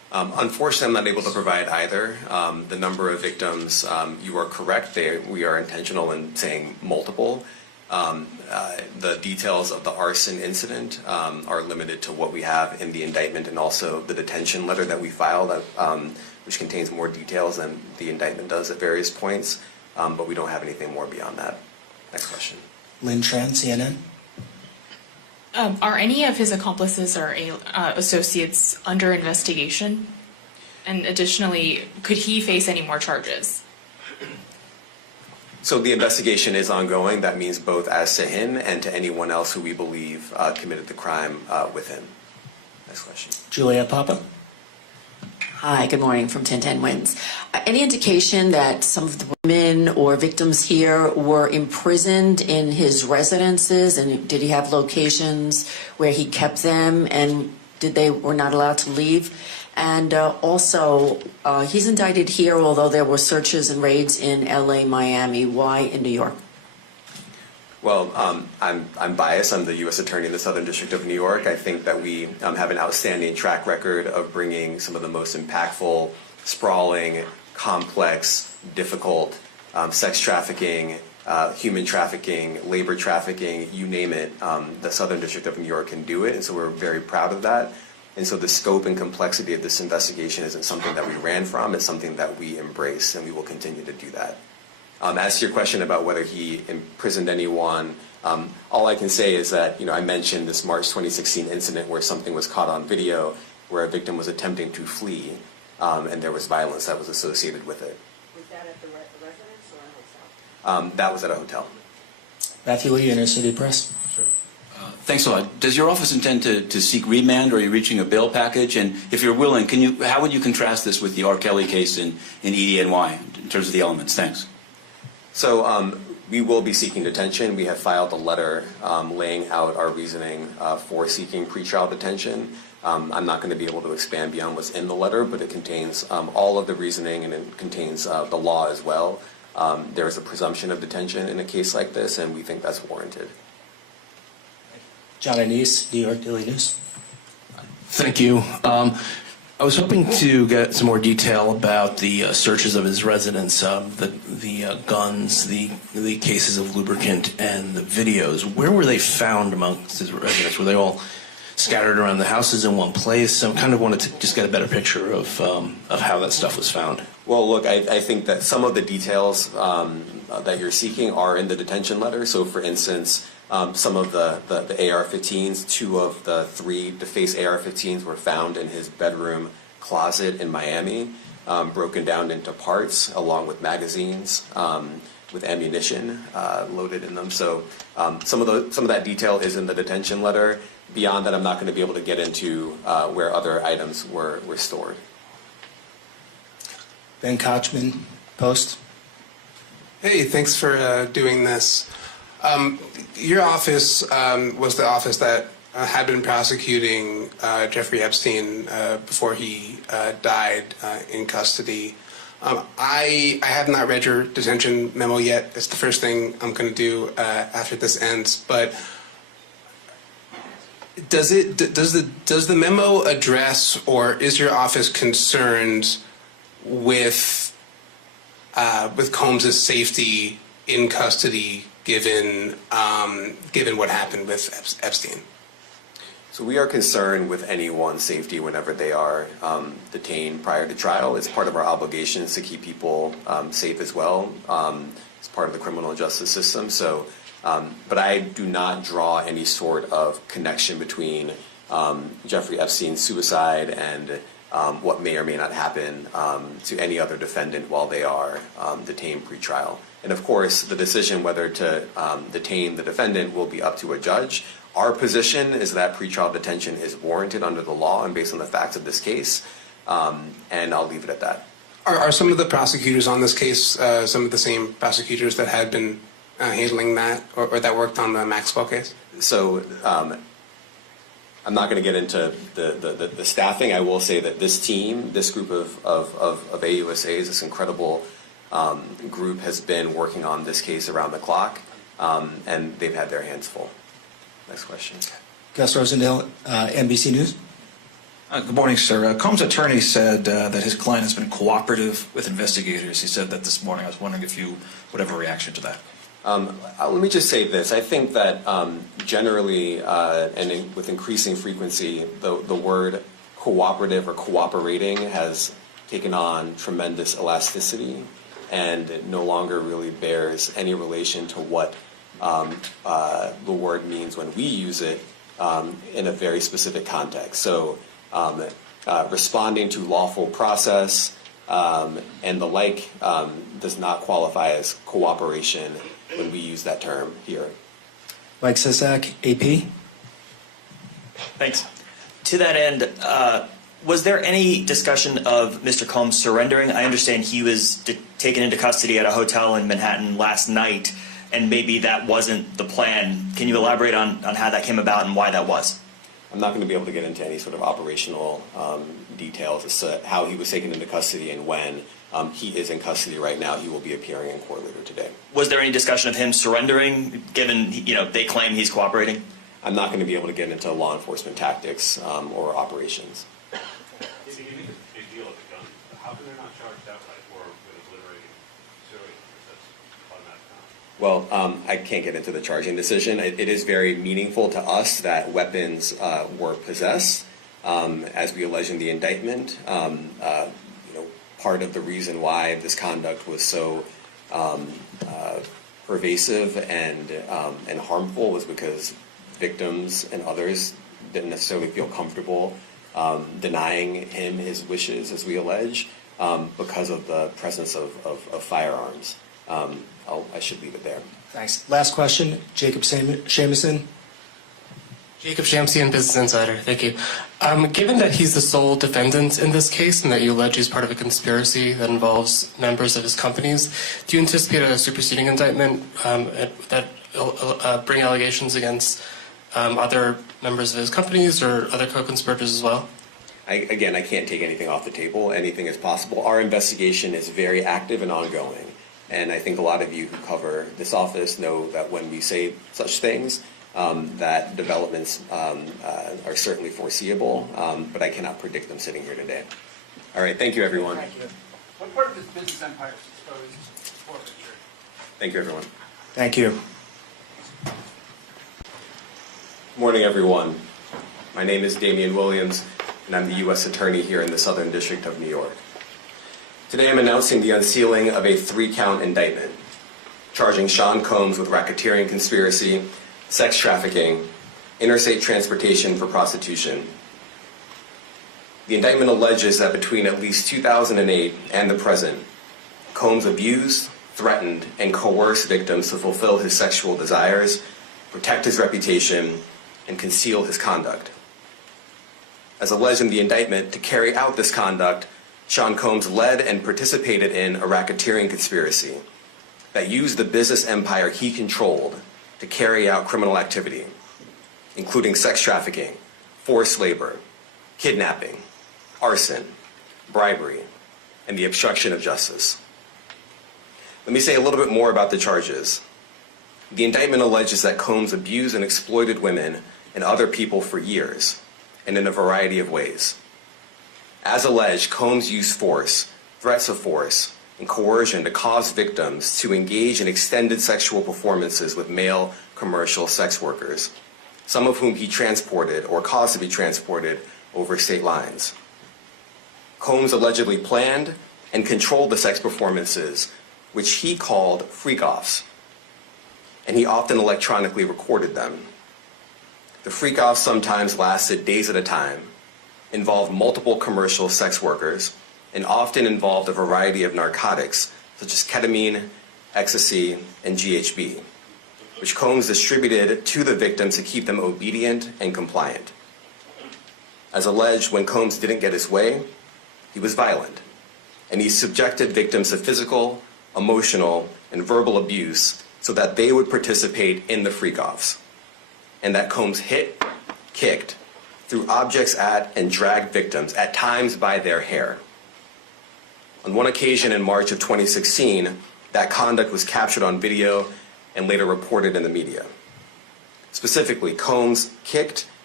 Unfortunately, I'm not able to provide either. The number of victims, you are correct. We are intentional in saying multiple. The details of the arson incident are limited to what we have in the indictment and also the detention letter that we filed, which contains more details than the indictment does at various points. But we don't have anything more beyond that. Next question. Lynn Tran, CNN. Are any of his accomplices or associates under investigation? And additionally, could he face any more charges? So the investigation is ongoing. That means both as to him and to anyone else who we believe committed the crime with him. Next question. Juliet Papa. Hi, good morning from 1010 Wins. Any indication that some of the women or victims here were imprisoned in his residences, and did he have locations where he kept them, and were not allowed to leave? And also, he's indicted here, although there were searches and raids in LA, Miami. Why in New York? Well, I'm biased. I'm the U.S. Attorney in the Southern District of New York. I think that we have an outstanding track record of bringing some of the most impactful, sprawling, complex, difficult sex trafficking, human trafficking, labor trafficking, you name it. The Southern District of New York can do it, and so we're very proud of that. And so the scope and complexity of this investigation isn't something that we ran from. It's something that we embrace, and we will continue to do that. As to your question about whether he imprisoned anyone, all I can say is that, I mentioned this March 2016 incident where something was caught on video where a victim was attempting to flee, and there was violence that was associated with it. Was that at the residence or a hotel? That was at a hotel. Matthew Lee, Inner City Press. Thanks a lot. Does your office intend to seek remand, or are you reaching a bail package? And if you're willing, how would you contrast this with the R. Kelly case in EDNY in terms of the elements? Thanks. So we will be seeking detention. We have filed a letter laying out our reasoning for seeking pretrial detention. I'm not going to be able to expand beyond what's in the letter, but it contains all of the reasoning, and it contains the law as well. There is a presumption of detention in a case like this, and we think that's warranted. John Anise, New York Daily News. Thank you. I was hoping to get some more detail about the searches of his residence, the guns, the cases of lubricant, and the videos. Where were they found amongst his residence? Were they all scattered around the houses in one place? I kind of wanted to just get a better picture of how that stuff was found. Well, look, I think that some of the details that you're seeking are in the detention letter. So, for instance, some of the AR-15s, 2 of the 3 defaced AR-15s were found in his bedroom closet in Miami, broken down into parts along with magazines with ammunition loaded in them. So some of that detail is in the detention letter. Beyond that, I'm not going to be able to get into where other items were stored. Ben Kochman, Post. Hey, thanks for doing this. Your office was the office that had been prosecuting Jeffrey Epstein before he died in custody. I have not read your detention memo yet. It's the first thing I'm going to do after this ends. But does the memo address, or is your office concerned with Combs' safety in custody, given what happened with Epstein? So we are concerned with anyone's safety whenever they are detained prior to trial. It's part of our obligations to keep people safe as well. It's part of the criminal justice system. So, but I do not draw any sort of connection between Jeffrey Epstein's suicide and what may or may not happen to any other defendant while they are detained pre-trial. And of course, the decision whether to detain the defendant will be up to a judge. Our position is that pretrial detention is warranted under the law and based on the facts of this case, and I'll leave it at that. Are some of the prosecutors on this case some of the same prosecutors that had been handling that, or that worked on the Maxwell case? So I'm not going to get into the staffing. I will say that this team, this group of AUSAs, this incredible group has been working on this case around the clock, and they've had their hands full. Next question. Gus Rosendale, NBC News. Good morning, sir. Combs' attorney said that his client has been cooperative with investigators. He said that this morning. I was wondering if you would have a reaction to that. Let me just say this. I think that generally with increasing frequency, the word cooperative or cooperating has taken on tremendous elasticity and it no longer really bears any relation to what the word means when we use it in a very specific context. So responding to lawful process and the like does not qualify as cooperation when we use that term here. Mike Sisak, AP. Thanks. To that end, was there any discussion of Mr. Combs surrendering? I understand he was taken into custody at a hotel in Manhattan last night, and maybe that wasn't the plan. Can you elaborate on how that came about and why that was? I'm not going to be able to get into any sort of operational details as to how he was taken into custody and when. He is in custody right now. He will be appearing in court later today. Was there any discussion of him surrendering, given they claim he's cooperating? I'm not going to be able to get into law enforcement tactics or operations. It's a big deal at the gun. How come they're not charged outright or with obliterating civilians? That's automatic. Well, I can't get into the charging decision. It is very meaningful to us that weapons were possessed, as we allege in the indictment. Part of the reason why this conduct was so pervasive and harmful was because victims and others didn't necessarily feel comfortable denying him his wishes, as we allege, because of the presence of firearms. I should leave it there. Thanks. Last question, Jacob Shamison. Jacob Shamsian, Business Insider. Thank you. Given that he's the sole defendant in this case and that you allege he's part of a conspiracy that involves members of his companies, do you anticipate a superseding indictment that bring allegations against other members of his companies or other co-conspirators as well? I can't take anything off the table. Anything is possible. Our investigation is very active and ongoing. And I think a lot of you who cover this office know that when we say such things, that developments are certainly foreseeable, but I cannot predict them sitting here today. All right, thank you, everyone. Thank you. What part of his business empire is exposed to forfeiture? Thank you, everyone. Thank you. Good morning, everyone. My name is Damian Williams, and I'm the U.S. Attorney here in the Southern District of New York. Today, I'm announcing the unsealing of a 3-count indictment, charging Sean Combs with racketeering conspiracy, sex trafficking, interstate transportation for prostitution. The indictment alleges that between at least 2008 and the present, Combs abused, threatened, and coerced victims to fulfill his sexual desires, protect his reputation, and conceal his conduct. As alleged in the indictment, to carry out this conduct, Sean Combs led and participated in a racketeering conspiracy that used the business empire he controlled to carry out criminal activity, including sex trafficking, forced labor, kidnapping, arson, bribery, and the obstruction of justice. Let me say a little bit more about the charges. The indictment alleges that Combs abused and exploited women and other people for years, and in a variety of ways. As alleged, Combs used force, threats of force, and coercion to cause victims to engage in extended sexual performances with male commercial sex workers, some of whom he transported or caused to be transported over state lines. Combs allegedly planned and controlled the sex performances, which he called freak-offs, and he often electronically recorded them. The freak-offs sometimes lasted days at a time, involved multiple commercial sex workers, and often involved a variety of narcotics, such as ketamine, ecstasy, and GHB, which Combs distributed to the victims to keep them obedient and compliant. As alleged, when Combs didn't get his way, he was violent, and he subjected victims to physical, emotional, and verbal abuse so that they would participate in the freak-offs, and that Combs hit, kicked, threw objects at, and dragged victims, at times by their hair. On one occasion in March of 2016, that conduct was captured on video and later reported in the media. Specifically, Combs kicked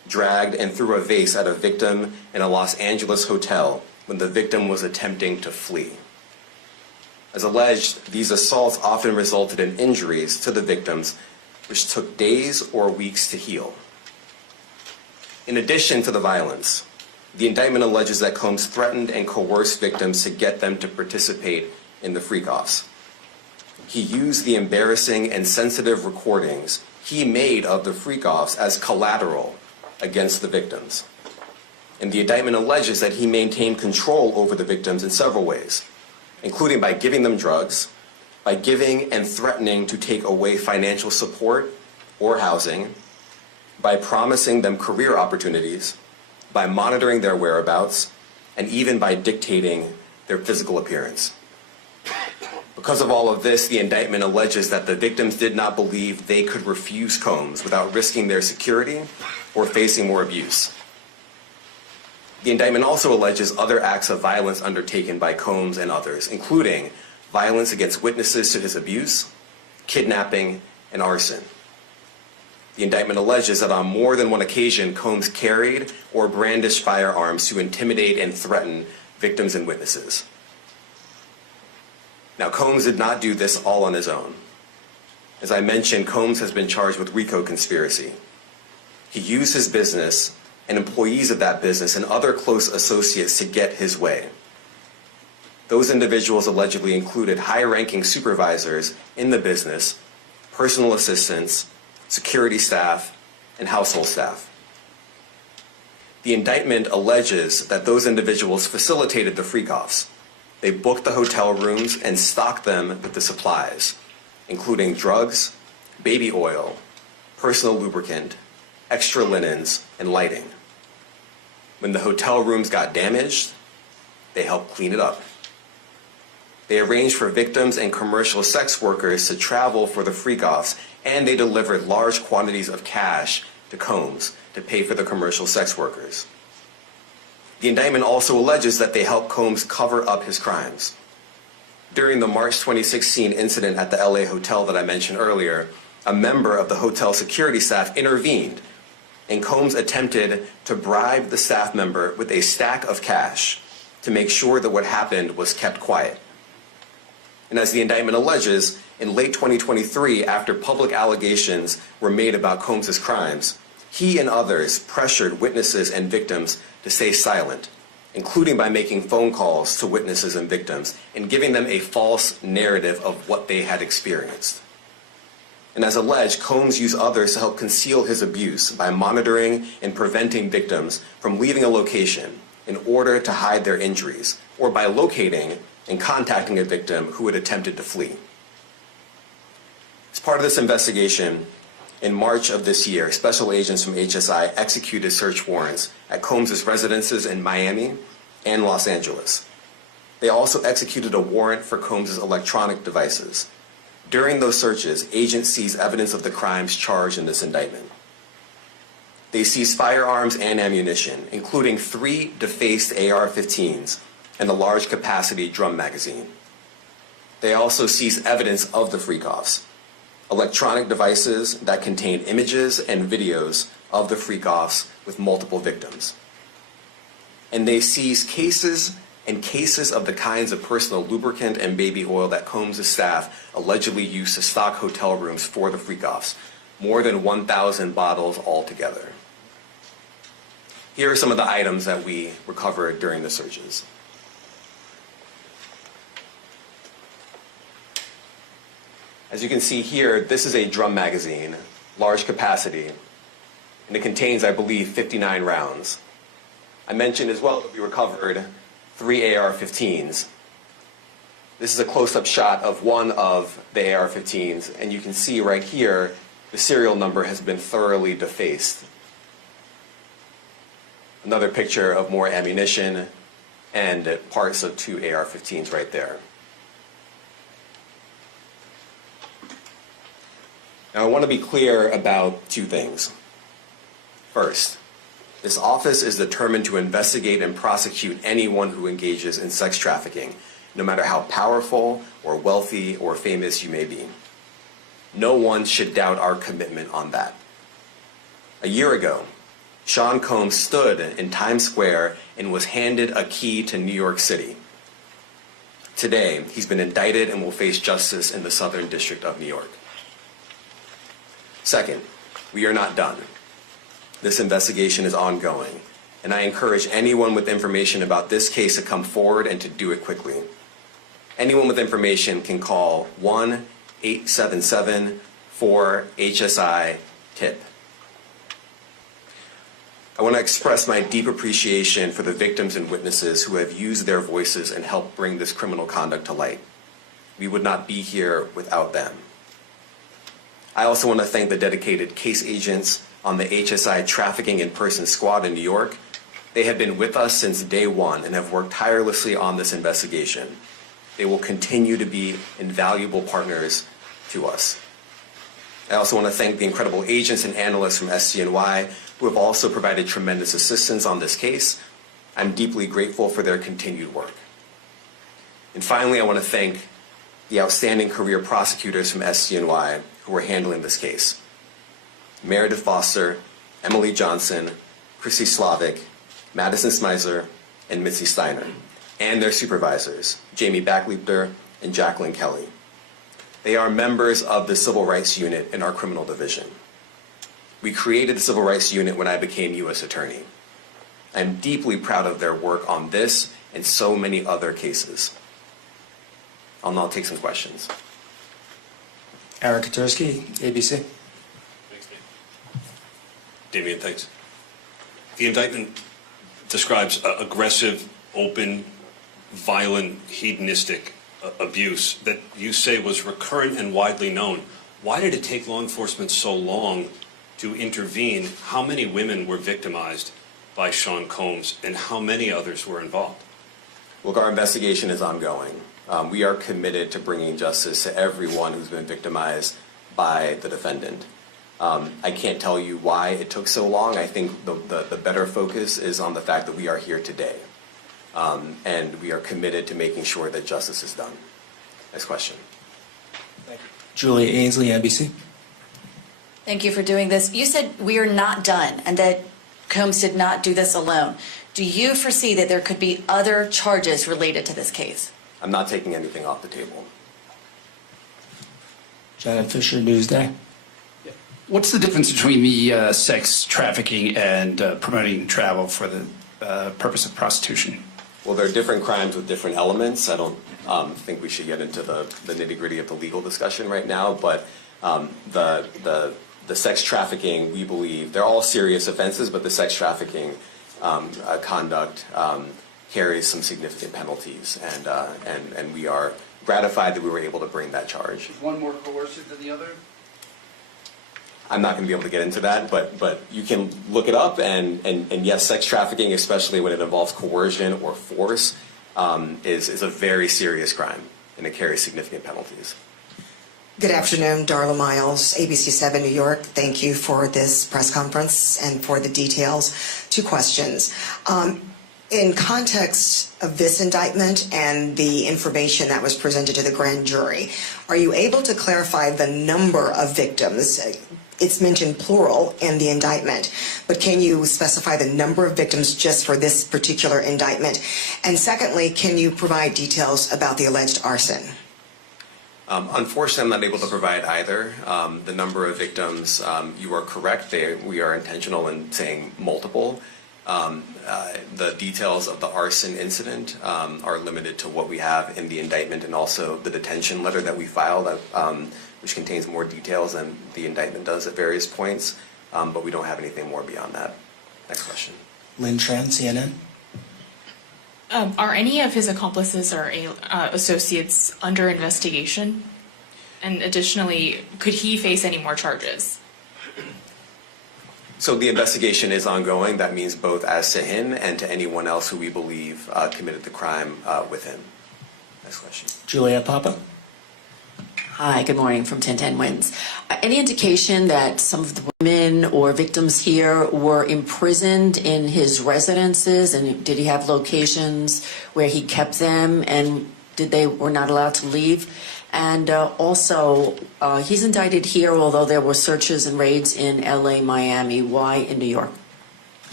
dragged, and threw a vase at a victim in a Los Angeles hotel when the victim was attempting to flee. As alleged, these assaults often resulted in injuries to the victims, which took days or weeks to heal. In addition to the violence, the indictment alleges that Combs threatened and coerced victims to get them to participate in the freak-offs. He used the embarrassing and sensitive recordings he made of the freak-offs as collateral against the victims. And the indictment alleges that he maintained control over the victims in several ways, including by giving them drugs, by giving and threatening to take away financial support or housing, by promising them career opportunities, by monitoring their whereabouts, and even by dictating their physical appearance. Because of all of this, the indictment alleges that the victims did not believe they could refuse Combs without risking their security or facing more abuse. The indictment also alleges other acts of violence undertaken by Combs and others, including violence against witnesses to his abuse, kidnapping, and arson. The indictment alleges that on more than one occasion, Combs carried or brandished firearms to intimidate and threaten victims and witnesses. Now, Combs did not do this all on his own. As I mentioned, Combs has been charged with RICO conspiracy. He used his business and employees of that business and other close associates to get his way. Those individuals allegedly included high-ranking supervisors in the business, personal assistants, security staff, and household staff. The indictment alleges that those individuals facilitated the freak-offs. They booked the hotel rooms and stocked them with the supplies, including drugs, baby oil, personal lubricant, extra linens, and lighting. When the hotel rooms got damaged, they helped clean it up. They arranged for victims and commercial sex workers to travel for the freak-offs, and they delivered large quantities of cash to Combs to pay for the commercial sex workers. The indictment also alleges that they helped Combs cover up his crimes. During the March 2016 incident at the LA hotel that I mentioned earlier, a member of the hotel security staff intervened, and Combs attempted to bribe the staff member with a stack of cash to make sure that what happened was kept quiet. And as the indictment alleges, in late 2023, after public allegations were made about Combs' crimes, he and others pressured witnesses and victims to stay silent, including by making phone calls to witnesses and victims and giving them a false narrative of what they had experienced. And as alleged, Combs used others to help conceal his abuse by monitoring and preventing victims from leaving a location in order to hide their injuries, or by locating and contacting a victim who had attempted to flee. As part of this investigation, in March of this year, special agents from HSI executed search warrants at Combs' residences in Miami and Los Angeles. They also executed a warrant for Combs' electronic devices. During those searches, agents seized evidence of the crimes charged in this indictment. They seized firearms and ammunition, including 3 defaced AR-15s and a large capacity drum magazine. They also seized evidence of the freak-offs, electronic devices that contain images and videos of the freak-offs with multiple victims. And they seized cases and cases of the kinds of personal lubricant and baby oil that Combs' staff allegedly used to stock hotel rooms for the freak-offs, more than 1,000 bottles altogether. Here are some of the items that we recovered during the searches. As you can see here, this is a drum magazine, large capacity, and it contains, I believe, 59 rounds. I mentioned as well that we recovered 3 AR-15s. This is a close-up shot of one of the AR-15s, and you can see right here, the serial number has been thoroughly defaced. Another picture of more ammunition and parts of 2 AR-15s right there. Now, I want to be clear about 2 things. First, this office is determined to investigate and prosecute anyone who engages in sex trafficking, no matter how powerful or wealthy or famous you may be. No one should doubt our commitment on that. A year ago, Sean Combs stood in Times Square and was handed a key to New York City. Today, he's been indicted and will face justice in the Southern District of New York. Second, we are not done. This investigation is ongoing, and I encourage anyone with information about this case to come forward and to do it quickly. Anyone with information can call 1-877-4HSI-TIP. I want to express my deep appreciation for the victims and witnesses who have used their voices and helped bring this criminal conduct to light. We would not be here without them. I also want to thank the dedicated case agents on the HSI Trafficking in Person Squad in New York. They have been with us since day one and have worked tirelessly on this investigation. They will continue to be invaluable partners to us. I also want to thank the incredible agents and analysts from SCNY who have also provided tremendous assistance on this case. I'm deeply grateful for their continued work. And finally, I want to thank the outstanding career prosecutors from SCNY who are handling this case. Meredith Foster, Emily Johnson, Chrissy Slavic, Madison Smizer, and Mitzi Steiner, and their supervisors, Jamie Backleiter and Jacqueline Kelly. They are members of the Civil Rights Unit in our criminal division. We created the Civil Rights Unit when I became U.S. Attorney. I'm deeply proud of their work on this and so many other cases. I'll now take some questions. Eric Katursky, ABC. Thanks, Damian, thanks. The indictment describes aggressive, open, violent, hedonistic abuse that you say was recurrent and widely known. Why did it take law enforcement so long to intervene? How many women were victimized by Sean Combs, and how many others were involved? Look, our investigation is ongoing. We are committed to bringing justice to everyone who's been victimized by the defendant. I can't tell you why it took so long. I think the better focus is on the fact that we are here today. And we are committed to making sure that justice is done. Next question. Julia Ainsley, NBC. Thank you for doing this. You said we are not done and that Combs did not do this alone. Do you foresee that there could be other charges related to this case? I'm not taking anything off the table. Janet Fisher, Newsday. What's the difference between the sex trafficking and promoting travel for the purpose of prostitution? Well, there are different crimes with different elements. I don't think we should get into the nitty-gritty of the legal discussion right now, but the sex trafficking, we believe, they're all serious offenses, but the sex trafficking conduct carries some significant penalties, and we are gratified that we were able to bring that charge. Is one more coercive than the other? I'm not going to be able to get into that, but you can look it up, and yes, sex trafficking, especially when it involves coercion or force, is a very serious crime, and it carries significant penalties. Good afternoon, Darla Miles, ABC 7 New York. Thank you for this press conference and for the details. Two questions. In context of this indictment and the information that was presented to the grand jury, are you able to clarify the number of victims? It's mentioned plural in the indictment, but can you specify the number of victims just for this particular indictment? And secondly, can you provide details about the alleged arson? Unfortunately, I'm not able to provide either. The number of victims, you are correct. We are intentional in saying multiple. The details of the arson incident are limited to what we have in the indictment and also the detention letter that we filed, which contains more details than the indictment does at various points, but we don't have anything more beyond that. Next question. Lynn Tran, CNN. Are any of his accomplices or associates under investigation? And additionally, could he face any more charges? So the investigation is ongoing. That means both as to him and to anyone else who we believe committed the crime with him. Next question. Juliet Papa. Hi, good morning from 1010 Wins. Any indication that some of the women or victims here were imprisoned in his residences, and did he have locations where he kept them, and were not allowed to leave? And also, he's indicted here, although there were searches and raids in LA, Miami. Why in New York?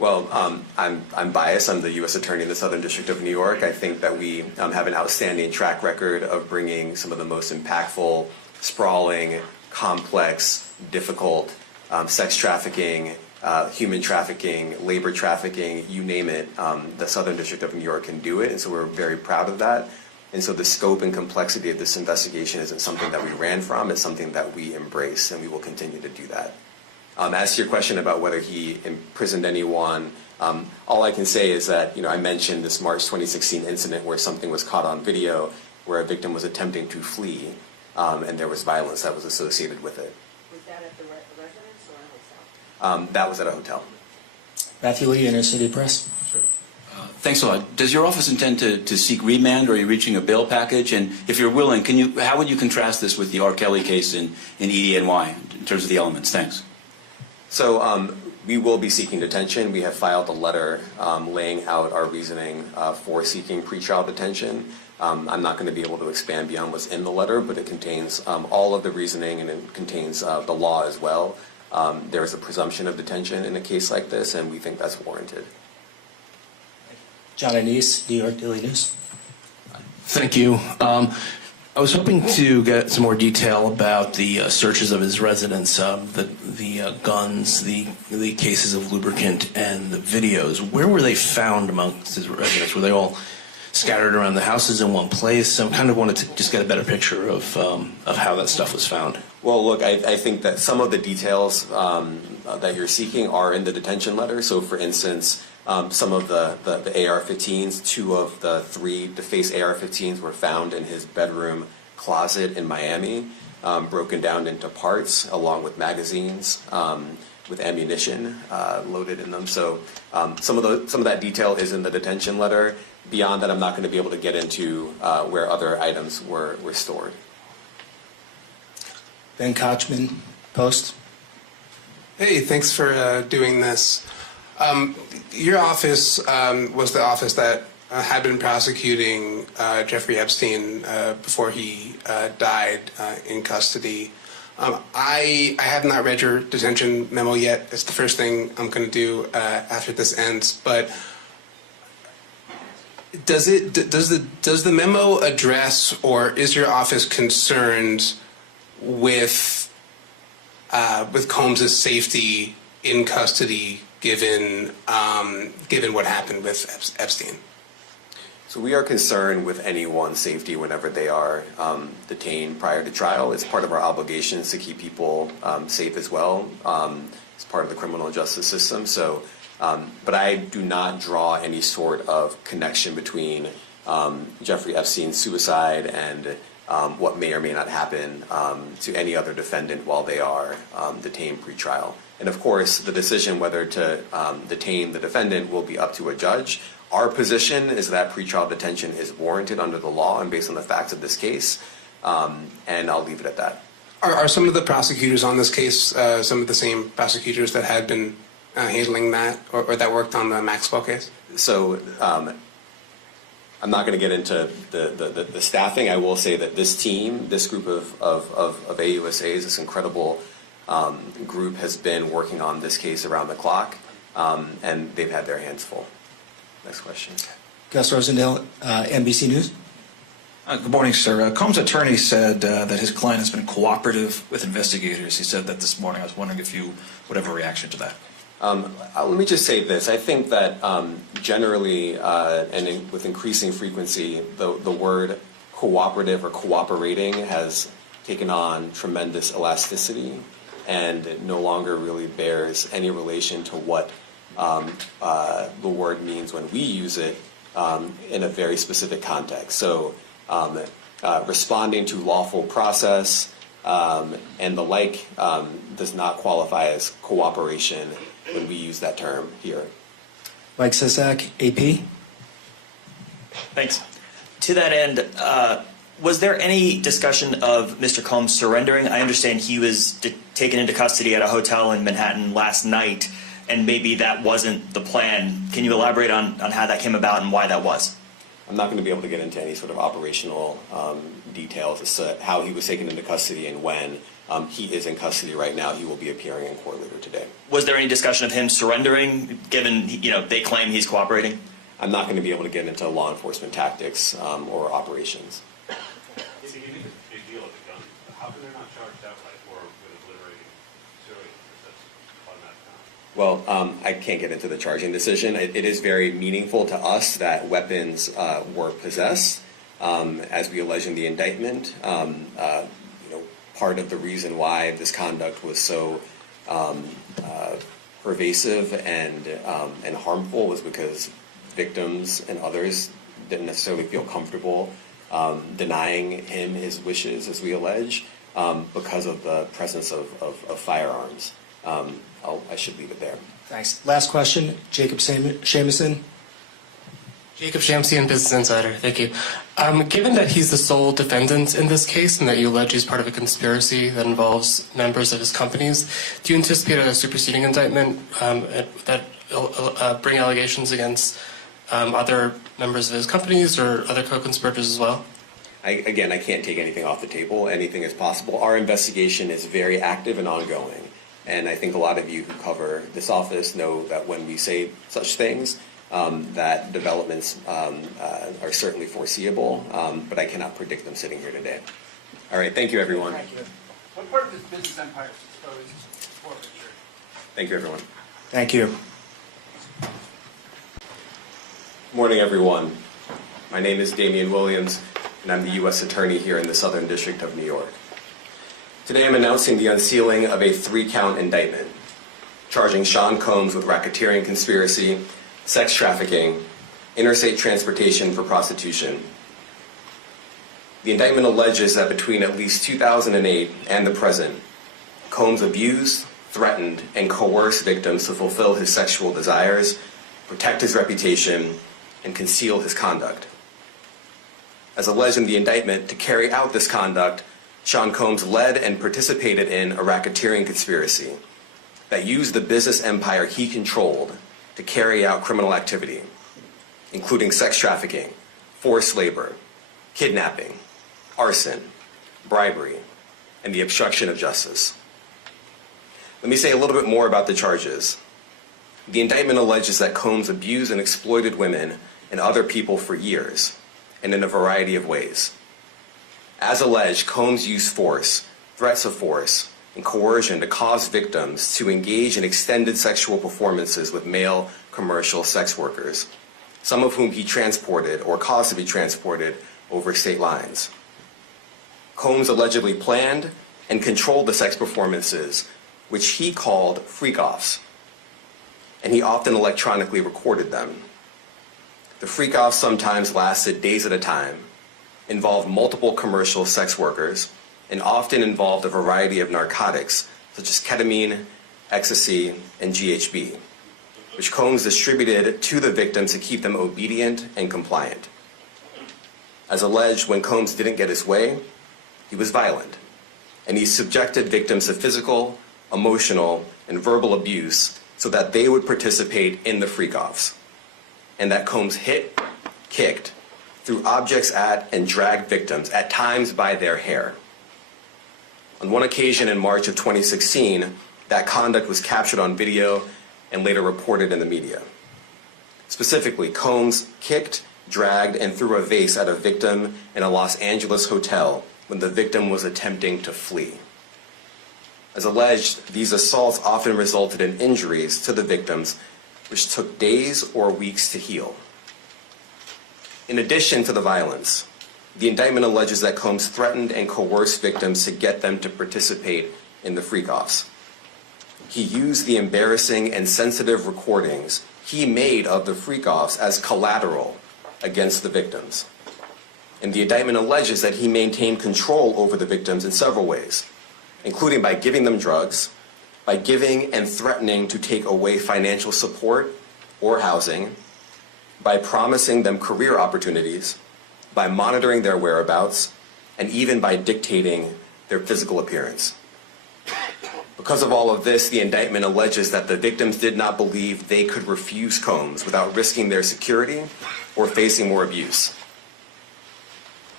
Well, I'm biased. I'm the U.S. Attorney in the Southern District of New York. I think that we have an outstanding track record of bringing some of the most impactful, sprawling, complex, difficult sex trafficking, human trafficking, labor trafficking, you name it. The Southern District of New York can do it, and so we're very proud of that. And so the scope and complexity of this investigation isn't something that we ran from. It's something that we embrace, and we will continue to do that. As to your question about whether he imprisoned anyone, all I can say is that, I mentioned this March 2016 incident where something was caught on video where a victim was attempting to flee, and there was violence that was associated with it. Was that at the residence or a hotel? That was at a hotel. Matthew Lee, Inner City Press. Thanks a lot. Does your office intend to seek remand, or are you reaching a bail package? And if you're willing, how would you contrast this with the R. Kelly case in EDNY in terms of the elements? Thanks. So we will be seeking detention. We have filed a letter laying out our reasoning for seeking pretrial detention. I'm not going to be able to expand beyond what's in the letter, but it contains all of the reasoning, and it contains the law as well. There is a presumption of detention in a case like this, and we think that's warranted. John Anise, New York Daily News. Thank you. I was hoping to get some more detail about the searches of his residence, the guns, the cases of lubricant, and the videos. Where were they found amongst his residence? Were they all scattered around the houses in one place? I kind of wanted to just get a better picture of how that stuff was found. Well, look, I think that some of the details that you're seeking are in the detention letter. So, for instance, some of the AR-15s, 2 of the 3 defaced AR-15s were found in his bedroom closet in Miami, broken down into parts along with magazines with ammunition loaded in them. So some of that detail is in the detention letter. Beyond that, I'm not going to be able to get into where other items were stored. Ben Kochman, Post. Hey, thanks for doing this. Your office was the office that had been prosecuting Jeffrey Epstein before he died in custody. I have not read your detention memo yet. It's the first thing I'm going to do after this ends. But does the memo address, or is your office concerned with Combs' safety in custody, given what happened with Epstein? So we are concerned with anyone's safety whenever they are detained prior to trial. It's part of our obligations to keep people safe as well. It's part of the criminal justice system. So, but I do not draw any sort of connection between Jeffrey Epstein's suicide and what may or may not happen to any other defendant while they are detained pre-trial. And of course, the decision whether to detain the defendant will be up to a judge. Our position is that pretrial detention is warranted under the law and based on the facts of this case, and I'll leave it at that. Are some of the prosecutors on this case some of the same prosecutors that had been handling that, or that worked on the Maxwell case? So I'm not going to get into the staffing. I will say that this team, this group of AUSAs, this incredible group has been working on this case around the clock, and they've had their hands full. Next question. Gus Rosendale, NBC News. Good morning, sir. Combs' attorney said that his client has been cooperative with investigators. He said that this morning. I was wondering if you would have a reaction to that. Let me just say this. I think that generally with increasing frequency, the word cooperative or cooperating has taken on tremendous elasticity, and it no longer really bears any relation to what the word means when we use it in a very specific context. So responding to lawful process and the like does not qualify as cooperation when we use that term here. Mike Sisak, AP. Thanks. To that end, was there any discussion of Mr. Combs surrendering? I understand he was taken into custody at a hotel in Manhattan last night, and maybe that wasn't the plan. Can you elaborate on how that came about and why that was? I'm not going to be able to get into any sort of operational details as to how he was taken into custody and when. He is in custody right now. He will be appearing in court later today. Was there any discussion of him surrendering, given they claim he's cooperating? I'm not going to be able to get into law enforcement tactics or operations. It's a big deal with the gun. How can they not charge outright or with obliterating civilians? That's automatic. Well, I can't get into the charging decision. It is very meaningful to us that weapons were possessed, as we allege in the indictment. Part of the reason why this conduct was so pervasive and harmful was because victims and others didn't necessarily feel comfortable denying him his wishes, as we allege, because of the presence of firearms. I should leave it there. Thanks. Last question, Jacob Shamison. Jacob Shamsian, Business Insider. Thank you. Given that he's the sole defendant in this case and that you allege he's part of a conspiracy that involves members of his companies, do you anticipate a superseding indictment that bring allegations against other members of his companies or other co-conspirators as well? I can't take anything off the table. Anything is possible. Our investigation is very active and ongoing. And I think a lot of you who cover this office know that when we say such things, that developments are certainly foreseeable, but I cannot predict them sitting here today. All right, thank you, everyone. Thank you. What part of this business empire is exposed to forfeiture? Thank you, everyone. Thank you. Good morning, everyone. My name is Damian Williams, and I'm the U.S. Attorney here in the Southern District of New York. Today, I'm announcing the unsealing of a 3-count indictment, charging Sean Combs with racketeering conspiracy, sex trafficking, interstate transportation for prostitution. The indictment alleges that between at least 2008 and the present, Combs abused, threatened, and coerced victims to fulfill his sexual desires, protect his reputation, and conceal his conduct. As alleged in the indictment, to carry out this conduct, Sean Combs led and participated in a racketeering conspiracy that used the business empire he controlled to carry out criminal activity, including sex trafficking, forced labor, kidnapping, arson, bribery, and the obstruction of justice. Let me say a little bit more about the charges. The indictment alleges that Combs abused and exploited women and other people for years, and in a variety of ways. As alleged, Combs used force, threats of force, and coercion to cause victims to engage in extended sexual performances with male commercial sex workers, some of whom he transported or caused to be transported over state lines. Combs allegedly planned and controlled the sex performances, which he called freak-offs, and he often electronically recorded them. The freak-offs sometimes lasted days at a time, involved multiple commercial sex workers, and often involved a variety of narcotics, such as ketamine, ecstasy, and GHB, which Combs distributed to the victims to keep them obedient and compliant. As alleged, when Combs didn't get his way, he was violent, and he subjected victims to physical, emotional, and verbal abuse so that they would participate in the freak-offs, and that Combs hit, kicked, threw objects at, and dragged victims, at times by their hair. On one occasion in March of 2016, that conduct was captured on video and later reported in the media. Specifically, Combs kicked, dragged, and threw a vase at a victim in a Los Angeles hotel when the victim was attempting to flee. As alleged, these assaults often resulted in injuries to the victims, which took days or weeks to heal. In addition to the violence, the indictment alleges that Combs threatened and coerced victims to get them to participate in the freak-offs. He used the embarrassing and sensitive recordings he made of the freak-offs as collateral against the victims. And the indictment alleges that he maintained control over the victims in several ways, including by giving them drugs, by giving and threatening to take away financial support or housing, by promising them career opportunities, by monitoring their whereabouts, and even by dictating their physical appearance. Because of all of this, the indictment alleges that the victims did not believe they could refuse Combs without risking their security or facing more abuse.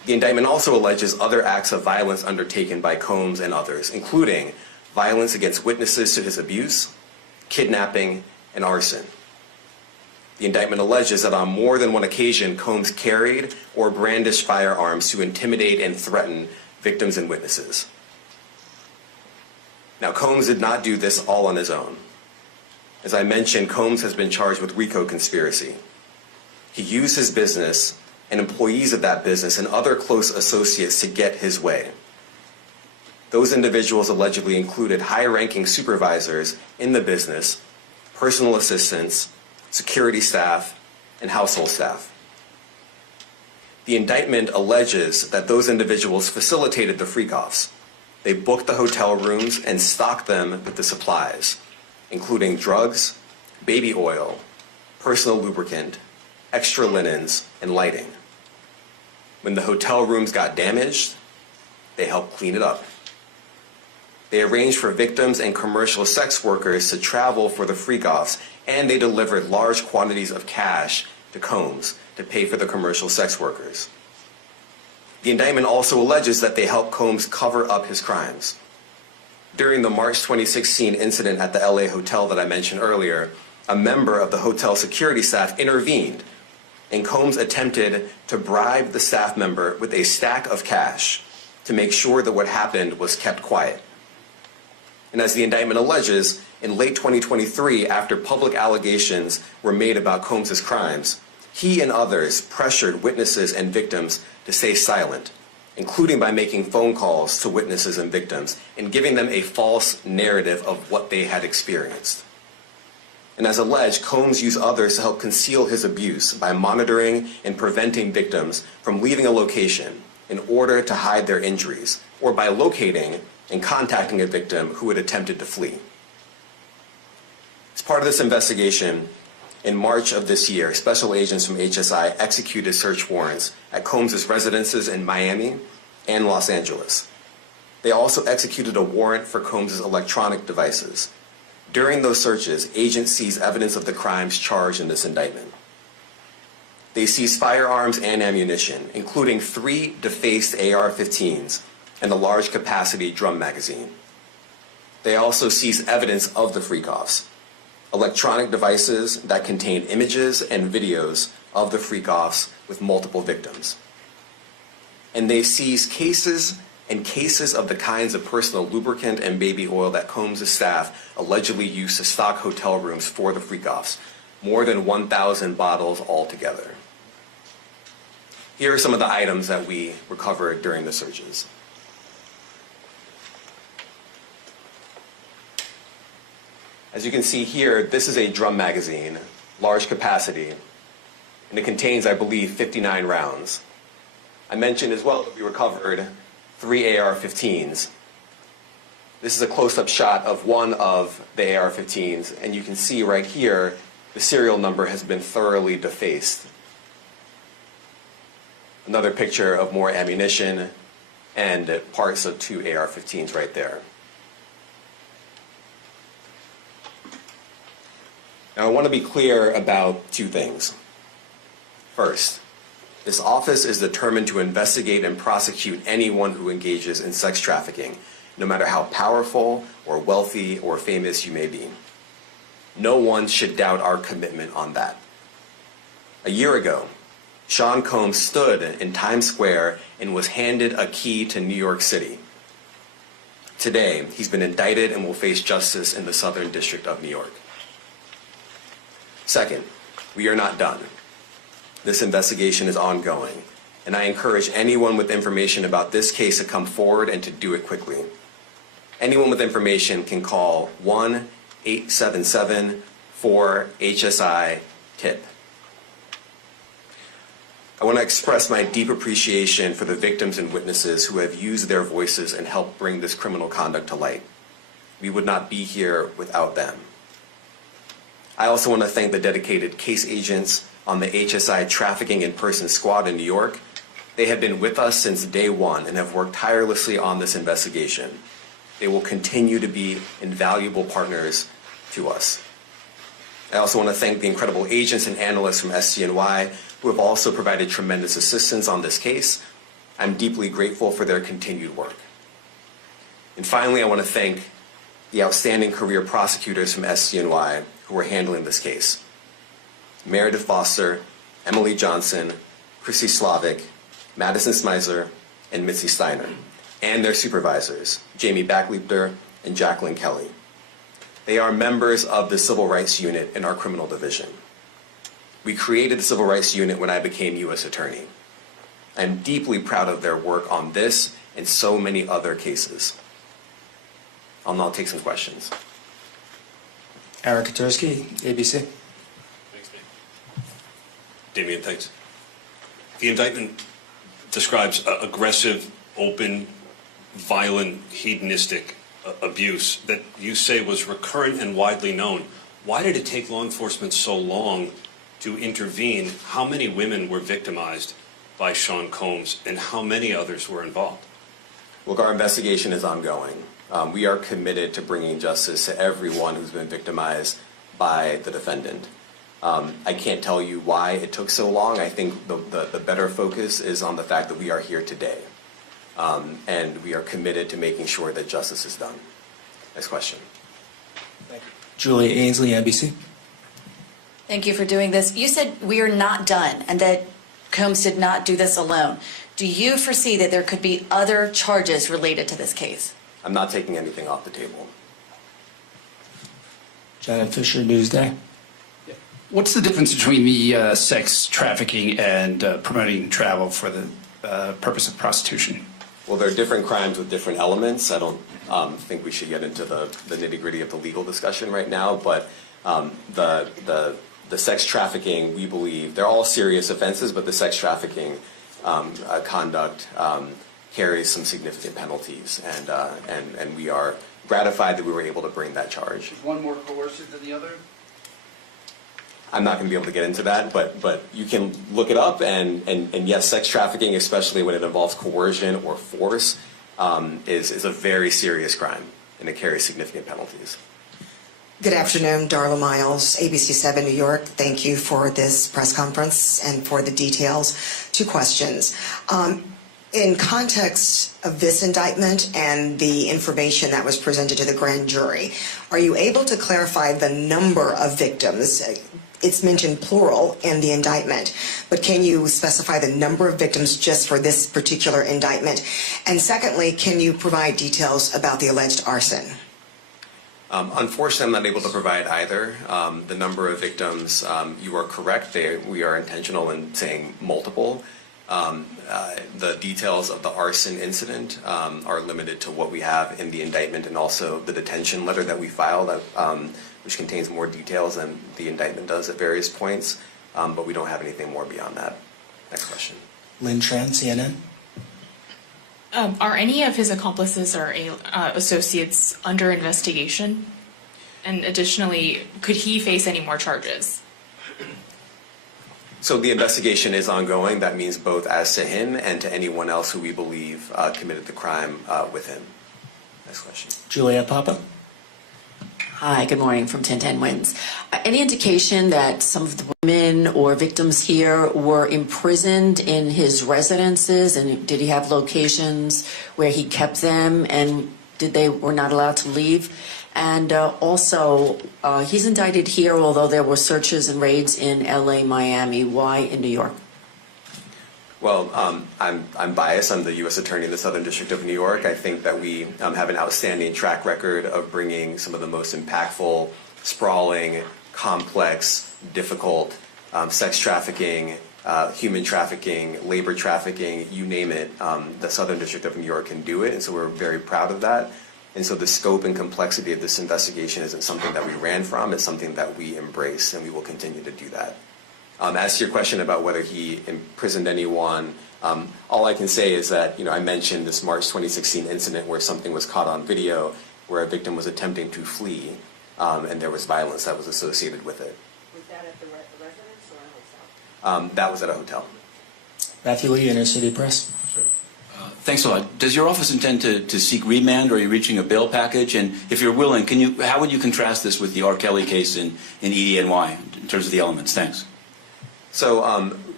The indictment also alleges other acts of violence undertaken by Combs and others, including violence against witnesses to his abuse, kidnapping, and arson. The indictment alleges that on more than one occasion, Combs carried or brandished firearms to intimidate and threaten victims and witnesses. Now, Combs did not do this all on his own. As I mentioned, Combs has been charged with RICO conspiracy. He used his business and employees of that business and other close associates to get his way. Those individuals allegedly included high-ranking supervisors in the business, personal assistants, security staff, and household staff. The indictment alleges that those individuals facilitated the freak-offs. They booked the hotel rooms and stocked them with the supplies, including drugs, baby oil, personal lubricant, extra linens, and lighting. When the hotel rooms got damaged, they helped clean it up. They arranged for victims and commercial sex workers to travel for the freak-offs, and they delivered large quantities of cash to Combs to pay for the commercial sex workers. The indictment also alleges that they helped Combs cover up his crimes. During the March 2016 incident at the LA hotel that I mentioned earlier, a member of the hotel security staff intervened, and Combs attempted to bribe the staff member with a stack of cash to make sure that what happened was kept quiet. And as the indictment alleges, in late 2023, after public allegations were made about Combs' crimes, he and others pressured witnesses and victims to stay silent, including by making phone calls to witnesses and victims and giving them a false narrative of what they had experienced. And as alleged, Combs used others to help conceal his abuse by monitoring and preventing victims from leaving a location in order to hide their injuries, or by locating and contacting a victim who had attempted to flee. As part of this investigation, in March of this year, special agents from HSI executed search warrants at Combs' residences in Miami and Los Angeles. They also executed a warrant for Combs' electronic devices. During those searches, agents seized evidence of the crimes charged in this indictment. They seized firearms and ammunition, including 3 defaced AR-15s and a large capacity drum magazine. They also seized evidence of the freak-offs, electronic devices that contain images and videos of the freak-offs with multiple victims. And they seized cases and cases of the kinds of personal lubricant and baby oil that Combs' staff allegedly used to stock hotel rooms for the freak-offs, more than 1,000 bottles altogether. Here are some of the items that we recovered during the searches. As you can see here, this is a drum magazine, large capacity, and it contains, I believe, 59 rounds. I mentioned as well that we recovered 3 AR-15s. This is a close-up shot of one of the AR-15s, and you can see right here, the serial number has been thoroughly defaced. Another picture of more ammunition and parts of 2 AR-15s right there. Now, I want to be clear about 2 things. First, this office is determined to investigate and prosecute anyone who engages in sex trafficking, no matter how powerful or wealthy or famous you may be. No one should doubt our commitment on that. A year ago, Sean Combs stood in Times Square and was handed a key to New York City. Today, he's been indicted and will face justice in the Southern District of New York. Second, we are not done. This investigation is ongoing, and I encourage anyone with information about this case to come forward and to do it quickly. Anyone with information can call 1-877-4HSI-TIP. I want to express my deep appreciation for the victims and witnesses who have used their voices and helped bring this criminal conduct to light. We would not be here without them. I also want to thank the dedicated case agents on the HSI Trafficking in Person Squad in New York. They have been with us since day one and have worked tirelessly on this investigation. They will continue to be invaluable partners to us. I also want to thank the incredible agents and analysts from SCNY who have also provided tremendous assistance on this case. I'm deeply grateful for their continued work. And finally, I want to thank the outstanding career prosecutors from SCNY who are handling this case. Meredith Foster, Emily Johnson, Chrissy Slavic, Madison Smeisler, and Mitzi Steiner, and their supervisors, Jamie Backleiter and Jacqueline Kelly. They are members of the Civil Rights Unit in our criminal division. We created the Civil Rights Unit when I became U.S. Attorney. I'm deeply proud of their work on this and so many other cases. I'll now take some questions. Eric Katursky, ABC. Thanks, Damian, thanks. The indictment describes aggressive, open, violent, hedonistic abuse that you say was recurrent and widely known. Why did it take law enforcement so long to intervene? How many women were victimized by Sean Combs, and how many others were involved? Look, our investigation is ongoing. We are committed to bringing justice to everyone who's been victimized by the defendant. I can't tell you why it took so long. I think the better focus is on the fact that we are here today. And we are committed to making sure that justice is done. Next question. Thank you. Julia Ainsley, NBC. Thank you for doing this. You said we are not done and that Combs did not do this alone. Do you foresee that there could be other charges related to this case? I'm not taking anything off the table. Janet Fisher, Newsday. What's the difference between the sex trafficking and promoting travel for the purpose of prostitution? Well, there are different crimes with different elements. I don't think we should get into the nitty-gritty of the legal discussion right now, but the sex trafficking, we believe, they're all serious offenses, but the sex trafficking conduct carries some significant penalties, and we are gratified that we were able to bring that charge. Is one more coercive than the other? I'm not going to be able to get into that, but you can look it up, and yes, sex trafficking, especially when it involves coercion or force, is a very serious crime, and it carries significant penalties. Good afternoon, Darla Miles, ABC 7 New York. Thank you for this press conference and for the details. Two questions. In context of this indictment and the information that was presented to the grand jury, are you able to clarify the number of victims? It's mentioned plural in the indictment, but can you specify the number of victims just for this particular indictment? And secondly, can you provide details about the alleged arson? Unfortunately, I'm not able to provide either. The number of victims, you are correct. We are intentional in saying multiple. The details of the arson incident are limited to what we have in the indictment and also the detention letter that we filed, which contains more details than the indictment does at various points, but we don't have anything more beyond that. Next question. Lynn Tran, CNN. Are any of his accomplices or associates under investigation? And additionally, could he face any more charges? So the investigation is ongoing. That means both as to him and to anyone else who we believe committed the crime with him. Next question. Juliet Papa. Hi, good morning from 1010 Wins. Any indication that some of the women or victims here were imprisoned in his residences, and did he have locations where he kept them, and were not allowed to leave? And also, he's indicted here, although there were searches and raids in LA, Miami. Why in New York? Well, I'm biased. I'm the U.S. Attorney in the Southern District of New York. I think that we have an outstanding track record of bringing some of the most impactful, sprawling, complex, difficult sex trafficking, human trafficking, labor trafficking, you name it. The Southern District of New York can do it, and so we're very proud of that. And so the scope and complexity of this investigation isn't something that we ran from. It's something that we embrace, and we will continue to do that. As to your question about whether he imprisoned anyone, all I can say is that, I mentioned this March 2016 incident where something was caught on video where a victim was attempting to flee, and there was violence that was associated with it. Was that at the residence or a hotel? That was at a hotel. Matthew Lee, Inner City Press. Thanks a lot. Does your office intend to seek remand, or are you reaching a bail package? And if you're willing, how would you contrast this with the R. Kelly case in EDNY in terms of the elements? Thanks. So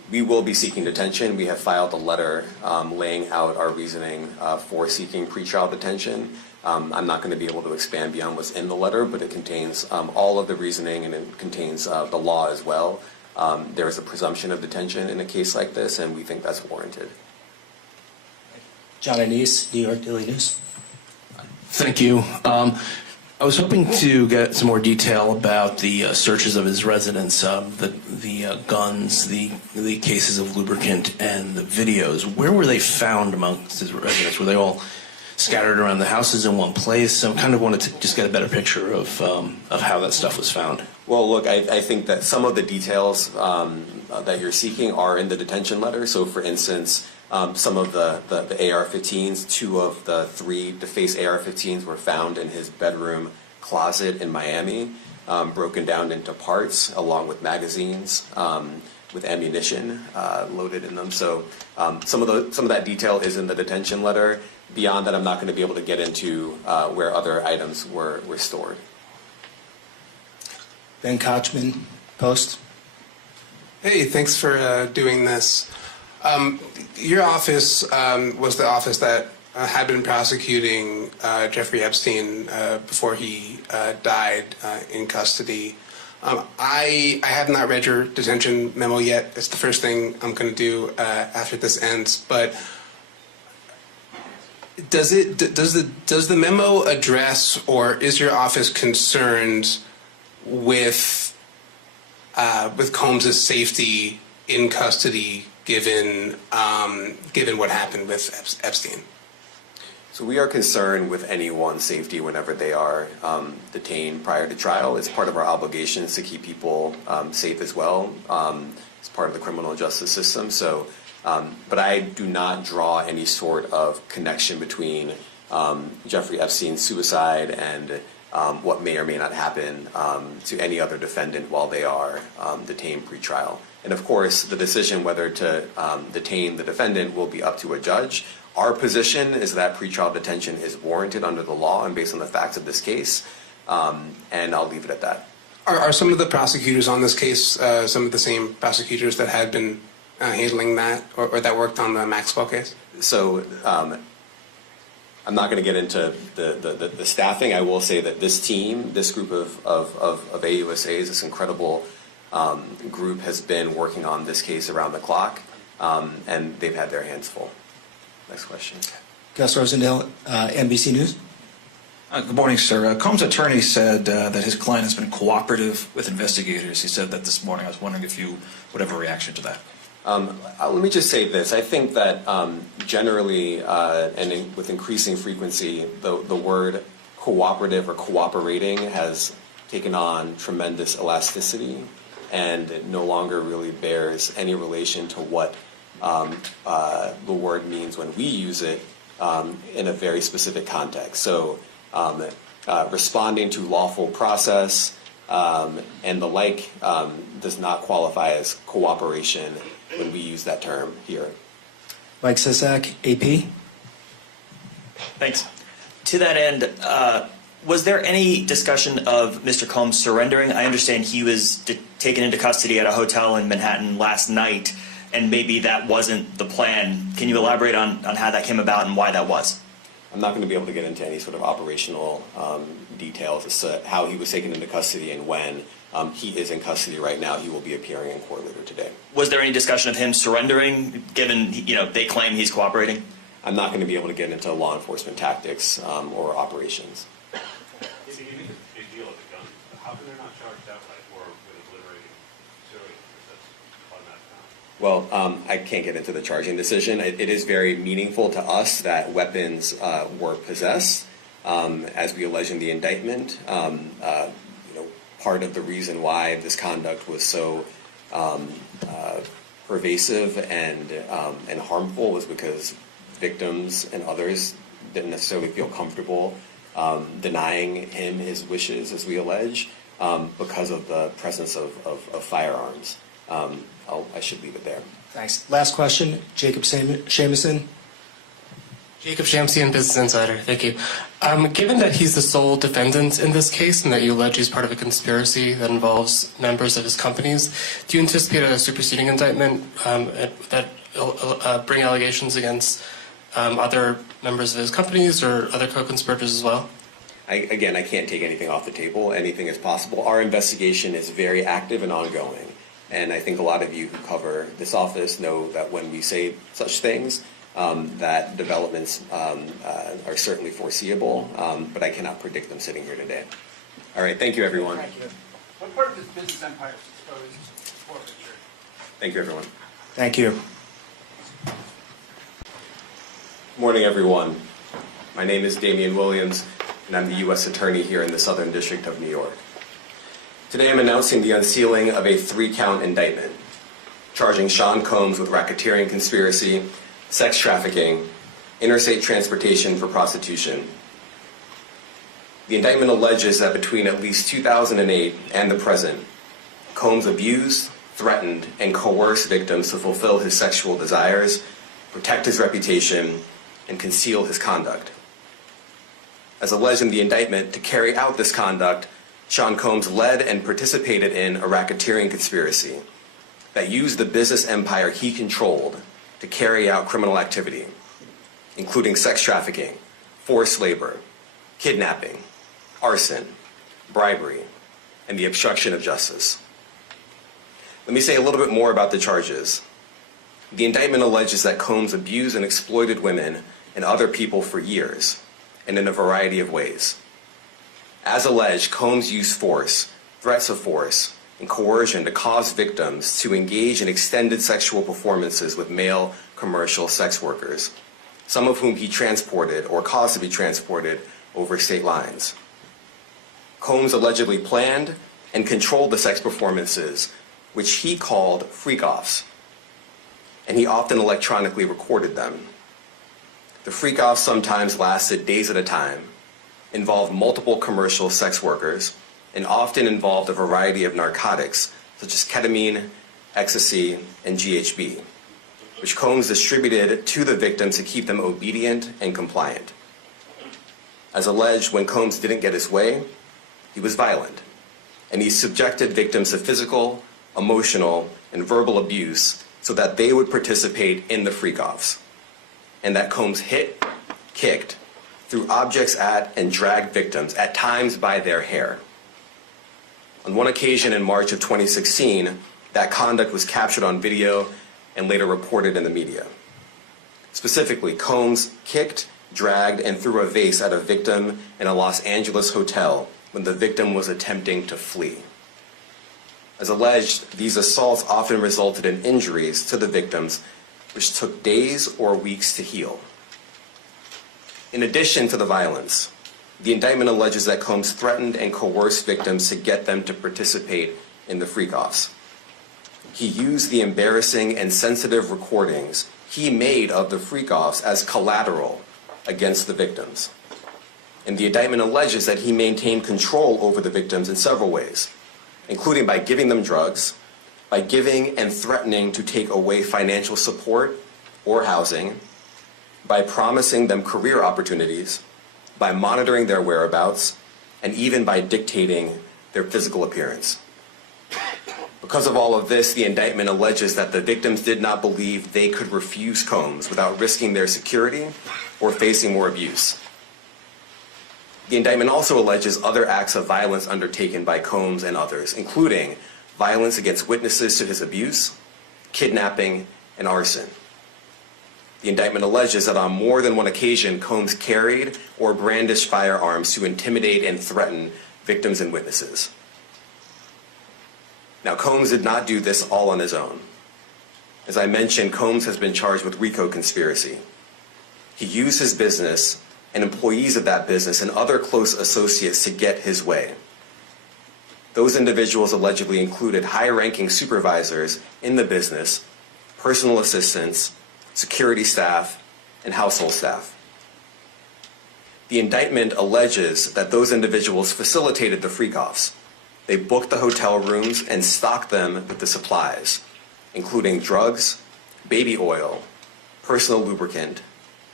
We will be seeking detention. We have filed a letter laying out our reasoning for seeking pretrial detention. I'm not going to be able to expand beyond what's in the letter, but it contains all of the reasoning, and it contains the law as well. There is a presumption of detention in a case like this, and we think that's warranted. John Anise, New York Daily News. Thank you. I was hoping to get some more detail about the searches of his residence, the guns, the cases of lubricant, and the videos. Where were they found amongst his residence? Were they all scattered around the houses in one place? I kind of wanted to just get a better picture of how that stuff was found. Well, look, I think that some of the details that you're seeking are in the detention letter. So, for instance, some of the AR-15s, 2 of the 3 defaced AR-15s were found in his bedroom closet in Miami, broken down into parts, along with magazines, with ammunition loaded in them. So some of that detail is in the detention letter. Beyond that, I'm not going to be able to get into where other items were stored. Ben Kochman, Post. Hey, thanks for doing this. Your office was the office that had been prosecuting Jeffrey Epstein before he died in custody. I have not read your detention memo yet. It's the first thing I'm going to do after this ends. But does the memo address, or is your office concerned with Combs' safety in custody, given what happened with Epstein? So we are concerned with anyone's safety whenever they are detained prior to trial. It's part of our obligations to keep people safe as well. It's part of the criminal justice system. So, but I do not draw any sort of connection between Jeffrey Epstein's suicide and what may or may not happen to any other defendant while they are detained pre-trial. And of course, the decision whether to detain the defendant will be up to a judge. Our position is that pretrial detention is warranted under the law and based on the facts of this case, and I'll leave it at that. Are some of the prosecutors on this case some of the same prosecutors that had been handling that, or that worked on the Maxwell case? So I'm not going to get into the staffing. I will say that this team, this group of AUSAs, this incredible group has been working on this case around the clock, and they've had their hands full. Next question. Gus Rosendale, NBC News. Good morning, sir. Combs' attorney said that his client has been cooperative with investigators. He said that this morning. I was wondering if you would have a reaction to that. Let me just say this. I think that generally and with increasing frequency, the word cooperative or cooperating has taken on tremendous elasticity and it no longer really bears any relation to what the word means when we use it in a very specific context. So responding to lawful process and the like does not qualify as cooperation when we use that term here. Mike Sisak, AP. Thanks. To that end, was there any discussion of Mr. Combs surrendering? I understand he was taken into custody at a hotel in Manhattan last night, and maybe that wasn't the plan. Can you elaborate on how that came about and why that was? I'm not going to be able to get into any sort of operational details as to how he was taken into custody and when. He is in custody right now. He will be appearing in court later today. Was there any discussion of him surrendering, given they claim he's cooperating? I'm not going to be able to get into law enforcement tactics or operations. If you make a big deal of the gun, how come they're not charged outright or with a liberating serial? Because that's automatic. Well, I can't get into the charging decision. It is very meaningful to us that weapons were possessed, as we allege in the indictment. Part of the reason why this conduct was so pervasive and harmful was because victims and others didn't necessarily feel comfortable denying him his wishes, as we allege, because of the presence of firearms. I should leave it there. Thanks. Last question, Jacob Seamuson. Jacob Shamsian, Business Insider. Thank you. Given that he's the sole defendant in this case and that you allege he's part of a conspiracy that involves members of his companies, do you anticipate a superseding indictment that bring allegations against other members of his companies or other co-conspirators as well? Again, I can't take anything off the table. Anything is possible. Our investigation is very active and ongoing. And I think a lot of you who cover this office know that when we say such things, that developments are certainly foreseeable, but I cannot predict them sitting here today. All right, thank you, everyone. Thank you. What part of this business empire is exposed for the church? Thank you, everyone. Thank you. Good morning, everyone. My name is Damian Williams, and I'm the U.S. Attorney here in the Southern District of New York. Today, I'm announcing the unsealing of a 3-count indictment, charging Sean Combs with racketeering conspiracy, sex trafficking, interstate transportation for prostitution. The indictment alleges that between at least 2008 and the present, Combs abused, threatened, and coerced victims to fulfill his sexual desires, protect his reputation, and conceal his conduct. As alleged in the indictment, to carry out this conduct, Sean Combs led and participated in a racketeering conspiracy that used the business empire he controlled to carry out criminal activity, including sex trafficking, forced labor, kidnapping, arson, bribery, and the obstruction of justice. Let me say a little bit more about the charges. The indictment alleges that Combs abused and exploited women and other people for years, and in a variety of ways. As alleged, Combs used force, threats of force, and coercion to cause victims to engage in extended sexual performances with male commercial sex workers, some of whom he transported or caused to be transported over state lines. Combs allegedly planned and controlled the sex performances, which he called freak-offs, and he often electronically recorded them. The freak-offs sometimes lasted days at a time, involved multiple commercial sex workers, and often involved a variety of narcotics such as ketamine, ecstasy, and GHB, which Combs distributed to the victims to keep them obedient and compliant. As alleged, when Combs didn't get his way, he was violent, and he subjected victims to physical, emotional, and verbal abuse so that they would participate in the freak-offs, and that Combs hit, kicked, threw objects at, and dragged victims, at times by their hair. On one occasion in March of 2016, that conduct was captured on video and later reported in the media. Specifically, Combs kicked, dragged, and threw a vase at a victim in a Los Angeles hotel when the victim was attempting to flee. As alleged, these assaults often resulted in injuries to the victims, which took days or weeks to heal. In addition to the violence, the indictment alleges that Combs threatened and coerced victims to get them to participate in the freak-offs. He used the embarrassing and sensitive recordings he made of the freak-offs as collateral against the victims. And the indictment alleges that he maintained control over the victims in several ways, including by giving them drugs, by giving and threatening to take away financial support or housing, by promising them career opportunities, by monitoring their whereabouts, and even by dictating their physical appearance. Because of all of this, the indictment alleges that the victims did not believe they could refuse Combs without risking their security or facing more abuse. The indictment also alleges other acts of violence undertaken by Combs and others, including violence against witnesses to his abuse, kidnapping, and arson. The indictment alleges that on more than one occasion, Combs carried or brandished firearms to intimidate and threaten victims and witnesses. Now, Combs did not do this all on his own. As I mentioned, Combs has been charged with RICO conspiracy. He used his business and employees of that business and other close associates to get his way. Those individuals allegedly included high-ranking supervisors in the business, personal assistants, security staff, and household staff. The indictment alleges that those individuals facilitated the freak-offs. They booked the hotel rooms and stocked them with the supplies, including drugs, baby oil, personal lubricant,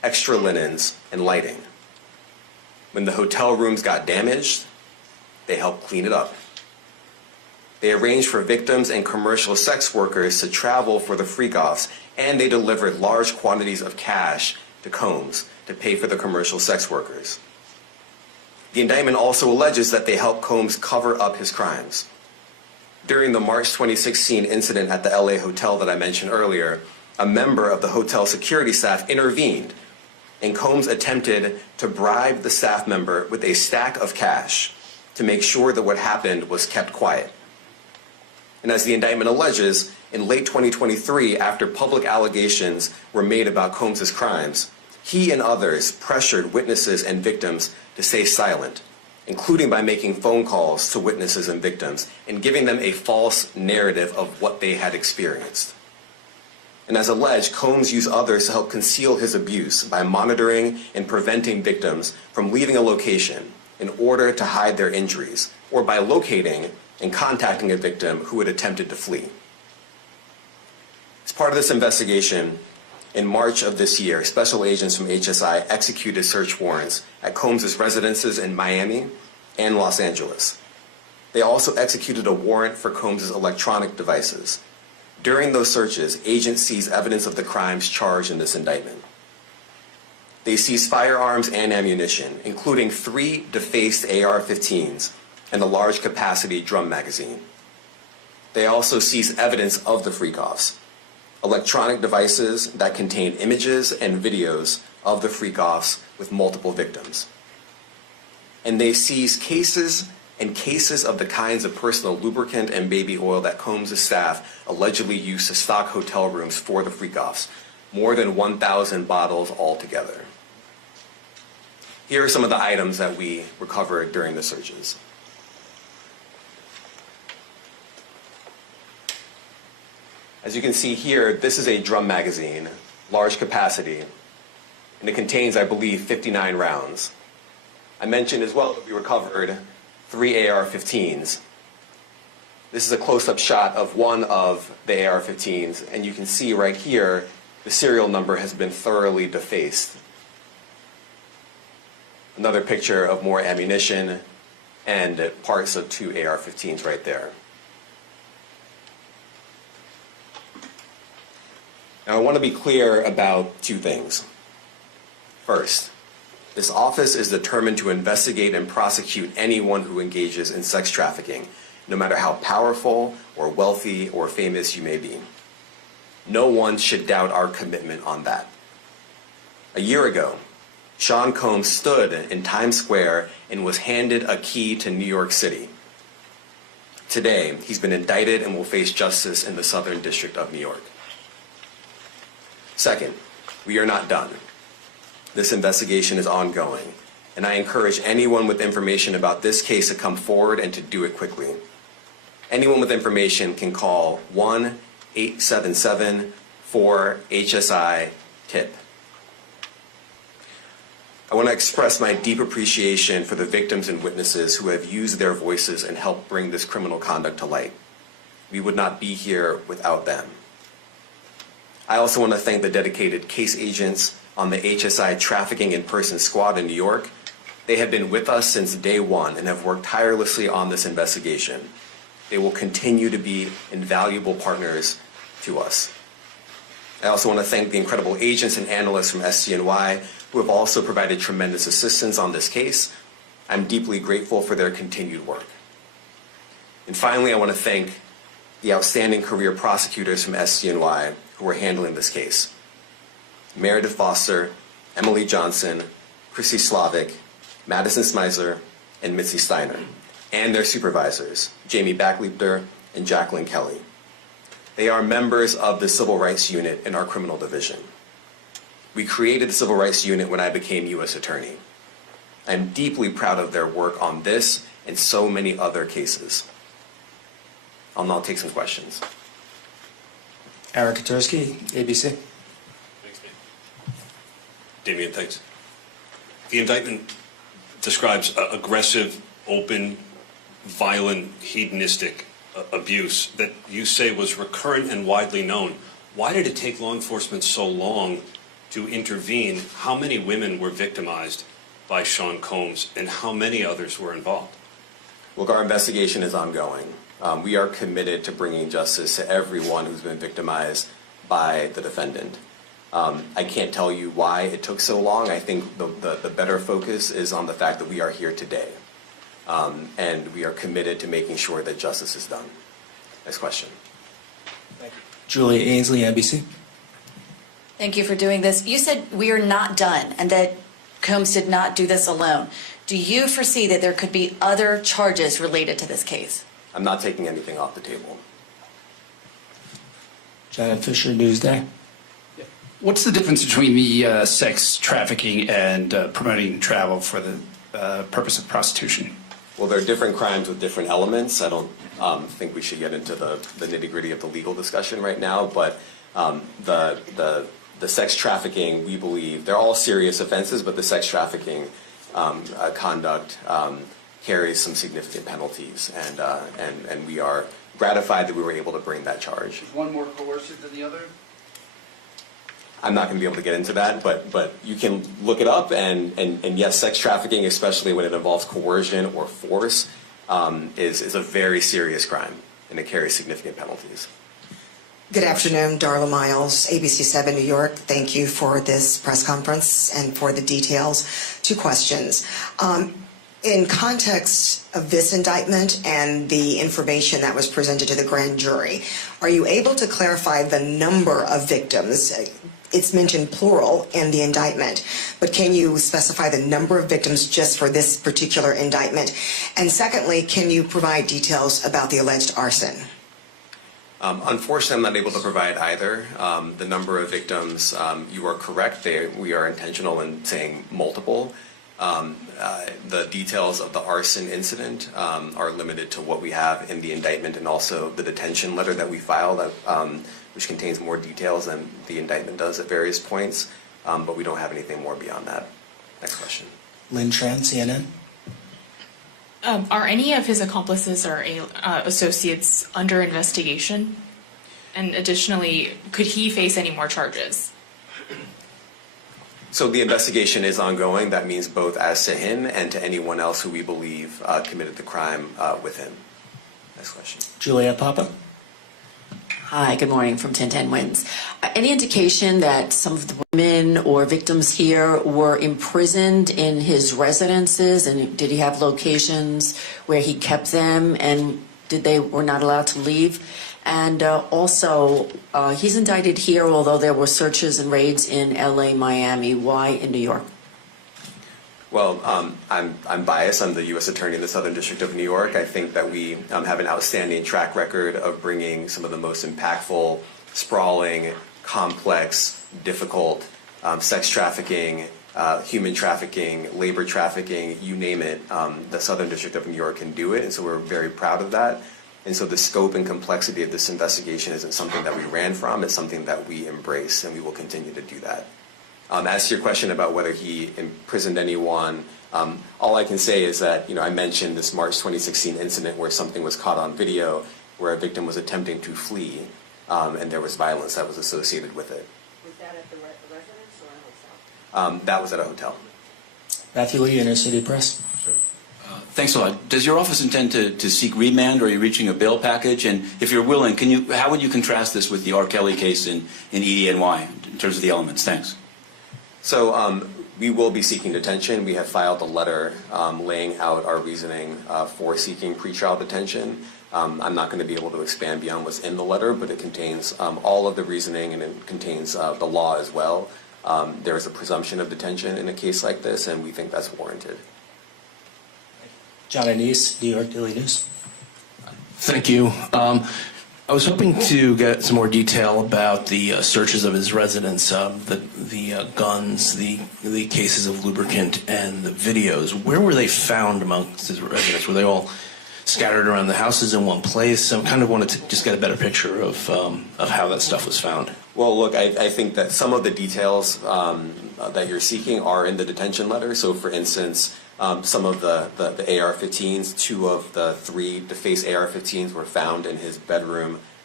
extra linens, and lighting. When the hotel rooms got damaged, they helped clean it up. They arranged for victims and commercial sex workers to travel for the freak-offs, and they delivered large quantities of cash to Combs to pay for the commercial sex workers. The indictment also alleges that they helped Combs cover up his crimes. During the March 2016 incident at the LA hotel that I mentioned earlier, a member of the hotel security staff intervened, and Combs attempted to bribe the staff member with a stack of cash to make sure that what happened was kept quiet. And as the indictment alleges, in late 2023, after public allegations were made about Combs' crimes, he and others pressured witnesses and victims to stay silent, including by making phone calls to witnesses and victims and giving them a false narrative of what they had experienced. And as alleged, Combs used others to help conceal his abuse by monitoring and preventing victims from leaving a location in order to hide their injuries, or by locating and contacting a victim who had attempted to flee. As part of this investigation, in March of this year, special agents from HSI executed search warrants at Combs' residences in Miami and Los Angeles. They also executed a warrant for Combs' electronic devices. During those searches, agents seized evidence of the crimes charged in this indictment. They seized firearms and ammunition, including 3 defaced AR-15s and a large capacity drum magazine. They also seized evidence of the freak-offs, electronic devices that contain images and videos of the freak-offs with multiple victims. And they seized cases and cases of the kinds of personal lubricant and baby oil that Combs' staff allegedly used to stock hotel rooms for the freak-offs, more than 1,000 bottles altogether. Here are some of the items that we recovered during the searches. As you can see here, this is a drum magazine, large capacity, and it contains, I believe, 59 rounds. I mentioned as well that we recovered 3 AR-15s. This is a close-up shot of one of the AR-15s, and you can see right here, the serial number has been thoroughly defaced. Another picture of more ammunition and parts of 2 AR-15s right there. Now, I want to be clear about 2 things. First, this office is determined to investigate and prosecute anyone who engages in sex trafficking, no matter how powerful or wealthy or famous you may be. No one should doubt our commitment on that. A year ago, Sean Combs stood in Times Square and was handed a key to New York City. Today, he's been indicted and will face justice in the Southern District of New York. Second, we are not done. This investigation is ongoing, and I encourage anyone with information about this case to come forward and to do it quickly. Anyone with information can call 1-877-4-HSI-TIP. I want to express my deep appreciation for the victims and witnesses who have used their voices and helped bring this criminal conduct to light. We would not be here without them. I also want to thank the dedicated case agents on the HSI Trafficking in Person Squad in New York. They have been with us since day one and have worked tirelessly on this investigation. They will continue to be invaluable partners to us. I also want to thank the incredible agents and analysts from SCNY who have also provided tremendous assistance on this case. I'm deeply grateful for their continued work. And finally, I want to thank the outstanding career prosecutors from SCNY who are handling this case. Meredith Foster, Emily Johnson, Chrissy Slavic, Madison Smizer, and Mitzi Steiner, and their supervisors, Jamie Backleiter and Jacqueline Kelly. They are members of the Civil Rights Unit in our criminal division. We created the Civil Rights Unit when I became U.S. Attorney. I'm deeply proud of their work on this and so many other cases. I'll now take some questions. Aaron Katursky, ABC. Thanks, Damian, thanks. The indictment describes aggressive, open, violent, hedonistic abuse that you say was recurrent and widely known. Why did it take law enforcement so long to intervene, how many women were victimized by Sean Combs and how many others were involved? Look, our investigation is ongoing. We are committed to bringing justice to everyone who's been victimized by the defendant. I can't tell you why it took so long. I think the better focus is on the fact that we are here today. And we are committed to making sure that justice is done. Next question. Julia Ainsley, NBC. Thank you for doing this. You said we are not done and that Combs did not do this alone. Do you foresee that there could be other charges related to this case? I'm not taking anything off the table. Janet Fisher, Newsday. What's the difference between the sex trafficking and promoting travel for the purpose of prostitution? Well, there are different crimes with different elements. I don't think we should get into the nitty-gritty of the legal discussion right now, but the sex trafficking, we believe, they're all serious offenses, but the sex trafficking conduct carries some significant penalties, and we are gratified that we were able to bring that charge. Is one more coercive than the other? I'm not going to be able to get into that, but you can look it up, and yes, sex trafficking, especially when it involves coercion or force, is a very serious crime, and it carries significant penalties. Good afternoon, Darla Miles, ABC 7 New York. Thank you for this press conference and for the details. Two questions. In context of this indictment and the information that was presented to the grand jury, are you able to clarify the number of victims? It's mentioned plural in the indictment, but can you specify the number of victims just for this particular indictment? And secondly, can you provide details about the alleged arson? Unfortunately, I'm not able to provide either. The number of victims, you are correct. We are intentional in saying multiple. The details of the arson incident are limited to what we have in the indictment and also the detention letter that we filed, which contains more details than the indictment does at various points, but we don't have anything more beyond that. Next question. Lynn Tran, CNN. Are any of his accomplices or associates under investigation? And additionally, could he face any more charges? So the investigation is ongoing. That means both as to him and to anyone else who we believe committed the crime with him. Next question. Juliet Papa. Hi, good morning from 1010 Wins. Any indication that some of the women or victims here were imprisoned in his residences, and did he have locations where he kept them, and were not allowed to leave? And also, he's indicted here, although there were searches and raids in LA, Miami. Why in New York? Well, I'm biased. I'm the U.S. Attorney in the Southern District of New York. I think that we have an outstanding track record of bringing some of the most impactful, sprawling, complex, difficult sex trafficking, human trafficking, labor trafficking, you name it. The Southern District of New York can do it, and so we're very proud of that. And so the scope and complexity of this investigation isn't something that we ran from. It's something that we embrace, and we will continue to do that. As to your question about whether he imprisoned anyone, all I can say is that, I mentioned this March 2016 incident where something was caught on video where a victim was attempting to flee, and there was violence that was associated with it. Was that at the residence or a hotel? That was at a hotel. Matthew Lee, Inner City Press. Thanks a lot. Does your office intend to seek remand, or are you reaching a bail package? And if you're willing, how would you contrast this with the R. Kelly case in EDNY in terms of the elements? Thanks. So we will be seeking detention. We have filed a letter laying out our reasoning for seeking pretrial detention. I'm not going to be able to expand beyond what's in the letter, but it contains all of the reasoning, and it contains the law as well. There is a presumption of detention in a case like this, and we think that's warranted. John Anise, New York Daily News. Thank you. I was hoping to get some more detail about the searches of his residence, the guns, the cases of lubricant, and the videos. Where were they found amongst his residence? Were they all scattered around the houses in one place? I kind of wanted to just get a better picture of how that stuff was found. Well, look, I think that some of the details that you're seeking are in the detention letter. So, for instance, some of the AR-15s, 2 of the 3 defaced AR-15s were found in his bedroom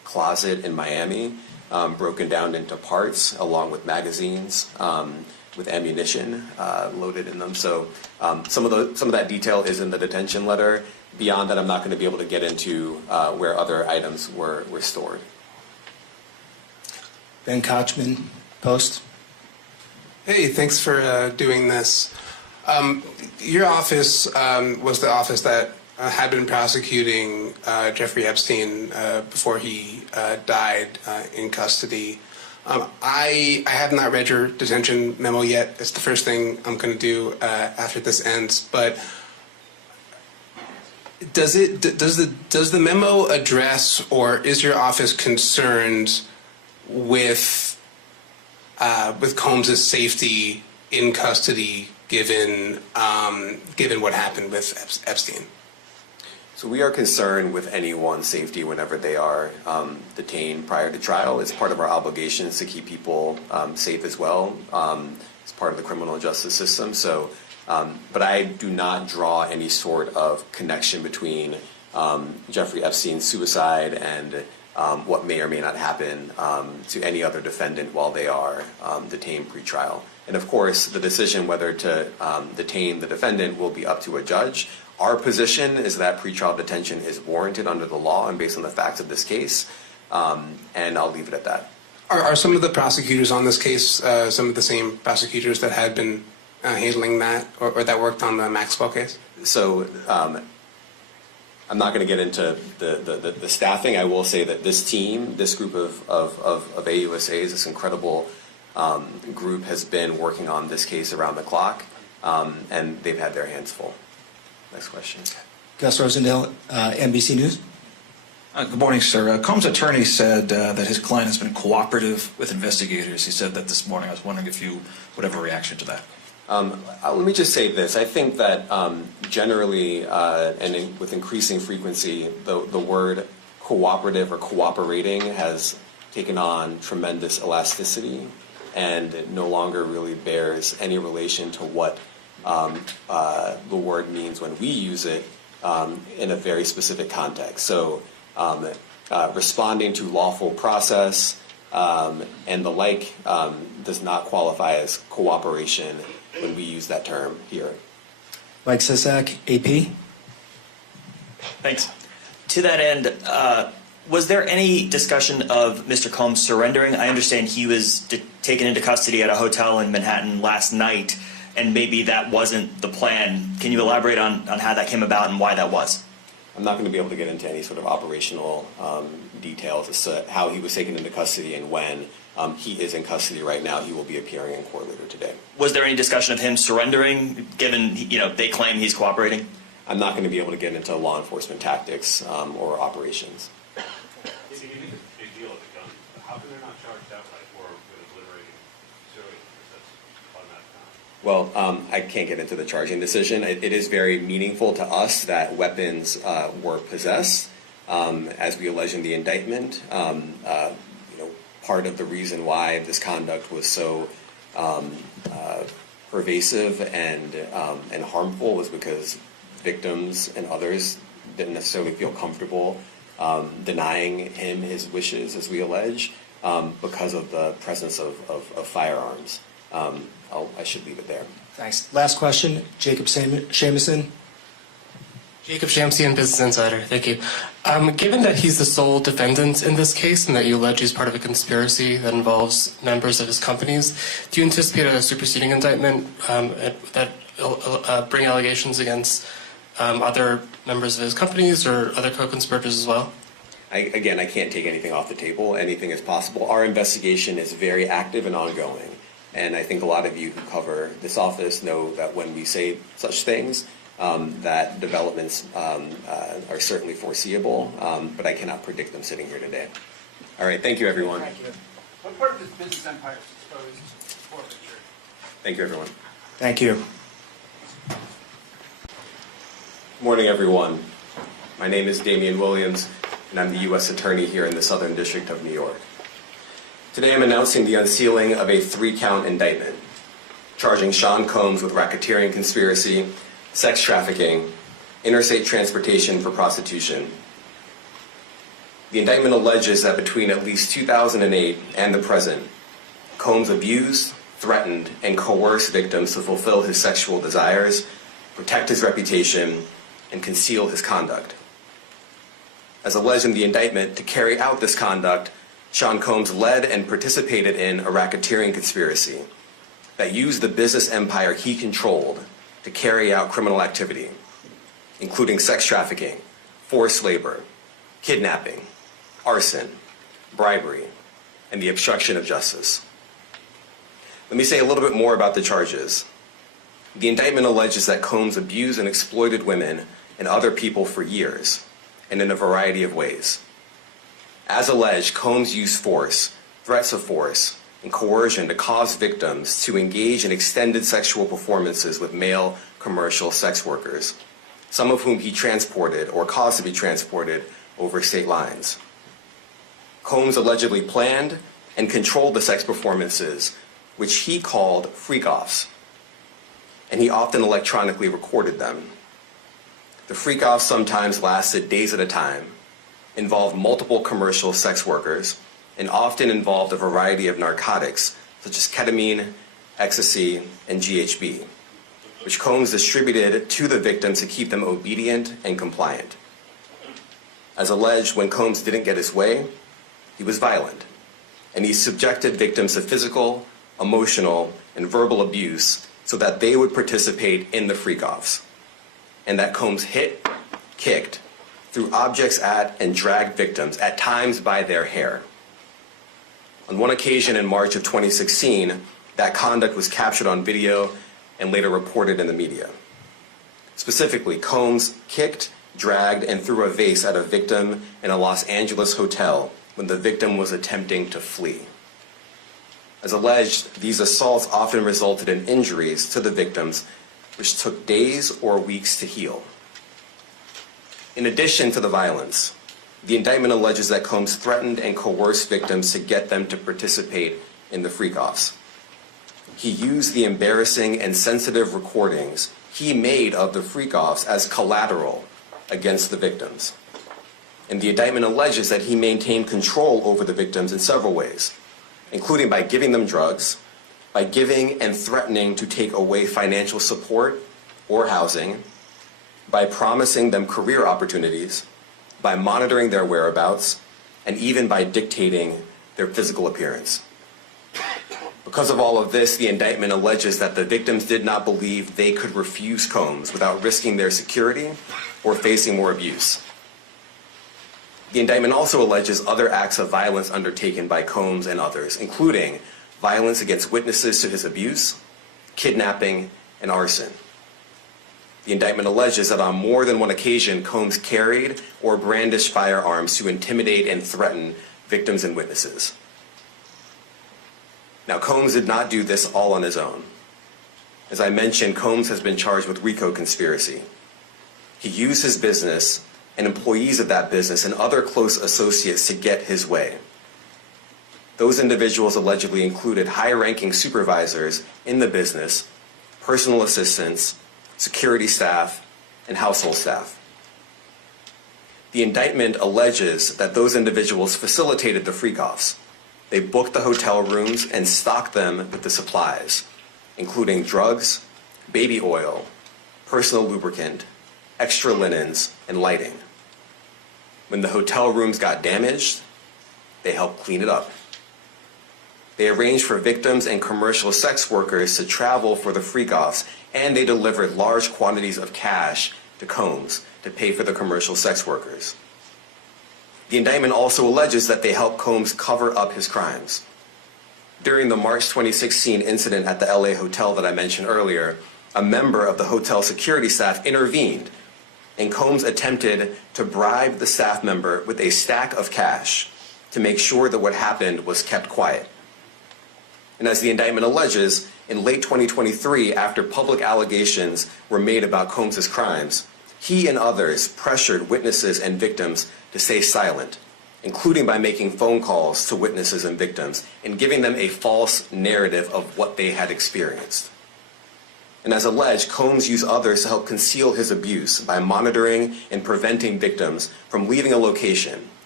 closet in Miami, broken down into parts, along with magazines, with ammunition loaded in them. So some of that detail is in the detention letter. Beyond that, I'm not going to be able to get into where other items were stored. Ben Kochman, Post. Hey, thanks for doing this. Your office was the office that had been prosecuting Jeffrey Epstein before he died in custody. I have not read your detention memo yet. It's the first thing I'm going to do after this ends. But does the memo address, or is your office concerned with Combs' safety in custody, given what happened with Epstein? So we are concerned with anyone's safety whenever they are detained prior to trial. It's part of our obligations to keep people safe as well. It's part of the criminal justice system. So, but I do not draw any sort of connection between Jeffrey Epstein's suicide and what may or may not happen to any other defendant while they are detained pre-trial. And of course, the decision whether to detain the defendant will be up to a judge. Our position is that pretrial detention is warranted under the law and based on the facts of this case, and I'll leave it at that. Are some of the prosecutors on this case some of the same prosecutors that had been handling that, or that worked on the Maxwell case? So I'm not going to get into the staffing. I will say that this team, this group of AUSAs, this incredible group has been working on this case around the clock, and they've had their hands full. Next question. Gus Rosendale, NBC News. Good morning, sir. Combs' attorney said that his client has been cooperative with investigators. He said that this morning. I was wondering if you would have a reaction to that. Let me just say this. I think that generally and with increasing frequency, the word cooperative or cooperating has taken on tremendous elasticity and no longer really bears any relation to what the word means when we use it in a very specific context. So responding to lawful process and the like does not qualify as cooperation when we use that term here. Mike Sisak, AP. Thanks. To that end, was there any discussion of Mr. Combs surrendering? I understand he was taken into custody at a hotel in Manhattan last night, and maybe that wasn't the plan. Can you elaborate on how that came about and why that was? I'm not going to be able to get into any sort of operational details as to how he was taken into custody and when. He is in custody right now. He will be appearing in court later today. Was there any discussion of him surrendering, given they claim he's cooperating? I'm not going to be able to get into law enforcement tactics or operations. If you make a big deal of the gun, how come they're not charged outright or with obliterating civilians? Because that's automatic crime. Well, I can't get into the charging decision. It is very meaningful to us that weapons were possessed, as we allege in the indictment. Part of the reason why this conduct was so pervasive and harmful was because victims and others didn't necessarily feel comfortable denying him his wishes, as we allege, because of the presence of firearms. I should leave it there. Thanks. Last question, Jacob Shamison. Jacob Shamsian, Business Insider. Thank you. Given that he's the sole defendant in this case and that you allege he's part of a conspiracy that involves members of his companies, do you anticipate a superseding indictment that bring allegations against other members of his companies or other co-conspirators as well? I can't take anything off the table. Anything is possible. Our investigation is very active and ongoing. And I think a lot of you who cover this office know that when we say such things, that developments are certainly foreseeable, but I cannot predict them sitting here today. All right, thank you, everyone. Thank you. What part of his business empire is exposed for the church? Thank you, everyone. Thank you. Good morning, everyone. My name is Damian Williams, and I'm the U.S. Attorney here in the Southern District of New York. Today, I'm announcing the unsealing of a 3-count indictment, charging Sean Combs with racketeering conspiracy, sex trafficking, interstate transportation for prostitution, The indictment alleges that between at least 2008 and the present, Combs abused, threatened, and coerced victims to fulfill his sexual desires, protect his reputation, and conceal his conduct. As alleged in the indictment, to carry out this conduct, Sean Combs led and participated in a racketeering conspiracy that used the business empire he controlled to carry out criminal activity, including sex trafficking, forced labor, kidnapping, arson, bribery, and the obstruction of justice. Let me say a little bit more about the charges. The indictment alleges that Combs abused and exploited women and other people for years, and in a variety of ways. As alleged, Combs used force, threats of force, and coercion to cause victims to engage in extended sexual performances with male commercial sex workers, some of whom he transported or caused to be transported over state lines. Combs allegedly planned and controlled the sex performances, which he called freak-offs, and he often electronically recorded them. The freak-offs sometimes lasted days at a time, involved multiple commercial sex workers, and often involved a variety of narcotics such as ketamine, ecstasy, and GHB, which Combs distributed to the victims to keep them obedient and compliant. As alleged, when Combs didn't get his way, he was violent, and he subjected victims to physical, emotional, and verbal abuse so that they would participate in the freak-offs, and that Combs hit, kicked, threw objects at, and dragged victims, at times by their hair. On one occasion in March of 2016, that conduct was captured on video and later reported in the media. Specifically, Combs kicked, dragged, and threw a vase at a victim in a Los Angeles hotel when the victim was attempting to flee. As alleged, these assaults often resulted in injuries to the victims, which took days or weeks to heal. In addition to the violence, the indictment alleges that Combs threatened and coerced victims to get them to participate in the freak-offs. He used the embarrassing and sensitive recordings he made of the freak-offs as collateral against the victims. And the indictment alleges that he maintained control over the victims in several ways, including by giving them drugs, by giving and threatening to take away financial support or housing, by promising them career opportunities, by monitoring their whereabouts, and even by dictating their physical appearance. Because of all of this, the indictment alleges that the victims did not believe they could refuse Combs without risking their security or facing more abuse. The indictment also alleges other acts of violence undertaken by Combs and others, including violence against witnesses to his abuse, kidnapping, and arson. The indictment alleges that on more than one occasion, Combs carried or brandished firearms to intimidate and threaten victims and witnesses. Now, Combs did not do this all on his own. As I mentioned, Combs has been charged with RICO conspiracy. He used his business and employees of that business and other close associates to get his way. Those individuals allegedly included high-ranking supervisors in the business, personal assistants, security staff, and household staff. The indictment alleges that those individuals facilitated the freak-offs. They booked the hotel rooms and stocked them with the supplies, including drugs, baby oil, personal lubricant, extra linens, and lighting. When the hotel rooms got damaged, they helped clean it up. They arranged for victims and commercial sex workers to travel for the freak-offs, and they delivered large quantities of cash to Combs to pay for the commercial sex workers. The indictment also alleges that they helped Combs cover up his crimes. During the March 2016 incident at the LA hotel that I mentioned earlier, a member of the hotel security staff intervened, and Combs attempted to bribe the staff member with a stack of cash to make sure that what happened was kept quiet. And as the indictment alleges, in late 2023, after public allegations were made about Combs' crimes, he and others pressured witnesses and victims to stay silent, including by making phone calls to witnesses and victims and giving them a false narrative of what they had experienced. And as alleged, Combs used others to help conceal his abuse by monitoring and preventing victims from leaving a location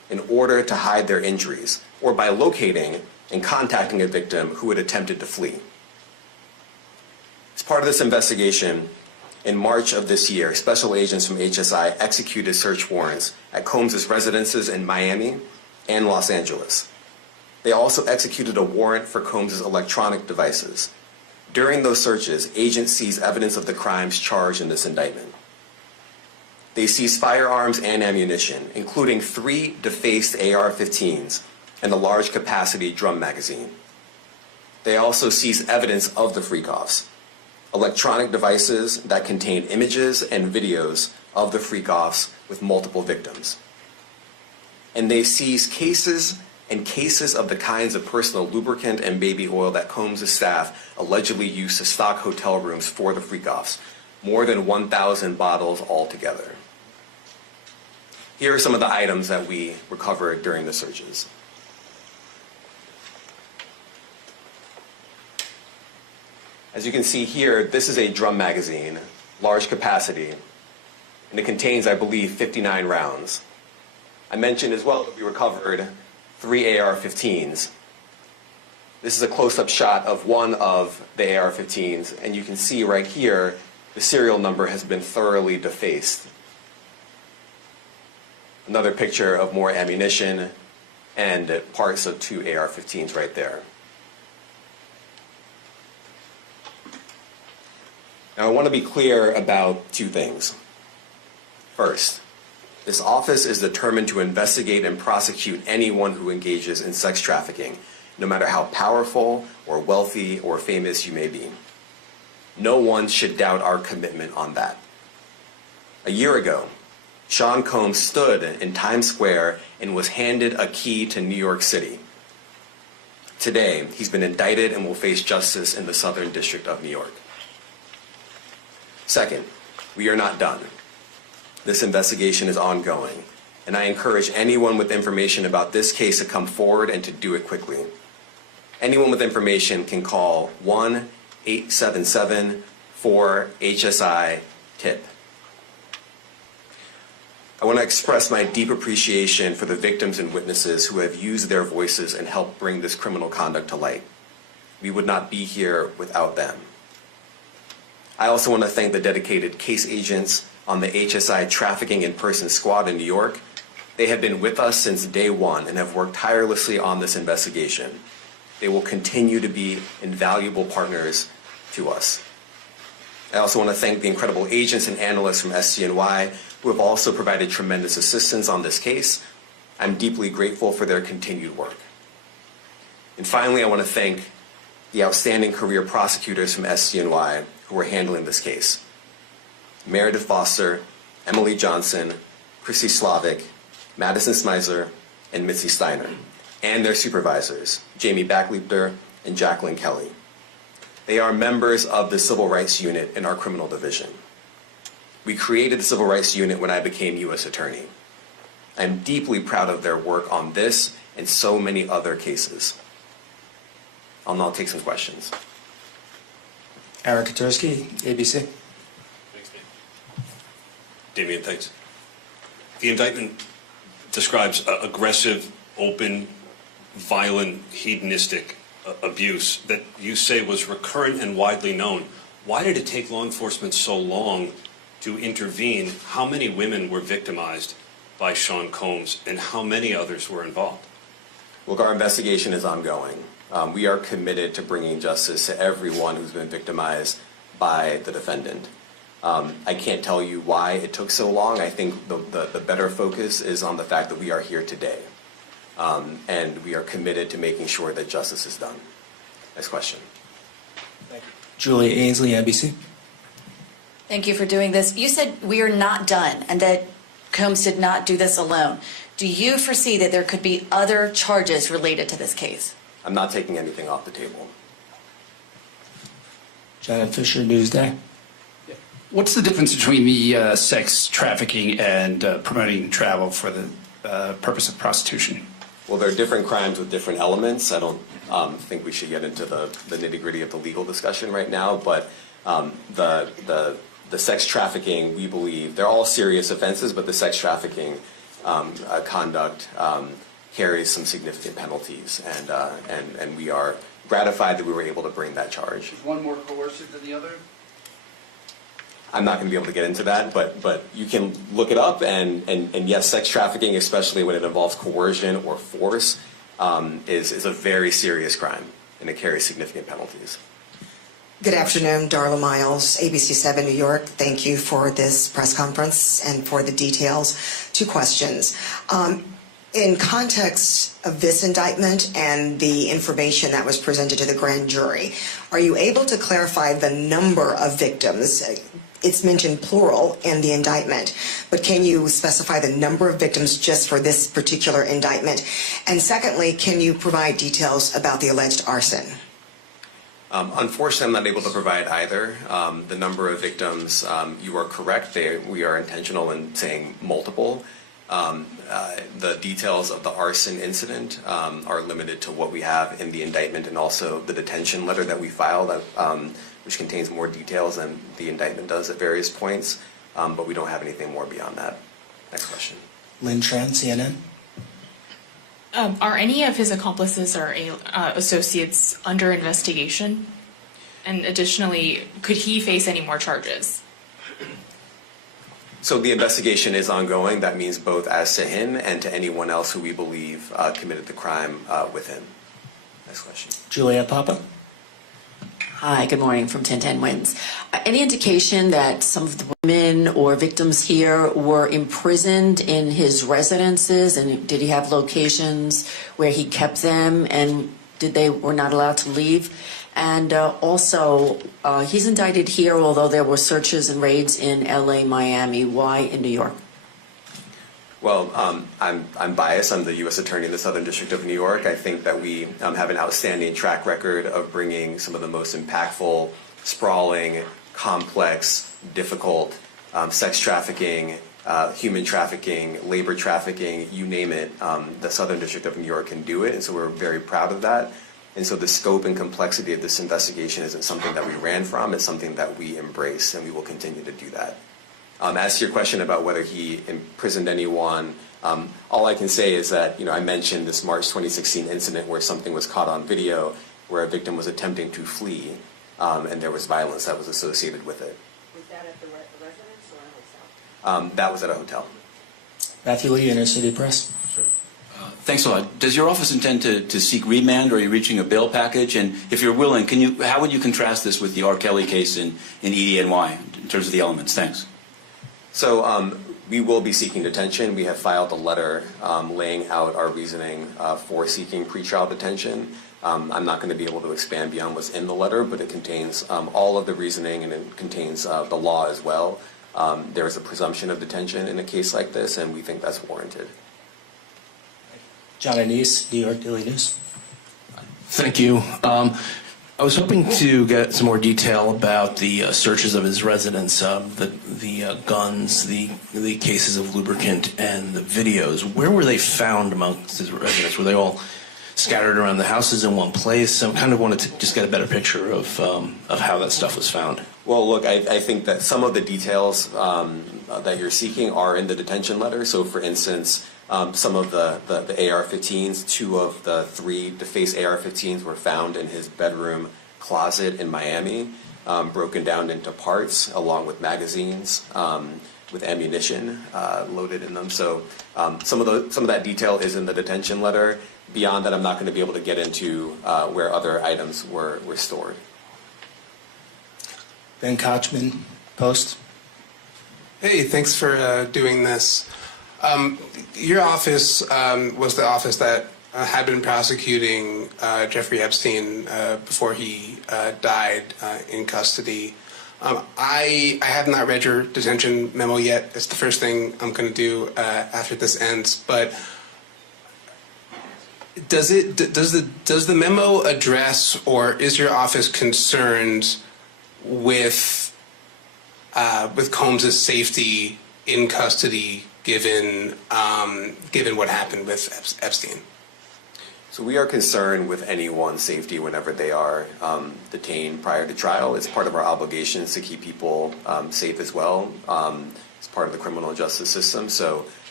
in order to hide their injuries or by locating and contacting a victim who had attempted to flee. As part of this investigation, in March of this year, special agents from HSI executed search warrants at Combs' residences in Miami and Los Angeles. They also executed a warrant for Combs' electronic devices. During those searches, agents seized evidence of the crimes charged in this indictment. They seized firearms and ammunition, including 3 defaced AR-15s and a large capacity drum magazine. They also seized evidence of the freak-offs, electronic devices that contained images and videos of the freak-offs with multiple victims. And they seized cases and cases of the kinds of personal lubricant and baby oil that Combs' staff allegedly used to stock hotel rooms for the freak-offs, more than 1,000 bottles altogether. Here are some of the items that we recovered during the searches. As you can see here, this is a drum magazine, large capacity, and it contains, I believe, 59 rounds. I mentioned as well that we recovered 3 AR-15s. This is a close-up shot of one of the AR-15s, and you can see right here the serial number has been thoroughly defaced. Another picture of more ammunition and parts of 2 AR-15s right there. Now, I want to be clear about 2 things. First, this office is determined to investigate and prosecute anyone who engages in sex trafficking, no matter how powerful or wealthy or famous you may be. No one should doubt our commitment on that. A year ago, Sean Combs stood in Times Square and was handed a key to New York City. Today, he's been indicted and will face justice in the Southern District of New York. Second, we are not done. This investigation is ongoing, and I encourage anyone with information about this case to come forward and to do it quickly. Anyone with information can call 1-877-4HSI-TIP. I want to express my deep appreciation for the victims and witnesses who have used their voices and helped bring this criminal conduct to light. We would not be here without them. I also want to thank the dedicated case agents on the HSI Trafficking in Person Squad in New York. They have been with us since day one and have worked tirelessly on this investigation. They will continue to be invaluable partners to us. I also want to thank the incredible agents and analysts from SCNY who have also provided tremendous assistance on this case. I'm deeply grateful for their continued work. And finally, I want to thank the outstanding career prosecutors from SCNY who are handling this case. Meredith Foster, Emily Johnson, Chrissy Slavic, Madison Smizer, and Mitzi Steiner, and their supervisors, Jamie Backleiter and Jacqueline Kelly. They are members of the Civil Rights Unit in our criminal division. We created the Civil Rights Unit when I became U.S. Attorney. I'm deeply proud of their work on this and so many other cases. I'll now take some questions. Aaron Katursky, ABC. Thanks, Damian, thanks. The indictment describes aggressive, open, violent, hedonistic abuse that you say was recurrent and widely known. Why did it take law enforcement so long to intervene? How many women were victimized by Sean Combs, and how many others were involved? Look, our investigation is ongoing. We are committed to bringing justice to everyone who's been victimized by the defendant. I can't tell you why it took so long. I think the better focus is on the fact that we are here today. And we are committed to making sure that justice is done. Next question. Thank you. Julia Ainsley, NBC. Thank you for doing this. You said we are not done and that Combs did not do this alone. Do you foresee that there could be other charges related to this case? I'm not taking anything off the table. Janet Fisher, Newsday. What's the difference between the sex trafficking and promoting travel for the purpose of prostitution? Well, there are different crimes with different elements. I don't think we should get into the nitty-gritty of the legal discussion right now, but the sex trafficking, we believe, they're all serious offenses, but the sex trafficking conduct carries some significant penalties, and we are gratified that we were able to bring that charge. Is one more coercive than the other? I'm not going to be able to get into that, but you can look it up, and yes, sex trafficking, especially when it involves coercion or force, is a very serious crime, and it carries significant penalties. Good afternoon, Darla Miles, ABC 7 New York. Thank you for this press conference and for the details. 2 questions. In context of this indictment and the information that was presented to the grand jury, are you able to clarify the number of victims? It's mentioned plural in the indictment, but can you specify the number of victims just for this particular indictment? And secondly, can you provide details about the alleged arson? Unfortunately, I'm not able to provide either. The number of victims, you are correct. We are intentional in saying multiple. The details of the arson incident are limited to what we have in the indictment and also the detention letter that we filed, which contains more details than the indictment does at various points. But we don't have anything more beyond that. Next question. Lynn Tran, CNN. Are any of his accomplices or associates under investigation? And additionally, could he face any more charges? So the investigation is ongoing. That means both as to him and to anyone else who we believe committed the crime with him. Next question. Juliet Papa. Hi, good morning from 1010 Wins. Any indication that some of the women or victims here were imprisoned in his residences, and did he have locations where he kept them, and were not allowed to leave? And also, he's indicted here, although there were searches and raids in LA, Miami. Why in New York? Well, I'm biased. I'm the U.S. Attorney in the Southern District of New York. I think that we have an outstanding track record of bringing some of the most impactful, sprawling, complex, difficult sex trafficking, human trafficking, labor trafficking, you name it. The Southern District of New York can do it, and so we're very proud of that. And so the scope and complexity of this investigation isn't something that we ran from. It's something that we embrace, and we will continue to do that. As to your question about whether he imprisoned anyone, all I can say is that, I mentioned this March 2016 incident where something was caught on video where a victim was attempting to flee, and there was violence that was associated with it. Was that at the residence or a hotel? That was at a hotel. Matthew Lee, Inner City Press. Thanks a lot. Does your office intend to seek remand, or are you reaching a bail package? And if you're willing, how would you contrast this with the R. Kelly case in EDNY in terms of the elements? Thanks. So we will be seeking detention. We have filed a letter laying out our reasoning for seeking pretrial detention. I'm not going to be able to expand beyond what's in the letter, but it contains all of the reasoning, and it contains the law as well. There is a presumption of detention in a case like this, and we think that's warranted. John Anise, New York Daily News. Thank you. I was hoping to get some more detail about the searches of his residence, the guns, the cases of lubricant, and the videos. Where were they found amongst his residence? Were they all scattered around the houses in one place? I kind of wanted to just get a better picture of how that stuff was found. Well, look, I think that some of the details that you're seeking are in the detention letter. So, for instance, some of the AR-15s, 2 of the 3 DeFace AR-15s were found in his bedroom closet in Miami, broken down into parts along with magazines with ammunition loaded in them. So some of that detail is in the detention letter. Beyond that, I'm not going to be able to get into where other items were stored. Ben Kochman, Post. Hey, thanks for doing this. Your office was the office that had been prosecuting Jeffrey Epstein before he died in custody. I have not read your detention memo yet. It's the first thing I'm going to do after this ends. But does the memo address, or is your office concerned with Combs' safety in custody, given what happened with Epstein? So we are concerned with anyone's safety whenever they are detained prior to trial. It's part of our obligations to keep people safe as well. It's part of the criminal justice system. So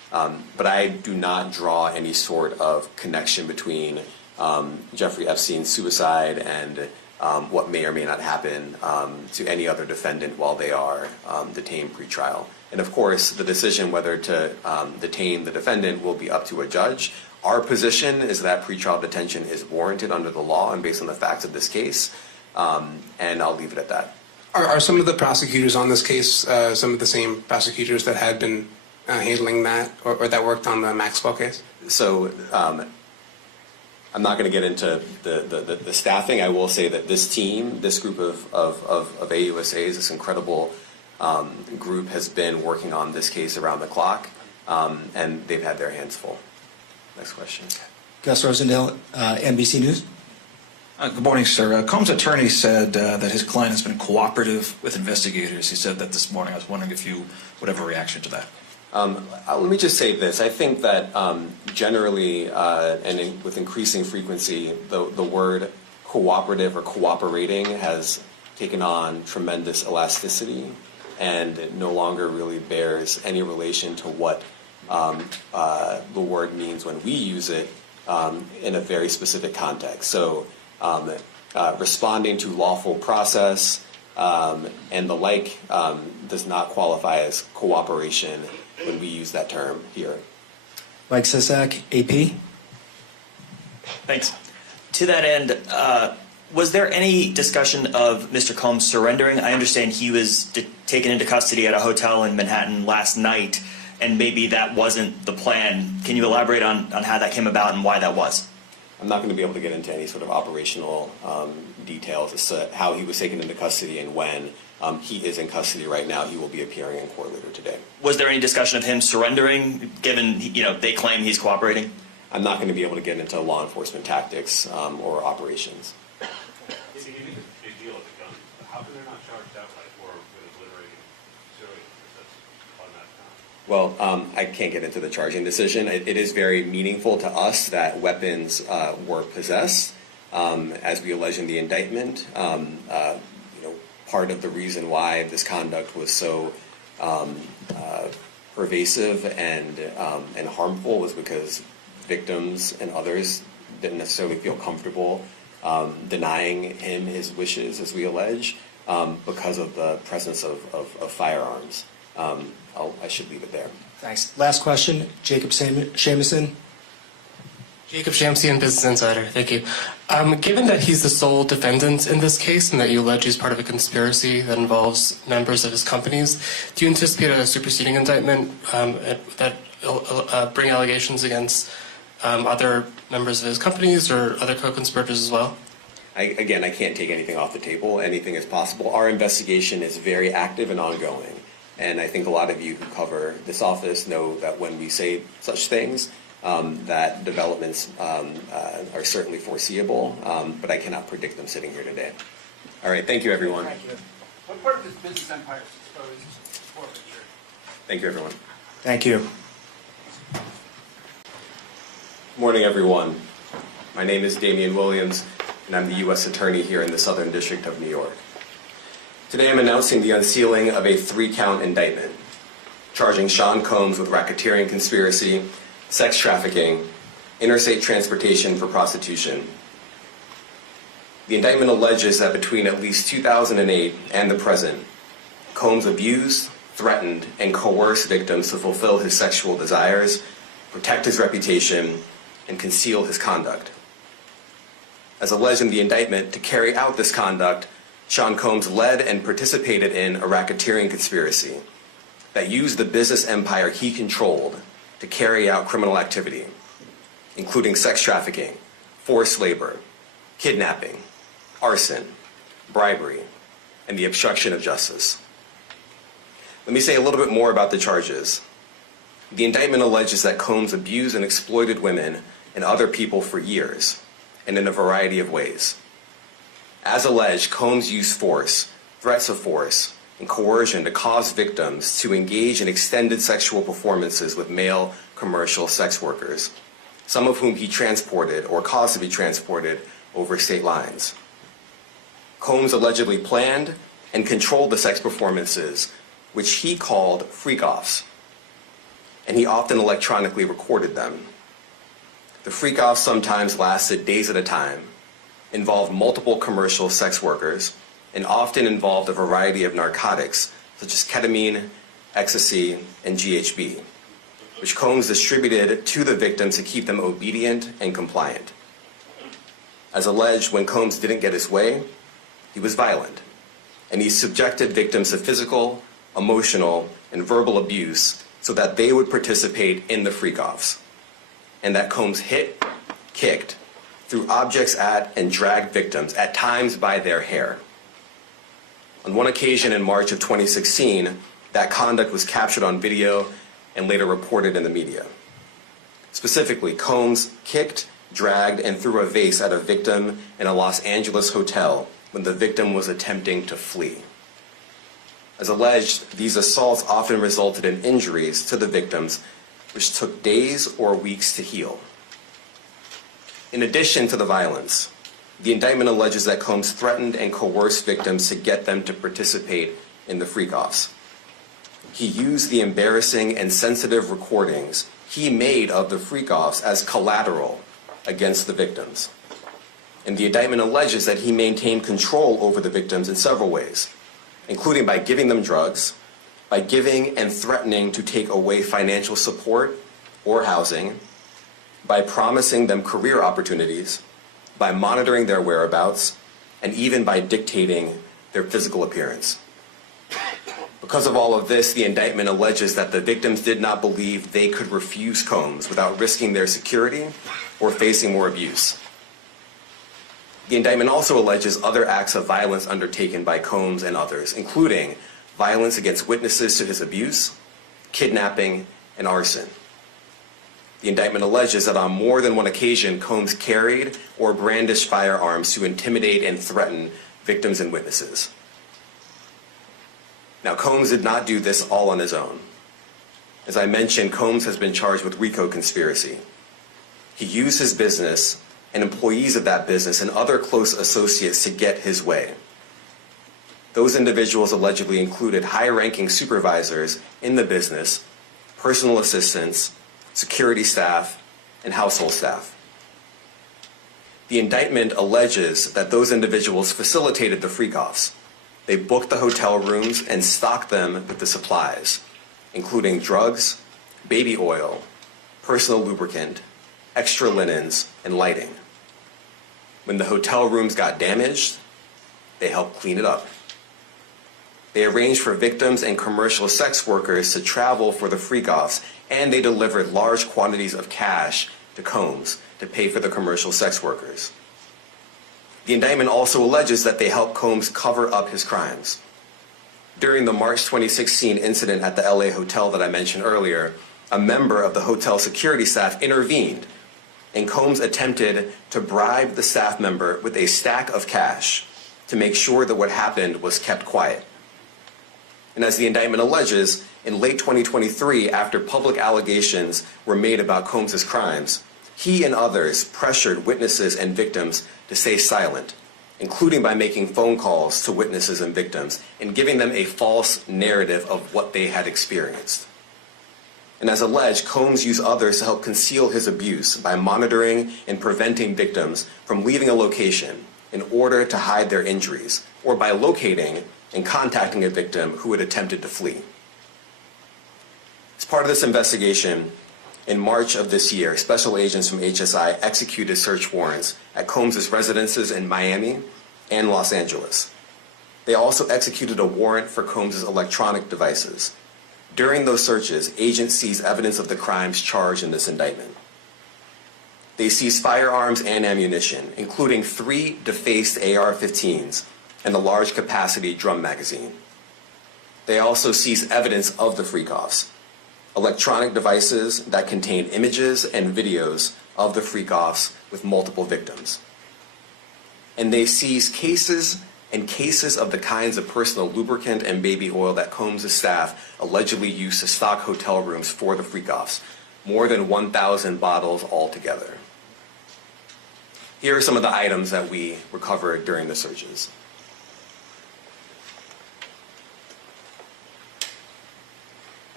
But I do not draw any sort of connection between Jeffrey Epstein's suicide and what may or may not happen to any other defendant while they are detained pretrial. And of course, the decision whether to detain the defendant will be up to a judge. Our position is that pretrial detention is warranted under the law and based on the facts of this case, and I'll leave it at that. Are some of the prosecutors on this case some of the same prosecutors that had been handling that or that worked on the Maxwell case? So I'm not going to get into the staffing. I will say that this team, this group of AUSAs, this incredible group has been working on this case around the clock, and they've had their hands full. Next question. Gus Rosendale, NBC News. Good morning, sir. Combs' attorney said that his client has been cooperative with investigators. He said that this morning. I was wondering if you would have a reaction to that. Let me just say this. I think that generally with increasing frequency, the word cooperative or cooperating has taken on tremendous elasticity and it no longer really bears any relation to what the word means when we use it in a very specific context. So responding to lawful process and the like does not qualify as cooperation when we use that term here. Mike Sisak, AP. Thanks. To that end, was there any discussion of Mr. Combs surrendering? I understand he was taken into custody at a hotel in Manhattan last night, and maybe that wasn't the plan. Can you elaborate on how that came about and why that was? I'm not going to be able to get into any sort of operational details as to how he was taken into custody and when. He is in custody right now. He will be appearing in court later today. Was there any discussion of him surrendering, given they claim he's cooperating? I'm not going to be able to get into law enforcement tactics or operations. It's a big deal at the gun. How can they not charge outright or with obliterating civilians? That's on that count. Well, I can't get into the charging decision. It is very meaningful to us that weapons were possessed, as we allege in the indictment. Part of the reason why this conduct was so pervasive and harmful was because victims and others didn't necessarily feel comfortable denying him his wishes, as we allege, because of the presence of firearms. I should leave it there. Thanks. Last question, Jacob Shamison. Jacob Shamsian, Business Insider. Thank you. Given that he's the sole defendant in this case and that you allege he's part of a conspiracy that involves members of his companies, do you anticipate a superseding indictment that bring allegations against other members of his companies or other co-conspirators as well? I can't take anything off the table. Anything is possible. Our investigation is very active and ongoing. And I think a lot of you who cover this office know that when we say such things, that developments are certainly foreseeable, but I cannot predict them sitting here today. All right, thank you, everyone. Thank you. What part of his business empire is exposed to forfeiture? Thank you, everyone. Thank you. Good morning, everyone. My name is Damian Williams, and I'm the U.S. Attorney here in the Southern District of New York. Today, I'm announcing the unsealing of a 3-count indictment, charging Sean Combs with racketeering conspiracy, sex trafficking, interstate transportation for prostitution. The indictment alleges that between at least 2008 and the present, Combs abused, threatened, and coerced victims to fulfill his sexual desires, protect his reputation, and conceal his conduct. As alleged in the indictment, to carry out this conduct, Sean Combs led and participated in a racketeering conspiracy that used the business empire he controlled to carry out criminal activity, including sex trafficking, forced labor, kidnapping, arson, bribery, and the obstruction of justice. Let me say a little bit more about the charges. The indictment alleges that Combs abused and exploited women and other people for years, and in a variety of ways. As alleged, Combs used force, threats of force, and coercion to cause victims to engage in extended sexual performances with male commercial sex workers, some of whom he transported or caused to be transported over state lines. Combs allegedly planned and controlled the sex performances, which he called freak-offs, and he often electronically recorded them. The freak-offs sometimes lasted days at a time, involved multiple commercial sex workers, and often involved a variety of narcotics such as ketamine, ecstasy, and GHB, which Combs distributed to the victims to keep them obedient and compliant. As alleged, when Combs didn't get his way, he was violent, and he subjected victims to physical, emotional, and verbal abuse so that they would participate in the freak-offs, and that Combs hit, kicked, threw objects at, and dragged victims, at times by their hair. On one occasion in March of 2016, that conduct was captured on video and later reported in the media. Specifically, Combs kicked, dragged, and threw a vase at a victim in a Los Angeles hotel when the victim was attempting to flee. As alleged, these assaults often resulted in injuries to the victims, which took days or weeks to heal. In addition to the violence, the indictment alleges that Combs threatened and coerced victims to get them to participate in the freak-offs. He used the embarrassing and sensitive recordings he made of the freak-offs as collateral against the victims. And the indictment alleges that he maintained control over the victims in several ways, including by giving them drugs, by giving and threatening to take away financial support or housing, by promising them career opportunities, by monitoring their whereabouts, and even by dictating their physical appearance. Because of all of this, the indictment alleges that the victims did not believe they could refuse Combs without risking their security or facing more abuse. The indictment also alleges other acts of violence undertaken by Combs and others, including violence against witnesses to his abuse, kidnapping, and arson. The indictment alleges that on more than one occasion, Combs carried or brandished firearms to intimidate and threaten victims and witnesses. Now, Combs did not do this all on his own. As I mentioned, Combs has been charged with RICO conspiracy. He used his business and employees of that business and other close associates to get his way. Those individuals allegedly included high-ranking supervisors in the business, personal assistants, security staff, and household staff. The indictment alleges that those individuals facilitated the freak-offs. They booked the hotel rooms and stocked them with the supplies, including drugs, baby oil, personal lubricant, extra linens, and lighting. When the hotel rooms got damaged, they helped clean it up. They arranged for victims and commercial sex workers to travel for the freak-offs, and they delivered large quantities of cash to Combs to pay for the commercial sex workers. The indictment also alleges that they helped Combs cover up his crimes. During the March 2016 incident at the LA hotel that I mentioned earlier, a member of the hotel security staff intervened, and Combs attempted to bribe the staff member with a stack of cash to make sure that what happened was kept quiet. And as the indictment alleges, in late 2023, after public allegations were made about Combs' crimes, he and others pressured witnesses and victims to stay silent, including by making phone calls to witnesses and victims and giving them a false narrative of what they had experienced. And as alleged, Combs used others to help conceal his abuse by monitoring and preventing victims from leaving a location in order to hide their injuries, or by locating and contacting a victim who had attempted to flee. As part of this investigation, in March of this year, special agents from HSI executed search warrants at Combs' residences in Miami and Los Angeles. They also executed a warrant for Combs' electronic devices. During those searches, agents seized evidence of the crimes charged in this indictment. They seized firearms and ammunition, including 3 defaced AR-15s and a large capacity drum magazine. They also seized evidence of the freak-offs, electronic devices that contained images and videos of the freak-offs with multiple victims. And they seized cases and cases of the kinds of personal lubricant and baby oil that Combs' staff allegedly used to stock hotel rooms for the freak-offs, more than 1,000 bottles altogether. Here are some of the items that we recovered during the searches.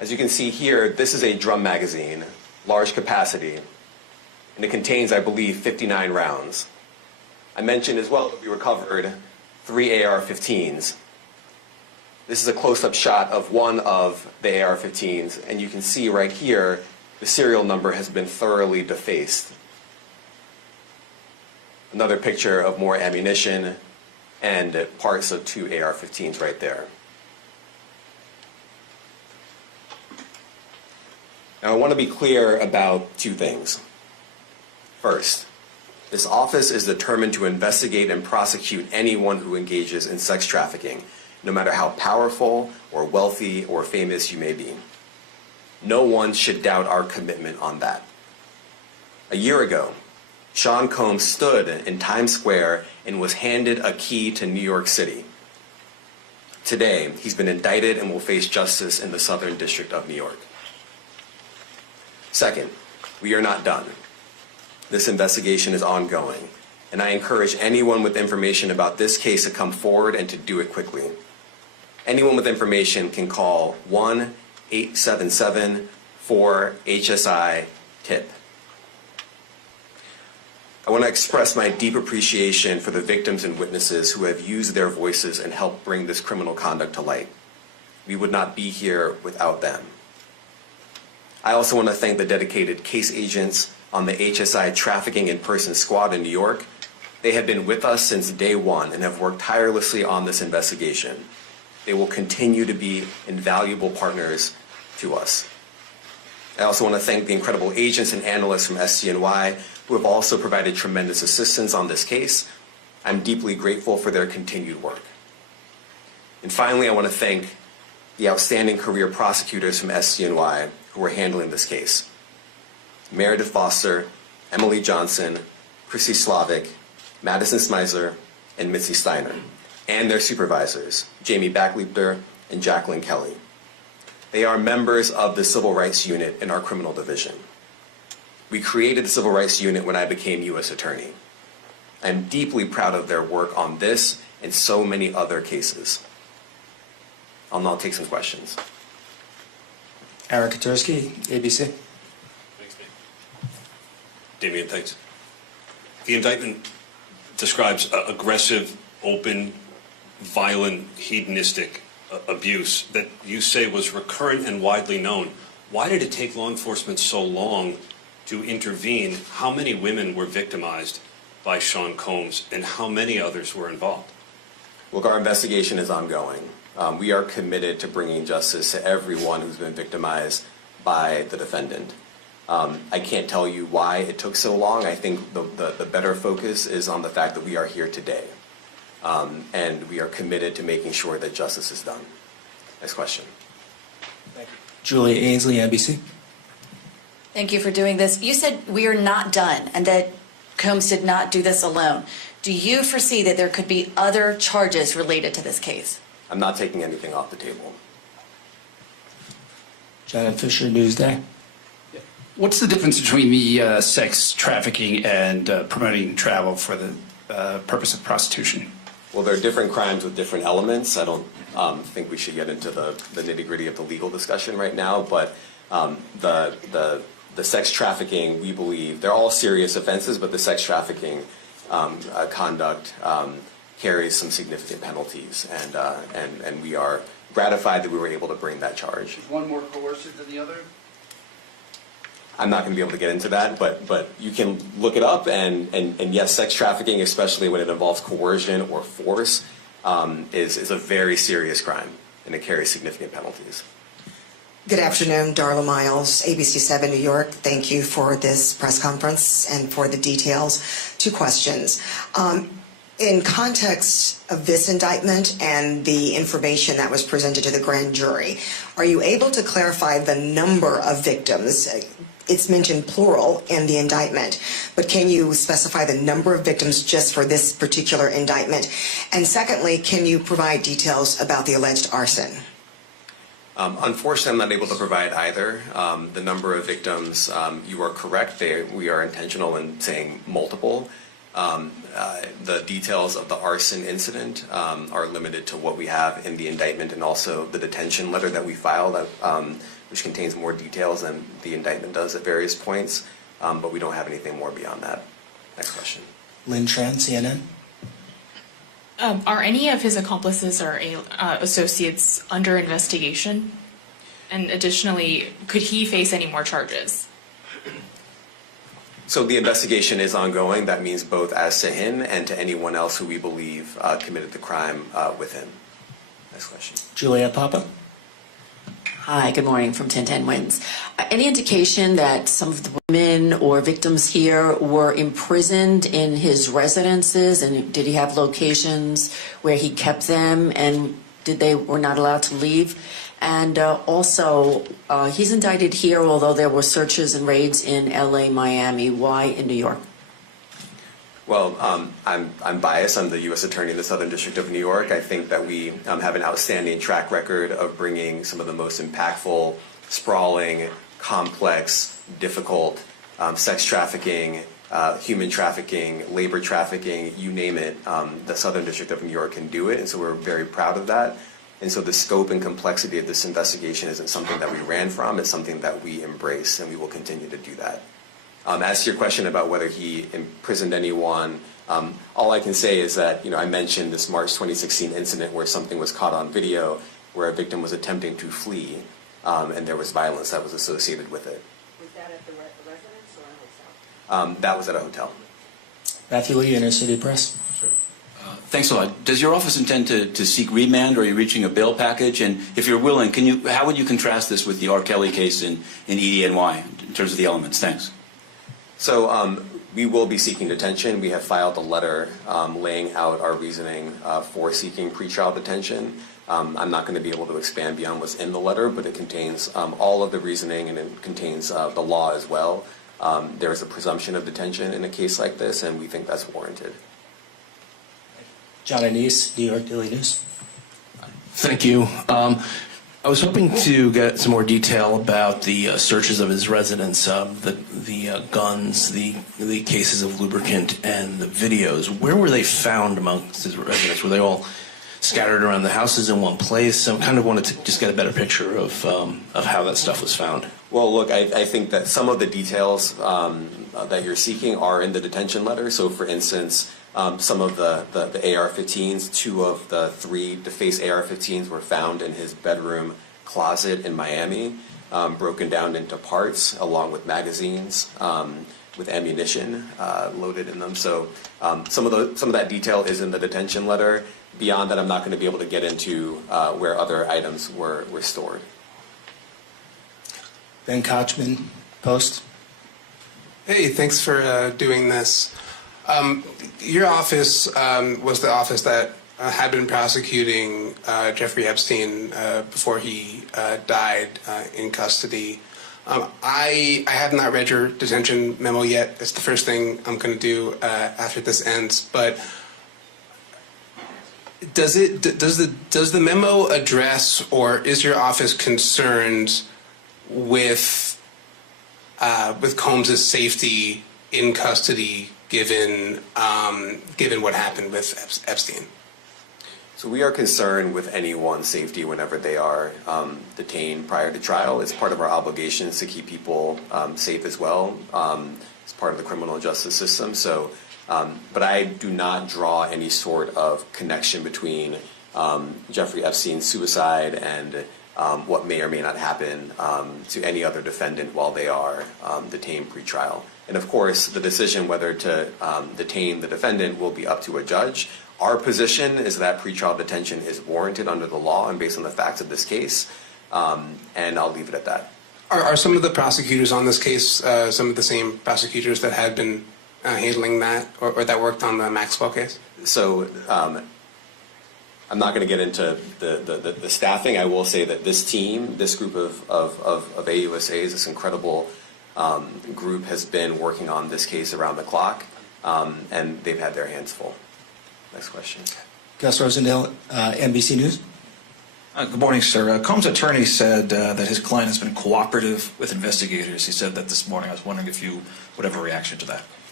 As you can see here, this is a drum magazine, large capacity, and it contains, I believe, 59 rounds. I mentioned as well that we recovered 3 AR-15s. This is a close-up shot of one of the AR-15s, and you can see right here the serial number has been thoroughly defaced. Another picture of more ammunition and parts of 2 AR-15s right there. Now, I want to be clear about 2 things. First, this office is determined to investigate and prosecute anyone who engages in sex trafficking, no matter how powerful or wealthy or famous you may be. No one should doubt our commitment on that. A year ago, Sean Combs stood in Times Square and was handed a key to New York City. Today, he's been indicted and will face justice in the Southern District of New York. Second, we are not done. This investigation is ongoing, and I encourage anyone with information about this case to come forward and to do it quickly. Anyone with information can call 1-877-4-HSI-TIP. I want to express my deep appreciation for the victims and witnesses who have used their voices and helped bring this criminal conduct to light. We would not be here without them. I also want to thank the dedicated case agents on the HSI Trafficking in Person Squad in New York. They have been with us since day one and have worked tirelessly on this investigation. They will continue to be invaluable partners to us. I also want to thank the incredible agents and analysts from SCNY who have also provided tremendous assistance on this case. I'm deeply grateful for their continued work. And finally, I want to thank the outstanding career prosecutors from SCNY who are handling this case. Meredith Foster, Emily Johnson, Chrissy Slavic, Madison Smeisler, and Mitzi Steiner, and their supervisors, Jamie Backleiter and Jacqueline Kelly. They are members of the Civil Rights Unit in our criminal division. We created the Civil Rights Unit when I became U.S. Attorney. I'm deeply proud of their work on this and so many other cases. I'll now take some questions. Eric Katursky, ABC. Thanks, Damian, thanks. The indictment describes aggressive, open, violent, hedonistic abuse that you say was recurrent and widely known. Why did it take law enforcement so long to intervene? How many women were victimized by Sean Combs, and how many others were involved? Look, our investigation is ongoing. We are committed to bringing justice to everyone who's been victimized by the defendant. I can't tell you why it took so long. I think the better focus is on the fact that we are here today. And we are committed to making sure that justice is done. Next question. Thank you. Julia Ainsley, NBC. Thank you for doing this. You said we are not done and that Combs did not do this alone. Do you foresee that there could be other charges related to this case? I'm not taking anything off the table. Janet Fisher, Newsday. What's the difference between the sex trafficking and promoting travel for the purpose of prostitution? Well, there are different crimes with different elements. I don't think we should get into the nitty-gritty of the legal discussion right now, but the sex trafficking, we believe, they're all serious offenses, but the sex trafficking conduct carries some significant penalties, and we are gratified that we were able to bring that charge. Is one more coercive than the other? I'm not going to be able to get into that, but you can look it up, and yes, sex trafficking, especially when it involves coercion or force, is a very serious crime, and it carries significant penalties. Good afternoon, Darla Miles, ABC 7 New York. Thank you for this press conference and for the details. 2 questions. In context of this indictment and the information that was presented to the grand jury, are you able to clarify the number of victims? It's mentioned plural in the indictment, but can you specify the number of victims just for this particular indictment? And secondly, can you provide details about the alleged arson? Unfortunately, I'm not able to provide either. The number of victims, you are correct. We are intentional in saying multiple. The details of the arson incident are limited to what we have in the indictment and also the detention letter that we filed, which contains more details than the indictment does at various points, but we don't have anything more beyond that. Next question. Lynn Tran, CNN. Are any of his accomplices or associates under investigation? And additionally, could he face any more charges? So the investigation is ongoing. That means both as to him and to anyone else who we believe committed the crime with him. Next question. Juliet Papa. Hi, good morning from 1010 Wins. Any indication that some of the women or victims here were imprisoned in his residences, and did he have locations where he kept them, and were not allowed to leave? And also, he's indicted here, although there were searches and raids in LA, Miami. Why in New York? Well, I'm biased. I'm the U.S. Attorney in the Southern District of New York. I think that we have an outstanding track record of bringing some of the most impactful, sprawling, complex, difficult sex trafficking, human trafficking, labor trafficking, you name it. The Southern District of New York can do it, and so we're very proud of that. And so the scope and complexity of this investigation isn't something that we ran from. It's something that we embrace, and we will continue to do that. As to your question about whether he imprisoned anyone, all I can say is that, I mentioned this March 2016 incident where something was caught on video where a victim was attempting to flee, and there was violence that was associated with it. Was that at the residence or a hotel? That was at a hotel. Matthew Lee, Inner City Press. Thanks a lot. Does your office intend to seek remand, or are you reaching a bail package? And if you're willing, how would you contrast this with the R. Kelly case in EDNY in terms of the elements? Thanks. So we will be seeking detention. We have filed a letter laying out our reasoning for seeking pretrial detention. I'm not going to be able to expand beyond what's in the letter, but it contains all of the reasoning, and it contains the law as well. There is a presumption of detention in a case like this, and we think that's warranted. John Anise, New York Daily News. Thank you. I was hoping to get some more detail about the searches of his residence, the guns, the cases of lubricant, and the videos. Where were they found amongst his residence? Were they all scattered around the houses in one place? I kind of wanted to just get a better picture of how that stuff was found. Well, look, I think that some of the details that you're seeking are in the detention letter. So, for instance, some of the AR-15s, 2 of the 3 DeFace AR-15s were found in his bedroom closet in Miami, broken down into parts along with magazines with ammunition loaded in them. So some of that detail is in the detention letter. Beyond that, I'm not going to be able to get into where other items were stored. Ben Kochman, Post. Hey, thanks for doing this. Your office was the office that had been prosecuting Jeffrey Epstein before he died in custody. I have not read your detention memo yet. It's the first thing I'm going to do after this ends. But does the memo address, or is your office concerned with Combs' safety in custody, given what happened with Epstein? So we are concerned with anyone's safety whenever they are detained prior to trial. It's part of our obligations to keep people safe as well. It's part of the criminal justice system. So, but I do not draw any sort of connection between Jeffrey Epstein's suicide and what may or may not happen to any other defendant while they are detained pre-trial. And of course, the decision whether to detain the defendant will be up to a judge. Our position is that pretrial detention is warranted under the law and based on the facts of this case, and I'll leave it at that. Are some of the prosecutors on this case some of the same prosecutors that had been handling that, or that worked on the Maxwell case? So I'm not going to get into the staffing. I will say that this team, this group of AUSAs, this incredible group has been working on this case around the clock, and they've had their hands full. Next question. Gus Rosendale, NBC News. Good morning, sir. Combs' attorney said that his client has been cooperative with investigators. He said that this morning. I was wondering if you would have a reaction to that.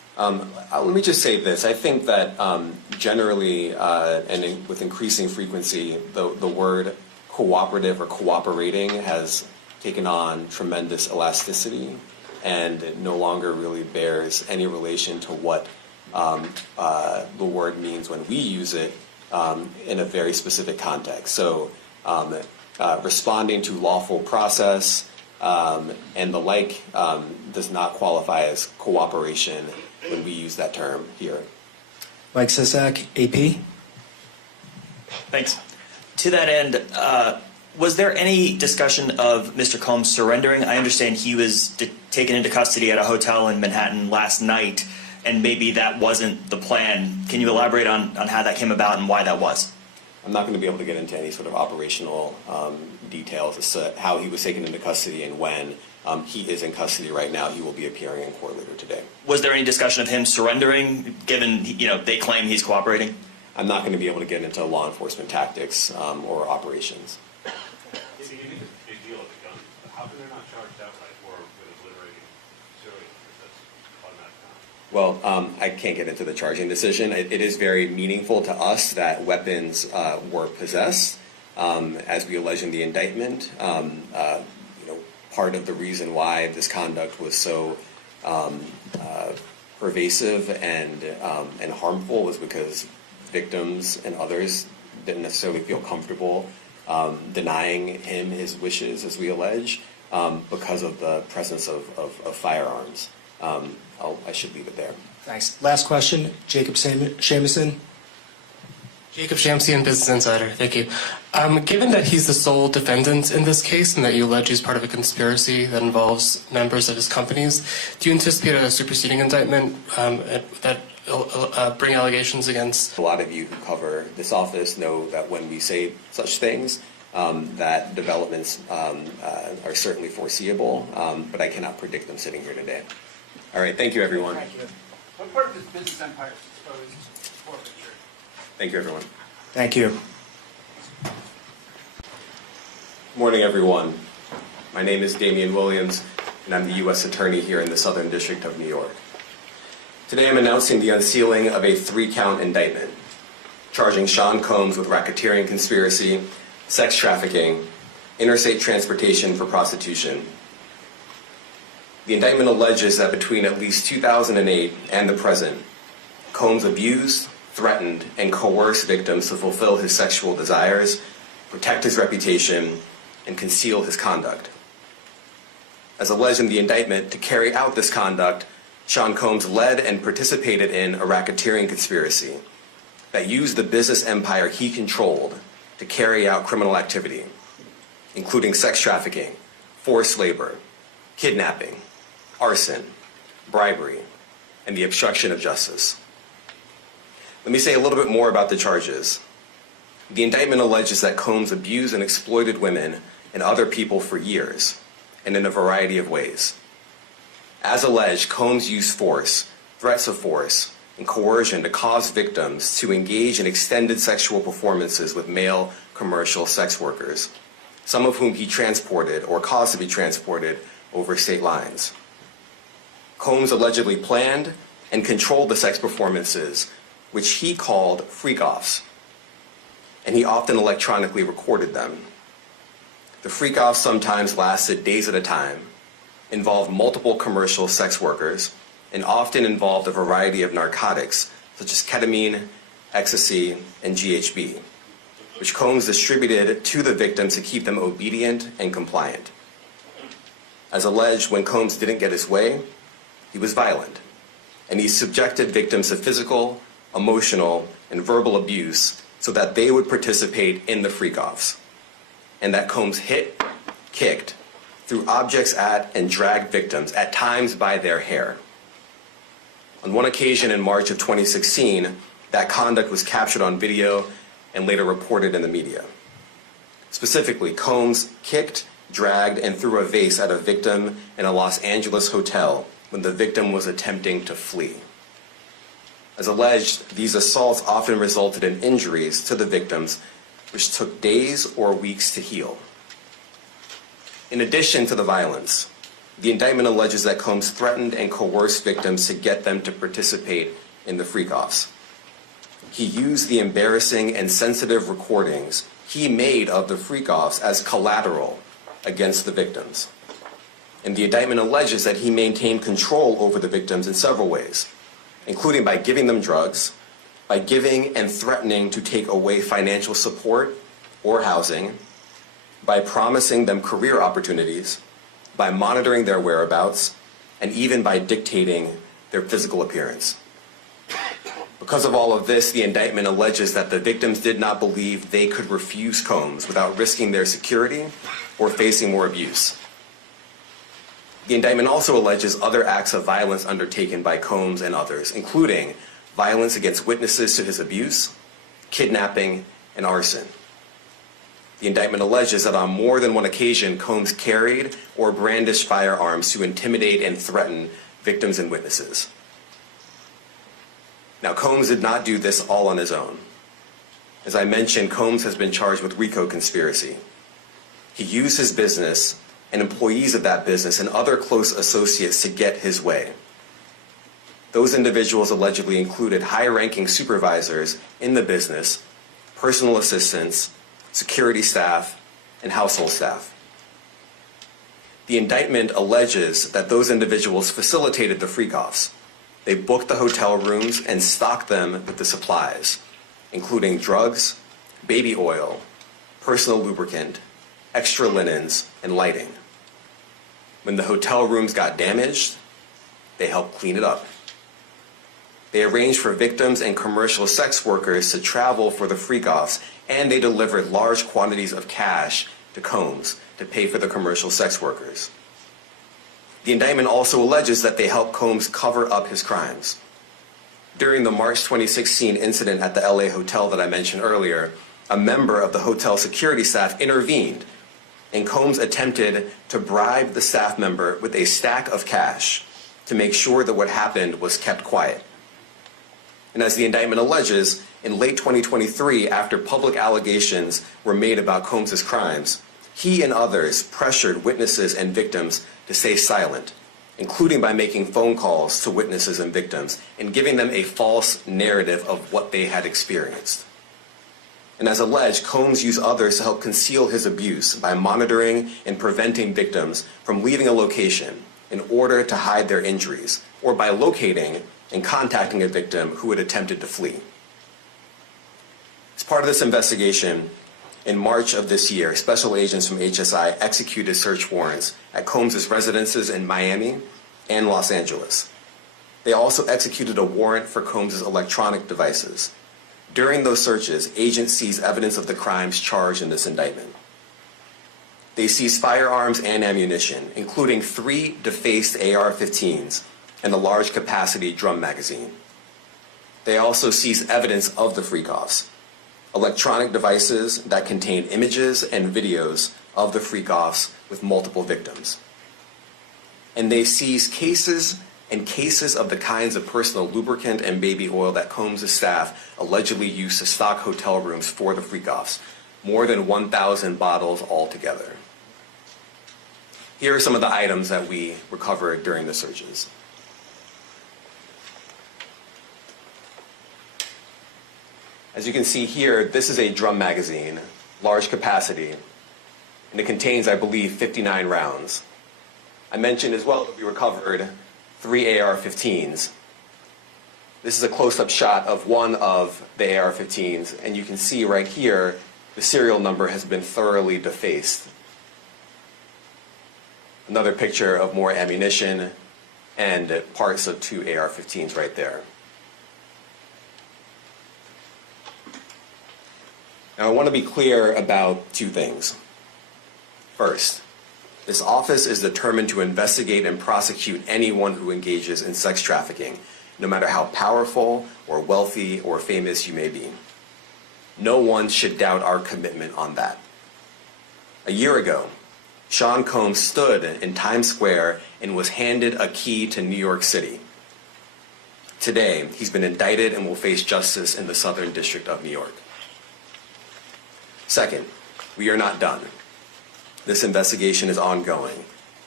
Let me just say this. I think that generally with increasing frequency, the word cooperative or cooperating has taken on tremendous elasticity, and it no longer really bears any relation to what the word means when we use it in a very specific context. So responding to lawful process and the like does not qualify as cooperation when we use that term here. Mike Sisak, AP. Thanks. To that end, was there any discussion of Mr. Combs surrendering? I understand he was taken into custody at a hotel in Manhattan last night, and maybe that wasn't the plan. Can you elaborate on how that came about and why that was? I'm not going to be able to get into any sort of operational details as to how he was taken into custody and when. He is in custody right now. He will be appearing in court later today. Was there any discussion of him surrendering, given they claim he's cooperating? I'm not going to be able to get into law enforcement tactics or operations. It's a big deal with the gun. How come they're not charged outright or with obliterating civilians? Because that's automatic. Well, I can't get into the charging decision. It is very meaningful to us that weapons were possessed, as we allege in the indictment. Part of the reason why this conduct was so pervasive and harmful was because victims and others didn't necessarily feel comfortable denying him his wishes, as we allege, because of the presence of firearms. I should leave it there. Thanks. Last question, Jacob Shamison. Jacob Shamsian, Business Insider. Thank you. Given that he's the sole defendant in this case and that you allege he's part of a conspiracy that involves members of his companies, do you anticipate a superseding indictment that bring allegations against? A lot of you who cover this office know that when we say such things, that developments are certainly foreseeable, but I cannot predict them sitting here today. All right, thank you, everyone. Thank you. What part of his business empire is exposed for forfeiture? Thank you, everyone. Thank you. Good morning, everyone. My name is Damian Williams, and I'm the U.S. Attorney here in the Southern District of New York. Today I'm announcing the unsealing of a 3-count indictment, charging Sean Combs with racketeering conspiracy, sex trafficking, interstate transportation for prostitution. The indictment alleges that between at least 2008 and the present, Combs abused, threatened, and coerced victims to fulfill his sexual desires, protect his reputation, and conceal his conduct. As alleged in the indictment, to carry out this conduct, Sean Combs led and participated in a racketeering conspiracy that used the business empire he controlled to carry out criminal activity, including sex trafficking, forced labor, kidnapping, arson, bribery, and the obstruction of justice. Let me say a little bit more about the charges. The indictment alleges that Combs abused and exploited women and other people for years, and in a variety of ways. As alleged, Combs used force, threats of force, and coercion to cause victims to engage in extended sexual performances with male commercial sex workers, some of whom he transported or caused to be transported over state lines. Combs allegedly planned and controlled the sex performances, which he called freak-offs, and he often electronically recorded them. The freak-offs sometimes lasted days at a time, involved multiple commercial sex workers, and often involved a variety of narcotics, such as ketamine, ecstasy, and GHB, which Combs distributed to the victims to keep them obedient and compliant. As alleged, when Combs didn't get his way, he was violent, and he subjected victims to physical, emotional, and verbal abuse so that they would participate in the freak-offs, and that Combs hit, kicked, threw objects at, and dragged victims, at times by their hair. On one occasion in March of 2016, that conduct was captured on video and later reported in the media. Specifically, Combs kicked, dragged, and threw a vase at a victim in a Los Angeles hotel when the victim was attempting to flee. As alleged, these assaults often resulted in injuries to the victims, which took days or weeks to heal. In addition to the violence, The indictment alleges that Combs threatened and coerced victims to get them to participate in the freak-offs. He used the embarrassing and sensitive recordings he made of the freak-offs as collateral against the victims. And the indictment alleges that he maintained control over the victims in several ways, including by giving them drugs, by giving and threatening to take away financial support or housing, by promising them career opportunities, by monitoring their whereabouts, and even by dictating their physical appearance. Because of all of this, the indictment alleges that the victims did not believe they could refuse Combs without risking their security or facing more abuse. The indictment also alleges other acts of violence undertaken by Combs and others, including violence against witnesses to his abuse, kidnapping, and arson. The indictment alleges that on more than one occasion, Combs carried or brandished firearms to intimidate and threaten victims and witnesses. Now, Combs did not do this all on his own. As I mentioned, Combs has been charged with RICO conspiracy. He used his business and employees of that business and other close associates to get his way. Those individuals allegedly included high-ranking supervisors in the business, personal assistants, security staff, and household staff. The indictment alleges that those individuals facilitated the freak-offs. They booked the hotel rooms and stocked them with the supplies, including drugs, baby oil, personal lubricant, extra linens, and lighting. When the hotel rooms got damaged, they helped clean it up. They arranged for victims and commercial sex workers to travel for the freak-offs, and they delivered large quantities of cash to Combs to pay for the commercial sex workers. The indictment also alleges that they helped Combs cover up his crimes. During the March 2016 incident at the LA hotel that I mentioned earlier, a member of the hotel security staff intervened, and Combs attempted to bribe the staff member with a stack of cash to make sure that what happened was kept quiet. And as the indictment alleges, in late 2023, after public allegations were made about Combs' crimes, he and others pressured witnesses and victims to stay silent, including by making phone calls to witnesses and victims and giving them a false narrative of what they had experienced. And as alleged, Combs used others to help conceal his abuse by monitoring and preventing victims from leaving a location in order to hide their injuries, or by locating and contacting a victim who had attempted to flee. As part of this investigation, in March of this year, special agents from HSI executed search warrants at Combs' residences in Miami and Los Angeles. They also executed a warrant for Combs' electronic devices. During those searches, agents seized evidence of the crimes charged in this indictment. They seized firearms and ammunition, including 3 defaced AR-15s and a large capacity drum magazine. They also seized evidence of the freak-offs, electronic devices that contained images and videos of the freak-offs with multiple victims. And they seized cases and cases of the kinds of personal lubricant and baby oil that Combs' staff allegedly used to stock hotel rooms for the freak-offs, more than 1,000 bottles altogether. Here are some of the items that we recovered during the searches. As you can see here, this is a drum magazine, large capacity, and it contains, I believe, 59 rounds. I mentioned as well that we recovered 3 AR-15s. This is a close-up shot of one of the AR-15s, and you can see right here the serial number has been thoroughly defaced. Another picture of more ammunition and parts of 2 AR-15s right there. Now, I want to be clear about 2 things. First, this office is determined to investigate and prosecute anyone who engages in sex trafficking, no matter how powerful or wealthy or famous you may be. No one should doubt our commitment on that. A year ago, Sean Combs stood in Times Square and was handed a key to New York City. Today, he's been indicted and will face justice in the Southern District of New York. Second, we are not done. This investigation is ongoing,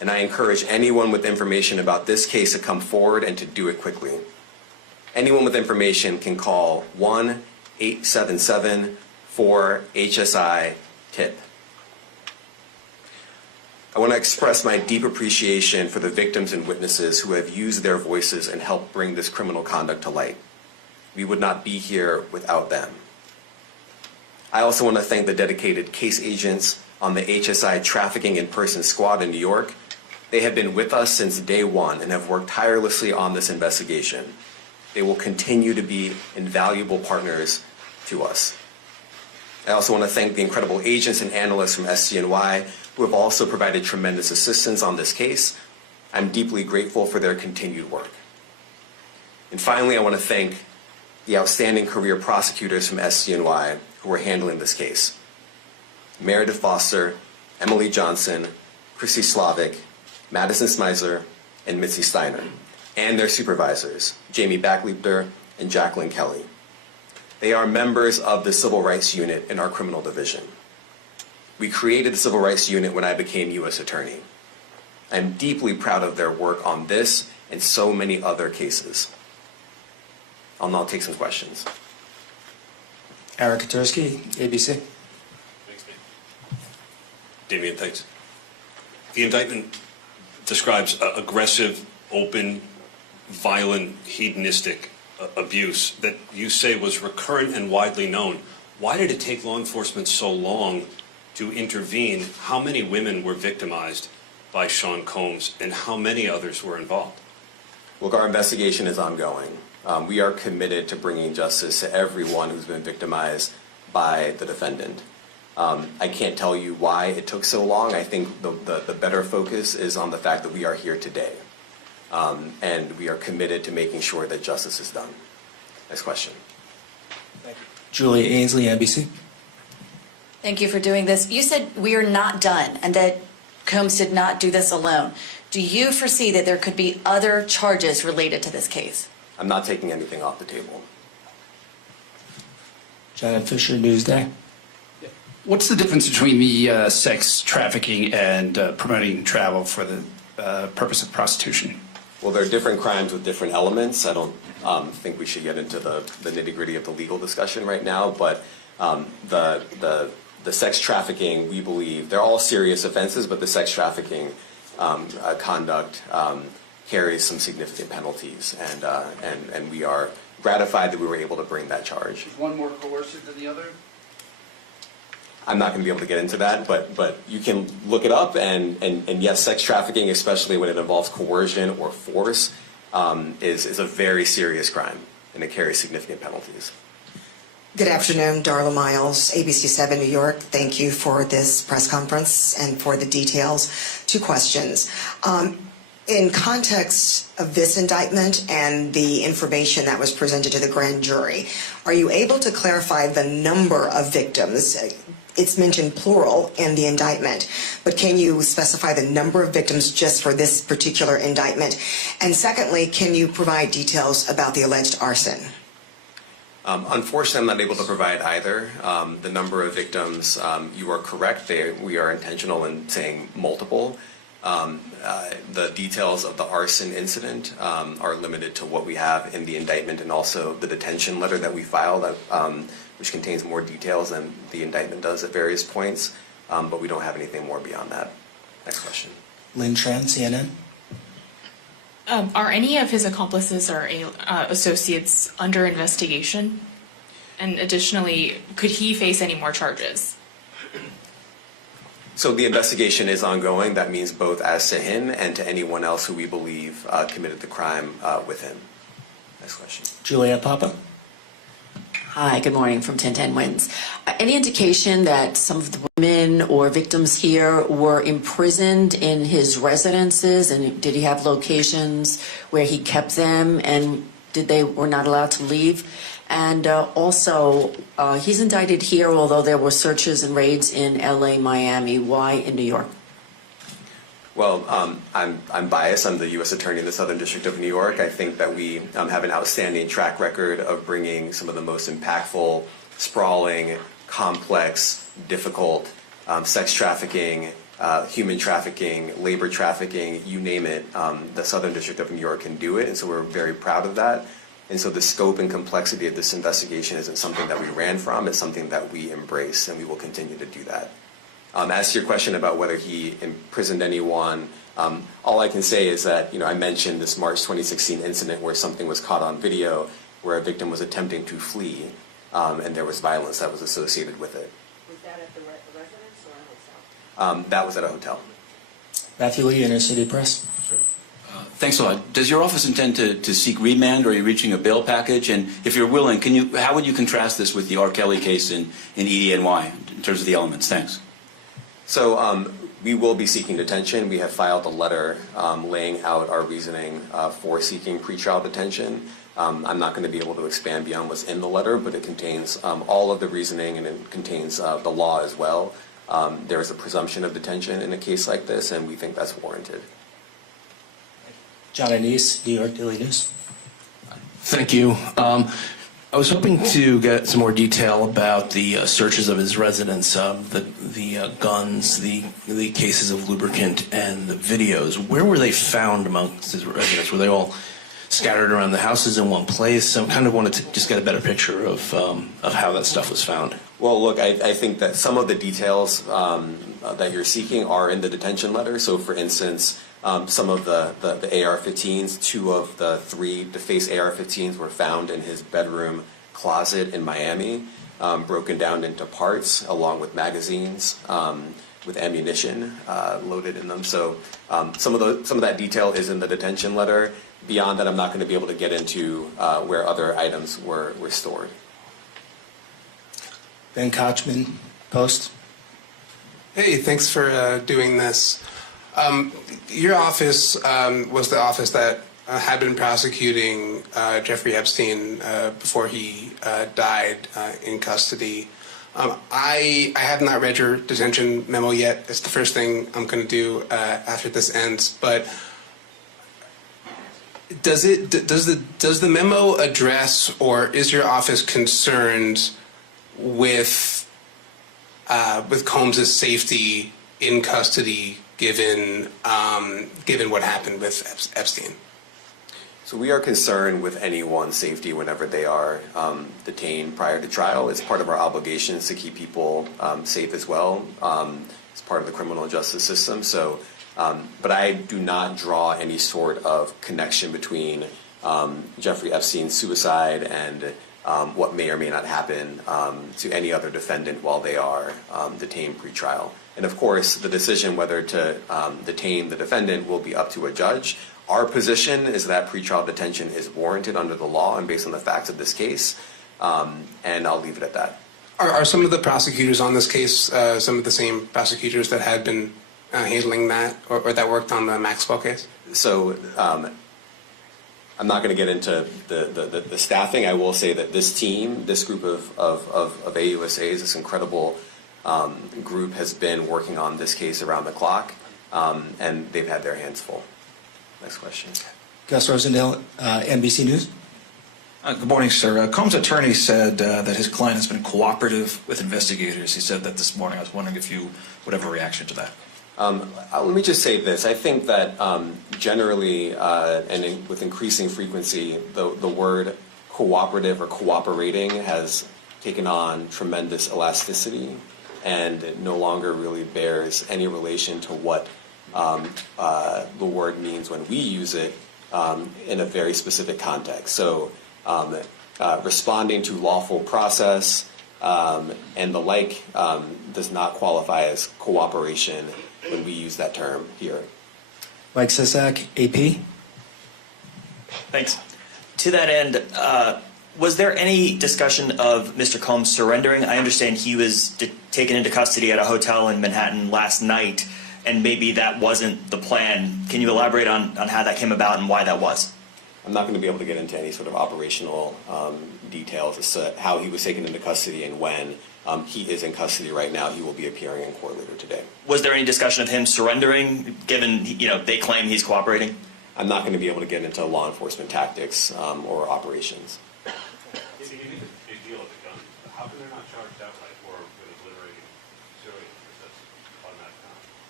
and I encourage anyone with information about this case to come forward and to do it quickly. Anyone with information can call 1-877-4-HSI-TIP. I want to express my deep appreciation for the victims and witnesses who have used their voices and helped bring this criminal conduct to light. We would not be here without them. I also want to thank the dedicated case agents on the HSI Trafficking in Person Squad in New York. They have been with us since day one and have worked tirelessly on this investigation. They will continue to be invaluable partners to us. I also want to thank the incredible agents and analysts from SCNY who have also provided tremendous assistance on this case. I'm deeply grateful for their continued work. And finally, I want to thank the outstanding career prosecutors from SCNY who are handling this case. Meredith Foster, Emily Johnson, Chrissy Slavic, Madison Smeisler, and Mitzi Steiner, and their supervisors, Jamie Backleiter and Jacqueline Kelly. They are members of the Civil Rights Unit in our criminal division. We created the Civil Rights Unit when I became U.S. Attorney. I'm deeply proud of their work on this and so many other cases. I'll now take some questions. Eric Katursky, ABC. Thanks, Damian, thanks. The indictment describes aggressive, open, violent, hedonistic abuse that you say was recurrent and widely known. Why did it take law enforcement so long to intervene? How many women were victimized by Sean Combs, and how many others were involved? Look, our investigation is ongoing. We are committed to bringing justice to everyone who's been victimized by the defendant. I can't tell you why it took so long. I think the better focus is on the fact that we are here today. And we are committed to making sure that justice is done. Next question. Thank you. Julia Ainsley, NBC. Thank you for doing this. You said we are not done and that Combs did not do this alone. Do you foresee that there could be other charges related to this case? I'm not taking anything off the table. Janet Fisher, Newsday. What's the difference between the sex trafficking and promoting travel for the purpose of prostitution? Well, there are different crimes with different elements. I don't think we should get into the nitty-gritty of the legal discussion right now, but the sex trafficking, we believe, they're all serious offenses, but the sex trafficking conduct carries some significant penalties, and we are gratified that we were able to bring that charge. Is one more coercive than the other? I'm not going to be able to get into that, but you can look it up, and yes, sex trafficking, especially when it involves coercion or force, is a very serious crime, and it carries significant penalties. Good afternoon, Darla Miles, ABC 7 New York. Thank you for this press conference and for the details. Two questions. In context of this indictment and the information that was presented to the grand jury, are you able to clarify the number of victims? It's mentioned plural in the indictment, but can you specify the number of victims just for this particular indictment? And secondly, can you provide details about the alleged arson? Unfortunately, I'm not able to provide either. The number of victims, you are correct. We are intentional in saying multiple. The details of the arson incident are limited to what we have in the indictment and also the detention letter that we filed, which contains more details than the indictment does at various points, but we don't have anything more beyond that. Next question. Lynn Tran, CNN. Are any of his accomplices or associates under investigation? And additionally, could he face any more charges? So the investigation is ongoing. That means both as to him and to anyone else who we believe committed the crime with him. Next question. Juliet Papa. Hi, good morning from 1010 Wins. Any indication that some of the women or victims here were imprisoned in his residences, and did he have locations where he kept them, and were not allowed to leave? And also, he's indicted here, although there were searches and raids in LA, Miami. Why in New York? Well, I'm biased. I'm the U.S. Attorney in the Southern District of New York. I think that we have an outstanding track record of bringing some of the most impactful, sprawling, complex, difficult sex trafficking human trafficking, labor trafficking, you name it, the Southern District of New York can do it, and so we're very proud of that. And so the scope and complexity of this investigation isn't something that we ran from, it's something that we embrace, and we will continue to do that. As to your question about whether he imprisoned anyone, all I can say is that, I mentioned this March 2016 incident where something was caught on video where a victim was attempting to flee, and there was violence that was associated with it. Was that at the residence or a hotel? That was at a hotel. Matthew Lee, Inner City Press. Thanks a lot. Does your office intend to seek remand, or are you reaching a bail package? And if you're willing, how would you contrast this with the R. Kelly case in EDNY in terms of the elements? Thanks. So we will be seeking detention. We have filed a letter laying out our reasoning for seeking pretrial detention. I'm not going to be able to expand beyond what's in the letter, but it contains all of the reasoning, and it contains the law as well. There is a presumption of detention in a case like this, and we think that's warranted. John Anise, New York Daily News. Thank you. I was hoping to get some more detail about the searches of his residence, the guns, the cases of lubricant, and the videos. Where were they found amongst his residence? Were they all scattered around the houses in one place? I kind of wanted to just get a better picture of how that stuff was found. Well, look, I think that some of the details that you're seeking are in the detention letter. So, for instance, some of the AR-15s, 2 of the 3 defaced AR-15s were found in his bedroom closet in Miami, broken down into parts along with magazines with ammunition loaded in them. So some of that detail is in the detention letter. Beyond that, I'm not going to be able to get into where other items were stored. Ben Kochman, Post. Hey, thanks for doing this. Your office was the office that had been prosecuting Jeffrey Epstein before he died in custody. I have not read your detention memo yet. It's the first thing I'm going to do after this ends. But does the memo address, or is your office concerned with Combs' safety in custody, given what happened with Epstein? So we are concerned with anyone's safety whenever they are detained prior to trial. It's part of our obligations to keep people safe as well. It's part of the criminal justice system. So, but I do not draw any sort of connection between Jeffrey Epstein's suicide and what may or may not happen to any other defendant while they are detained pre-trial. And of course, the decision whether to detain the defendant will be up to a judge. Our position is that pretrial detention is warranted under the law and based on the facts of this case, and I'll leave it at that. Are some of the prosecutors on this case some of the same prosecutors that had been handling that, or that worked on the Maxwell case? So I'm not going to get into the staffing. I will say that this team, this group of AUSAs, this incredible group has been working on this case around the clock, and they've had their hands full. Next question. Gus Rosendale, NBC News. Good morning, sir. Combs' attorney said that his client has been cooperative with investigators. He said that this morning. I was wondering if you would have a reaction to that. Let me just say this. I think that generally and with increasing frequency, the word cooperative or cooperating has taken on tremendous elasticity, and it no longer really bears any relation to what the word means when we use it in a very specific context. So responding to lawful process and the like does not qualify as cooperation when we use that term here. Mike Sisak, AP. Thanks. To that end, was there any discussion of Mr. Combs surrendering? I understand he was taken into custody at a hotel in Manhattan last night, and maybe that wasn't the plan. Can you elaborate on how that came about and why that was? I'm not going to be able to get into any sort of operational details as to how he was taken into custody and when. He is in custody right now. He will be appearing in court later today. Was there any discussion of him surrendering, given they claim he's cooperating? I'm not going to be able to get into law enforcement tactics or operations. It's a big deal with the gun. How come they're not charged outright or with deliberating civilians? That's automatic.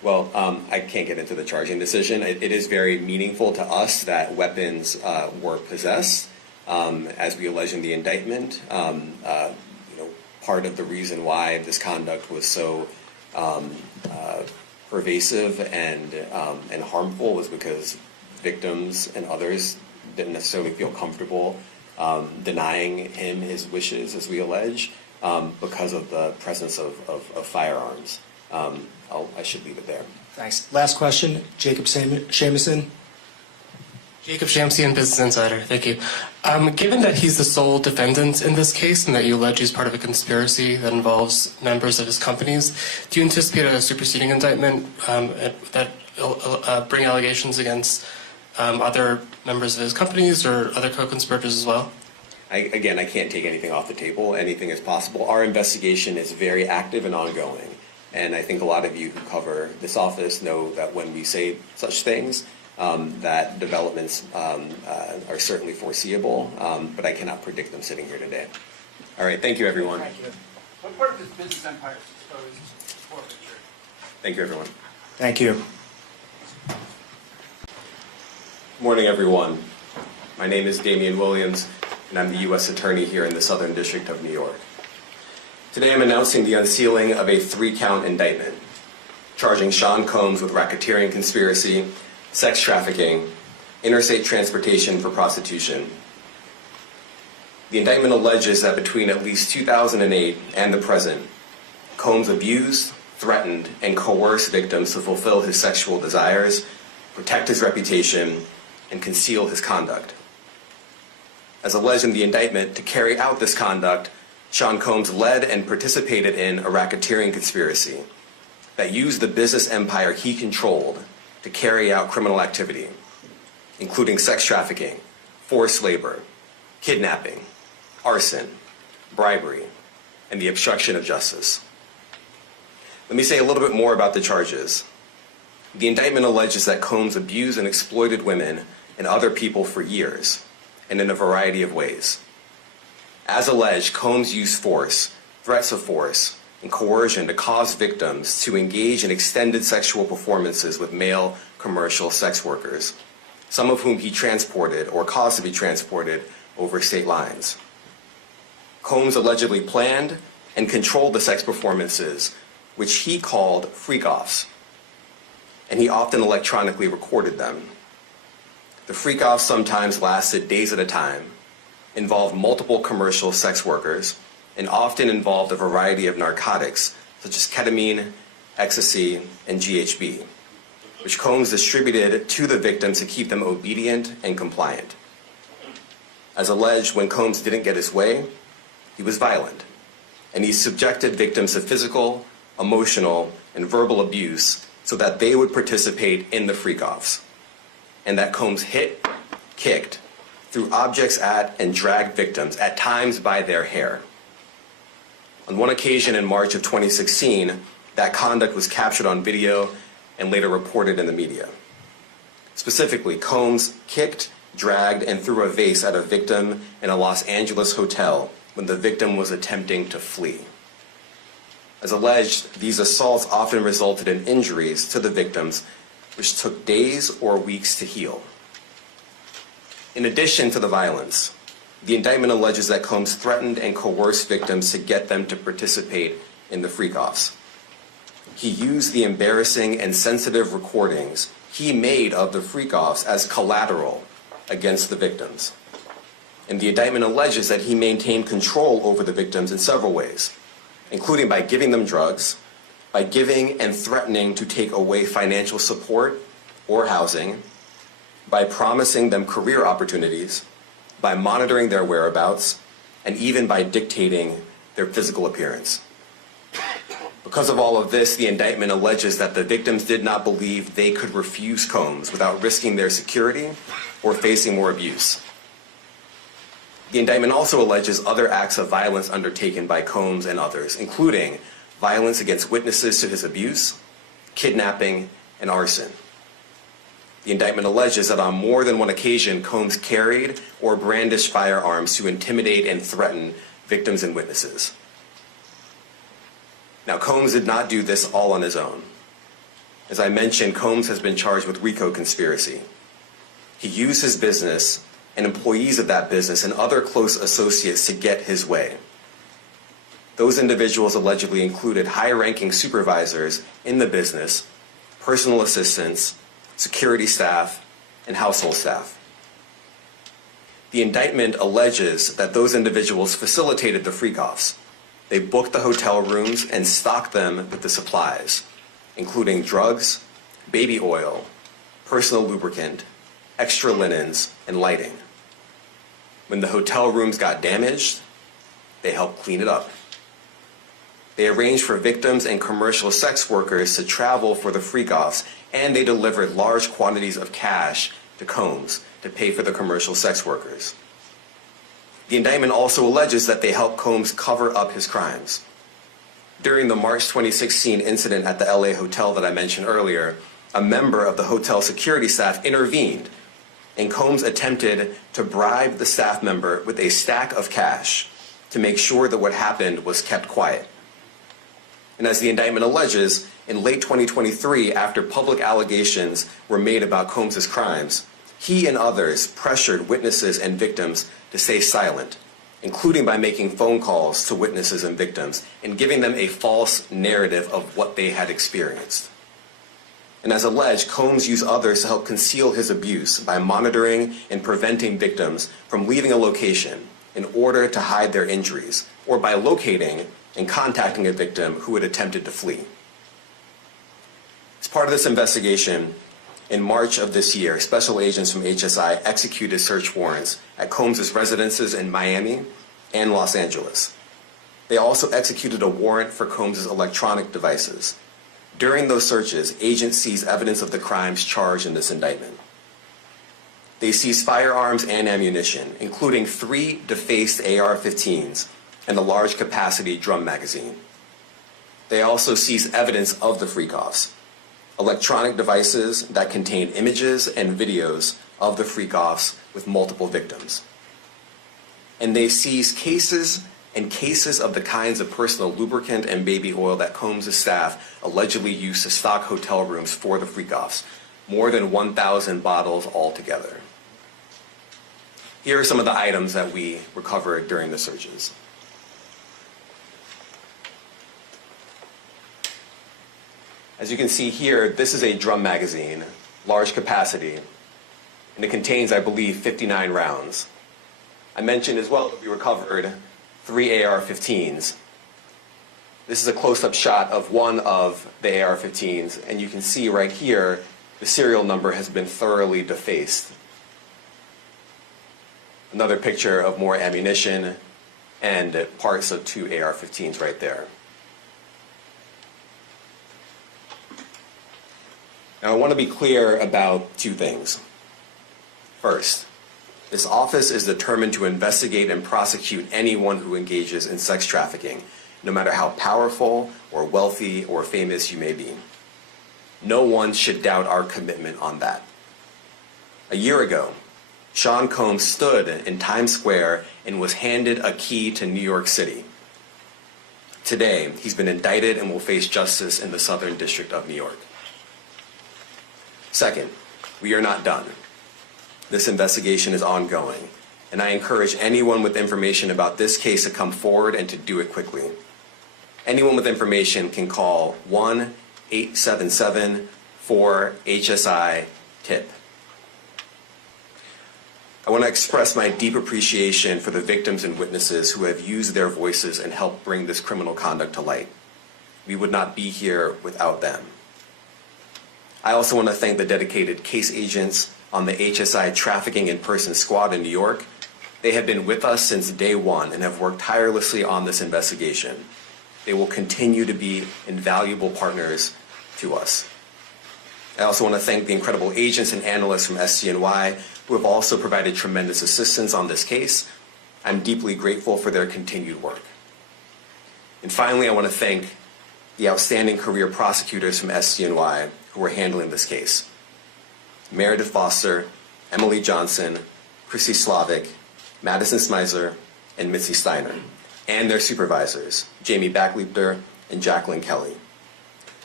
Well, I can't get into the charging decision. It is very meaningful to us that weapons were possessed, as we allege in the indictment. Part of the reason why this conduct was so pervasive and harmful was because victims and others didn't necessarily feel comfortable denying him his wishes, as we allege, because of the presence of firearms. I should leave it there. Thanks. Last question, Jacob Shamison. Jacob Shamsian, Business Insider. Thank you. Given that he's the sole defendant in this case and that you allege he's part of a conspiracy that involves members of his companies, do you anticipate a superseding indictment that bring allegations against other members of his companies or other co-conspirators as well? I can't take anything off the table. Anything is possible. Our investigation is very active and ongoing. And I think a lot of you who cover this office know that when we say such things, that developments are certainly foreseeable, but I cannot predict them sitting here today. All right, thank you, everyone. Thank you. What part of his business empire is exposed to forfeiture? Thank you, everyone. Thank you. Good morning, everyone. My name is Damian Williams, and I'm the U.S. Attorney here in the Southern District of New York. Today I'm announcing the unsealing of a 3-count indictment, charging Sean Combs with racketeering conspiracy, sex trafficking, interstate transportation for prostitution. The indictment alleges that between at least 2008 and the present, Combs abused, threatened, and coerced victims to fulfill his sexual desires, protect his reputation, and conceal his conduct. As alleged in the indictment, to carry out this conduct, Sean Combs led and participated in a racketeering conspiracy that used the business empire he controlled to carry out criminal activity, including sex trafficking, forced labor, kidnapping, arson, bribery, and the obstruction of justice. Let me say a little bit more about the charges. The indictment alleges that Combs abused and exploited women and other people for years, and in a variety of ways. As alleged, Combs used force, threats of force, and coercion to cause victims to engage in extended sexual performances with male commercial sex workers, some of whom he transported or caused to be transported over state lines. Combs allegedly planned and controlled the sex performances, which he called freak-offs, and he often electronically recorded them. The freak-offs sometimes lasted days at a time, involved multiple commercial sex workers, and often involved a variety of narcotics such as ketamine, ecstasy, and GHB, which Combs distributed to the victims to keep them obedient and compliant. As alleged, when Combs didn't get his way, he was violent, and he subjected victims to physical, emotional, and verbal abuse so that they would participate in the freak-offs, and that Combs hit, kicked, threw objects at, and dragged victims, at times by their hair. On one occasion in March of 2016, that conduct was captured on video and later reported in the media. Specifically, Combs kicked, dragged, and threw a vase at a victim in a Los Angeles hotel when the victim was attempting to flee. As alleged, these assaults often resulted in injuries to the victims, which took days or weeks to heal. In addition to the violence, the indictment alleges that Combs threatened and coerced victims to get them to participate in the freak-offs. He used the embarrassing and sensitive recordings he made of the freak-offs as collateral against the victims. And the indictment alleges that he maintained control over the victims in several ways, including by giving them drugs, by giving and threatening to take away financial support or housing, by promising them career opportunities, by monitoring their whereabouts, and even by dictating their physical appearance. Because of all of this, the indictment alleges that the victims did not believe they could refuse Combs without risking their security or facing more abuse. The indictment also alleges other acts of violence undertaken by Combs and others, including violence against witnesses to his abuse, kidnapping, and arson. The indictment alleges that on more than one occasion, Combs carried or brandished firearms to intimidate and threaten victims and witnesses. Now, Combs did not do this all on his own. As I mentioned, Combs has been charged with RICO conspiracy. He used his business and employees of that business and other close associates to get his way. Those individuals allegedly included high-ranking supervisors in the business, personal assistants, security staff, and household staff. The indictment alleges that those individuals facilitated the freak-offs. They booked the hotel rooms and stocked them with the supplies, including drugs, baby oil, personal lubricant, extra linens, and lighting. When the hotel rooms got damaged, they helped clean it up. They arranged for victims and commercial sex workers to travel for the freak-offs, and they delivered large quantities of cash to Combs to pay for the commercial sex workers. The indictment also alleges that they helped Combs cover up his crimes. During the March 2016 incident at the LA hotel that I mentioned earlier, a member of the hotel security staff intervened, and Combs attempted to bribe the staff member with a stack of cash to make sure that what happened was kept quiet. And as the indictment alleges, in late 2023, after public allegations were made about Combs' crimes, he and others pressured witnesses and victims to stay silent, including by making phone calls to witnesses and victims and giving them a false narrative of what they had experienced. And as alleged, Combs used others to help conceal his abuse by monitoring and preventing victims from leaving a location in order to hide their injuries, or by locating and contacting a victim who had attempted to flee. As part of this investigation, in March of this year, special agents from HSI executed search warrants at Combs' residences in Miami and Los Angeles. They also executed a warrant for Combs' electronic devices. During those searches, agents seized evidence of the crimes charged in this indictment. They seized firearms and ammunition, including 3 defaced AR-15s and a large capacity drum magazine. They also seized evidence of the freak-offs, electronic devices that contained images and videos of the freak-offs with multiple victims. And they seized cases and cases of the kinds of personal lubricant and baby oil that Combs' staff allegedly used to stock hotel rooms for the freak-offs, more than 1,000 bottles altogether. Here are some of the items that we recovered during the searches. As you can see here, this is a drum magazine, large capacity, and it contains, I believe, 59 rounds. I mentioned as well that we recovered 3 AR-15s. This is a close-up shot of one of the AR-15s, and you can see right here, the serial number has been thoroughly defaced. Another picture of more ammunition and parts of 2 AR-15s right there. Now, I want to be clear about 2 things. First, this office is determined to investigate and prosecute anyone who engages in sex trafficking, no matter how powerful or wealthy or famous you may be. No one should doubt our commitment on that. A year ago, Sean Combs stood in Times Square and was handed a key to New York City. Today, he's been indicted and will face justice in the Southern District of New York. Second, we are not done. This investigation is ongoing, and I encourage anyone with information about this case to come forward and to do it quickly. Anyone with information can call 1-877-4-HSI-TIP. I want to express my deep appreciation for the victims and witnesses who have used their voices and helped bring this criminal conduct to light. We would not be here without them. I also want to thank the dedicated case agents on the HSI Trafficking in Person Squad in New York. They have been with us since day one and have worked tirelessly on this investigation. They will continue to be invaluable partners to us. I also want to thank the incredible agents and analysts from SCNY who have also provided tremendous assistance on this case. I'm deeply grateful for their continued work. And finally, I want to thank the outstanding career prosecutors from SCNY who are handling this case. Meredith Foster, Emily Johnson, Chrissy Slavic, Madison Smizer, and Mitzi Steiner, and their supervisors, Jamie Backleiter and Jacqueline Kelly.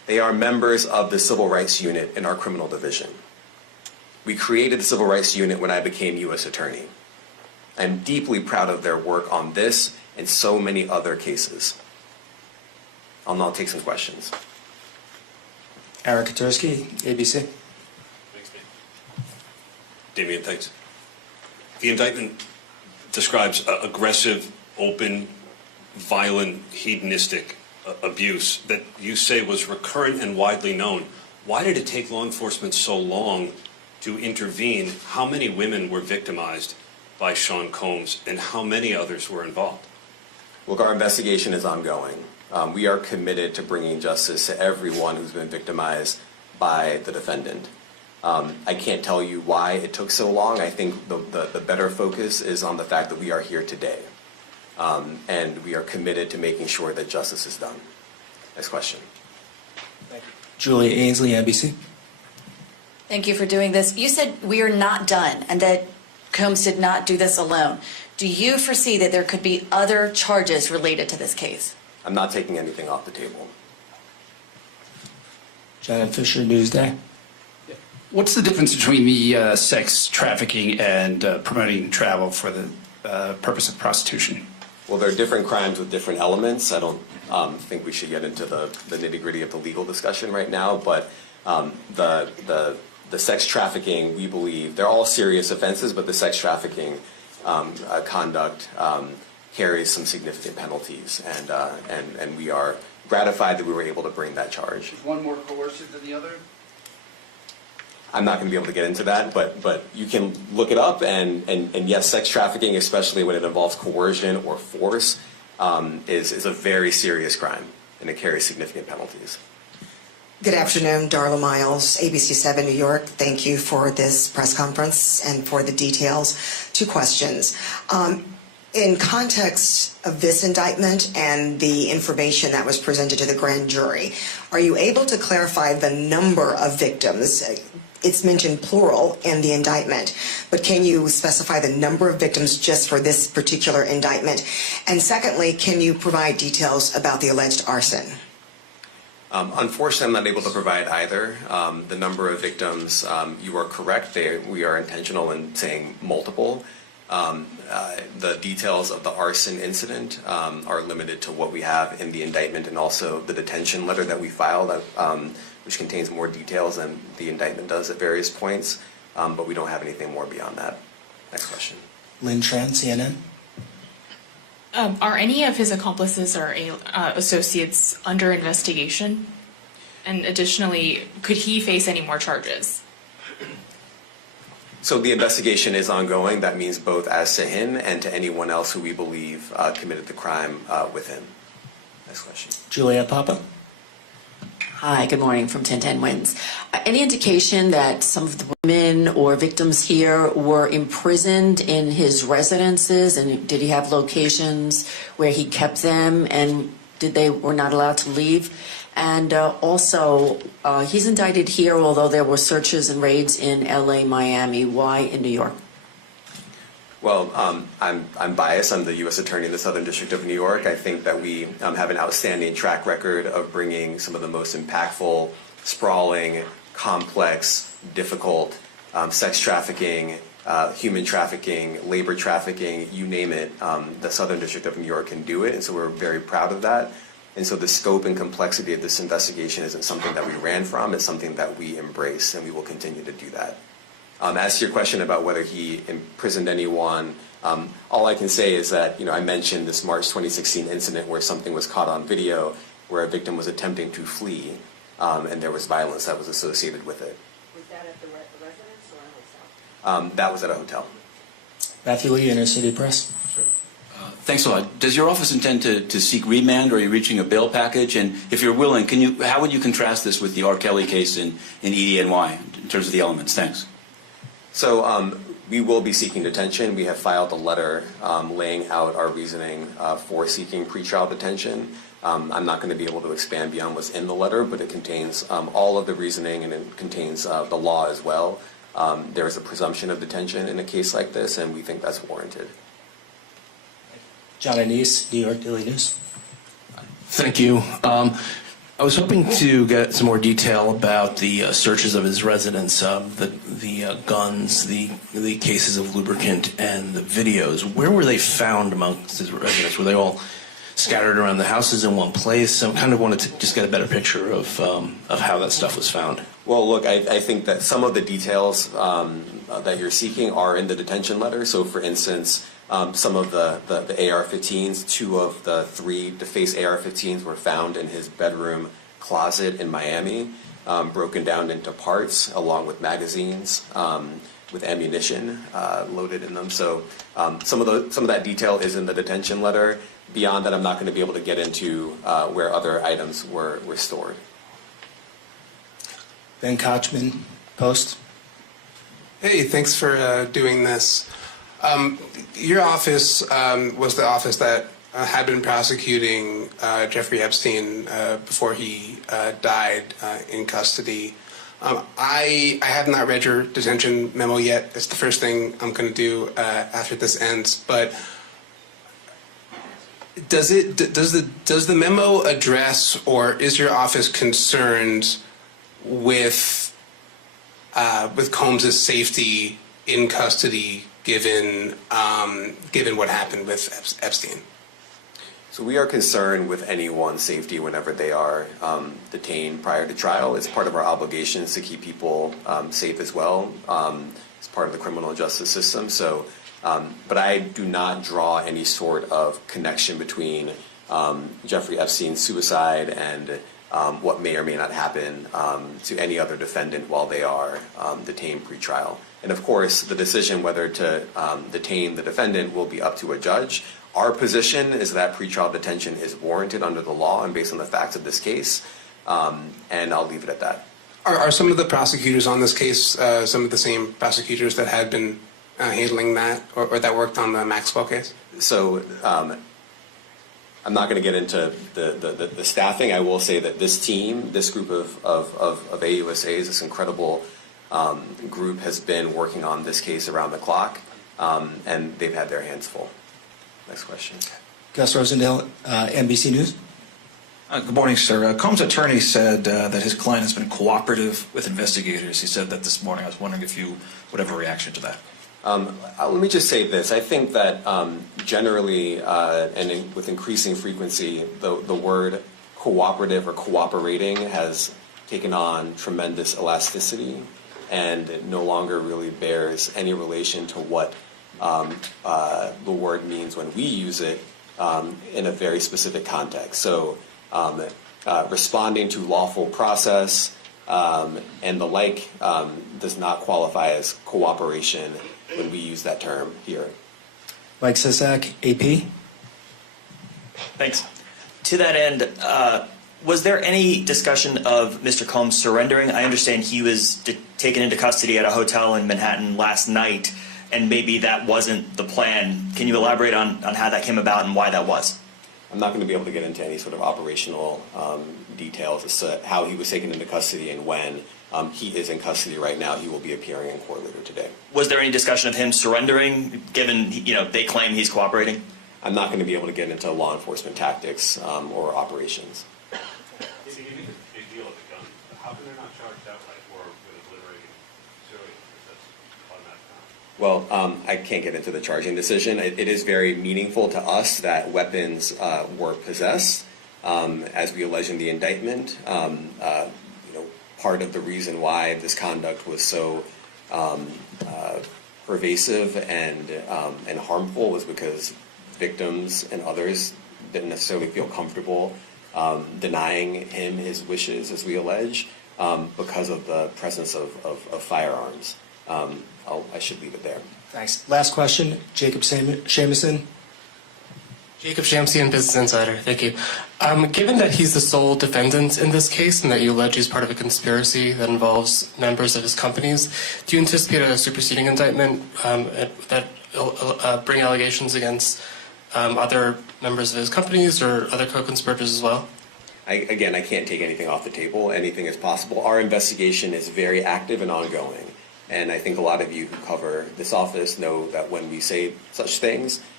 They are members of the Civil Rights Unit in our criminal division. We created the Civil Rights Unit when I became U.S. Attorney. I'm deeply proud of their work on this and so many other cases. I'll now take some questions. Eric Katursky, ABC. Thanks, Damien, thanks. The indictment describes aggressive, open, violent, hedonistic abuse that you say was recurrent and widely known. Why did it take law enforcement so long to intervene? How many women were victimized by Sean Combs, and how many others were involved? Look, our investigation is ongoing. We are committed to bringing justice to everyone who's been victimized by the defendant. I can't tell you why it took so long. I think the better focus is on the fact that we are here today. And we are committed to making sure that justice is done. Next question. Julia Ainsley, NBC. Thank you for doing this. You said we are not done and that Combs did not do this alone. Do you foresee that there could be other charges related to this case? I'm not taking anything off the table. Janet Fisher, Newsday. What's the difference between the sex trafficking and promoting travel for the purpose of prostitution? Well, there are different crimes with different elements. I don't think we should get into the nitty-gritty of the legal discussion right now, but the sex trafficking, we believe, they're all serious offenses, but the sex trafficking conduct carries some significant penalties, and we are gratified that we were able to bring that charge. Is one more coercive than the other? I'm not going to be able to get into that, but you can look it up, and yes, sex trafficking, especially when it involves coercion or force, is a very serious crime, and it carries significant penalties. Good afternoon, Darla Miles, ABC 7 New York. Thank you for this press conference and for the details. Two questions. In context of this indictment and the information that was presented to the grand jury, are you able to clarify the number of victims? It's mentioned plural in the indictment, but can you specify the number of victims just for this particular indictment? And secondly, can you provide details about the alleged arson? Unfortunately, I'm not able to provide either. The number of victims, you are correct. We are intentional in saying multiple. The details of the arson incident are limited to what we have in the indictment and also the detention letter that we filed, which contains more details than the indictment does at various points, but we don't have anything more beyond that. Next question. Lynn Tran, CNN. Are any of his accomplices or associates under investigation? And additionally, could he face any more charges? So the investigation is ongoing. That means both as to him and to anyone else who we believe committed the crime with him. Next question. Juliet Papa. Hi, good morning from 1010 Wins. Any indication that some of the women or victims here were imprisoned in his residences, and did he have locations where he kept them, and were not allowed to leave? And also, he's indicted here, although there were searches and raids in LA, Miami. Why in New York? Well, I'm biased. I'm the U.S. Attorney in the Southern District of New York. I think that we have an outstanding track record of bringing some of the most impactful, sprawling, complex, difficult sex trafficking, human trafficking, labor trafficking, you name it. The Southern District of New York can do it, and so we're very proud of that. And so the scope and complexity of this investigation isn't something that we ran from. It's something that we embrace, and we will continue to do that. As to your question about whether he imprisoned anyone, all I can say is that, I mentioned this March 2016 incident where something was caught on video where a victim was attempting to flee, and there was violence that was associated with it. Was that at the residence or a hotel? That was at a hotel. Matthew Lee, Inner City Press. Thanks a lot. Does your office intend to seek remand, or are you reaching a bail package? And if you're willing, how would you contrast this with the R. Kelly case in EDNY in terms of the elements? Thanks. So we will be seeking detention. We have filed a letter laying out our reasoning for seeking pretrial detention. I'm not going to be able to expand beyond what's in the letter, but it contains all of the reasoning, and it contains the law as well. There is a presumption of detention in a case like this, and we think that's warranted. John Anise, New York Daily News. Thank you. I was hoping to get some more detail about the searches of his residence, the guns, the cases of lubricant, and the videos. Where were they found amongst his residence? Were they all scattered around the houses in one place? I kind of wanted to just get a better picture of how that stuff was found. Well, look, I think that some of the details that you're seeking are in the detention letter. So, for instance, some of the AR-15s, 2 of the 3 defaced AR-15s were found in his bedroom closet in Miami, broken down into parts along with magazines with ammunition loaded in them. So some of that detail is in the detention letter. Beyond that, I'm not going to be able to get into where other items were stored. Ben Kochman, Post. Hey, thanks for doing this. Your office was the office that had been prosecuting Jeffrey Epstein before he died in custody. I have not read your detention memo yet. It's the first thing I'm going to do after this ends. But does the memo address, or is your office concerned with Combs' safety in custody, given what happened with Epstein? So we are concerned with anyone's safety whenever they are detained prior to trial. It's part of our obligations to keep people safe as well. It's part of the criminal justice system. So, but I do not draw any sort of connection between Jeffrey Epstein's suicide and what may or may not happen to any other defendant while they are detained pre-trial. And of course, the decision whether to detain the defendant will be up to a judge. Our position is that pretrial detention is warranted under the law and based on the facts of this case, and I'll leave it at that. Are some of the prosecutors on this case some of the same prosecutors that had been handling that, or that worked on the Maxwell case? So I'm not going to get into the staffing. I will say that this team, this group of AUSAs, this incredible group has been working on this case around the clock, and they've had their hands full. Next question. Gus Rosendale, NBC News. Good morning, sir. Combs' attorney said that his client has been cooperative with investigators. He said that this morning. I was wondering if you would have a reaction to that. Let me just say this. I think that generally and with increasing frequency, the word cooperative or cooperating has taken on tremendous elasticity, and it no longer really bears any relation to what the word means when we use it in a very specific context. So responding to lawful process and the like does not qualify as cooperation when we use that term here. Mike Sisak, AP. Thanks. To that end, was there any discussion of Mr. Combs surrendering? I understand he was taken into custody at a hotel in Manhattan last night, and maybe that wasn't the plan. Can you elaborate on how that came about and why that was? I'm not going to be able to get into any sort of operational details as to how he was taken into custody and when. He is in custody right now. He will be appearing in court later today. Was there any discussion of him surrendering, given they claim he's cooperating? I'm not going to be able to get into law enforcement tactics or operations. You make a big deal of the gun. How come they're not charged outright or with obliterating civilians? Well, I can't get into the charging decision. It is very meaningful to us that weapons were possessed, as we allege in the indictment. Part of the reason why this conduct was so pervasive and harmful was because victims and others didn't necessarily feel comfortable denying him his wishes, as we allege, because of the presence of firearms. I should leave it there. Thanks. Last question, Jacob Shamison. Jacob Shamsian, Business Insider. Thank you. Given that he's the sole defendant in this case and that you allege he's part of a conspiracy that involves members of his companies, do you anticipate a superseding indictment that bring allegations against other members of his companies or other co-conspirators as well? I can't take anything off the table. Anything is possible. Our investigation is very active and ongoing. And I think a lot of you who cover this office know that when we say such things,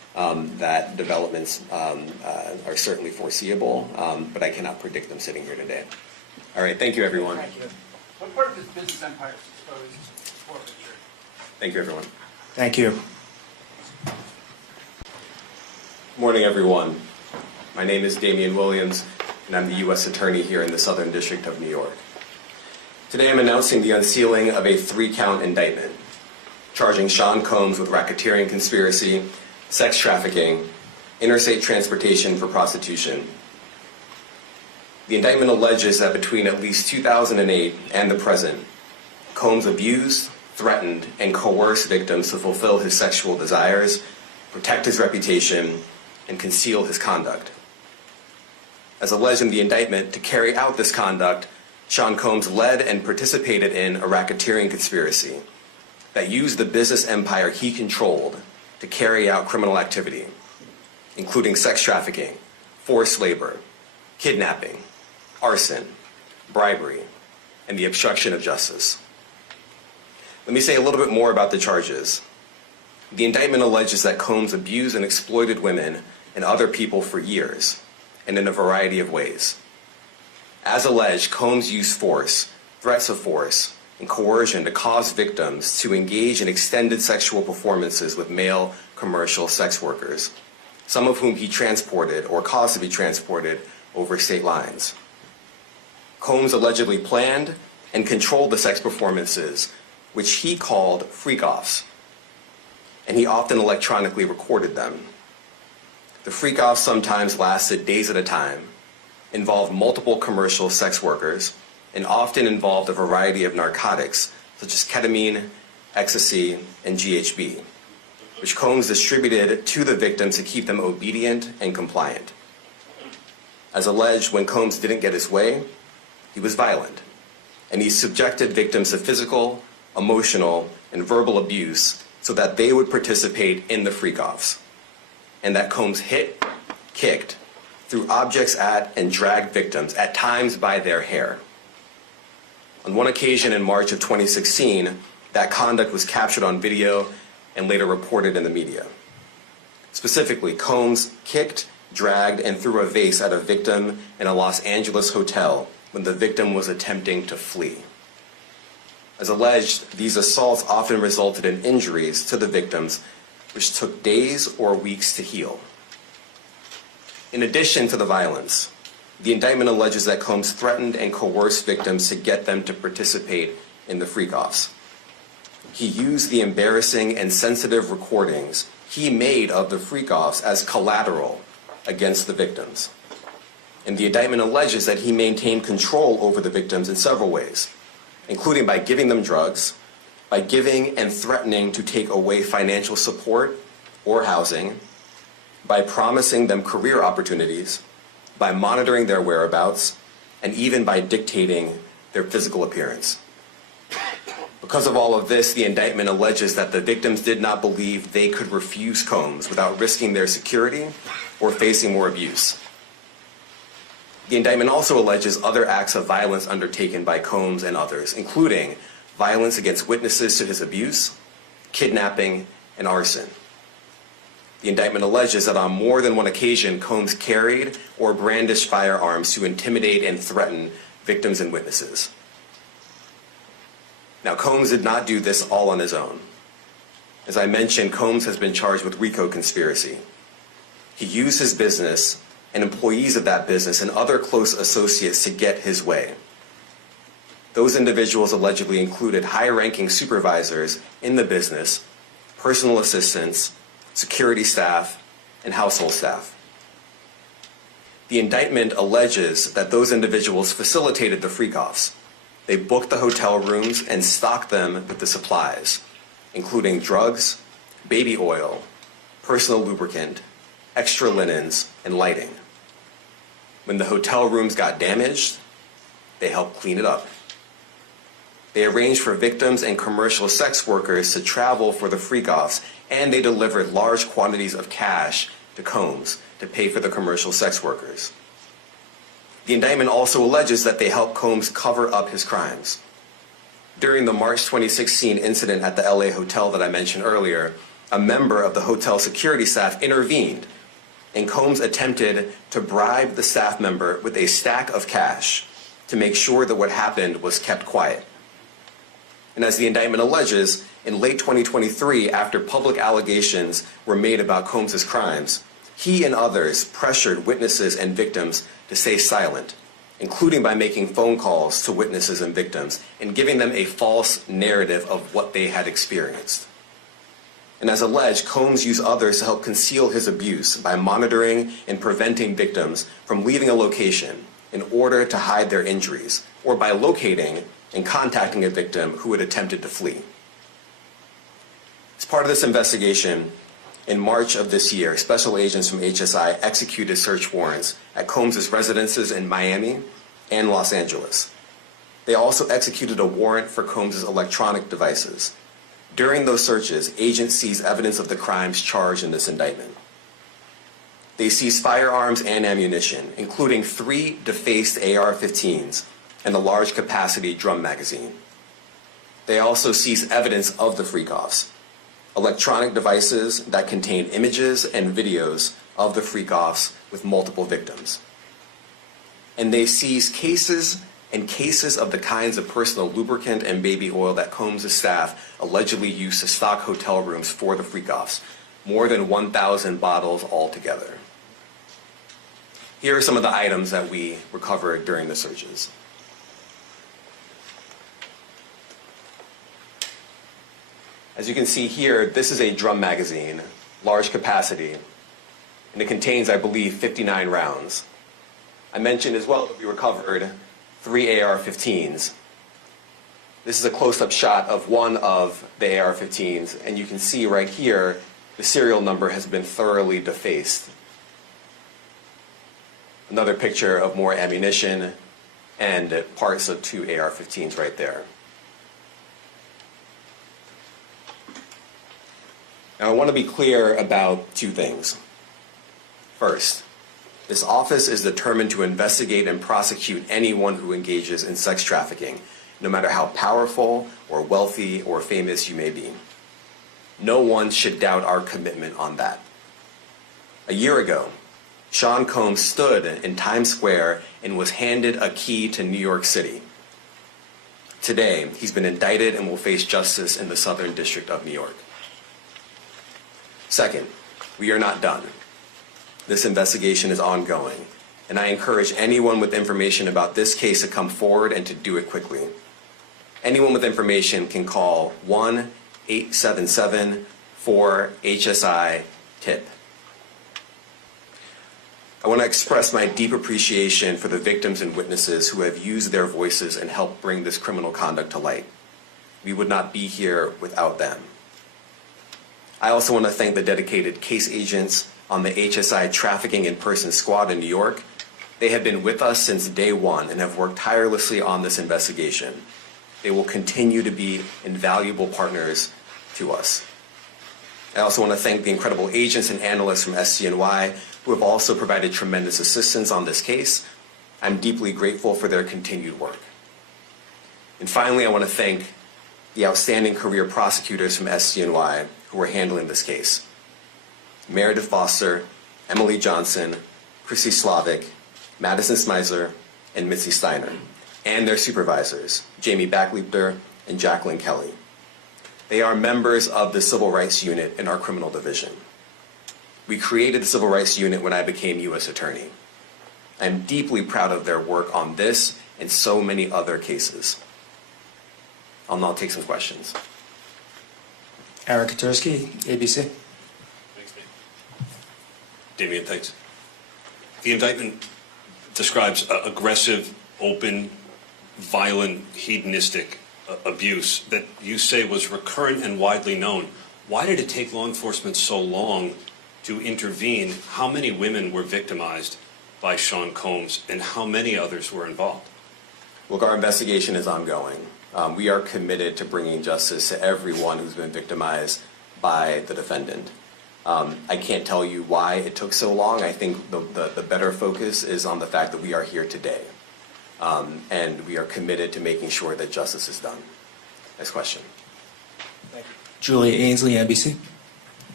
that developments are certainly foreseeable, but I cannot predict them sitting here today. All right, thank you, everyone. Thank you. What part of his business empire is exposed to forfeiture? Thank you, everyone. Thank you. Morning, everyone. My name is Damian Williams, and I'm the U.S. Attorney here in the Southern District of New York. Today I'm announcing the unsealing of a 3-count indictment, charging Sean Combs with racketeering conspiracy, sex trafficking, interstate transportation for prostitution. The indictment alleges that between at least 2008 and the present, Combs abused, threatened, and coerced victims to fulfill his sexual desires, protect his reputation, and conceal his conduct. As alleged in the indictment, to carry out this conduct, Sean Combs led and participated in a racketeering conspiracy that used the business empire he controlled to carry out criminal activity, including sex trafficking, forced labor, kidnapping, arson, bribery, and the obstruction of justice. Let me say a little bit more about the charges. The indictment alleges that Combs abused and exploited women and other people for years, and in a variety of ways. As alleged, Combs used force, threats of force, and coercion to cause victims to engage in extended sexual performances with male commercial sex workers, some of whom he transported or caused to be transported over state lines. Combs allegedly planned and controlled the sex performances, which he called freak-offs, and he often electronically recorded them. The freak-offs sometimes lasted days at a time, involved multiple commercial sex workers, and often involved a variety of narcotics such as ketamine, ecstasy, and GHB, which Combs distributed to the victims to keep them obedient and compliant. As alleged, when Combs didn't get his way, he was violent, and he subjected victims to physical, emotional, and verbal abuse so that they would participate in the freak-offs, and that Combs hit, kicked, threw objects at, and dragged victims, at times by their hair. On one occasion in March of 2016, that conduct was captured on video and later reported in the media. Specifically, Combs kicked, dragged, and threw a vase at a victim in a Los Angeles hotel when the victim was attempting to flee. As alleged, these assaults often resulted in injuries to the victims, which took days or weeks to heal. In addition to the violence, the indictment alleges that Combs threatened and coerced victims to get them to participate in the freak-offs. He used the embarrassing and sensitive recordings he made of the freak-offs as collateral against the victims. And the indictment alleges that he maintained control over the victims in several ways, including by giving them drugs, by giving and threatening to take away financial support or housing, by promising them career opportunities, by monitoring their whereabouts, and even by dictating their physical appearance. Because of all of this, the indictment alleges that the victims did not believe they could refuse Combs without risking their security or facing more abuse. The indictment also alleges other acts of violence undertaken by Combs and others, including violence against witnesses to his abuse, kidnapping, and arson. The indictment alleges that on more than one occasion, Combs carried or brandished firearms to intimidate and threaten victims and witnesses. Now, Combs did not do this all on his own. As I mentioned, Combs has been charged with RICO conspiracy. He used his business and employees of that business and other close associates to get his way. Those individuals allegedly included high-ranking supervisors in the business, personal assistants, security staff, and household staff. The indictment alleges that those individuals facilitated the freak-offs. They booked the hotel rooms and stocked them with the supplies, including drugs, baby oil, personal lubricant, extra linens, and lighting. When the hotel rooms got damaged, they helped clean it up. They arranged for victims and commercial sex workers to travel for the freak-offs, and they delivered large quantities of cash to Combs to pay for the commercial sex workers. The indictment also alleges that they helped Combs cover up his crimes. During the March 2016 incident at the LA hotel that I mentioned earlier, a member of the hotel security staff intervened, and Combs attempted to bribe the staff member with a stack of cash to make sure that what happened was kept quiet. And as the indictment alleges, in late 2023, after public allegations were made about Combs' crimes, he and others pressured witnesses and victims to stay silent, including by making phone calls to witnesses and victims and giving them a false narrative of what they had experienced. And as alleged, Combs used others to help conceal his abuse by monitoring and preventing victims from leaving a location in order to hide their injuries, or by locating and contacting a victim who had attempted to flee. As part of this investigation, in March of this year, special agents from HSI executed search warrants at Combs' residences in Miami and Los Angeles. They also executed a warrant for Combs' electronic devices. During those searches, agents seized evidence of the crimes charged in this indictment. They seized firearms and ammunition, including 3 defaced AR-15s and a large capacity drum magazine. They also seized evidence of the freak-offs, electronic devices that contained images and videos of the freak-offs with multiple victims. And they seized cases and cases of the kinds of personal lubricant and baby oil that Combs' staff allegedly used to stock hotel rooms for the freak-offs, more than 1,000 bottles altogether. Here are some of the items that we recovered during the searches. As you can see here, this is a drum magazine, large capacity, and it contains, I believe, 59 rounds. I mentioned as well that we recovered 3 AR-15s. This is a close-up shot of one of the AR-15s, and you can see right here, the serial number has been thoroughly defaced. Another picture of more ammunition and parts of 2 AR-15s right there. Now, I want to be clear about 2 things. First, this office is determined to investigate and prosecute anyone who engages in sex trafficking, no matter how powerful or wealthy or famous you may be. No one should doubt our commitment on that. A year ago, Sean Combs stood in Times Square and was handed a key to New York City. Today, he's been indicted and will face justice in the Southern District of New York. Second, we are not done. This investigation is ongoing, and I encourage anyone with information about this case to come forward and to do it quickly. Anyone with information can call 1-877-4HSI-TIP. I want to express my deep appreciation for the victims and witnesses who have used their voices and helped bring this criminal conduct to light. We would not be here without them. I also want to thank the dedicated case agents on the HSI Trafficking in Person Squad in New York. They have been with us since day one and have worked tirelessly on this investigation. They will continue to be invaluable partners to us. I also want to thank the incredible agents and analysts from SCNY who have also provided tremendous assistance on this case. I'm deeply grateful for their continued work. And finally, I want to thank the outstanding career prosecutors from SCNY who are handling this case. Meredith Foster, Emily Johnson, Chrissy Slavic, Madison Smeisler, and Mitzi Steiner, and their supervisors, Jamie Backleiter and Jacqueline Kelly. They are members of the Civil Rights Unit in our criminal division. We created the Civil Rights Unit when I became U.S. Attorney. I'm deeply proud of their work on this and so many other cases. I'll now take some questions. Eric Katursky, ABC. Thanks, Damian, thanks. The indictment describes aggressive, open, violent, hedonistic abuse that you say was recurrent and widely known. Why did it take law enforcement so long to intervene? How many women were victimized by Sean Combs, and how many others were involved? Look, our investigation is ongoing. We are committed to bringing justice to everyone who's been victimized by the defendant. I can't tell you why it took so long. I think the better focus is on the fact that we are here today. And we are committed to making sure that justice is done. Next question. Julia Ainsley, NBC.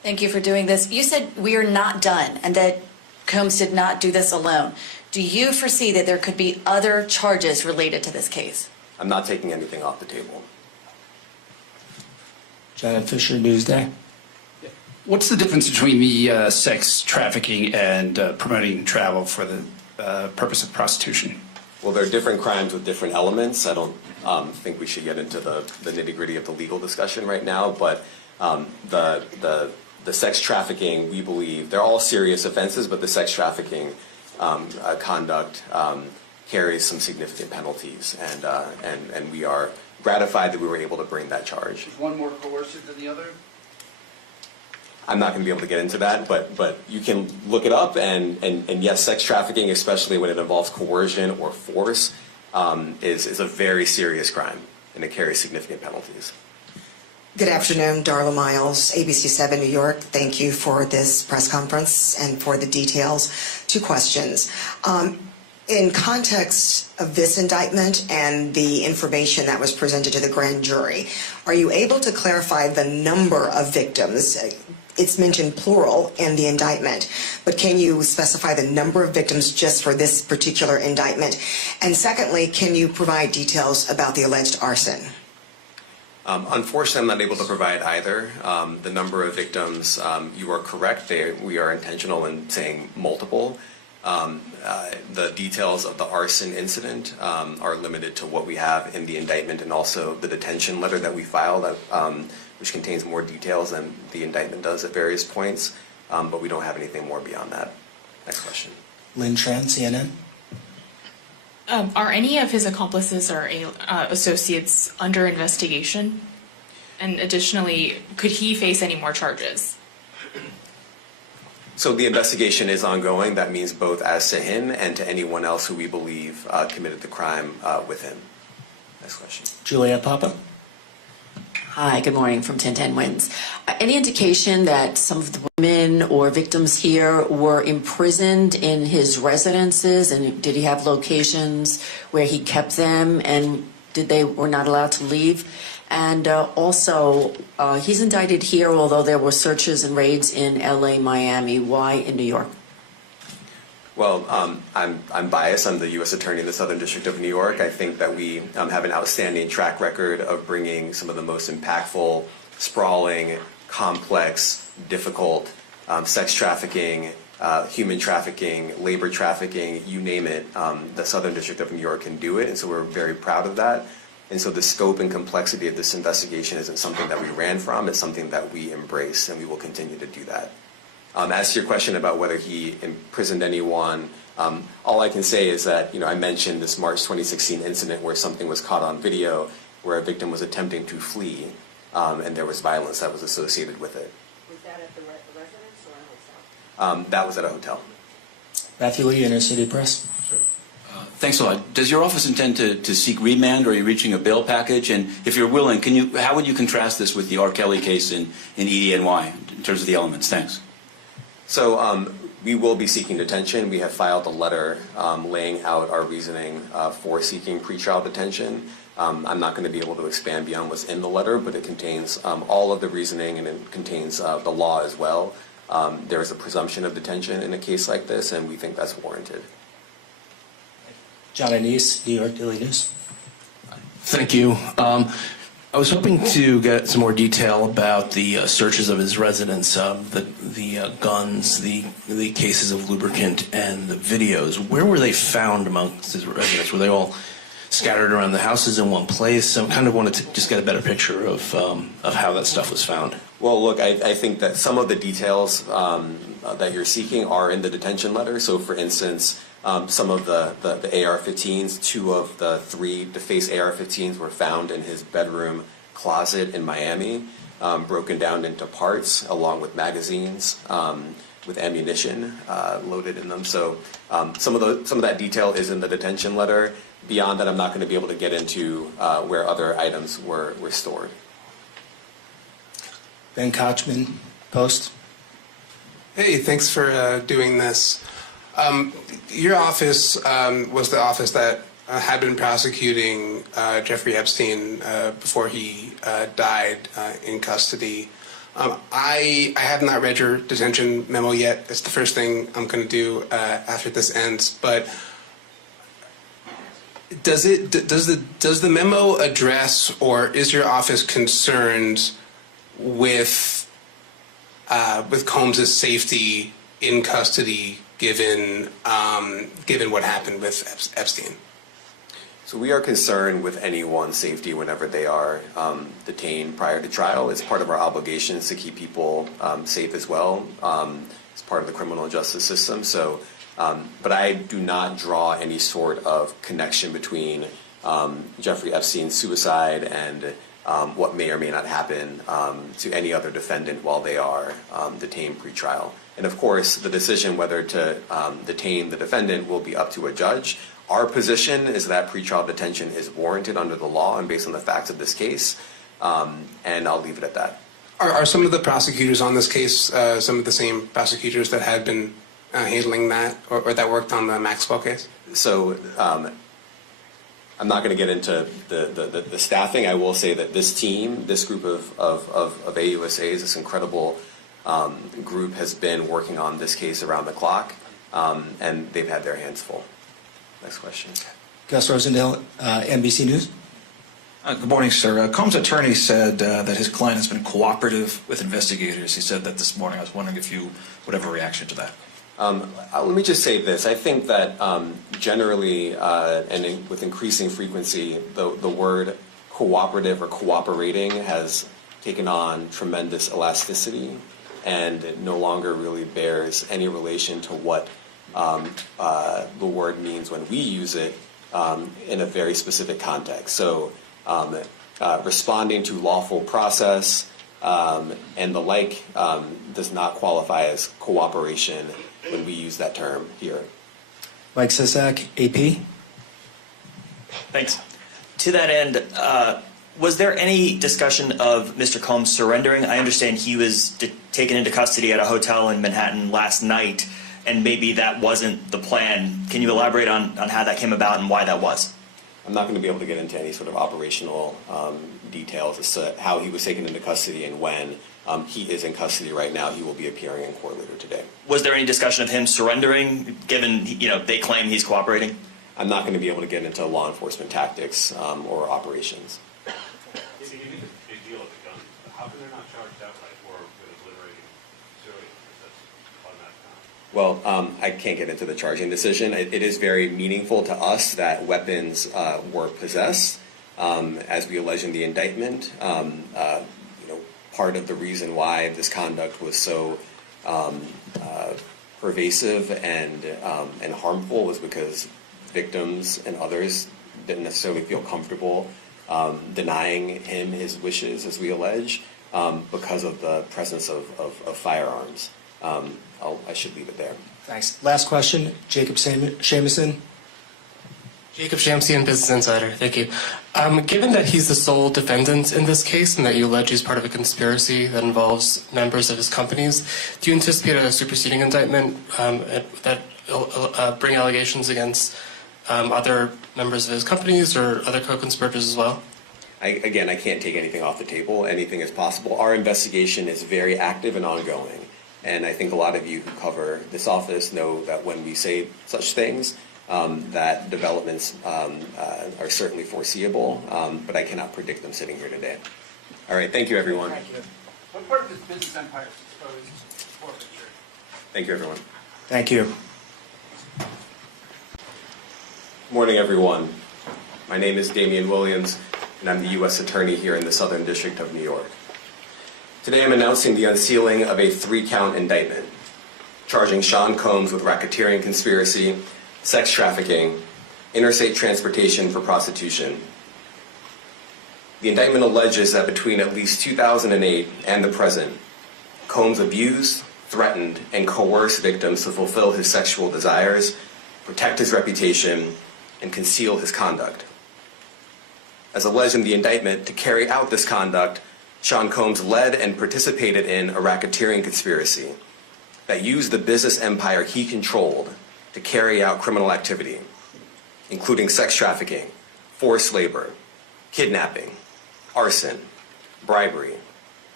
Thank you for doing this. You said we are not done and that Combs did not do this alone. Do you foresee that there could be other charges related to this case? I'm not taking anything off the table. Janet Fisher, Newsday. What's the difference between the sex trafficking and promoting travel for the purpose of prostitution? Well, there are different crimes with different elements. I don't think we should get into the nitty-gritty of the legal discussion right now, but the sex trafficking, we believe, they're all serious offenses, but the sex trafficking conduct carries some significant penalties, and we are gratified that we were able to bring that charge. Is one more coercive than the other? I'm not going to be able to get into that, but you can look it up, and yes, sex trafficking, especially when it involves coercion or force, is a very serious crime, and it carries significant penalties. Good afternoon, Darla Miles, ABC 7 New York. Thank you for this press conference and for the details. Two questions. In context of this indictment and the information that was presented to the grand jury, are you able to clarify the number of victims? It's mentioned plural in the indictment, but can you specify the number of victims just for this particular indictment? And secondly, can you provide details about the alleged arson? Unfortunately, I'm not able to provide either. The number of victims, you are correct. We are intentional in saying multiple. The details of the arson incident are limited to what we have in the indictment and also the detention letter that we filed, which contains more details than the indictment does at various points, but we don't have anything more beyond that. Next question. Lynn Tran, CNN. Are any of his accomplices or associates under investigation? And additionally, could he face any more charges? So the investigation is ongoing. That means both as to him and to anyone else who we believe committed the crime with him. Next question. Juliet Papa. Hi, good morning from 1010 Wins. Any indication that some of the women or victims here were imprisoned in his residences, and did he have locations where he kept them, and were not allowed to leave? And also, he's indicted here, although there were searches and raids in LA, Miami. Why in New York? Well, I'm biased. I'm the U.S. Attorney in the Southern District of New York. I think that we have an outstanding track record of bringing some of the most impactful, sprawling, complex, difficult sex trafficking, human trafficking, labor trafficking, you name it. The Southern District of New York can do it, and so we're very proud of that. And so the scope and complexity of this investigation isn't something that we ran from. It's something that we embrace, and we will continue to do that. As to your question about whether he imprisoned anyone, all I can say is that, I mentioned this March 2016 incident where something was caught on video where a victim was attempting to flee, and there was violence that was associated with it. Was that at the residence or a hotel? That was at a hotel. Matthew Lee, Inner City Press. Thanks a lot. Does your office intend to seek remand, or are you reaching a bail package? And if you're willing, how would you contrast this with the R. Kelly case in EDNY in terms of the elements? Thanks. So we will be seeking detention. We have filed a letter laying out our reasoning for seeking pretrial detention. I'm not going to be able to expand beyond what's in the letter, but it contains all of the reasoning, and it contains the law as well. There is a presumption of detention in a case like this, and we think that's warranted. John Anise, New York Daily News. Thank you. I was hoping to get some more detail about the searches of his residence, the guns, the cases of lubricant, and the videos. Where were they found amongst his residence? Were they all scattered around the houses in one place? I kind of wanted to just get a better picture of how that stuff was found. Well, look, I think that some of the details that you're seeking are in the detention letter. So, for instance, some of the AR-15s, 2 of the 3 DeFace AR-15s were found in his bedroom closet in Miami, broken down into parts along with magazines with ammunition loaded in them. So some of that detail is in the detention letter. Beyond that, I'm not going to be able to get into where other items were stored. Ben Kochman, Post. Hey, thanks for doing this. Your office was the office that had been prosecuting Jeffrey Epstein before he died in custody. I have not read your detention memo yet. It's the first thing I'm going to do after this ends. But does the memo address, or is your office concerned with Combs' safety in custody, given what happened with Epstein? So we are concerned with anyone's safety whenever they are detained prior to trial. It's part of our obligations to keep people safe as well. It's part of the criminal justice system. So, but I do not draw any sort of connection between Jeffrey Epstein's suicide and what may or may not happen to any other defendant while they are detained pre-trial. And of course, the decision whether to detain the defendant will be up to a judge. Our position is that pretrial detention is warranted under the law and based on the facts of this case, and I'll leave it at that. Are some of the prosecutors on this case some of the same prosecutors that had been handling that, or that worked on the Maxwell case? So I'm not going to get into the staffing. I will say that this team, this group of AUSAs, this incredible group has been working on this case around the clock, and they've had their hands full. Next question. Gus Rosendale, NBC News. Good morning, sir. Combs' attorney said that his client has been cooperative with investigators. He said that this morning. I was wondering if you would have a reaction to that. Let me just say this. I think that generally and with increasing frequency, the word cooperative or cooperating has taken on tremendous elasticity and it no longer really bears any relation to what the word means when we use it in a very specific context. So responding to lawful process and the like does not qualify as cooperation when we use that term here. Mike Sisak, AP. Thanks. To that end, was there any discussion of Mr. Combs surrendering? I understand he was taken into custody at a hotel in Manhattan last night, and maybe that wasn't the plan. Can you elaborate on how that came about and why that was? I'm not going to be able to get into any sort of operational details as to how he was taken into custody and when. He is in custody right now. He will be appearing in court later today. Was there any discussion of him surrendering, given they claim he's cooperating? I'm not going to be able to get into law enforcement tactics or operations. You make a big deal of the gun. How come they're not charged outright or with liberating civilians? That's automatic. Well, I can't get into the charging decision. It is very meaningful to us that weapons were possessed, as we allege in the indictment. Part of the reason why this conduct was so pervasive and harmful was because victims and others didn't necessarily feel comfortable denying him his wishes, as we allege, because of the presence of firearms. I should leave it there. Thanks. Last question, Jacob Shamison. Jacob Shamsian, Business Insider. Thank you. Given that he's the sole defendant in this case and that you allege he's part of a conspiracy that involves members of his companies, do you anticipate a superseding indictment that bring allegations against other members of his companies or other co-conspirators as well? I can't take anything off the table. Anything is possible. Our investigation is very active and ongoing. And I think a lot of you who cover this office know that when we say such things, that developments are certainly foreseeable, but I cannot predict them sitting here today. All right, thank you, everyone. Thank you. What part of this business empire is exposed to forfeiture? Thank you, everyone. Thank you. Good morning, everyone. My name is Damian Williams, and I'm the U.S. Attorney here in the Southern District of New York. Today, I'm announcing the unsealing of a 3-count indictment, charging Sean Combs with racketeering conspiracy, sex trafficking, interstate transportation for prostitution. The indictment alleges that between at least 2008 and the present, Combs abused, threatened, and coerced victims to fulfill his sexual desires, protect his reputation, and conceal his conduct. As alleged in the indictment, to carry out this conduct, Sean Combs led and participated in a racketeering conspiracy that used the business empire he controlled to carry out criminal activity, including sex trafficking, forced labor, kidnapping, arson, bribery,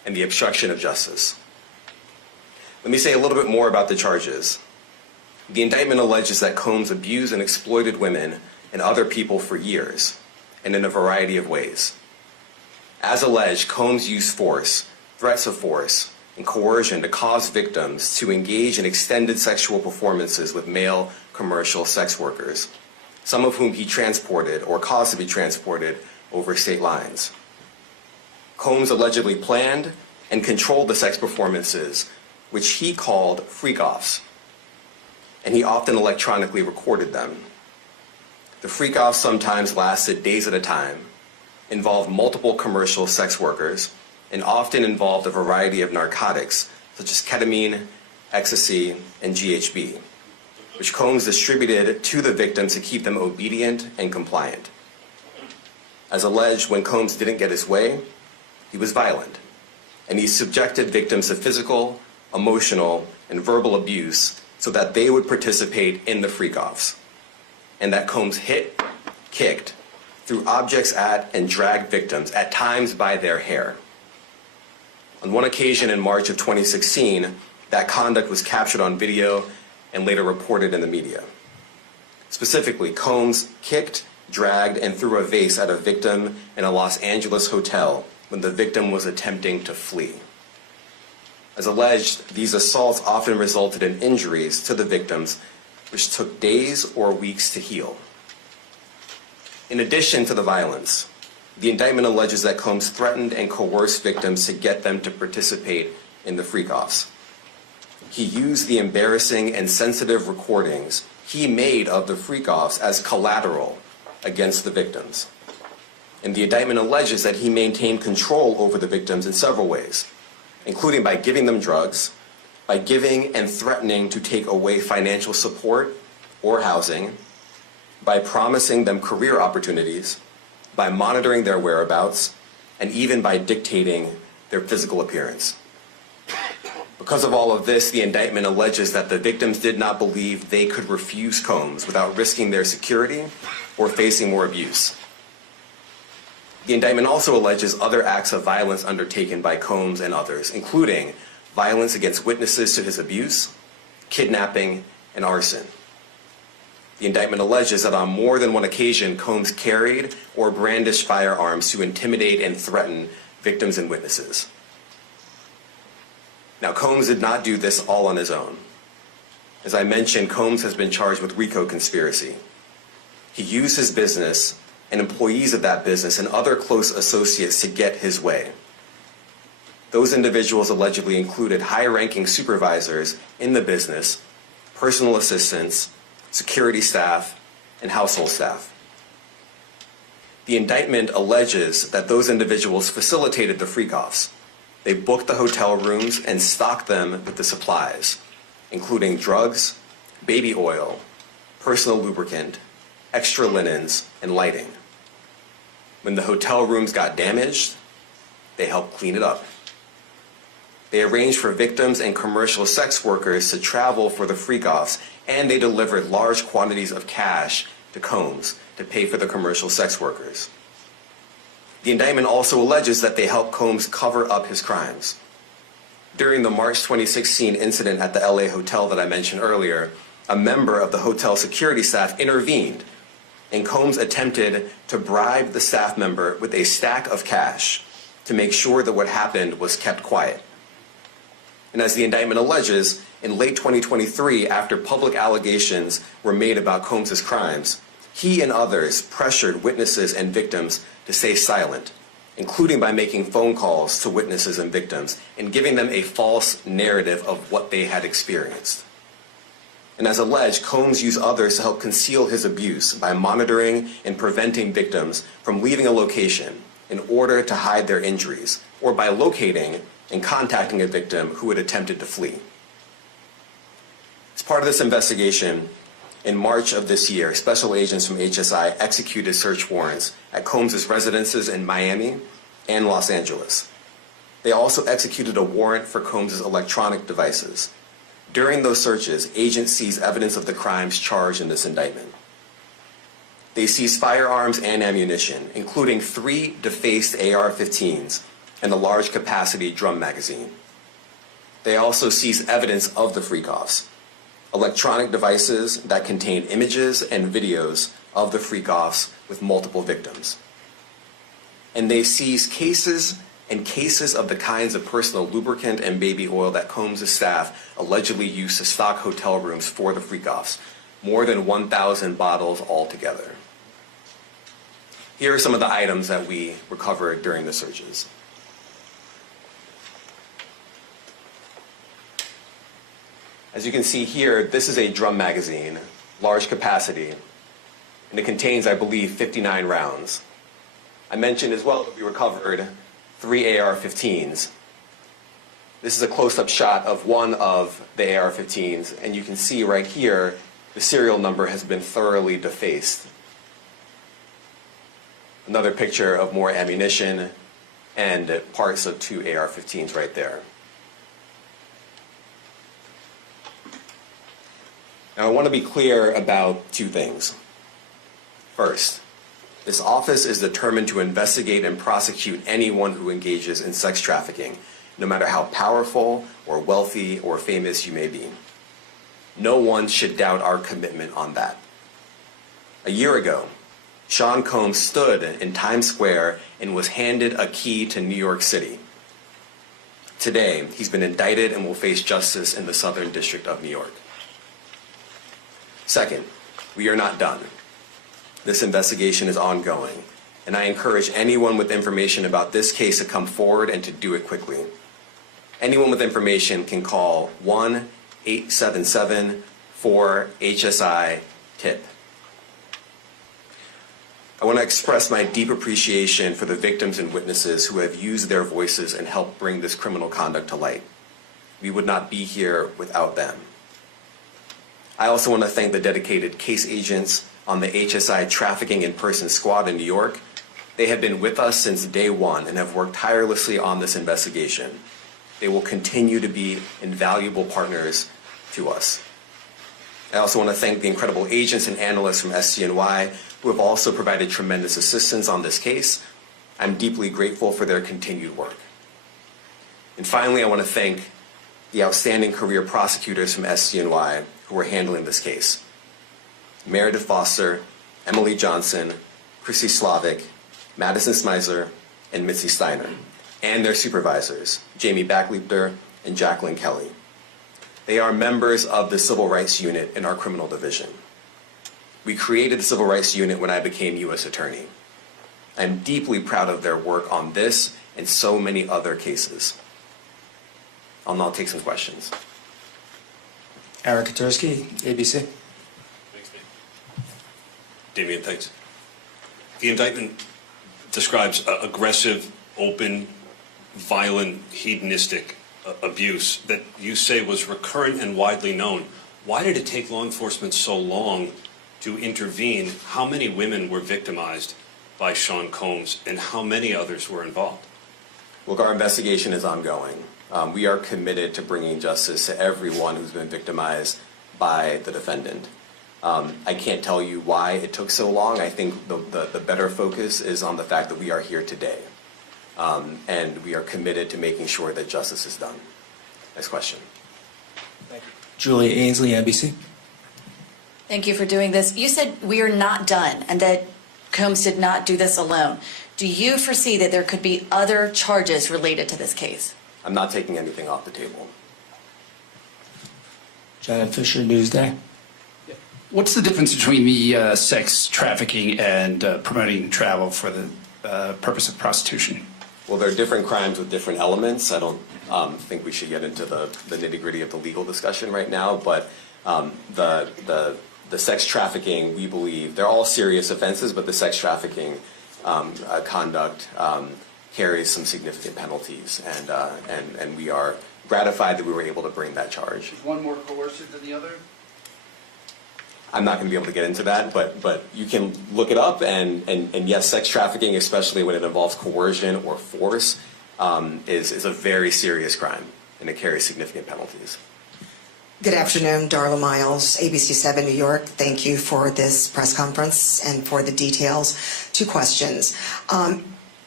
and the obstruction of justice. Let me say a little bit more about the charges. The indictment alleges that Combs abused and exploited women and other people for years, and in a variety of ways. As alleged, Combs used force, threats of force, and coercion to cause victims to engage in extended sexual performances with male commercial sex workers, some of whom he transported or caused to be transported over state lines. Combs allegedly planned and controlled the sex performances, which he called freak-offs, and he often electronically recorded them. The freak-offs sometimes lasted days at a time, involved multiple commercial sex workers, and often involved a variety of narcotics such as ketamine, ecstasy, and GHB, which Combs distributed to the victims to keep them obedient and compliant. As alleged, when Combs didn't get his way, he was violent, and he subjected victims to physical, emotional, and verbal abuse so that they would participate in the freak-offs, and that Combs hit, kicked, threw objects at, and dragged victims, at times by their hair. On one occasion in March of 2016, that conduct was captured on video and later reported in the media. Specifically, Combs kicked, dragged, and threw a vase at a victim in a Los Angeles hotel when the victim was attempting to flee. As alleged, these assaults often resulted in injuries to the victims, which took days or weeks to heal. In addition to the violence, the indictment alleges that Combs threatened and coerced victims to get them to participate in the freak-offs. He used the embarrassing and sensitive recordings he made of the freak-offs as collateral against the victims. And the indictment alleges that he maintained control over the victims in several ways, including by giving them drugs, by giving and threatening to take away financial support or housing, by promising them career opportunities, by monitoring their whereabouts, and even by dictating their physical appearance. Because of all of this, the indictment alleges that the victims did not believe they could refuse Combs without risking their security or facing more abuse. The indictment also alleges other acts of violence undertaken by Combs and others, including violence against witnesses to his abuse, kidnapping, and arson. The indictment alleges that on more than one occasion, Combs carried or brandished firearms to intimidate and threaten victims and witnesses. Now, Combs did not do this all on his own. As I mentioned, Combs has been charged with RICO conspiracy. He used his business and employees of that business and other close associates to get his way. Those individuals allegedly included high-ranking supervisors in the business, personal assistants, security staff, and household staff. The indictment alleges that those individuals facilitated the freak-offs. They booked the hotel rooms and stocked them with the supplies, including drugs, baby oil, personal lubricant, extra linens, and lighting. When the hotel rooms got damaged, they helped clean it up. They arranged for victims and commercial sex workers to travel for the freak-offs, and they delivered large quantities of cash to Combs to pay for the commercial sex workers. The indictment also alleges that they helped Combs cover up his crimes. During the March 2016 incident at the LA hotel that I mentioned earlier, a member of the hotel security staff intervened, and Combs attempted to bribe the staff member with a stack of cash to make sure that what happened was kept quiet. And as the indictment alleges, in late 2023, after public allegations were made about Combs' crimes, he and others pressured witnesses and victims to stay silent, including by making phone calls to witnesses and victims and giving them a false narrative of what they had experienced. And as alleged, Combs used others to help conceal his abuse by monitoring and preventing victims from leaving a location in order to hide their injuries, or by locating and contacting a victim who had attempted to flee. As part of this investigation, in March of this year, special agents from HSI executed search warrants at Combs' residences in Miami and Los Angeles. They also executed a warrant for Combs' electronic devices. During those searches, agents seized evidence of the crimes charged in this indictment. They seized firearms and ammunition, including 3 defaced AR-15s and a large capacity drum magazine. They also seized evidence of the freak-offs, electronic devices that contain images and videos of the freak-offs with multiple victims. And they seized cases and cases of the kinds of personal lubricant and baby oil that Combs' staff allegedly used to stock hotel rooms for the freak-offs, more than 1,000 bottles altogether. Here are some of the items that we recovered during the searches. As you can see here, this is a drum magazine, large capacity, and it contains, I believe, 59 rounds. I mentioned as well that we recovered 3 AR-15s. This is a close-up shot of one of the AR-15s, and you can see right here, the serial number has been thoroughly defaced. Another picture of more ammunition and parts of 2 AR-15s right there. Now, I want to be clear about 2 things. First, this office is determined to investigate and prosecute anyone who engages in sex trafficking, no matter how powerful or wealthy or famous you may be. No one should doubt our commitment on that. A year ago, Sean Combs stood in Times Square and was handed a key to New York City. Today, he's been indicted and will face justice in the Southern District of New York. Second, we are not done. This investigation is ongoing, and I encourage anyone with information about this case to come forward and to do it quickly. Anyone with information can call 1-877-4-HSI-TIP. I want to express my deep appreciation for the victims and witnesses who have used their voices and helped bring this criminal conduct to light. We would not be here without them. I also want to thank the dedicated case agents on the HSI Trafficking in Person Squad in New York. They have been with us since day one and have worked tirelessly on this investigation. They will continue to be invaluable partners to us. I also want to thank the incredible agents and analysts from SCNY who have also provided tremendous assistance on this case. I'm deeply grateful for their continued work. And finally, I want to thank the outstanding career prosecutors from SCNY who are handling this case. Meredith Foster, Emily Johnson, Chrissy Slavic, Madison Smizer, and Mitzi Steiner, and their supervisors, Jamie Backleiter and Jacqueline Kelly. They are members of the Civil Rights Unit in our criminal division. We created the Civil Rights Unit when I became U.S. Attorney. I'm deeply proud of their work on this and so many other cases. I'll now take some questions. Eric Katursky, ABC. Thanks, Damien, thanks. The indictment describes aggressive, open, violent, hedonistic abuse that you say was recurrent and widely known. Why did it take law enforcement so long to intervene? How many women were victimized by Sean Combs, and how many others were involved? Look, our investigation is ongoing. We are committed to bringing justice to everyone who's been victimized by the defendant. I can't tell you why it took so long. I think the better focus is on the fact that we are here today. And we are committed to making sure that justice is done. Next question. Thank you. Julia Ainsley, NBC. Thank you for doing this. You said we are not done and that Combs did not do this alone. Do you foresee that there could be other charges related to this case? I'm not taking anything off the table. Janet Fisher, Newsday. What's the difference between the sex trafficking and promoting travel for the purpose of prostitution? Well, there are different crimes with different elements. I don't think we should get into the nitty-gritty of the legal discussion right now, but the sex trafficking, we believe, they're all serious offenses, but the sex trafficking conduct carries some significant penalties, and we are gratified that we were able to bring that charge. Is one more coercive than the other? I'm not going to be able to get into that, but you can look it up, and yes, sex trafficking, especially when it involves coercion or force, is a very serious crime, and it carries significant penalties. Good afternoon, Darla Miles, ABC 7 New York. Thank you for this press conference and for the details. 2 questions.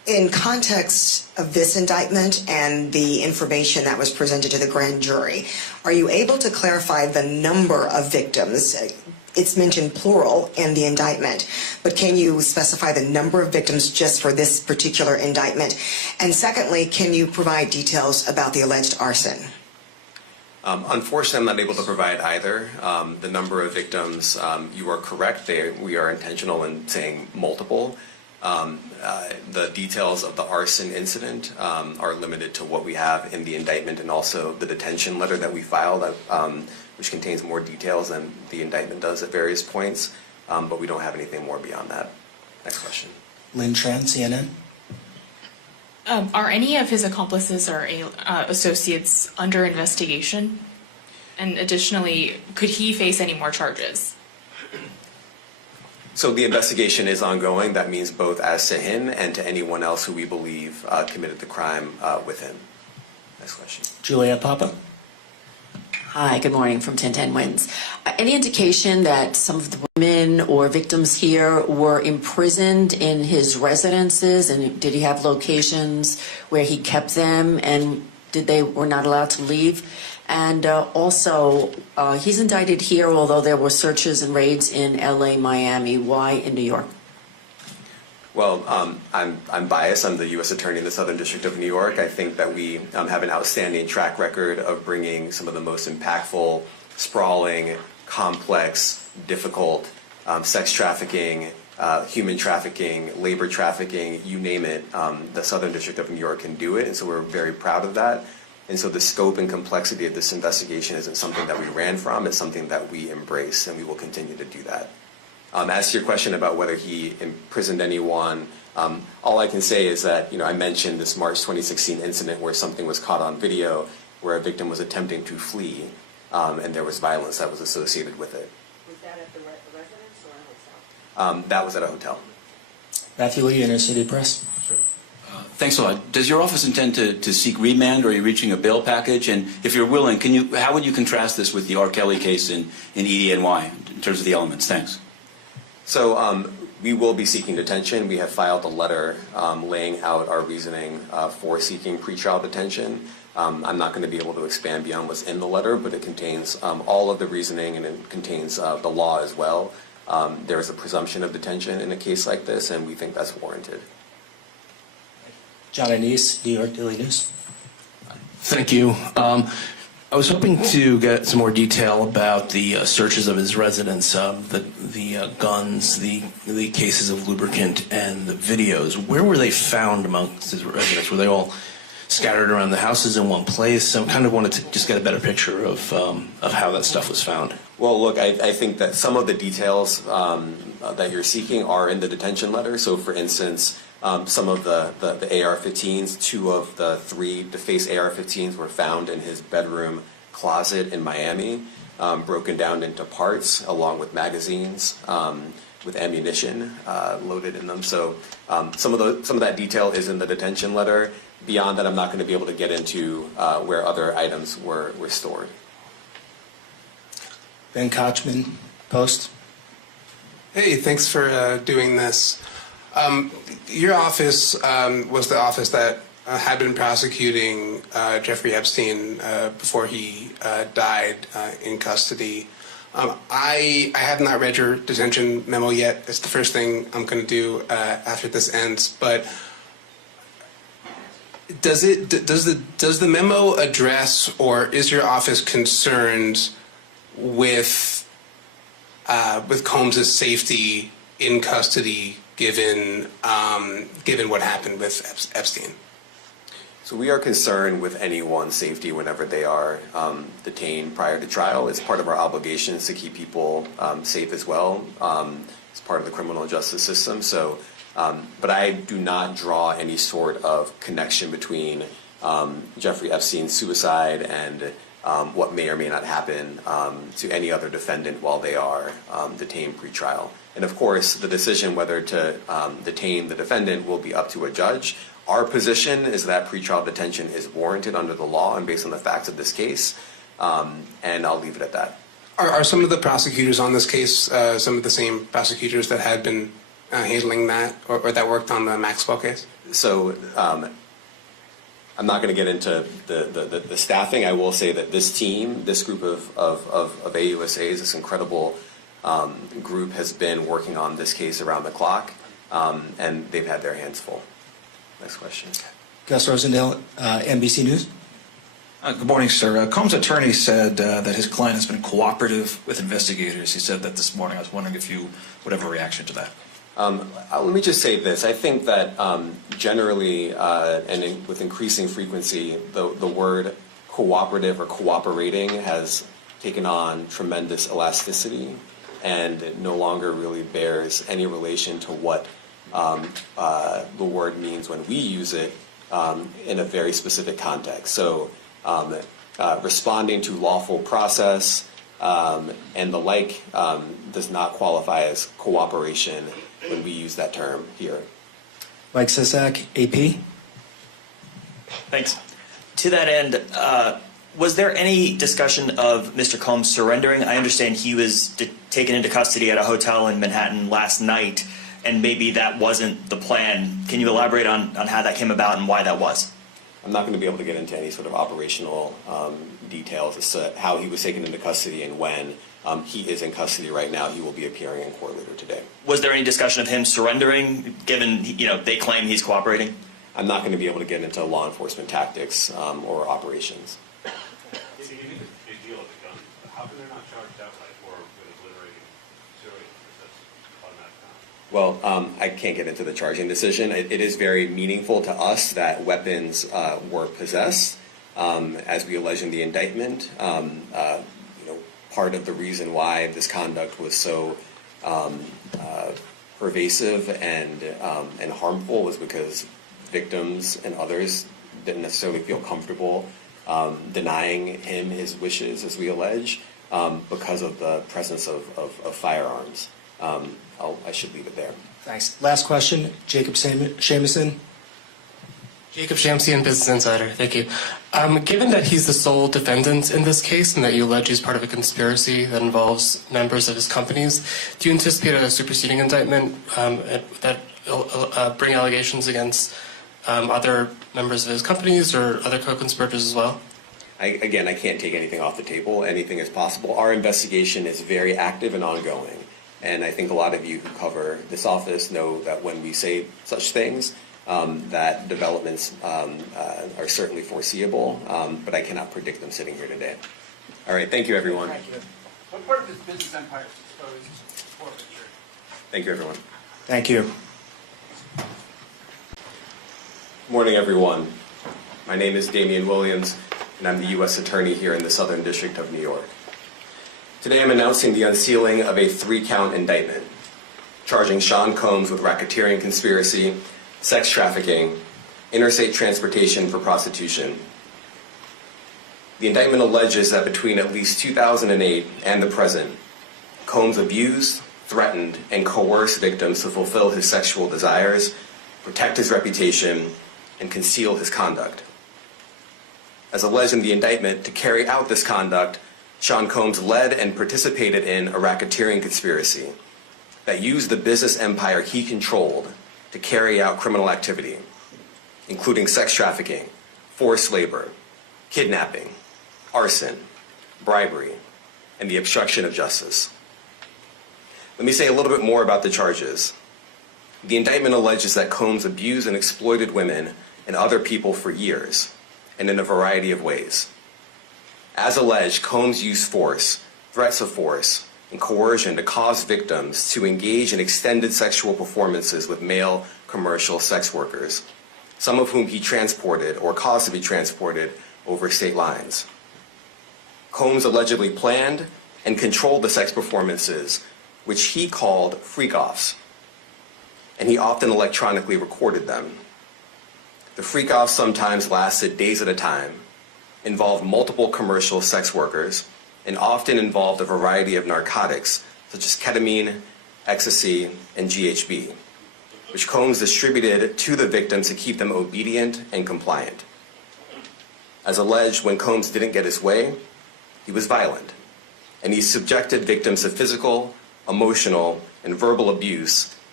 In context of this indictment and the information that was presented to the grand jury, are you able to clarify the number of victims? It's mentioned plural in the indictment, but can you specify the number of victims just for this particular indictment? And secondly, can you provide details about the alleged arson? Unfortunately, I'm not able to provide either. The number of victims, you are correct. We are intentional in saying multiple. The details of the arson incident are limited to what we have in the indictment and also the detention letter that we filed, which contains more details than the indictment does at various points. But we don't have anything more beyond that. Next question. Lynn Tran, CNN. Are any of his accomplices or associates under investigation? And additionally, could he face any more charges? So the investigation is ongoing. That means both as to him and to anyone else who we believe committed the crime with him. Next question. Juliet Papa. Hi, good morning from 1010 Wins. Any indication that some of the women or victims here were imprisoned in his residences, and did he have locations where he kept them, and they were not allowed to leave? And also, he's indicted here, although there were searches and raids in LA, Miami. Why in New York? Well, I'm biased. I'm the U.S. Attorney in the Southern District of New York. I think that we have an outstanding track record of bringing some of the most impactful, sprawling, complex, difficult sex trafficking, human trafficking, labor trafficking, you name it. The Southern District of New York can do it, and so we're very proud of that. And so the scope and complexity of this investigation isn't something that we ran from. It's something that we embrace, and we will continue to do that. As to your question about whether he imprisoned anyone, all I can say is that, I mentioned this March 2016 incident where something was caught on video where a victim was attempting to flee, and there was violence that was associated with it. Was that at the residence or a hotel? That was at a hotel. Matthew Lee, Inner City Press. Thanks a lot. Does your office intend to seek remand, or are you reaching a bail package? And if you're willing, how would you contrast this with the R. Kelly case in EDNY in terms of the elements? Thanks. So we will be seeking detention. We have filed a letter laying out our reasoning for seeking pretrial detention. I'm not going to be able to expand beyond what's in the letter, but it contains all of the reasoning, and it contains the law as well. There is a presumption of detention in a case like this, and we think that's warranted. John Anise, New York Daily News. Thank you. I was hoping to get some more detail about the searches of his residence, the guns, the cases of lubricant, and the videos. Where were they found amongst his residence? Were they all scattered around the houses in one place? I kind of wanted to just get a better picture of how that stuff was found. Well, look, I think that some of the details that you're seeking are in the detention letter. So, for instance, some of the AR-15s, 2 of the 3 defaced AR-15s were found in his bedroom closet in Miami, broken down into parts along with magazines with ammunition loaded in them. So some of that detail is in the detention letter. Beyond that, I'm not going to be able to get into where other items were stored. Ben Kochman, Post. Hey, thanks for doing this. Your office was the office that had been prosecuting Jeffrey Epstein before he died in custody. I have not read your detention memo yet. It's the first thing I'm going to do after this ends. But does the memo address, or is your office concerned with Combs' safety in custody, given what happened with Epstein? So we are concerned with anyone's safety whenever they are detained prior to trial. It's part of our obligations to keep people safe as well. It's part of the criminal justice system. So, but I do not draw any sort of connection between Jeffrey Epstein's suicide and what may or may not happen to any other defendant while they are detained pre-trial. And of course, the decision whether to detain the defendant will be up to a judge. Our position is that pretrial detention is warranted under the law and based on the facts of this case, and I'll leave it at that. Are some of the prosecutors on this case some of the same prosecutors that had been handling that, or that worked on the Maxwell case? So I'm not going to get into the staffing. I will say that this team, this group of AUSAs, this incredible group has been working on this case around the clock, and they've had their hands full. Next question. Gus Rosendale, NBC News. Good morning, sir. Combs' attorney said that his client has been cooperative with investigators. He said that this morning. I was wondering if you would have a reaction to that. Let me just say this. I think that generally with increasing frequency, the word cooperative or cooperating has taken on tremendous elasticity and it no longer really bears any relation to what the word means when we use it in a very specific context. So responding to lawful process and the like does not qualify as cooperation when we use that term here. Mike Sisak, AP. Thanks. To that end, was there any discussion of Mr. Combs surrendering? I understand he was taken into custody at a hotel in Manhattan last night, and maybe that wasn't the plan. Can you elaborate on how that came about and why that was? I'm not going to be able to get into any sort of operational details as to how he was taken into custody and when. He is in custody right now. He will be appearing in court later today. Was there any discussion of him surrendering, given they claim he's cooperating? I'm not going to be able to get into law enforcement tactics or operations. It's a big deal at the gun. How come they're not charged outright or with obliterating civilians? That's automatic. Well, I can't get into the charging decision. It is very meaningful to us that weapons were possessed, as we allege in the indictment. Part of the reason why this conduct was so pervasive and harmful was because victims and others didn't necessarily feel comfortable denying him his wishes, as we allege, because of the presence of firearms. I should leave it there. Thanks. Last question, Jacob Shamison. Jacob Shamsian, Business Insider. Thank you. Given that he's the sole defendant in this case and that you allege he's part of a conspiracy that involves members of his companies, do you anticipate a superseding indictment that bring allegations against other members of his companies or other co-conspirators as well? I can't take anything off the table. Anything is possible. Our investigation is very active and ongoing. And I think a lot of you who cover this office know that when we say such things, that developments are certainly foreseeable, but I cannot predict them sitting here today. All right, thank you, everyone. Thank you. What part of his business empire is exposed to forfeiture? Thank you, everyone. Thank you. Good morning, everyone. My name is Damian Williams, and I'm the U.S. Attorney here in the Southern District of New York. Today, I'm announcing the unsealing of a 3-count indictment, charging Sean Combs with racketeering conspiracy, sex trafficking, interstate transportation for prostitution. The indictment alleges that between at least 2008 and the present, Combs abused, threatened, and coerced victims to fulfill his sexual desires, protect his reputation, and conceal his conduct. As alleged in the indictment, to carry out this conduct, Sean Combs led and participated in a racketeering conspiracy that used the business empire he controlled to carry out criminal activity, including sex trafficking, forced labor, kidnapping, arson, bribery, and the obstruction of justice. Let me say a little bit more about the charges. The indictment alleges that Combs abused and exploited women and other people for years, and in a variety of ways. As alleged, Combs used force, threats of force, and coercion to cause victims to engage in extended sexual performances with male commercial sex workers, some of whom he transported or caused to be transported over state lines. Combs allegedly planned and controlled the sex performances, which he called freak-offs, and he often electronically recorded them. The freak-offs sometimes lasted days at a time, involved multiple commercial sex workers, and often involved a variety of narcotics, such as ketamine, ecstasy, and GHB, which Combs distributed to the victims to keep them obedient and compliant. As alleged, when Combs didn't get his way, he was violent, and he subjected victims to physical, emotional, and verbal abuse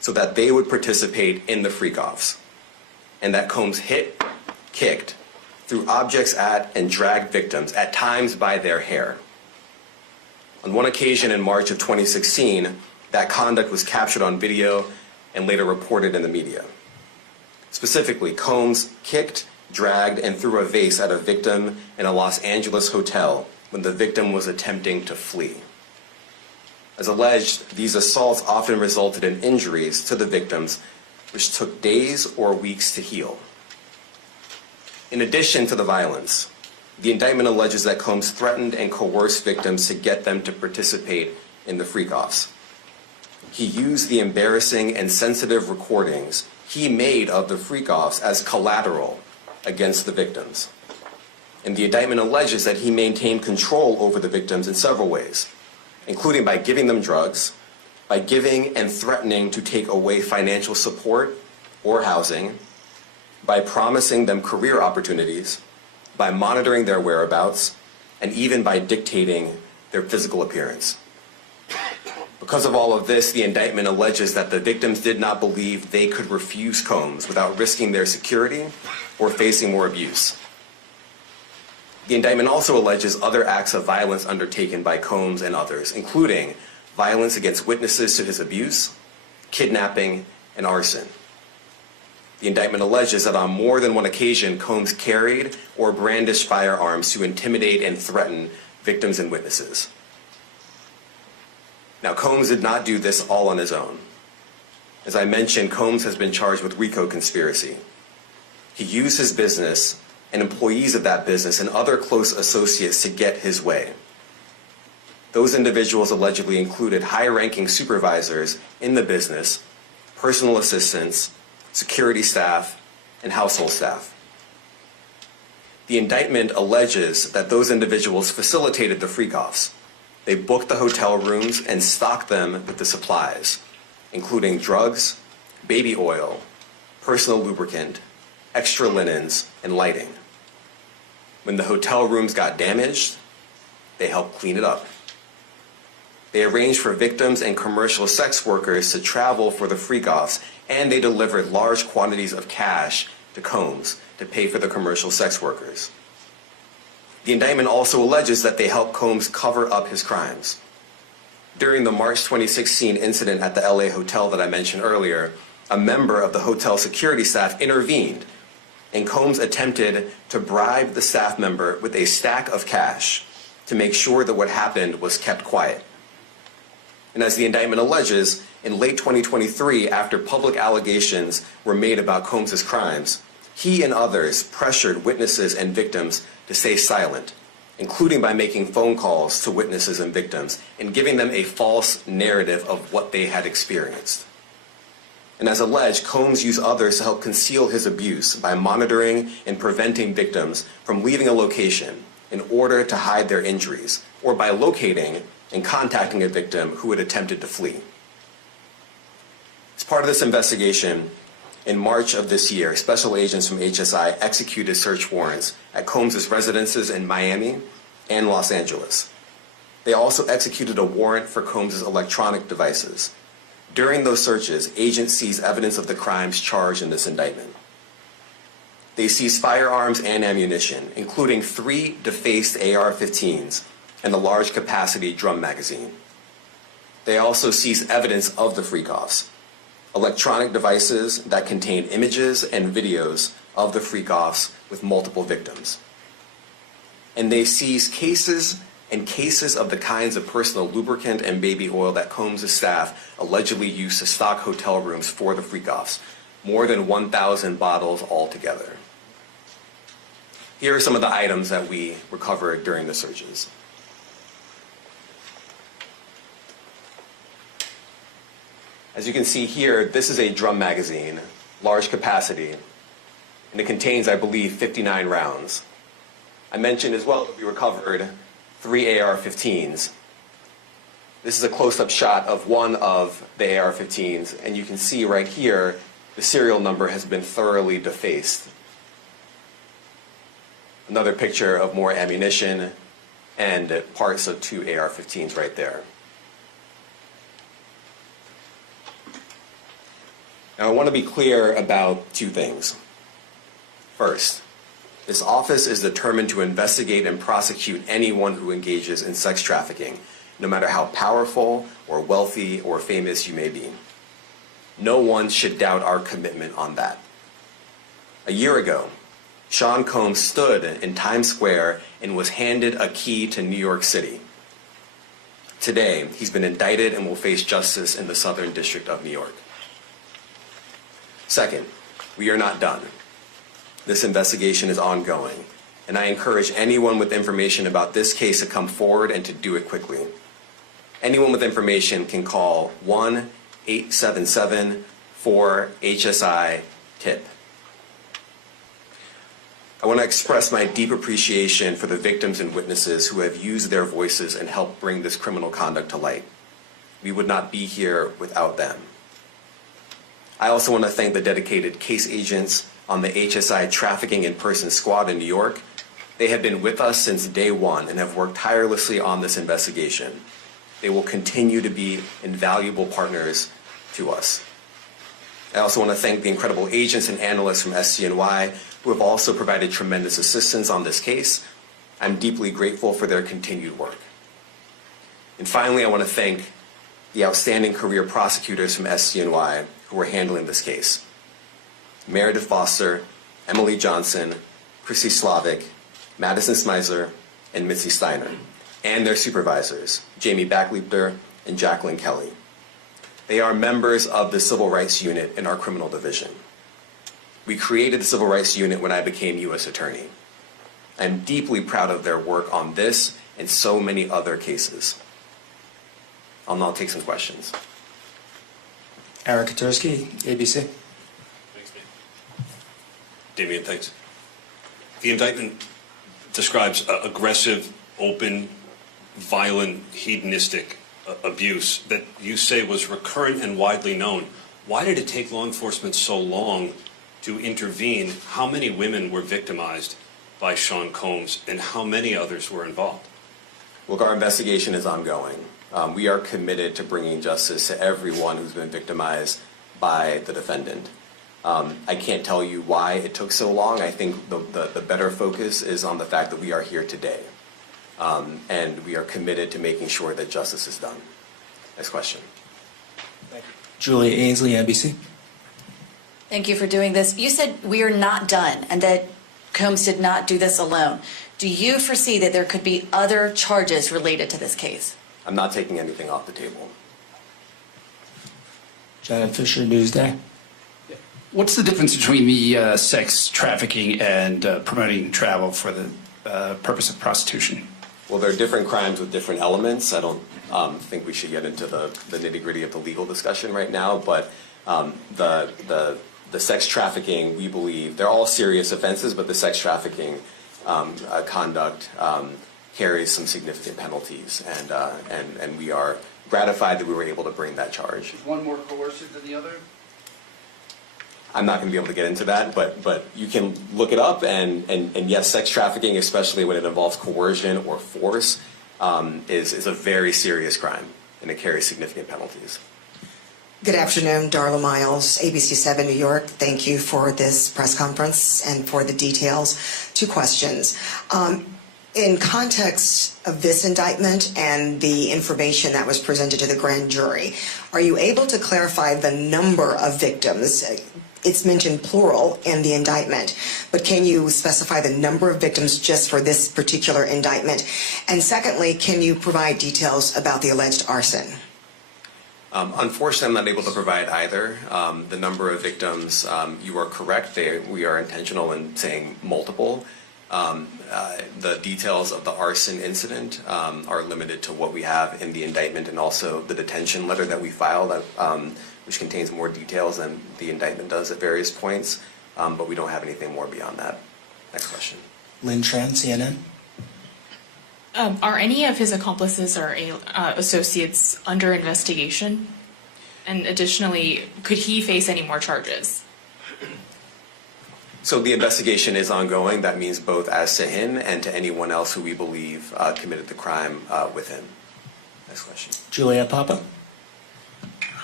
so that they would participate in the freak-offs, and that Combs hit, kicked, threw objects at, and dragged victims, at times by their hair. On one occasion in March of 2016, that conduct was captured on video and later reported in the media. Specifically, Combs kicked, dragged, and threw a vase at a victim in a Los Angeles hotel when the victim was attempting to flee. As alleged, these assaults often resulted in injuries to the victims, which took days or weeks to heal. In addition to the violence, the indictment alleges that Combs threatened and coerced victims to get them to participate in the freak-offs. He used the embarrassing and sensitive recordings he made of the freak-offs as collateral against the victims. And the indictment alleges that he maintained control over the victims in several ways, including by giving them drugs, by giving and threatening to take away financial support or housing, by promising them career opportunities, by monitoring their whereabouts, and even by dictating their physical appearance. Because of all of this, the indictment alleges that the victims did not believe they could refuse Combs without risking their security or facing more abuse. The indictment also alleges other acts of violence undertaken by Combs and others, including violence against witnesses to his abuse, kidnapping, and arson. The indictment alleges that on more than one occasion, Combs carried or brandished firearms to intimidate and threaten victims and witnesses. Now, Combs did not do this all on his own. As I mentioned, Combs has been charged with RICO conspiracy. He used his business and employees of that business and other close associates to get his way. Those individuals allegedly included high-ranking supervisors in the business, personal assistants, security staff, and household staff. The indictment alleges that those individuals facilitated the freak-offs. They booked the hotel rooms and stocked them with the supplies, including drugs, baby oil, personal lubricant, extra linens, and lighting. When the hotel rooms got damaged, they helped clean it up. They arranged for victims and commercial sex workers to travel for the freak-offs, and they delivered large quantities of cash to Combs to pay for the commercial sex workers. The indictment also alleges that they helped Combs cover up his crimes. During the March 2016 incident at the LA hotel that I mentioned earlier, a member of the hotel security staff intervened, and Combs attempted to bribe the staff member with a stack of cash to make sure that what happened was kept quiet. And as the indictment alleges, in late 2023, after public allegations were made about Combs' crimes, he and others pressured witnesses and victims to stay silent, including by making phone calls to witnesses and victims and giving them a false narrative of what they had experienced. And as alleged, Combs used others to help conceal his abuse by monitoring and preventing victims from leaving a location in order to hide their injuries, or by locating and contacting a victim who had attempted to flee. As part of this investigation, in March of this year, special agents from HSI executed search warrants at Combs' residences in Miami and Los Angeles. They also executed a warrant for Combs' electronic devices. During those searches, agents seized evidence of the crimes charged in this indictment. They seized firearms and ammunition, including 3 defaced AR-15s and a large capacity drum magazine. They also seized evidence of the freak-offs, electronic devices that contain images and videos of the freak-offs with multiple victims. And they seized cases and cases of the kinds of personal lubricant and baby oil that Combs' staff allegedly used to stock hotel rooms for the freak-offs, more than 1,000 bottles altogether. Here are some of the items that we recovered during the searches. As you can see here, this is a drum magazine, large capacity, and it contains, I believe, 59 rounds. I mentioned as well that we recovered 3 AR-15s. This is a close-up shot of one of the AR-15s, and you can see right here, the serial number has been thoroughly defaced. Another picture of more ammunition and parts of 2 AR-15s right there. Now, I want to be clear about two things. First, this office is determined to investigate and prosecute anyone who engages in sex trafficking, no matter how powerful or wealthy or famous you may be. No one should doubt our commitment on that. A year ago, Sean Combs stood in Times Square and was handed a key to New York City. Today, he's been indicted and will face justice in the Southern District of New York. Second, we are not done. This investigation is ongoing, and I encourage anyone with information about this case to come forward and to do it quickly. Anyone with information can call 1-877-4HSI-TIP. I want to express my deep appreciation for the victims and witnesses who have used their voices and helped bring this criminal conduct to light. We would not be here without them. I also want to thank the dedicated case agents on the HSI Trafficking in Person Squad in New York. They have been with us since day one and have worked tirelessly on this investigation. They will continue to be invaluable partners to us. I also want to thank the incredible agents and analysts from SCNY who have also provided tremendous assistance on this case. I'm deeply grateful for their continued work. And finally, I want to thank the outstanding career prosecutors from SCNY who are handling this case. Meredith Foster, Emily Johnson, Chrissy Slavic, Madison Smeisler, and Mitzi Steiner, and their supervisors, Jamie Backleeper and Jacqueline Kelly. They are members of the Civil Rights Unit in our criminal division. We created the Civil Rights Unit when I became U.S. Attorney. I'm deeply proud of their work on this and so many other cases. I'll now take some questions. Eric Katursky, ABC. Thanks, Damian, thanks. The indictment describes aggressive, open, violent, hedonistic abuse that you say was recurrent and widely known. Why did it take law enforcement so long to intervene? How many women were victimized by Sean Combs, and how many others were involved? Look, our investigation is ongoing. We are committed to bringing justice to everyone who's been victimized by the defendant. I can't tell you why it took so long. I think the better focus is on the fact that we are here today. And we are committed to making sure that justice is done. Next question. Julia Ainsley, NBC. Thank you for doing this. You said we are not done and that Combs did not do this alone. Do you foresee that there could be other charges related to this case? I'm not taking anything off the table. Janet Fisher, Newsday. What's the difference between the sex trafficking and promoting travel for the purpose of prostitution? Well, there are different crimes with different elements. I don't think we should get into the nitty-gritty of the legal discussion right now, but the sex trafficking, we believe, they're all serious offenses, but the sex trafficking conduct carries some significant penalties, and we are gratified that we were able to bring that charge. Is one more coercive than the other? I'm not going to be able to get into that, but you can look it up, and yes, sex trafficking, especially when it involves coercion or force, is a very serious crime, and it carries significant penalties. Good afternoon, Darla Miles, ABC 7 New York. Thank you for this press conference and for the details. Two questions. In context of this indictment and the information that was presented to the grand jury, are you able to clarify the number of victims? It's mentioned plural in the indictment, but can you specify the number of victims just for this particular indictment? And secondly, can you provide details about the alleged arson? Unfortunately, I'm not able to provide either. The number of victims, you are correct. We are intentional in saying multiple. The details of the arson incident are limited to what we have in the indictment and also the detention letter that we filed, which contains more details than the indictment does at various points, but we don't have anything more beyond that. Next question. Lynn Tran, CNN. Are any of his accomplices or associates under investigation? And additionally, could he face any more charges? So the investigation is ongoing. That means both as to him and to anyone else who we believe committed the crime with him. Next question. Juliet Papa.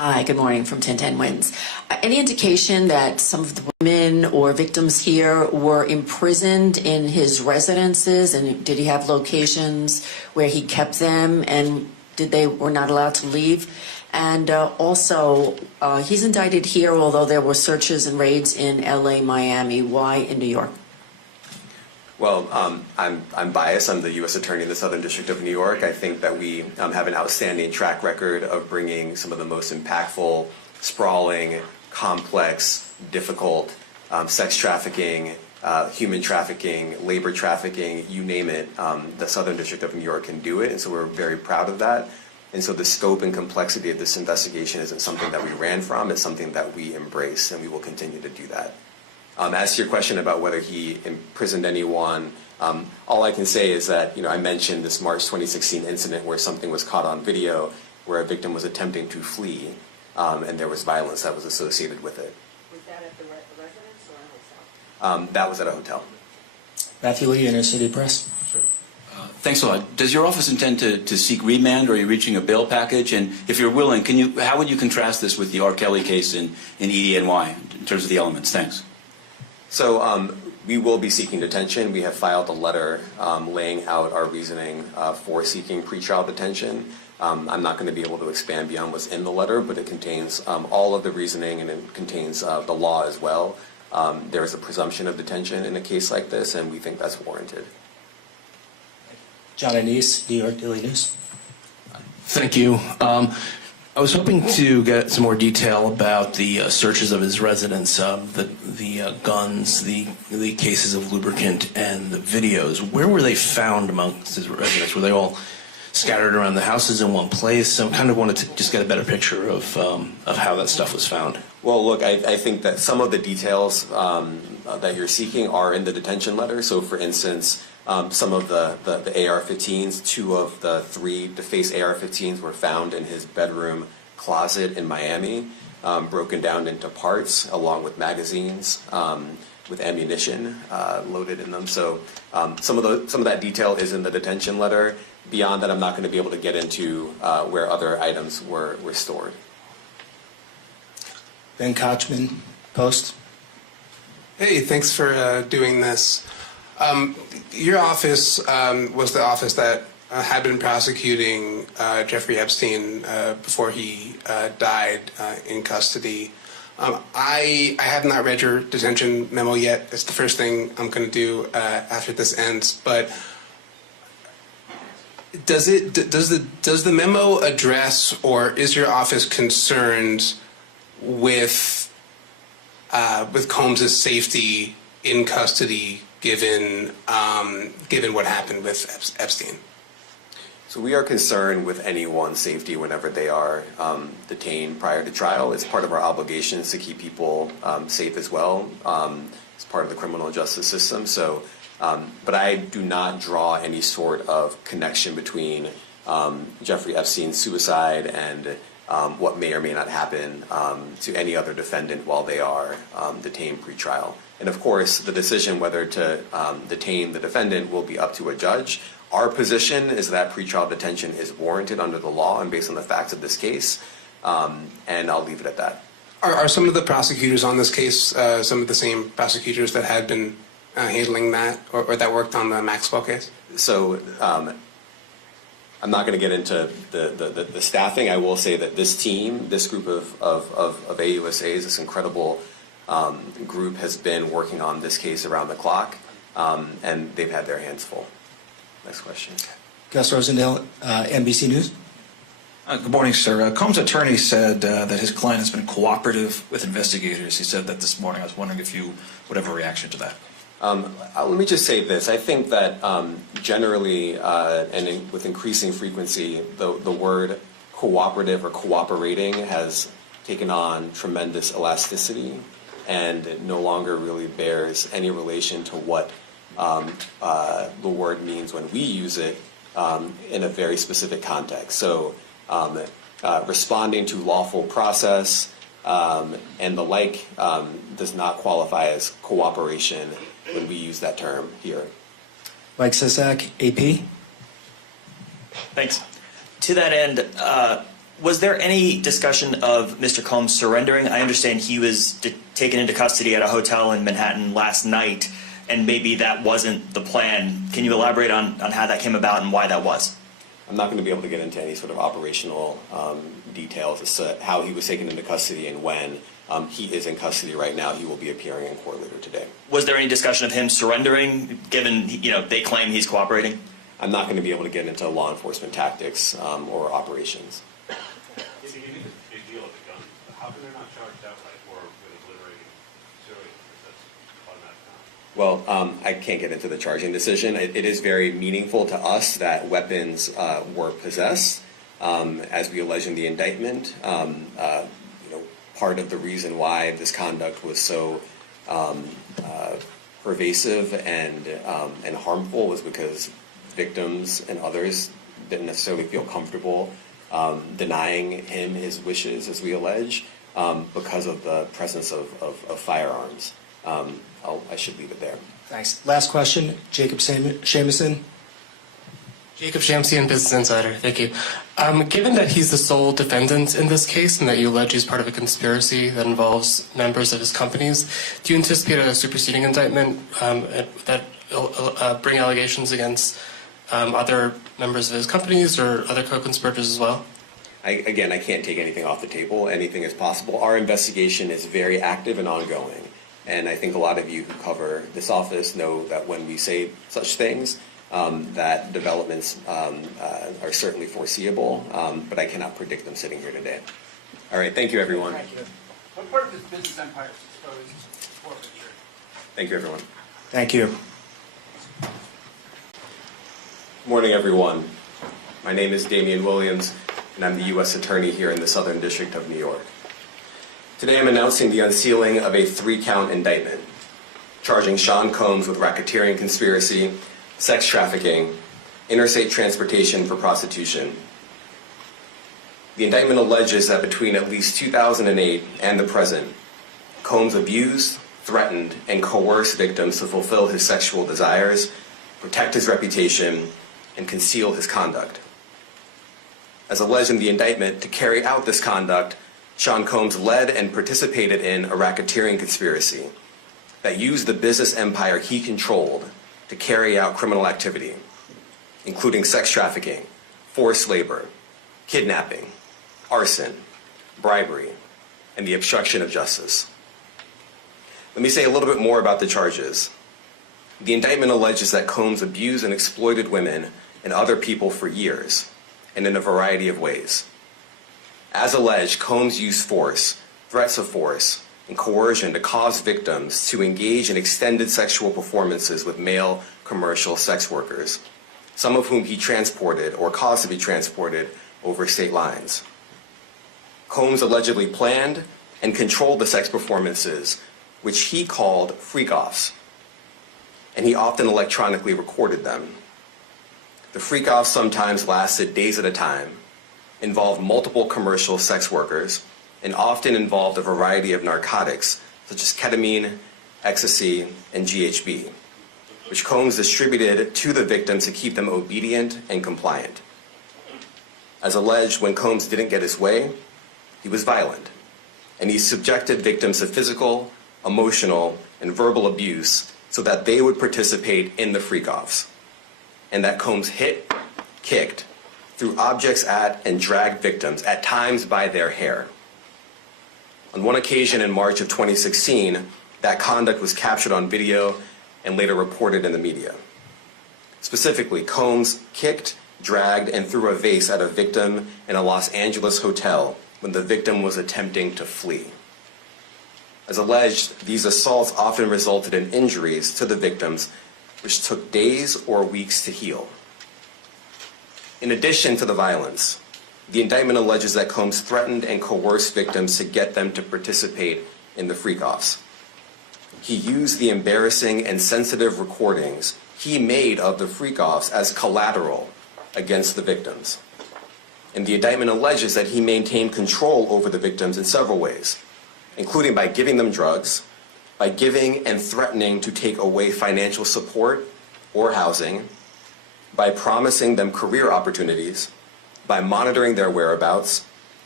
Hi, good morning from 1010 Wins. Any indication that some of the women or victims here were imprisoned in his residences, and did he have locations where he kept them, and were not allowed to leave? And also, he's indicted here, although there were searches and raids in LA, Miami. Why in New York? Well, I'm biased. I'm the U.S. Attorney in the Southern District of New York. I think that we have an outstanding track record of bringing some of the most impactful, sprawling, complex, difficult sex trafficking, human trafficking, labor trafficking, you name it. The Southern District of New York can do it, and so we're very proud of that. And so the scope and complexity of this investigation isn't something that we ran from. It's something that we embrace, and we will continue to do that. As to your question about whether he imprisoned anyone, all I can say is that, I mentioned this March 2016 incident where something was caught on video where a victim was attempting to flee, and there was violence that was associated with it. Was that at the residence or a hotel? That was at a hotel. Matthew Lee, Inner City Press. Thanks a lot. Does your office intend to seek remand, or are you reaching a bail package? And if you're willing, how would you contrast this with the R. Kelly case in EDNY in terms of the elements? Thanks. So we will be seeking detention. We have filed a letter laying out our reasoning for seeking pretrial detention. I'm not going to be able to expand beyond what's in the letter, but it contains all of the reasoning, and it contains the law as well. There is a presumption of detention in a case like this, and we think that's warranted. John Anise, New York Daily News. Thank you. I was hoping to get some more detail about the searches of his residence, the guns, the cases of lubricant, and the videos. Where were they found amongst his residence? Were they all scattered around the houses in one place? So I kind of wanted to just get a better picture of how that stuff was found. Well, look, I think that some of the details that you're seeking are in the detention letter. So, for instance, some of the AR-15s, 2 of the 3 defaced AR-15s were found in his bedroom closet in Miami, broken down into parts along with magazines with ammunition loaded in them. So some of that detail is in the detention letter. Beyond that, I'm not going to be able to get into where other items were stored. Ben Kochman, Post. Hey, thanks for doing this. Your office was the office that had been prosecuting Jeffrey Epstein before he died in custody. I have not read your detention memo yet. It's the first thing I'm going to do after this ends. But does the memo address, or is your office concerned with Combs' safety in custody, given what happened with Epstein? So we are concerned with anyone's safety whenever they are detained prior to trial. It's part of our obligations to keep people safe as well. It's part of the criminal justice system. So, but I do not draw any sort of connection between Jeffrey Epstein's suicide and what may or may not happen to any other defendant while they are detained pre-trial. And of course, the decision whether to detain the defendant will be up to a judge. Our position is that pretrial detention is warranted under the law and based on the facts of this case, and I'll leave it at that. Are some of the prosecutors on this case some of the same prosecutors that had been handling that, or that worked on the Maxwell case? So I'm not going to get into the staffing. I will say that this team, this group of AUSAs, this incredible group has been working on this case around the clock, and they've had their hands full. Next question. Gus Rosendale, NBC News. Good morning, sir. Combs' attorney said that his client has been cooperative with investigators. He said that this morning. I was wondering if you would have a reaction to that. Let me just say this. I think that generally with increasing frequency, the word cooperative or cooperating has taken on tremendous elasticity, and it no longer really bears any relation to what the word means when we use it in a very specific context. So responding to lawful process and the like does not qualify as cooperation when we use that term here. Mike Sisak, AP. Thanks. To that end, Was there any discussion of Mr. Combs surrendering? I understand he was taken into custody at a hotel in Manhattan last night, and maybe that wasn't the plan. Can you elaborate on how that came about and why that was? I'm not going to be able to get into any sort of operational details as to how he was taken into custody and when. He is in custody right now. He will be appearing in court later today. Was there any discussion of him surrendering, given they claim he's cooperating? I'm not going to be able to get into law enforcement tactics or operations. It's a big deal with the gun. How come they're not charged outright or with obliterating civilians? That's automatic. Well, I can't get into the charging decision. It is very meaningful to us that weapons were possessed, as we allege in the indictment. Part of the reason why this conduct was so pervasive and harmful was because victims and others didn't necessarily feel comfortable denying him his wishes, as we allege, because of the presence of firearms. I should leave it there. Thanks. Last question, Jacob Shamison. Jacob Shamsian, Business Insider. Thank you. Given that he's the sole defendant in this case and that you allege he's part of a conspiracy that involves members of his companies, do you anticipate a superseding indictment that bring allegations against other members of his companies or other co-conspirators as well? I can't take anything off the table. Anything is possible. Our investigation is very active and ongoing. And I think a lot of you who cover this office know that when we say such things, that developments are certainly foreseeable, but I cannot predict them sitting here today. All right, thank you, everyone. Thank you. What part of this business empire is exposed forfeiture? Thank you, everyone. Thank you. Good morning, everyone. My name is Damian Williams, and I'm the U.S. Attorney here in the Southern District of New York. Today I'm announcing the unsealing of a 3-count indictment, charging Sean Combs with racketeering conspiracy, sex trafficking, interstate transportation for prostitution. The indictment alleges that between at least 2008 and the present, Combs abused, threatened, and coerced victims to fulfill his sexual desires, protect his reputation, and conceal his conduct. As alleged in the indictment, to carry out this conduct, Sean Combs led and participated in a racketeering conspiracy that used the business empire he controlled to carry out criminal activity, including sex trafficking, forced labor, kidnapping, arson, bribery, and the obstruction of justice. Let me say a little bit more about the charges. The indictment alleges that Combs abused and exploited women and other people for years, and in a variety of ways. As alleged, Combs used force, threats of force, and coercion to cause victims to engage in extended sexual performances with male commercial sex workers, some of whom he transported or caused to be transported over state lines. Combs allegedly planned and controlled the sex performances, which he called freak-offs, and he often electronically recorded them. The freak-offs sometimes lasted days at a time, involved multiple commercial sex workers, and often involved a variety of narcotics such as ketamine, ecstasy, and GHB, which Combs distributed to the victims to keep them obedient and compliant. As alleged, when Combs didn't get his way, he was violent, and he subjected victims to physical, emotional, and verbal abuse so that they would participate in the freak-offs, and that Combs hit, kicked, threw objects at, and dragged victims, at times by their hair. On one occasion in March of 2016, that conduct was captured on video and later reported in the media. Specifically, Combs kicked, dragged, and threw a vase at a victim in a Los Angeles hotel when the victim was attempting to flee. As alleged, these assaults often resulted in injuries to the victims, which took days or weeks to heal. In addition to the violence, the indictment alleges that Combs threatened and coerced victims to get them to participate in the freak-offs. He used the embarrassing and sensitive recordings he made of the freak-offs as collateral against the victims. And the indictment alleges that he maintained control over the victims in several ways, including by giving them drugs, by giving and threatening to take away financial support or housing, by promising them career opportunities, by monitoring their whereabouts,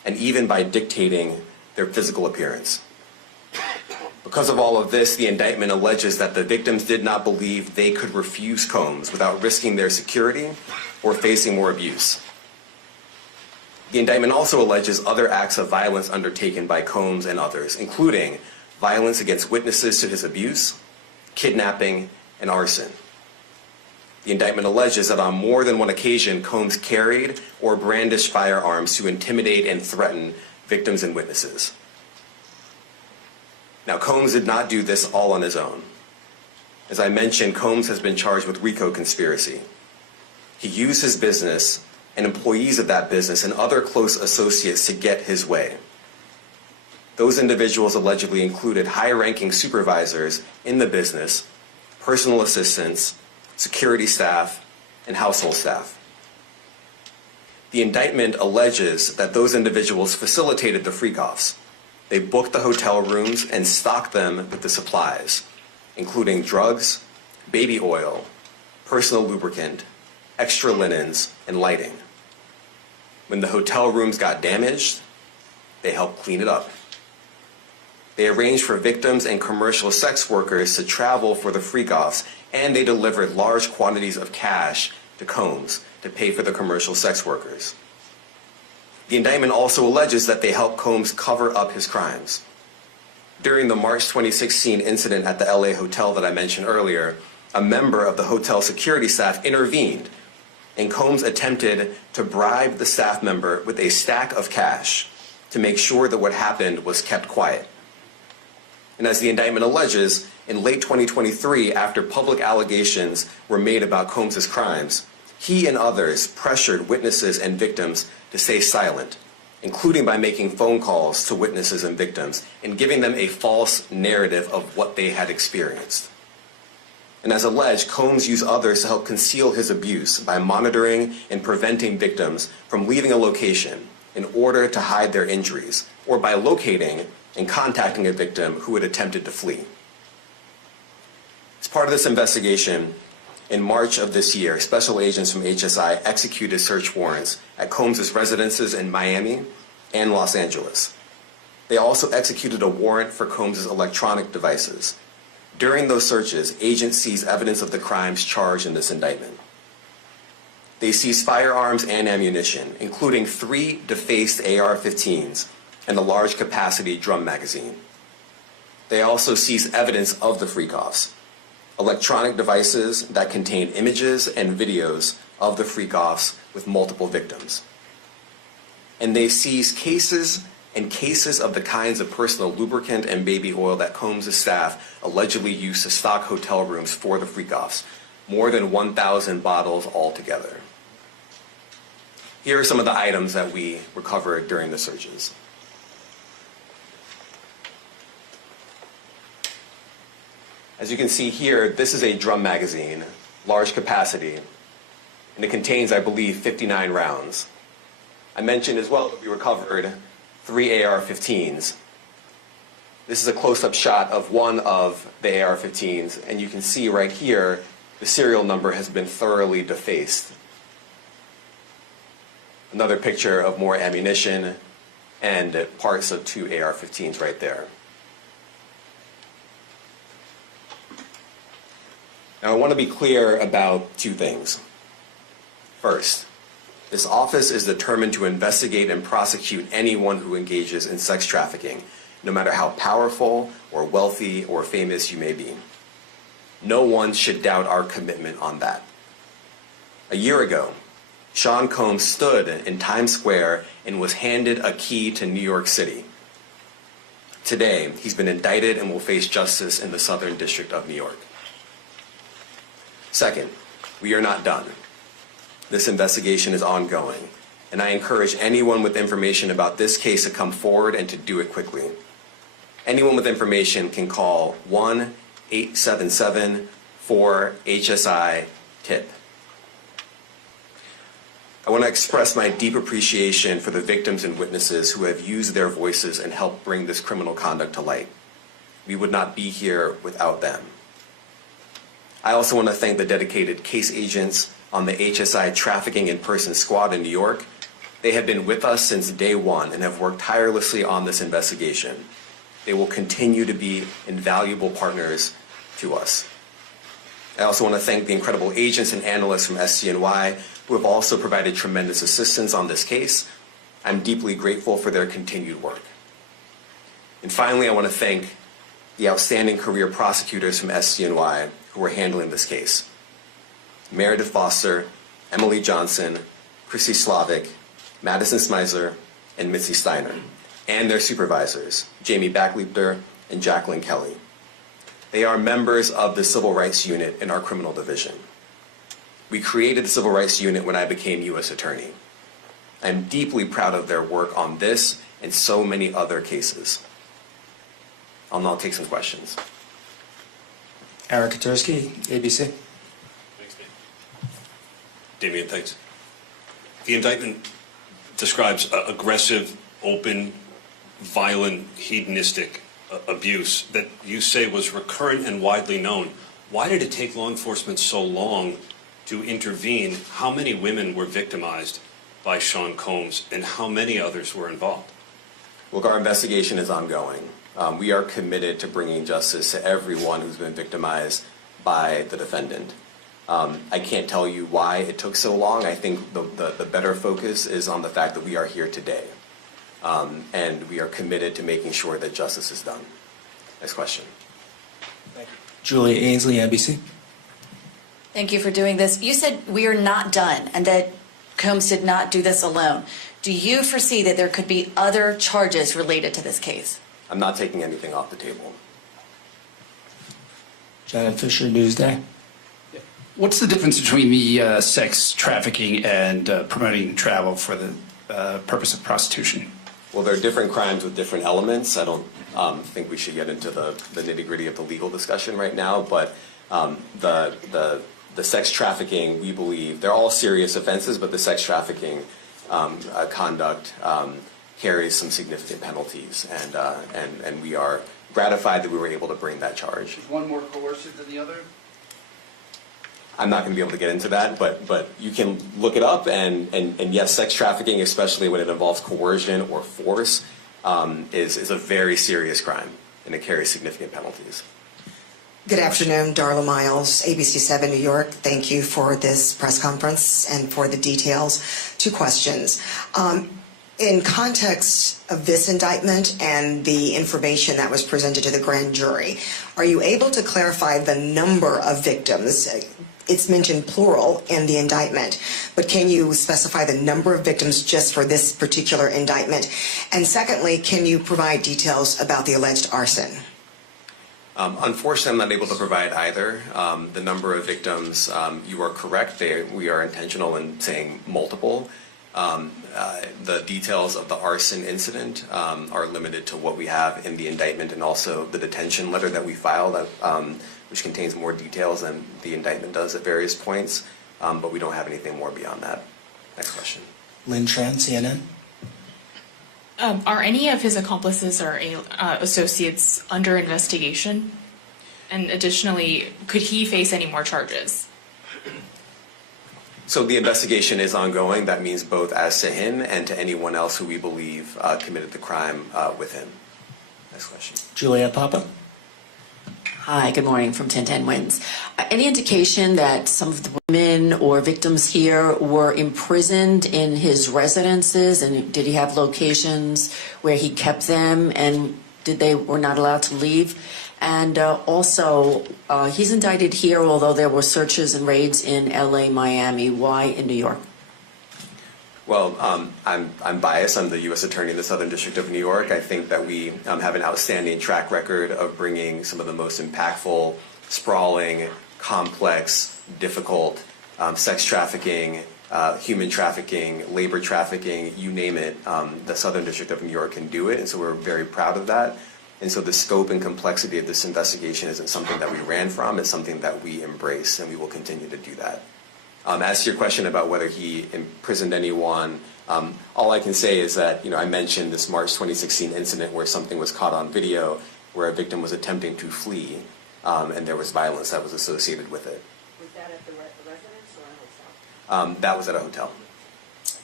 and even by dictating their physical appearance. Because of all of this, the indictment alleges that the victims did not believe they could refuse Combs without risking their security or facing more abuse. The indictment also alleges other acts of violence undertaken by Combs and others, including violence against witnesses to his abuse, kidnapping, and arson. The indictment alleges that on more than one occasion, Combs carried or brandished firearms to intimidate and threaten victims and witnesses. Now, Combs did not do this all on his own. As I mentioned, Combs has been charged with RICO conspiracy. He used his business and employees of that business and other close associates to get his way. Those individuals allegedly included high-ranking supervisors in the business, personal assistants, security staff, and household staff. The indictment alleges that those individuals facilitated the freak-offs. They booked the hotel rooms and stocked them with the supplies, including drugs, baby oil, personal lubricant, extra linens, and lighting. When the hotel rooms got damaged, they helped clean it up. They arranged for victims and commercial sex workers to travel for the freak-offs, and they delivered large quantities of cash to Combs to pay for the commercial sex workers. The indictment also alleges that they helped Combs cover up his crimes. During the March 2016 incident at the LA hotel that I mentioned earlier, a member of the hotel security staff intervened, and Combs attempted to bribe the staff member with a stack of cash to make sure that what happened was kept quiet. And as the indictment alleges, in late 2023, after public allegations were made about Combs' crimes, he and others pressured witnesses and victims to stay silent, including by making phone calls to witnesses and victims and giving them a false narrative of what they had experienced. And as alleged, Combs used others to help conceal his abuse by monitoring and preventing victims from leaving a location in order to hide their injuries, or by locating and contacting a victim who had attempted to flee. As part of this investigation, in March of this year, special agents from HSI executed search warrants at Combs' residences in Miami and Los Angeles. They also executed a warrant for Combs' electronic devices. During those searches, agents seized evidence of the crimes charged in this indictment. They seized firearms and ammunition, including 3 defaced AR-15s and a large capacity drum magazine. They also seized evidence of the freak-offs, electronic devices that contain images and videos of the freak-offs with multiple victims. And they seized cases and cases of the kinds of personal lubricant and baby oil that Combs' staff allegedly used to stock hotel rooms for the freak-offs, more than 1,000 bottles altogether. Here are some of the items that we recovered during the searches. As you can see here, this is a drum magazine, large capacity, and it contains, I believe, 59 rounds. I mentioned as well that we recovered 3 AR-15s. This is a close-up shot of one of the AR-15s, and you can see right here the serial number has been thoroughly defaced. Another picture of more ammunition and parts of 2 AR-15s right there. Now, I want to be clear about 2 things. First, this office is determined to investigate and prosecute anyone who engages in sex trafficking, no matter how powerful or wealthy or famous you may be. No one should doubt our commitment on that. A year ago, Sean Combs stood in Times Square and was handed a key to New York City. Today, he's been indicted and will face justice in the Southern District of New York. Second, we are not done. This investigation is ongoing, and I encourage anyone with information about this case to come forward and to do it quickly. Anyone with information can call 1-877-4HSI-TIP. I want to express my deep appreciation for the victims and witnesses who have used their voices and helped bring this criminal conduct to light. We would not be here without them. I also want to thank the dedicated case agents on the HSI Trafficking in Person Squad in New York. They have been with us since day one and have worked tirelessly on this investigation. They will continue to be invaluable partners to us. I also want to thank the incredible agents and analysts from SCNY who have also provided tremendous assistance on this case. I'm deeply grateful for their continued work. And finally, I want to thank the outstanding career prosecutors from SCNY who are handling this case. Meredith Foster, Emily Johnson, Chrissy Slavic, Madison Smeisler, and Mitzi Steiner, and their supervisors, Jamie Backleiter and Jacqueline Kelly. They are members of the Civil Rights Unit in our criminal division. We created the Civil Rights Unit when I became U.S. Attorney. I'm deeply proud of their work on this and so many other cases. I'll now take some questions. Eric Katursky, ABC. Thanks, Damian, thanks. The indictment describes aggressive, open, violent, hedonistic abuse that you say was recurrent and widely known. Why did it take law enforcement so long to intervene? How many women were victimized by Sean Combs, and how many others were involved? Look, our investigation is ongoing. We are committed to bringing justice to everyone who's been victimized by the defendant. I can't tell you why it took so long. I think the better focus is on the fact that we are here today. And we are committed to making sure that justice is done. Next question. Thank you. Julia Ainsley, NBC. Thank you for doing this. You said we are not done and that Combs did not do this alone. Do you foresee that there could be other charges related to this case? I'm not taking anything off the table. Janet Fisher, Newsday. What's the difference between the sex trafficking and promoting travel for the purpose of prostitution? Well, there are different crimes with different elements. I don't think we should get into the nitty-gritty of the legal discussion right now, but the sex trafficking, we believe, they're all serious offenses, but the sex trafficking conduct carries some significant penalties, and we are gratified that we were able to bring that charge. Is one more coercive than the other? I'm not going to be able to get into that, but you can look it up, and yes, sex trafficking, especially when it involves coercion or force, is a very serious crime, and it carries significant penalties. Good afternoon, Darla Miles, ABC 7 New York. Thank you for this press conference and for the details. Two questions. In context of this indictment and the information that was presented to the grand jury, are you able to clarify the number of victims? It's mentioned plural in the indictment, but can you specify the number of victims just for this particular indictment? And secondly, can you provide details about the alleged arson? Unfortunately, I'm not able to provide either. The number of victims, you are correct. We are intentional in saying multiple. The details of the arson incident are limited to what we have in the indictment and also the detention letter that we filed, which contains more details than the indictment does at various points, but we don't have anything more beyond that. Next question. Lynn Tran, CNN. Are any of his accomplices or associates under investigation? And additionally, could he face any more charges? So the investigation is ongoing. That means both as to him and to anyone else who we believe committed the crime with him. Next question. Juliet Papa. Hi, good morning from 1010 Wins. Any indication that some of the women or victims here were imprisoned in his residences, and did he have locations where he kept them, and were not allowed to leave? And also, he's indicted here, although there were searches and raids in LA, Miami. Why in New York? Well, I'm biased. I'm the U.S. Attorney in the Southern District of New York. I think that we have an outstanding track record of bringing some of the most impactful, sprawling, complex, difficult sex trafficking, human trafficking, labor trafficking, you name it. The Southern District of New York can do it, and so we're very proud of that. And so the scope and complexity of this investigation isn't something that we ran from. It's something that we embrace, and we will continue to do that. As to your question about whether he imprisoned anyone, all I can say is that, I mentioned this March 2016 incident where something was caught on video where a victim was attempting to flee, and there was violence that was associated with it. Was that at the residence or a hotel? That was at a hotel.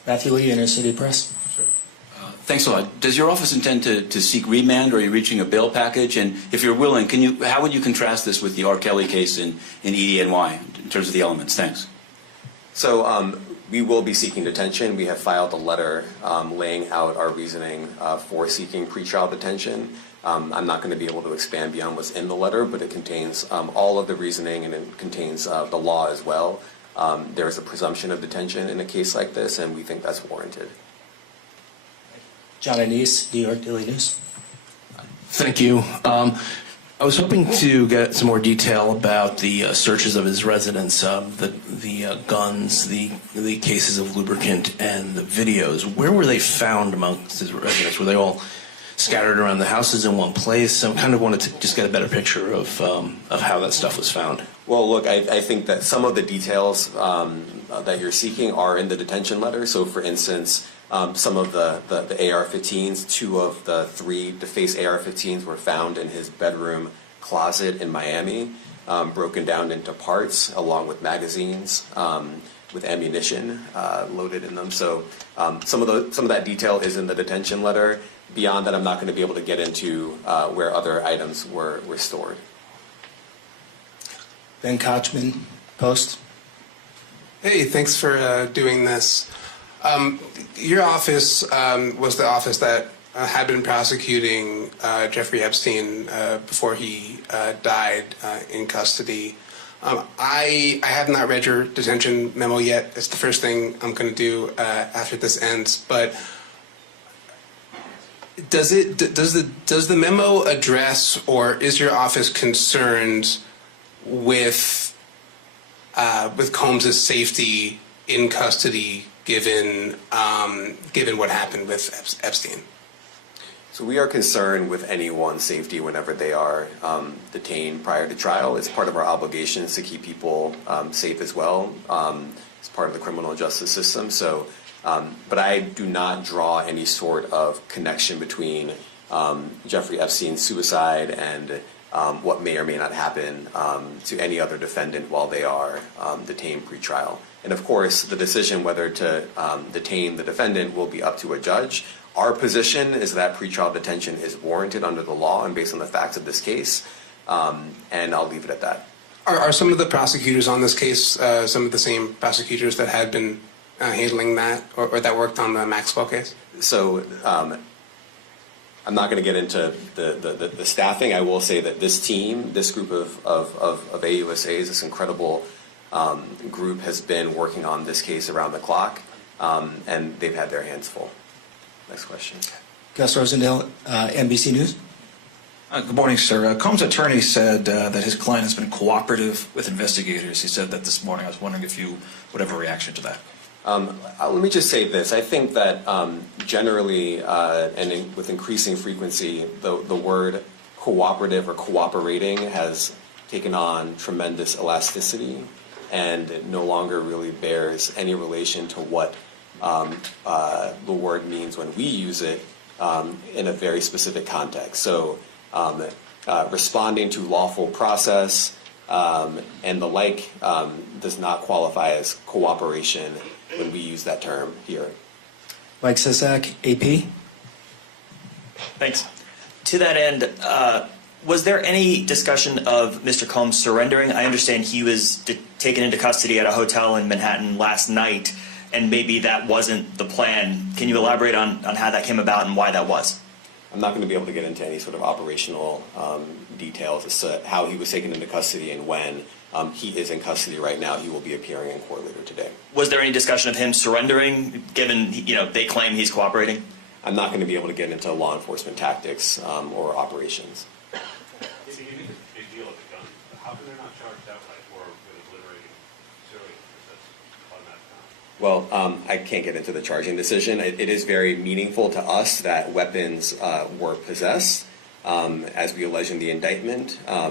Matthew Lee, Inner City Press. Thanks a lot. Does your office intend to seek remand, or are you reaching a bail package? And if you're willing, how would you contrast this with the R. Kelly case in EDNY in terms of the elements? Thanks. So we will be seeking detention. We have filed a letter laying out our reasoning for seeking pretrial detention. I'm not going to be able to expand beyond what's in the letter, but it contains all of the reasoning, and it contains the law as well. There is a presumption of detention in a case like this, and we think that's warranted. John Anise, New York Daily News. Thank you. I was hoping to get some more detail about the searches of his residence, the guns, the cases of lubricant, and the videos. Where were they found amongst his residence? Were they all scattered around the houses in one place? I kind of wanted to just get a better picture of how that stuff was found. Well, look, I think that some of the details that you're seeking are in the detention letter. So, for instance, some of the AR-15s, 2 of the 3 DeFace AR-15s were found in his bedroom closet in Miami, broken down into parts along with magazines with ammunition loaded in them. So some of that detail is in the detention letter. Beyond that, I'm not going to be able to get into where other items were stored. Ben Kochman, Post. Hey, thanks for doing this. Your office was the office that had been prosecuting Jeffrey Epstein before he died in custody. I have not read your detention memo yet. It's the first thing I'm going to do after this ends. But does the memo address, or is your office concerned with Combs' safety in custody, given what happened with Epstein? So we are concerned with anyone's safety whenever they are detained prior to trial. It's part of our obligations to keep people safe as well. It's part of the criminal justice system. So, but I do not draw any sort of connection between Jeffrey Epstein's suicide and what may or may not happen to any other defendant while they are detained pre-trial. And of course, the decision whether to detain the defendant will be up to a judge. Our position is that pretrial detention is warranted under the law and based on the facts of this case, and I'll leave it at that. Are some of the prosecutors on this case some of the same prosecutors that had been handling that, or that worked on the Maxwell case? So I'm not going to get into the staffing. I will say that this team, this group of AUSAs, this incredible group has been working on this case around the clock, and they've had their hands full. Next question. Gus Rosendale, NBC News. Good morning, sir. Combs' attorney said that his client has been cooperative with investigators. He said that this morning. I was wondering if you would have a reaction to that. Let me just say this. I think that generally with increasing frequency, the word cooperative or cooperating has taken on tremendous elasticity, and it no longer really bears any relation to what the word means when we use it in a very specific context. So responding to lawful process and the like does not qualify as cooperation when we use that term here. Mike Sisak, AP. Thanks. To that end, was there any discussion of Mr. Combs surrendering? I understand he was taken into custody at a hotel in Manhattan last night, and maybe that wasn't the plan. Can you elaborate on how that came about and why that was? I'm not going to be able to get into any sort of operational details as to how he was taken into custody and when. He is in custody right now. He will be appearing in court later today. Was there any discussion of him surrendering, given they claim he's cooperating? I'm not going to be able to get into law enforcement tactics or operations. It's a big deal with the gun. How can they not charge outright or with liberating civilians? Well, I can't get into the charging decision. It is very meaningful to us that weapons were possessed, as we allege in the indictment.